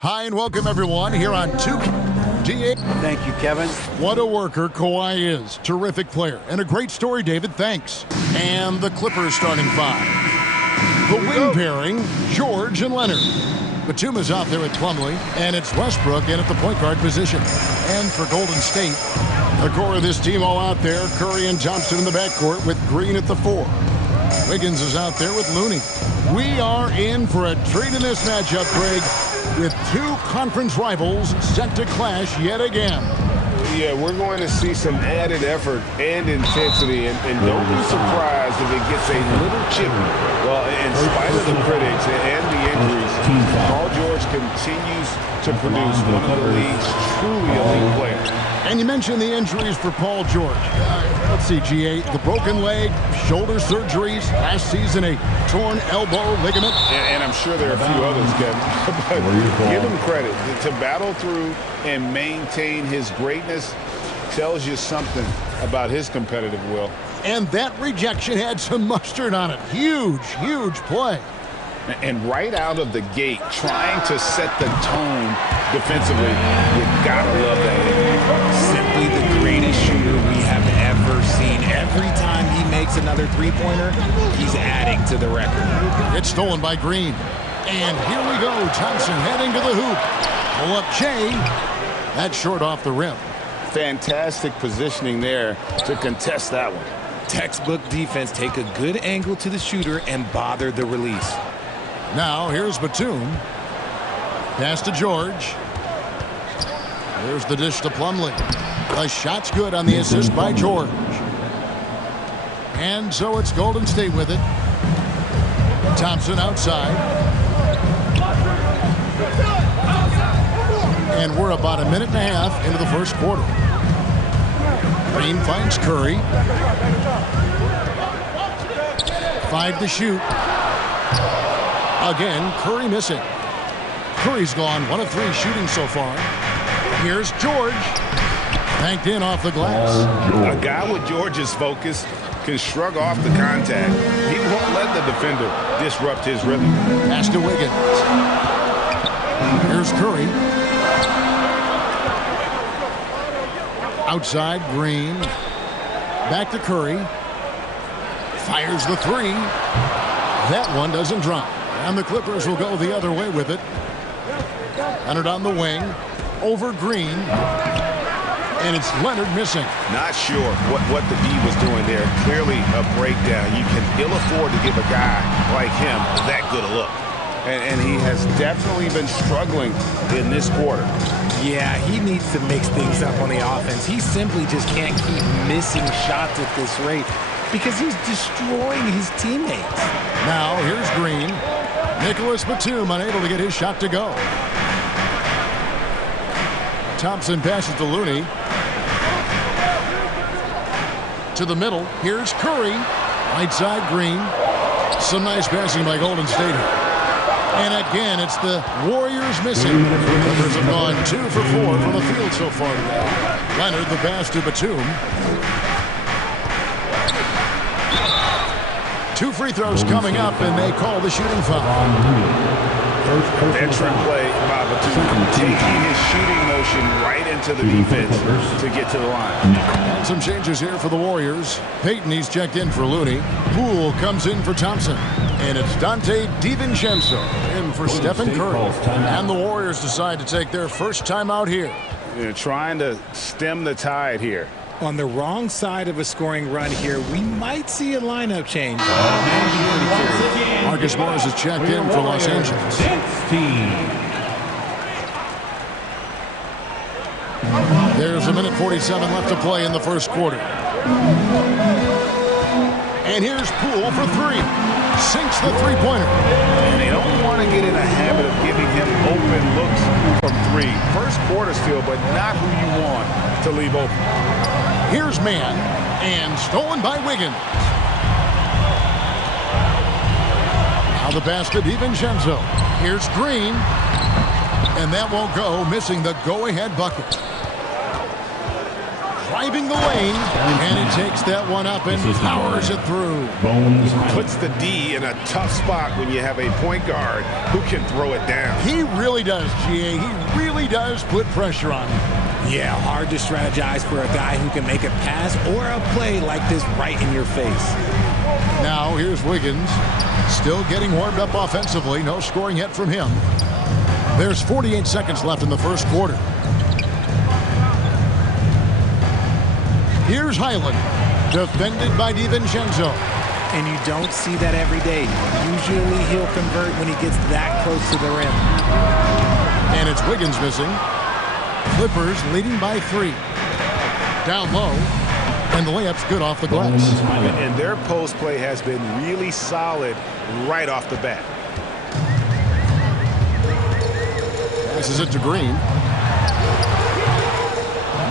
Hi and welcome everyone here on 2K. Thank you, Kevin. What a worker Kawhi is. Terrific player. And a great story, David. Thanks. And the Clippers starting five. The wing pairing, George and Leonard. Batum is out there with Plumlee, and it's Westbrook in at the point guard position. And for Golden State, the core of this team all out there, Curry and Thompson in the backcourt with Green at the 4. Wiggins is out there with Looney. We are in for a treat in this matchup, Greg, with two conference rivals set to clash yet again. Yeah, we're going to see some added effort and intensity, and don't be surprised if it gets a little chippy. Well, in spite of the critics and the injuries, Paul George continues to produce one of the league's truly elite players. And you mentioned the injuries for Paul George. Let's see, G8, the broken leg, shoulder surgeries, last season a torn elbow ligament. And I'm sure there are a few others, Kevin. But give him credit. To battle through and maintain his greatness tells you something about his competitive will. And that rejection had some mustard on it. Huge, huge play. And right out of the gate, trying to set the tone defensively, you gotta love that. Simply the greatest shooter we have ever seen. Every time he makes another three-pointer, he's adding to the record. It's stolen by Green. And here we go. Thompson heading to the hoop. Pull up Jay. That's short off the rim. Fantastic positioning there to contest that one. Textbook defense. Take a good angle to the shooter and bother the release. Now here's Batum. Pass to George. There's the dish to Plumlee. The shot's good on the assist by George. And so it's Golden State with it. Thompson outside. And we're about a minute and a half into the first quarter. Green finds Curry. 5 to shoot. Again, Curry missing. Curry's gone 1 of 3 shooting so far. Here's George. Banked in off the glass. A guy with George's focus can shrug off the contact. He won't let the defender disrupt his rhythm. Pass to Wiggins. Here's Curry. Outside, Green. Back to Curry. Fires the 3. That one doesn't drop. And the Clippers will go the other way with it. Leonard on the wing. Over Green. And it's Leonard missing. Not sure what the D was doing there. Clearly a breakdown. You can ill afford to give a guy like him that good a look. And he has definitely been struggling in this quarter. Yeah, he needs to mix things up on the offense. He simply just can't keep missing shots at this rate because he's destroying his teammates. Now here's Green. Nicholas Batum unable to get his shot to go. Thompson passes to Looney. To the middle. Here's Curry. Right side, Green. Some nice passing by Golden State here. And again, it's the Warriors missing. The Clippers have gone 2 for 4 from the field so far today. Leonard the pass to Batum. 2 free throws coming up, and they call the shooting foul. Excellent play by Batum, taking his shooting motion right into the defense to get to the line. And some changes here for the Warriors. Payton, he's checked in for Looney. Poole comes in for Thompson. And it's Dante DiVincenzo in for Stephen Curry. And the Warriors decide to take their first time out here. They're trying to stem the tide here. On the wrong side of a scoring run here, we might see a lineup change. Marcus Morris is checked in for Los Angeles. There's a minute 47 left to play in the first quarter. And here's Poole for three. Sinks the three-pointer. And they don't want to get in a habit of giving him open looks from three. First quarter still, but not who you want to leave open. Here's Mann, and stolen by Wiggins. Now the pass to DiVincenzo. Here's Green. And that won't go, missing the go-ahead bucket. Driving the lane, and he takes that one up and powers it through. Puts the D in a tough spot when you have a point guard who can throw it down. He really does, GA. He really does put pressure on him. Yeah, hard to strategize for a guy who can make a pass or a play like this right in your face. Now here's Wiggins, still getting warmed up offensively. No scoring yet from him. There's 48 seconds left in the first quarter. Here's Highland, defended by DiVincenzo. And you don't see that every day. Usually he'll convert when he gets that close to the rim. And it's Wiggins missing. Clippers leading by 3. Down low, and the layup's good off the glass. And their post play has been really solid right off the bat. Passes it to Green.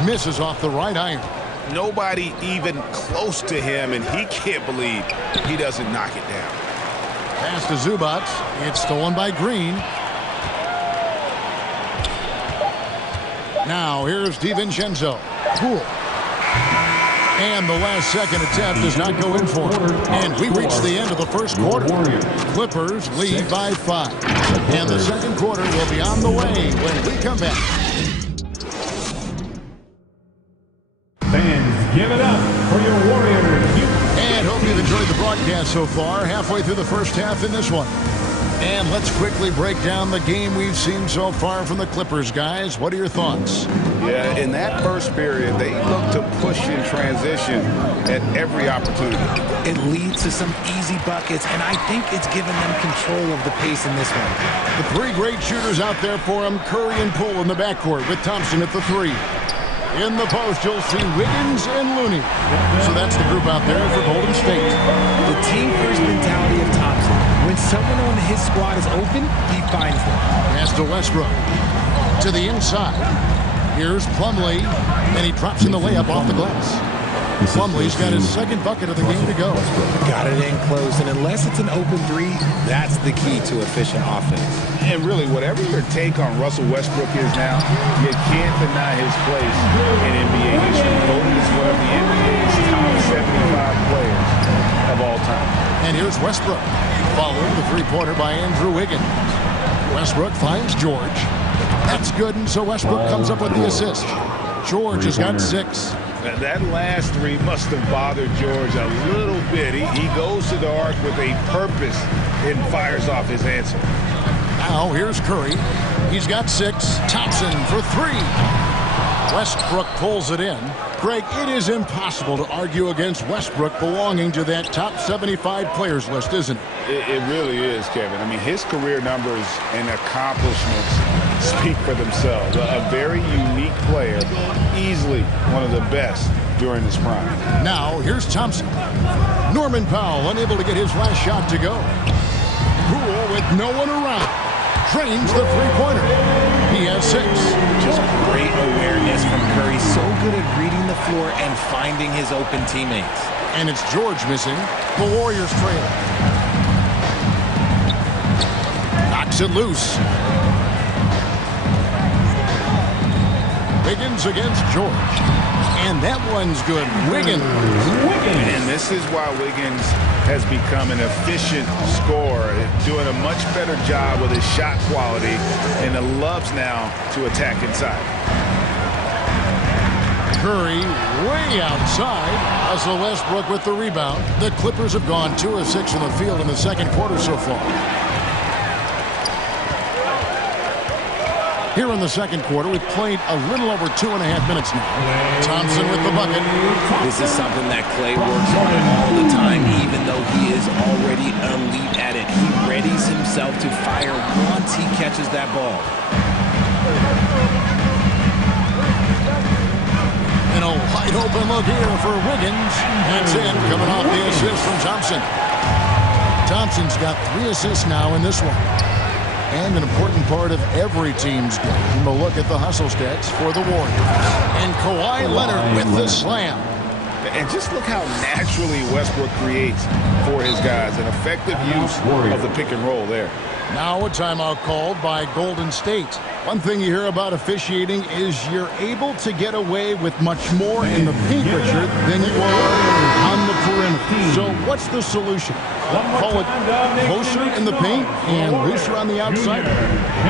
Misses off the right iron. Nobody even close to him, and he can't believe he doesn't knock it down. Pass to Zubac. It's stolen by Green. Now here's DiVincenzo. Poole. And the last second attempt does not go in for him. And we reach the end of the first quarter. Clippers lead by 5. And the second quarter will be on the way when we come back. Fans, give it up for your Warriors. And hope you've enjoyed the broadcast so far. Halfway through the first half in this one. And let's quickly break down the game we've seen so far from the Clippers, guys. What are your thoughts? Yeah, in that first period, they look to push in transition at every opportunity. It leads to some easy buckets, and I think it's given them control of the pace in this one. The 3 great shooters out there for him, Curry and Poole in the backcourt with Thompson at the 3. In the post, you'll see Wiggins and Looney. So that's the group out there for Golden State. The team-first mentality of Thompson. When someone on his squad is open, he finds them. Pass to Westbrook. To the inside. Here's Plumlee, and he drops in the layup off the glass. Plumlee's got his second bucket of the game to go. Got it in close, and unless it's an open 3, that's the key to efficient offense. And really, whatever your take on Russell Westbrook is now, you can't deny his place in NBA history. Voted as one of the NBA's top 75 players of all time. And here's Westbrook, following the three-pointer by Andrew Wiggins. Westbrook finds George. That's good, and so Westbrook comes up with the assist. George has got 6. That last 3 must have bothered George a little bit. He goes to the arc with a purpose and fires off his answer. Now here's Curry. He's got 6. Thompson for 3. Westbrook pulls it in. Greg, it is impossible to argue against Westbrook belonging to that top 75 players list, isn't it? It really is, Kevin. I mean, his career numbers and accomplishments speak for themselves. A very unique player, easily one of the best during his prime. Now, here's Thompson. Norman Powell unable to get his last shot to go. Poole with no one around. Drains the three-pointer. He has 6. Just great awareness from Curry. So good at reading the floor and finding his open teammates. And it's George missing. The Warriors trail. Knocks it loose. Wiggins against George. And that one's good. Wiggins. And this is why Wiggins has become an efficient scorer, doing a much better job with his shot quality, and loves now to attack inside. Curry way outside. Russell Westbrook with the rebound. The Clippers have gone 2 of 6 from the field in the second quarter so far. Here in the second quarter, we've played a little over 2.5 minutes now. Thompson with the bucket. This is something that Klay works on all the time, even though he is already elite at it. He readies himself to fire once he catches that ball. And a wide open look here for Wiggins. That's in, coming off the assist from Thompson. Thompson's got 3 assists now in this one. And an important part of every team's game. We'll look at the hustle stats for the Warriors. And Kawhi Leonard with the slam. And just look how naturally Westbrook creates for his guys. An effective use of the pick and roll there. Now a timeout called by Golden State. One thing you hear about officiating is you're able to get away with much more in the paint, Richard, than you are on the perimeter. So what's the solution? Call it closer in the paint and looser on the outside?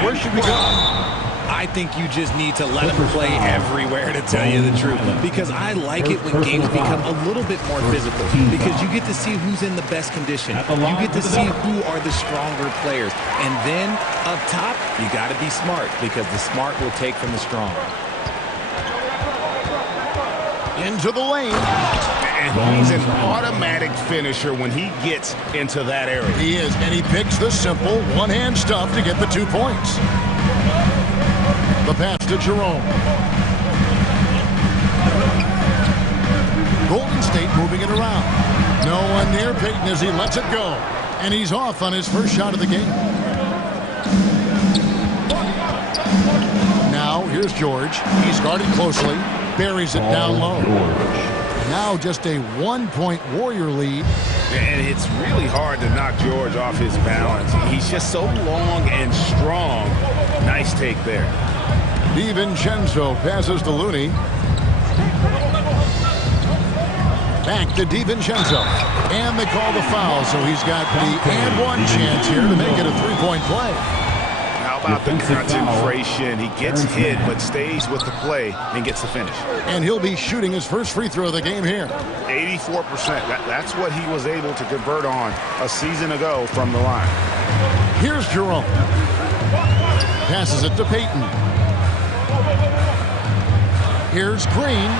Where should we go? I think you just need to let them play everywhere, to tell you the truth. Because I like it when games become a little bit more physical. Because you get to see who's in the best condition. You get to see who are the stronger players. And then, up top, you got to be smart. Because the smart will take from the strong. Into the lane. And he's an automatic finisher when he gets into that area. He is, and he picks the simple one-hand stuff to get the 2 points. The pass to Jerome. Golden State moving it around. No one near Peyton as he lets it go. And he's off on his first shot of the game. Now, here's George. He's guarded closely. Buries it down low. Now just a 1-point Warrior lead. And it's really hard to knock George off his balance. He's just so long and strong. Nice take there. DiVincenzo passes to Looney. Back to DiVincenzo. And they call the foul, so he's got the and one chance here to make it a 3-point play. How about the concentration? He gets hit, but stays with the play and gets the finish. And he'll be shooting his first free throw of the game here. 84%. That's what he was able to convert on a season ago from the line. Here's Jerome. Passes it to Peyton. Here's Green.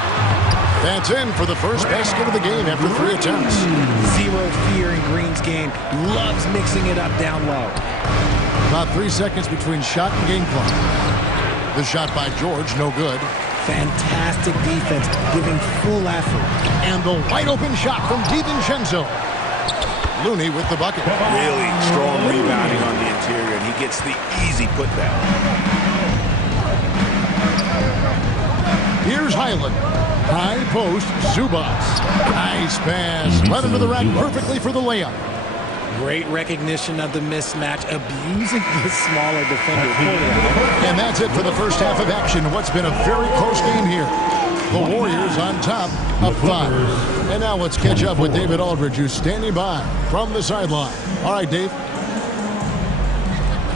That's in for the first basket of the game after 3 attempts. Zero fear in Green's game. Loves mixing it up down low. About 3 seconds between shot and game plan. The shot by George, no good. Fantastic defense, giving full effort. And the wide open shot from DiVincenzo. Looney with the bucket. Really strong rebounding on the interior, and he gets the easy putback. Here's Highland. High post, Zubas. Nice pass. Led him to the rack perfectly for the layup. Great recognition of the mismatch, abusing the smaller defender. And that's it for the first half of action. What's been a very close game here. The Warriors on top of 5. And now let's catch up with David Aldridge, who's standing by from the sideline. All right, Dave.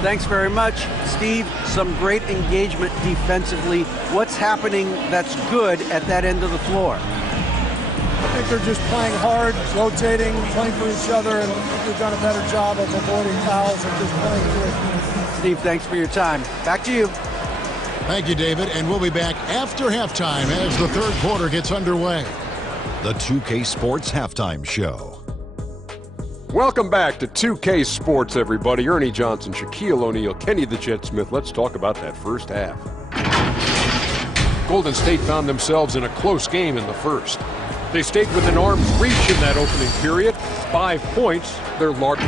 Thanks very much, Steve. Some great engagement defensively. What's happening that's good at that end of the floor? I think they're just playing hard, rotating, playing for each other, and they've done a better job of avoiding fouls and just playing good. Steve, thanks for your time. Back to you. Thank you, David, and we'll be back after halftime as the third quarter gets underway. The 2K Sports Halftime Show. Welcome back to 2K Sports, everybody. Ernie Johnson, Shaquille O'Neal, Kenny the Jet Smith. Let's talk about that first half. Golden State found themselves in a close game in the first. They stayed within arm's reach in that opening period. 5 points, their largest.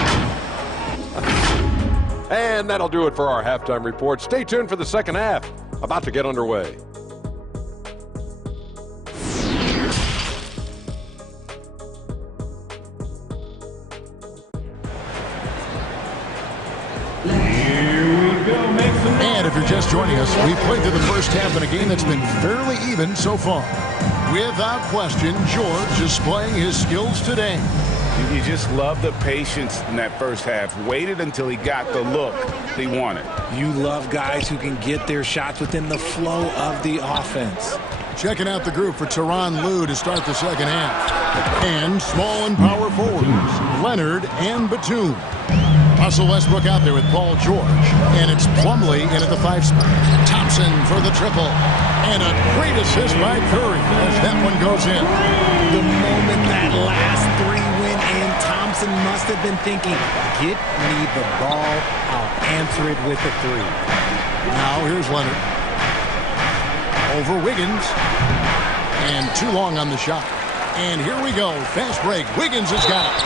And that'll do it for our halftime report. Stay tuned for the second half. About to get underway. And if you're just joining us, we've played through the first half in a game that's been fairly even so far. Without question, George displaying his skills today. You just love the patience in that first half. Waited until he got the look he wanted. You love guys who can get their shots within the flow of the offense. Checking out the group for Tyronn Lue to start the second half. And small and power forwards, Leonard and Batum. Russell Westbrook out there with Paul George. And it's Plumlee in at the 5 spot. Thompson for the triple. And a great assist by Curry as that one goes in. The moment that last 3 went in, Thompson must have been thinking, get me the ball, I'll answer it with a 3. Now here's Leonard. Over Wiggins. And too long on the shot. And here we go. Fast break. Wiggins has got it.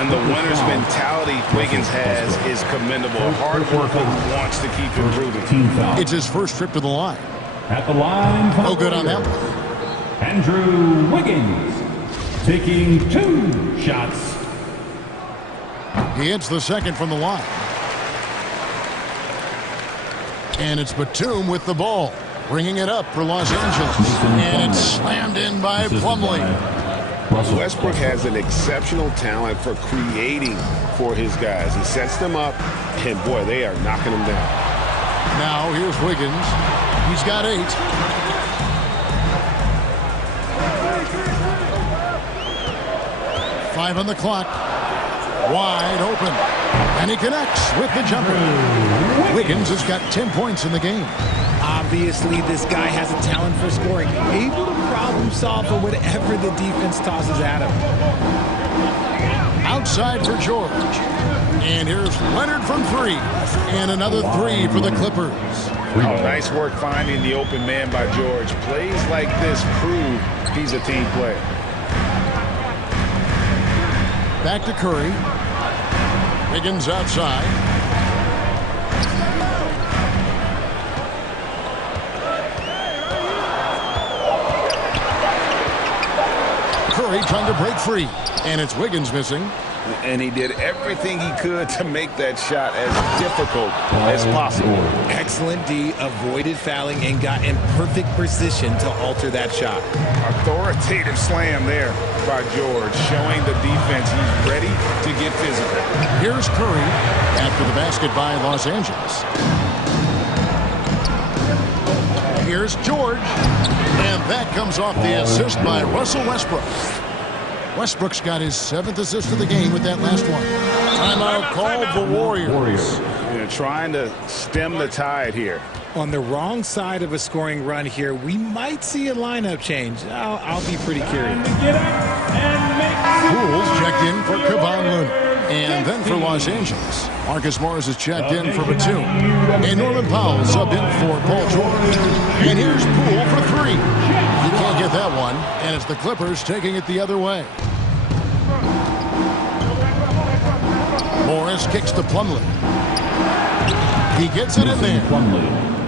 And the winner's mentality Wiggins has is commendable. Hard worker who wants to keep improving. It's his first trip to the line. At the line. No good on that one. Andrew Wiggins taking 2 shots. He hits the second from the line. And it's Batum with the ball. Bringing it up for Los Angeles. And it's slammed in by Plumlee. Westbrook has an exceptional talent for creating for his guys. He sets them up, and boy, they are knocking them down. Now here's Wiggins. He's got 8. Five on the clock. Wide open. And he connects with the jumper. Wiggins has got 10 points in the game. Obviously, this guy has a talent for scoring. Able to problem solve for whatever the defense tosses at him. Outside for George. And here's Leonard from 3. And another 3 for the Clippers. Oh, nice work finding the open man by George. Plays like this prove he's a team player. Back to Curry. Wiggins outside. Curry trying to break free. And it's Wiggins missing. And he did everything he could to make that shot as difficult as possible. Excellent D, avoided fouling and got in perfect position to alter that shot. Authoritative slam there by George, showing the defense he's ready to get physical. Here's Curry after the basket by Los Angeles. Here's George. And that comes off the assist by Russell Westbrook. Westbrook's got his 7th assist of the game with that last one. Timeout called the Warriors. They're trying to stem the tide here. On the wrong side of a scoring run here, we might see a lineup change. I'll be pretty curious. Pools checked in for Kevon Looney. And then for Los Angeles, Marcus Morris is checked in for Batum. And Norman Powell subbed in for Paul George. And here's Poole for 3. He can't get that one. And it's the Clippers taking it the other way. Morris kicks to Plumlee. He gets it in there.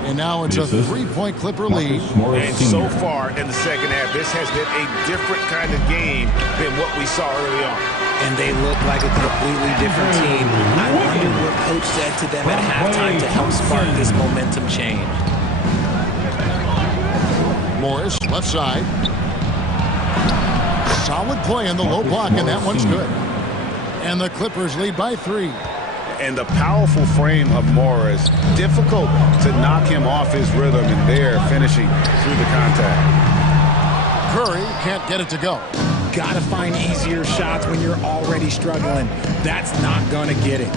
And now it's a 3-point Clipper lead. And so far in the second half, this has been a different kind of game than what we saw early on. And they look like a completely different team. I wonder what coach said to them at halftime to help spark this momentum change. Morris, left side. Solid play in the low block, and that one's good. And the Clippers lead by 3. And the powerful frame of Morris, difficult to knock him off his rhythm, and there finishing through the contact. Curry can't get it to go. Gotta find easier shots when you're already struggling. That's not gonna get it.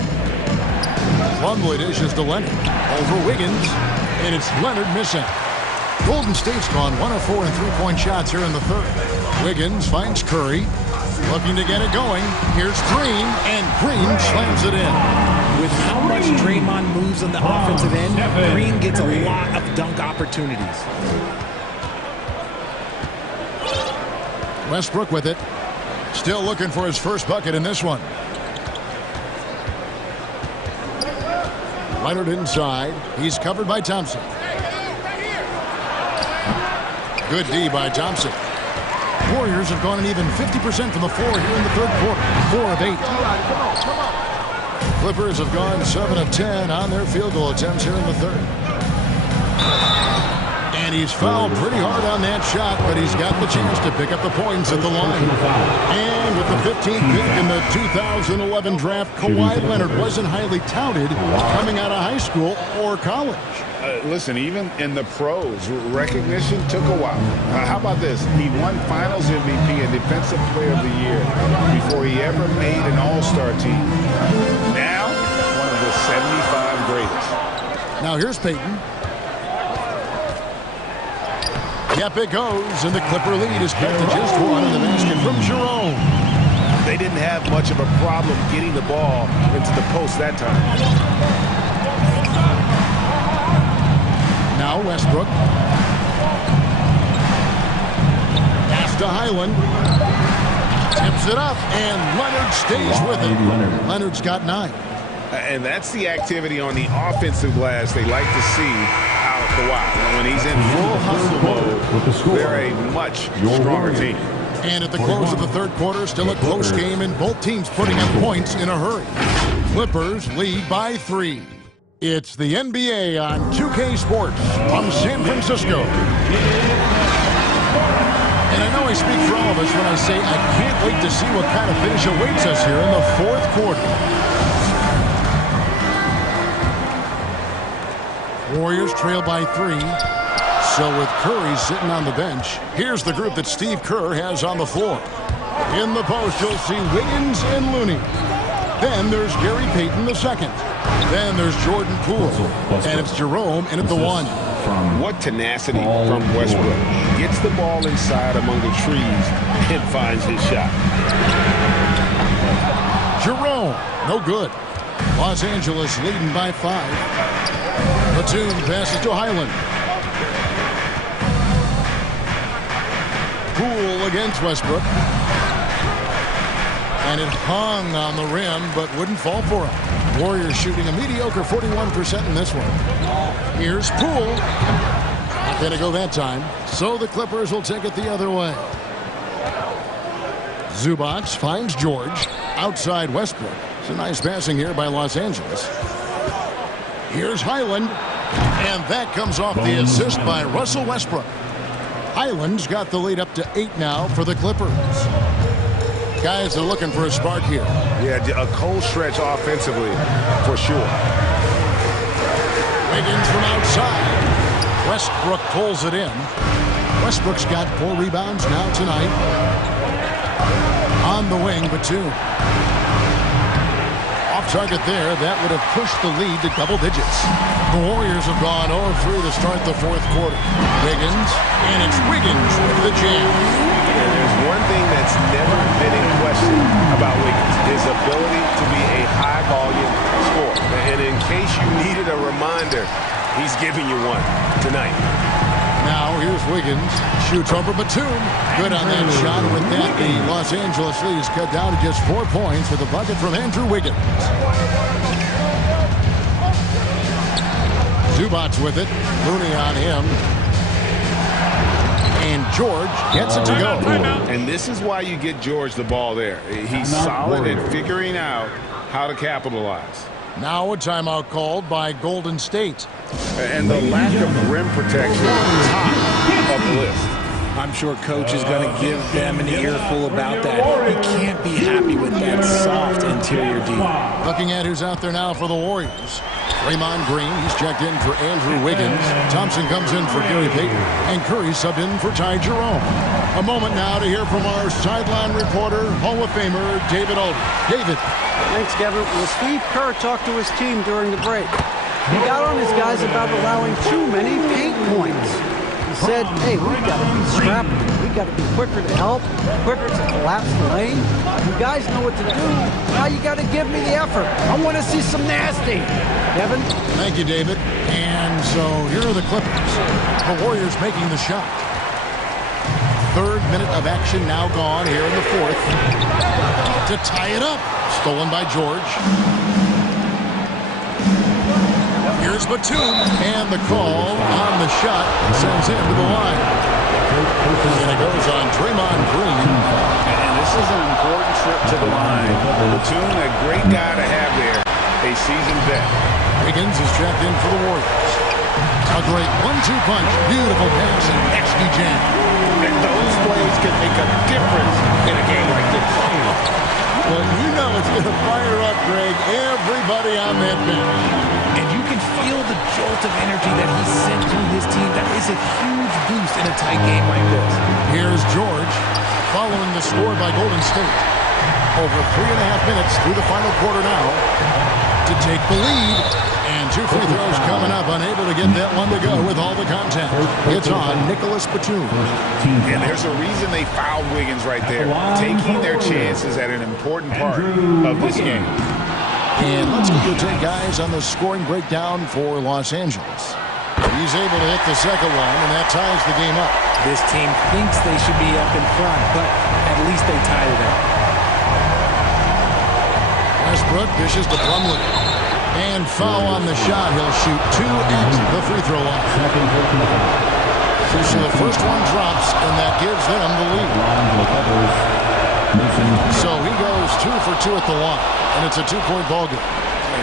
Plumlee dishes to Leonard. Over Wiggins. And it's Leonard missing. Golden State's gone 1 of 4 in 3-point shots here in the third. Wiggins finds Curry. Looking to get it going. Here's Green. And Green slams it in. With how much Draymond moves on the offensive end, Green gets a lot of dunk opportunities. Westbrook with it. Still looking for his first bucket in this one. Leonard inside. He's covered by Thompson. Good D by Thompson. Warriors have gone an even 50% from the floor here in the third quarter. 4 of 8. Clippers have gone 7 of 10 on their field goal attempts here in the third. And he's fouled pretty hard on that shot, but he's got the chance to pick up the points at the line. And with the 15th pick in the 2011 draft, Kawhi Leonard wasn't highly touted coming out of high school or college. Listen, even in the pros, recognition took a while. How about this? He won Finals MVP and Defensive Player of the Year before he ever made an All-Star team. Now, one of the 75 greatest. Now here's Peyton. Yep, it goes, and the Clipper lead is cut to just 1 in the basket from Jerome. They didn't have much of a problem getting the ball into the post that time. Now Westbrook. to Highland. Tips it up, and Leonard stays with it. Leonard's got 9. And that's the activity on the offensive glass they like to see out the wide. When he's in full hustle mode, they're a much stronger team. And at the close of the third quarter, still a close game, and both teams putting up points in a hurry. Clippers lead by 3. It's the NBA on 2K Sports from San Francisco. And I know I speak for all of us when I say I can't wait to see what kind of finish awaits us here in the fourth quarter. Warriors trail by 3. So with Curry sitting on the bench, here's the group that Steve Kerr has on the floor. In the post, you'll see Wiggins and Looney. Then there's Gary Payton II. Then there's Jordan Poole. And it's Jerome in at the 1. What tenacity from Westbrook. Gets the ball inside among the trees and finds his shot. Jerome, no good. Los Angeles leading by 5. Batum passes to Highland. Poole against Westbrook. And it hung on the rim, but wouldn't fall for him. Warriors shooting a mediocre 41% in this one. Here's Poole. Not going to go that time. So the Clippers will take it the other way. Zubac finds George. Outside Westbrook. It's a nice passing here by Los Angeles. Here's Highland. And that comes off the assist by Russell Westbrook. Highland's got the lead up to 8 now for the Clippers. Guys are looking for a spark here. Yeah, a cold stretch offensively for sure. Wiggins from outside. Westbrook pulls it in. Westbrook's got 4 rebounds now tonight. On the wing, Batum. Off target there. That would have pushed the lead to double digits. The Warriors have gone 0-3 to start the fourth quarter. Wiggins, and it's Wiggins with the jam. And there's one thing that's never been in question about Wiggins, his ability to be a high-volume scorer. And in case you needed a reminder, he's giving you one tonight. Now here's Wiggins. Shoots over Batum. Good on that shot. With that, the Los Angeles lead is cut down to just 4 points with a bucket from Andrew Wiggins. Zubac with it. Looney on him. And George gets it to go. And this is why you get George the ball there. He's solid at figuring out how to capitalize. Now a timeout called by Golden State. And the lack of rim protection top of the list. I'm sure coach is going to give them an earful about that. He can't be happy with that soft interior D. Looking at who's out there now for the Warriors. Draymond Green, he's checked in for Andrew Wiggins. Thompson comes in for Gary Payton. And Curry subbed in for Ty Jerome. A moment now to hear from our sideline reporter, Hall of Famer David Aldridge. David. Thanks, Kevin. Well, Steve Kerr talked to his team during the break. He got on his guys about allowing too many paint points. He said, hey, we've got to be scrappy. We've got to be quicker to help, quicker to collapse the lane. You guys know what to do. Now you got to give me the effort. I want to see some nasty. Kevin? Thank you, David. And so here are the Clippers. The Warriors making the shot. 3rd minute of action now gone here in the 4th. To tie it up. Stolen by George. Here's Batum. And the call on the shot sends him to the line. And it goes on Draymond Green. And this is an important trip to the line. Batum, a great guy to have there. A seasoned vet. Wiggins is checked in for the Warriors. A great 1-2 punch. Beautiful pass and nasty jam. And those plays can make a difference in a game like this. Well, you know it's going to fire up, Greg, everybody on that bench. And you can feel the jolt of energy that he sent through his team. That is a huge boost in a tight game like this. Here's George following the score by Golden State. Over 3.5 minutes through the final quarter now to take the lead. And 2 free throws coming up, unable to get that one to go with all the contact. It's on Nicholas Batum. And there's a reason they fouled Wiggins right there, taking their chances at an important part of this game. And let's get your take, guys, on the scoring breakdown for Los Angeles. He's able to hit the second one, and that ties the game up. This team thinks they should be up in front, but at least they tied it up. Westbrook dishes to Plumlee. And foul on the shot. He'll shoot 2 at the free throw line. So the first one drops, and that gives them the lead. So he goes 2 for 2 at the line, and it's a 2-point ball game.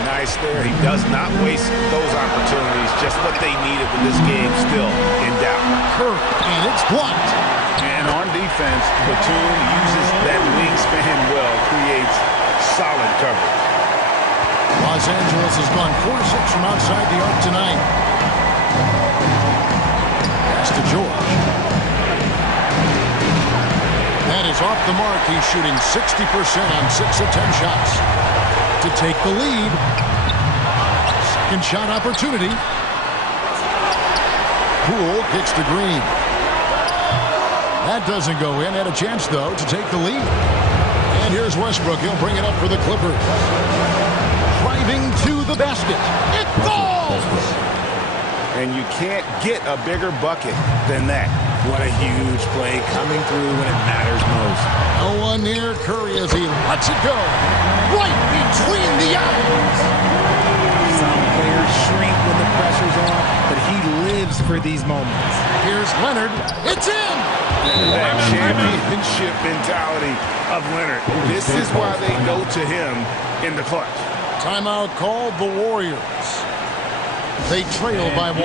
Nice there. He does not waste those opportunities. Just what they needed with this game still in doubt. Curry, and it's blocked. And on defense, Batum uses that wingspan well, creates solid coverage. Los Angeles has gone 4-6 from outside the arc tonight. Pass to George. That is off the mark. He's shooting 60% on 6 of 10 shots to take the lead. Second shot opportunity. Poole kicks to Green. That doesn't go in. Had a chance, though, to take the lead. And here's Westbrook. He'll bring it up for the Clippers. Driving to the basket. It falls! And you can't get a bigger bucket than that. What a huge play coming through when it matters most. No one near Curry as he lets it go. Right between the eyes. Some players shrink when the pressure's on, but he lives for these moments. Here's Leonard. It's in! That championship mentality of Leonard. This is why they go to him in the clutch. Timeout called the Warriors. They trail by 1.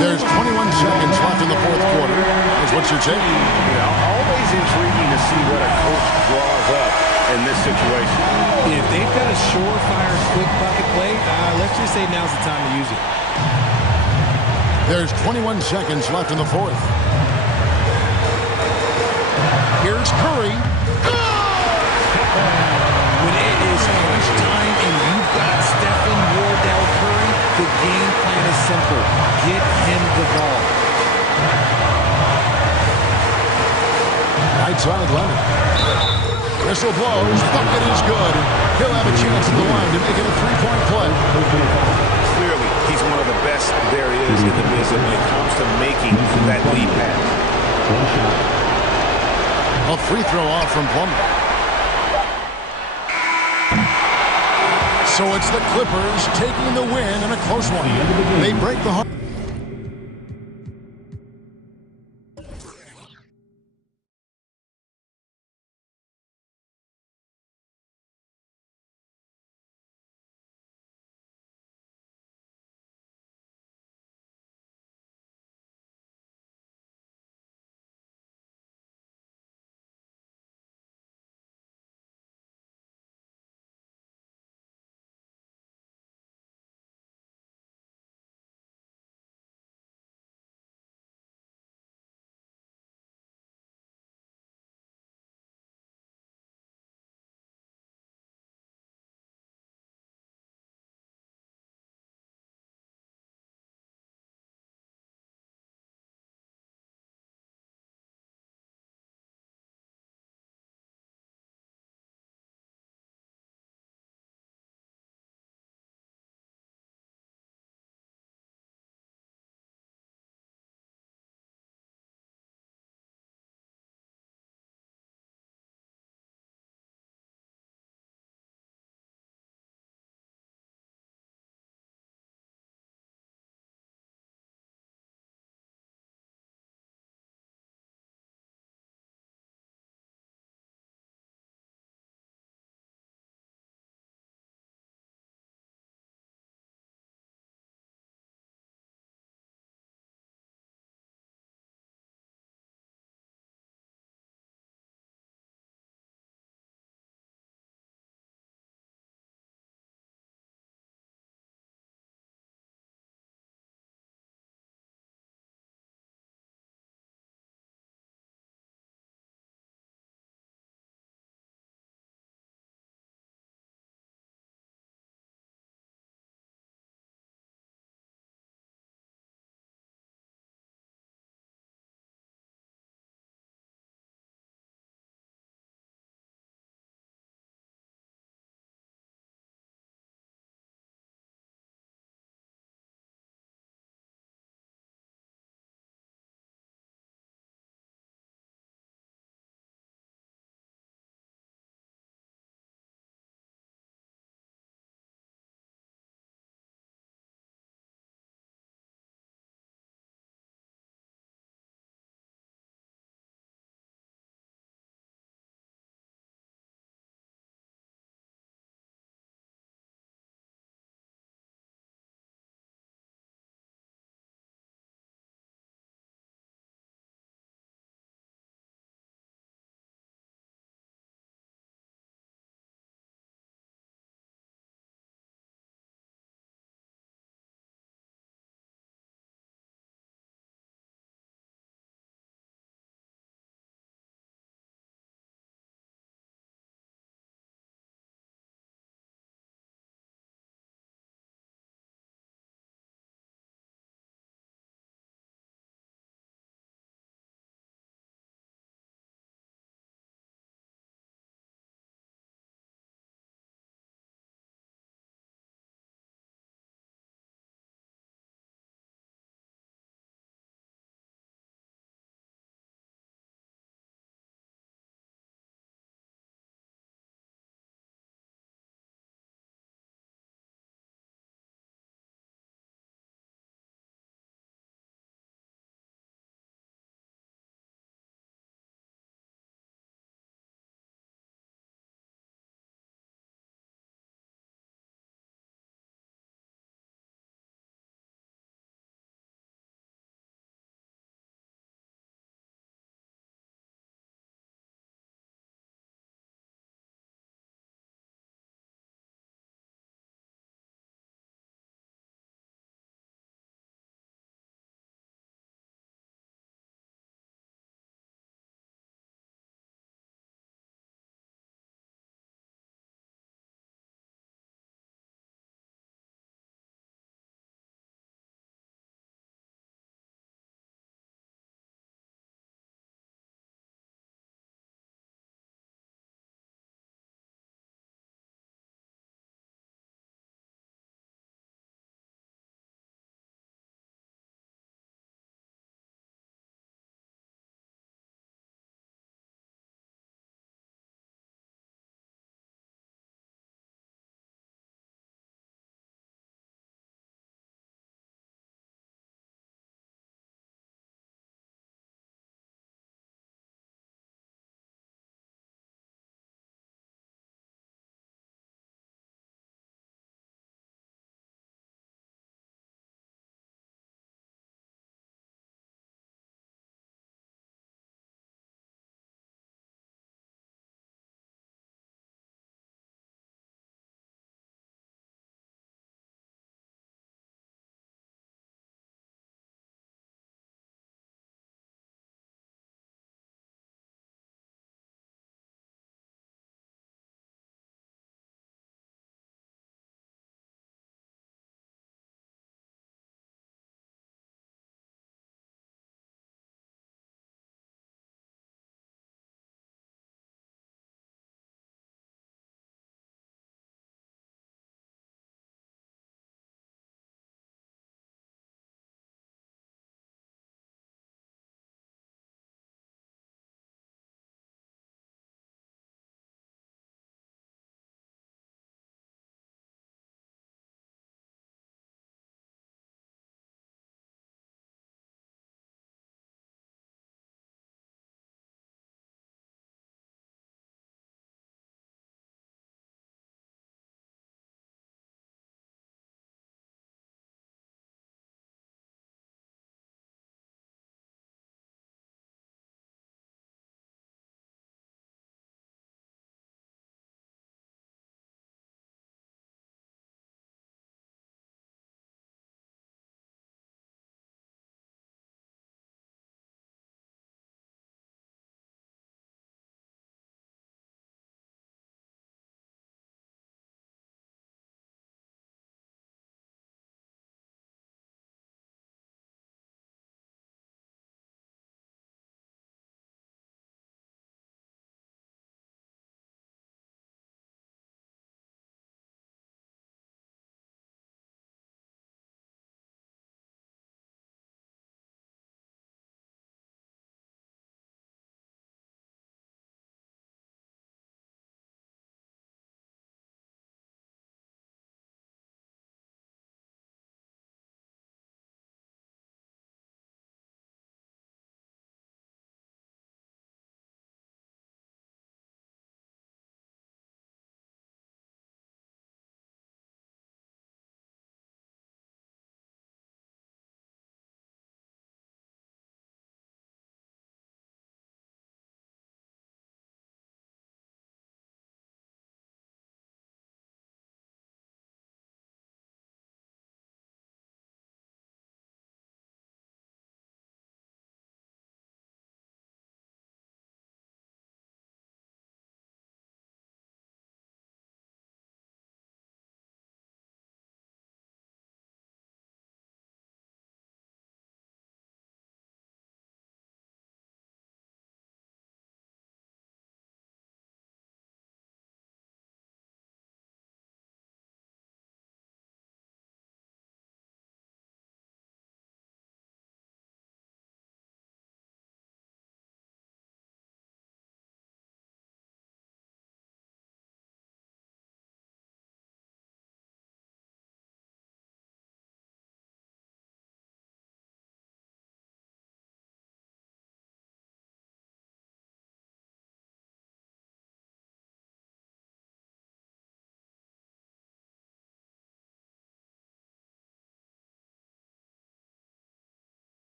There's 21 seconds left in the fourth quarter. Is what you're saying. Always intriguing to see what a coach draws up in this situation. If they've got a surefire quick bucket play, let's just say now's the time to use it. There's 21 seconds left in the fourth. Here's Curry. When it is crunch time and you've got Stephen Wardell Curry, the game plan is simple. Get him the ball. Right side Leonard. Whistle blows. Bucket is good. He'll have a chance at the line to make it a 3-point play. Clearly, he's one of the best there is in the business when it comes to making that lead pass. A free throw off from Plumlee. So it's the Clippers taking the win in a close one. They break the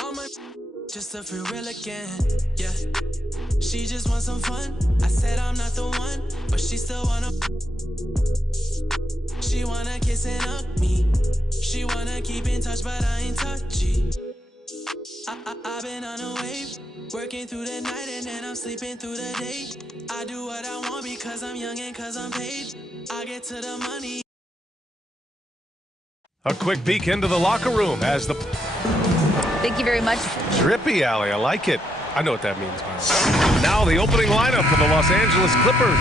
All my just to feel real again, yeah. She just wants some fun. I said I'm not the one, but she still wanna. She wanna kiss and hug me. She wanna keep in touch, but I ain't touchy. I've been on a wave, working through the night and then I'm sleeping through the day. I do what I want because I'm young and cause I'm paid. I get to the money. A quick peek into the locker room as the... Thank you very much. Drippy alley, I like it. I know what that means. Now the opening lineup for the Los Angeles Clippers.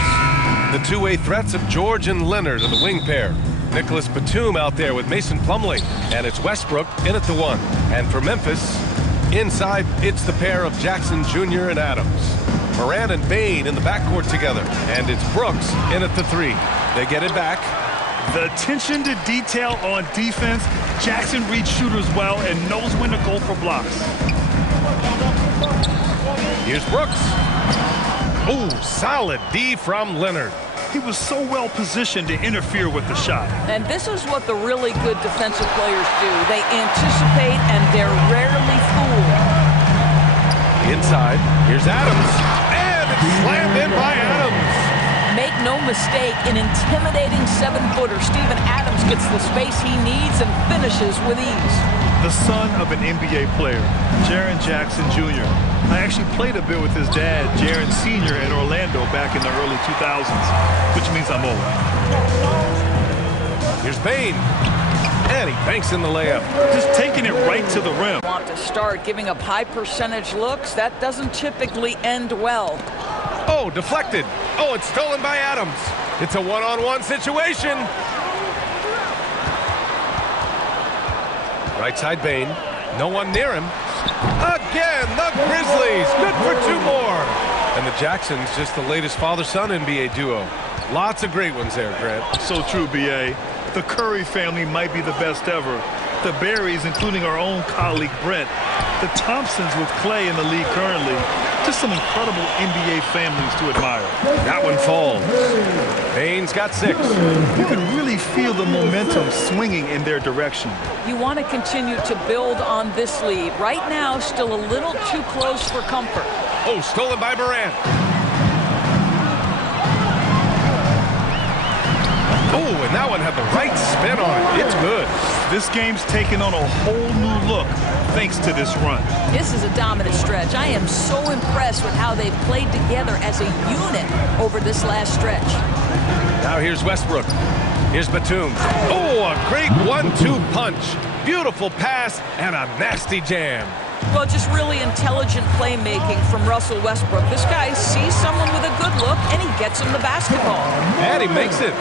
The two-way threats of George and Leonard are the wing pair. Nicholas Batum out there with Mason Plumlee. And it's Westbrook in at the 1. And for Memphis, inside, it's the pair of Jackson Jr. and Adams. Moran and Bane in the backcourt together. And it's Brooks in at the 3. They get it back. The attention to detail on defense. Jackson reads shooters well and knows when to go for blocks. Here's Brooks. Oh, solid D from Leonard. He was so well positioned to interfere with the shot. And this is what the really good defensive players do. They anticipate and they're rarely fooled. Inside, here's Adams. And it's slammed in by Adams. Make no mistake, an intimidating 7-footer, Steven Adams gets the space he needs and finishes with ease. The son of an NBA player, Jaren Jackson Jr. I actually played a bit with his dad, Jaren Sr. in Orlando back in the early 2000s, which means I'm old. Here's Bane. And he banks in the layup. Just taking it right to the rim. Want to start giving up high percentage looks? That doesn't typically end well. Oh, deflected. Oh, it's stolen by Adams. It's a one-on-one situation. Right side Bane. No one near him. Again, the Grizzlies. Good for 2 more. And the Jacksons, just the latest father-son NBA duo. Lots of great ones there, Grant. So true, B.A. The Curry family might be the best ever. The Berries, including our own colleague Brent. The Thompsons with Clay in the league currently. Just some incredible NBA families to admire. That one falls. Bane's got 6. You can really feel the momentum swinging in their direction. You want to continue to build on this lead. Right now, still a little too close for comfort. Oh, stolen by Moran. Oh, and that one had the right spin on it. It's good. This game's taken on a whole new look thanks to this run. This is a dominant stretch. I am so impressed with how they've played together as a unit over this last stretch. Now here's Westbrook. Here's Batum. Oh, a great 1-2 punch. Beautiful pass and a nasty jam. Well, just really intelligent playmaking from Russell Westbrook. This guy sees someone with a good look, and he gets him the basketball. And he makes it.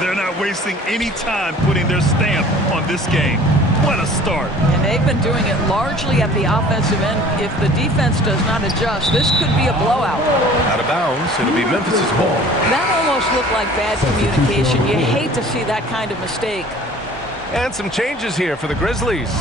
They're not wasting any time putting their stamp on this game. What a start. And they've been doing it largely at the offensive end. If the defense does not adjust, this could be a blowout. Out of bounds, it'll be Memphis's ball. That almost looked like bad communication. You hate to see that kind of mistake. And some changes here for the Grizzlies.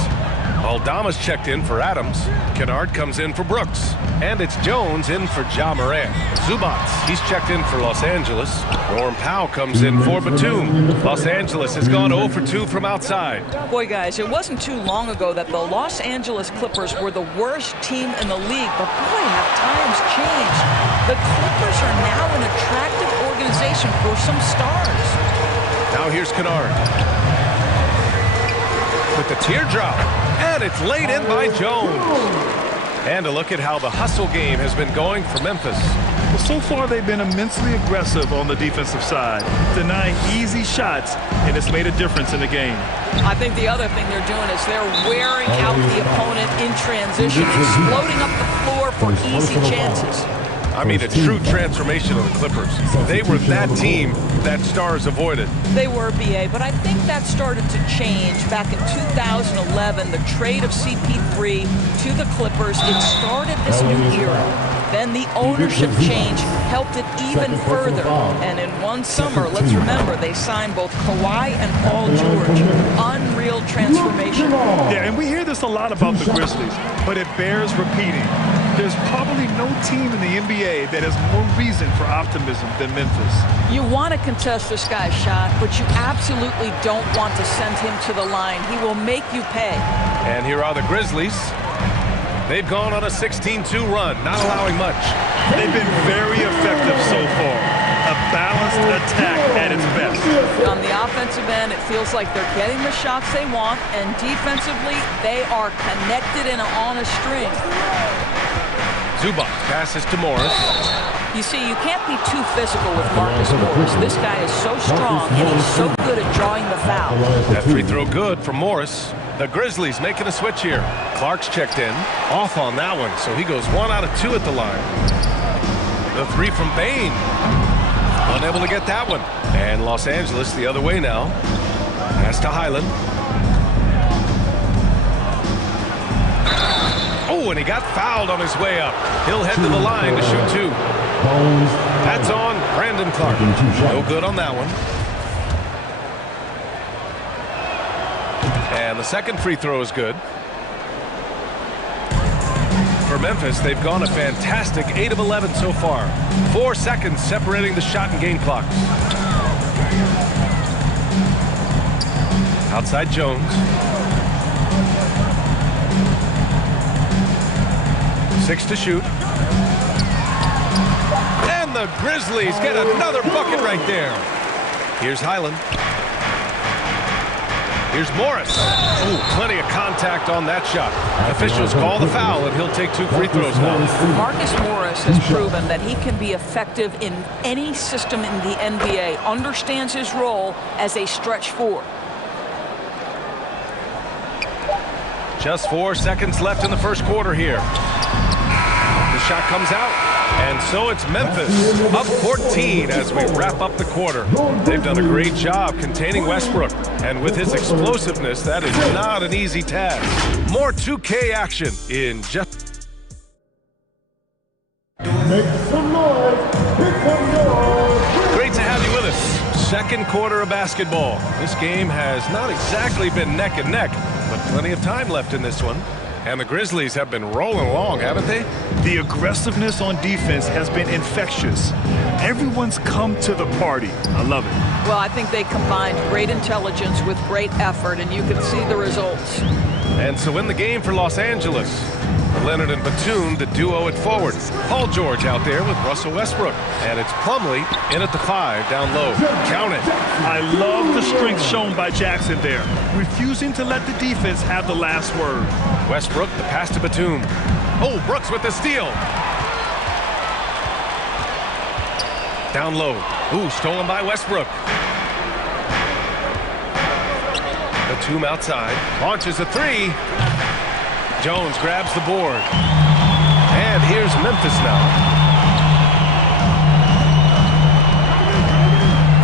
Aldama's checked in for Adams. Kennard comes in for Brooks. And it's Jones in for Ja Morant. Zubats, he's checked in for Los Angeles. Norm Powell comes in for Batum. Los Angeles has gone 0 for 2 from outside. Boy, guys, it wasn't too long ago that the Los Angeles Clippers were the worst team in the league. But boy, have times changed. The Clippers are now an attractive organization for some stars. Now here's Kennard. With the teardrop. And it's laid in by Jones. And a look at how the hustle game has been going for Memphis. Well, so far they've been immensely aggressive on the defensive side, denying easy shots, and it's made a difference in the game. I think the other thing they're doing is they're wearing out the opponent in transition, exploding up the floor for easy chances. I mean, a true transformation of the Clippers. They were that team that stars avoided. They were, B.A., but I think that started to change back in 2011, the trade of CP3 to the Clippers. It started this new era. Then the ownership change helped it even further. And in one summer, let's remember, they signed both Kawhi and Paul George. Unreal transformation. Yeah, and we hear this a lot about the Grizzlies, but it bears repeating. There's probably no team in the NBA that has more reason for optimism than Memphis. You want to contest this guy's shot, but you absolutely don't want to send him to the line. He will make you pay. And here are the Grizzlies. They've gone on a 16-2 run, not allowing much. They've been very effective so far. A balanced attack at its best. On the offensive end, it feels like they're getting the shots they want, and defensively, they are connected and on a string. Zubac passes to Morris. You see, you can't be too physical with Marcus Morris. This guy is so strong, and he's so good at drawing the foul. That free throw good for Morris. The Grizzlies making a switch here. Clark's checked in, off on that one, so he goes 1 out of 2 at the line. The three from Bain. Unable to get that one. And Los Angeles the other way now. Pass to Highland. Oh, and he got fouled on his way up. He'll head to the line to shoot 2. That's on Brandon Clark. No good on that one. And the second free throw is good. For Memphis, they've gone a fantastic 8 of 11 so far. 4 seconds separating the shot and game clocks. Outside Jones. 6 to shoot. And the Grizzlies get another bucket right there. Here's Highland. Here's Morris. Ooh, plenty of contact on that shot. Officials call the foul, and he'll take 2 free throws now. Marcus Morris has proven that he can be effective in any system in the NBA, understands his role as a stretch 4. Just 4 seconds left in the first quarter here. The shot comes out, and so it's Memphis up 14 as we wrap up the quarter. They've done a great job containing Westbrook, and with his explosiveness, that is not an easy task. More 2K action in just... Make some noise. Make some noise. Great to have you with us. Second quarter of basketball. This game has not exactly been neck and neck, but plenty of time left in this one. And the Grizzlies have been rolling along, haven't they? The aggressiveness on defense has been infectious. Everyone's come to the party. I love it. Well, I think they combined great intelligence with great effort, and you can see the results. And so in the game for Los Angeles, Leonard and Batum, the duo at forward. Paul George out there with Russell Westbrook. And it's Plumlee in at the 5, down low. Count it. I love the strength shown by Jackson there, refusing to let the defense have the last word. Westbrook, the pass to Batum. Oh, Brooks with the steal. Down low. Ooh, stolen by Westbrook. Batum outside. Launches a 3. Jones grabs the board. And here's Memphis now.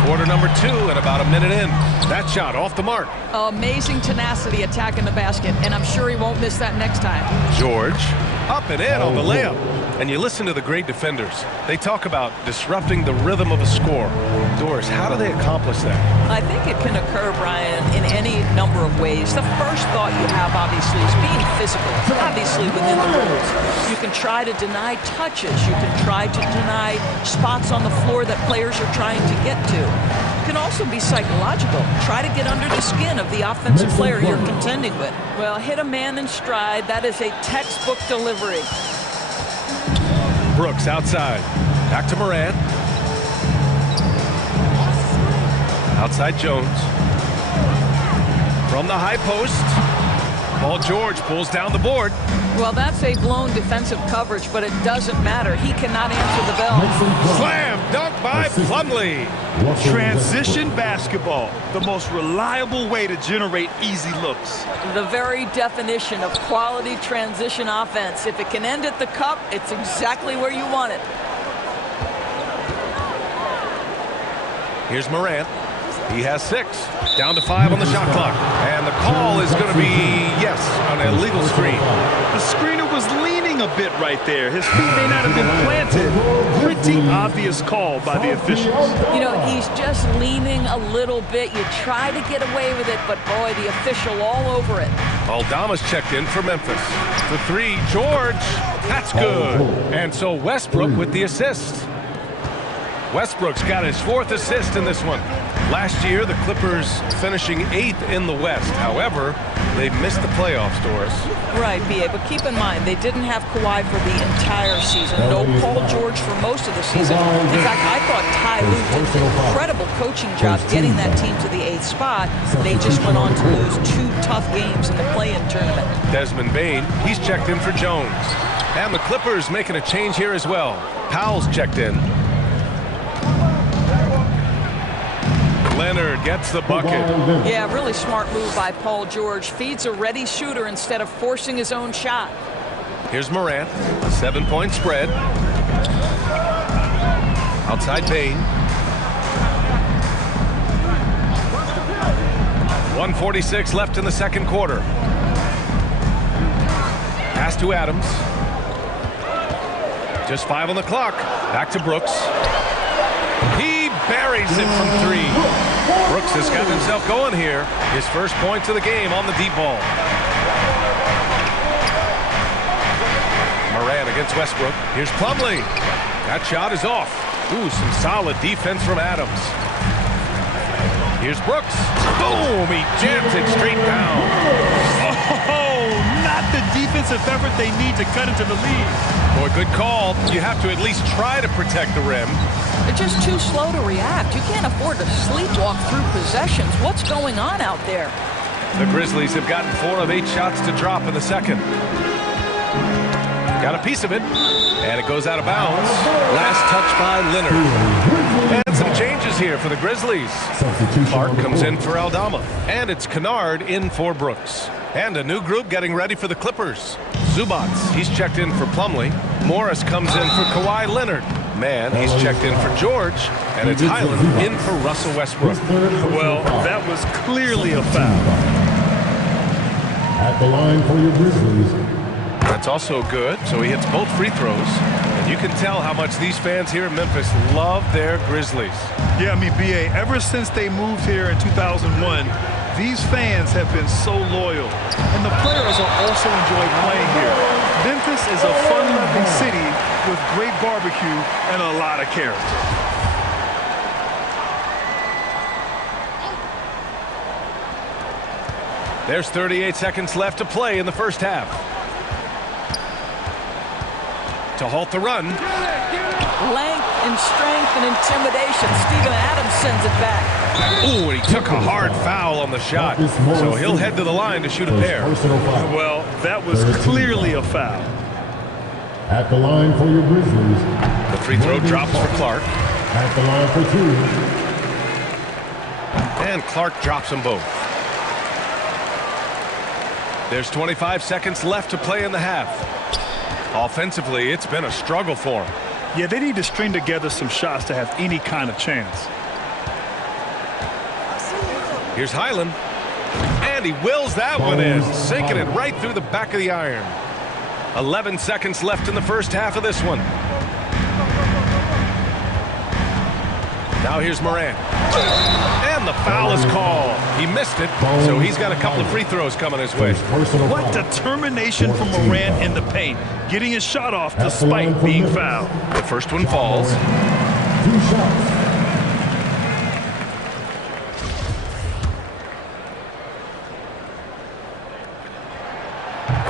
Quarter number 2 and about a minute in. That shot off the mark. Amazing tenacity attacking the basket, and I'm sure he won't miss that next time. George up and in on the layup. And you listen to the great defenders. They talk about disrupting the rhythm of a score. Doris, how do they accomplish that? I think it can occur, Brian, in any number of ways. The first thought you have, obviously, is being physical, obviously within the rules. You can try to deny touches. You can try to deny spots on the floor that players are trying to get to. It can also be psychological. Try to get under the skin of the offensive player you're contending with. Well, hit a man in stride. That is a textbook delivery. Brooks outside. Back to Morant. Outside Jones. From the high post. Paul George pulls down the board. Well, that's a blown defensive coverage, but it doesn't matter. He cannot answer the bell. Slam dunk by Plumlee. Transition basketball, the most reliable way to generate easy looks. The very definition of quality transition offense. If it can end at the cup, it's exactly where you want it. Here's Morant. He has 6. Down to 5 on the shot clock. And the call is going to be, yes, an illegal screen. The screener was leaning a bit right there. His feet may not have been planted. Pretty obvious call by the officials. You know, he's just leaning a little bit. You try to get away with it, but boy, the official all over it. Aldama's checked in for Memphis. The 3, George. That's good. And so Westbrook with the assist. Westbrook's got his 4th assist in this one. Last year, the Clippers finishing 8th in the West. However, They missed the playoffs, Doris. Right, B.A., but keep in mind, they didn't have Kawhi for the entire season. No Paul George for most of the season. In fact, I thought Ty Lue did an incredible coaching job getting that team to the 8th spot. They just went on to lose 2 tough games in the play-in tournament. Desmond Bane, he's checked in for Jones. And the Clippers making a change here as well. Powell's checked in. Leonard gets the bucket. Yeah, really smart move by Paul George. Feeds a ready shooter instead of forcing his own shot. Here's Morant, a 7-point spread. Outside Bane. 1:46 left in the second quarter. Pass to Adams. Just 5 on the clock. Back to Brooks. He buries it from 3. Brooks has got himself going here. His first points of the game on the deep ball. Morant against Westbrook. Here's Plumlee. That shot is off. Ooh, some solid defense from Adams. Here's Brooks. Boom! He jams it straight down. Oh, not the defensive effort they need to cut into the lead. Boy, good call. You have to at least try to protect the rim. They're just too slow to react. You can't afford to sleepwalk through possessions. What's going on out there? The Grizzlies have gotten 4 of 8 shots to drop in the second. Got a piece of it, and it goes out of bounds. Last touch by Leonard. And some changes here for the Grizzlies. Clark comes in for Aldama, and it's Kennard in for Brooks. And a new group getting ready for the Clippers. Zubac, he's checked in for Plumlee. Morris comes in for Kawhi Leonard. Man, he's checked in for George, and it's Highland in for Russell Westbrook. Well, that was clearly a foul. At the line for your Grizzlies. That's also good, so he hits both free throws. And you can tell how much these fans here in Memphis love their Grizzlies. Yeah, I mean, B.A., ever since they moved here in 2001, these fans have been so loyal. And the players will also enjoy playing here. Memphis is a fun-loving city with great barbecue and a lot of character. There's 38 seconds left to play in the first half. To halt the run. Length and strength and intimidation. Steven Adams sends it back. Ooh, and he took a hard foul on the shot. So he'll head to the line to shoot a pair. Well, that was clearly a foul. At the line for your Grizzlies. The free throw drops for Clark. At the line for 2. And Clark drops them both. There's 25 seconds left to play in the half. Offensively, it's been a struggle for them. Yeah, they need to string together some shots to have any kind of chance. Here's Highland. And he wills that one in, sinking it right through the back of the iron. 11 seconds left in the first half of this one. Now here's Morant. And the foul is called. He missed it, so he's got a couple of free throws coming his way. What determination from Morant in the paint, getting his shot off despite being fouled. The first one falls. 2 shots.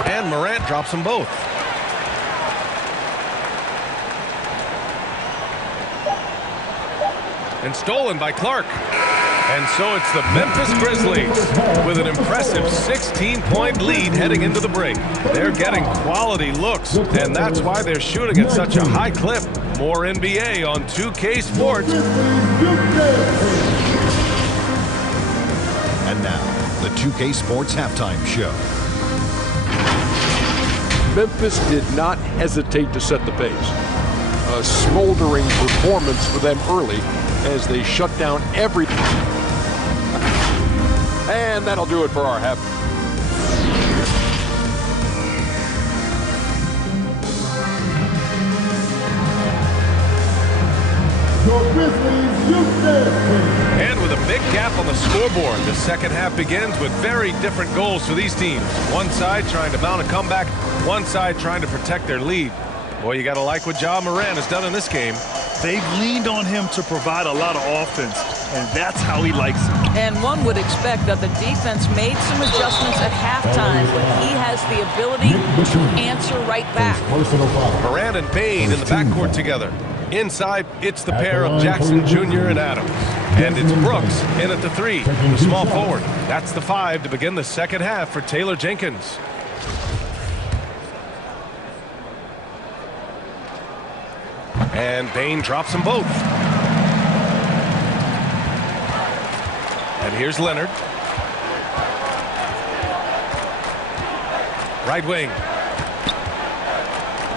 And Morant drops them both. And stolen by Clark. And so it's the Memphis Grizzlies with an impressive 16-point lead heading into the break. They're getting quality looks, and that's why they're shooting at such a high clip. More NBA on 2K Sports. And now, the 2K Sports Halftime Show. Memphis did not hesitate to set the pace. A smoldering performance for them early as they shut down everything. And that'll do it for our half. And with a big gap on the scoreboard, the second half begins with very different goals for these teams. One side trying to mount a comeback, one side trying to protect their lead. Boy, you got to like what Ja Morant has done in this game. They've leaned on him to provide a lot of offense, and that's how he likes it. And one would expect that the defense made some adjustments at halftime, but he has the ability to answer right back. Moran and Bain in the backcourt together. Inside, it's the pair of Jackson Jr. and Adams. And it's Brooks in at the 3, the small forward. That's the 5 to begin the second half for Taylor Jenkins. And Bain drops them both. And here's Leonard. Right wing.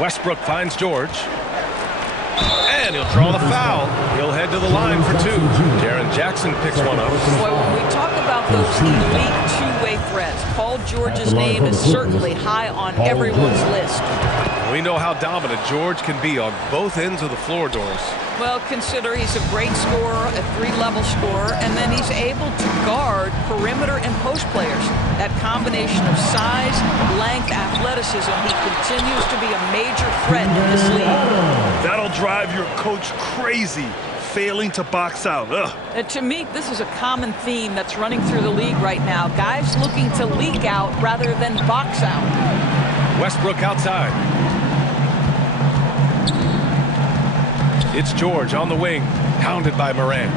Westbrook finds George. And he'll draw the foul. He'll head to the line for 2. Jaren Jackson picks one up. Boy, when we talk about those elite two-way threats, Paul George's name is certainly high on everyone's list. We know how dominant George can be on both ends of the floor, Doris. Well, consider he's a great scorer, a 3-level scorer, and then he's able to guard perimeter and post players. That combination of size, length, athleticism, he continues to be a major threat in this league. That'll drive your coach crazy, failing to box out. To me, this is a common theme that's running through the league right now. Guys looking to leak out rather than box out. Westbrook outside. It's George on the wing, pounded by Moran.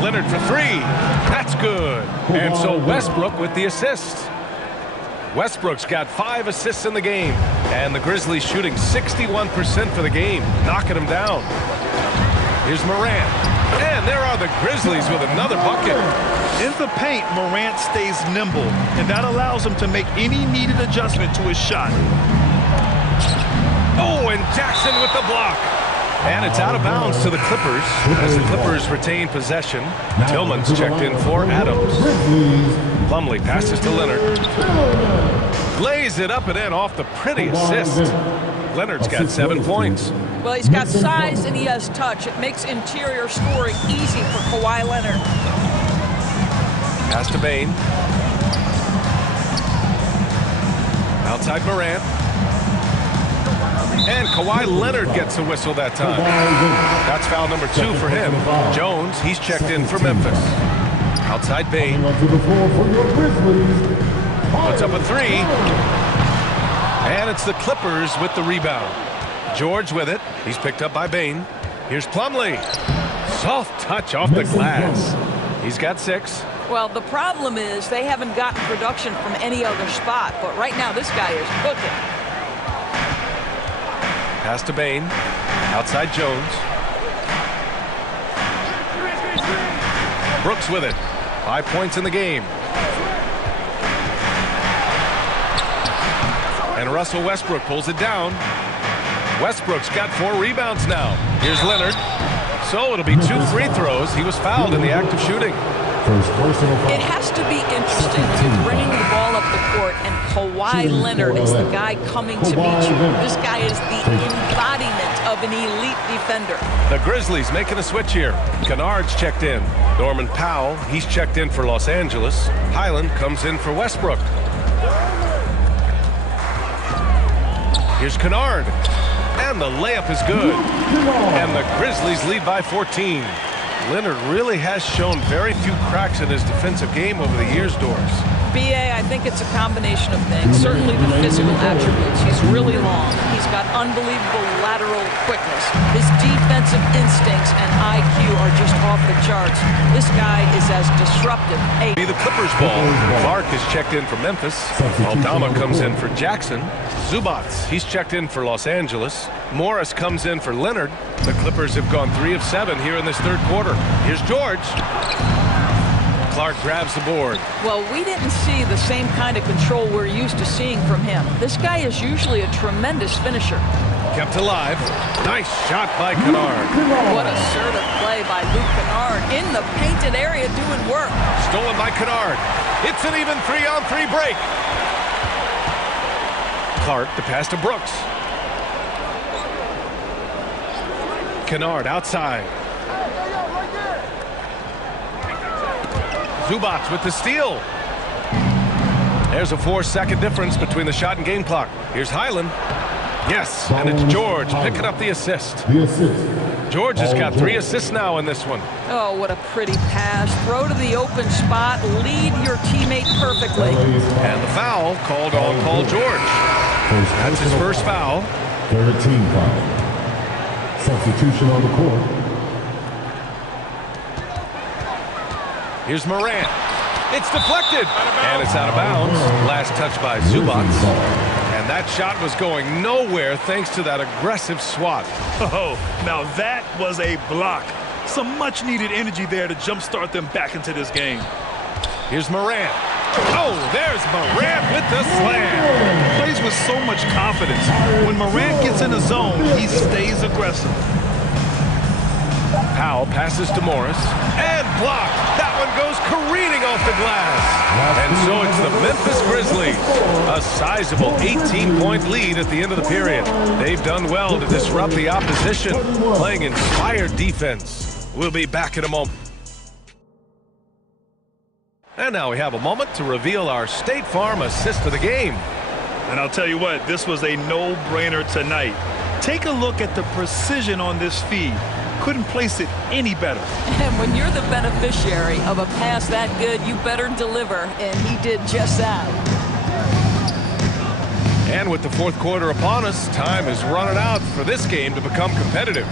Leonard for 3. That's good. And so Westbrook with the assist. Westbrook's got 5 assists in the game. And the Grizzlies shooting 61% for the game, knocking them down. Here's Moran. And there are the Grizzlies with another bucket. In the paint, Morant stays nimble, and that allows him to make any needed adjustment to his shot. Oh, and Jackson with the block. And it's out of bounds to the Clippers as the Clippers retain possession. Tillman's checked in for Adams. Plumlee passes to Leonard. Lays it up and in off the pretty assist. Leonard's got 7 points. Well, he's got size and he has touch. It makes interior scoring easy for Kawhi Leonard. Pass to Bain. Outside Morant. And Kawhi Leonard gets a whistle that time. That's foul number 2 for him. Jones, he's checked in for Memphis. Outside Bain. Puts up a 3. And it's the Clippers with the rebound. George with it. He's picked up by Bain. Here's Plumlee. Soft touch off the glass. He's got 6. Well, the problem is they haven't gotten production from any other spot. But right now, this guy is cooking. Pass to Bain. Outside Jones. Brooks with it. 5 points in the game. And Russell Westbrook pulls it down. Westbrook's got 4 rebounds now. Here's Leonard. So it'll be 2 free throws. He was fouled in the act of shooting. It has to be interesting to bringing the ball up the court and Kawhi Leonard is the guy coming to meet you. This guy is the embodiment of an elite defender. The Grizzlies making a switch here. Kennard's checked in. Norman Powell, he's checked in for Los Angeles. Highland comes in for Westbrook. Here's Kennard. And the layup is good. And the Grizzlies lead by 14. Leonard really has shown very few cracks in his defensive game over the years, Doris. B.A., I think it's a combination of things. Certainly the physical attributes. He's really long. He's got unbelievable lateral quickness. His defensive instincts and IQ are just off the charts. This guy is as disruptive. Be the Clippers ball. Clark is checked in for Memphis. Aldama comes in for Jackson. Zubac, he's checked in for Los Angeles. Morris comes in for Leonard. The Clippers have gone 3 of 7 here in this third quarter. Here's George. Clark grabs the board. Well, we didn't see the same kind of control we're used to seeing from him. This guy is usually a tremendous finisher. Kept alive. Nice shot by Kennard. What assertive play by Luke Kennard in the painted area doing work. Stolen by Kennard. It's an even 3-on-3 break. Clark, the pass to Brooks. Kennard outside. Zubac with the steal. There's a 4-second difference between the shot and game clock. Here's Highland. Yes, and it's George picking up the assist. George has got 3 assists now in this one. Oh, what a pretty pass. Throw to the open spot. Lead your teammate perfectly. And the foul called on Paul George. That's his first foul. Third team foul. Substitution on the court. Here's Morant. It's deflected. And it's out of bounds. Last touch by Zubac. And that shot was going nowhere thanks to that aggressive swat. Oh, now that was a block. Some much-needed energy there to jumpstart them back into this game. Here's Morant. Oh, there's Morant with the slam. Plays with so much confidence. When Morant gets in the zone, he stays aggressive. Powell passes to Morris. And blocked. That one goes careening off the glass. And so it's the Memphis Grizzlies. A sizable 18-point lead at the end of the period. They've done well to disrupt the opposition, playing inspired defense. We'll be back in a moment. And now we have a moment to reveal our State Farm assist of the game. And I'll tell you what, this was a no-brainer tonight. Take a look at the precision on this feed. Couldn't place it any better. And when you're the beneficiary of a pass that good, you better deliver, and he did just that. And with the fourth quarter upon us, time is running out for this game to become competitive.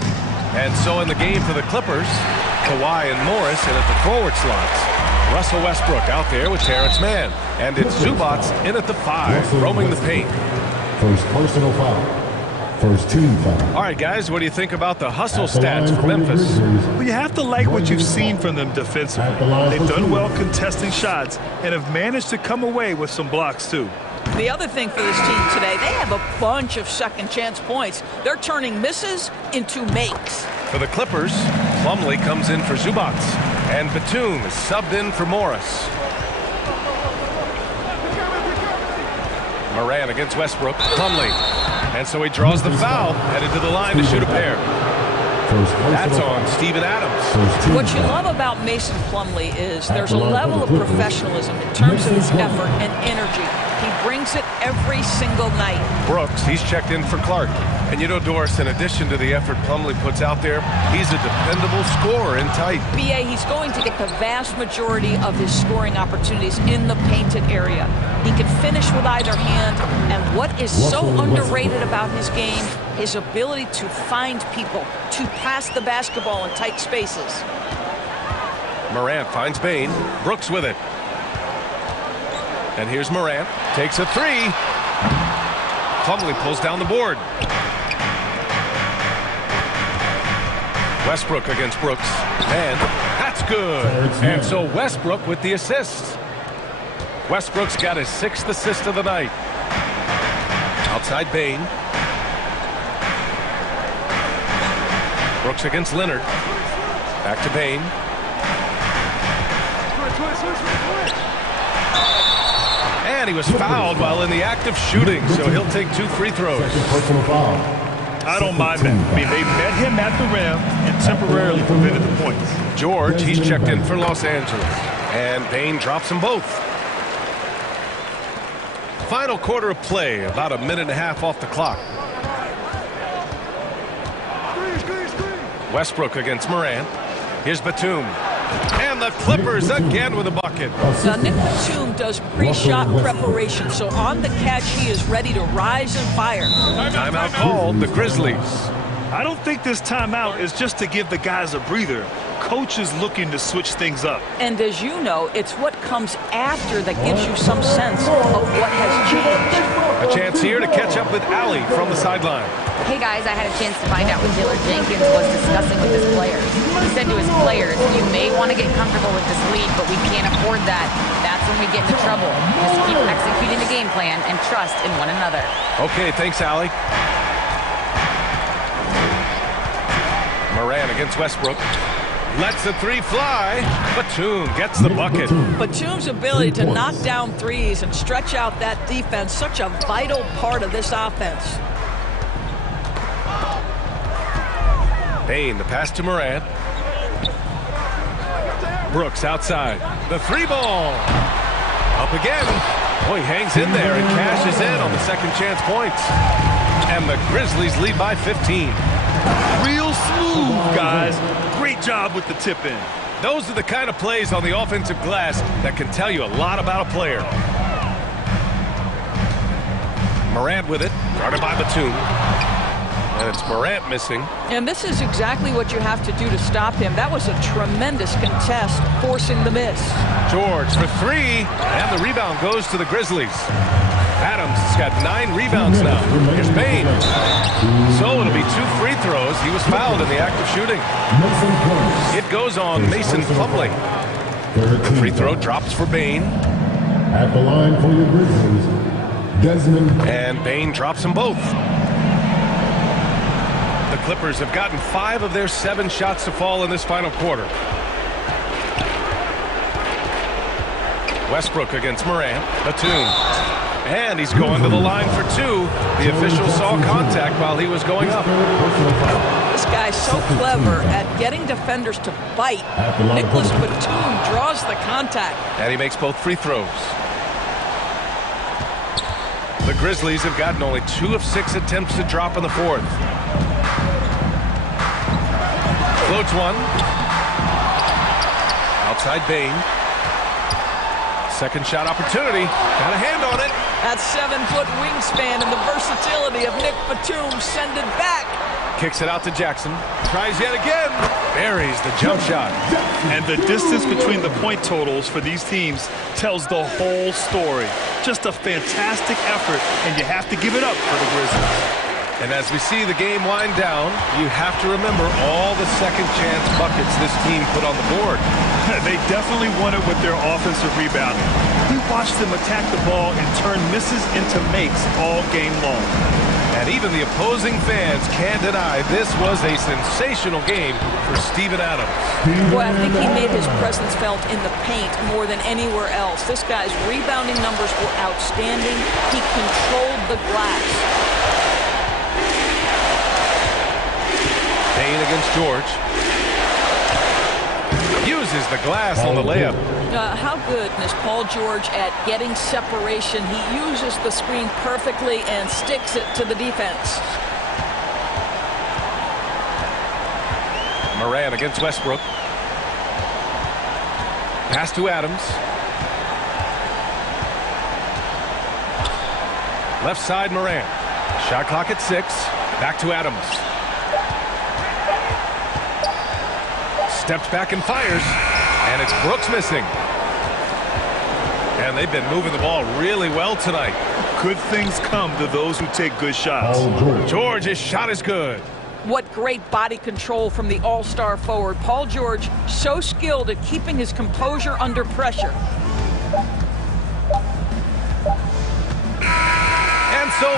And so in the game for the Clippers, Kawhi and Morris in at the forward slots. Russell Westbrook out there with Terrence Mann. And it's Zubac in at the 5, roaming the paint. First personal foul. First team foul. All right, guys, what do you think about the hustle stats for Memphis? Well, you have to like what you've seen from them defensively. They've done well contesting shots and have managed to come away with some blocks, too. The other thing for this team today, they have a bunch of second chance points. They're turning misses into makes. For the Clippers, Plumlee comes in for Zubac. And Batum is subbed in for Morris. Morant against Westbrook. Plumlee. And so he draws the foul, headed to the line to shoot a pair. That's on Steven Adams. What you love about Mason Plumlee is there's a level of professionalism in terms of his effort and energy. He brings it every single night. Brooks, he's checked in for Clark. And you know, Doris, in addition to the effort Plumlee puts out there, he's a dependable scorer in tight. B.A., he's going to get the vast majority of his scoring opportunities in the painted area. He can finish with either hand, and what is so underrated about his game, his ability to find people, to pass the basketball in tight spaces. Morant finds Bain. Brooks with it. And here's Morant. Takes a 3. Plumlee pulls down the board. Westbrook against Brooks. And that's good. And so Westbrook with the assist. Westbrook's got his 6th assist of the night. Outside Bain. Brooks against Leonard. Back to Bain. And he was fouled while in the act of shooting, so he'll take 2 free throws. I don't mind that. I mean, they met him at the rim and temporarily prevented the points. George, he's checked in for Los Angeles. And Bain drops them both. Final quarter of play, about a minute and a half off the clock. Westbrook against Morant. Here's Batum. And the Clippers again with a bucket. Now, Nick Batum does pre-shot preparation, so on the catch, he is ready to rise and fire. Timeout called the Grizzlies. I don't think this timeout is just to give the guys a breather. Coach is looking to switch things up. And as you know, it's what comes after that gives you some sense of what has changed. A chance here to catch up with Allie from the sideline. Hey guys, I had a chance to find out what Taylor Jenkins was discussing with his players. He said to his players, you may want to get comfortable with this lead, but we can't afford that. That's when we get into trouble. Just keep executing the game plan and trust in one another. Okay, thanks, Allie. Morant against Westbrook. Lets the 3 fly. Batum gets the bucket. Batum's ability to knock down threes and stretch out that defense, such a vital part of this offense. Bain, the pass to Morant. Brooks outside. The 3-ball. Up again. Boy, he hangs in there and cashes in on the second chance points. And the Grizzlies lead by 15. Real smooth, guys. job with the tip in. Those are the kind of plays on the offensive glass that can tell you a lot about a player. Morant with it, guarded by Batum. And it's Morant missing. And this is exactly what you have to do to stop him. That was a tremendous contest, forcing the miss. George for three, and the rebound goes to the Grizzlies. Adams has got 9 rebounds now. Here's Bane. So it'll be 2 free throws. He was fouled in the act of shooting. It goes on Mason Plumlee. The free throw drops for Bane. At the line for your Grizzlies, Desmond. And Bane drops them both. The Clippers have gotten 5 of their 7 shots to fall in this final quarter. Westbrook against Morant. Batum. And he's going to the line for 2. The official saw contact while he was going up. This guy's so clever at getting defenders to bite. Nicholas Batum draws the contact. And he makes both free throws. The Grizzlies have gotten only 2 of 6 attempts to drop in the 4th. Floats one. Outside Bane. Second shot opportunity. Got a hand on it. That 7-foot wingspan and the versatility of Nick Batum send it back. Kicks it out to Jackson. Tries yet again. Buries the jump shot. And the distance between the point totals for these teams tells the whole story. Just a fantastic effort, and you have to give it up for the Grizzlies. And as we see the game wind down, you have to remember all the second chance buckets this team put on the board. They definitely won it with their offensive rebounding. We watched them attack the ball and turn misses into makes all game long. And even the opposing fans can't deny this was a sensational game for Steven Adams. Boy, I think he made his presence felt in the paint more than anywhere else. This guy's rebounding numbers were outstanding. He controlled the glass. Bane against George. Uses the glass on the layup. How good is Paul George at getting separation? He uses the screen perfectly and sticks it to the defense. Morant against Westbrook. Pass to Adams. Left side Morant. Shot clock at 6. Back to Adams. Steps back and fires. And it's Brooks missing. And they've been moving the ball really well tonight. Good things come to those who take good shots. George, his shot is good. What great body control from the all-star forward. Paul George, so skilled at keeping his composure under pressure. And so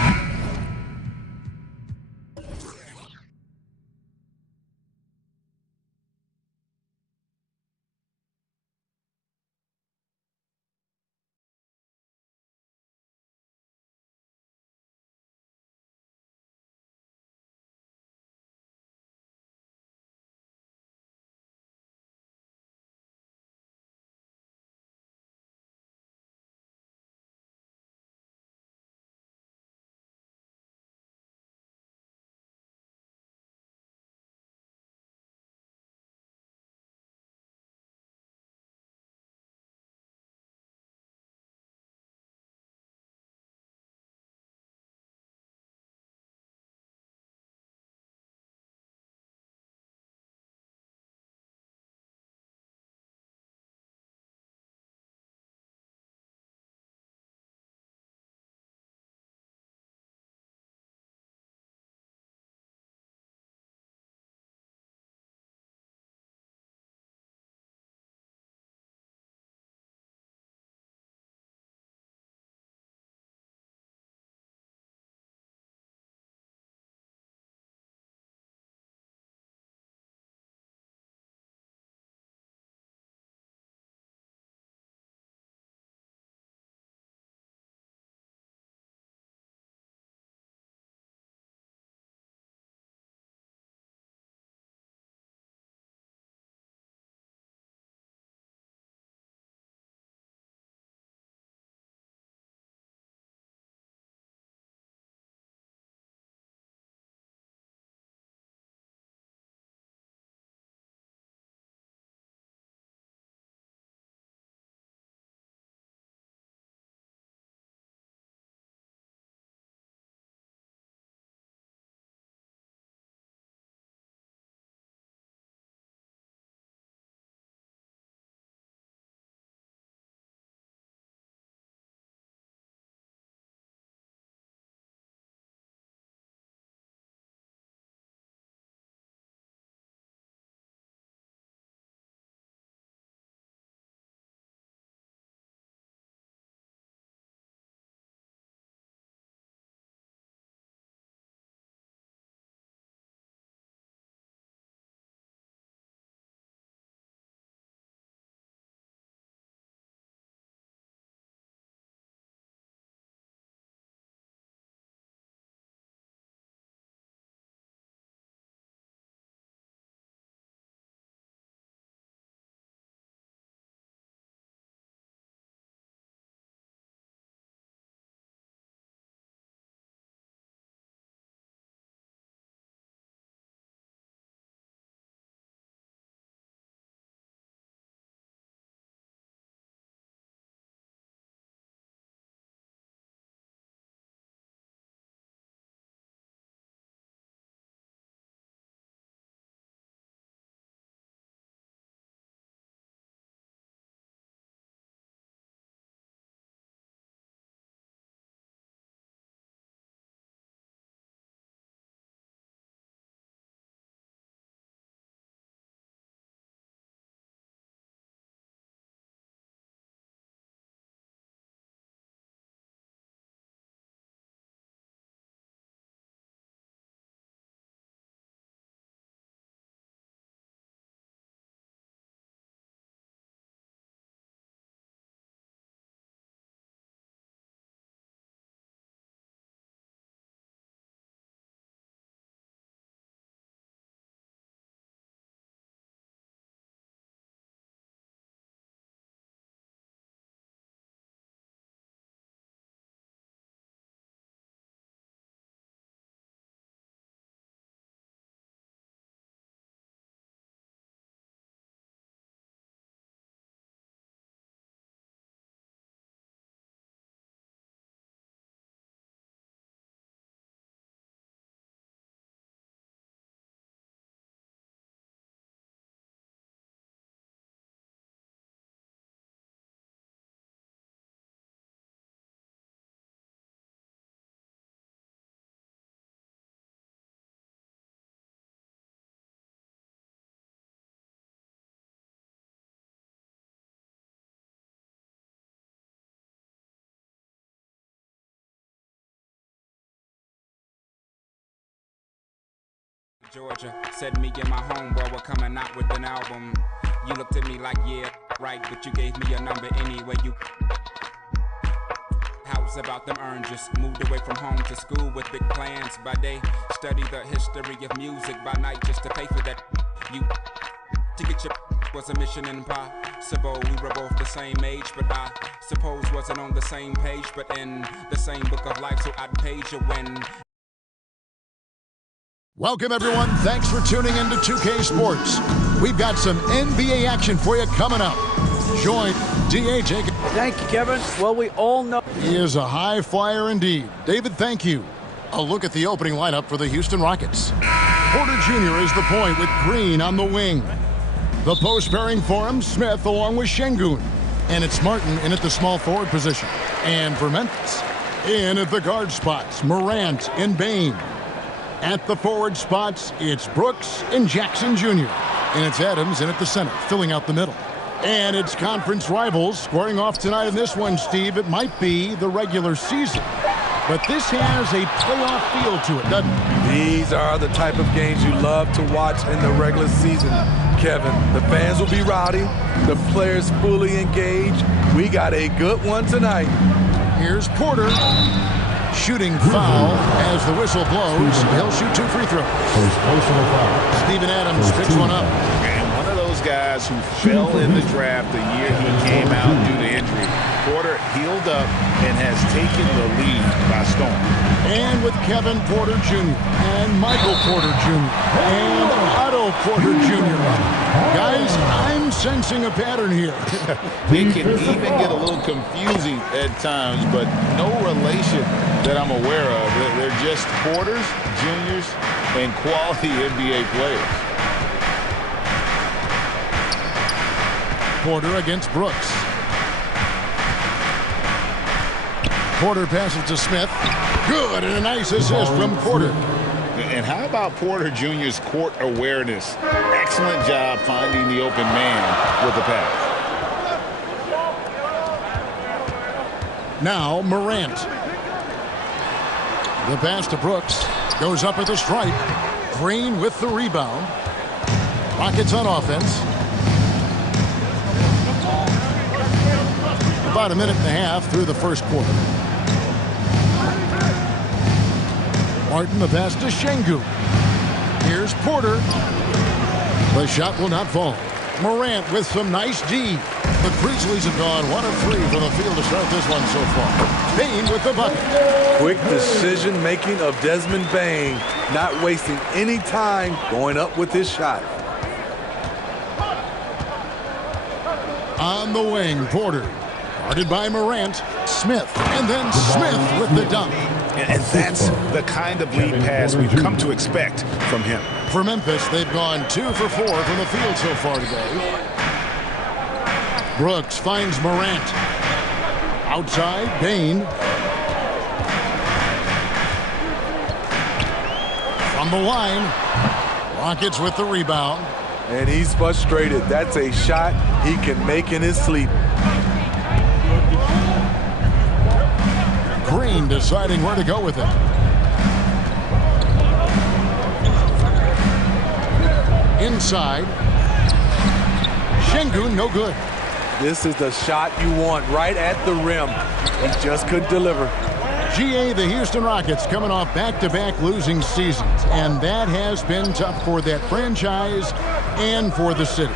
Georgia, said me and my homeboy were coming out with an album. You looked at me like, yeah, right, but you gave me your number anyway. You house about them earned, just moved away from home to school with big plans. By day, study the history of music. By night, just to pay for that. You to get your was a mission impossible. We were both the same age, but I suppose wasn't on the same page, but in the same book of life, so I'd page you when. Welcome, everyone. Thanks for tuning into 2K Sports. We've got some NBA action for you coming up. Join D.A. Jacob. Thank you, Kevin. Well, we all know he is a high flyer indeed. David, thank you. A look at the opening lineup for the Houston Rockets. Porter Jr. is the point with Green on the wing. The post pairing for him, Smith along with Şengün. And it's Martin in at the small forward position. And for Memphis, in at the guard spots, Morant and Bane. At the forward spots, it's Brooks and Jackson Jr. And it's Adams in at the center, filling out the middle. And it's conference rivals squaring off tonight in this one, Steve. It might be the regular season, but this has a playoff feel to it, doesn't it? These are the type of games you love to watch in the regular season, Kevin. The fans will be rowdy, the players fully engaged. We got a good one tonight. Here's Porter. Shooting foul as the whistle blows. He'll shoot 2 free throws. Steven Adams picks one up. And one of those guys who fell in the draft the year he came out due to injury. Porter healed up and has taken the lead by storm. And with Kevin Porter Jr. and Michael Porter Jr. and Otto Porter Jr. Guys, I'm sensing a pattern here. They can even get a little confusing at times, but no relation that I'm aware of. They're just Porters, juniors, and quality NBA players. Porter against Brooks. Porter passes to Smith. Good, and a nice assist from Porter. And how about Porter Jr.'s court awareness? Excellent job finding the open man with the pass. Now Morant. The pass to Brooks. Goes up at the stripe. Green with the rebound. Rockets on offense. About a minute and a half through the first quarter. Martin, the pass to Şengün. Here's Porter. The shot will not fall. Morant with some nice D. The Grizzlies have gone 1 of 3 from the field to start this one so far. Bane with the bucket. Quick decision-making of Desmond Bane, not wasting any time going up with his shot. On the wing, Porter. Guarded by Morant. Smith. And then Smith with the dunk. And that's the kind of lead pass we've come to expect from him. For Memphis, they've gone 2 for 4 from the field so far today. Brooks finds Morant. Outside, Bane. From the line, Rockets with the rebound. And he's frustrated. That's a shot he can make in his sleep. Green deciding where to go with it. Inside. Şengün, no good. This is the shot you want right at the rim. He just couldn't deliver. GA, the Houston Rockets coming off back-to-back losing seasons, and that has been tough for that franchise and for the city.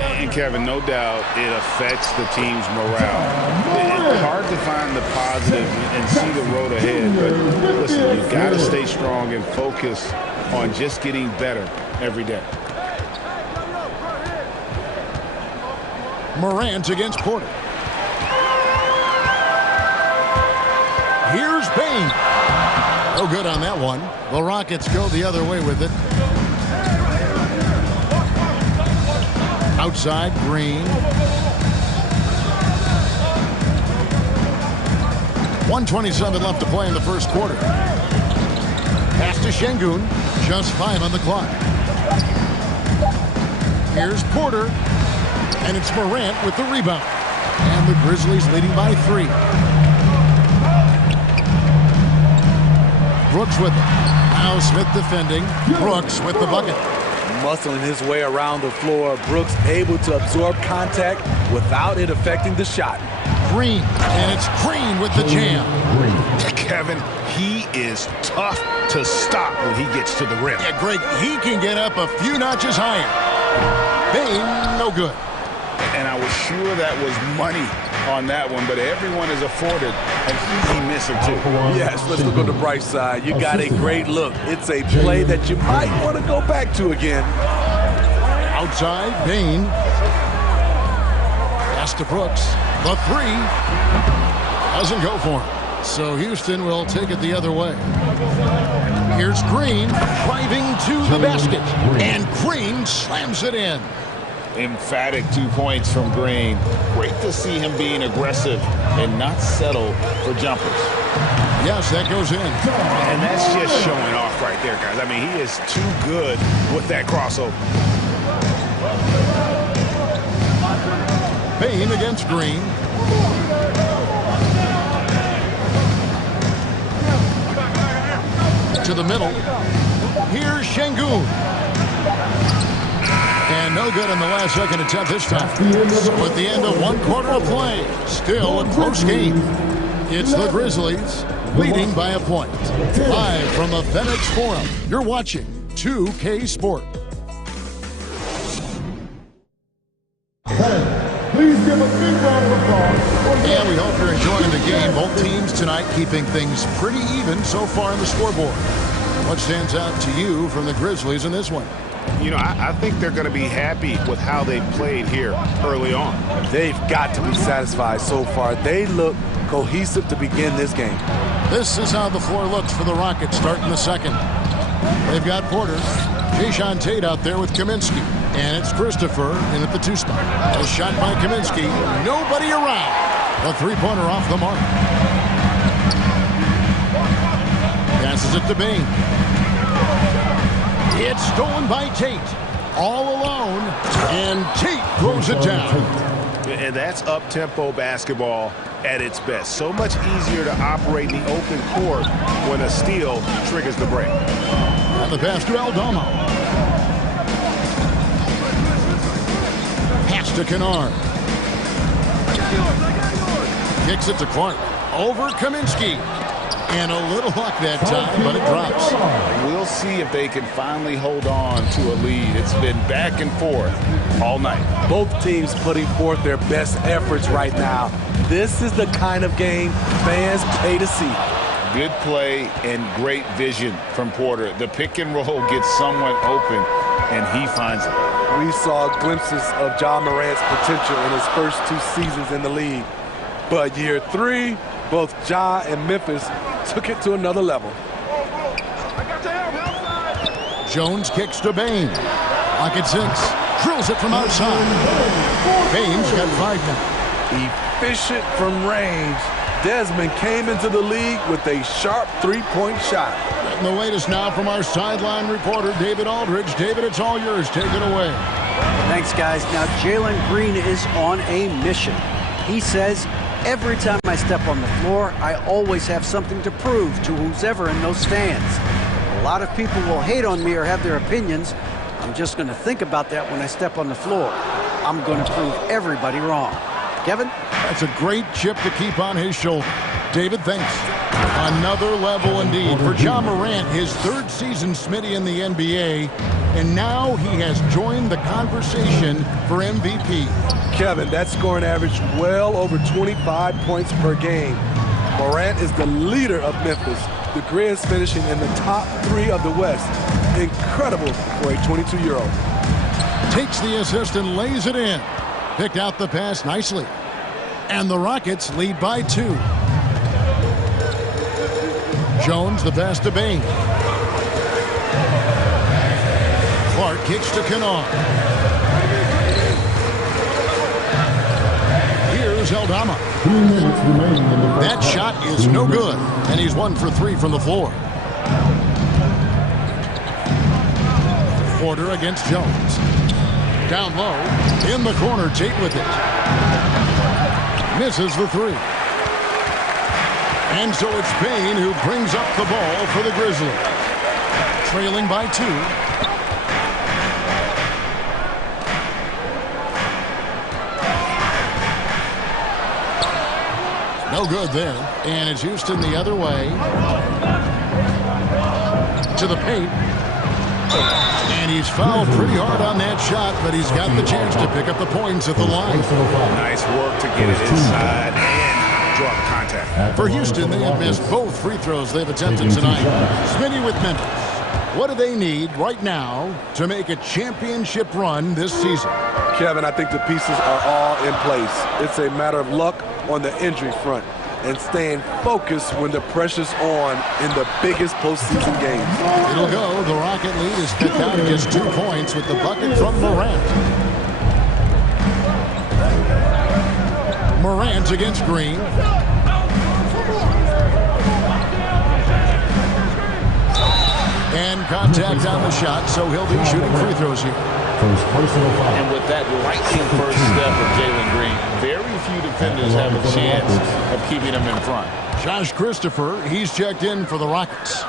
And Kevin, no doubt it affects the team's morale. It's hard to find the positive and see the road ahead, but listen, you've got to stay strong and focus on just getting better every day. Morant against Porter. Here's Bane. No good on that one. The Rockets go the other way with it. Outside, Green. 1:27 left to play in the first quarter. Pass to Şengün. Just 5 on the clock. Here's Porter. And it's Morant with the rebound. And the Grizzlies leading by 3. Brooks with it. Now Smith defending. Brooks with the bucket. Muscling his way around the floor. Brooks able to absorb contact without it affecting the shot. Green, and it's Green with the jam. Kevin, he is tough to stop when he gets to the rim. Yeah, Greg, he can get up a few notches higher. Bane, no good. And I was sure that was money on that one, but everyone is afforded an easy miss or two. Yes, let's look on the bright side. You got a great look. It's a play that you might want to go back to again. Outside, Bane. Pass to Brooks. The three doesn't go for him. So Houston will take it the other way. Here's Green driving to the basket. And Green slams it in. Emphatic 2 points from Green. Great to see him being aggressive and not settle for jumpers. Yes, that goes in. And that's just showing off right there, guys. I mean, he is too good with that crossover. Bane against Green. To the middle. Here's Şengün. And no good in the last second attempt this time. So at the end of 1 quarter of play, still a close game. It's the Grizzlies leading by a point. Live from the FedEx Forum, you're watching 2K Sport. Please give a big round of applause. And we hope you're enjoying the game. Both teams tonight keeping things pretty even so far on the scoreboard. What stands out to you from the Grizzlies in this one? You know, I think they're going to be happy with how they played here early on. They've got to be satisfied so far. They look cohesive to begin this game. This is how the floor looks for the Rockets starting the second. They've got Porter, Jason Tate out there with Kaminsky. And it's Christopher in at the 2 spot. A shot by Kaminsky. Nobody around. A three-pointer off the mark. Passes it to Bane. It's stolen by Tate. All alone. And Tate throws it down. And that's up-tempo basketball at its best. So much easier to operate in the open court when a steal triggers the break. And the pass to Aldama. Pass to Kennard. Kicks it to Clark. Over Kaminsky. And a little luck that time, but it drops. We'll see if they can finally hold on to a lead. It's been back and forth all night. Both teams putting forth their best efforts right now. This is the kind of game fans pay to see. Good play and great vision from Porter. The pick and roll gets someone open, and he finds it. We saw glimpses of Ja Morant's potential in his first 2 seasons in the league. But year 3, both Ja and Memphis took it to another level. Jones kicks to Bane. Pocket 6. Drills it from outside. Bane's got 5 now. Efficient from range. Desmond came into the league with a sharp 3-point shot. And the latest now from our sideline reporter, David Aldridge. David, it's all yours. Take it away. Thanks, guys. Now, Jalen Green is on a mission. He says, every time I step on the floor, I always have something to prove to who's ever in those stands. A lot of people will hate on me or have their opinions. I'm just going to think about that when I step on the floor. I'm going to prove everybody wrong. Kevin? That's a great chip to keep on his shoulder. David, thanks. Another level indeed for Ja Morant, his 3rd season Smitty in the NBA, and now he has joined the conversation for MVP. Kevin, that scoring average well over 25 points per game. Morant is the leader of Memphis. The Grizz finishing in the top 3 of the West. Incredible for a 22-year-old. Takes the assist and lays it in. Picked out the pass nicely. And the Rockets lead by 2. Jones the pass to Bane. Clark kicks to Kennard. Here's Aldama. That shot is no good, and he's 1 for 3 from the floor. Porter against Jones. Down low, in the corner, Tate with it. Misses the 3. And so it's Bane who brings up the ball for the Grizzlies. trailing by 2. No good there. And it's Houston the other way. To the paint. And he's fouled pretty hard on that shot, but he's got the chance to pick up the points at the line. Nice work to get it inside and draw the contact. For Houston, they have missed both free throws they've attempted tonight. Smitty with Memphis. What do they need right now to make a championship run this season? Kevin, I think the pieces are all in place. It's a matter of luck on the injury front and staying focused when the pressure's on in the biggest postseason games. It'll go. The Rocket lead is cut down to just 2 points with the bucket from Morant. Morant against Green. And contact on the shot, so he'll be shooting free throws here. And with that lightning first step of Jalen Green, very few defenders have a chance of keeping him in front. Josh Christopher, he's checked in for the Rockets.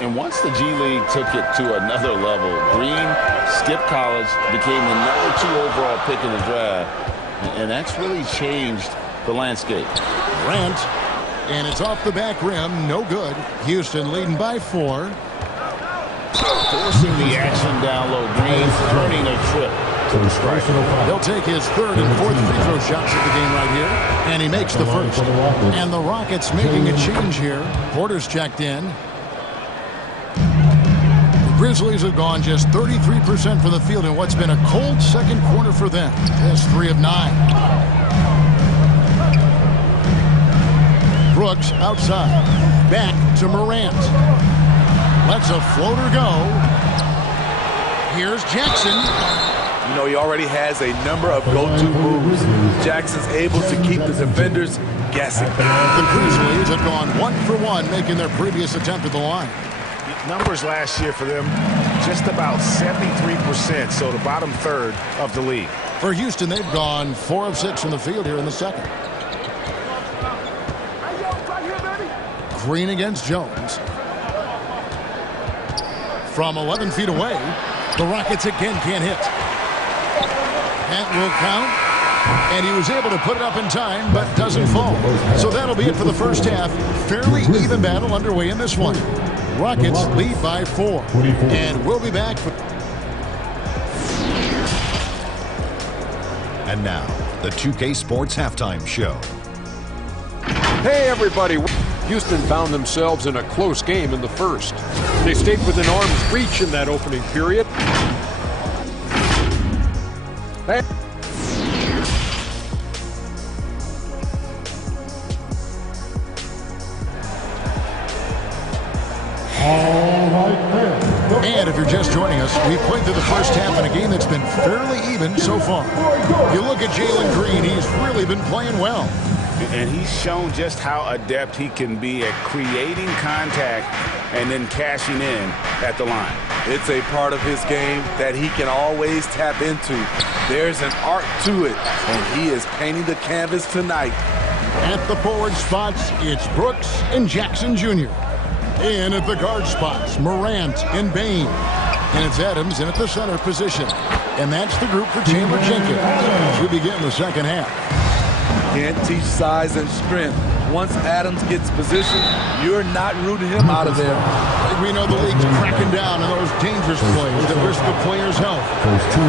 And once the G League took it to another level, Green skipped college, became the #2 overall pick in the draft, and that's really changed the landscape. Grant, and it's off the back rim, no good. Houston leading by 4. Forcing the action down low. Green turning a trip to the strike. He'll take his 3rd and 4th free throw shots of the game right here, and he makes the 1st. And the Rockets making a change here. Porter's checked in. The Grizzlies have gone just 33% from the field in what's been a cold second quarter for them. Just 3 of 9. Brooks outside. Back to Morant. Lets a floater go. Here's Jackson. You know, he already has a number of go-to moves. Jackson's able to keep the defenders guessing. The Grizzlies have gone 1 for 1, making their previous attempt at the line. Numbers last year for them, just about 73%, so the bottom third of the league. For Houston, they've gone 4 of 6 from the field here in the second. Green against Jones. From 11 feet away, the Rockets again can't hit. That will count. And he was able to put it up in time, but doesn't fall. So that'll be it for the first half. Fairly even battle underway in this one. Rockets lead by 4. And we'll be back. And now, the 2K Sports Halftime Show. Hey, everybody. Houston found themselves in a close game in the first. They stayed within arm's reach in that opening period. Hey. And if you're just joining us, we've played through the first half in a game that's been fairly even so far. You look at Jalen Green, he's really been playing well. And he's shown just how adept he can be at creating contact and then cashing in at the line. It's a part of his game that he can always tap into. There's an art to it, and he is painting the canvas tonight. At the forward spots, it's Brooks and Jackson Jr. In at the guard spots, Morant and Bain. And it's Adams in at the center position. And that's the group for Chandler Jenkins as we begin the second half. Can't teach size and strength. Once Adams gets position, you're not rooting him out of there. We know the league's cracking down on those dangerous plays that risk the player's health.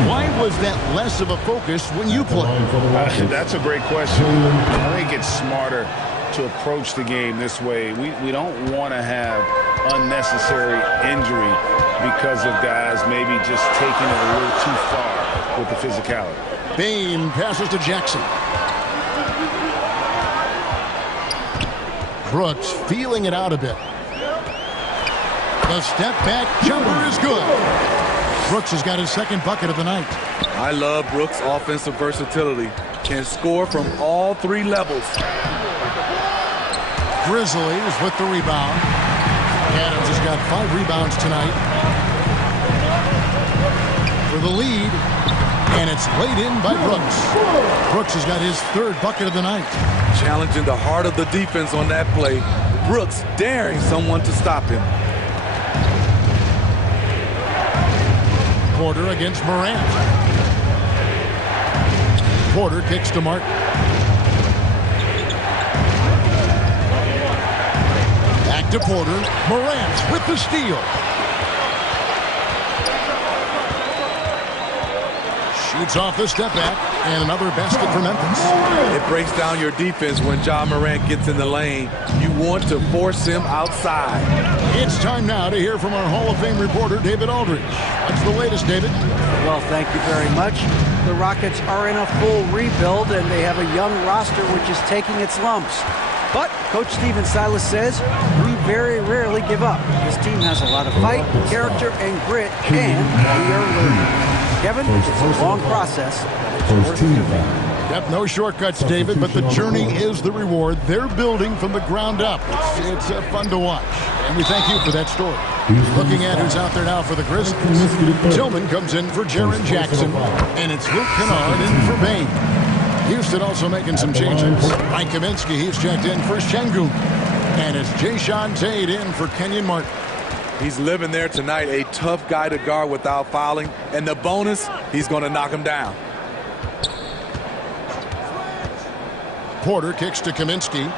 Why was that less of a focus when you play? That's a great question. I think it's smarter to approach the game this way. We don't want to have unnecessary injury because of guys maybe just taking it a little too far with the physicality. Bain passes to Jackson. Brooks feeling it out a bit. The step back jumper is good. Brooks has got his second bucket of the night. I love Brooks' offensive versatility. Can score from all 3 levels. Grizzlies with the rebound. Adams has got 5 rebounds tonight for the lead. And it's laid in by Brooks. Brooks has got his 3rd bucket of the night. Challenging the heart of the defense on that play. Brooks daring someone to stop him. Porter against Morant. Porter kicks to Martin. Back to Porter. Morant with the steal. Shoots off the step back, and another basket for Memphis. It breaks down your defense when Ja Morant gets in the lane. You want to force him outside. It's time now to hear from our Hall of Fame reporter, David Aldridge. What's the latest, David? Well, thank you very much. The Rockets are in a full rebuild, and they have a young roster which is taking its lumps. But Coach Stephen Silas says we very rarely give up. This team has a lot of fight, character, and grit, and we are learning. Kevin, it's a long process. Yep, no shortcuts, David, but the journey is the reward. They're building from the ground up. It's fun to watch, and we thank you for that story. Looking at who's out there now for the Grizzlies. Tillman comes in for Jaren Jackson, and it's Luke Kennard in for Bain. Houston also making some changes. Mike Kaminsky, he's checked in for Şengün. And it's Jayshawn Tate in for Kenyon Martin. He's living there tonight, a tough guy to guard without fouling. And the bonus, he's going to knock him down. Porter kicks to Kaminsky.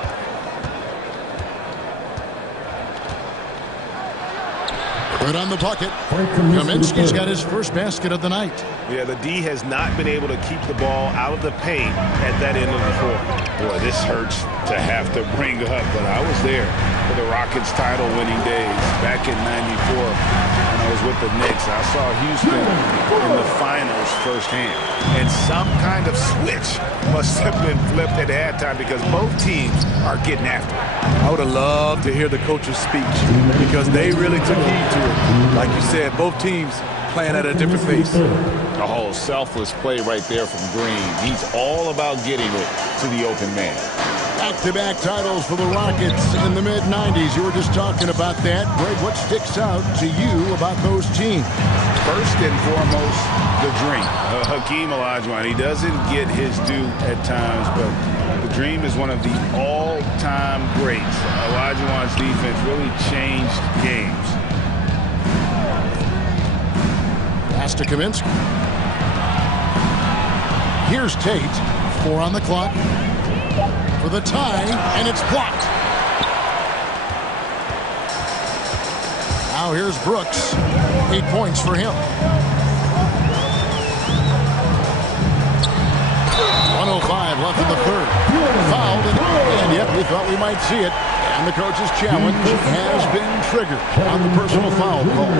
Good on the bucket. Kaminsky's got his first basket of the night. Yeah, the D has not been able to keep the ball out of the paint at that end of the court. Boy, this hurts to have to bring up, but I was there for the Rockets title-winning days back in '94 when I was with the Knicks. I saw Houston in the finals firsthand, and some kind of switch must have been flipped at halftime because both teams are getting after it. I would have loved to hear the coach's speech because they really took heed to it. Like you said, both teams playing at a different pace. A whole selfless play right there from Green. He's all about getting it to the open man. Back-to-back titles for the Rockets in the mid-'90s. You were just talking about that. Greg, what sticks out to you about those teams? First and foremost, the Dream. Hakeem Olajuwon, he doesn't get his due at times, but the Dream is one of the all-time greats. Olajuwon's defense really changed games. Pass to Kaminsky. Here's Tate. 4 on the clock. For the tie, and it's blocked. Now here's Brooks. 8 points for him. 1:05 left in the third. Fouled, and yet we thought we might see it. And the coach's challenge has been triggered on the personal foul call.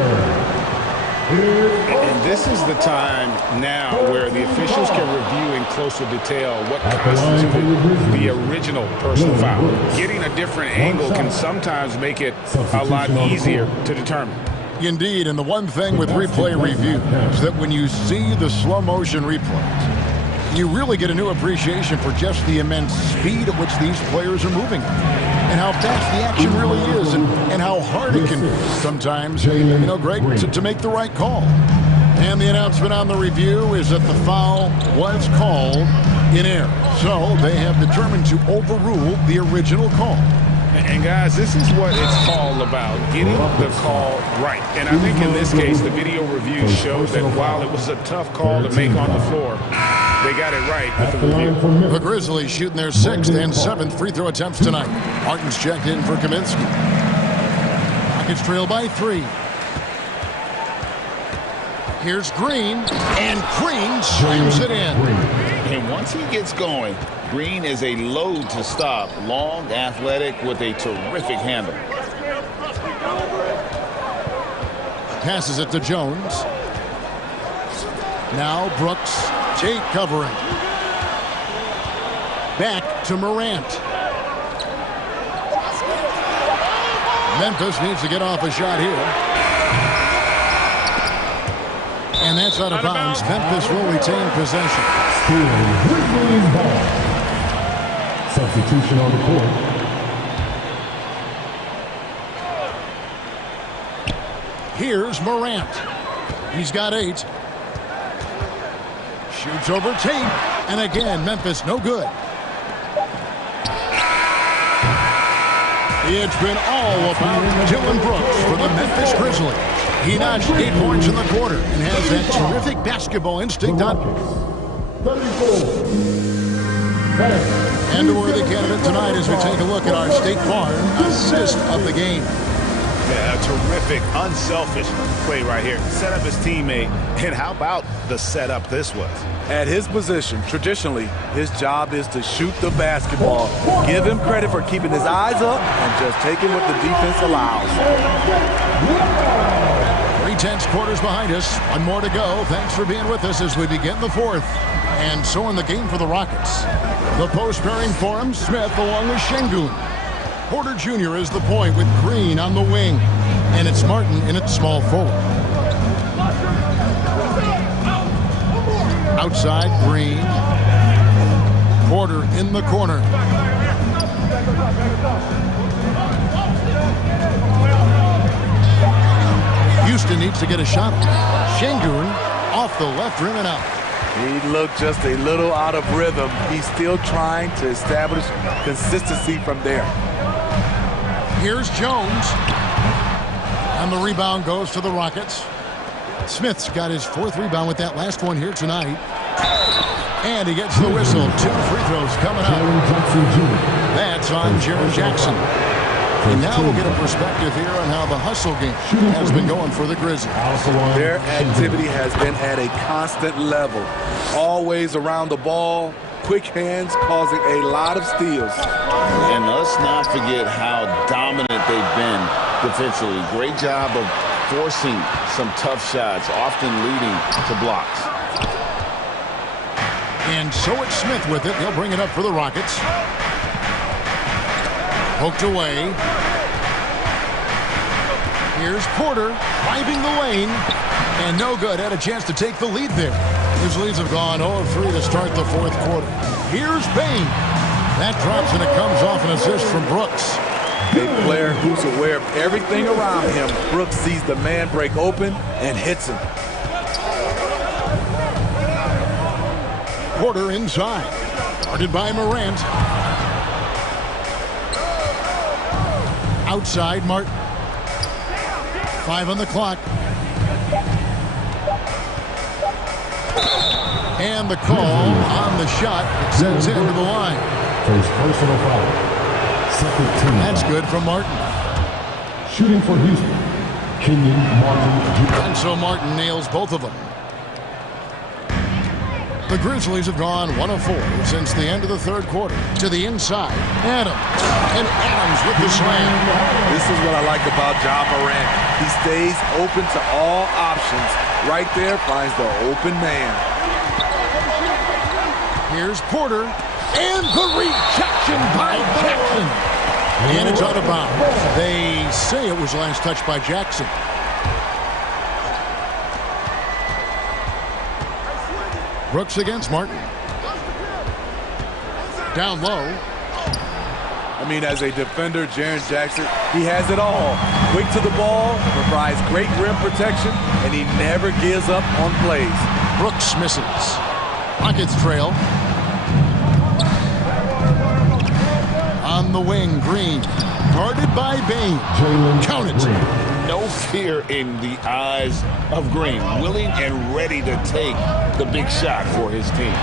And this is the time now where the officials can review in closer detail what constituted the original personal foul. Getting a different angle can sometimes make it a lot easier to determine. Indeed, and the one thing with replay review is that when you see the slow motion replays, you really get a new appreciation for just the immense speed at which these players are moving and how fast the action really is and how hard it can be sometimes, Greg, to make the right call. And the announcement on the review is that the foul was called in error. So they have determined to overrule the original call. And guys, this is what it's all about, getting the call right. And I think in this case, the video review showed that while it was a tough call to make on the floor, they got it right with the review. The Grizzlies shooting their 6th and 7th free throw attempts tonight. Martin's checked in for Kaminsky. Rockets trail by 3. Here's Green, and Green slams it in. And once he gets going, Green is a load to stop. Long, athletic, with a terrific handle. Passes it to Jones. Now Brooks. Tate covering. Back to Morant. Memphis needs to get off a shot here. And that's out of bounds. Memphis will retain possession. Substitution on the court. Here's Morant. He's got 8. Shoots over Tate. And again, Memphis no good. It's been all about Dillon Brooks for the Memphis Grizzlies. He notched 8 points in the quarter and has that terrific basketball instinct on. And a worthy candidate tonight as we take a look at our State Farm assist of the game. Yeah, a terrific, unselfish play right here. Set up his teammate, and how about the setup this was? At his position, traditionally, his job is to shoot the basketball. Give him credit for keeping his eyes up and just taking what the defense allows. 3/10 quarters behind us. One more to go. Thanks for being with us as we begin the fourth. And so in the game for the Rockets. The post pairing for him, Smith along with Şengün. Porter Jr. is the point with Green on the wing. And it's Martin in at small forward. Outside, Green. Porter in the corner. Houston needs to get a shot. Şengün off the left rim and out. He looked just a little out of rhythm. He's still trying to establish consistency from there. Here's Jones. And the rebound goes to the Rockets. Smith's got his 4th rebound with that last one here tonight. And he gets the whistle. 2 free throws coming up. That's on Jaren Jackson. And now we'll get a perspective here on how the hustle game has been going for the Grizzlies. Their activity has been at a constant level. Always around the ball. Quick hands causing a lot of steals. And let's not forget how dominant they've been defensively. Great job of forcing some tough shots, often leading to blocks. And so it's Smith with it. He'll bring it up for the Rockets. Poked away. Here's Porter driving the lane. And no good. Had a chance to take the lead there. His leads have gone 0-3 to start the 4th quarter. Here's Bain. That drops and it comes off an assist from Brooks. A player who's aware of everything around him. Brooks sees the man break open and hits him. Porter inside. Guarded by Morant. Outside, Martin. 5 on the clock. And the call on the shot. It sends him to the line. First personal foul. Second team. That's good from Martin. Shooting for Houston, Kenyon Martin. And so Martin nails both of them. The Grizzlies have gone 1 of 4 since the end of the 3rd quarter. To the inside, Adams. And Adams with the slam. This is what I like about Ja Morant. He stays open to all options. Right there finds the open man. Here's Porter. And the rejection by Jackson. And it's out of bounds. They say it was last touched by Jackson. Brooks against Martin. Down low. I mean, as a defender, Jaren Jackson, he has it all. Quick to the ball, provides great rim protection, and he never gives up on plays. Brooks misses. Rockets trail. On the wing, Green. Guarded by Bain. Count it. No fear in the eyes of Green. Willing and ready to take the big shot for his team.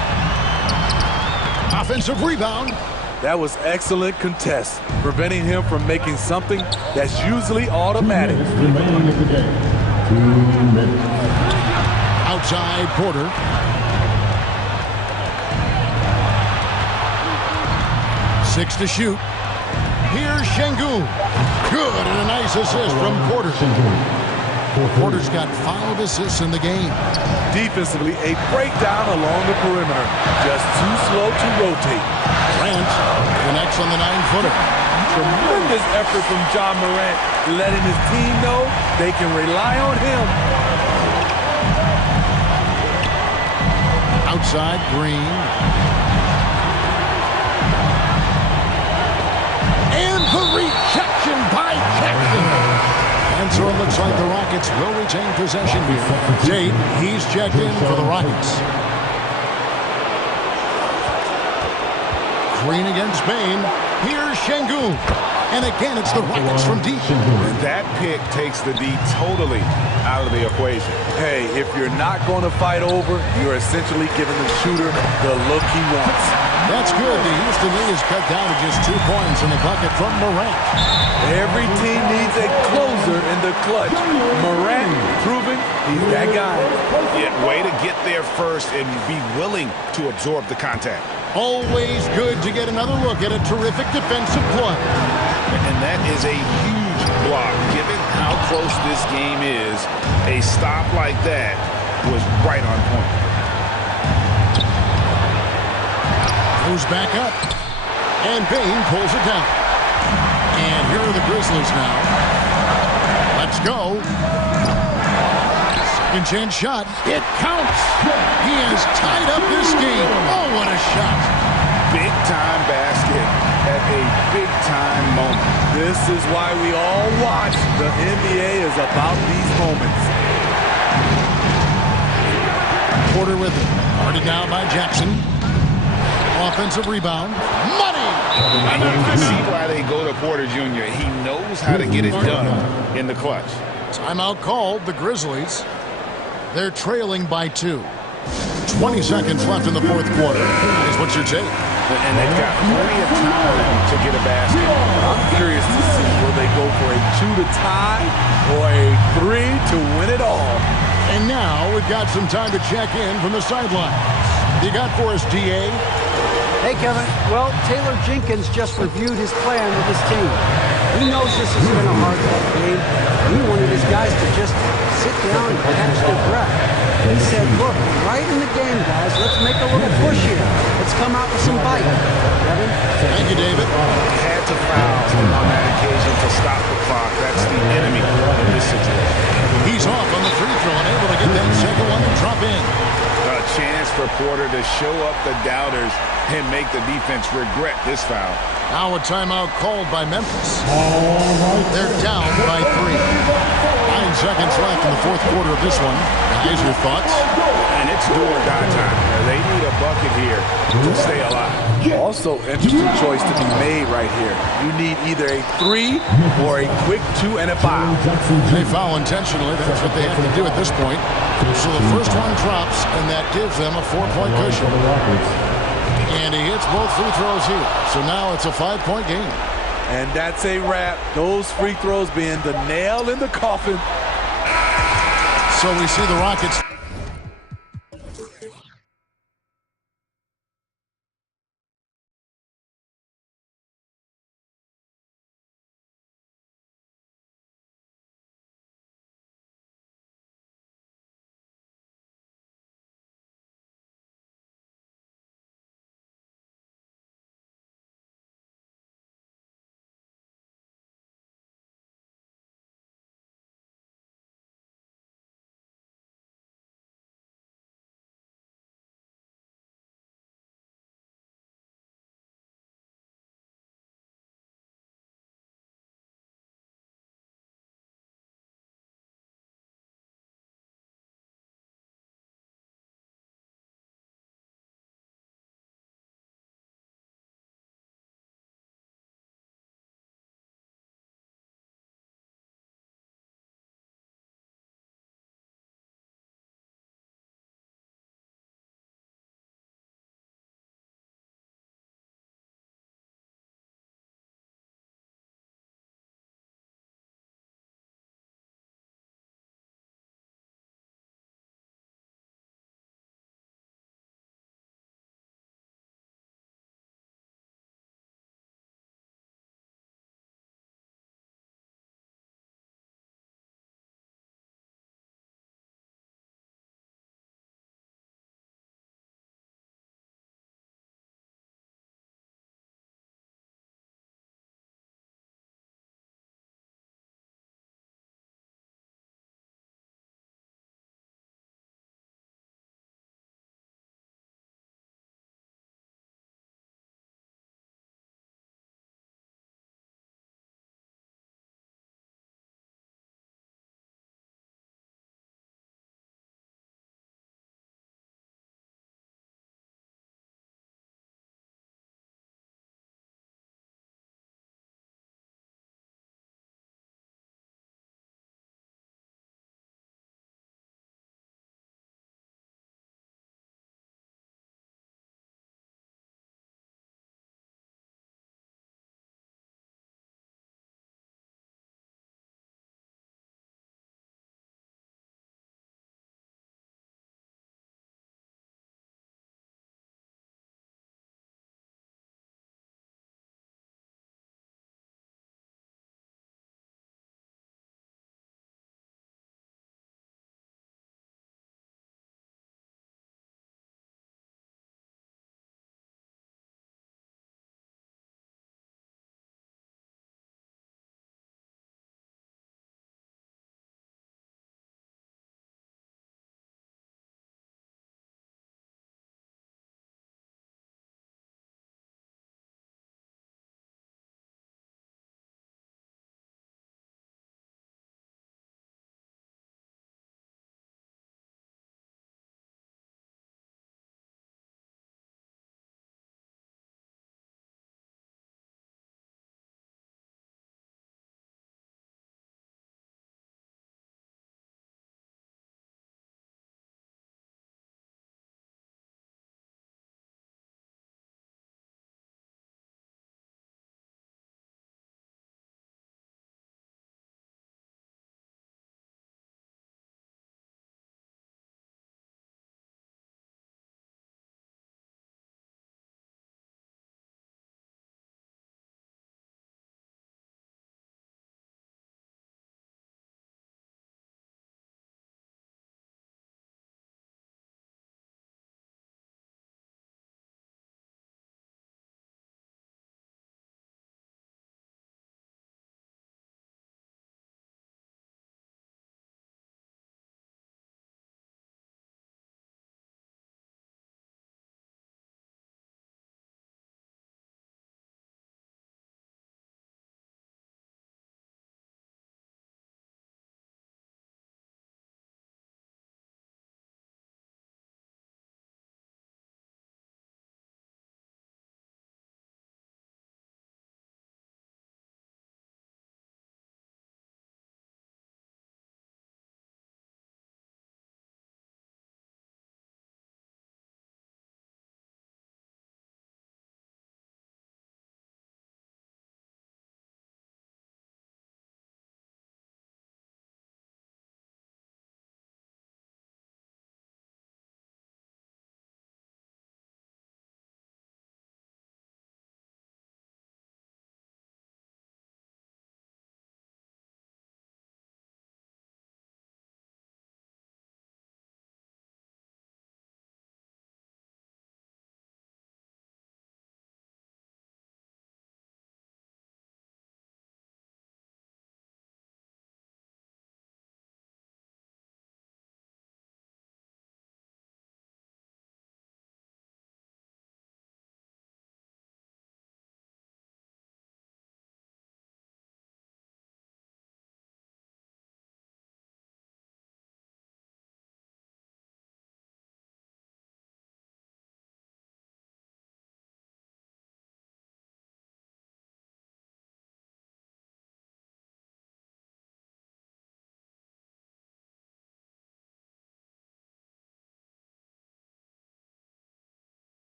Offensive rebound. That was excellent contest, preventing him from making something that's usually automatic. Remaining of the game. 2 minutes. Outside, Porter. Six to shoot. Here's Şengün. Good, and a nice assist from Porter. Porter's got 5 assists in the game. Defensively, a breakdown along the perimeter. Just too slow to rotate. Grant connects on the 9-footer. Tremendous effort from Ja Morant, letting his team know they can rely on him. Outside, Green. And the rejection by Jackson. And so it looks like the Rockets will retain possession here. Tate, he's checked in for the Rockets. Green against Bain. Here's Şengün. And again, it's the Rockets from deep. That pick takes the D totally out of the equation. Hey, if you're not going to fight over, you're essentially giving the shooter the look he wants. That's good. The Houston lead is cut down to just 2 points in the bucket from Morant. Every team needs a closer in the clutch. Morant proving he's that guy. Yeah, way to get there first and be willing to absorb the contact. Always good to get another look at a terrific defensive play. And that is a huge block. Given how close this game is, a stop like that was right on point. Moves back up. And Payne pulls it down. And here are the Grizzlies now. Let's go. Second chance shot. It counts. He has tied up this game. Oh, what a shot. Big time basket at a big time moment. This is why we all watch. The NBA is about these moments. Porter with it. Guarded now by Jackson. Offensive rebound. Money! And you can see why they go to Porter Jr. He knows how to get it done in the clutch. Timeout called. The Grizzlies. They're trailing by 2. 20 seconds left in the fourth quarter. Is what's your take? And they've got plenty of time to get a basket. I'm curious to see, will they go for a 2 to tie or a 3 to win it all? And now we've got some time to check in from the sidelines. You got for us, D.A.? Hey, Kevin. Well, Taylor Jenkins just reviewed his plan with his team. He knows this has been a hard-fought game. He wanted his guys to just sit down and catch their breath. He said, look, right in the game, guys, let's make a little push here. Let's come out with some bite. Kevin? Thank you, David. Had to foul on that occasion to stop the clock. That's the enemy in this situation. He's off on the free throw and able to get that second one to drop in. A chance for Porter to show up the doubters and make the defense regret this foul. Now a timeout called by Memphis. They're down by 3. 9 seconds left in the fourth quarter of this one. Guys, your thoughts? And it's do or die time. They need a bucket here to stay alive. Also, interesting choice to be made right here. You need either a 3 or a quick 2 and a 5. They foul intentionally. That's what they have to do at this point. So the first one drops, and that gives them a 4-point cushion. And he hits both free throws here. So now it's a 5-point game. And that's a wrap. Those free throws being the nail in the coffin. So we see the Rockets